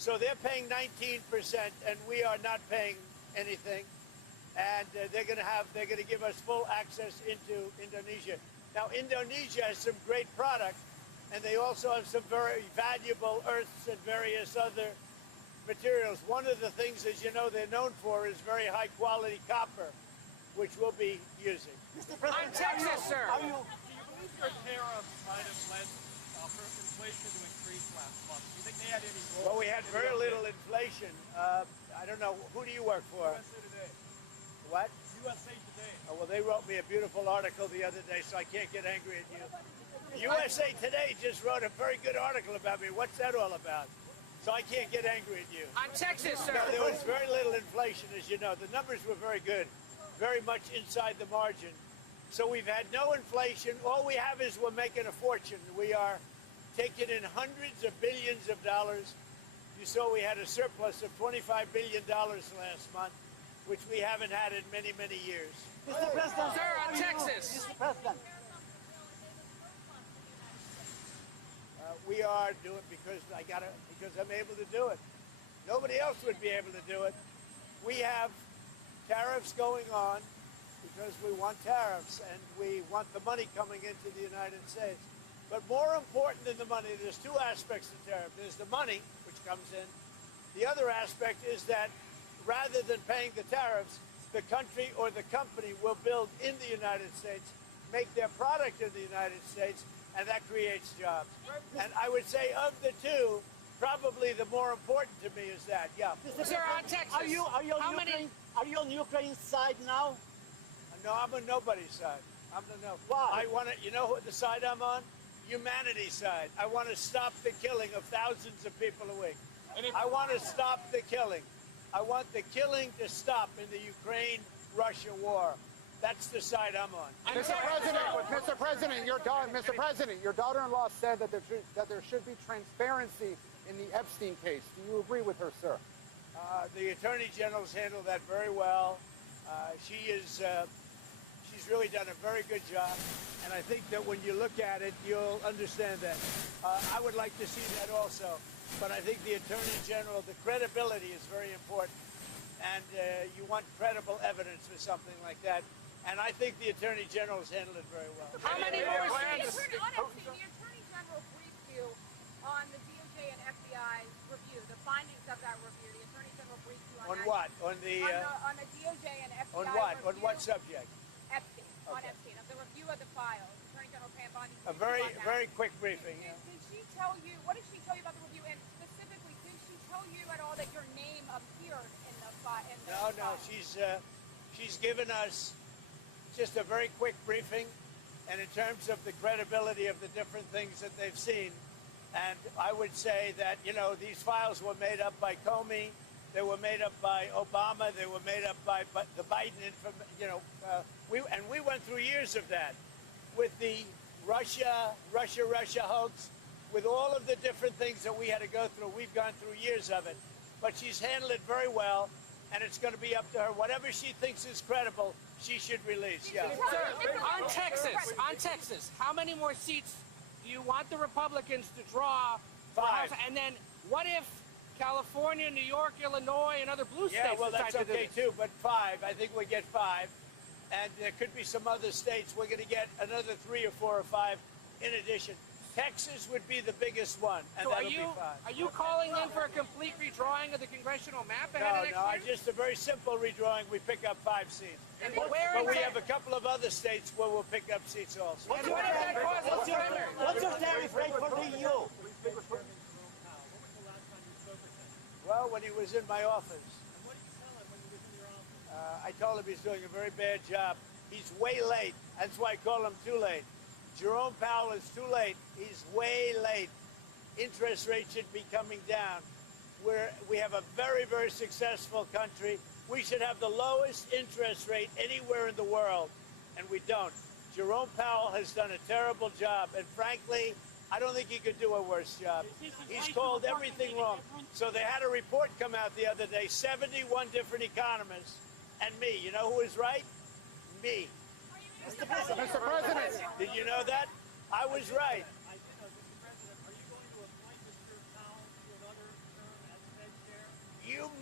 So they're paying 19%, and we are not paying anything. And they're going to give us full access into Indonesia. Now, Indonesia has some great product, and they also have some very valuable earths and various other materials. One of the things, as you know, they're known for is very high quality copper, which we'll be using. Mr. President, On Texas, sir. Are you? Do you believe your tariffs might have led inflation to increase last month? Do you think they had any role? Well, we had very little inflation. I don't know. Who do you work for? USA Today. What? USA Today. Oh, well, they wrote me a beautiful article the other day, so I can't get angry at you. USA Today just wrote a very good article about me. What's that all about? So I can't get angry at you. On Texas, sir. No, there was very little inflation, as you know. The numbers were very good, very much inside the margin. So we've had no inflation. All we have is we're making a fortune. We are taking in hundreds of billions of dollars. You saw we had a surplus of $25 billion last month, which we haven't had in many, many years. Mr. President, Sir, on are you? Texas. Mr. President, We are doing because I'm able to do it. Nobody else would be able to do it. We have tariffs going on because we want tariffs and we want the money coming into the United States. But more important than the money, there's two aspects to tariff. There's the money, which comes in. The other aspect is that rather than paying the tariffs, the country or the company will build in the United States, make their product in the United States, and that creates jobs. And I would say of the two, probably the more important to me is that. Yeah. Mr. Sir, on President, Texas. Are you on How Ukraine? many- Are you on Ukraine's side now? No, I'm on nobody's side. I'm the no. Why? I want to. You know what the side I'm on? Humanity's side. I want to stop the killing of thousands of people a week. I want to stop the killing. I want the killing to stop in the Ukraine-Russia war. That's the side I'm on. Mr. President, your daughter-in-law said that there should be transparency in the Epstein case. Do you agree with her, sir? The Attorney General's handled that very well. She's really done a very good job, and I think that when you look at it, you'll understand that. I would like to see that also, but I think the Attorney General, the credibility is very important, and you want credible evidence for something like that, and I think the Attorney General's handled it very well. How many more The seats? Attorney General briefed you on the DOJ and FBI review, the findings of that review. The Attorney General briefed you on On that. what? On the On the DOJ and FBI on what? review. On what subject? Epstein. On Okay. Epstein, of the review of the files. Attorney General Pam Bondi. A very quick briefing. Did she tell you, what did she tell you about the review? And specifically, did she tell you at all that your name appeared in the file? No. She's given us just a very quick briefing, and in terms of the credibility of the different things that they've seen. And I would say that, these files were made up by Comey, they were made up by Obama, they were made up by the Biden, we went through years of that with the Russia hoax, with all of the different things that we had to go through. We've gone through years of it, but she's handled it very well, and it's going to be up to her. Whatever she thinks is credible, she should release. Yeah. Sir, on Texas, how many more seats do you want the Republicans to draw for 5. House? And then what if California, New York, Illinois, and other blue states Yeah, well, decide that's to do okay this? too, but 5. I think we get 5. And there could be some other states. We're going to get another 3 or 4 or 5 in addition. Texas would be the biggest one, and So that'll be 5. are you calling then for a complete redrawing of the congressional map ahead of next year? Just a very simple redrawing. We pick up 5 seats. And where But in we Tex- have a couple of other states where we'll pick up seats also. And what if that causes a primary? What's your tariff rate for the EU? When was the last time you spoke with him? Well, when he was in my office, And what did you tell him when he was in your office? I told him he's doing a very bad job. He's way late. That's why I call him too late. Jerome Powell is too late. He's way late. Interest rates should be coming down. We have a very, very successful country. We should have the lowest interest rate anywhere in the world, and we don't. Jerome Powell has done a terrible job, and frankly, I don't think he could do a worse job. He's called everything wrong. So they had a report come out the other day, 71 different economists, and me. You know who was right? Me. Mr. President, Did you know that? I was right. I did know, Mr. President, are you going to appoint Mr. Powell to another term as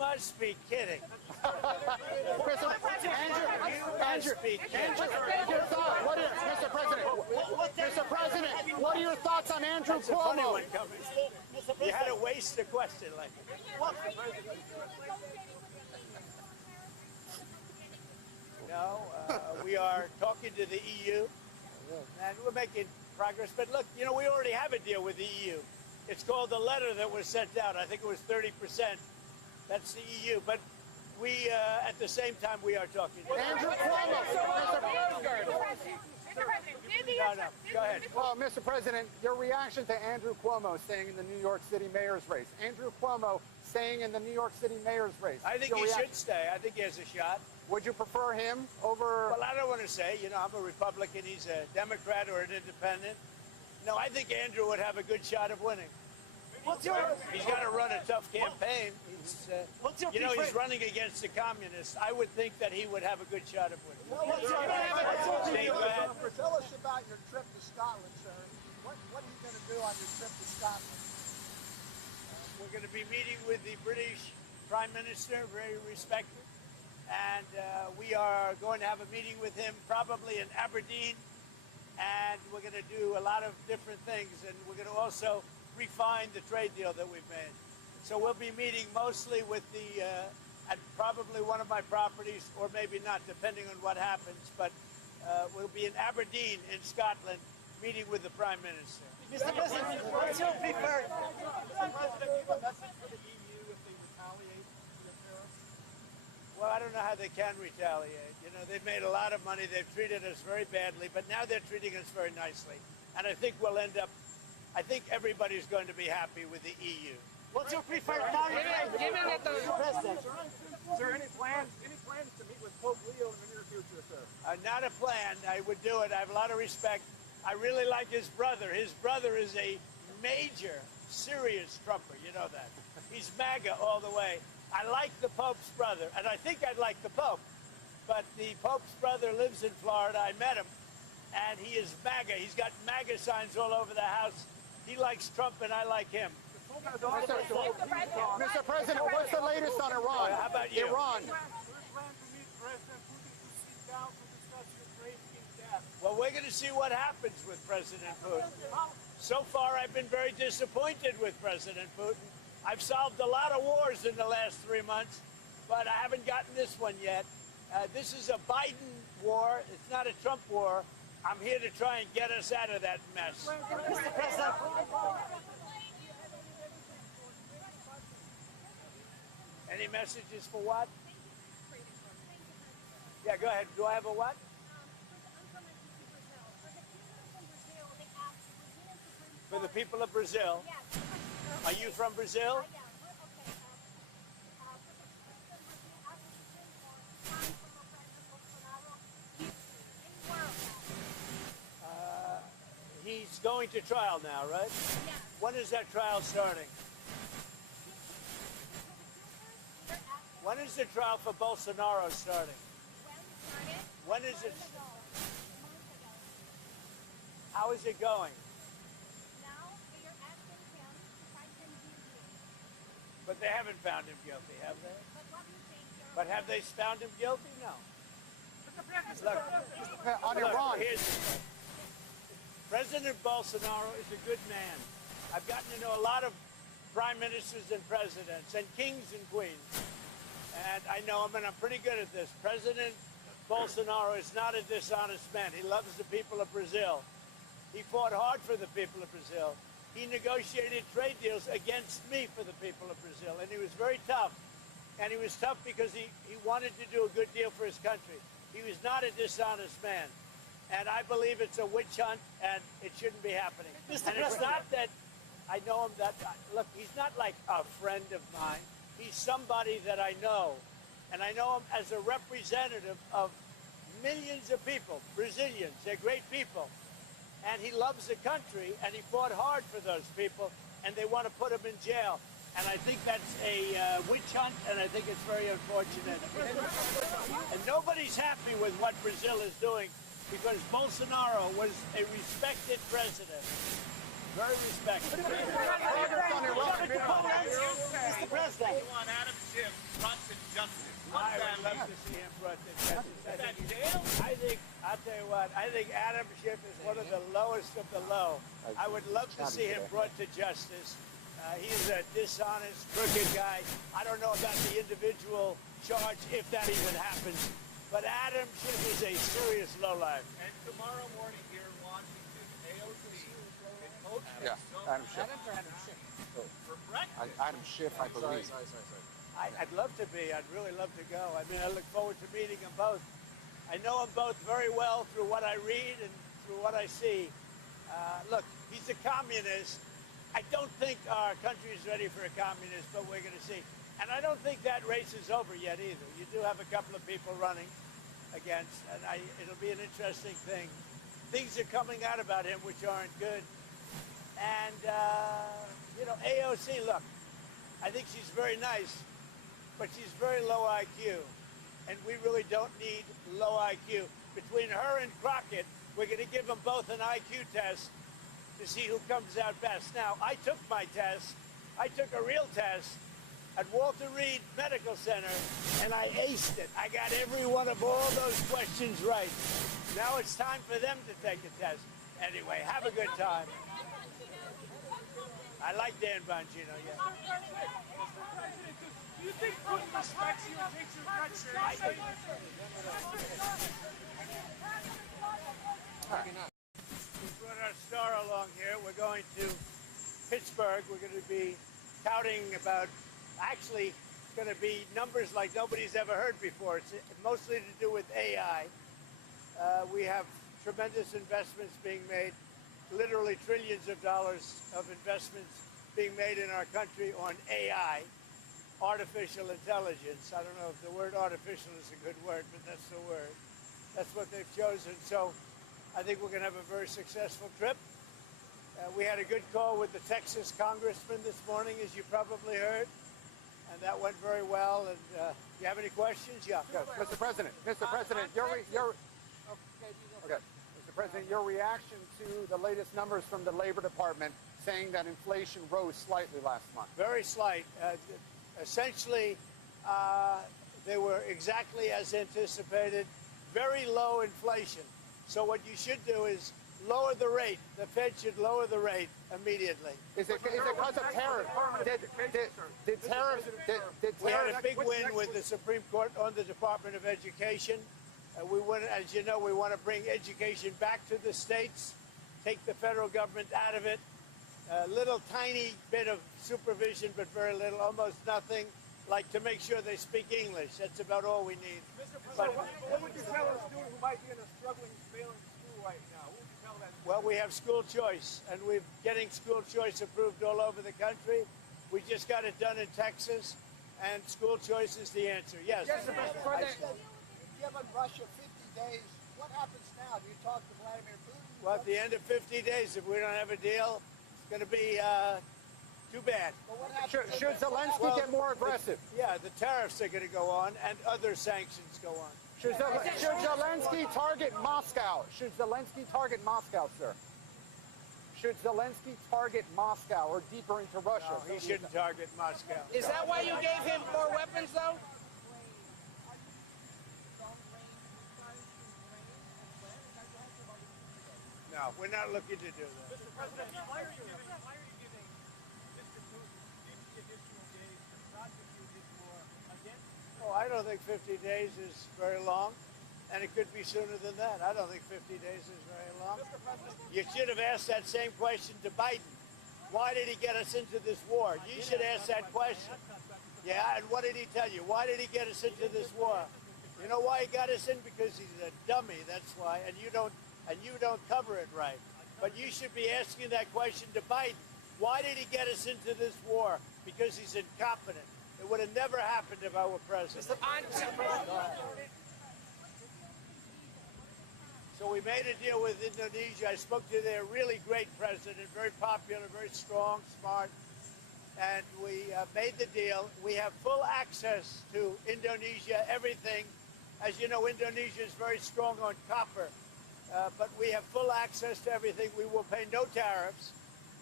must be kidding. Mr. President, what are your thoughts on Andrew That's a funny Cuomo? one coming. You had to waste a question like that. No, we are talking to the EU, and we're making progress. But look, you know, we already have a deal with the EU. It's called the letter that was sent out. I think it was 30%. That's the EU. But we, at the same time, we are talking to Andrew Cuomo. No, go ahead. Well, Mr. President, your reaction to Andrew Cuomo staying in the New York City mayor's race. Andrew Cuomo staying in the New York City mayor's race. I think he should stay. I think he has a shot. Would you prefer him over... Well, I don't want to say. You know, I'm a Republican. He's a Democrat or an independent. No, I think Andrew would have a good shot of winning. He's got to run a tough campaign. You know, he's running against the communists. I would think that he would have a good shot of winning. Tell us about your trip to Scotland, sir. What are you going to do on your trip to Scotland? We're going to be meeting with the British Prime Minister, very respected. And we are going to have a meeting with him probably in Aberdeen. And we're going to do a lot of different things. And we're going to also refine the trade deal that we've made. So we'll be meeting mostly with the, at probably one of my properties, or maybe not, depending on what happens. But we'll be in Aberdeen in Scotland, meeting with the Prime Minister. Mr. President, what's your preferred? Mr. President, do you have a message for the EU if they retaliate for the tariffs? Well, I don't know how they can retaliate. You know, they've made a lot of money. They've treated us very badly, but now they're treating us very nicely. And I think we'll end up, I think everybody's going to be happy with the EU. What's your preferred tariff? Given that the President. Sir, any plans to meet with Pope Leo in the near future, sir? Not a plan. I would do it. I have a lot of respect. I really like his brother. His brother is a major, serious Trumper. You know that. He's MAGA all the way. I like the Pope's brother, and I think I'd like the Pope. But the Pope's brother lives in Florida. I met him, and he is MAGA. He's got MAGA signs all over the house. He likes Trump, and I like him. Mr. President, what's the latest on Iran? How about you? Iran. Sir, plan to meet President Putin to sit down to discuss Ukraine in depth. Well, we're going to see what happens with President Putin. So far, I've been very disappointed with President Putin. I've solved a lot of wars in the last 3 months, but I haven't gotten this one yet. This is a Biden war. It's not a Trump war. I'm here to try and get us out of that mess. Mr. President. Any messages for what? Yeah, go ahead. Do I have a what? For the people of Brazil. Are you from Brazil? He's going to trial now, right? When is that trial starting? When is the trial for Bolsonaro starting? When is it? How is it going? But they haven't found him guilty, have they? But have they found him guilty? No. Look, On Iran. here's the thing. President Bolsonaro is a good man. I've gotten to know a lot of prime ministers and presidents and kings and queens. And I know him, and I'm pretty good at this. President Bolsonaro is not a dishonest man. He loves the people of Brazil. He fought hard for the people of Brazil. He negotiated trade deals against me for the people of Brazil, and he was very tough. And he was tough because he wanted to do a good deal for his country. He was not a dishonest man. And I believe it's a witch hunt, and it shouldn't be happening. And it's not that I know him that, look, he's not like a friend of mine. He's somebody that I know. And I know him as a representative of millions of people, Brazilians. They're great people. And he loves the country, and he fought hard for those people, and they want to put him in jail. And I think that's a witch hunt, and I think it's very unfortunate. And nobody's happy with what Brazil is doing, because Bolsonaro was a respected president. Very respected. Mr. President. does that? You want Adam Schiff brought to justice. What I does that would love mean? to see him brought to justice. Is that jail? I'll tell you what, I think Adam Schiff is one of the lowest of the low. I would love to see him brought to justice. He's a dishonest, crooked guy. I don't know about the individual charge, if that even happens. But Adam Schiff is a serious lowlife. And tomorrow morning here in Washington, AOC and Coach Yeah, Adam Schiff. for breakfast. Adam Schiff, I believe. I'd love to be. I'd really love to go. I mean, I look forward to meeting them both. I know them both very well through what I read and through what I see. Look, he's a communist. I don't think our country is ready for a communist, but we're going to see. And I don't think that race is over yet either. You do have a couple of people running against, and it'll be an interesting thing. Things are coming out about him which aren't good. And, AOC, look, I think she's very nice, but she's very low IQ. And we really don't need low IQ. Between her and Crockett, we're going to give them both an IQ test to see who comes out best. Now, I took my test. I took a real test at Walter Reed Medical Center, and I aced it. I got every one of all those questions right. Now it's time for them to take a test. Anyway, have a good time. I like Dan Bongino, yeah. Mr. President, do you think Putin respects you and takes your threat seriously? We brought our star along here. We're going to Pittsburgh. We're going to be touting about, actually, it's going to be numbers like nobody's ever heard before. It's mostly to do with AI. We have tremendous investments being made, literally trillions of dollars of investments being made in our country on AI, artificial intelligence. I don't know if the word artificial is a good word, but that's the word. That's what they've chosen. So I think we're going to have a very successful trip. We had a good call with the Texas congressman this morning, as you probably heard, and that went very well. And you have any questions? Yeah, go. Mr. President, Mr. President, Mr. President, your reaction to the latest numbers from the Labor Department saying that inflation rose slightly last month. Very slight. Essentially, they were exactly as anticipated. Very low inflation. So what you should do is lower the rate. The Fed should lower the rate immediately. Is it because of tariffs? Did tariffs? We had a big win with the Supreme Court on the Department of Education. We want, as you know, we want to bring education back to the states, take the federal government out of it. A little tiny bit of supervision, but very little, almost nothing, like to make sure they speak English. That's about all we need. Mr. President, what would you tell a student who might be in a struggling, failing school right now? What would you tell that? Well, we have school choice, and we're getting school choice approved all over the country. We just got it done in Texas, and school choice is the answer. Yes. Yes, Mr. President. Given Russia 50 days, what happens now? Do you talk to Vladimir Putin? Well, at the end of 50 days, if we don't have a deal, it's going to be too bad. But what happens Should Zelensky get more aggressive? Yeah, the tariffs are going to go on, and other sanctions go on. Should Zelensky target Moscow? Should Zelensky target Moscow, sir? Should Zelensky target Moscow or deeper into Russia? No, he shouldn't target Moscow. Is that why you gave him more weapons, though? No, we're not looking to do that. Mr. President, why are you giving Mr. Putin 50 additional days to prosecute his war against? Oh, I don't think 50 days is very long, and it could be sooner than that. I don't think 50 days is very long. You should have asked that same question to Biden. Why did he get us into this war? You should ask that question. Yeah, and what did he tell you? Why did he get us into this war? You know why he got us in? Because he's a dummy, that's why, and you don't cover it right. But you should be asking that question to Biden. Why did he get us into this war? Because he's incompetent. It would have never happened if I were president. So we made a deal with Indonesia. I spoke to their really great president, very popular, very strong, smart. And we made the deal. We have full access to Indonesia, everything. As you know, Indonesia is very strong on copper. But we have full access to everything. We will pay no tariffs.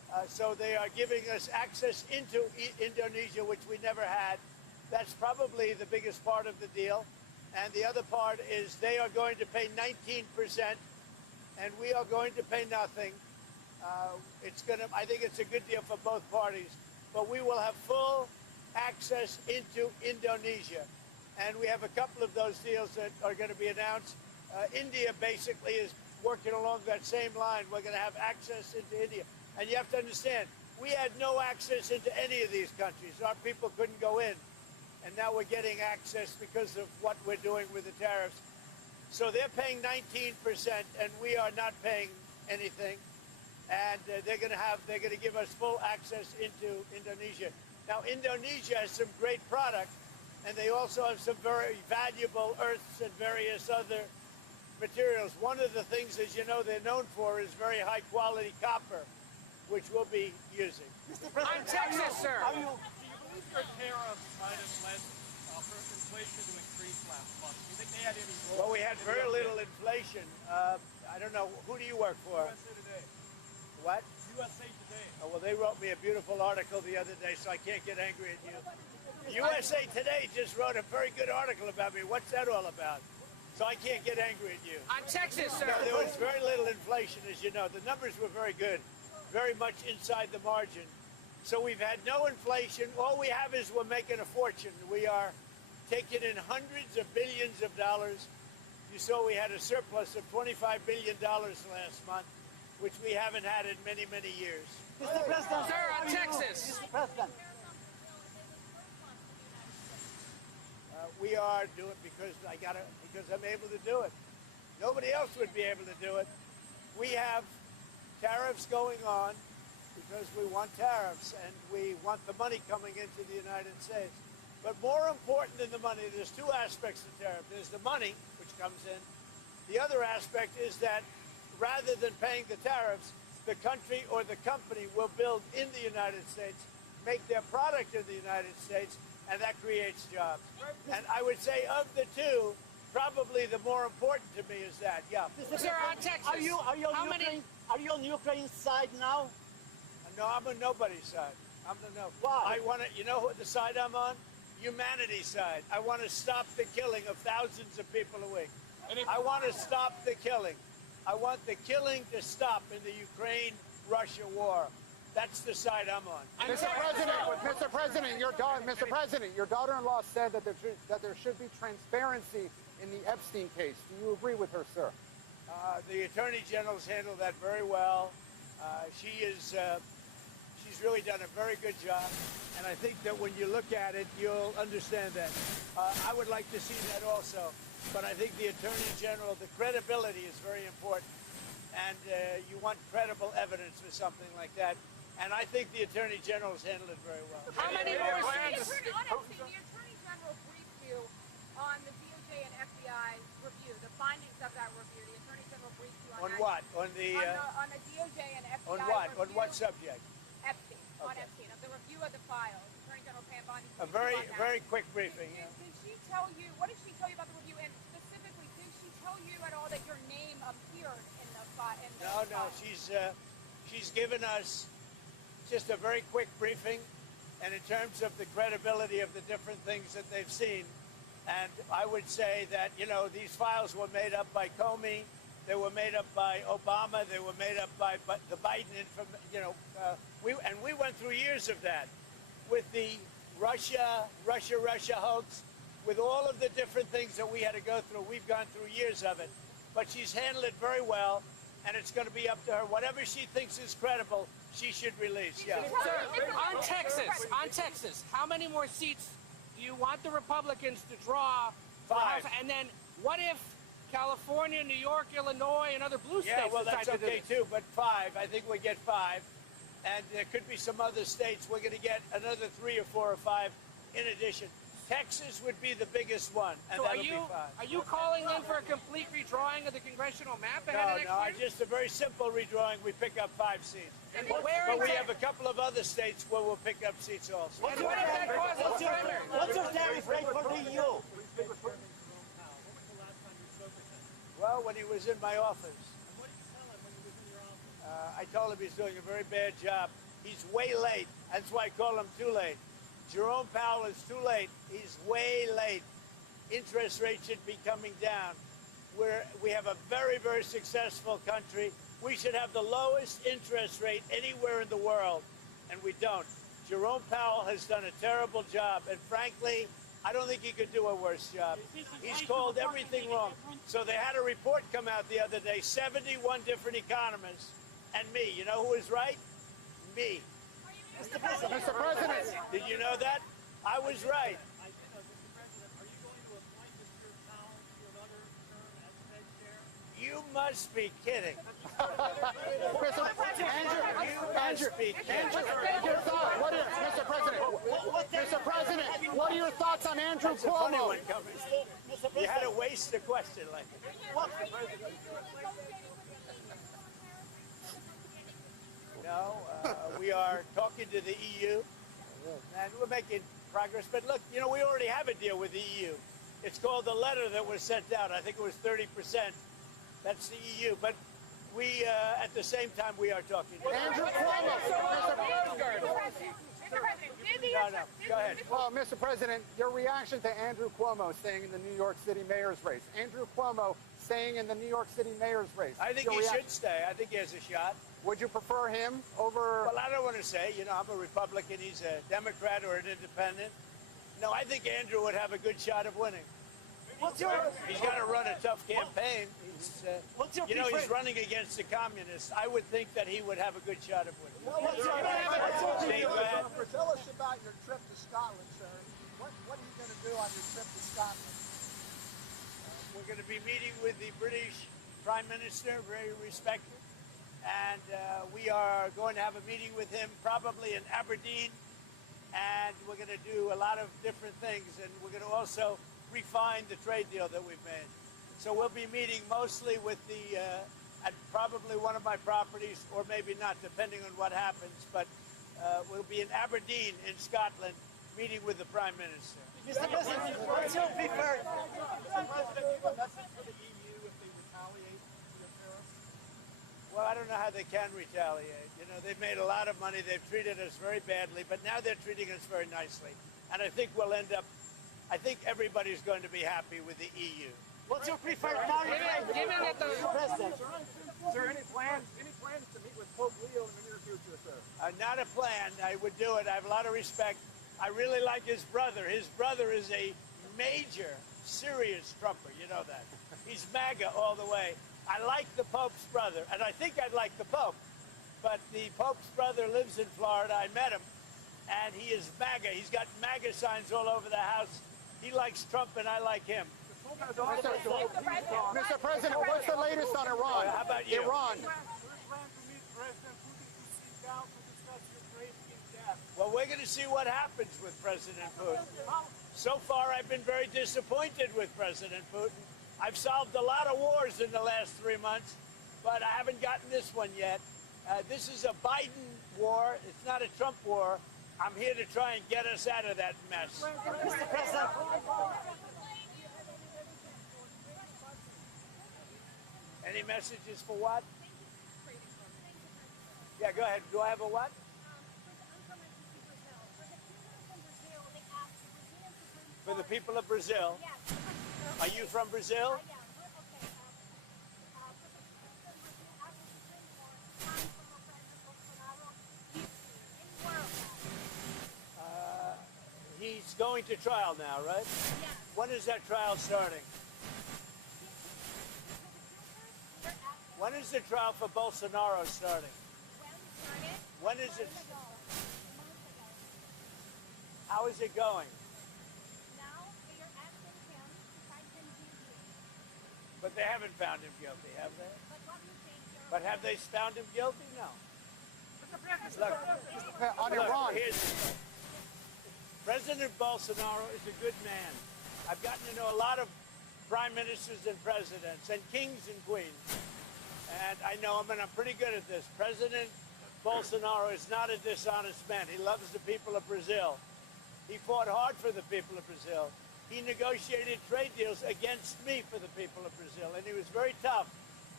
So they are giving us access into Indonesia, which we never had. That's probably the biggest part of the deal. And the other part is they are going to pay 19%, and we are going to pay nothing. I think it's a good deal for both parties. But we will have full access into Indonesia. And we have a couple of those deals that are going to be announced. India basically is working along that same line. We're going to have access into India. And you have to understand, we had no access into any of these countries. Our people couldn't go in. And now we're getting access because of what we're doing with the tariffs. So they're paying 19%, and we are not paying anything. And they're going to give us full access into Indonesia. Now, Indonesia has some great product, and they also have some very valuable earths and various other materials. One of the things, as you know, they're known for is very high-quality copper, which we'll be using. Mr. On President, Texas, sir. Do you believe your tariffs might have led for inflation to increase last month? Do you think they had any role? Well, we had very little inflation. I don't know. Who do you work for? USA Today. What? USA Today. Oh, well, they wrote me a beautiful article the other day, so I can't get angry at you. USA Today just wrote a very good article about me. What's that all about? So I can't get angry at you. On Texas, sir. No, there was very little inflation, as you know. The numbers were very good, very much inside the margin. So we've had no inflation. All we have is we're making a fortune. We are taking in hundreds of billions of dollars. You saw we had a surplus of $25 billion last month, which we haven't had in many, many years. Mr. President, Sir, on Texas. Mr. President, We are doing because I'm able to do it. Nobody else would be able to do it. We have tariffs going on because we want tariffs and we want the money coming into the United States. But more important than the money, there's two aspects to tariff. There's the money, which comes in. The other aspect is that rather than paying the tariffs, the country or the company will build in the United States, make their product in the United States, and that creates jobs. And I would say of the two, probably the more important to me is that. Yeah. Sir, on Texas. are you on How many? Ukraine Ukraine side now? No, I'm on nobody's side. I'm the no. Why? I want to. You know what the side I'm on? Humanity's side. I want to stop the killing of thousands of people a week. I want to stop the killing. I want the killing to stop in the Ukraine-Russia war. That's the side I'm on. Mr. President, your daughter-in-law said that there should be transparency in the Epstein case. Do you agree with her, sir? The Attorney General's handled that very well. She's really done a very good job, and I think that when you look at it, you'll understand that. I would like to see that also, but I think the Attorney General, the credibility is very important, and you want credible evidence for something like that. And I think the Attorney General's handled it very well. How many more The seats? Attorney General briefed you on the DOJ and FBI review, the findings of that review. The Attorney General briefed you on On that. what? On the On the DOJ and FBI on what? review. On what subject? Epstein. On Okay. Epstein, of the review of the files. Attorney General Pam Bondi. A briefed you on that. very quick briefing. Did she tell you, what did she tell you about the review? And specifically, did she tell you at all that your name appeared in the file? No. She's given us just a very quick briefing, and in terms of the credibility of the different things that they've seen. And I would say that, these files were made up by Comey, they were made up by Obama, they were made up by the Biden, we went through years of that with the Russia hoax, with all of the different things that we had to go through. We've gone through years of it, but she's handled it very well, and it's going to be up to her. Whatever she thinks is credible, she should release. Yeah. Sir, on Texas, how many more seats do you want the Republicans to draw? for 5. House? And then what if California, New York, Illinois, and other blue states Yeah, well, decide that's to do okay this? too, but 5. I think we get 5. And there could be some other states. We're going to get another 3 or 4 or 5 in addition. Texas would be the biggest one, and So that'll be 5. are you calling in for a complete redrawing of the congressional map ahead of next year? Just a very simple redrawing. We pick up 5 seats. But where But in we Tex- have a couple of other states where we'll pick up seats also. And what if that causes primary? What's your tariff rate for the EU? Well, when he was in my office, I told him he's doing a very bad job. He's way late. That's why I call him too late. Jerome Powell is too late. He's way late. Interest rates should be coming down. We have a very, very successful country. We should have the lowest interest rate anywhere in the world, and we don't. Jerome Powell has done a terrible job, and frankly, I don't think he could do a worse job. He's called everything wrong. So they had a report come out the other day, 71 different economists, and me. You know who was right? Me. Mr. President. Did you know that? I was right. Mr. President, are you going to appoint Mr. Powell to another term as Fed chair? You must be kidding. Mr. President, what are your thoughts on Andrew That's a funny Cuomo? one coming. You had to waste the question like that. No, we are talking to the EU, and we're making progress. But look, you know, we already have a deal with the EU. It's called the letter that was sent out. I think it was 30%. That's the EU. But we, at the same time, we are talking to Andrew Cuomo. No, go ahead. Well, Mr. President, your reaction to Andrew Cuomo staying in the New York City mayor's race. Andrew Cuomo staying in the New York City mayor's race. I think he should stay. I think he has a shot. Would you prefer him over... Well, I don't want to say. You know, I'm a Republican. He's a Democrat or an independent. No, I think Andrew would have a good shot of winning. He's got to run a tough campaign. He's, you know, he's running against the communists. I would think that he would have a good shot of winning. Tell us about your trip to Scotland, sir. What are you going to do on your trip to Scotland? We're going to be meeting with the British Prime Minister, very respected, and we are going to have a meeting with him probably in Aberdeen, and we're going to do a lot of different things, and we're going to also refine the trade deal that we've made. So we'll be meeting mostly with the, at probably one of my properties, or maybe not, depending on what happens, but we'll be in Aberdeen in Scotland, meeting with the Prime Minister. Mr. President, what's your preferred? Mr. President, give a message for the EU if they retaliate for the tariffs? Well, I don't know how they can retaliate. You know, they've made a lot of money. They've treated us very badly, but now they're treating us very nicely. And I think we'll end up, I think everybody's going to be happy with the EU. What's your preferred tariff? Given that the President. Sir, any plans to meet with Pope Leo in the near future, sir? Not a plan. I would do it. I have a lot of respect. I really like his brother. His brother is a major, serious Trumper. You know that. He's MAGA all the way. I like the Pope's brother, and I think I'd like the Pope. But the Pope's brother lives in Florida. I met him, and he is MAGA. He's got MAGA signs all over the house. He likes Trump, and I like him. Mr. President, what's the latest on Iran? How about you? Iran. Your plan to meet President Putin to sit down to discuss your trade debt. Well, we're going to see what happens with President Putin. So far, I've been very disappointed with President Putin. I've solved a lot of wars in the last 3 months, but I haven't gotten this one yet. This is a Biden war. It's not a Trump war. I'm here to try and get us out of that mess. Mr. President. Any messages for what? Yeah, go ahead. Do I have a what? For the people of Brazil. Are you from Brazil? He's going to trial now, right? Yes. When is that trial starting? When is the trial for Bolsonaro starting? When is it? How is it going? But they haven't found him guilty, have they? But have they found him guilty? No. Look, On Iran. President Bolsonaro is a good man. I've gotten to know a lot of prime ministers and presidents and kings and queens. And I know him, and I'm pretty good at this. President Bolsonaro is not a dishonest man. He loves the people of Brazil. He fought hard for the people of Brazil. He negotiated trade deals against me for the people of Brazil, and he was very tough.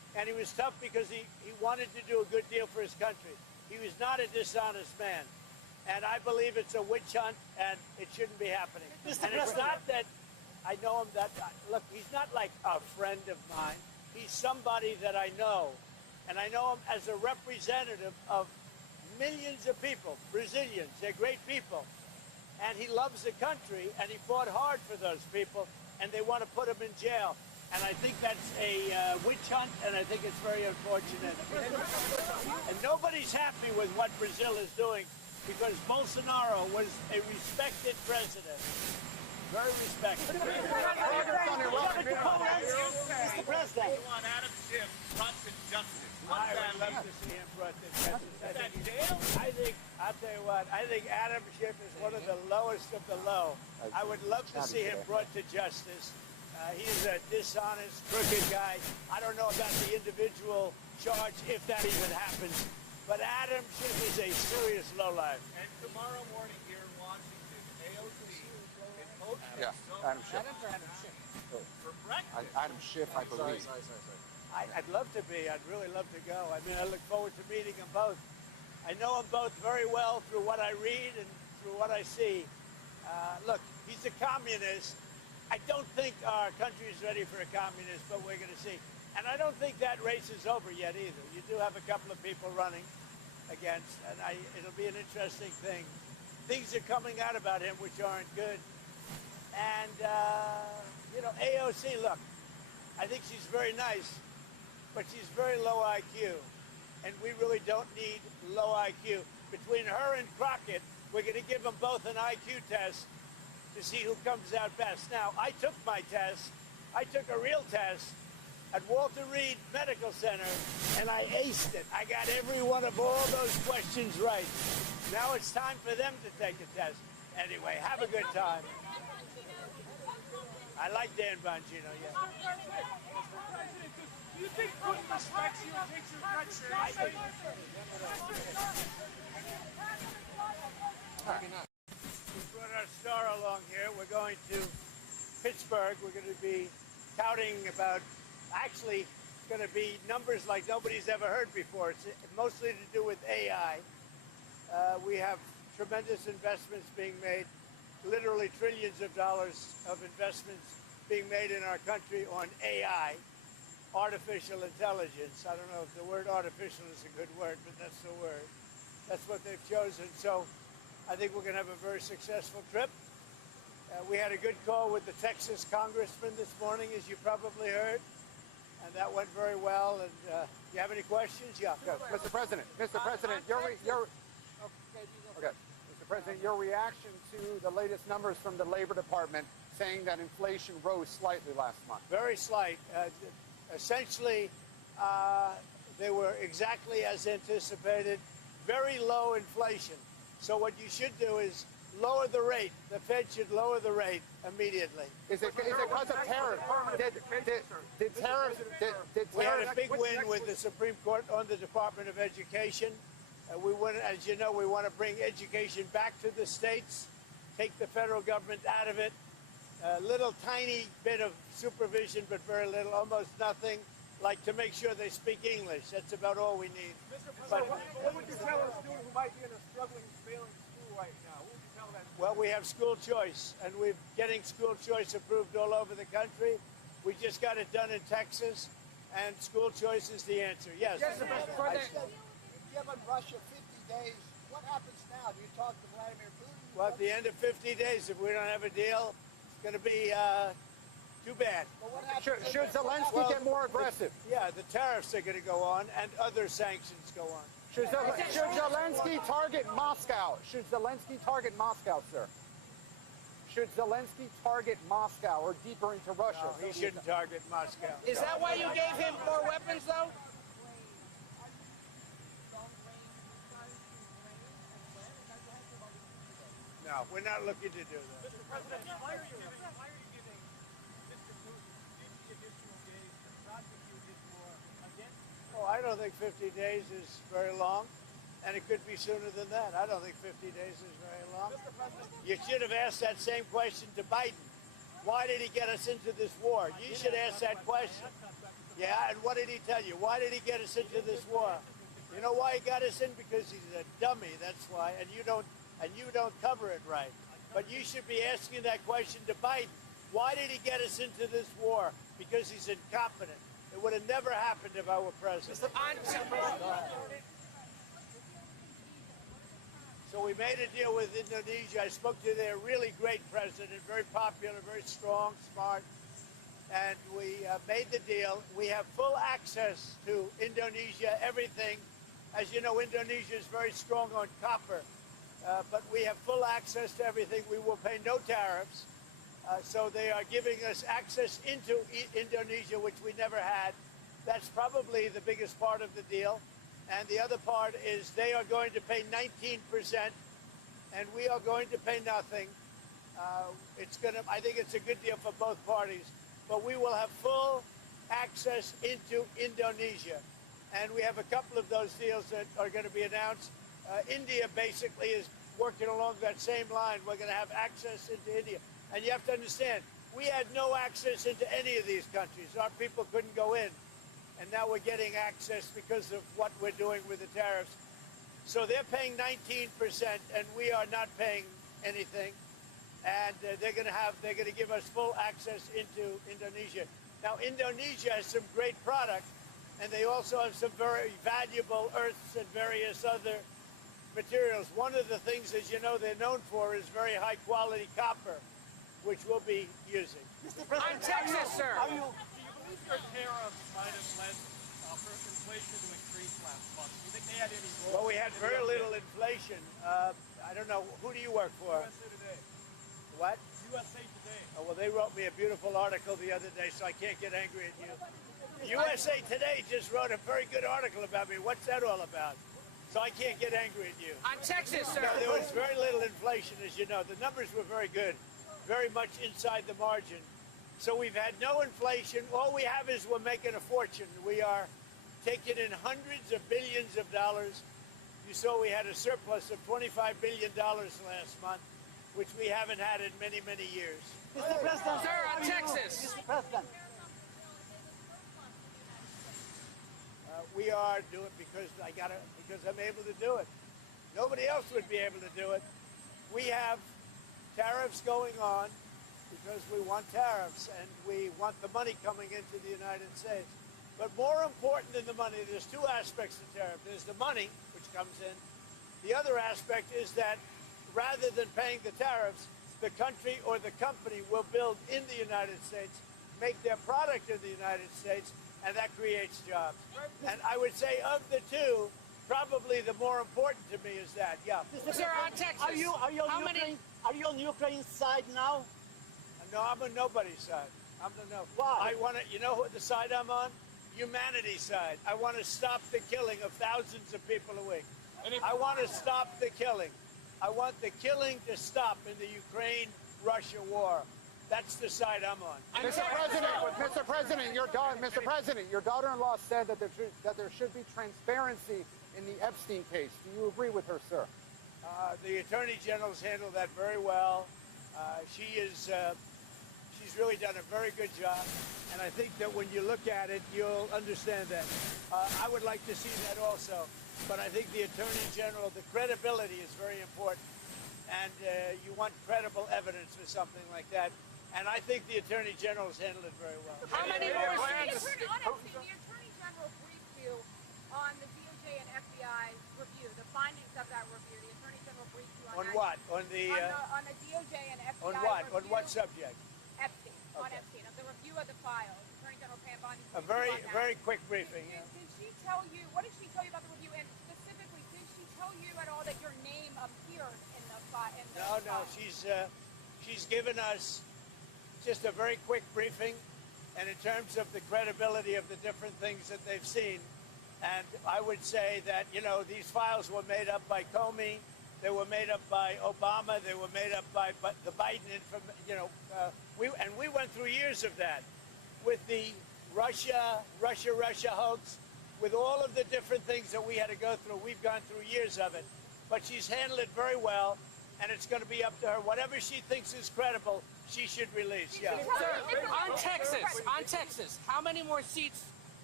And he was tough because he wanted to do a good deal for his country. He was not a dishonest man. And I believe it's a witch hunt, and it shouldn't be happening. And it's not that I know him look, he's not like a friend of mine. He's somebody that I know. And I know him as a representative of millions of people, Brazilians. They're great people. And he loves the country, and he fought hard for those people, and they want to put him in jail. And I think that's a witch hunt, and I think it's very unfortunate. And nobody's happy with what Brazil is doing, because Bolsonaro was a respected president. Very respected. Mr. President. You want Adam Schiff brought to justice. I would love to see him brought to justice. I'll tell you what, I think Adam Schiff is one of the lowest of the low. I would love to see him brought to justice. He's a dishonest, crooked guy. I don't know about the individual charge, if that even happens. But Adam Schiff is a serious lowlife. And tomorrow morning here in Washington, AOC is hosting Adam Schiff. for breakfast. Adam Schiff, I believe. I'd love to be. I'd really love to go. I mean, I look forward to meeting them both. I know them both very well through what I read and through what I see. Look, he's a communist. I don't think our country is ready for a communist, but we're going to see. And I don't think that race is over yet either. You do have a couple of people running against, and it'll be an interesting thing. Things are coming out about him which aren't good. And, AOC, look, I think she's very nice, but she's very low IQ. And we really don't need low IQ. Between her and Crockett, we're going to give them both an IQ test to see who comes out best. Now, I took my test. I took a real test at Walter Reed Medical Center, and I aced it. I got every one of all those questions right. Now it's time for them to take a test. Anyway, have a good time. I like Dan Bongino, yeah. Mr. President, do you think Putin respects you and takes your threat seriously? We brought our star along here. We're going to Pittsburgh. We're going to be touting about, actually, it's going to be numbers like nobody's ever heard before. It's mostly to do with AI. We have tremendous investments being made, literally trillions of dollars of investments being made in our country on AI, artificial intelligence. I don't know if the word artificial is a good word, but that's the word. That's what they've chosen. So I think we're going to have a very successful trip. We had a good call with the Texas congressman this morning, as you probably heard, and that went very well. And you have any questions? Yeah, go. Mr. President, Mr. President, your reaction to the latest numbers from the Labor Department saying that inflation rose slightly last month? Very slight. Essentially, they were exactly as anticipated. Very low inflation. So what you should do is lower the rate. The Fed should lower the rate immediately. Is it because of tariffs? Did tariffs? We had a big win with the Supreme Court on the Department of Education. We want, as you know, we want to bring education back to the states, take the federal government out of it. A little tiny bit of supervision, but very little, almost nothing, like to make sure they speak English. That's about all we need. Mr. President, what would you tell a student who might be in a struggling, failing school right now? What would you tell that? Well, we have school choice, and we're getting school choice approved all over the country. We just got it done in Texas, and school choice is the answer. Yes. Yes, Mr. President. Given Russia 50 days, what happens now? Do you talk to Vladimir Putin? Well, at the end of 50 days, if we don't have a deal, it's going to be too bad. But what happens? Should Zelensky get more aggressive? Yeah, the tariffs are going to go on, and other sanctions go on. Should Zelensky target Moscow? Should Zelensky target Moscow, sir? Should Zelensky target Moscow or deeper into Russia? No, he shouldn't target Moscow. Is that why you gave him more weapons, though? No, we're not looking to do that. Mr. President, why are you giving Mr. Putin 50 additional days to prosecute his war against? Oh, I don't think 50 days is very long, and it could be sooner than that. I don't think 50 days is very long. Mr. President, You should have asked that same question to Biden. Why did he get us into this war? You should ask that question. Yeah, and what did he tell you? Why did he get us into this war? You know why he got us in? Because he's a dummy. That's why. And you don't cover it right. But you should be asking that question to Biden. Why did he get us into this war? Because he's incompetent. It would have never happened if I were president. So we made a deal with Indonesia. I spoke to their really great president, very popular, very strong, smart. And we made the deal. We have full access to Indonesia, everything. As you know, Indonesia is very strong on copper, but we have full access to everything. We will pay no tariffs. So they are giving us access into Indonesia, which we never had. That's probably the biggest part of the deal. And the other part is they are going to pay 19%, and we are going to pay nothing. I think it's a good deal for both parties. But we will have full access into Indonesia. And we have a couple of those deals that are going to be announced. India basically is working along that same line. We're going to have access into India. And you have to understand, we had no access into any of these countries. Our people couldn't go in. And now we're getting access because of what we're doing with the tariffs. So they're paying 19%, and we are not paying anything. And they're going to give us full access into Indonesia. Now, Indonesia has some great product, and they also have some very valuable earths and various other materials. One of the things, as you know, they're known for is very high-quality copper, which we'll be using. Mr. President, On Texas, sir. Do you believe your tariffs might have led inflation to increase last month? Do you think they had any role? Well, we had very little inflation. I don't know. Who do you work for? USA Today. What? USA Today. Oh, well, they wrote me a beautiful article the other day, so I can't get angry at you. USA Today just wrote a very good article about me. What's that all about? So I can't get angry at you. On Texas, sir. No, there was very little inflation, as you know. The numbers were very good, very much inside the margin. So we've had no inflation. All we have is we're making a fortune. We are taking in hundreds of billions of dollars. You saw we had a surplus of $25 billion last month, which we haven't had in many, many years. Mr. President, Sir, on Texas. Mr. President, We are doing because I'm able to do it. Nobody else would be able to do it. We have tariffs going on because we want tariffs and we want the money coming into the United States. But more important than the money, there's two aspects to tariff. There's the money, which comes in. The other aspect is that rather than paying the tariffs, the country or the company will build in the United States, make their product in the United States, and that creates jobs. And I would say of the two, probably the more important to me is that, yeah. Mr. Sir, on President, Texas. are you How on many- Ukraine's side now? No, I'm on nobody's side. I'm on no. Why? I want to, you know what the side I'm on? Humanity's side. I want to stop the killing of thousands of people a week. I want to stop the killing. I want the killing to stop in the Ukraine-Russia war. That's the side I'm on. Mr. President, your daughter-in-law said that there should be transparency in the Epstein case. Do you agree with her, sir? The Attorney General's handled that very well. She's really done a very good job, and I think that when you look at it, you'll understand that. I would like to see that also, but I think the Attorney General, the credibility is very important, and you want credible evidence for something like that, and I think the Attorney General's handled it very well. How many more The seats? Attorney General briefed you on the DOJ and FBI review, the findings of that review. The Attorney General briefed you On on that. what? On the On the DOJ and FBI on what? On review. what subject? Epstein. On Okay. Epstein, of the review of the files. Attorney General Pam Bondi. A very, very quick briefing. Did, Yeah. did she tell you, what did she tell you about the review? And specifically, did she tell you at all that your name appeared in the file? No, she's given us just a very quick briefing, and in terms of the credibility of the different things that they've seen, and I would say that, you know, these files were made up by Comey, they were made up by Obama, they were made up by the Biden, we went through years of that with the Russia hoax, with all of the different things that we had to go through. We've gone through years of it, but she's handled it very well, and it's going to be up to her. Whatever she thinks is credible, she should release. Yeah. Sir, on Texas, how many more seats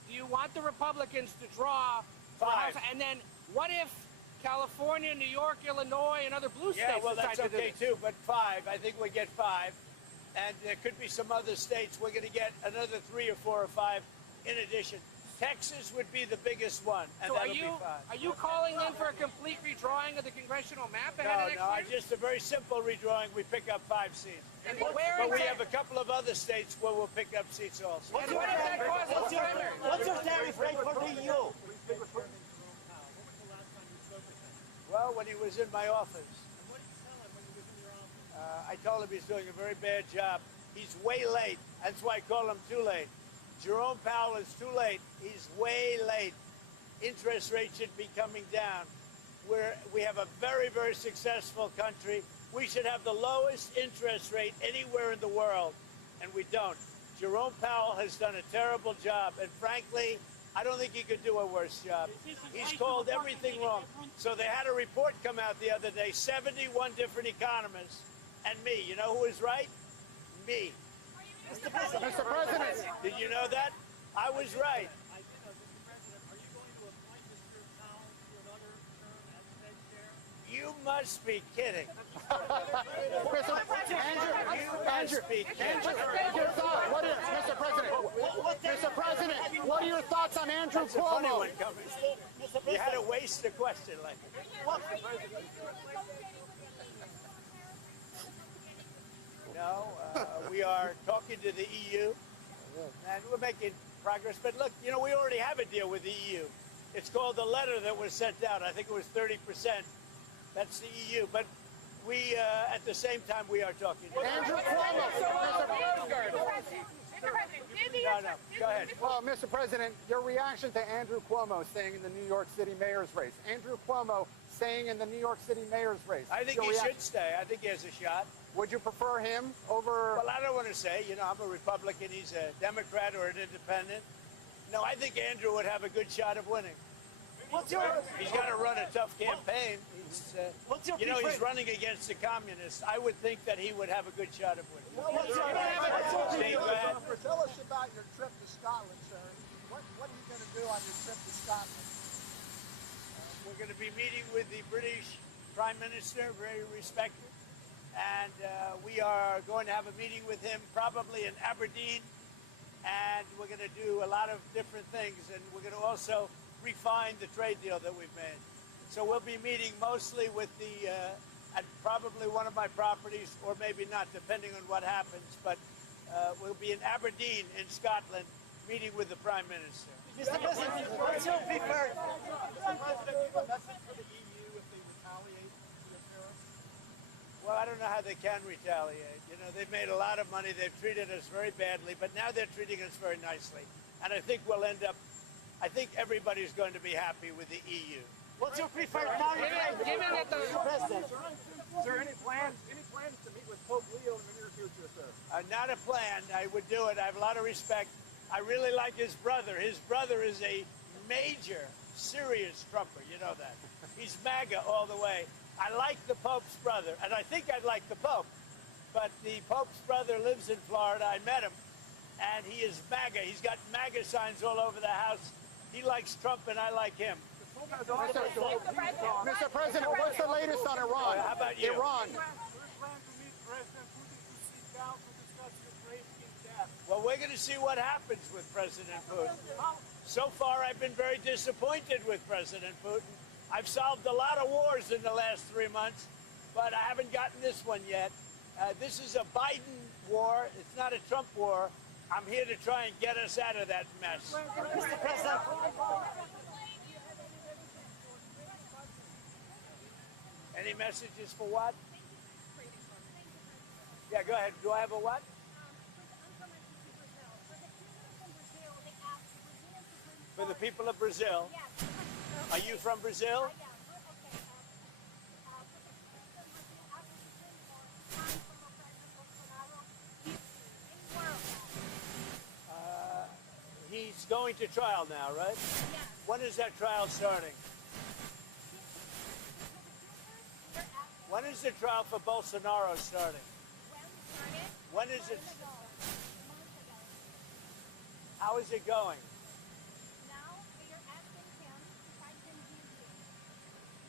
you want the Republicans to draw for 5. House? And then what if California, New York, Illinois, and other blue states Yeah, well, that's decide to do okay this? too, but 5. I think we get 5. And there could be some other states. We're going to get another 3 or 4 or 5 in addition. Texas would be the biggest one, and So that'll be 5. are you calling then for a complete redrawing of the congressional map ahead of next No, year? just a very simple redrawing. We pick up 5 seats. And But where we in have a couple of other states where we'll pick up seats also. And what if that causes primary? What's your tariff rate for the EU? Well, when he was in my office, What did you tell him when he was in your office? I told him he's doing a very bad job. He's way late. That's why I call him too late. Jerome Powell is too late. He's way late. Interest rates should be coming down. We have a very, very successful country. We should have the lowest interest rate anywhere in the world, and we don't. Jerome Powell has done a terrible job, and frankly, I don't think he could do a worse job. He's called everything wrong. So they had a report come out the other day, 71 different economists, and me. You know who was right? Me. Mr. President. Did you know that? I was right. I did know, Mr. President, are you going to appoint Mr. Powell to another term as Fed chair? You must be kidding. Mr. President, what are your thoughts on Andrew That's a funny Cuomo? one coming. You had to waste a question like that. No, we are talking to the EU, and we're making progress. But look, you know, we already have a deal with the EU. It's called the letter that was sent out. I think it was 30%. That's the EU. But we, at the same time, we are talking. Andrew Cuomo. No, go ahead. Well, Mr. President, your reaction to Andrew Cuomo staying in the New York City mayor's race. Andrew Cuomo staying in the New York City mayor's race. I think Your he reaction? should stay. I think he has a shot. Would you prefer him over... Well, I don't want to say. You know, I'm a Republican. He's a Democrat or an independent. No, I think Andrew would have a good shot of winning. He's got to run a tough campaign. You know, he's running against the communists. I would think that he would have a good shot of winning. Steve, go ahead. Tell us about your trip to Scotland, sir. What are you going to do on your trip to Scotland? We're going to be meeting with the British Prime Minister, very respected. And we are going to have a meeting with him probably in Aberdeen. And we're going to do a lot of different things. And we're going to also refine the trade deal that we've made. So we'll be meeting mostly with the, at probably one of my properties, or maybe not, depending on what happens. But we'll be in Aberdeen in Scotland, meeting with the Prime Minister. Mr. President, what's your preferred? Mr. President, do you have a message for the EU if they retaliate to the tariffs? Well, I don't know how they can retaliate. You know, they've made a lot of money. They've treated us very badly, but now they're treating us very nicely. And I think we'll end up, I think everybody's going to be happy with the EU. What's your preferred tariff rate? Given that the Mr. President. Sir, any plans to meet with Pope Leo in the near future, sir? Not a plan. I would do it. I have a lot of respect. I really like his brother. His brother is a major, serious Trumper. You know that. He's MAGA all the way. I like the Pope's brother, and I think I'd like the Pope. But the Pope's brother lives in Florida. I met him, and he is MAGA. He's got MAGA signs all over the house. He likes Trump, and I like him. Mr. President, what's the latest on Iran? How about you? Iran. Sir, plan to meet President Putin to seek out to discuss Ukraine in depth. Well, we're going to see what happens with President Putin. So far, I've been very disappointed with President Putin. I've solved a lot of wars in the last 3 months, but I haven't gotten this one yet. This is a Biden war. It's not a Trump war. I'm here to try and get us out of that mess. Mr. President. Any messages for what? Yeah, go ahead. Do I have a what? For the people of Brazil. Are you from Brazil? He's going to trial now, right? When is that trial starting? When is the trial for Bolsonaro starting? When is it? How is it going?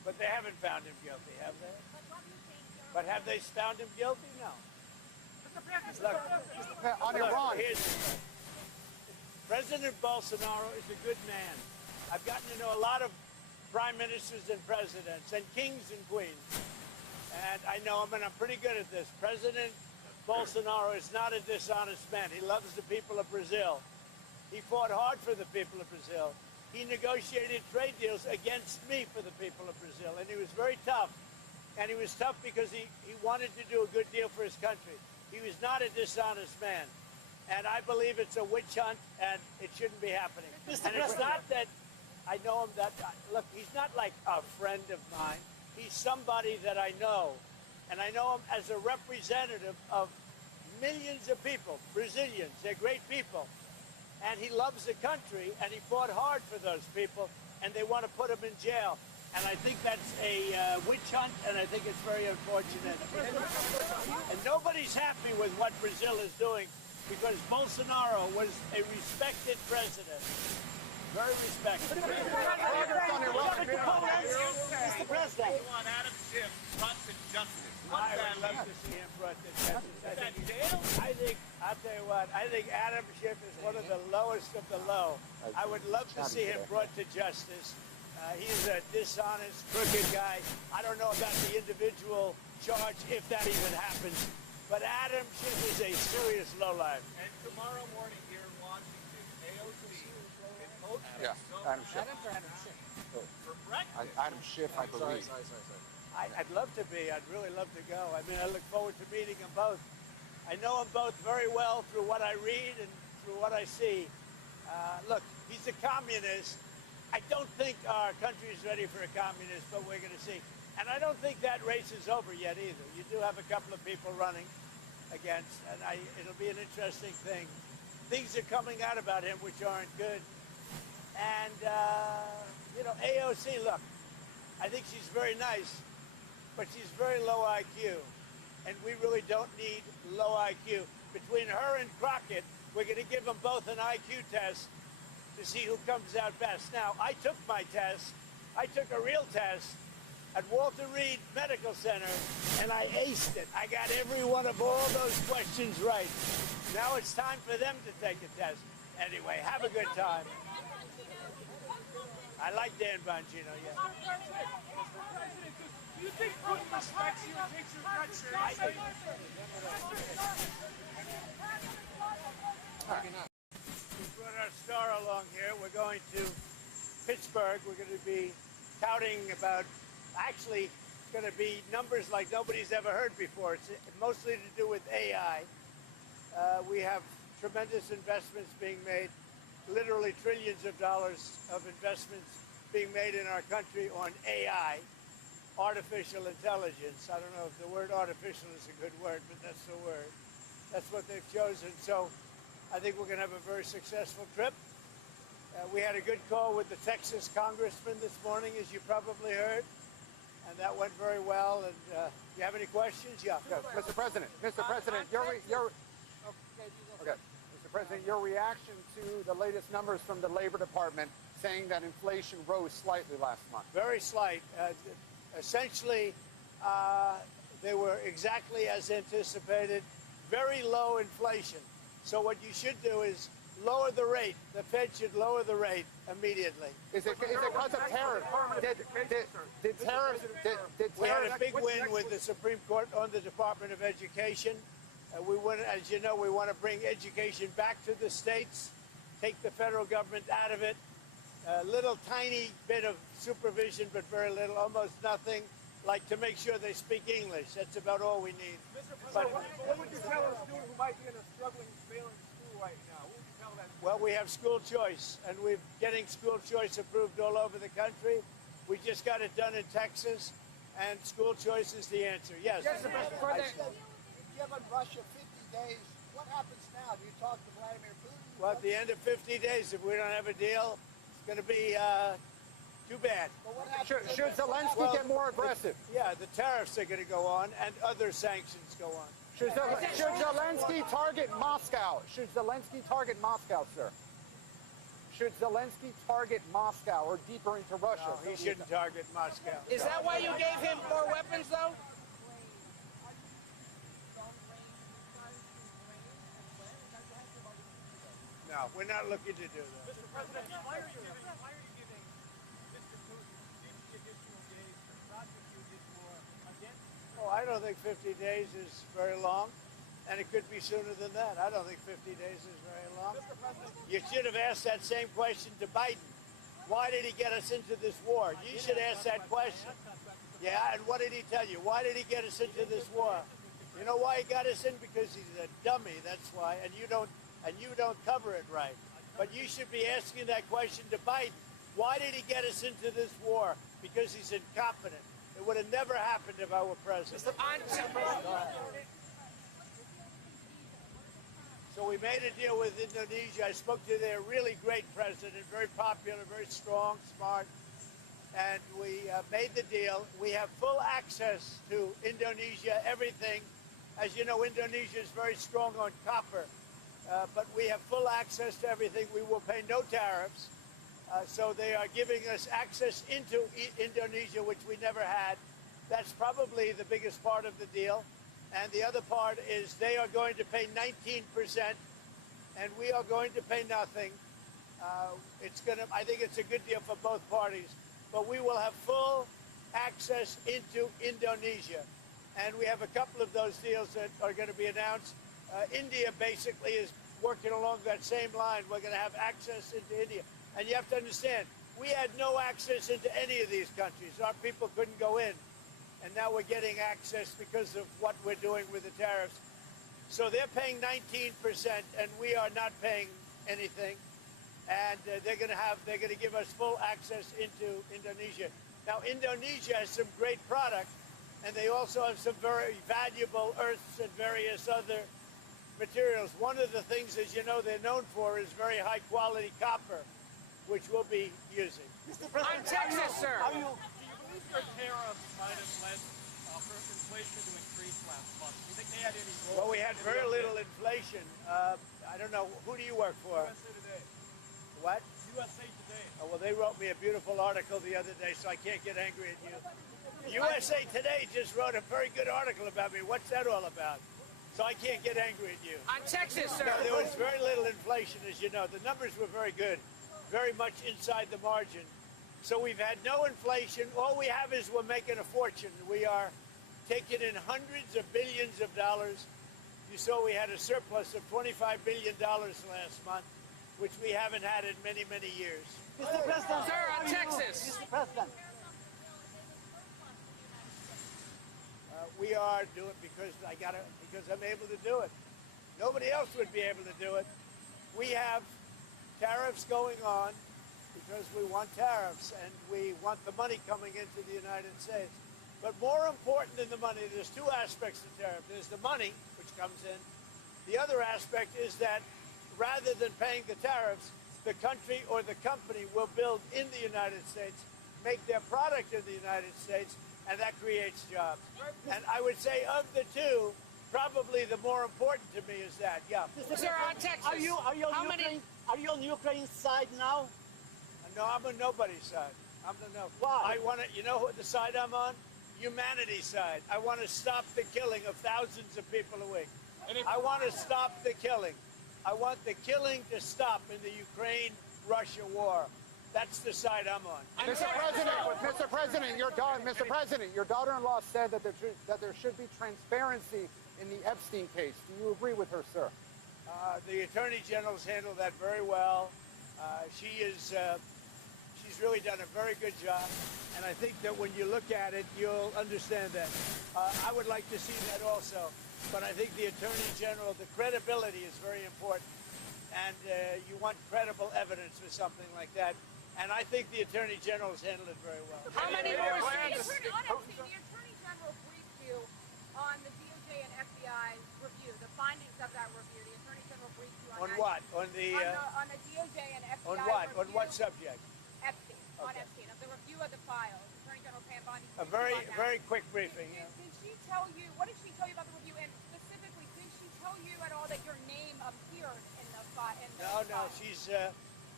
But they haven't found him guilty, have they? But have they found him guilty? No. Look, On Iran. President Bolsonaro is a good man. I've gotten to know a lot of prime ministers and presidents and kings and queens. And I know him, and I'm pretty good at this. President Bolsonaro is not a dishonest man. He loves the people of Brazil. He fought hard for the people of Brazil. He negotiated trade deals against me for the people of Brazil, and he was very tough. And he was tough because he wanted to do a good deal for his country. He was not a dishonest man. And I believe it's a witch hunt, and it shouldn't be happening. And it's not that I know him that, look, he's not like a friend of mine. He's somebody that I know. And I know him as a representative of millions of people, Brazilians. They're great people. And he loves the country, and he fought hard for those people, and they want to put him in jail. And I think that's a witch hunt, and I think it's very unfortunate. And nobody's happy with what Brazil is doing, because Bolsonaro was a respected president. Very respected. Mr. President. You want Adam Schiff brought to justice. I would love to see him brought to justice. I'll tell you what, I think Adam Schiff is one of the lowest of the low. I would love to see him brought to justice. He's a dishonest, crooked guy. I don't know about the individual charge, if that even happens. But Adam Schiff is a serious lowlife. And tomorrow morning here in Washington, AOC is hosting Adam Schiff. for breakfast. Adam Schiff, I believe. I'd love to be. I'd really love to go. I mean, I look forward to meeting them both. I know them both very well through what I read and through what I see. Look, he's a communist. I don't think our country is ready for a communist, but we're going to see. And I don't think that race is over yet either. You do have a couple of people running against, and it'll be an interesting thing. Things are coming out about him which aren't good. And, AOC, look, I think she's very nice, but she's very low IQ. And we really don't need low IQ. Between her and Crockett, we're going to give them both an IQ test to see who comes out best. Now, I took my test. I took a real test at Walter Reed Medical Center, and I aced it. I got every one of all those questions right. Now it's time for them to take a test. Anyway, have a good time. I like Dan Bongino, yeah. Do you think Putin respects you and takes your threats seriously? We brought our star along here. We're going to Pittsburgh. We're going to be touting about, actually, it's going to be numbers like nobody's ever heard before. It's mostly to do with AI. We have tremendous investments being made, literally trillions of dollars of investments being made in our country on AI, artificial intelligence. I don't know if the word artificial is a good word, but that's the word. That's what they've chosen. So I think we're going to have a very successful trip. We had a good call with the Texas congressman this morning, as you probably heard, and that went very well. And you have any questions? Yeah. Mr. President, Mr. President, your reaction to the latest numbers from the Labor Department saying that inflation rose slightly last month. Very slight. Essentially, they were exactly as anticipated. Very low inflation. So what you should do is lower the rate. The Fed should lower the rate immediately. Is it because of tariffs? Did tariffs? We had a big win with the Supreme Court on the Department of Education. As you know, we want to bring education back to the states, take the federal government out of it. A little tiny bit of supervision, but very little, almost nothing, like to make sure they speak English. That's about all we need. Mr. President, what would you tell a student who might be in a struggling, failing school right now? What would you tell that? Well, we have school choice, and we're getting school choice approved all over the country. We just got it done in Texas, and school choice is the answer. Yes. Mr. President, given Russia 50 days, what happens now? Do you talk to Vladimir Putin? Well, at the end of 50 days, if we don't have a deal, it's going to be too bad. But what happens? Should Zelensky get more aggressive? Yeah, the tariffs are going to go on, and other sanctions go on. Should Zelensky target Moscow? Should Zelensky target Moscow, sir? Should Zelensky target Moscow or deeper into Russia? No, he shouldn't target Moscow. Is that why you gave him more weapons, though? No, we're not looking to do that. Mr. President, why are you giving Mr. Putin 50 additional days to prosecute his war against Oh, I don't think 50 days is very long, and it could be sooner than that. I don't think 50 days is very long. Mr. President? You should have asked that same question to Biden. Why did he get us into this war? You should ask that question. Yeah, and what did he tell you? Why did he get us into this war? You know why he got us in? Because he's a dummy. That's why. And you don't cover it right. But you should be asking that question to Biden. Why did he get us into this war? Because he's incompetent. It would have never happened if I were president. So we made a deal with Indonesia. I spoke to their really great president, very popular, very strong, smart. And we made the deal. We have full access to Indonesia, everything. As you know, Indonesia is very strong on copper. But we have full access to everything. We will pay no tariffs. So they are giving us access into Indonesia, which we never had. That's probably the biggest part of the deal. And the other part is they are going to pay 19%, and we are going to pay nothing. I think it's a good deal for both parties. But we will have full access into Indonesia. And we have a couple of those deals that are going to be announced. India basically is working along that same line. We're going to have access into India. And you have to understand, we had no access into any of these countries. Our people couldn't go in. And now we're getting access because of what we're doing with the tariffs. So they're paying 19%, and we are not paying anything. And they're going to give us full access into Indonesia. Now, Indonesia has some great product, and they also have some very valuable earths and various other materials. One of the things, as you know, they're known for is very high quality copper, which we'll be using. Mr. On President, Texas, sir. Do you believe your tariffs might have led for inflation to increase last month? Do you think they had any role? Well, we had very little inflation. I don't know. Who do you work for? USA Today. What? USA Today. Oh, well, they wrote me a beautiful article the other day, so I can't get angry at you. USA Today just wrote a very good article about me. What's that all about? So I can't get angry at you. On Texas, sir. No, there was very little inflation, as you know. The numbers were very good, very much inside the margin. So we've had no inflation. All we have is we're making a fortune. We are taking in hundreds of billions of dollars. You saw we had a surplus of $25 billion last month, which we haven't had in many, many years. Mr. President, Sir, on Texas. Mr. President, We are doing because I'm able to do it. Nobody else would be able to do it. We have tariffs going on because we want tariffs and we want the money coming into the United States. But more important than the money, there's two aspects to tariff. There's the money, which comes in. The other aspect is that rather than paying the tariffs, the country or the company will build in the United States, make their product in the United States, and that creates jobs. And I would say of the two, probably the more important to me is that. Yeah. Sir, on Texas. are you on How many? Ukraine Ukraine's side now? No, I'm on nobody's side. I'm the no. Why? I want to. You know what the side I'm on? Humanity's side. I want to stop the killing of thousands of people a week. I want to stop the killing. I want the killing to stop in the Ukraine-Russia war. That's the side I'm on. Mr. President, your daughter-in-law said that there should be transparency in the Epstein case. Do you agree with her, sir? The Attorney General's handled that very well. She's really done a very good job, and I think that when you look at it, you'll understand that. I would like to see that also, but I think the Attorney General, the credibility is very important, and you want credible evidence for something like that. And I think the Attorney General's handled it very well. How many more The seats? Attorney General briefed you on the DOJ and FBI review, the findings of that review. The Attorney General briefed you On that. what? On the On the DOJ and FBI on what? review. On what subject? Epstein. On Okay. Epstein, of the review of the files. Attorney General Pam Bondi. A very quick briefing. Did she tell you, what did she tell you about the review? And specifically, did she tell you at all that your name appeared in the file? No.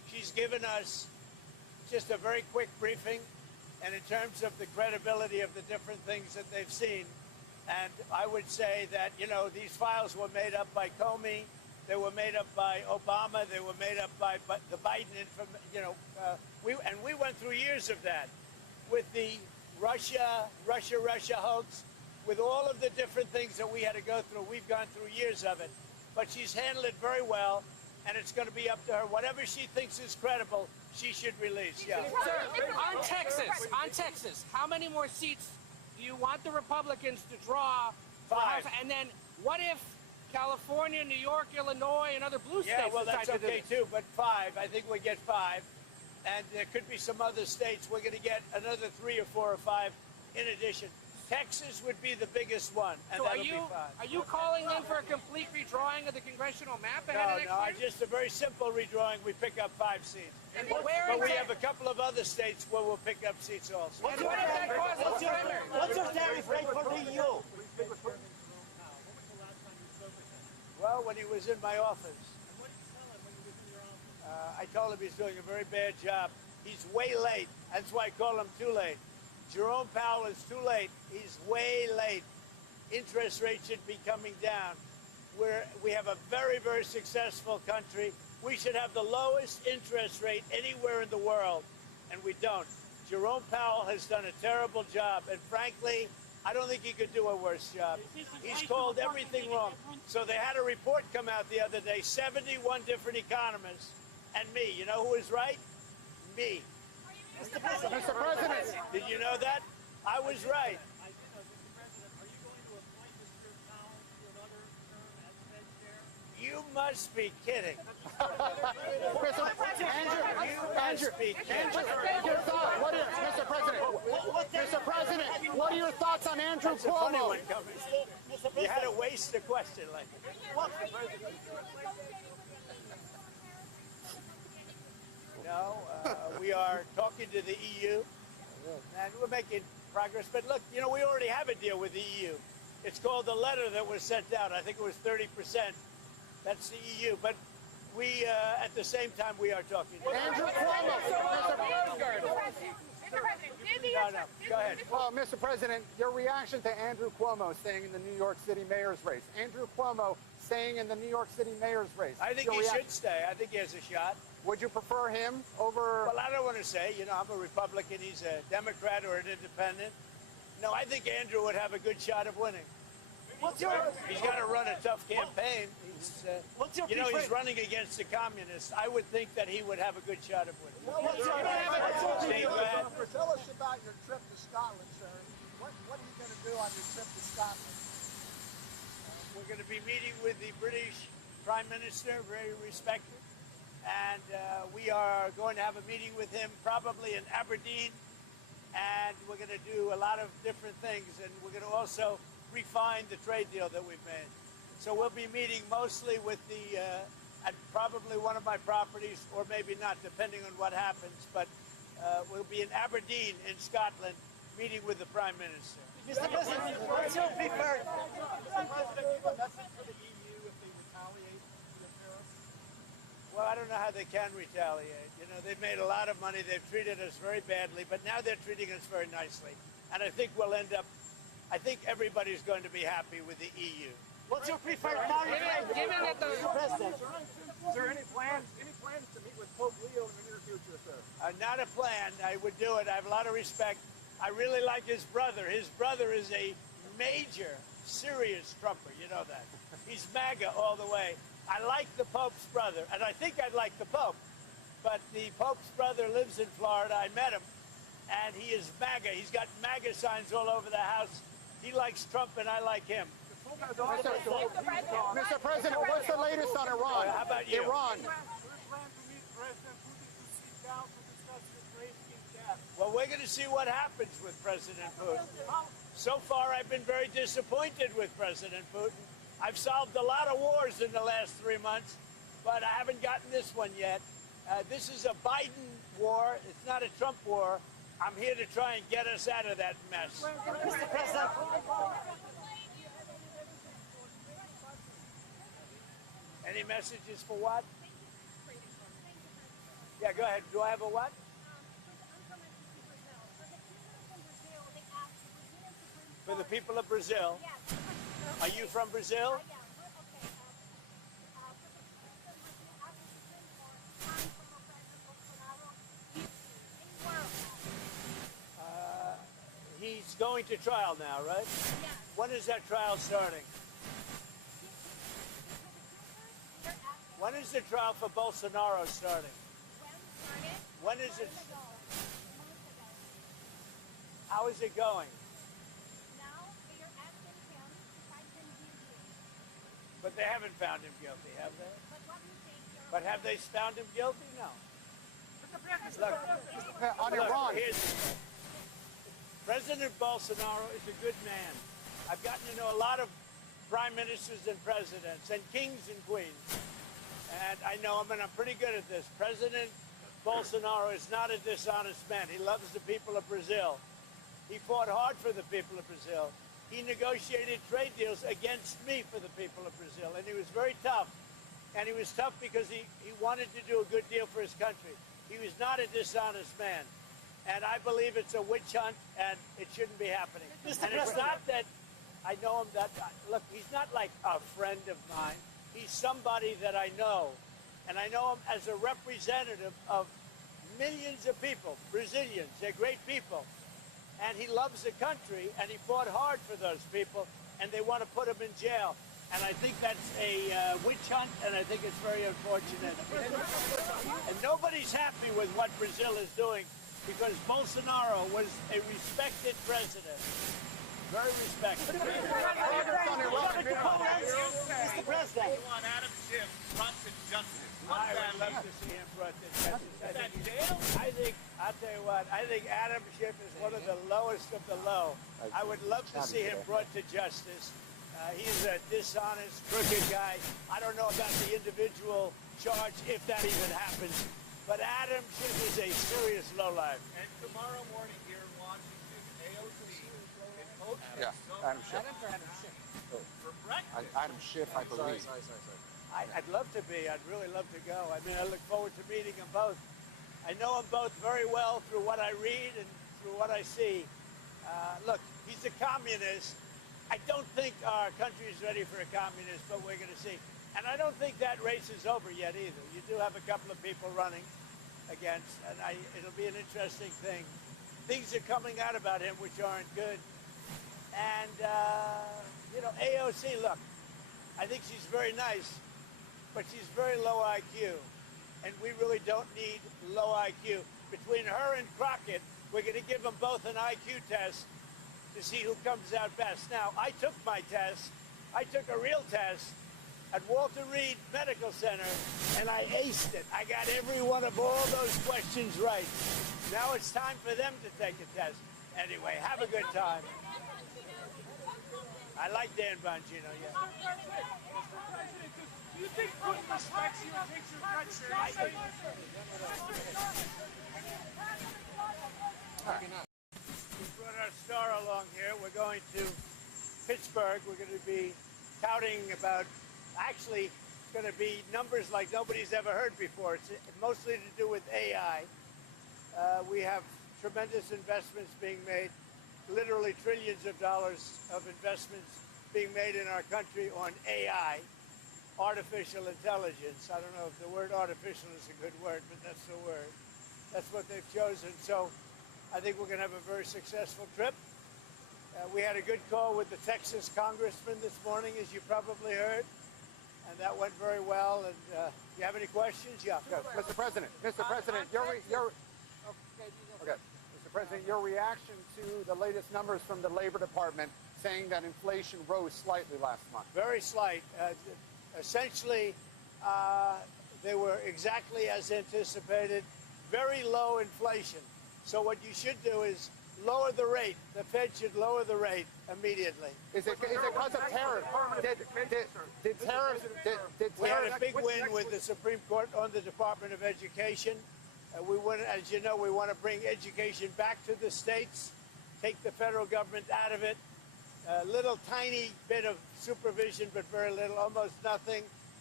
She's given us just a very quick briefing, and in terms of the credibility of the different things that they've seen. And I would say that, you know, these files were made up by Comey, they were made up by Obama, they were made up by the Biden, we went through years of that with the Russia hoax, with all of the different things that we had to go through. We've gone through years of it, but she's handled it very well, and it's going to be up to her. Whatever she thinks is credible, she should release. Yeah. Sir, on Texas, how many more seats do you want the Republicans to draw? 5. And then what if California, New York, Illinois, and other blue states Yeah, well, that's decide to do okay this? too, but 5. I think we get 5. And there could be some other states. We're going to get another 3 or 4 or 5 in addition. Texas would be the biggest one, and So that'll be 5. are you calling then for a complete redrawing of the congressional map ahead of next No, year? just a very simple redrawing. We pick up 5 seats. But But we have a couple of other states where we'll pick up seats also. And what if that causes primary? What's your tariff rate for the EU? Well, when he was in my office, What did you tell him when he was in your office? I told him he's doing a very bad job. He's way late. That's why I call him too late. Jerome Powell is too late. He's way late. Interest rates should be coming down. We have a very, very successful country. We should have the lowest interest rate anywhere in the world, and we don't. Jerome Powell has done a terrible job, and frankly, I don't think he could do a worse job. He's called everything wrong. So they had a report come out the other day, 71 different economists, and me. You know who was right? Me. Mr. President. Did you know that? I was right. I did know, Mr. President. Are you going to appoint Mr. Powell to another term as Fed chair? You must be kidding. Mr. President, what are your thoughts on Andrew That's a funny Cuomo? one coming. You had to waste the question like that. No, we are talking to the EU, and we're making progress. But look, you know, we already have a deal with the EU. It's called the letter that was sent out. I think it was 30%. That's the EU. But we, at the same time, we are talking to Andrew Cuomo. No, go ahead. Well, Mr. President, your reaction to Andrew Cuomo staying in the New York City mayor's race. Andrew Cuomo staying in the New York City mayor's race. I think he should stay. I think he has a shot. Would you prefer him over... Well, I don't want to say, you know, I'm a Republican, he's a Democrat or an independent. No, I think Andrew would have a good shot of winning. He's got to run a tough campaign. He's, you know, he's running against the communists. I would think that he would have a good shot of winning. Steve, go ahead. Tell us about your trip to Scotland, sir. What are you going to do on your trip to Scotland? We're going to be meeting with the British Prime Minister, very respected. And we are going to have a meeting with him probably in Aberdeen. And we're going to do a lot of different things. And we're going to also refine the trade deal that we've made. So we'll be meeting mostly with the, at probably one of my properties, or maybe not, depending on what happens. But we'll be in Aberdeen in Scotland, meeting with the Prime Minister. Mr. President, what's your preferred? Mr. President, give a message for the EU if they retaliate for the tariffs? Well, I don't know how they can retaliate. You know, they've made a lot of money. They've treated us very badly, but now they're treating us very nicely. And I think we'll end up, I think everybody's going to be happy with the EU. What's your preferred tariff rate? Given that the President. Sir, any plans to meet with Pope Leo in the near future, sir? Not a plan. I would do it. I have a lot of respect. I really like his brother. His brother is a major, serious Trumper. You know that. He's MAGA all the way. I like the Pope's brother, and I think I'd like the Pope. But the Pope's brother lives in Florida. I met him, and he is MAGA. He's got MAGA signs all over the house. He likes Trump, and I like him. Mr. President, what's the latest on Iran? How about you? Iran. We plan to meet President Putin to sit down to discuss Ukraine in depth. Well, we're going to see what happens with President Putin. So far, I've been very disappointed with President Putin. I've solved a lot of wars in the last 3 months, but I haven't gotten this one yet. This is a Biden war. It's not a Trump war. I'm here to try and get us out of that mess. Mr. President. Any messages for what? Yeah, go ahead. Do I have a what? For the people of Brazil. Are you from Brazil? He's going to trial now, right? Yes. When is that trial starting? When is the trial for Bolsonaro starting? When is it? How is it going? Now they are asking him to find him guilty. But they haven't found him guilty, have they? But what do you think? But have they found him guilty? No. Look, On Iran. President Bolsonaro is a good man. I've gotten to know a lot of prime ministers and presidents and kings and queens. And I know him, and I'm pretty good at this. President Bolsonaro is not a dishonest man. He loves the people of Brazil. He fought hard for the people of Brazil. He negotiated trade deals against me for the people of Brazil, and he was very tough. And he was tough because he wanted to do a good deal for his country. He was not a dishonest man. And I believe it's a witch hunt, and it shouldn't be happening. And it's not that I know him that, look, he's not like a friend of mine. He's somebody that I know. And I know him as a representative of millions of people, Brazilians. They're great people. And he loves the country, and he fought hard for those people, and they want to put him in jail. And I think that's a witch hunt, and I think it's very unfortunate. And nobody's happy with what Brazil is doing, because Bolsonaro was a respected president. Very respected. Mr. President. You want Adam Schiff brought to justice. I would love to see him brought to justice. I'll tell you what, I think Adam Schiff is one of the lowest of the low. I would love to see him brought to justice. He's a dishonest, crooked guy. I don't know about the individual charge, if that even happens. But Adam Schiff is a serious lowlife. And tomorrow morning here in Washington, AOC is hosting Adam Schiff. for breakfast. Adam Schiff, I believe. I'd love to be. I'd really love to go. I mean, I look forward to meeting them both. I know them both very well through what I read and through what I see. Look, he's a communist. I don't think our country is ready for a communist, but we're going to see. And I don't think that race is over yet either. You do have a couple of people running against, and it'll be an interesting thing. Things are coming out about him which aren't good. And, AOC, look, I think she's very nice, but she's very low IQ. And we really don't need low IQ. Between her and Crockett, we're going to give them both an IQ test to see who comes out best. Now, I took my test. I took a real test at Walter Reed Medical Center, and I aced it. I got every one of all those questions right. Now it's time for them to take a test. Anyway, have a good time. I like Dan Bongino, yeah. Mr. President, do you think Putin respects you and takes your threat seriously? We brought our star along here. We're going to Pittsburgh. We're going to be touting about, actually, it's going to be numbers like nobody's ever heard before. It's mostly to do with AI. We have tremendous investments being made, literally trillions of dollars of investments being made in our country on AI, artificial intelligence. I don't know if the word artificial is a good word, but that's the word. That's what they've chosen. So I think we're going to have a very successful trip. We had a good call with the Texas congressman this morning, as you probably heard, and that went very well. And you have any questions? Yeah. Mr. President, Mr. President, Mr. President, your reaction to the latest numbers from the Labor Department saying that inflation rose slightly last month. Very slight. Essentially, they were exactly as anticipated. Very low inflation. So what you should do is lower the rate. The Fed should lower the rate immediately. Is it because of tariffs? Did tariffs? We had a big win with the Supreme Court on the Department of Education. We want, as you know, we want to bring education back to the states, take the federal government out of it. A little tiny bit of supervision, but very little, almost nothing.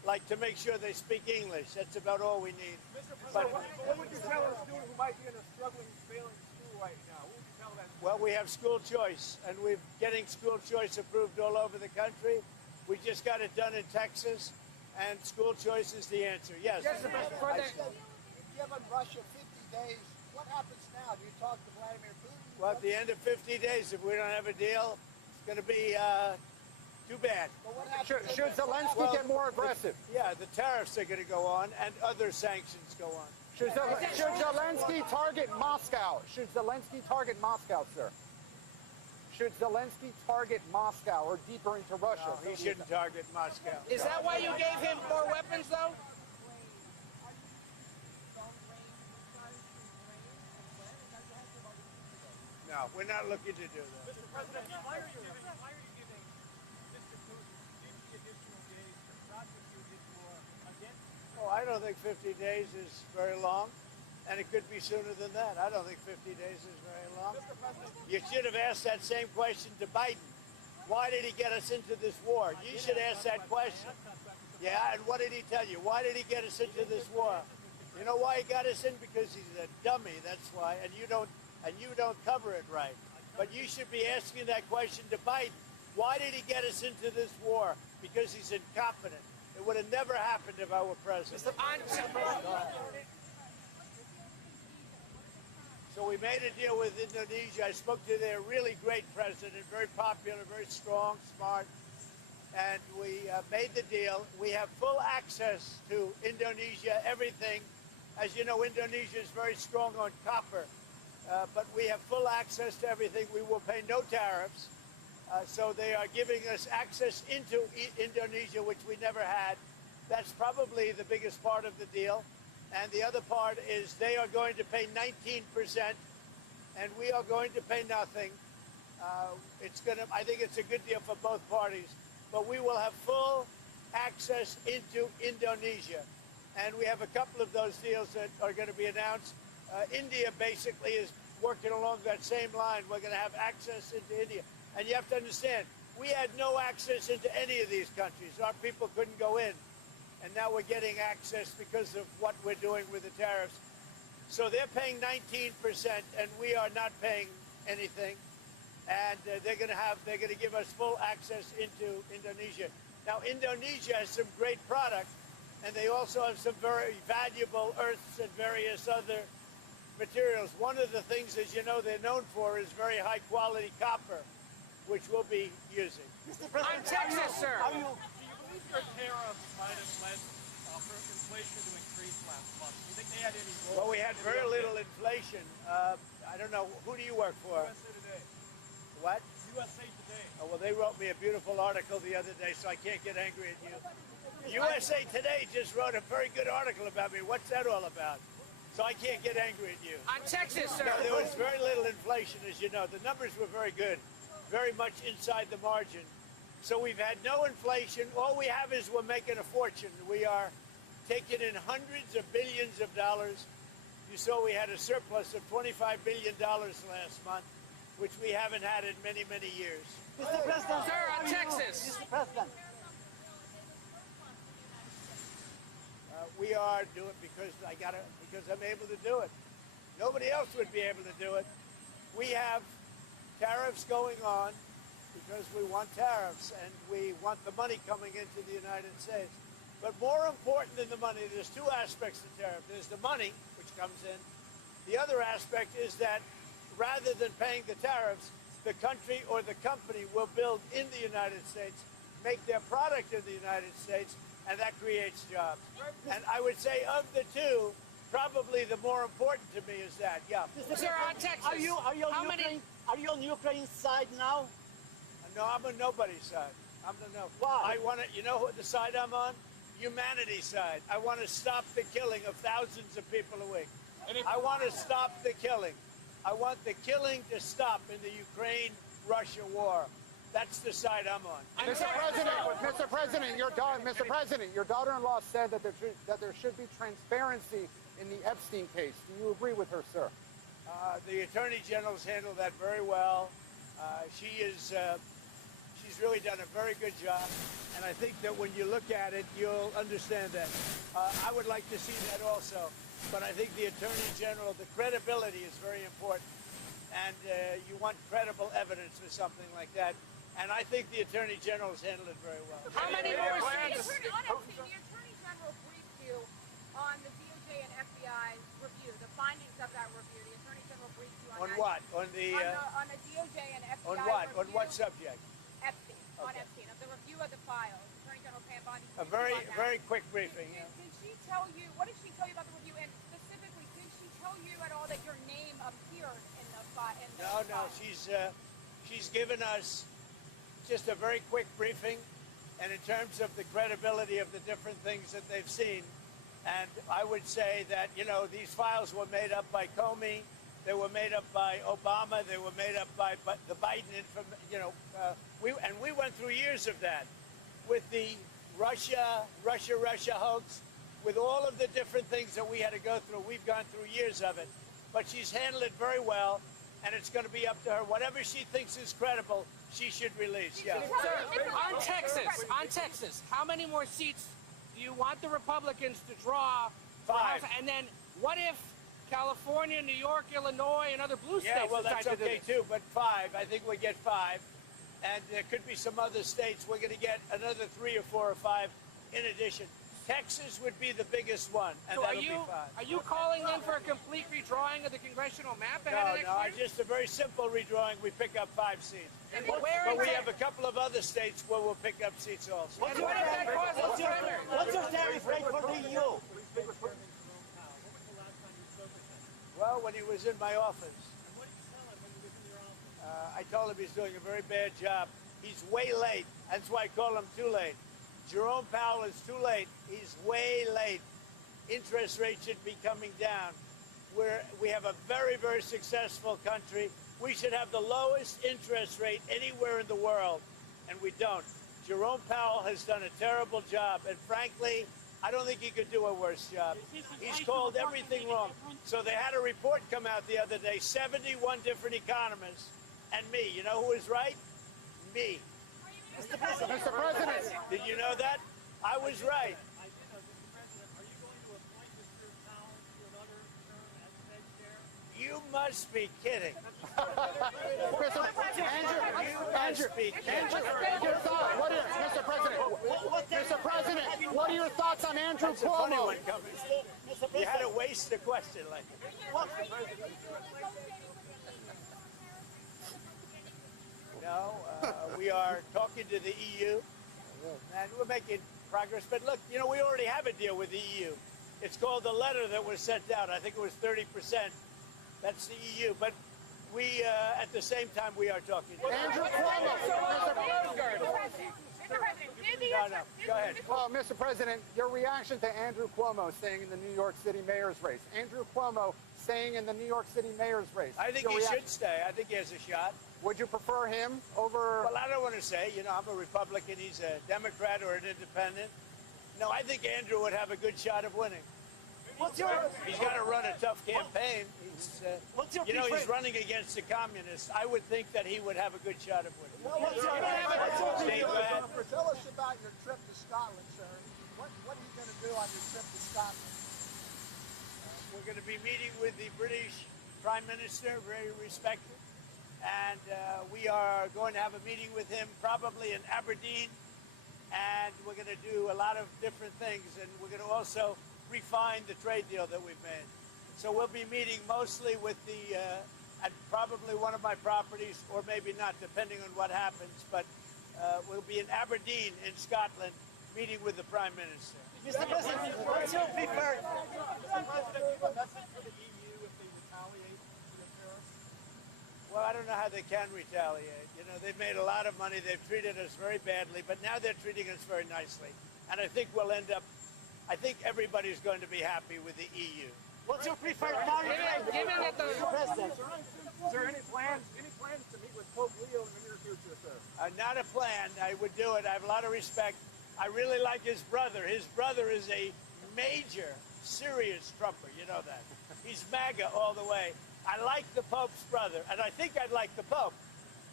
like to make sure they speak English. That's about all we need. Mr. But, President, what would you tell a student who might be in a struggling, failing school right now? What would you tell that? well, we have school choice, and we're getting school choice approved all over the country. We just got it done in Texas, and school choice is the answer. Yes. Yes, Mr. I President. said, you've given Russia 50 days. What happens now? Do you talk to Vladimir Putin? Well, at the end of 50 days, if we don't have a deal, it's going to be too bad. But what happens Should Zelensky get more aggressive? Yeah, the tariffs are going to go on, and other sanctions go on. Should Zelensky target Moscow? Should Zelensky target Moscow, sir? Should Zelensky target Moscow or deeper into Russia? No, he shouldn't target Moscow. Is that why you gave him more weapons, though? No, we're not looking to do that. Mr. President, why are you giving Mr. Putin 50 additional days to prosecute his war against Oh, I don't think 50 days is very long, and it could be sooner than that. I don't think 50 days is very long. Mr. President? You should have asked that same question to Biden. Why did he get us into this war? You should ask that question. Yeah, and what did he tell you? Why did he get us into this war? You know why he got us in? Because he's a dummy. That's why. And you don't cover it right. But you should be asking that question to Biden. Why did he get us into this war? Because he's incompetent. It would have never happened if I were president. So we made a deal with Indonesia. I spoke to their really great president, very popular, very strong, smart. And we made the deal. We have full access to Indonesia, everything. As you know, Indonesia is very strong on copper. But we have full access to everything. We will pay no tariffs. So they are giving us access into Indonesia, which we never had. That's probably the biggest part of the deal. And the other part is they are going to pay 19%, and we are going to pay nothing. I think it's a good deal for both parties. But we will have full access into Indonesia. And we have a couple of those deals that are going to be announced. India basically is working along that same line. We're going to have access into India. And you have to understand, we had no access into any of these countries. Our people couldn't go in. And now we're getting access because of what we're doing with the tariffs. So they're paying 19%, and we are not paying anything. And they're going to give us full access into Indonesia. Now, Indonesia has some great product, and they also have some very valuable earths and various other materials. One of the things, as you know, they're known for is very high quality copper, which we'll be using. Mr. President, On Texas, sir. Do you believe your tariffs might have led for inflation to increase last month? Do you think they had any role? Well, we had very little inflation. I don't know. Who do you work for? USA Today. What? USA Today. Oh, well, they wrote me a beautiful article the other day, so I can't get angry at you. USA Today just wrote a very good article about me. What's that all about? So I can't get angry at you. On Texas, sir. No, there was very little inflation, as you know. The numbers were very good, very much inside the margin. So we've had no inflation. All we have is we're making a fortune. We are taking in hundreds of billions of dollars. You saw we had a surplus of $25 billion last month, which we haven't had in many, many years. Mr. President, Sir, on Texas. Mr. President, We are doing because I'm able to do it. Nobody else would be able to do it. We have tariffs going on because we want tariffs and we want the money coming into the United States. But more important than the money, there's two aspects to tariff. There's the money, which comes in. The other aspect is that rather than paying the tariffs, the country or the company will build in the United States, make their product in the United States, and that creates jobs. And I would say of the two, probably the more important to me is that. Yeah. Sir, on Texas. are you on How many- Ukraine? Are you on Ukraine's side now? No, I'm on nobody's side. I'm on no. Why? I want to. You know what the side I'm on? Humanity's side. I want to stop the killing of thousands of people a week. I want to stop the killing. I want the killing to stop in the Ukraine-Russia war. That's the side I'm on. Mr. President, your daughter-in-law said that there should be transparency in the Epstein case. Do you agree with her, sir? The Attorney General's handled that very well. She's he's really done a very good job. And I think that when you look at it, you'll understand that. I would like to see that also. But I think the Attorney General, the credibility is very important. And you want credible evidence for something like that. And I think the Attorney General has handled it very well. How many more The seats? Attorney General briefed you on the DOJ and FBI review, the findings of that review. The Attorney General briefed you On that. what? On the On the DOJ and FBI on what? review. On what subject? Epstein. On Okay. Epstein, of the review of the files. Attorney General Pam Bondi. A very quick briefing. Did she tell you, what did she tell you about the review? And specifically, did she tell you at all that your name appeared in the file? No. She's given us just a very quick briefing, and in terms of the credibility of the different things that they've seen. And I would say that, these files were made up by Comey, they were made up by Obama, they were made up by the Biden, we went through years of that with the Russia hoax, with all of the different things that we had to go through. We've gone through years of it, but she's handled it very well, and it's going to be up to her. Whatever she thinks is credible, she should release. Yeah. Sir, on Texas, how many more seats do you want the Republicans to draw? for 5. House? And then what if California, New York, Illinois, and other blue states Yeah, well, decide that's to do okay this? too, but 5. I think we get 5. And there could be some other states. We're going to get another 3 or 4 or 5 in addition. Texas would be the biggest one, and So that'll be 5. are you calling then for a complete redrawing of the congressional map ahead of next year? Just a very simple redrawing. We pick up 5 seats. And where But we exactly- have a couple of other states where we'll pick up seats also. And what if that causes primary? What's your tariff rate for the EU? Well, when he was in my office, What did you tell him when he was in your office? I told him he's doing a very bad job. He's way late. That's why I call him too late. Jerome Powell is too late. He's way late. Interest rates should be coming down. We have a very, very successful country. We should have the lowest interest rate anywhere in the world, and we don't. Jerome Powell has done a terrible job, and frankly, I don't think he could do a worse job. He's called everything wrong. So they had a report come out the other day, 71 different economists, and me. You know who was right? Me. Mr. President. Did you know that? I was right. I did know, Mr. President, are you going to appoint Mr. Powell to another term as Fed chair? You must be kidding. Mr. President, what are your thoughts on Andrew That's a funny Cuomo? one coming. You had to waste the question like that. No, we are talking to the EU, and we're making progress. But look, we already have a deal with the EU. It's called the letter that was sent out. I think it was 30%. That's the EU. But we, at the same time, we are talking. Andrew Cuomo. No, go ahead. Well, Mr. President, your reaction to Andrew Cuomo staying in the New York City mayor's race. Andrew Cuomo staying in the New York City mayor's race. I think he should stay. I think he has a shot. Would you prefer him over... Well, I don't want to say. I'm a Republican. He's a Democrat or an independent. No, I think Andrew would have a good shot of winning. He's got to run a tough campaign. He's running against the communists. I would think that he would have a good shot of winning. Steve, go ahead. Tell us about your trip to Scotland, sir. What are you going to do on your trip to Scotland? We're going to be meeting with the British Prime Minister, very respected. And we are going to have a meeting with him probably in Aberdeen. And we're going to do a lot of different things. And we're going to also refine the trade deal that we've made. So we'll be meeting mostly with at probably one of my properties, or maybe not, depending on what happens. But we'll be in Aberdeen in Scotland meeting with the Prime Minister. Mr. President, what's your preferred? Mr. President, give a message for the EU if they retaliate to the tariffs? Well, I don't know how they can retaliate. They've made a lot of money. They've treated us very badly, but now they're treating us very nicely. And I think I think everybody's going to be happy with the EU. What's your preferred tariff rate? Given that the President. Is there any plans to meet with Pope Leo in the near future, sir? Not a plan. I would do it. I have a lot of respect. I really like his brother. His brother is a major, serious Trumper. You know that. He's MAGA all the way. I like the Pope's brother, and I think I'd like the Pope.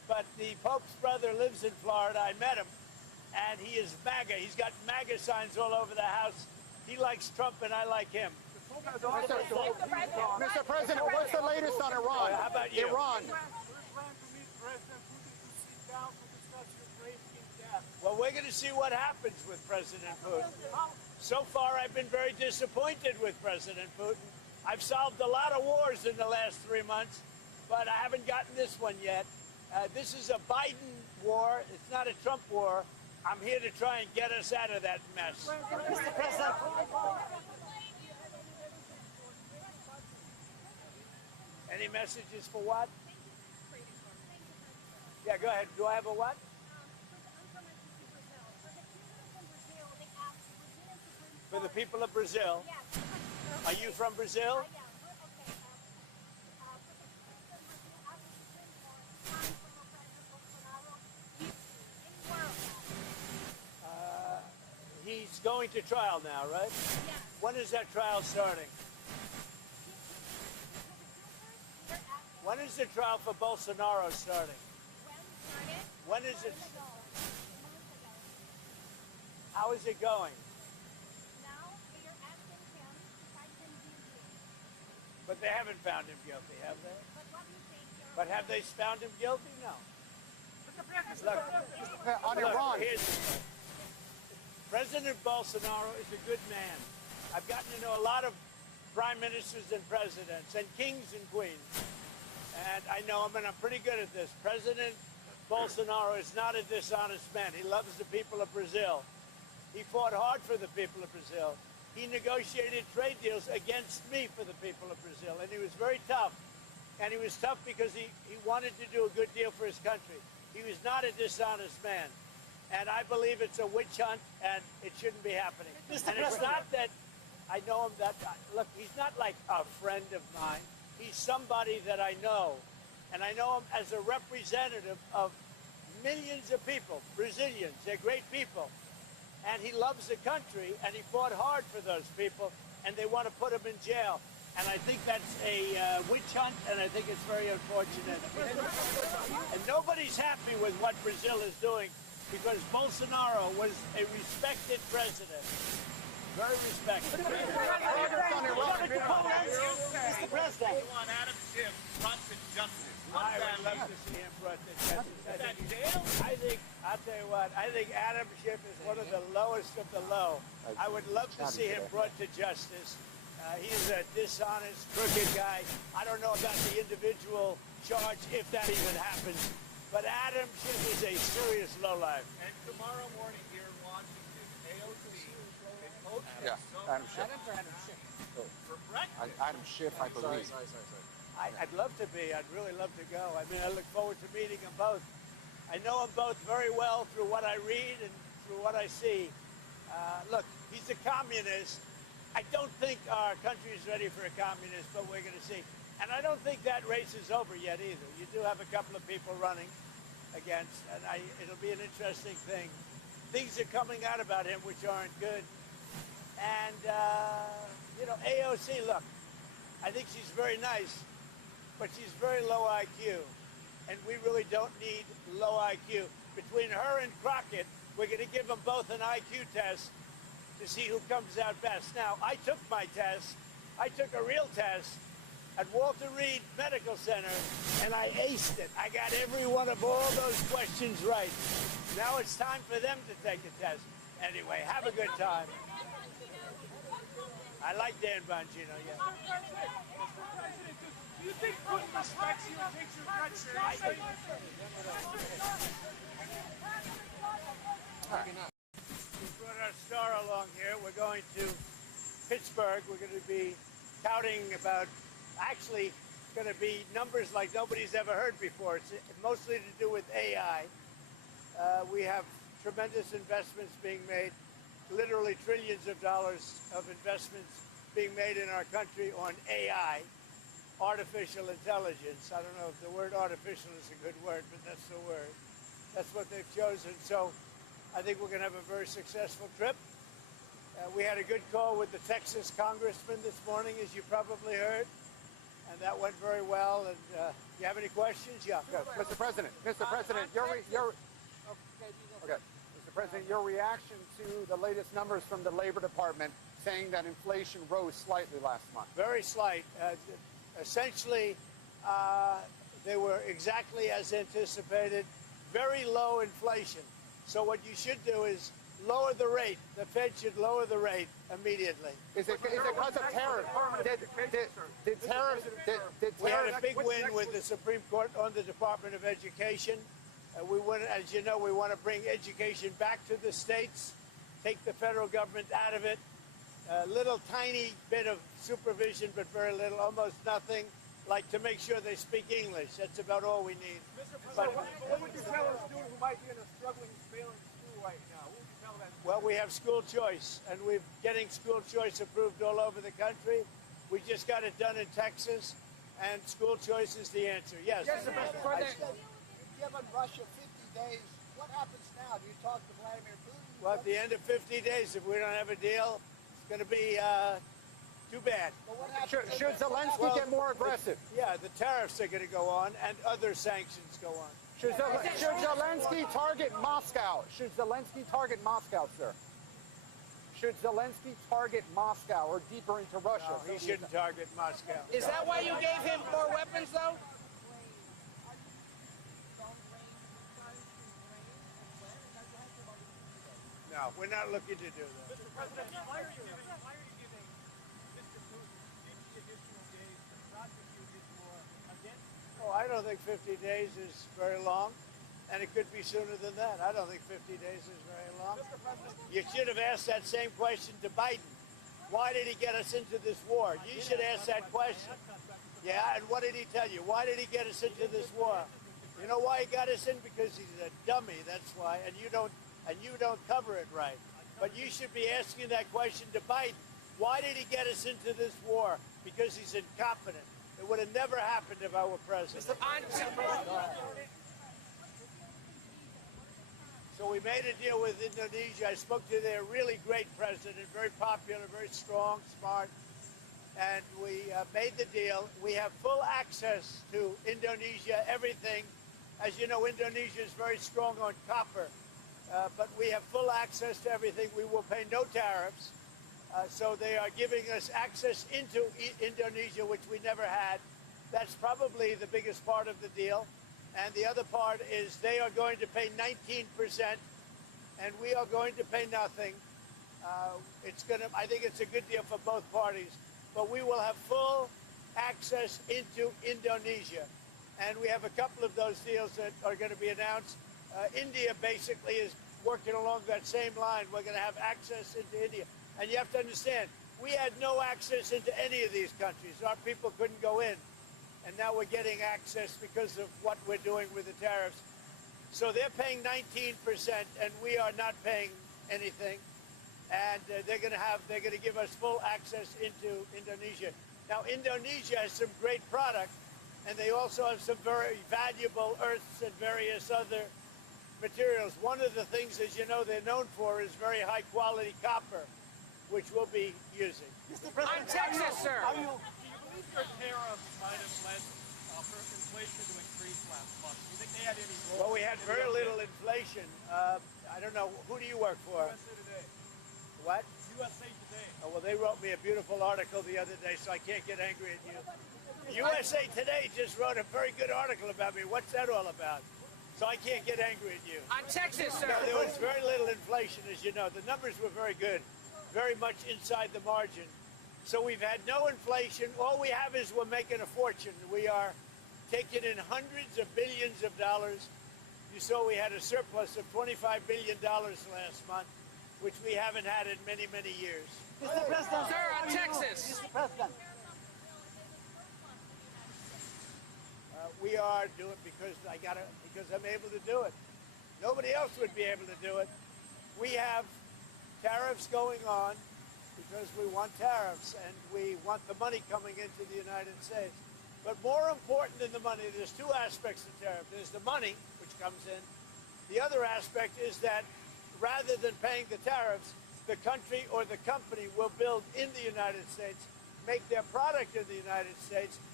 but the Pope's brother lives in Florida. I met him, and he is MAGA. He's got MAGA signs all over the house. He likes Trump, and I like him. Mr. President, what's the latest on Iran? How about you? Iran. First plan to meet President Putin to sit down to discuss Ukraine in depth. Well, we're going to see what happens with President Putin. So far, I've been very disappointed with President Putin. I've solved a lot of wars in the last 3 months, but I haven't gotten this one yet. This is a Biden war. It's not a Trump war. I'm here to try and get us out of that mess. Mr. President, Any messages for what? Yeah, go ahead. Do I have a what? For the people of Brazil. Are you from Brazil? He's going to trial now, right? When is that trial starting? When is the trial for Bolsonaro starting? When is it? How is it going? But they haven't found him guilty, have they? But have they found him guilty? No. Look, On Iran. President Bolsonaro is a good man. I've gotten to know a lot of prime ministers and presidents and kings and queens. And I know him, and I'm pretty good at this. President Bolsonaro is not a dishonest man. He loves the people of Brazil. He fought hard for the people of Brazil. He negotiated trade deals against me for the people of Brazil, and he was very tough. And he was tough because he wanted to do a good deal for his country. He was not a dishonest man. And I believe it's a witch hunt, and it shouldn't be happening. And it's not that I know him that, look, he's not like a friend of mine. He's somebody that I know. And I know him as a representative of millions of people, Brazilians. They're great people. And he loves the country, and he fought hard for those people, and they want to put him in jail. And I think that's a witch hunt, and I think it's very unfortunate. And nobody's happy with what Brazil is doing, because Bolsonaro was a respected president. Very respected. Mr. President. You want Adam Schiff brought to justice. I would love to see him brought to justice. I'll tell you what, I think Adam Schiff is one of the lowest of the low. I would love to see him brought to justice. He's a dishonest, crooked guy. I don't know about the individual charge, if that even happens. But Adam Schiff is a serious lowlife. And tomorrow morning here in Washington, AOC is hosting Adam Schiff. for breakfast. Adam Schiff, I believe. I'd love to be. I'd really love to go. I mean, I look forward to meeting them both. I know them both very well through what I read and through what I see. Look, he's a communist. I don't think our country is ready for a communist, but we're going to see. And I don't think that race is over yet either. You do have a couple of people running against, and it'll be an interesting thing. Things are coming out about him which aren't good. And, AOC, look, I think she's very nice, but she's very low IQ. And we really don't need low IQ. Between her and Crockett, we're going to give them both an IQ test to see who comes out best. Now, I took my test. I took a real test at Walter Reed Medical Center, and I aced it. I got every one of all those questions right. Now it's time for them to take a test. Anyway, have a good time. I like Dan Bongino, yeah. Mr. President, do you think Putin respects you and takes your threat seriously? We brought our star along here. We're going to Pittsburgh. We're going to be touting about, actually, going to be numbers like nobody's ever heard before. It's mostly to do with AI. We have tremendous investments being made, literally trillions of dollars of investments being made in our country on AI, artificial intelligence. I don't know if the word artificial is a good word, but that's the word. That's what they've chosen. So I think we're going to have a very successful trip. We had a good call with the Texas congressman this morning, as you probably heard. and that went very well. And you have any questions? Yeah. Yes, Mr. President, Mr. President, okay. Mr. President, your reaction to the latest numbers from the Labor Department saying that inflation rose slightly last month. Very slight. Essentially, they were exactly as anticipated. Very low inflation. So what you should do is lower the rate. The Fed should lower the rate immediately. Is it because of tariffs? Did tariffs? We had a big win with the Supreme Court on the Department of Education. We want, as you know, we want to bring education back to the states, take the federal government out of it. A little tiny bit of supervision, but very little, almost nothing, like to make sure they speak English. That's about all we need. Mr. President, what would you tell a student who might be in a struggling, failing school right now? What would you tell that? Well, we have school choice, and we're getting school choice approved all over the country. We just got it done in Texas, and school choice is the answer. Yes. Yes, Mr. President. You've given Russia 50 days. What happens now? Do you talk to Vladimir Putin? Well, at the end of 50 days, if we don't have a deal, it's going to be too bad. But what happens? Should Zelensky get more aggressive? Yeah, the tariffs are going to go on, and other sanctions go on. Should Zelensky target Moscow? Should Zelensky target Moscow, sir? Should Zelensky target Moscow or deeper into Russia? No, he shouldn't target Moscow. Is that why you gave him more weapons, though? No, we're not looking to do that. Mr. President, why are you giving Mr. Putin 50 additional days to prosecute his war against? Oh, I don't think 50 days is very long, and it could be sooner than that. I don't think 50 days is very long. Mr. President, You should have asked that same question to Biden. Why did he get us into this war? You should ask that question. Yeah, and what did he tell you? Why did he get us into this war? You know why he got us in? Because he's a dummy, that's why, and you don't cover it right. But you should be asking that question to Biden. Why did he get us into this war? Because he's incompetent. It would have never happened if I were president. So we made a deal with Indonesia. I spoke to their really great president, very popular, very strong, smart, and we made the deal. We have full access to Indonesia, everything. As you know, Indonesia is very strong on copper, but we have full access to everything. We will pay no tariffs. So they are giving us access into Indonesia, which we never had. That's probably the biggest part of the deal. And the other part is they are going to pay 19%, and we are going to pay nothing. I think it's a good deal for both parties. But we will have full access into Indonesia. And we have a couple of those deals that are going to be announced. India basically is working along that same line. We're going to have access into India. And you have to understand, we had no access into any of these countries. Our people couldn't go in. And now we're getting access because of what we're doing with the tariffs. So they're paying 19%, and we are not paying anything. And they're going to give us full access into Indonesia. Now, Indonesia has some great product, and they also have some very valuable earths and various other materials. One of the things, as you know, they're known for is very high-quality copper, which we'll be using. On Texas, sir. Do you believe your tariffs might have led for inflation to increase last month? Do you think they had any role? Well, we had very little inflation. I don't know. Who do you work for? USA Today. What? USA Today. Oh, well, they wrote me a beautiful article the other day, so I can't get angry at you. USA Today just wrote a very good article about me. What's that all about? So I can't get angry at you. On Texas, sir. No, there was very little inflation, as you know. The numbers were very good, very much inside the margin. So we've had no inflation. All we have is we're making a fortune. We are taking in hundreds of billions of dollars. You saw we had a surplus of $25 billion last month, which we haven't had in many, many years. Mr. President. Sir, on Texas. Mr. President. We are doing because I'm able to do it. Nobody else would be able to do it. We have tariffs going on because we want tariffs and we want the money coming into the United States. But more important than the money, there's two aspects to tariff. There's the money, which comes in. The other aspect is that rather than paying the tariffs, the country or the company will build in the United States, make their product in the United States,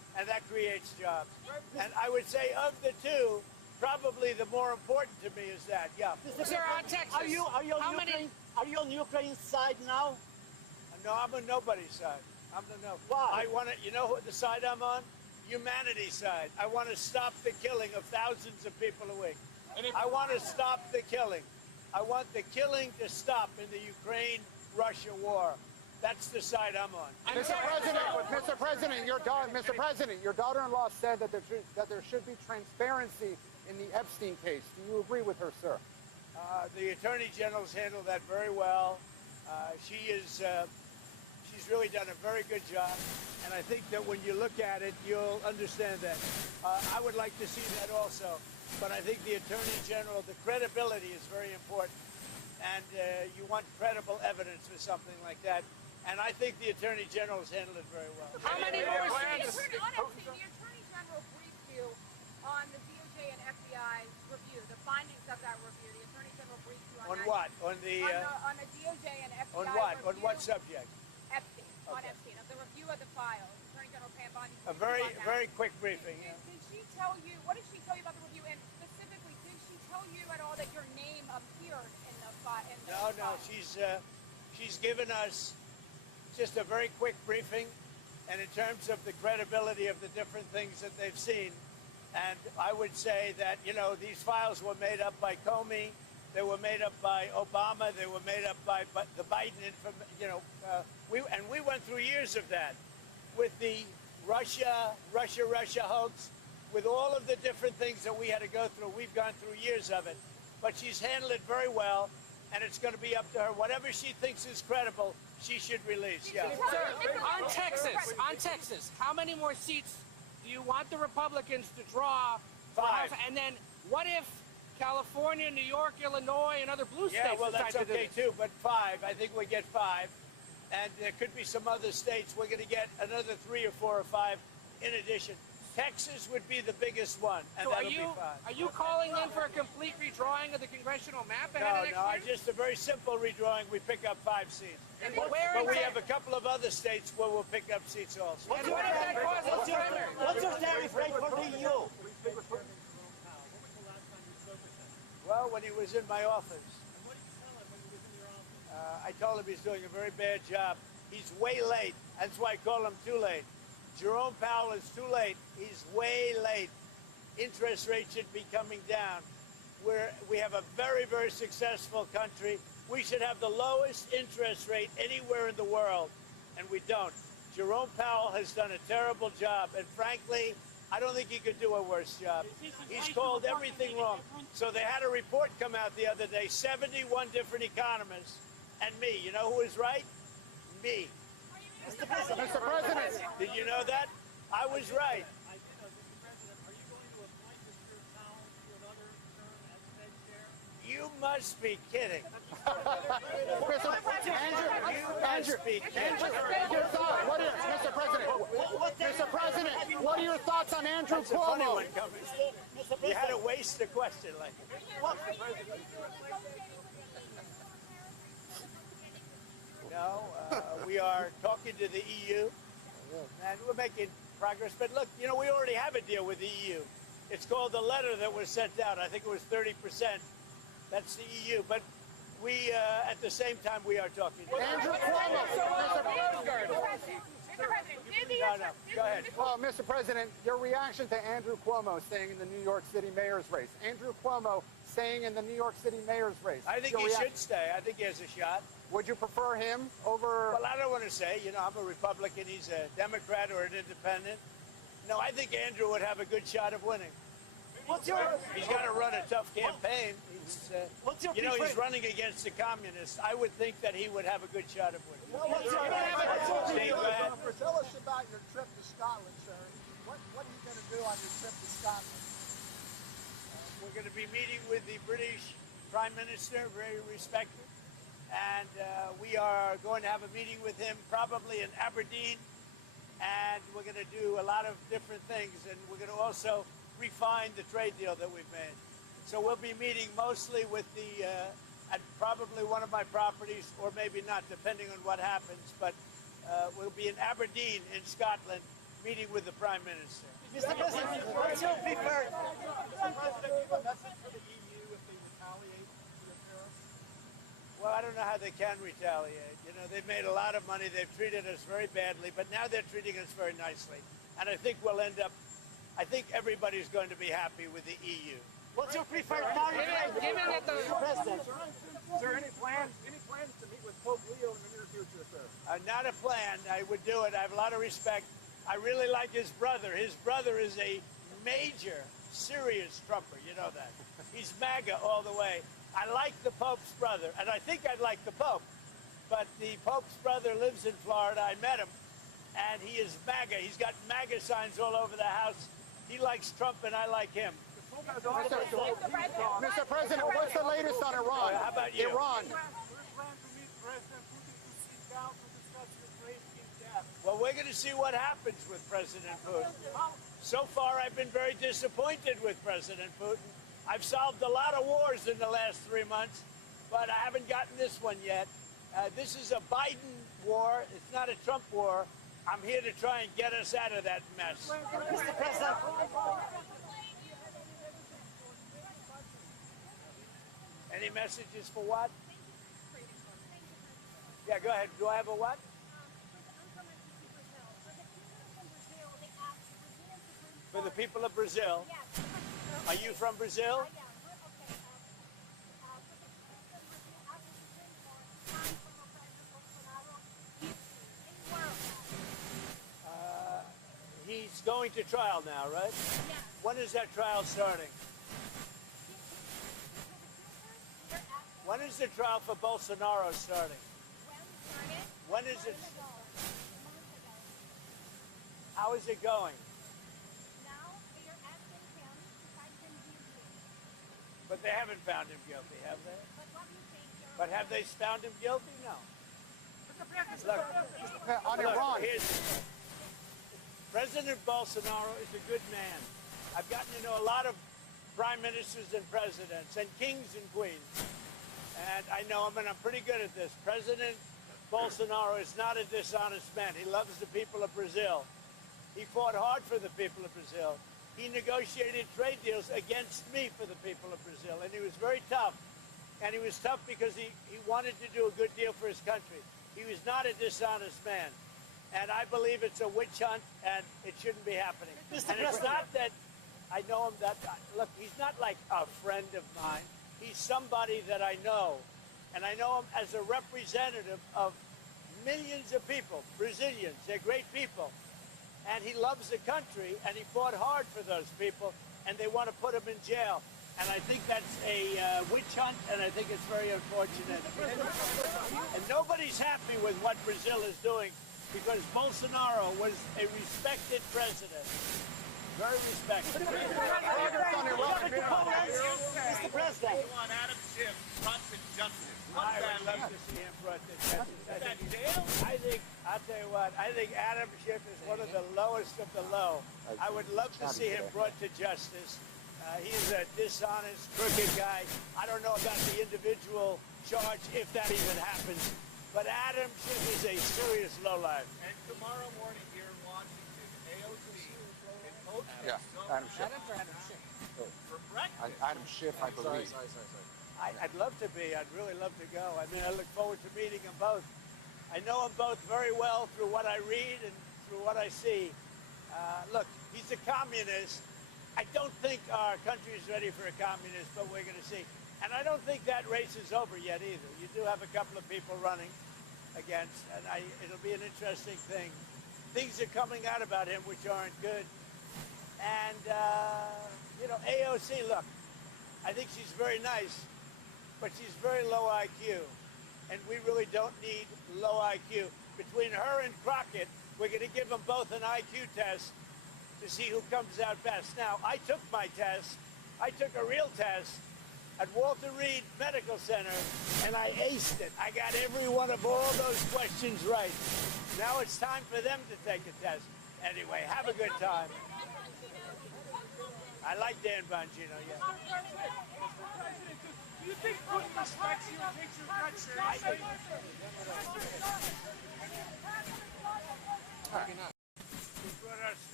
and that creates jobs. And I would say of the two, probably the more important to me is that. Yeah. Sir, on Texas. Are you how on many? Ukraine? Are you on Ukraine's side now? No, I'm on nobody's side. I'm the no. Why? I want to. You know what the side I'm on? Humanity's side. I want to stop the killing of thousands of people a week. I want to stop the killing. I want the killing to stop in the Ukraine-Russia war. That's the side I'm on. Mr. President, your daughter-in-law said that there should be transparency in the Epstein case. Do you agree with her, sir? The Attorney General's handled that very well. She's really done a very good job, and I think that when you look at it, you'll understand that. I would like to see that also, but I think the Attorney General, the credibility is very important, and you want credible evidence for something like that, and I think the Attorney General's handled it very well. How many more seats? The Attorney General briefed you on the DOJ and FBI review, the findings of that review. The Attorney General briefed you on On that. what? On the On the DOJ and FBI on what? review. On what subject? Epstein. On Okay. Epstein, of the review of the files. Attorney General Pam Bondi. A very quick briefing. Did she tell you, what did she tell you about the review? And specifically, did she tell you at all that your name appeared in the file? No, she's given us just a very quick briefing, and in terms of the credibility of the different things that they've seen, and I would say that, these files were made up by Comey, they were made up by Obama, they were made up by the Biden, we went through years of that with the Russia hoax, with all of the different things that we had to go through. We've gone through years of it, but she's handled it very well, and it's going to be up to her. Whatever she thinks is credible, she should release. Yeah. Sir, on Texas, how many more seats do you want the Republicans to draw? for 5. House? And then what if California, New York, Illinois, and other blue states Yeah, well, that's decide to do okay this? too, but 5. I think we get 5. And there could be some other states. We're going to get another 3 or 4 or 5 in addition. Texas would be the biggest one, and So that'll be 5. are you calling then for a complete redrawing of the congressional map ahead of next No, year? just a very simple redrawing. We pick up 5 seats. And where But we in have a couple of other states where we'll pick up seats also. And what if that causes primary? What's your tariff rate for the EU? Well, when he was in my office, What did you tell him when he was in your office? I told him he's doing a very bad job. He's way late. That's why I call him too late. Jerome Powell is too late. He's way late. Interest rates should be coming down. We have a very, very successful country. We should have the lowest interest rate anywhere in the world, and we don't. Jerome Powell has done a terrible job, and frankly, I don't think he could do a worse job. He's called everything wrong. So they had a report come out the other day, 71 different economists, and me. You know who was right? Me. Mr. President. Did you know that? I was right. I did know, Mr. President, are you going to appoint Mr. Powell to another term as Fed chair? You must be kidding. Mr. President, what are your thoughts on Andrew That's a funny Cuomo? one coming. You had to waste the question like that. No, we are talking to the EU, and we're making progress. But look, we already have a deal with the EU. It's called the letter that was sent out. I think it was 30%. That's the EU. But we, at the same time, we are talking. Andrew Cuomo. Go ahead. Well, Mr. President, your reaction to Andrew Cuomo staying in the New York City mayor's race. Andrew Cuomo staying in the New York City mayor's race. I think Your he reaction? should stay. I think he has a shot. Would you prefer him over... Well, I don't want to say. I'm a Republican. He's a Democrat or an independent. No, I think Andrew would have a good shot of winning. He's got to run a tough campaign. He's running against the communists. I would think that he would have a good shot of winning. Steve, go ahead. Tell us about your trip to Scotland, sir. What are you going to do on your trip to Scotland? We're going to be meeting with the British Prime Minister, very respected. And we are going to have a meeting with him probably in Aberdeen. And we're going to do a lot of different things. And we're going to also refine the trade deal that we've made. So we'll be meeting mostly with at probably one of my properties, or maybe not, depending on what happens. But we'll be in Aberdeen in Scotland, meeting with the Prime Minister. Mr. President, what's your preferred? Mr. President, do you have a message for the EU if they retaliate for the tariffs? Well, I don't know how they can retaliate. You know, they've made a lot of money. They've treated us very badly, but now they're treating us very nicely. And I think we'll end up, I think everybody's going to be happy with the EU. What's your preferred tariff rate? Given that the Mr. President. Is there any plans to meet with Pope Leo in the near future, sir? Not a plan. I would do it. I have a lot of respect. I really like his brother. His brother is a major, serious Trumper. You know that. He's MAGA all the way. I like the Pope's brother, and I think I'd like the Pope. But the Pope's brother lives in Florida. I met him, and he is MAGA. He's got MAGA signs all over the house. He likes Trump, and I like him. Mr. President, what's the latest on Iran? How about you? Iran. There's plan to meet President Putin to sit down to discuss Ukraine in depth. Well, we're going to see what happens with President Putin. So far, I've been very disappointed with President Putin. I've solved a lot of wars in the last 3 months, but I haven't gotten this one yet. This is a Biden war. It's not a Trump war. I'm here to try and get us out of that mess. Mr. President. Any messages for what? Yeah, go ahead. Do I have a what? For the people of Brazil. Are you from Brazil? He's going to trial now, right? When is that trial starting? When is the trial for Bolsonaro starting? When is it? How is it going? But they haven't found him guilty, have they? But have they found him guilty? No. Look, On Iran. President Bolsonaro is a good man. I've gotten to know a lot of prime ministers and presidents and kings and queens. And I know him, and I'm pretty good at this. President Bolsonaro is not a dishonest man. He loves the people of Brazil. He fought hard for the people of Brazil. He negotiated trade deals against me for the people of Brazil, and he was very tough. And he was tough because he wanted to do a good deal for his country. He was not a dishonest man. And I believe it's a witch hunt, and it shouldn't be happening. And it's not that I know him that, look, he's not like a friend of mine. He's somebody that I know. And I know him as a representative of millions of people, Brazilians. They're great people. And he loves the country, and he fought hard for those people, and they want to put him in jail. And I think that's a witch hunt, and I think it's very unfortunate. And nobody's happy with what Brazil is doing, because Bolsonaro was a respected president. Very respected. Mr. President. We want Adam Schiff brought to justice. I would love to see him brought to justice. I'll tell you what, I think Adam Schiff is one of the lowest of the low. I would love to see him brought to justice. He's a dishonest, crooked guy. I don't know about the individual charge, if that even happens. But Adam Schiff is a serious lowlife. And tomorrow morning here in Washington, AOC is hosting Adam Schiff. for breakfast. Adam Schiff, I believe. I'd love to be. I'd really love to go. I mean, I look forward to meeting them both. I know them both very well through what I read and through what I see. Look, he's a communist. I don't think our country is ready for a communist, but we're going to see. And I don't think that race is over yet either. You do have a couple of people running against, and it'll be an interesting thing. Things are coming out about him which aren't good. And, AOC, look, I think she's very nice, but she's very low IQ. And we really don't need low IQ. Between her and Crockett, we're going to give them both an IQ test to see who comes out best. Now, I took my test. I took a real test at Walter Reed Medical Center, and I aced it. I got every one of all those questions right. Now it's time for them to take a test. Anyway, have a good time. I like Dan Bongino, yeah. Do you think Putin respects you and takes your threats seriously? We brought our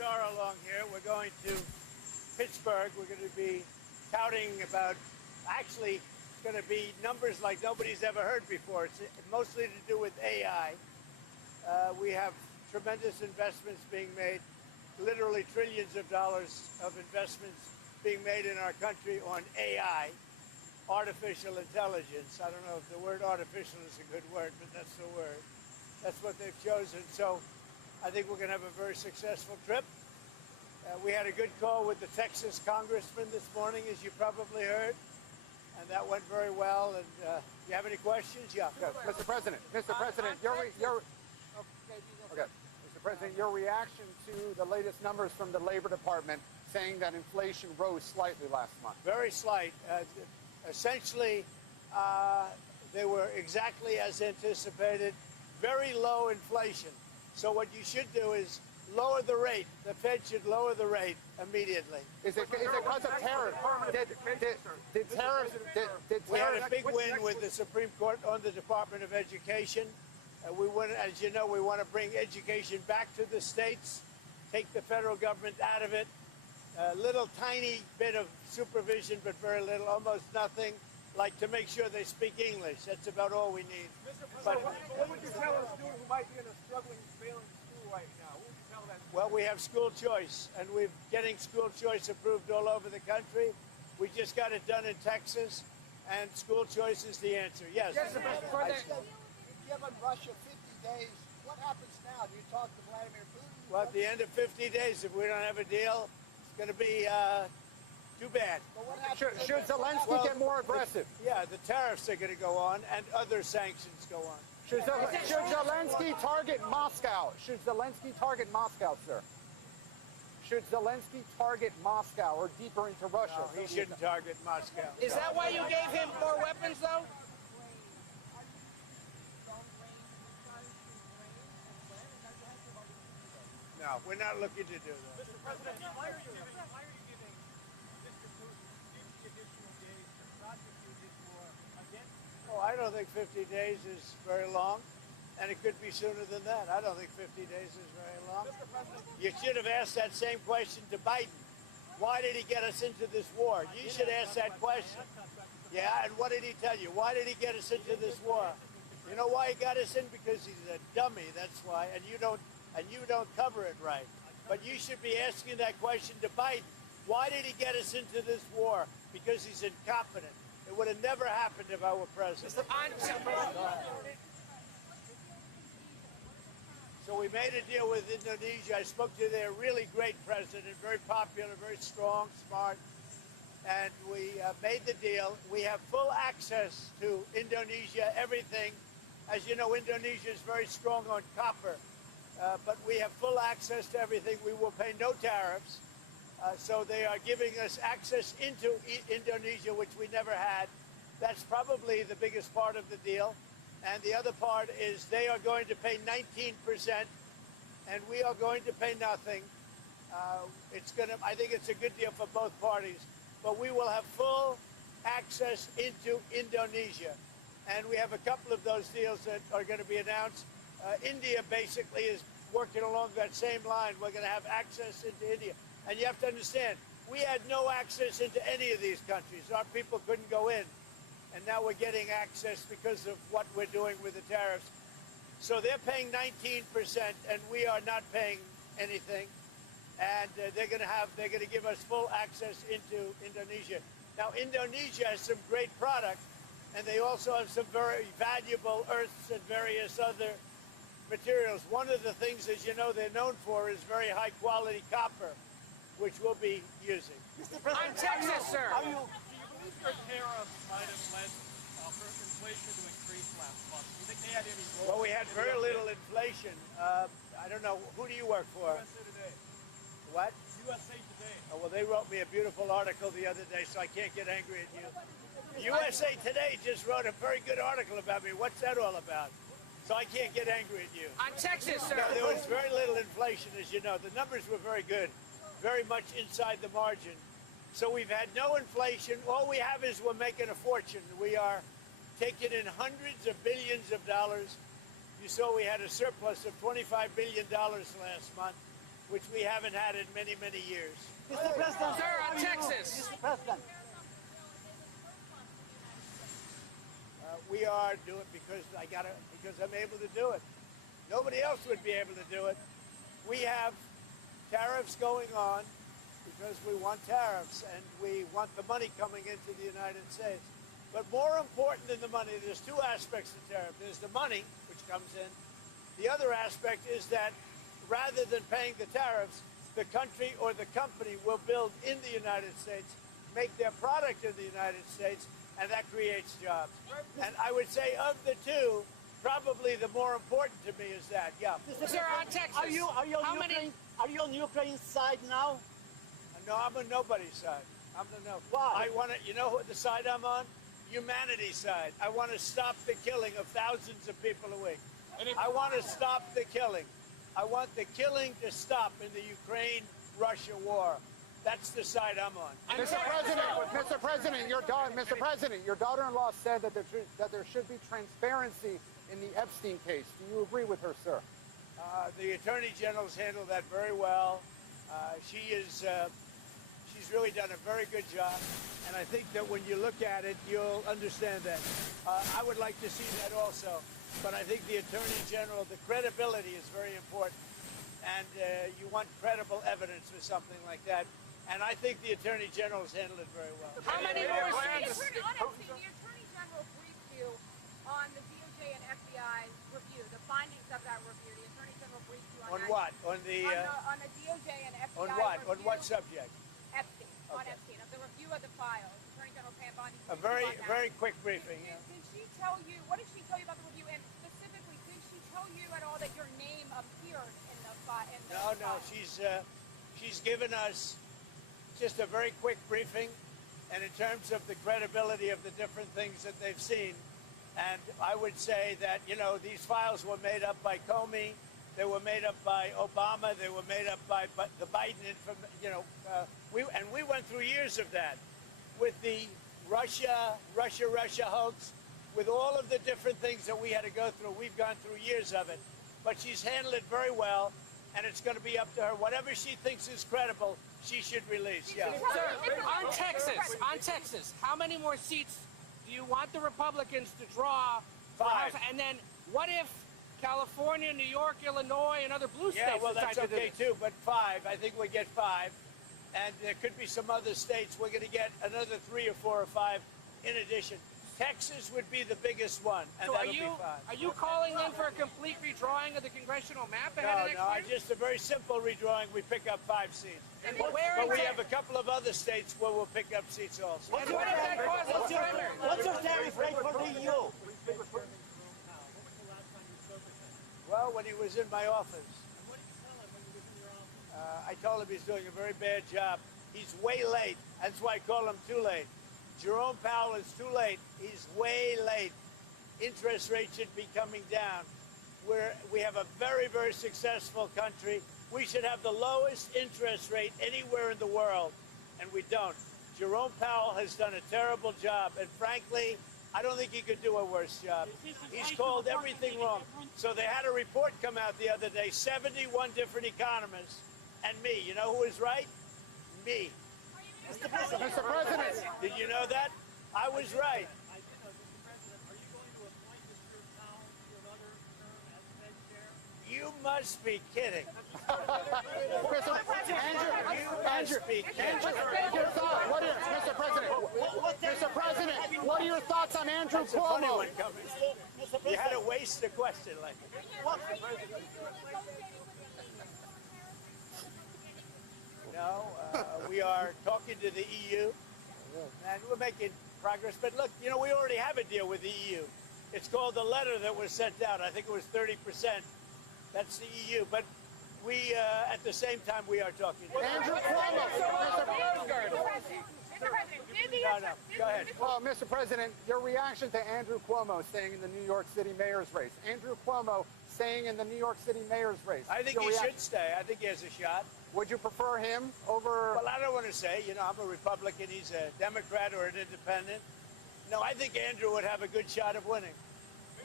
Pittsburgh, we're going to be touting about, actually, it's going to be numbers like nobody's ever heard before. It's mostly to do with AI. We have tremendous investments being made, literally trillions of dollars of investments being made in our country on AI, artificial intelligence. I don't know if the word artificial is a good word, but that's the word. That's what they've chosen. So I think we're going to have a very successful trip. We had a good call with the Texas congressman this morning, as you probably heard, and that went very well. And you have any questions? Yeah. Okay. Mr. President, Mr. President, your reaction to the latest numbers from the Labor Department saying that inflation rose slightly last month. Very slight. Essentially, they were exactly as anticipated. Very low inflation. So what you should do is lower the rate. The Fed should lower the rate immediately. Is it because of tariffs? Did tariffs? We had a big win with the Supreme Court on the Department of Education. We want, as you know, we want to bring education back to the states, take the federal government out of it. A little tiny bit of supervision, but very little, almost nothing, like to make sure they speak English. That's about all we need. Mr. President, what would you tell a student who might be in a struggling, failing school right now? What would you tell that? Well, we have school choice, and we're getting school choice approved all over the country. We just got it done in Texas, and school choice is the answer. Yes. Yes, Mr. President. You've given Russia 50 days. What happens now? Do you talk to Vladimir Putin? Well, at the end of 50 days, if we don't have a deal, it's going to be too bad. But what happens? Should Zelensky get more aggressive? Yeah, the tariffs are going to go on, and other sanctions go on. Should Zelensky target Moscow? Should Zelensky target Moscow, sir? Should Zelensky target Moscow or deeper into Russia? No, he shouldn't target Moscow. Is that why you gave him more weapons, though? No, we're not looking to do that. Mr. President, why are you giving Mr. Putin 50 additional days to prosecute his war against? Oh, I don't think 50 days is very long, and it could be sooner than that. I don't think 50 days is very long. Mr. President, You should have asked that same question to Biden. Why did he get us into this war? You should ask that question. Yeah, and what did he tell you? Why did he get us into this war? You know why he got us in? Because he's a dummy, that's why, and you don't cover it right. But you should be asking that question to Biden. Why did he get us into this war? Because he's incompetent. It would have never happened if I were president. So we made a deal with Indonesia. I spoke to their really great president, very popular, very strong, smart. And we made the deal. We have full access to Indonesia, everything. As you know, Indonesia is very strong on copper. But we have full access to everything. We will pay no tariffs. So they are giving us access into Indonesia, which we never had. That's probably the biggest part of the deal. And the other part is they are going to pay 19%, and we are going to pay nothing. I think it's a good deal for both parties. But we will have full access into Indonesia. And we have a couple of those deals that are going to be announced. India basically is working along that same line. We're going to have access into India. And you have to understand, we had no access into any of these countries. Our people couldn't go in. And now we're getting access because of what we're doing with the tariffs. So they're paying 19%, and we are not paying anything. And they're going to give us full access into Indonesia. Now, Indonesia has some great product, and they also have some very valuable earths and various other materials. One of the things, as you know, they're known for is very high quality copper, which we'll be using. On Texas, sir. Do you believe your tariffs might have led for inflation to increase last month? Do you think they had any role? Well, we had very little inflation. I don't know. Who do you work for? USA Today. What? USA Today. Oh, well, they wrote me a beautiful article the other day, so I can't get angry at you. USA Today just wrote a very good article about me. What's that all about? So I can't get angry at you. On Texas, sir. No, there was very little inflation, as you know. The numbers were very good, very much inside the margin. So we've had no inflation. All we have is we're making a fortune. We are taking in hundreds of billions of dollars. You saw we had a surplus of $25 billion last month. which we haven't had in many, many years. Mr. President, Sir, on Texas. Mr. President, We are doing because because I'm able to do it. Nobody else would be able to do it. We have tariffs going on because we want tariffs and we want the money coming into the United States. But more important than the money, there's two aspects to tariff. There's the money, which comes in. The other aspect is that rather than paying the tariffs, the country or the company will build in the United States, make their product in the United States, and that creates jobs. And I would say of the two, probably the more important to me is that. Yeah. Sir, on Texas. are you on How many- Ukraine? Are you on Ukraine's side now? No, I'm on nobody's side. I'm the no. Why? I want to. You know what the side I'm on? Humanity's side. I want to stop the killing of thousands of people a week. I want to stop the killing. I want the killing to stop in the Ukraine-Russia war. That's the side I'm on. Mr. President, your daughter-in-law said that there should be transparency in the Epstein case. Do you agree with her, sir? The Attorney General's handled that very well. She's really done a very good job, and I think that when you look at it, you'll understand that. I would like to see that also, but I think the Attorney General, the credibility is very important, and you want credible evidence for something like that, and I think the Attorney General's handled it very well. How many more The seats? Attorney General briefed you on the DOJ and FBI review, the findings of that review. The Attorney General briefed you on On that. what? On the On the DOJ and FBI on what? review. On what subject? Epstein. On Okay. Epstein, of the review of the files. Attorney General Pam Bondi. A briefed you on that. very quick briefing. Did, Yeah. did she tell you, what did she tell you about the review? And specifically, did she tell you at all that your name appeared in the file? No. She's given us just a very quick briefing, and in terms of the credibility of the different things that they've seen, and I would say that these files were made up by Comey, they were made up by Obama, they were made up by the Biden we went through years of that with the Russia hoax, with all of the different things that we had to go through. We've gone through years of it, but she's handled it very well, and it's going to be up to her. Whatever she thinks is credible, she should release. Yeah. Sir, on Texas, how many more seats do you want the Republicans to draw? for 5. House? And then what if California, New York, Illinois, and other blue states Yeah, well, decide that's to do okay this? too, but 5. I think we get 5. And there could be some other states. We're going to get another 3 or 4 or 5 in addition. Texas would be the biggest one, and So that'll be 5. are you calling then for a complete redrawing of the congressional map ahead of No, next year? just a very simple redrawing. We pick up 5 seats. And where But we in have a couple of other states where we'll pick up seats also. And what if that causes primary? What's your tariff rate for the EU? Well, when he was in my office, I told him he's doing a very bad job. He's way late. That's why I call him too late. Jerome Powell is too late. He's way late. Interest rates should be coming down. We have a very, very successful country. We should have the lowest interest rate anywhere in the world, and we don't. Jerome Powell has done a terrible job, and frankly, I don't think he could do a worse job. He's called everything wrong. So they had a report come out the other day, 71 different economists, and me. You know who was right? Me. Mr. President. Did you know that? I was right. I did know, Mr. President. Are you going to appoint Mr. Powell to another term as Fed chair? You must be kidding. Mr. President, what are your thoughts on Andrew That's a funny Cuomo? one coming. You had to waste the question like that. No, we are talking to the EU, and we're making progress. But look, we already have a deal with the EU. It's called the letter that was sent out. I think it was 30%. That's the EU. But we, at the same time, we are talking. Andrew Cuomo. No, go ahead. Well, Mr. President, your reaction to Andrew Cuomo staying in the New York City mayor's race. Andrew Cuomo staying in the New York City mayor's race. I think he should stay. I think he has a shot. Would you prefer him over... Well, I don't want to say, I'm a Republican, he's a Democrat or an independent. No, I think Andrew would have a good shot of winning.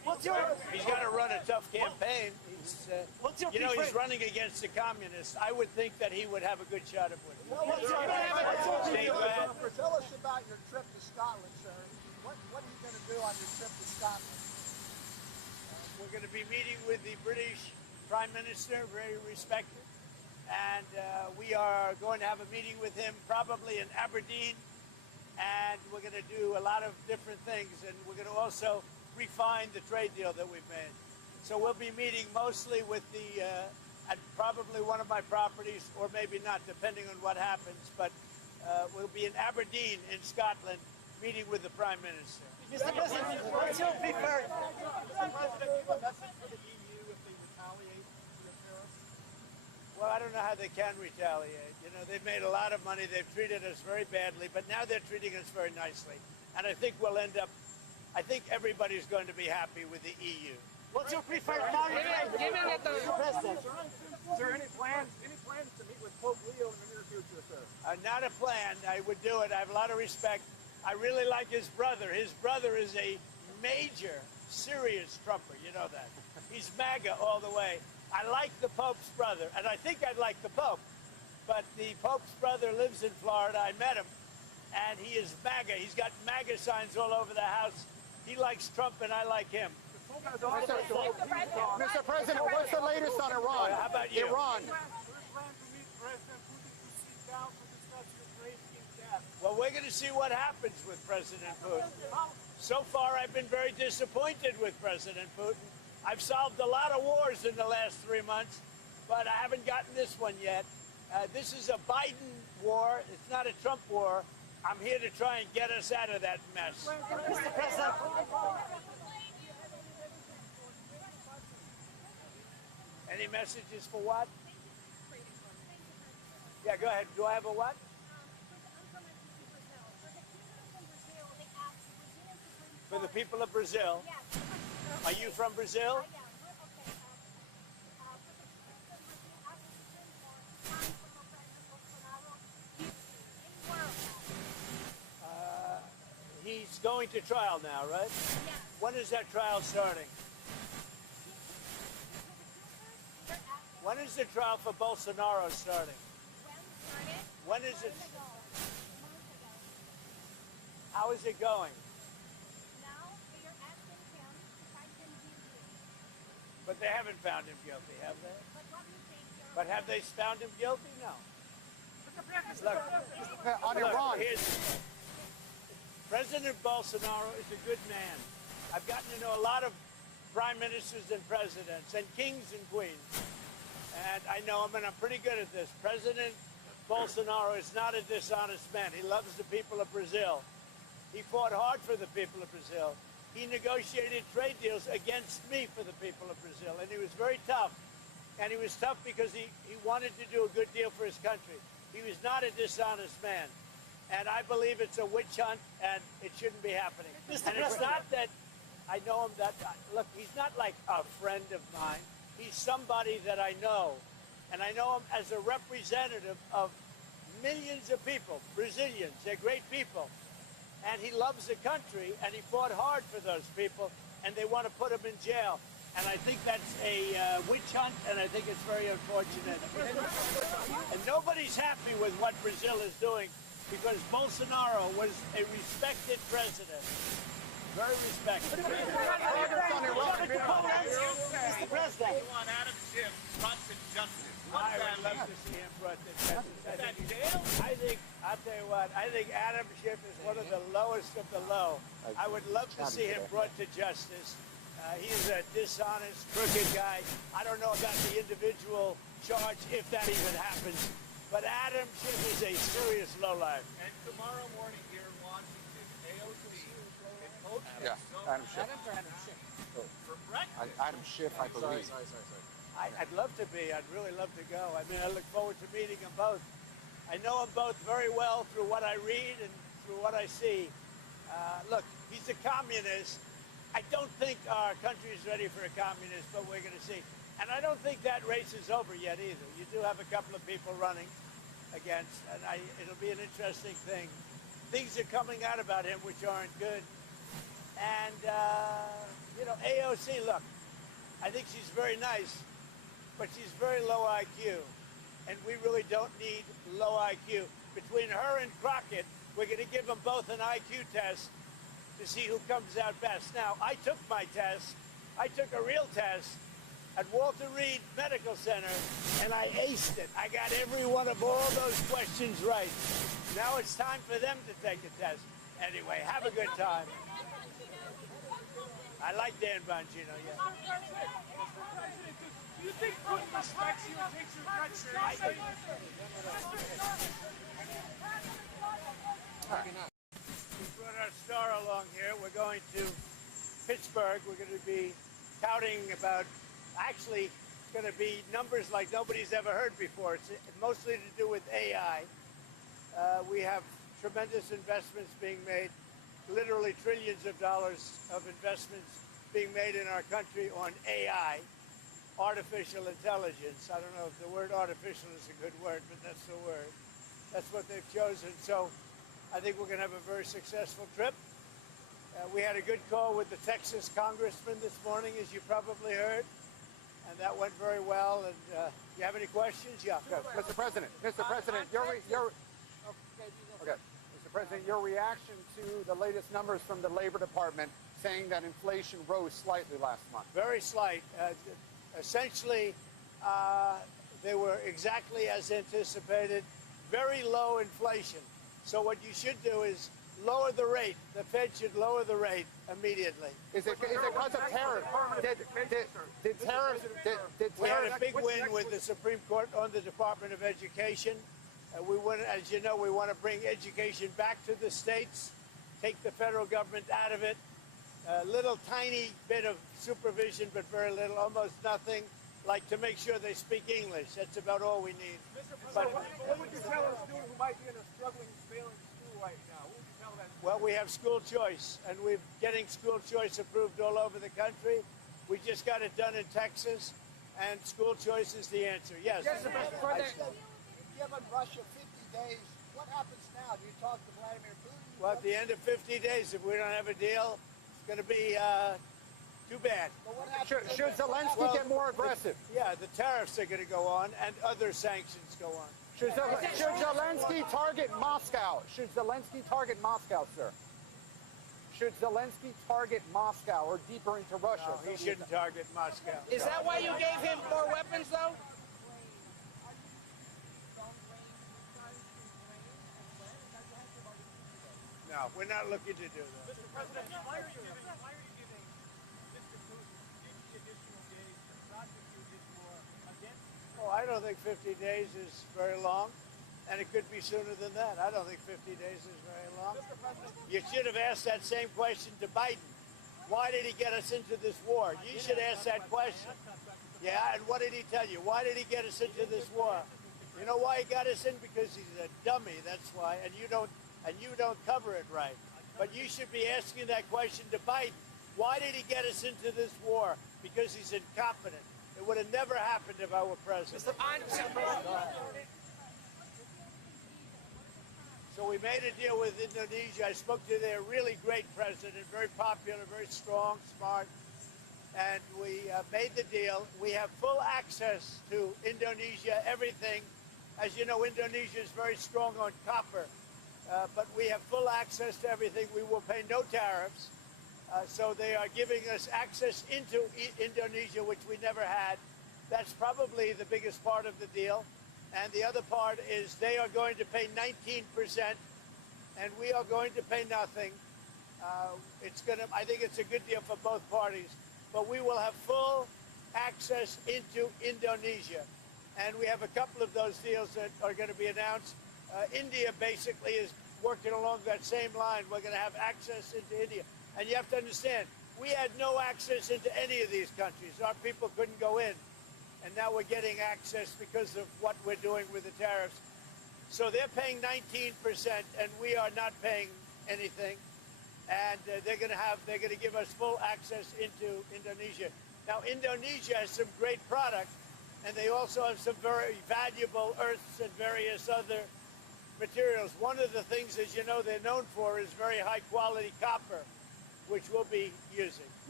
What's your He's got to run a tough campaign. What's your he's preferred- running against the communists. I would think that he would have a good shot of winning. what's your Steve, go ahead. Tell us about your trip to Scotland, sir. What are you going to do on your trip to Scotland? We're going to be meeting with the British Prime Minister, very respected. And we are going to have a meeting with him probably in Aberdeen. And we're going to do a lot of different things. And we're going to also refine the trade deal that we've made. So we'll be meeting mostly with the, at probably one of my properties, or maybe not, depending on what happens. But we'll be in Aberdeen in Scotland, meeting with the Prime Minister. Mr. President, what's your preferred? Mr. President, give a message for the EU if they retaliate for the tariffs. Well, I don't know how they can retaliate. You know, they've made a lot of money. They've treated us very badly, but now they're treating us very nicely. And I think we'll end up, I think everybody's going to be happy with the EU. What's your preferred tariff rate? Given that the Mr. President. Sir, any plans to meet with Pope Leo in the near future, sir? Not a plan. I would do it. I have a lot of respect. I really like his brother. His brother is a major, serious Trumper. You know that. He's MAGA all the way. I like the Pope's brother, and I think I'd like the Pope. But the Pope's brother lives in Florida. I met him, and he is MAGA. He's got MAGA signs all over the house. He likes Trump, and I like him. Mr. President, what's the latest on Iran? How about you? Iran. First plan to meet President Putin to sit down to discuss Ukraine in depth. Well, we're going to see what happens with President Putin. So far, I've been very disappointed with President Putin. I've solved a lot of wars in the last 3 months, but I haven't gotten this one yet. This is a Biden war. It's not a Trump war. I'm here to try and get us out of that mess. Mr. President. Any messages for what? Yeah, go ahead. Do I have a what? For the people of Brazil. Are you from Brazil? He's going to trial now, right? When is that trial starting? When is the trial for Bolsonaro starting? When is it? How is it going? But they haven't found him guilty, have they? But have they found him guilty? No. Look, On Iran. President Bolsonaro is a good man. I've gotten to know a lot of prime ministers and presidents and kings and queens. And I know him, and I'm pretty good at this. President Bolsonaro is not a dishonest man. He loves the people of Brazil. He fought hard for the people of Brazil. He negotiated trade deals against me for the people of Brazil, and he was very tough. And he was tough because he wanted to do a good deal for his country. He was not a dishonest man. And I believe it's a witch hunt, and it shouldn't be happening. And it's not that I know him that, look, he's not like a friend of mine. He's somebody that I know. And I know him as a representative of millions of people, Brazilians. They're great people. And he loves the country, and he fought hard for those people, and they want to put him in jail. And I think that's a witch hunt, and I think it's very unfortunate. And nobody's happy with what Brazil is doing, because Bolsonaro was a respected president. Very respected. Mr. President. You want Adam Schiff brought to justice. I would love to see him brought to justice. I'll tell you what, I think Adam Schiff is one of the lowest of the low. I would love to see him brought to justice. He's a dishonest, crooked guy. I don't know about the individual charge, if that even happens. But Adam Schiff is a serious lowlife. And tomorrow morning here in Washington, AOC and Coach Yeah, Adam Schiff. for breakfast. Adam Schiff, I believe. I'd love to be. I'd really love to go. I mean, I look forward to meeting them both. I know them both very well through what I read and through what I see. Look, he's a communist. I don't think our country is ready for a communist, but we're going to see. And I don't think that race is over yet either. You do have a couple of people running against, and it'll be an interesting thing. Things are coming out about him which aren't good. And, You know, AOC, look, I think she's very nice, but she's very low IQ. And we really don't need low IQ. Between her and Crockett, we're going to give them both an IQ test to see who comes out best. Now, I took my test. I took a real test at Walter Reed Medical Center, and I aced it. I got every one of all those questions right. Now it's time for them to take a test. Anyway, have a good time. I like Dan Bongino, yeah. Mr. President, do you think Putin respects you and takes your threat seriously? We brought our star along here. We're going to Pittsburgh. We're going to be touting about, actually, it's going to be numbers like nobody's ever heard before. It's mostly to do with AI. We have tremendous investments being made, literally trillions of dollars of investments being made in our country on AI, artificial intelligence. I don't know if the word artificial is a good word, but that's the word. That's what they've chosen. So I think we're going to have a very successful trip. We had a good call with the Texas congressman this morning, as you probably heard, and that went very well. And you have any questions? Yeah. Mr. President, Mr. President, Mr. President, your reaction to the latest numbers from the Labor Department saying that inflation rose slightly last month. Very slight. Essentially, they were exactly as anticipated. Very low inflation. So what you should do is lower the rate. The Fed should lower the rate immediately. Is it because of tariffs? Did tariffs? We had a big win with the Supreme Court on the Department of Education. We want, as you know, we want to bring education back to the states, take the federal government out of it. A little tiny bit of supervision, but very little, almost nothing, like to make sure they speak English. That's about all we need. Mr. President, what would you tell a student who might be in a struggling, failing school right now? What would you tell that? Well, we have school choice, and we're getting school choice approved all over the country. We just got it done in Texas, and school choice is the answer. Yes. Yes, Mr. President. Given Russia 50 days, what happens now? Do you talk to Vladimir Putin? Well, at the end of 50 days, if we don't have a deal, it's going to be too bad. But what happens? Should Zelensky get more aggressive? Yeah, the tariffs are going to go on, and other sanctions go on. Should Zelensky target Moscow? Should Zelensky target Moscow, sir? Should Zelensky target Moscow or deeper into Russia? No, he shouldn't target Moscow. Is that why you gave him more weapons, though? No, we're not looking to do that. Mr. President, why are you giving Mr. Putin 50 additional days to prosecute his war against? Oh, I don't think 50 days is very long, and it could be sooner than that. I don't think 50 days is very long. Mr. President, You should have asked that same question to Biden. Why did he get us into this war? You should ask that question. Yeah, and what did he tell you? Why did he get us into this war? You know why he got us in? Because he's a dummy, that's why, and you don't cover it right. But you should be asking that question to Biden. Why did he get us into this war? Because he's incompetent. It would have never happened if I were president. So we made a deal with Indonesia. I spoke to their really great president, very popular, very strong, smart, and we made the deal. We have full access to Indonesia, everything. As you know, Indonesia is very strong on copper. But we have full access to everything. We will pay no tariffs. So they are giving us access into Indonesia, which we never had. That's probably the biggest part of the deal. And the other part is they are going to pay 19%, and we are going to pay nothing. I think it's a good deal for both parties. But we will have full access into Indonesia. And we have a couple of those deals that are going to be announced. India basically is working along that same line. We're going to have access into India. And you have to understand, we had no access into any of these countries. Our people couldn't go in. And now we're getting access because of what we're doing with the tariffs. So they're paying 19%, and we are not paying anything. And they're going to give us full access into Indonesia. Now, Indonesia has some great product, and they also have some very valuable earths and various other materials. One of the things, as you know, they're known for is very high quality copper, which we'll be using.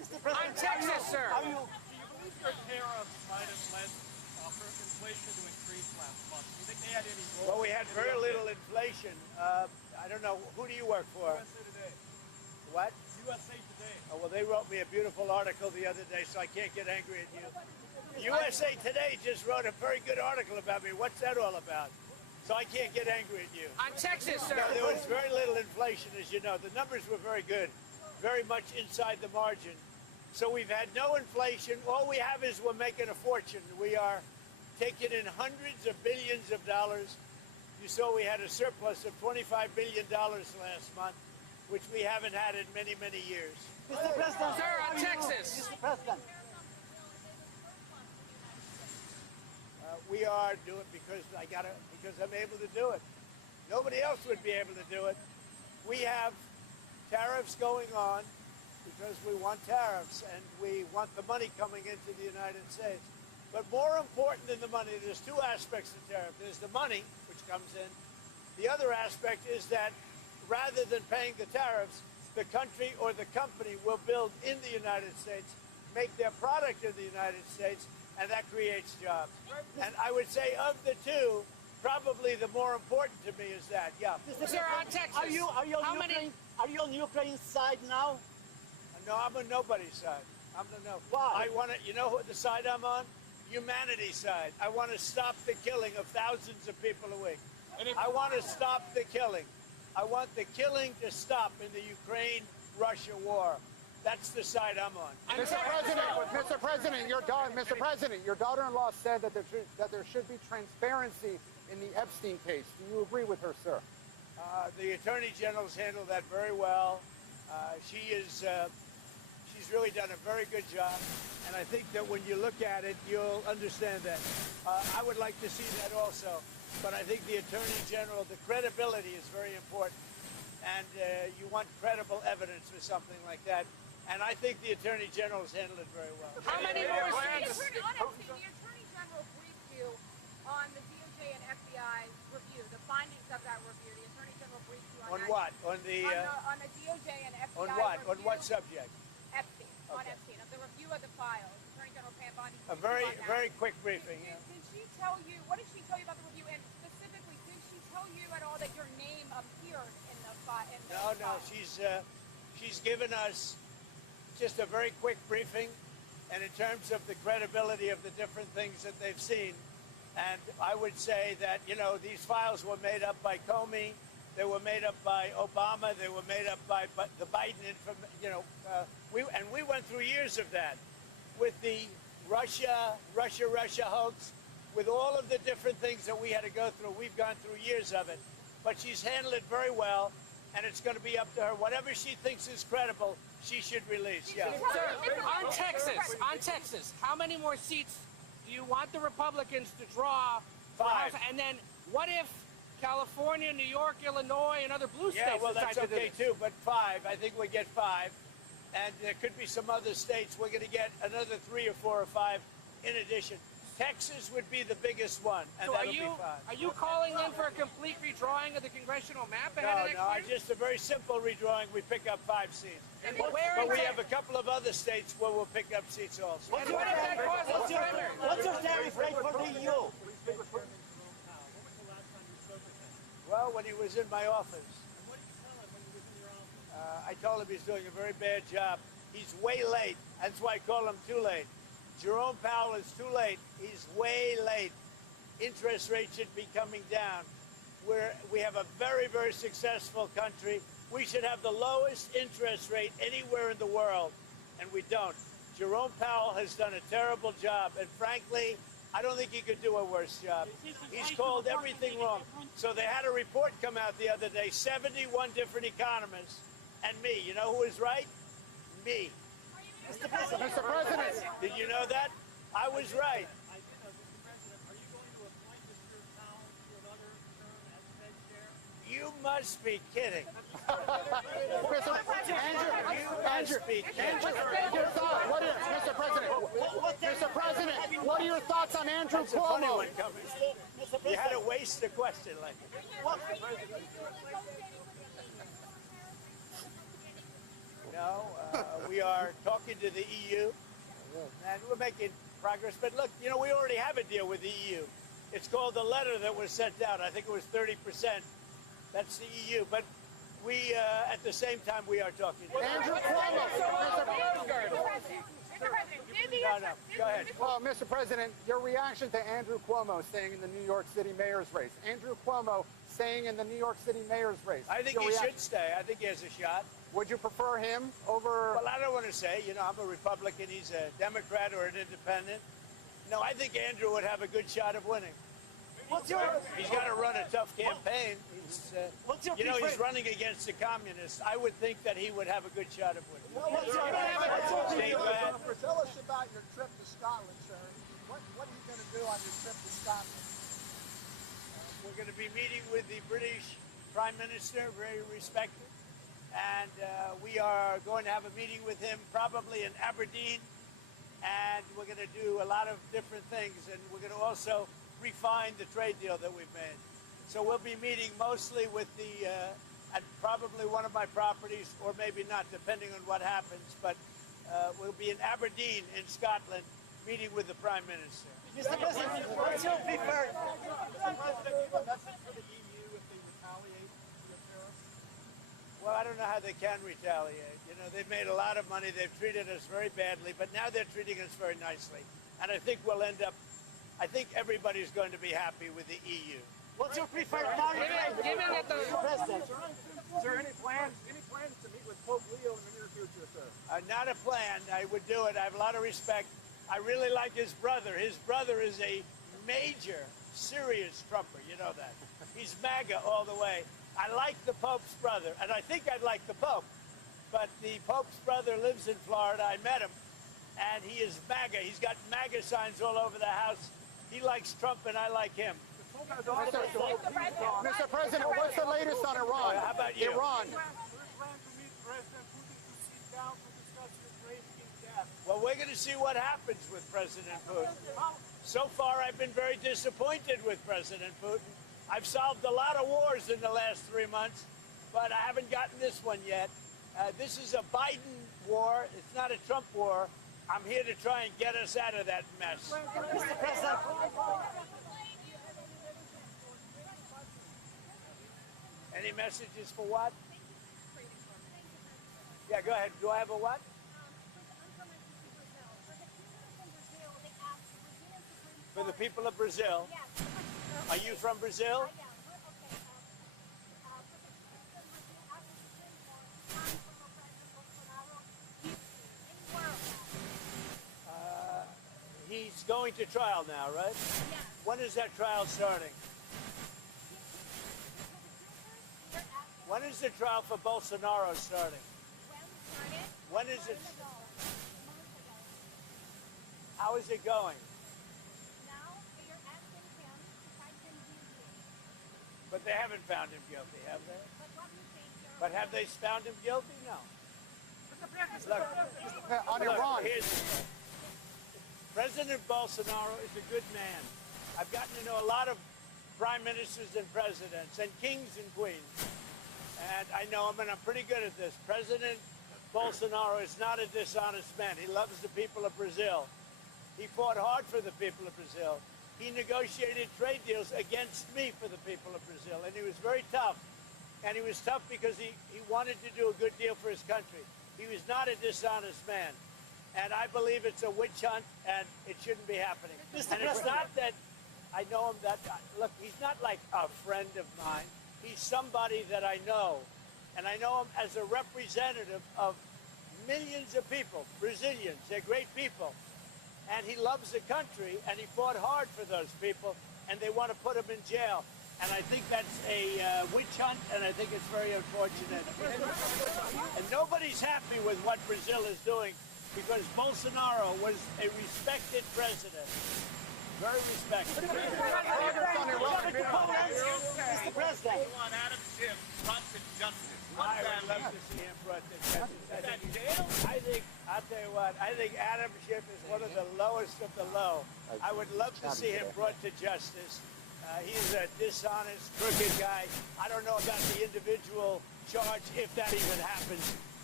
On Texas, sir. Do you believe your tariffs might have led inflation to increase last month? Do you think they had any role? Well, we had very little inflation. I don't know. Who do you work for? USA Today. What? USA Today. Oh, well, they wrote me a beautiful article the other day, so I can't get angry at you. USA Today just wrote a very good article about me. What's that all about? So I can't get angry at you. On Texas, sir. No, there was very little inflation, as you know. The numbers were very good, very much inside the margin. So we've had no inflation. All we have is we're making a fortune. We are taking in hundreds of billions of dollars. You saw we had a surplus of $25 billion last month, which we haven't had in many, many years. Mr. President, Sir, on Texas. Mr. President, We are doing because I'm able to do it. Nobody else would be able to do it. We have tariffs going on because we want tariffs and we want the money coming into the United States. But more important than the money, there's two aspects to tariff. There's the money, which comes in. The other aspect is that rather than paying the tariffs, the country or the company will build in the United States, make their product in the United States, and that creates jobs. And I would say of the two, probably the more important to me is that, yeah. Sir, on Texas. are you How on many- Ukraine? Are you on Ukraine's side now? No, I'm on nobody's side. I'm on no. Why? I want to, you know what the side I'm on? Humanity's side. I want to stop the killing of thousands of people a week. I want to stop the killing. I want the killing to stop in the Ukraine-Russia war. That's the side I'm on. Mr. President, your daughter-in-law said that there should be transparency in the Epstein case. Do you agree with her, sir? The Attorney General's handled that very well. She's really done a very good job, and I think that when you look at it, you'll understand that. I would like to see that also, but I think the Attorney General, the credibility is very important, and you want credible evidence for something like that, and I think the Attorney General's handled it very well. How many more seats? The Attorney General briefed you on the DOJ and FBI review, the findings of that review. The Attorney General briefed you on On that. what? On the On the DOJ and FBI on what? review. On what subject? Epstein. On Okay. Epstein, of the review of the files. Attorney General Pam Bondi. A very quick briefing. Yeah. Did she tell you, what did she tell you about the review? And specifically, did she tell you at all that your name appeared in the file? No. She's given us just a very quick briefing, and in terms of the credibility of the different things that they've seen, and I would say that these files were made up by Comey, they were made up by Obama, they were made up by the Biden. We went through years of that with the Russia hoax, with all of the different things that we had to go through. We've gone through years of it, but she's handled it very well, and it's going to be up to her. Whatever she thinks is credible, she should release. Yeah. Sir, on Texas, how many more seats do you want the Republicans to draw? for 5. House? And then what if California, New York, Illinois, and other blue states Yeah, well, decide that's to do okay this? too, but 5. I think we get 5. And there could be some other states. We're going to get another 3 or 4 or 5 in addition. Texas would be the biggest one, and So that'll be 5. are you calling in for a complete redrawing of the congressional map ahead of next year? Just a very simple redrawing. We pick up 5 seats. And where But in we Tex- have a couple of other states where we'll pick up seats also. And what if that causes What's your tariff rate for the EU? Well, when he was in my office, What did you tell him when he was in your office? I told him he's doing a very bad job. He's way late. That's why I call him too late. Jerome Powell is too late. He's way late. Interest rates should be coming down. We have a very, very successful country. We should have the lowest interest rate anywhere in the world, and we don't. Jerome Powell has done a terrible job, and frankly, I don't think he could do a worse job. He's called everything wrong. So they had a report come out the other day, 71 different economists, and me. You know who was right? Me. Mr. President, Did you know that? I was right. I did know, Mr. President, are you going to appoint Mr. Powell to another term as Fed chair? You must be kidding. Mr. President, what are your thoughts on Andrew That's a funny Cuomo? one coming. You had to waste the question like that. No, we are talking to the EU, and we're making progress. But look, you know, we already have a deal with the EU. It's called the letter that was sent out. I think it was 30%. That's the EU. But we, at the same time, we are talking to Andrew Cuomo. No, go ahead. Well, Mr. President, your reaction to Andrew Cuomo staying in the New York City mayor's race. Andrew Cuomo staying in the New York City mayor's race. I think he should stay. I think he has a shot. Would you prefer him over... Well, I don't want to say. You know, I'm a Republican. He's a Democrat or an independent. No, I think Andrew would have a good shot of winning. He's got to run a tough campaign. He's, you know, he's running against the communists. I would think that he would have a good shot of winning. Steve, go ahead. Tell us about your trip to Scotland, sir. What are you going to do on your trip to Scotland? We're going to be meeting with the British Prime Minister, very respected. And we are going to have a meeting with him probably in Aberdeen. And we're going to do a lot of different things. And we're going to also refine the trade deal that we've made. So we'll be meeting mostly with the, at probably one of my properties, or maybe not, depending on what happens. But we'll be in Aberdeen in Scotland, meeting with the Prime Minister. Mr. President, what's your preferred? Mr. President, do you have a message for the EU if they retaliate for the tariffs? Well, I don't know how they can retaliate. You know, they've made a lot of money. They've treated us very badly, but now they're treating us very nicely. And I think we'll end up, I think everybody's going to be happy with the EU. What's your preferred tariff rate? Given that the President. Sir, any plans to meet with Pope Leo in the near future, sir? Not a plan. I would do it. I have a lot of respect. I really like his brother. His brother is a major, serious Trumper. You know that. He's MAGA all the way. I like the Pope's brother, and I think I'd like the Pope. But the Pope's brother lives in Florida. I met him, and he is MAGA. He's got MAGA signs all over the house. He likes Trump, and I like him. Mr. President, what's the latest on Iran? How about you? Iran. Do you plan to meet President Putin to sit down to discuss Ukraine gas? Well, we're going to see what happens with President Putin. So far, I've been very disappointed with President Putin. I've solved a lot of wars in the last 3 months, but I haven't gotten this one yet. This is a Biden war. It's not a Trump war. I'm here to try and get us out of that mess. Mr. President. Any messages for what? Yeah, go ahead. Do I have a what? For the people of Brazil. Are you from Brazil? He's going to trial now, right? When is that trial starting? When is the trial for Bolsonaro starting? When is it? How is it going? But they haven't found him guilty, have they? But have they found him guilty? No. Look, On Iran. President Bolsonaro is a good man. I've gotten to know a lot of prime ministers and presidents and kings and queens. And I know him, and I'm pretty good at this. President Bolsonaro is not a dishonest man. He loves the people of Brazil. He fought hard for the people of Brazil. He negotiated trade deals against me for the people of Brazil, and he was very tough. And he was tough because he wanted to do a good deal for his country. He was not a dishonest man. And I believe it's a witch hunt, and it shouldn't be happening. And it's not that I know him that, look, he's not like a friend of mine. He's somebody that I know. And I know him as a representative of millions of people, Brazilians. They're great people. And he loves the country, and he fought hard for those people, and they want to put him in jail. And I think that's a witch hunt, and I think it's very unfortunate. And nobody's happy with what Brazil is doing, because Bolsonaro was a respected president. Very respected. Mr. President. We want Adam Schiff brought to justice. I would love to see him brought to justice. I'll tell you what, I think Adam Schiff is one of the lowest of the low. I would love to see him brought to justice. He's a dishonest, crooked guy. I don't know about the individual charge, if that even happens.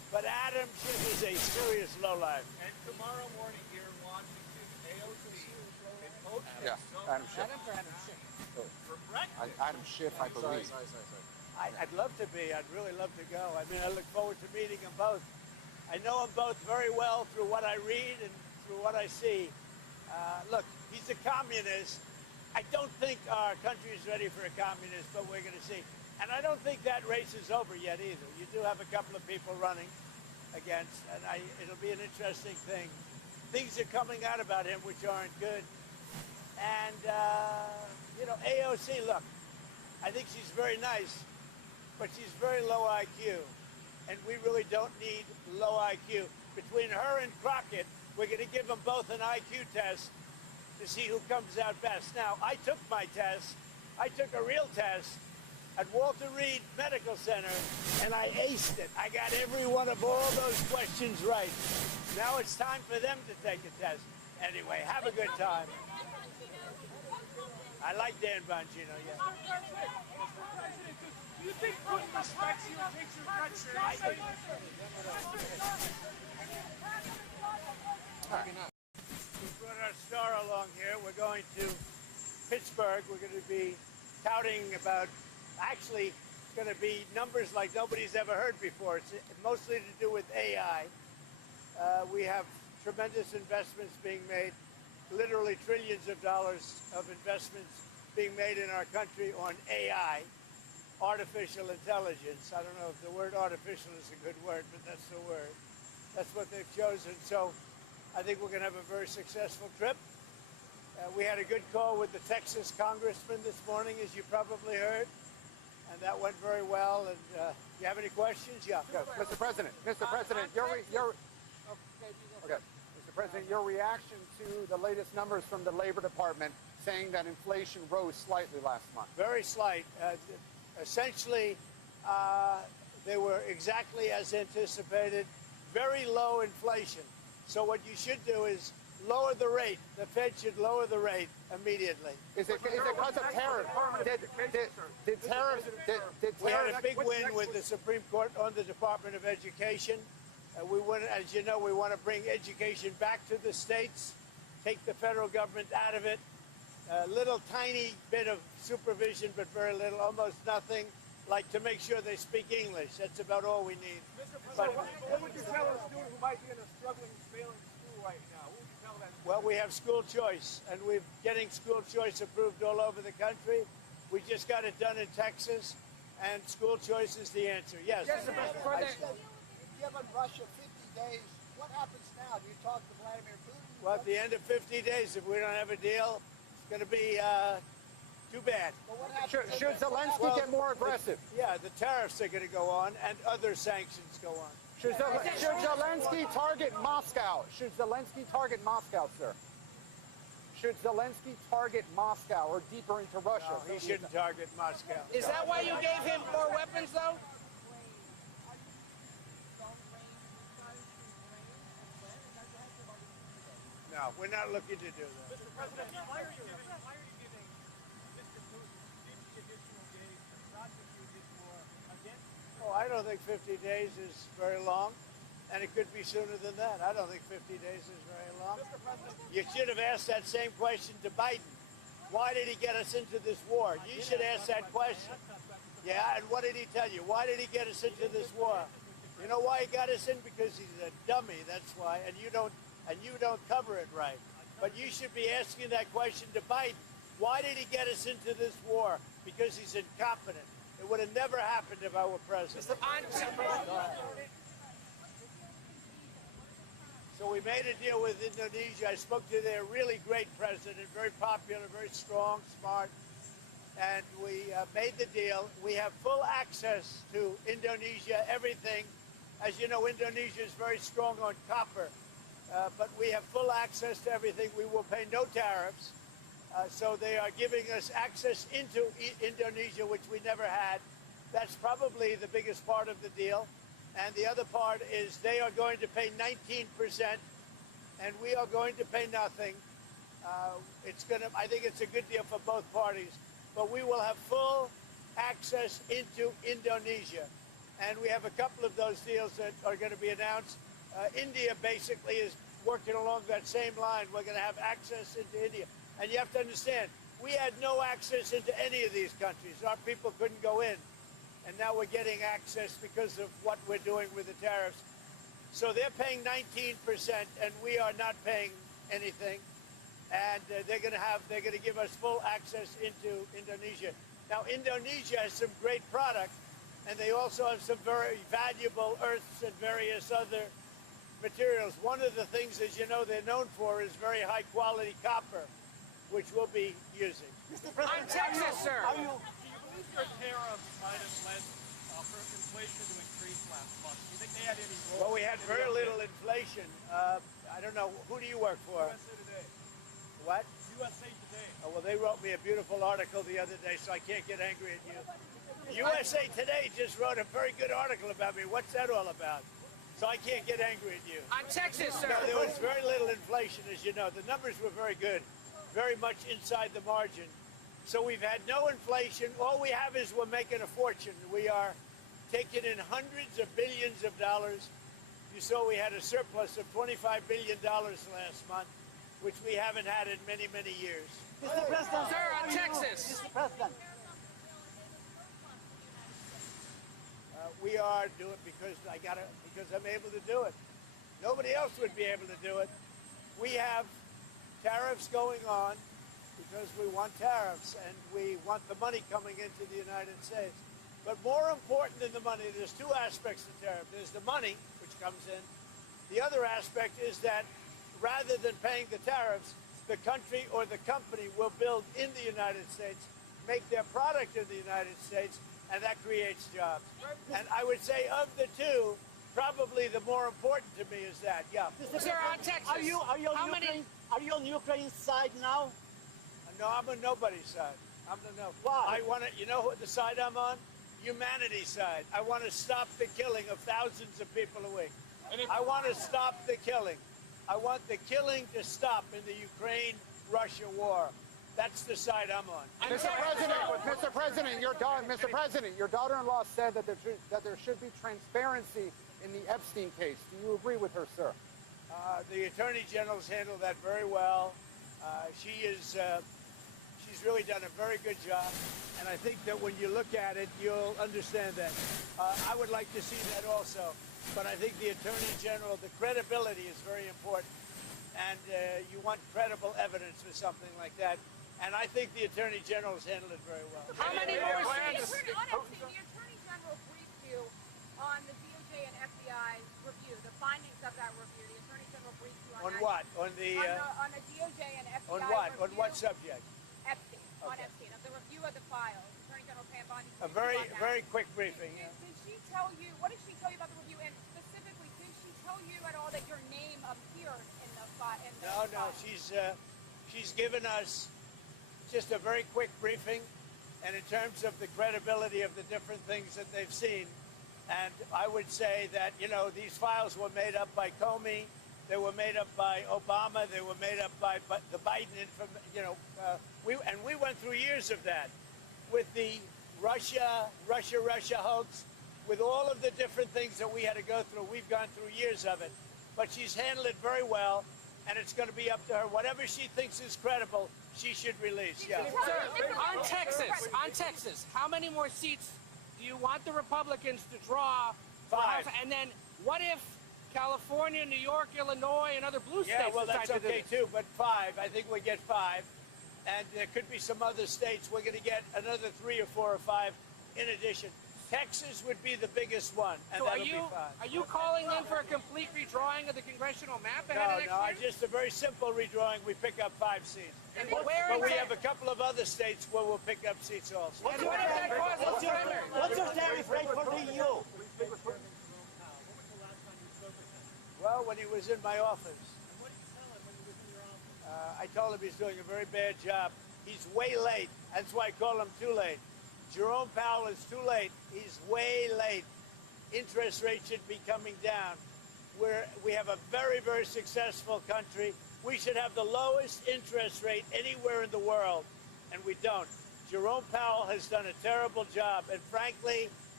But Adam Schiff is a serious lowlife. And tomorrow morning here in Washington, AOC is hosting Yeah, Adam Schiff. for breakfast. Adam Schiff, I believe. I'd love to be. I'd really love to go. I mean, I look forward to meeting them both. I know them both very well through what I read and through what I see. Look, he's a communist. I don't think our country is ready for a communist, but we're going to see. And I don't think that race is over yet either. You do have a couple of people running against, and it'll be an interesting thing. Things are coming out about him which aren't good. And, AOC, look, I think she's very nice, but she's very low IQ. And we really don't need low IQ. Between her and Crockett, we're going to give them both an IQ test to see who comes out best. Now, I took my test. I took a real test at Walter Reed Medical Center, and I aced it. I got every one of all those questions right. Now it's time for them to take a test. Anyway, have a good time. I like Dan Bongino, yeah. Mr. President, do you think Putin respects you and takes your threats seriously? We brought our star along here. We're going to Pittsburgh. We're going to be touting about, actually, it's going to be numbers like nobody's ever heard before. It's mostly to do with AI. We have tremendous investments being made, literally trillions of dollars of investments being made in our country on AI, artificial intelligence. I don't know if the word artificial is a good word, but that's the word. That's what they've chosen. So I think we're going to have a very successful trip. We had a good call with the Texas congressman this morning, as you probably heard, and that went very well. And you have any questions? Yeah, go. Mr. President, Mr. President, Mr. President, your reaction to the latest numbers from the Labor Department saying that inflation rose slightly last month. Very slight. Essentially, they were exactly as anticipated. Very low inflation. So what you should do is lower the rate. The Fed should lower the rate immediately. Is it because of tariffs? Did tariffs? We had a big win with the Supreme Court on the Department of Education. We want, as you know, we want to bring education back to the states, take the federal government out of it. A little tiny bit of supervision, but very little, almost nothing, like to make sure they speak English. That's about all we need. Mr. President, what would you tell a student who might be in a struggling, failing school right now? What would you tell them? Well, we have school choice, and we're getting school choice approved all over the country. We just got it done in Texas, and school choice is the answer. Yes. Mr. President, you've given Russia 50 days. What happens now? Do you talk to Vladimir Putin? Well, at the end of 50 days, if we don't have a deal, it's going to be too bad. But what happens Should Zelensky get more aggressive? Yeah, the tariffs are going to go on, and other sanctions go on. Should Zelensky target Moscow? Should Zelensky target Moscow, sir? Should Zelensky target Moscow or deeper into Russia? No, he shouldn't target Moscow. Is that why you gave him more weapons, though? No, we're not looking to do that. Mr. President, why are you giving Mr. Putin 50 additional days to prosecute his war against you? Oh, I don't think 50 days is very long, and it could be sooner than that. I don't think 50 days is very long. Mr. President, You should have asked that same question to Biden. Why did he get us into this war? You should ask that question. Yeah, and what did he tell you? Why did he get us into this war? You know why he got us in? Because he's a dummy, that's why, and you don't cover it right. But you should be asking that question to Biden. Why did he get us into this war? Because he's incompetent. It would have never happened if I were president. So we made a deal with Indonesia. I spoke to their really great president, very popular, very strong, smart, and we made the deal. We have full access to Indonesia, everything. As you know, Indonesia is very strong on copper, but we have full access to everything. We will pay no tariffs. So they are giving us access into Indonesia, which we never had. That's probably the biggest part of the deal. And the other part is they are going to pay 19%, and we are going to pay nothing. I think it's a good deal for both parties. But we will have full access into Indonesia. and we have a couple of those deals that are going to be announced. India basically is working along that same line. We're going to have access into India. And you have to understand, we had no access into any of these countries. Our people couldn't go in. And now we're getting access because of what we're doing with the tariffs. So they're paying 19%, and we are not paying anything. And they're going to give us full access into Indonesia. Now, Indonesia has some great product, and they also have some very valuable earths and various other materials. One of the things, as you know, they're known for is very high quality copper, which we'll be using. Mr. On President, Texas, sir. Are you, Do you believe your tariffs might have led inflation to increase last month? Do you think they had any role? Well, we had very little inflation. I don't know. Who do you work for? USA Today. What? USA Today. Oh, well, they wrote me a beautiful article the other day, so I can't get angry at you. USA Today just wrote a very good article about me. What's that all about? So I can't get angry at you. On Texas, sir. No, there was very little inflation, as you know. The numbers were very good, very much inside the margin. So we've had no inflation. All we have is we're making a fortune. We are taking in hundreds of billions of dollars. You saw we had a surplus of $25 billion last month, which we haven't had in many, many years. Mr. President, Sir, on are you- Texas. Mr. President, We are doing because I'm able to do it. Nobody else would be able to do it. We have tariffs going on because we want tariffs and we want the money coming into the United States. But more important than the money, there's two aspects to tariff. There's the money, which comes in. The other aspect is that rather than paying the tariffs, the country or the company will build in the United States, make their product in the United States, and that creates jobs. And I would say of the two, probably the more important to me is that. Yeah. Mr. Sir, on President, Texas. are you on How many- Ukraine? Are you on Ukraine's side now? No, I'm on nobody's side. I'm the no. Why? I want to. You know what the side I'm on? Humanity's side. I want to stop the killing of thousands of people a week. I want to stop the killing. I want the killing to stop in the Ukraine-Russia war. That's the side I'm on. Mr. President, your daughter-in-law said that there should be transparency in the Epstein case. Do you agree with her, sir? The Attorney General's handled that very well. She's really done a very good job, and I think that when you look at it, you'll understand that. I would like to see that also, but I think the Attorney General, the credibility is very important, and you want credible evidence for something like that, and I think the Attorney General's handled it very well. How many more The seats? Attorney General briefed you on the DOJ and FBI review, the findings of that review. The Attorney General briefed you on On that. what? On the On the DOJ and FBI on what? On review. what subject? Epstein. On Okay. Epstein, of the review of the files. Attorney General Pam Bondi A briefed you on that. very quick briefing. Did she tell you, what did she tell you about the review? And specifically, did she tell you at all that your name appeared in the file? No, she's given us just a very quick briefing, and in terms of the credibility of the different things that they've seen, and I would say that, you know, these files were made up by Comey, they were made up by Obama, they were made up by the Biden, we went through years of that with the Russia hoax, with all of the different things that we had to go through. We've gone through years of it, but she's handled it very well, and it's going to be up to her. Whatever she thinks is credible, she should release. Yeah. Sir, on Texas, how many more seats do you want the Republicans to draw? for 5. House? And then what if California, New York, Illinois, and other blue states Yeah, well, decide that's to do okay this? too, but 5. I think we get 5. And there could be some other states. We're going to get another 3 or 4 or 5 in addition. Texas would be the biggest one, and So that'll be 5. are you calling them for a complete redrawing of the congressional map ahead of next No, year? just a very simple redrawing. We pick up 5 seats. And where But in we Tex- have a couple of other states where we'll pick up seats also. And what if that causes a primary? What's your tariff rate for the EU? Well, when he was in my office, What did you tell him when he was in your office? I told him he's doing a very bad job. He's way late. That's why I call him too late. Jerome Powell is too late. He's way late. Interest rates should be coming down. We have a very, very successful country. We should have the lowest interest rate anywhere in the world, and we don't. Jerome Powell has done a terrible job, and frankly,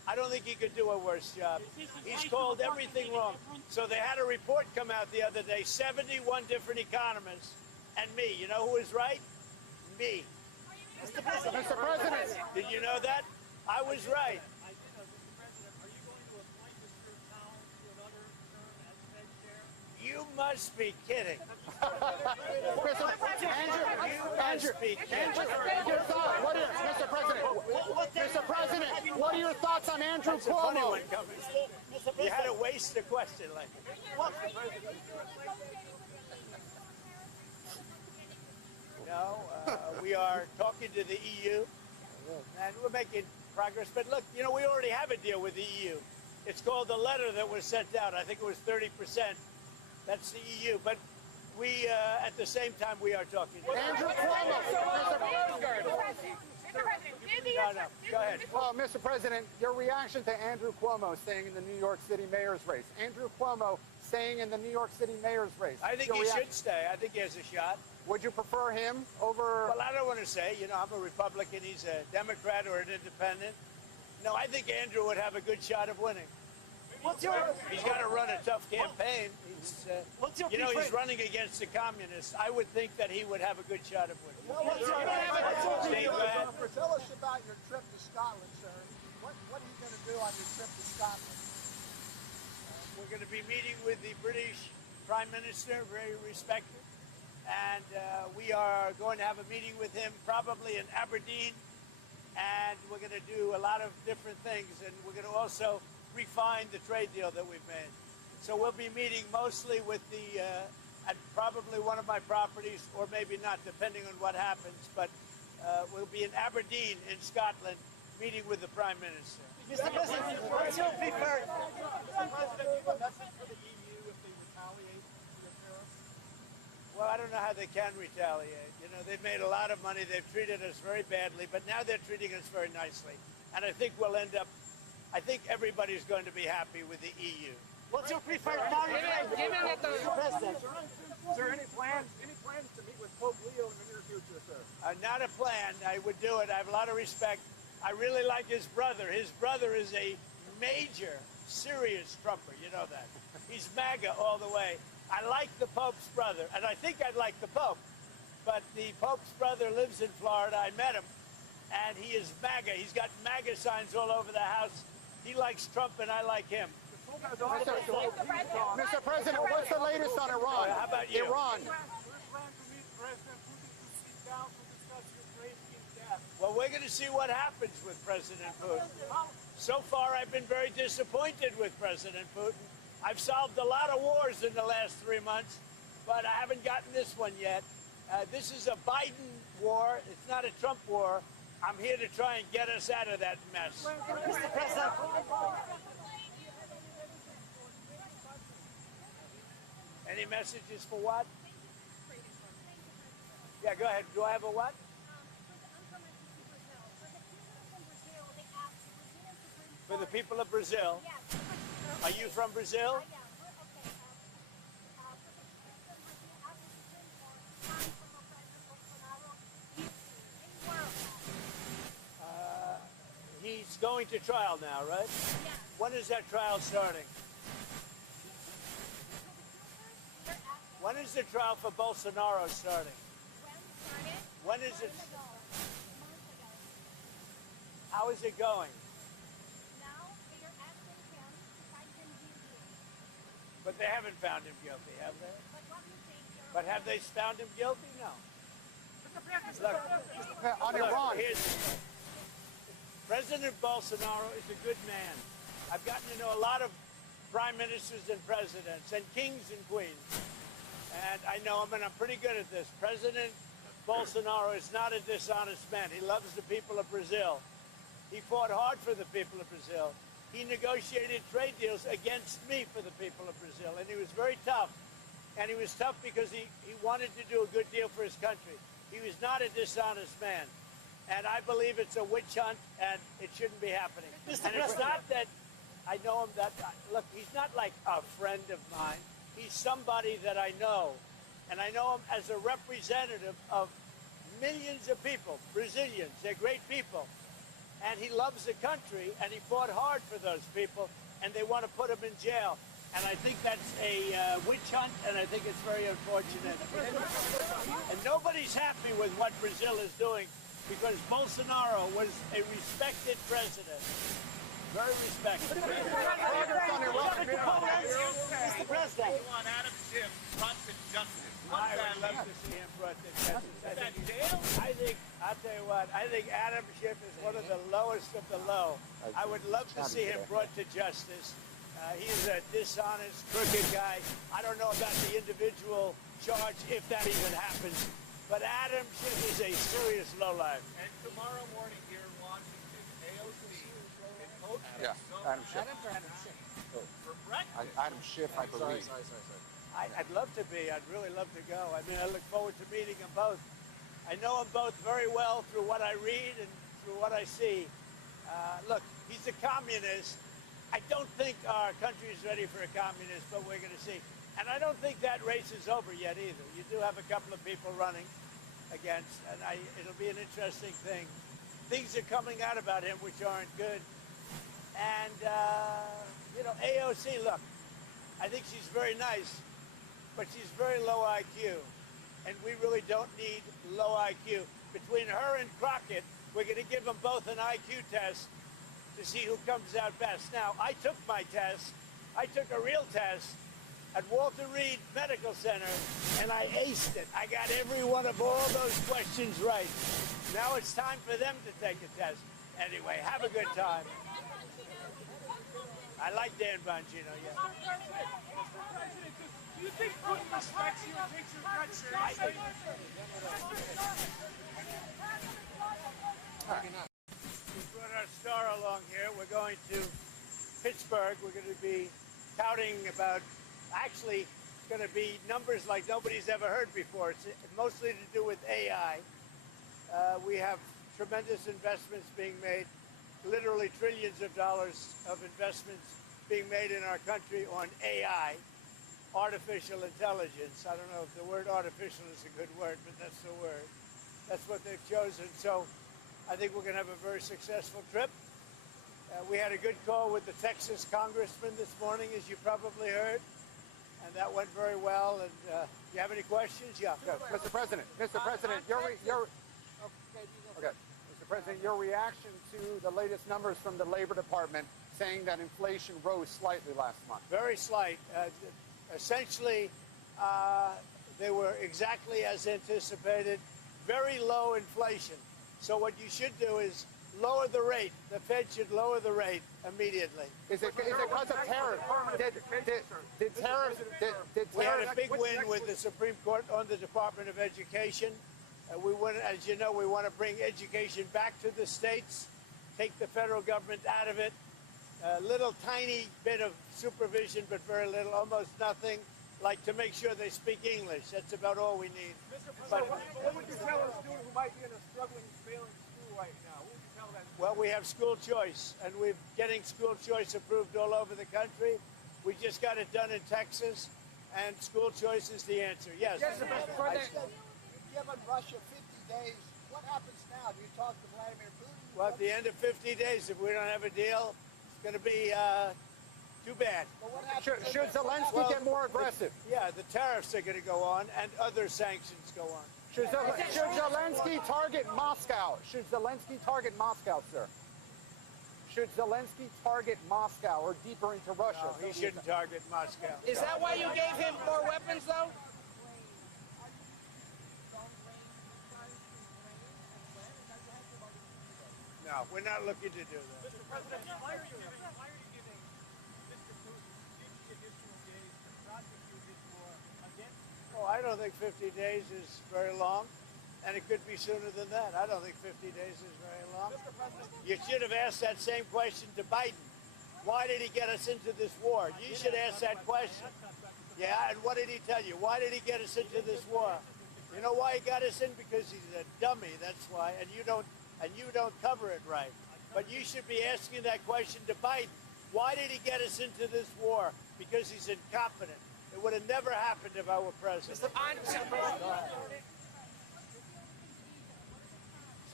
I don't think he could do a worse job. He's called everything wrong. So they had a report come out the other day, 71 different economists, and me. You know who was right? Me. Mr. President. Did you know that? I was right. I did know, Mr. President, are you going to appoint Mr. Powell to another term as Fed chair? You must be kidding. Mr. President, what are your thoughts on Andrew That's a funny Cuomo? one coming. You had to waste the question like No, we are talking to the EU, and we're making progress. But look, you know, we already have a deal with the EU. It's called the letter that was sent out. I think it was 30%. That's the EU. But we, at the same time, we are talking to Andrew Cuomo. Go ahead. Well, Mr. President, your reaction to Andrew Cuomo staying in the New York City mayor's race. Andrew Cuomo staying in the New York City mayor's race. I think he should stay. I think he has a shot. Would you prefer him over... Well, I don't want to say. You know, I'm a Republican. He's a Democrat or an independent. No, I think Andrew would have a good shot of winning. He's got to run a tough campaign. He's, you know, he's running against the communists. I would think that he would have a good shot of winning. Steve, go ahead. Tell us about your trip to Scotland, sir. What are you going to do on your trip to Scotland? We're going to be meeting with the British Prime Minister, very respected. And we are going to have a meeting with him probably in Aberdeen. And we're going to do a lot of different things. And we're going to also refine the trade deal that we've made. So we'll be meeting mostly with the, at probably one of my properties, or maybe not, depending on what happens. But we'll be in Aberdeen in Scotland, meeting with the Prime Minister. Mr. President, what's your preferred? Mr. President, do you have a message for the EU if they retaliate for your tariffs? Well, I don't know how they can retaliate. You know, they've made a lot of money. They've treated us very badly, but now they're treating us very nicely. And I think we'll end up, I think everybody's going to be happy with the EU. What's your preferred tariff? Given that the President. Sir, any plans to meet with Pope Leo in the near future, sir? Not a plan. I would do it. I have a lot of respect. I really like his brother. His brother is a major, serious Trumper. You know that. He's MAGA all the way. I like the Pope's brother, and I think I'd like the Pope. But the Pope's brother lives in Florida. I met him, and he is MAGA. He's got MAGA signs all over the house. He likes Trump, and I like him. Mr. President, what's the latest on Iran? How about you? Iran. First plan to meet President Putin to sit down to discuss Ukrainian gas. Well, we're going to see what happens with President Putin. So far, I've been very disappointed with President Putin. I've solved a lot of wars in the last 3 months, but I haven't gotten this one yet. This is a Biden war. It's not a Trump war. I'm here to try and get us out of that mess. Mr. President. Any messages for what? Yeah, go ahead. Do I have a what? For the people of Brazil. Are you from Brazil? He's going to trial now, right? When is that trial starting? When is the trial for Bolsonaro starting? When is it? How is it going? But they haven't found him guilty, have they? But have they found him guilty? No. Look, On Iran. President Bolsonaro is a good man. I've gotten to know a lot of prime ministers and presidents and kings and queens. And I know him, and I'm pretty good at this. President Bolsonaro is not a dishonest man. He loves the people of Brazil. He fought hard for the people of Brazil. He negotiated trade deals against me for the people of Brazil, and he was very tough. And he was tough because he wanted to do a good deal for his country. He was not a dishonest man. And I believe it's a witch hunt, and it shouldn't be happening. And it's not that I know him that, look, he's not like a friend of mine. He's somebody that I know. And I know him as a representative of millions of people, Brazilians. They're great people. and he loves the country, and he fought hard for those people, and they want to put him in jail. And I think that's a witch hunt, and I think it's very unfortunate. And nobody's happy with what Brazil is doing, because Bolsonaro was a respected president. Very respected. Mr. President. You want Adam Schiff brought to justice. I would love to see him brought to justice. I'll tell you what, I think Adam Schiff is one of the lowest of the low. I would love to see him brought to justice. He's a dishonest, crooked guy. I don't know about the individual charge, if that even happens. But Adam Schiff is a serious lowlife. And tomorrow morning here in Washington, AOC is hosting Adam Schiff. for breakfast. Adam Schiff, I believe. I'd love to be. I'd really love to go. I mean, I look forward to meeting them both. I know them both very well through what I read and through what I see. Look, he's a communist. I don't think our country is ready for a communist, but we're going to see. And I don't think that race is over yet either. You do have a couple of people running against, and it'll be an interesting thing. Things are coming out about him which aren't good. And, AOC, look, I think she's very nice, but she's very low IQ. And we really don't need low IQ. Between her and Crockett, we're going to give them both an IQ test to see who comes out best. Now, I took my test. I took a real test at Walter Reed Medical Center, and I aced it. I got every one of all those questions right. Now it's time for them to take a test. Anyway, have a good time. I like Dan Bongino, yeah. Mr. President, do you think Putin respects you and takes your threats seriously? We brought our star along here. We're going to Pittsburgh. We're going to be touting about, actually, it's going to be numbers like nobody's ever heard before. It's mostly to do with AI. We have tremendous investments being made, literally trillions of dollars of investments being made in our country on AI, artificial intelligence. I don't know if the word artificial is a good word, but that's the word. That's what they've chosen. So I think we're going to have a very successful trip. We had a good call with the Texas congressman this morning, as you probably heard, and that went very well. And do you have any questions? Yeah. Mr. President, Mr. President, Mr. President, your reaction to the latest numbers from the Labor Department saying that inflation rose slightly last month. Very slight. Essentially, they were exactly as anticipated. Very low inflation. So what you should do is lower the rate. The Fed should lower the rate immediately. Is it because of tariffs? Did tariffs? We had a big win with the Supreme Court on the Department of Education. We want, as you know, we want to bring education back to the states, take the federal government out of it. A little tiny bit of supervision, but very little, almost nothing, like to make sure they speak English. That's about all we need. Mr. President, what would you tell a student who might be in a struggling, failing school right now? What would you tell that? Well, we have school choice, and we're getting school choice approved all over the country. We just got it done in Texas, and school choice is the answer. Yes. Yes, Mr. President. You've given Russia 50 days. What happens now? Do you talk to Vladimir Putin? Well, at the end of 50 days, if we don't have a deal, it's going to be too bad. But what happens? Should Zelensky get more aggressive? Yeah, the tariffs are going to go on, and other sanctions go on. Should Zelensky target Moscow? Should Zelensky target Moscow, sir? Should Zelensky target Moscow or deeper into Russia? No, he shouldn't target Moscow. Is that why you gave him more weapons, though? No, we're not looking to do that. Mr. President, why are you giving Mr. Putin 50 additional days to prosecute his war against? Oh, I don't think 50 days is very long, and it could be sooner than that. I don't think 50 days is very long. Mr. President, You should have asked that same question to Biden. Why did he get us into this war? You should ask that question. Yeah, and what did he tell you? Why did he get us into this war? You know why he got us in? Because he's a dummy, that's why, and you don't cover it right. But you should be asking that question to Biden. Why did he get us into this war? Because he's incompetent. It would have never happened if I were president. So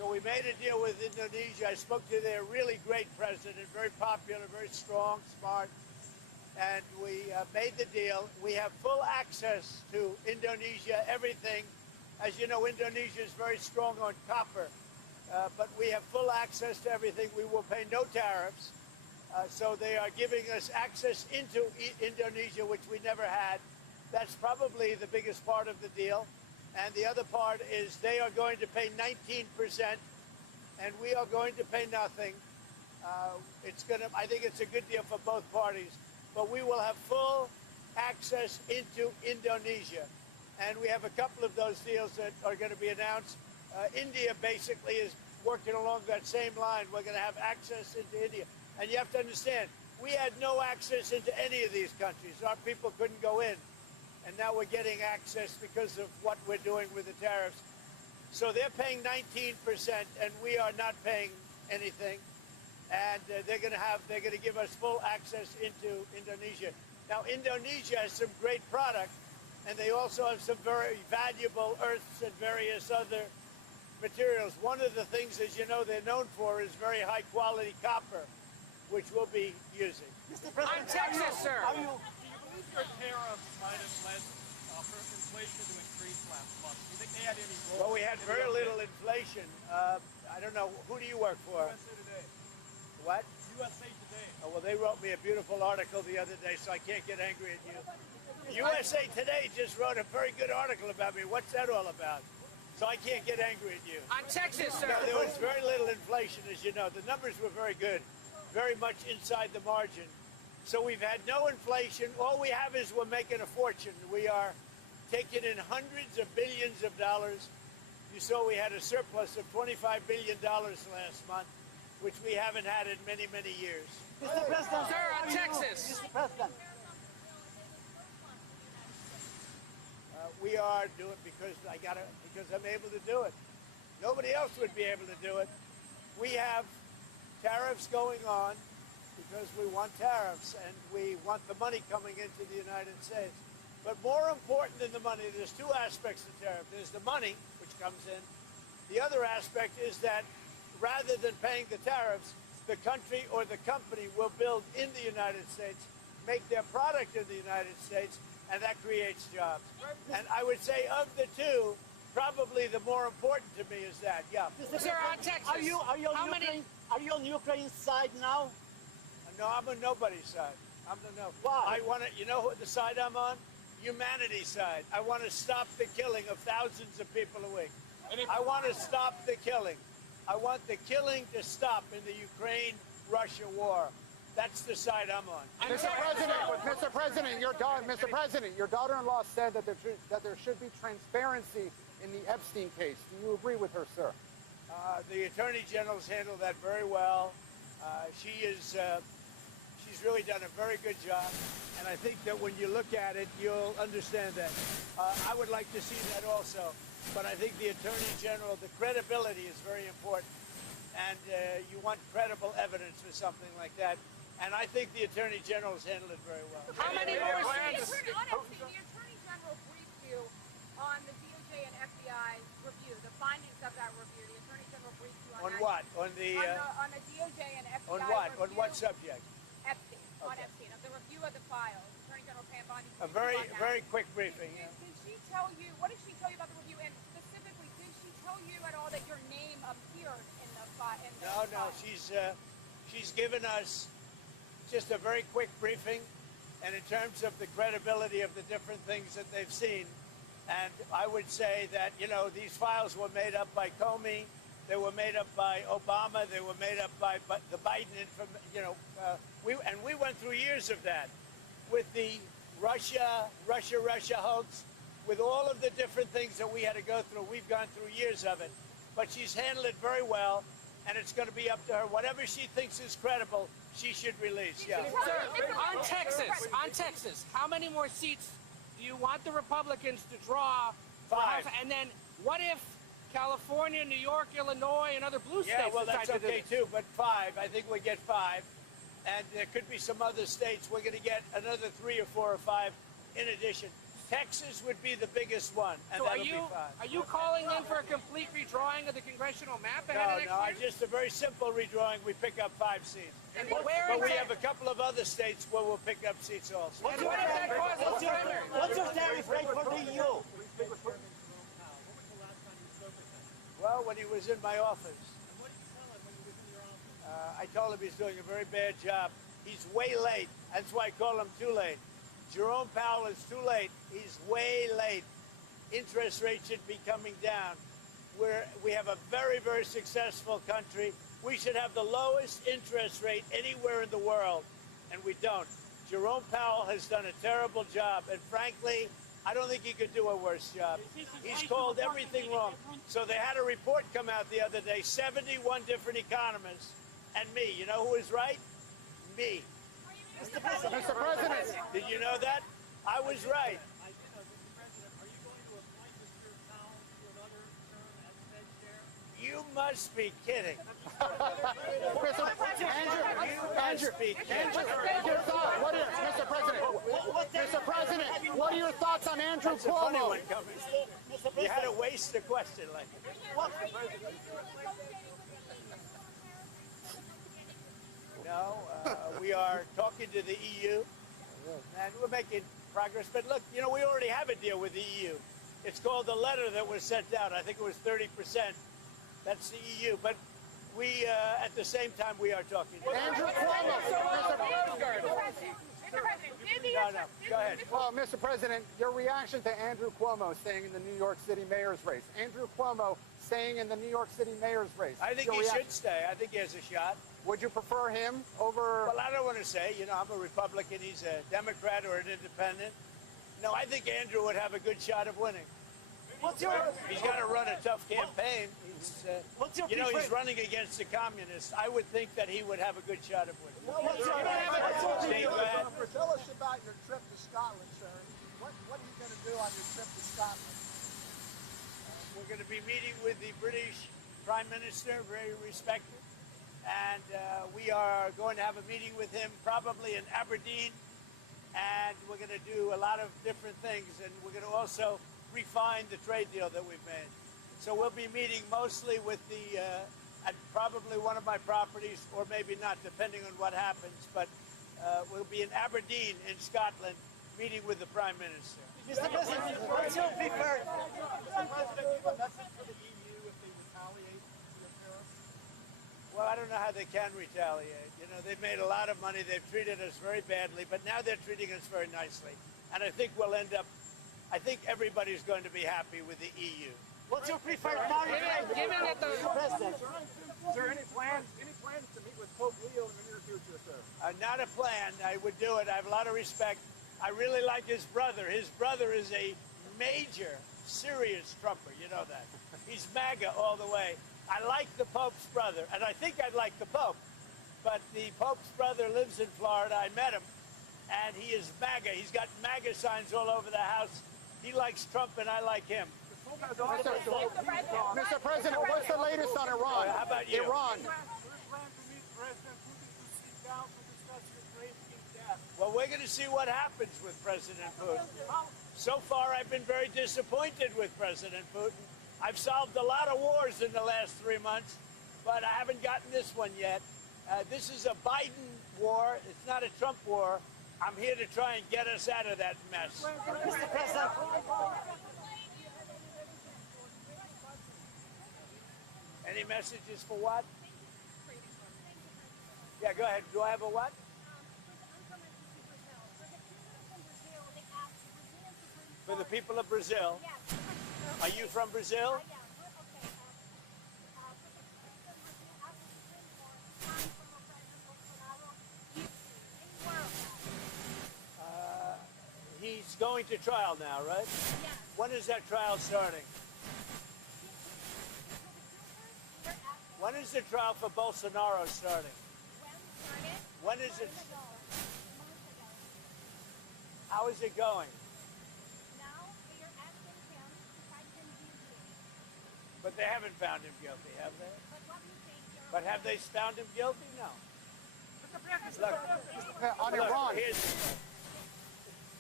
So we made a deal with Indonesia. I spoke to their really great president, very popular, very strong, smart, and we made the deal. We have full access to Indonesia, everything. As you know, Indonesia is very strong on copper, but we have full access to everything. We will pay no tariffs. So they are giving us access into Indonesia, which we never had. That's probably the biggest part of the deal. And the other part is they are going to pay 19%, and we are going to pay nothing. I think it's a good deal for both parties. But we will have full access into Indonesia. And we have a couple of those deals that are going to be announced. India basically is working along that same line. We're going to have access into India. And you have to understand, we had no access into any of these countries. Our people couldn't go in. And now we're getting access because of what we're doing with the tariffs. So they're paying 19%, and we are not paying anything. And they're going to give us full access into Indonesia. Now, Indonesia has some great product, and they also have some very valuable earths and various other materials. One of the things, as you know, they're known for is very high-quality copper, which we'll be using. Mr. President, On Texas, sir. Are you, Do you believe your tariffs might have led inflation to increase last month? Do you think they had any role? Well, we had very little inflation. I don't know. Who do you work for? USA Today. What? USA Today. Oh, well, they wrote me a beautiful article the other day, so I can't get angry at you. USA Today just wrote a very good article about me. What's that all about? So I can't get angry at you. On Texas, sir. No, there was very little inflation, as you know. The numbers were very good, very much inside the margin. So we've had no inflation. All we have is we're making a fortune. We are taking in hundreds of billions of dollars. You saw we had a surplus of $25 billion last month, which we haven't had in many, many years. Mr. President, Sir, on are you- Texas. Mr. President, We are doing because I'm able to do it. Nobody else would be able to do it. We have tariffs going on because we want tariffs and we want the money coming into the United States. But more important than the money, there's two aspects to tariff. There's the money, which comes in. The other aspect is that rather than paying the tariffs, the country or the company will build in the United States, make their product in the United States, and that creates jobs. And I would say of the two, probably the more important to me is that, yeah. Mr. Sir, on President, Texas. are you on How Ukraine? many- Are you on Ukraine's side now? No, I'm on nobody's side. I'm on no. Why? I want to, you know what the side I'm on? Humanity's side. I want to stop the killing of thousands of people a week. I want to stop the killing. I want the killing to stop in the Ukraine-Russia war. That's the side I'm on. Mr. President, your daughter-in-law said that there should be transparency in the Epstein case. Do you agree with her, sir? The Attorney General's handled that very well. She's really done a very good job, and I think that when you look at it, you'll understand that. I would like to see that also, but I think the Attorney General, the credibility is very important, and you want credible evidence for something like that, and I think the Attorney General's handled it very well. How many more The seats? Attorney General briefed you on the DOJ and FBI review, the findings of that review. The Attorney General briefed you on On that. what? On the On the DOJ and FBI on what? On review. what subject? Epstein. On Okay. Epstein, of the review of the files. Attorney General Pam Bondi. A very quick briefing. Did, Yeah. did she tell you, what did she tell you about the review? And specifically, did she tell you at all that your name appeared in the file? No. She's given us just a very quick briefing, and in terms of the credibility of the different things that they've seen, and I would say that these files were made up by Comey, they were made up by Obama, they were made up by the Biden we went through years of that with the Russia hoax, with all of the different things that we had to go through. We've gone through years of it, but she's handled it very well, and it's going to be up to her. Whatever she thinks is credible, she should release. Yeah. Sir, on Texas, how many more seats do you want the Republicans to draw? for 5. House? And then what if California, New York, Illinois, and other blue states Yeah, well, that's decide to do okay this? too, but 5. I think we get 5. And there could be some other states. We're going to get another 3 or 4 or 5 in addition. Texas would be the biggest one, and So that'll be fine. are you calling then for a complete redrawing of the congressional map ahead of next No, year? just a very simple redrawing. We pick up 5 seats. And where But we in have a couple of other states where we'll pick up seats also. And what if that causes primary? What's your tariff rate for the EU? What was the last time you spoke with him? Well, when he was in my office, And what did you tell him when he was in your office? I told him he's doing a very bad job. He's way late. That's why I call him too late. Jerome Powell is too late. He's way late. Interest rates should be coming down. We have a very, very successful country. We should have the lowest interest rate anywhere in the world, and we don't. Jerome Powell has done a terrible job, and frankly, I don't think he could do a worse job. He's called everything wrong. So they had a report come out the other day, 71 different economists, and me. You know who was right? Me. Mr. President. Did you know that? I was right. Mr. President, are you going to appoint Mr. Powell to another term as Fed chair? You must be kidding. Mr. President, what are your thoughts on Andrew That's a funny Cuomo? one coming. You had to waste a question like that. No, we are talking to the EU, and we're making progress. But look, you know, we already have a deal with the EU. It's called the letter that was sent out. I think it was 30%. That's the EU. But we, at the same time, we are talking. Andrew Cuomo. No, go ahead. Well, Mr. President, your reaction to Andrew Cuomo staying in the New York City mayor's race. Andrew Cuomo staying in the New York City mayor's race. I think Your he reaction? should stay. I think he has a shot. Would you prefer him over... Well, I don't want to say. You know, I'm a Republican. He's a Democrat or an independent. No, I think Andrew would have a good shot of winning. He's got to run a tough campaign. He's, you know, he's running against the communists. I would think that he would have a good shot of winning. Steve, go ahead. Tell us about your trip to Scotland, sir. What are you going to do on your trip to Scotland? We're going to be meeting with the British Prime Minister, very respected. And we are going to have a meeting with him probably in Aberdeen. And we're going to do a lot of different things. And we're going to also refine the trade deal that we've made. So we'll be meeting mostly with the, at probably one of my properties, or maybe not, depending on what happens. But we'll be in Aberdeen in Scotland, meeting with the Prime Minister. Mr. President, what's your preferred? Mr. President, do you have a message for the EU if they retaliate to your tariffs? Well, I don't know how they can retaliate. You know, they've made a lot of money. They've treated us very badly, but now they're treating us very nicely. And I think we'll end up, I think everybody's going to be happy with the EU. What's your preferred tariff rate? Given that the President. Is there any plans to meet with Pope Leo in the near future, sir? Not a plan. I would do it. I have a lot of respect. I really like his brother. His brother is a major, serious Trumper. You know that. He's MAGA all the way. I like the Pope's brother, and I think I'd like the Pope. But the Pope's brother lives in Florida. I met him, and he is MAGA. He's got MAGA signs all over the house. He likes Trump, and I like him. Mr. President, what's the latest on Iran? How about you? Iran. Is there a plan to meet President Putin to sit down to discuss Ukraine in depth? Well, we're going to see what happens with President Putin. So far, I've been very disappointed with President Putin. I've solved a lot of wars in the last 3 months, but I haven't gotten this one yet. This is a Biden war. It's not a Trump war. I'm here to try and get us out of that mess. Mr. President, Any messages for what? Yeah, go ahead. Do I have a what? For the people of Brazil. Are you from Brazil? He's going to trial now, right? Yes. When is that trial starting? When is the trial for Bolsonaro starting? When is it? How is it going? But they haven't found him guilty, have they? But have they found him guilty? No. Look, On look, Iran.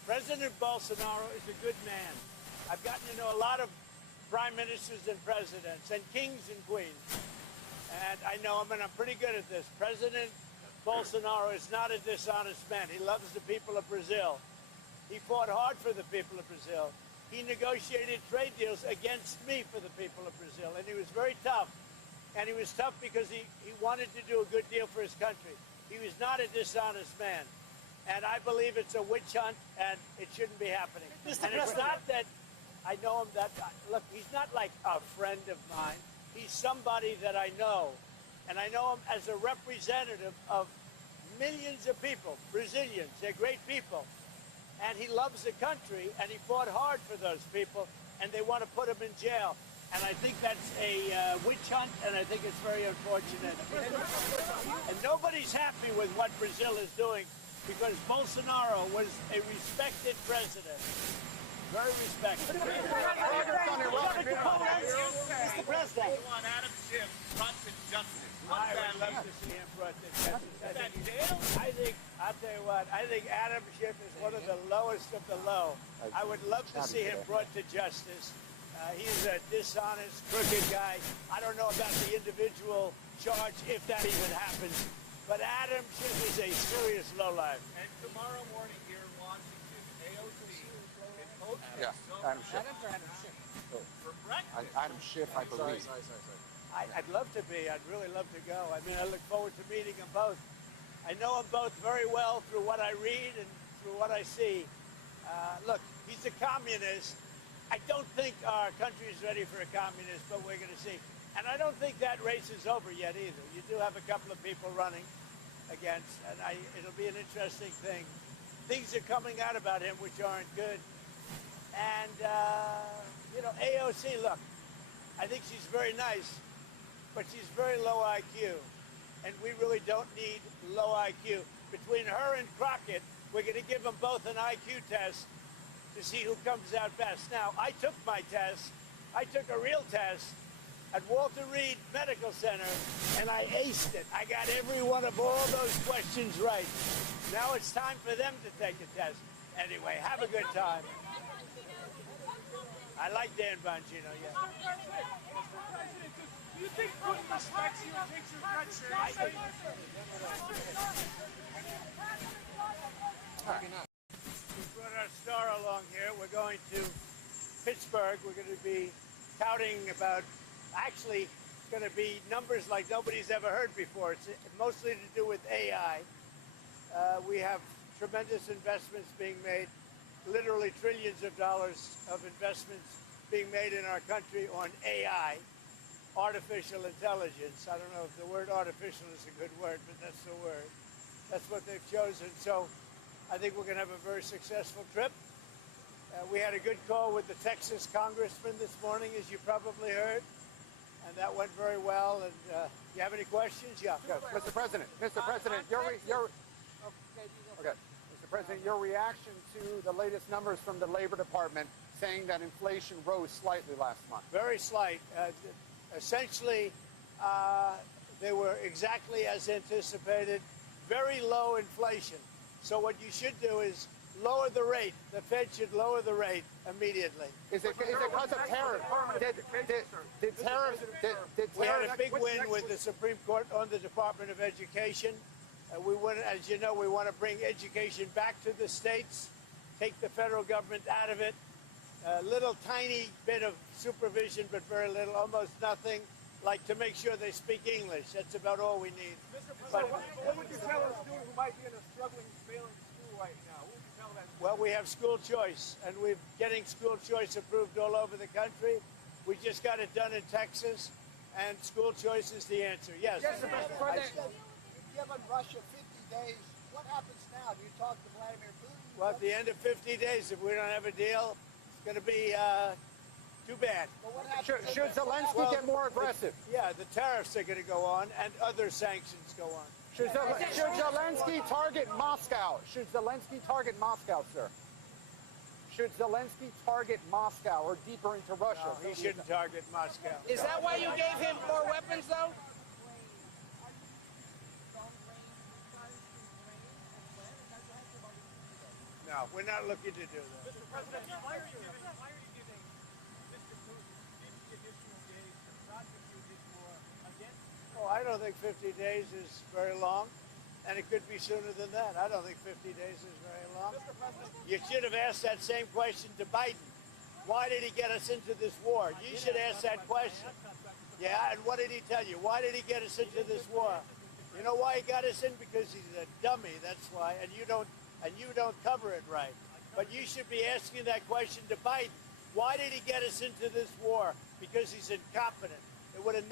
President Bolsonaro is a good man. I've gotten to know a lot of prime ministers and presidents and kings and queens. And I know him, and I'm pretty good at this. President Bolsonaro is not a dishonest man. He loves the people of Brazil. He fought hard for the people of Brazil. He negotiated trade deals against me for the people of Brazil, and he was very tough. And he was tough because he wanted to do a good deal for his country. He was not a dishonest man. And I believe it's a witch hunt, and it shouldn't be happening. And it's not that I know him look, he's not like a friend of mine. He's somebody that I know. And I know him as a representative of millions of people, Brazilians. They're great people. And he loves the country, and he fought hard for those people, and they want to put him in jail. And I think that's a witch hunt, and I think it's very unfortunate. And nobody's happy with what Brazil is doing, because Bolsonaro was a respected president. Very respected. Mr. President. You want Adam Schiff brought to justice. I would love to see him brought to justice. I'll tell you what, I think Adam Schiff is one of the lowest of the low. I would love to see him brought to justice. He's a dishonest, crooked guy. I don't know about the individual charge, if that even happens. But Adam Schiff is a serious lowlife. And tomorrow morning here in Washington, AOC can host Adam Schiff. for breakfast. Adam Schiff, I believe. I'd love to be. I'd really love to go. I mean, I look forward to meeting them both. I know them both very well through what I read and through what I see. Look, he's a communist. I don't think our country is ready for a communist, but we're going to see. And I don't think that race is over yet either. You do have a couple of people running against, and it'll be an interesting thing. Things are coming out about him which aren't good. And, AOC, look, I think she's very nice, but she's very low IQ. And we really don't need low IQ. Between her and Crockett, we're going to give them both an IQ test to see who comes out best. Now, I took my test. I took a real test at Walter Reed Medical Center, and I aced it. I got every one of all those questions right. Now it's time for them to take a test. Anyway, have a good time. I like Dan Bongino, yeah. Mr. President, do you think Putin respects you and takes your threats seriously? We brought our star along here. We're going to Pittsburgh. We're going to be touting about, actually, it's going to be numbers like nobody's ever heard before. It's mostly to do with AI. We have tremendous investments being made, literally trillions of dollars of investments being made in our country on AI, artificial intelligence. I don't know if the word artificial is a good word, but that's the word. That's what they've chosen. So I think we're going to have a very successful trip. We had a good call with the Texas congressman this morning, as you probably heard, and that went very well. And you have any questions? Yeah. Yes, Mr. President, Mr. President, your reaction to the latest numbers from the Labor Department saying that inflation rose slightly last month. Very slight. Essentially, they were exactly as anticipated. Very low inflation. So what you should do is lower the rate. The Fed should lower the rate immediately. Is it because of tariffs? Did tariffs? We had a big win with the Supreme Court on the Department of Education. We want, as you know, we want to bring education back to the states, take the federal government out of it. A little tiny bit of supervision, but very little, almost nothing, like to make sure they speak English. That's about all we need. Mr. President, what would you tell a student who might be in a struggling, failing school right now? What would you tell that? Well, we have school choice, and we're getting school choice approved all over the country. We just got it done in Texas, and school choice is the answer. Yes. Yes, Mr. President. You've given Russia 50 days. What happens now? Do you talk to Vladimir Putin? Well, at the end of 50 days, if we don't have a deal, it's going to be too bad. But what happens Should Zelensky get more aggressive? Yeah, the tariffs are going to go on, and other sanctions go on. Should Zelensky target Moscow? Should Zelensky target Moscow, sir? Should Zelensky target Moscow or deeper into Russia? No, he shouldn't target Moscow. Is that why you gave him more weapons, though? No, No, we're not looking to do that. Mr. President, why are you giving Mr. Putin 50 additional days to prosecute his war against Oh, I don't think 50 days is very long, and it could be sooner than that. I don't think 50 days is very long. Mr. President? You should have asked that same question to Biden. Why did he get us into this war? You should ask that question. Yeah, and what did he tell you? Why did he get us into this war? You know why he got us in? Because he's a dummy. That's why. And you don't cover it right. But you should be asking that question to Biden. Why did he get us into this war? Because he's incompetent. It would have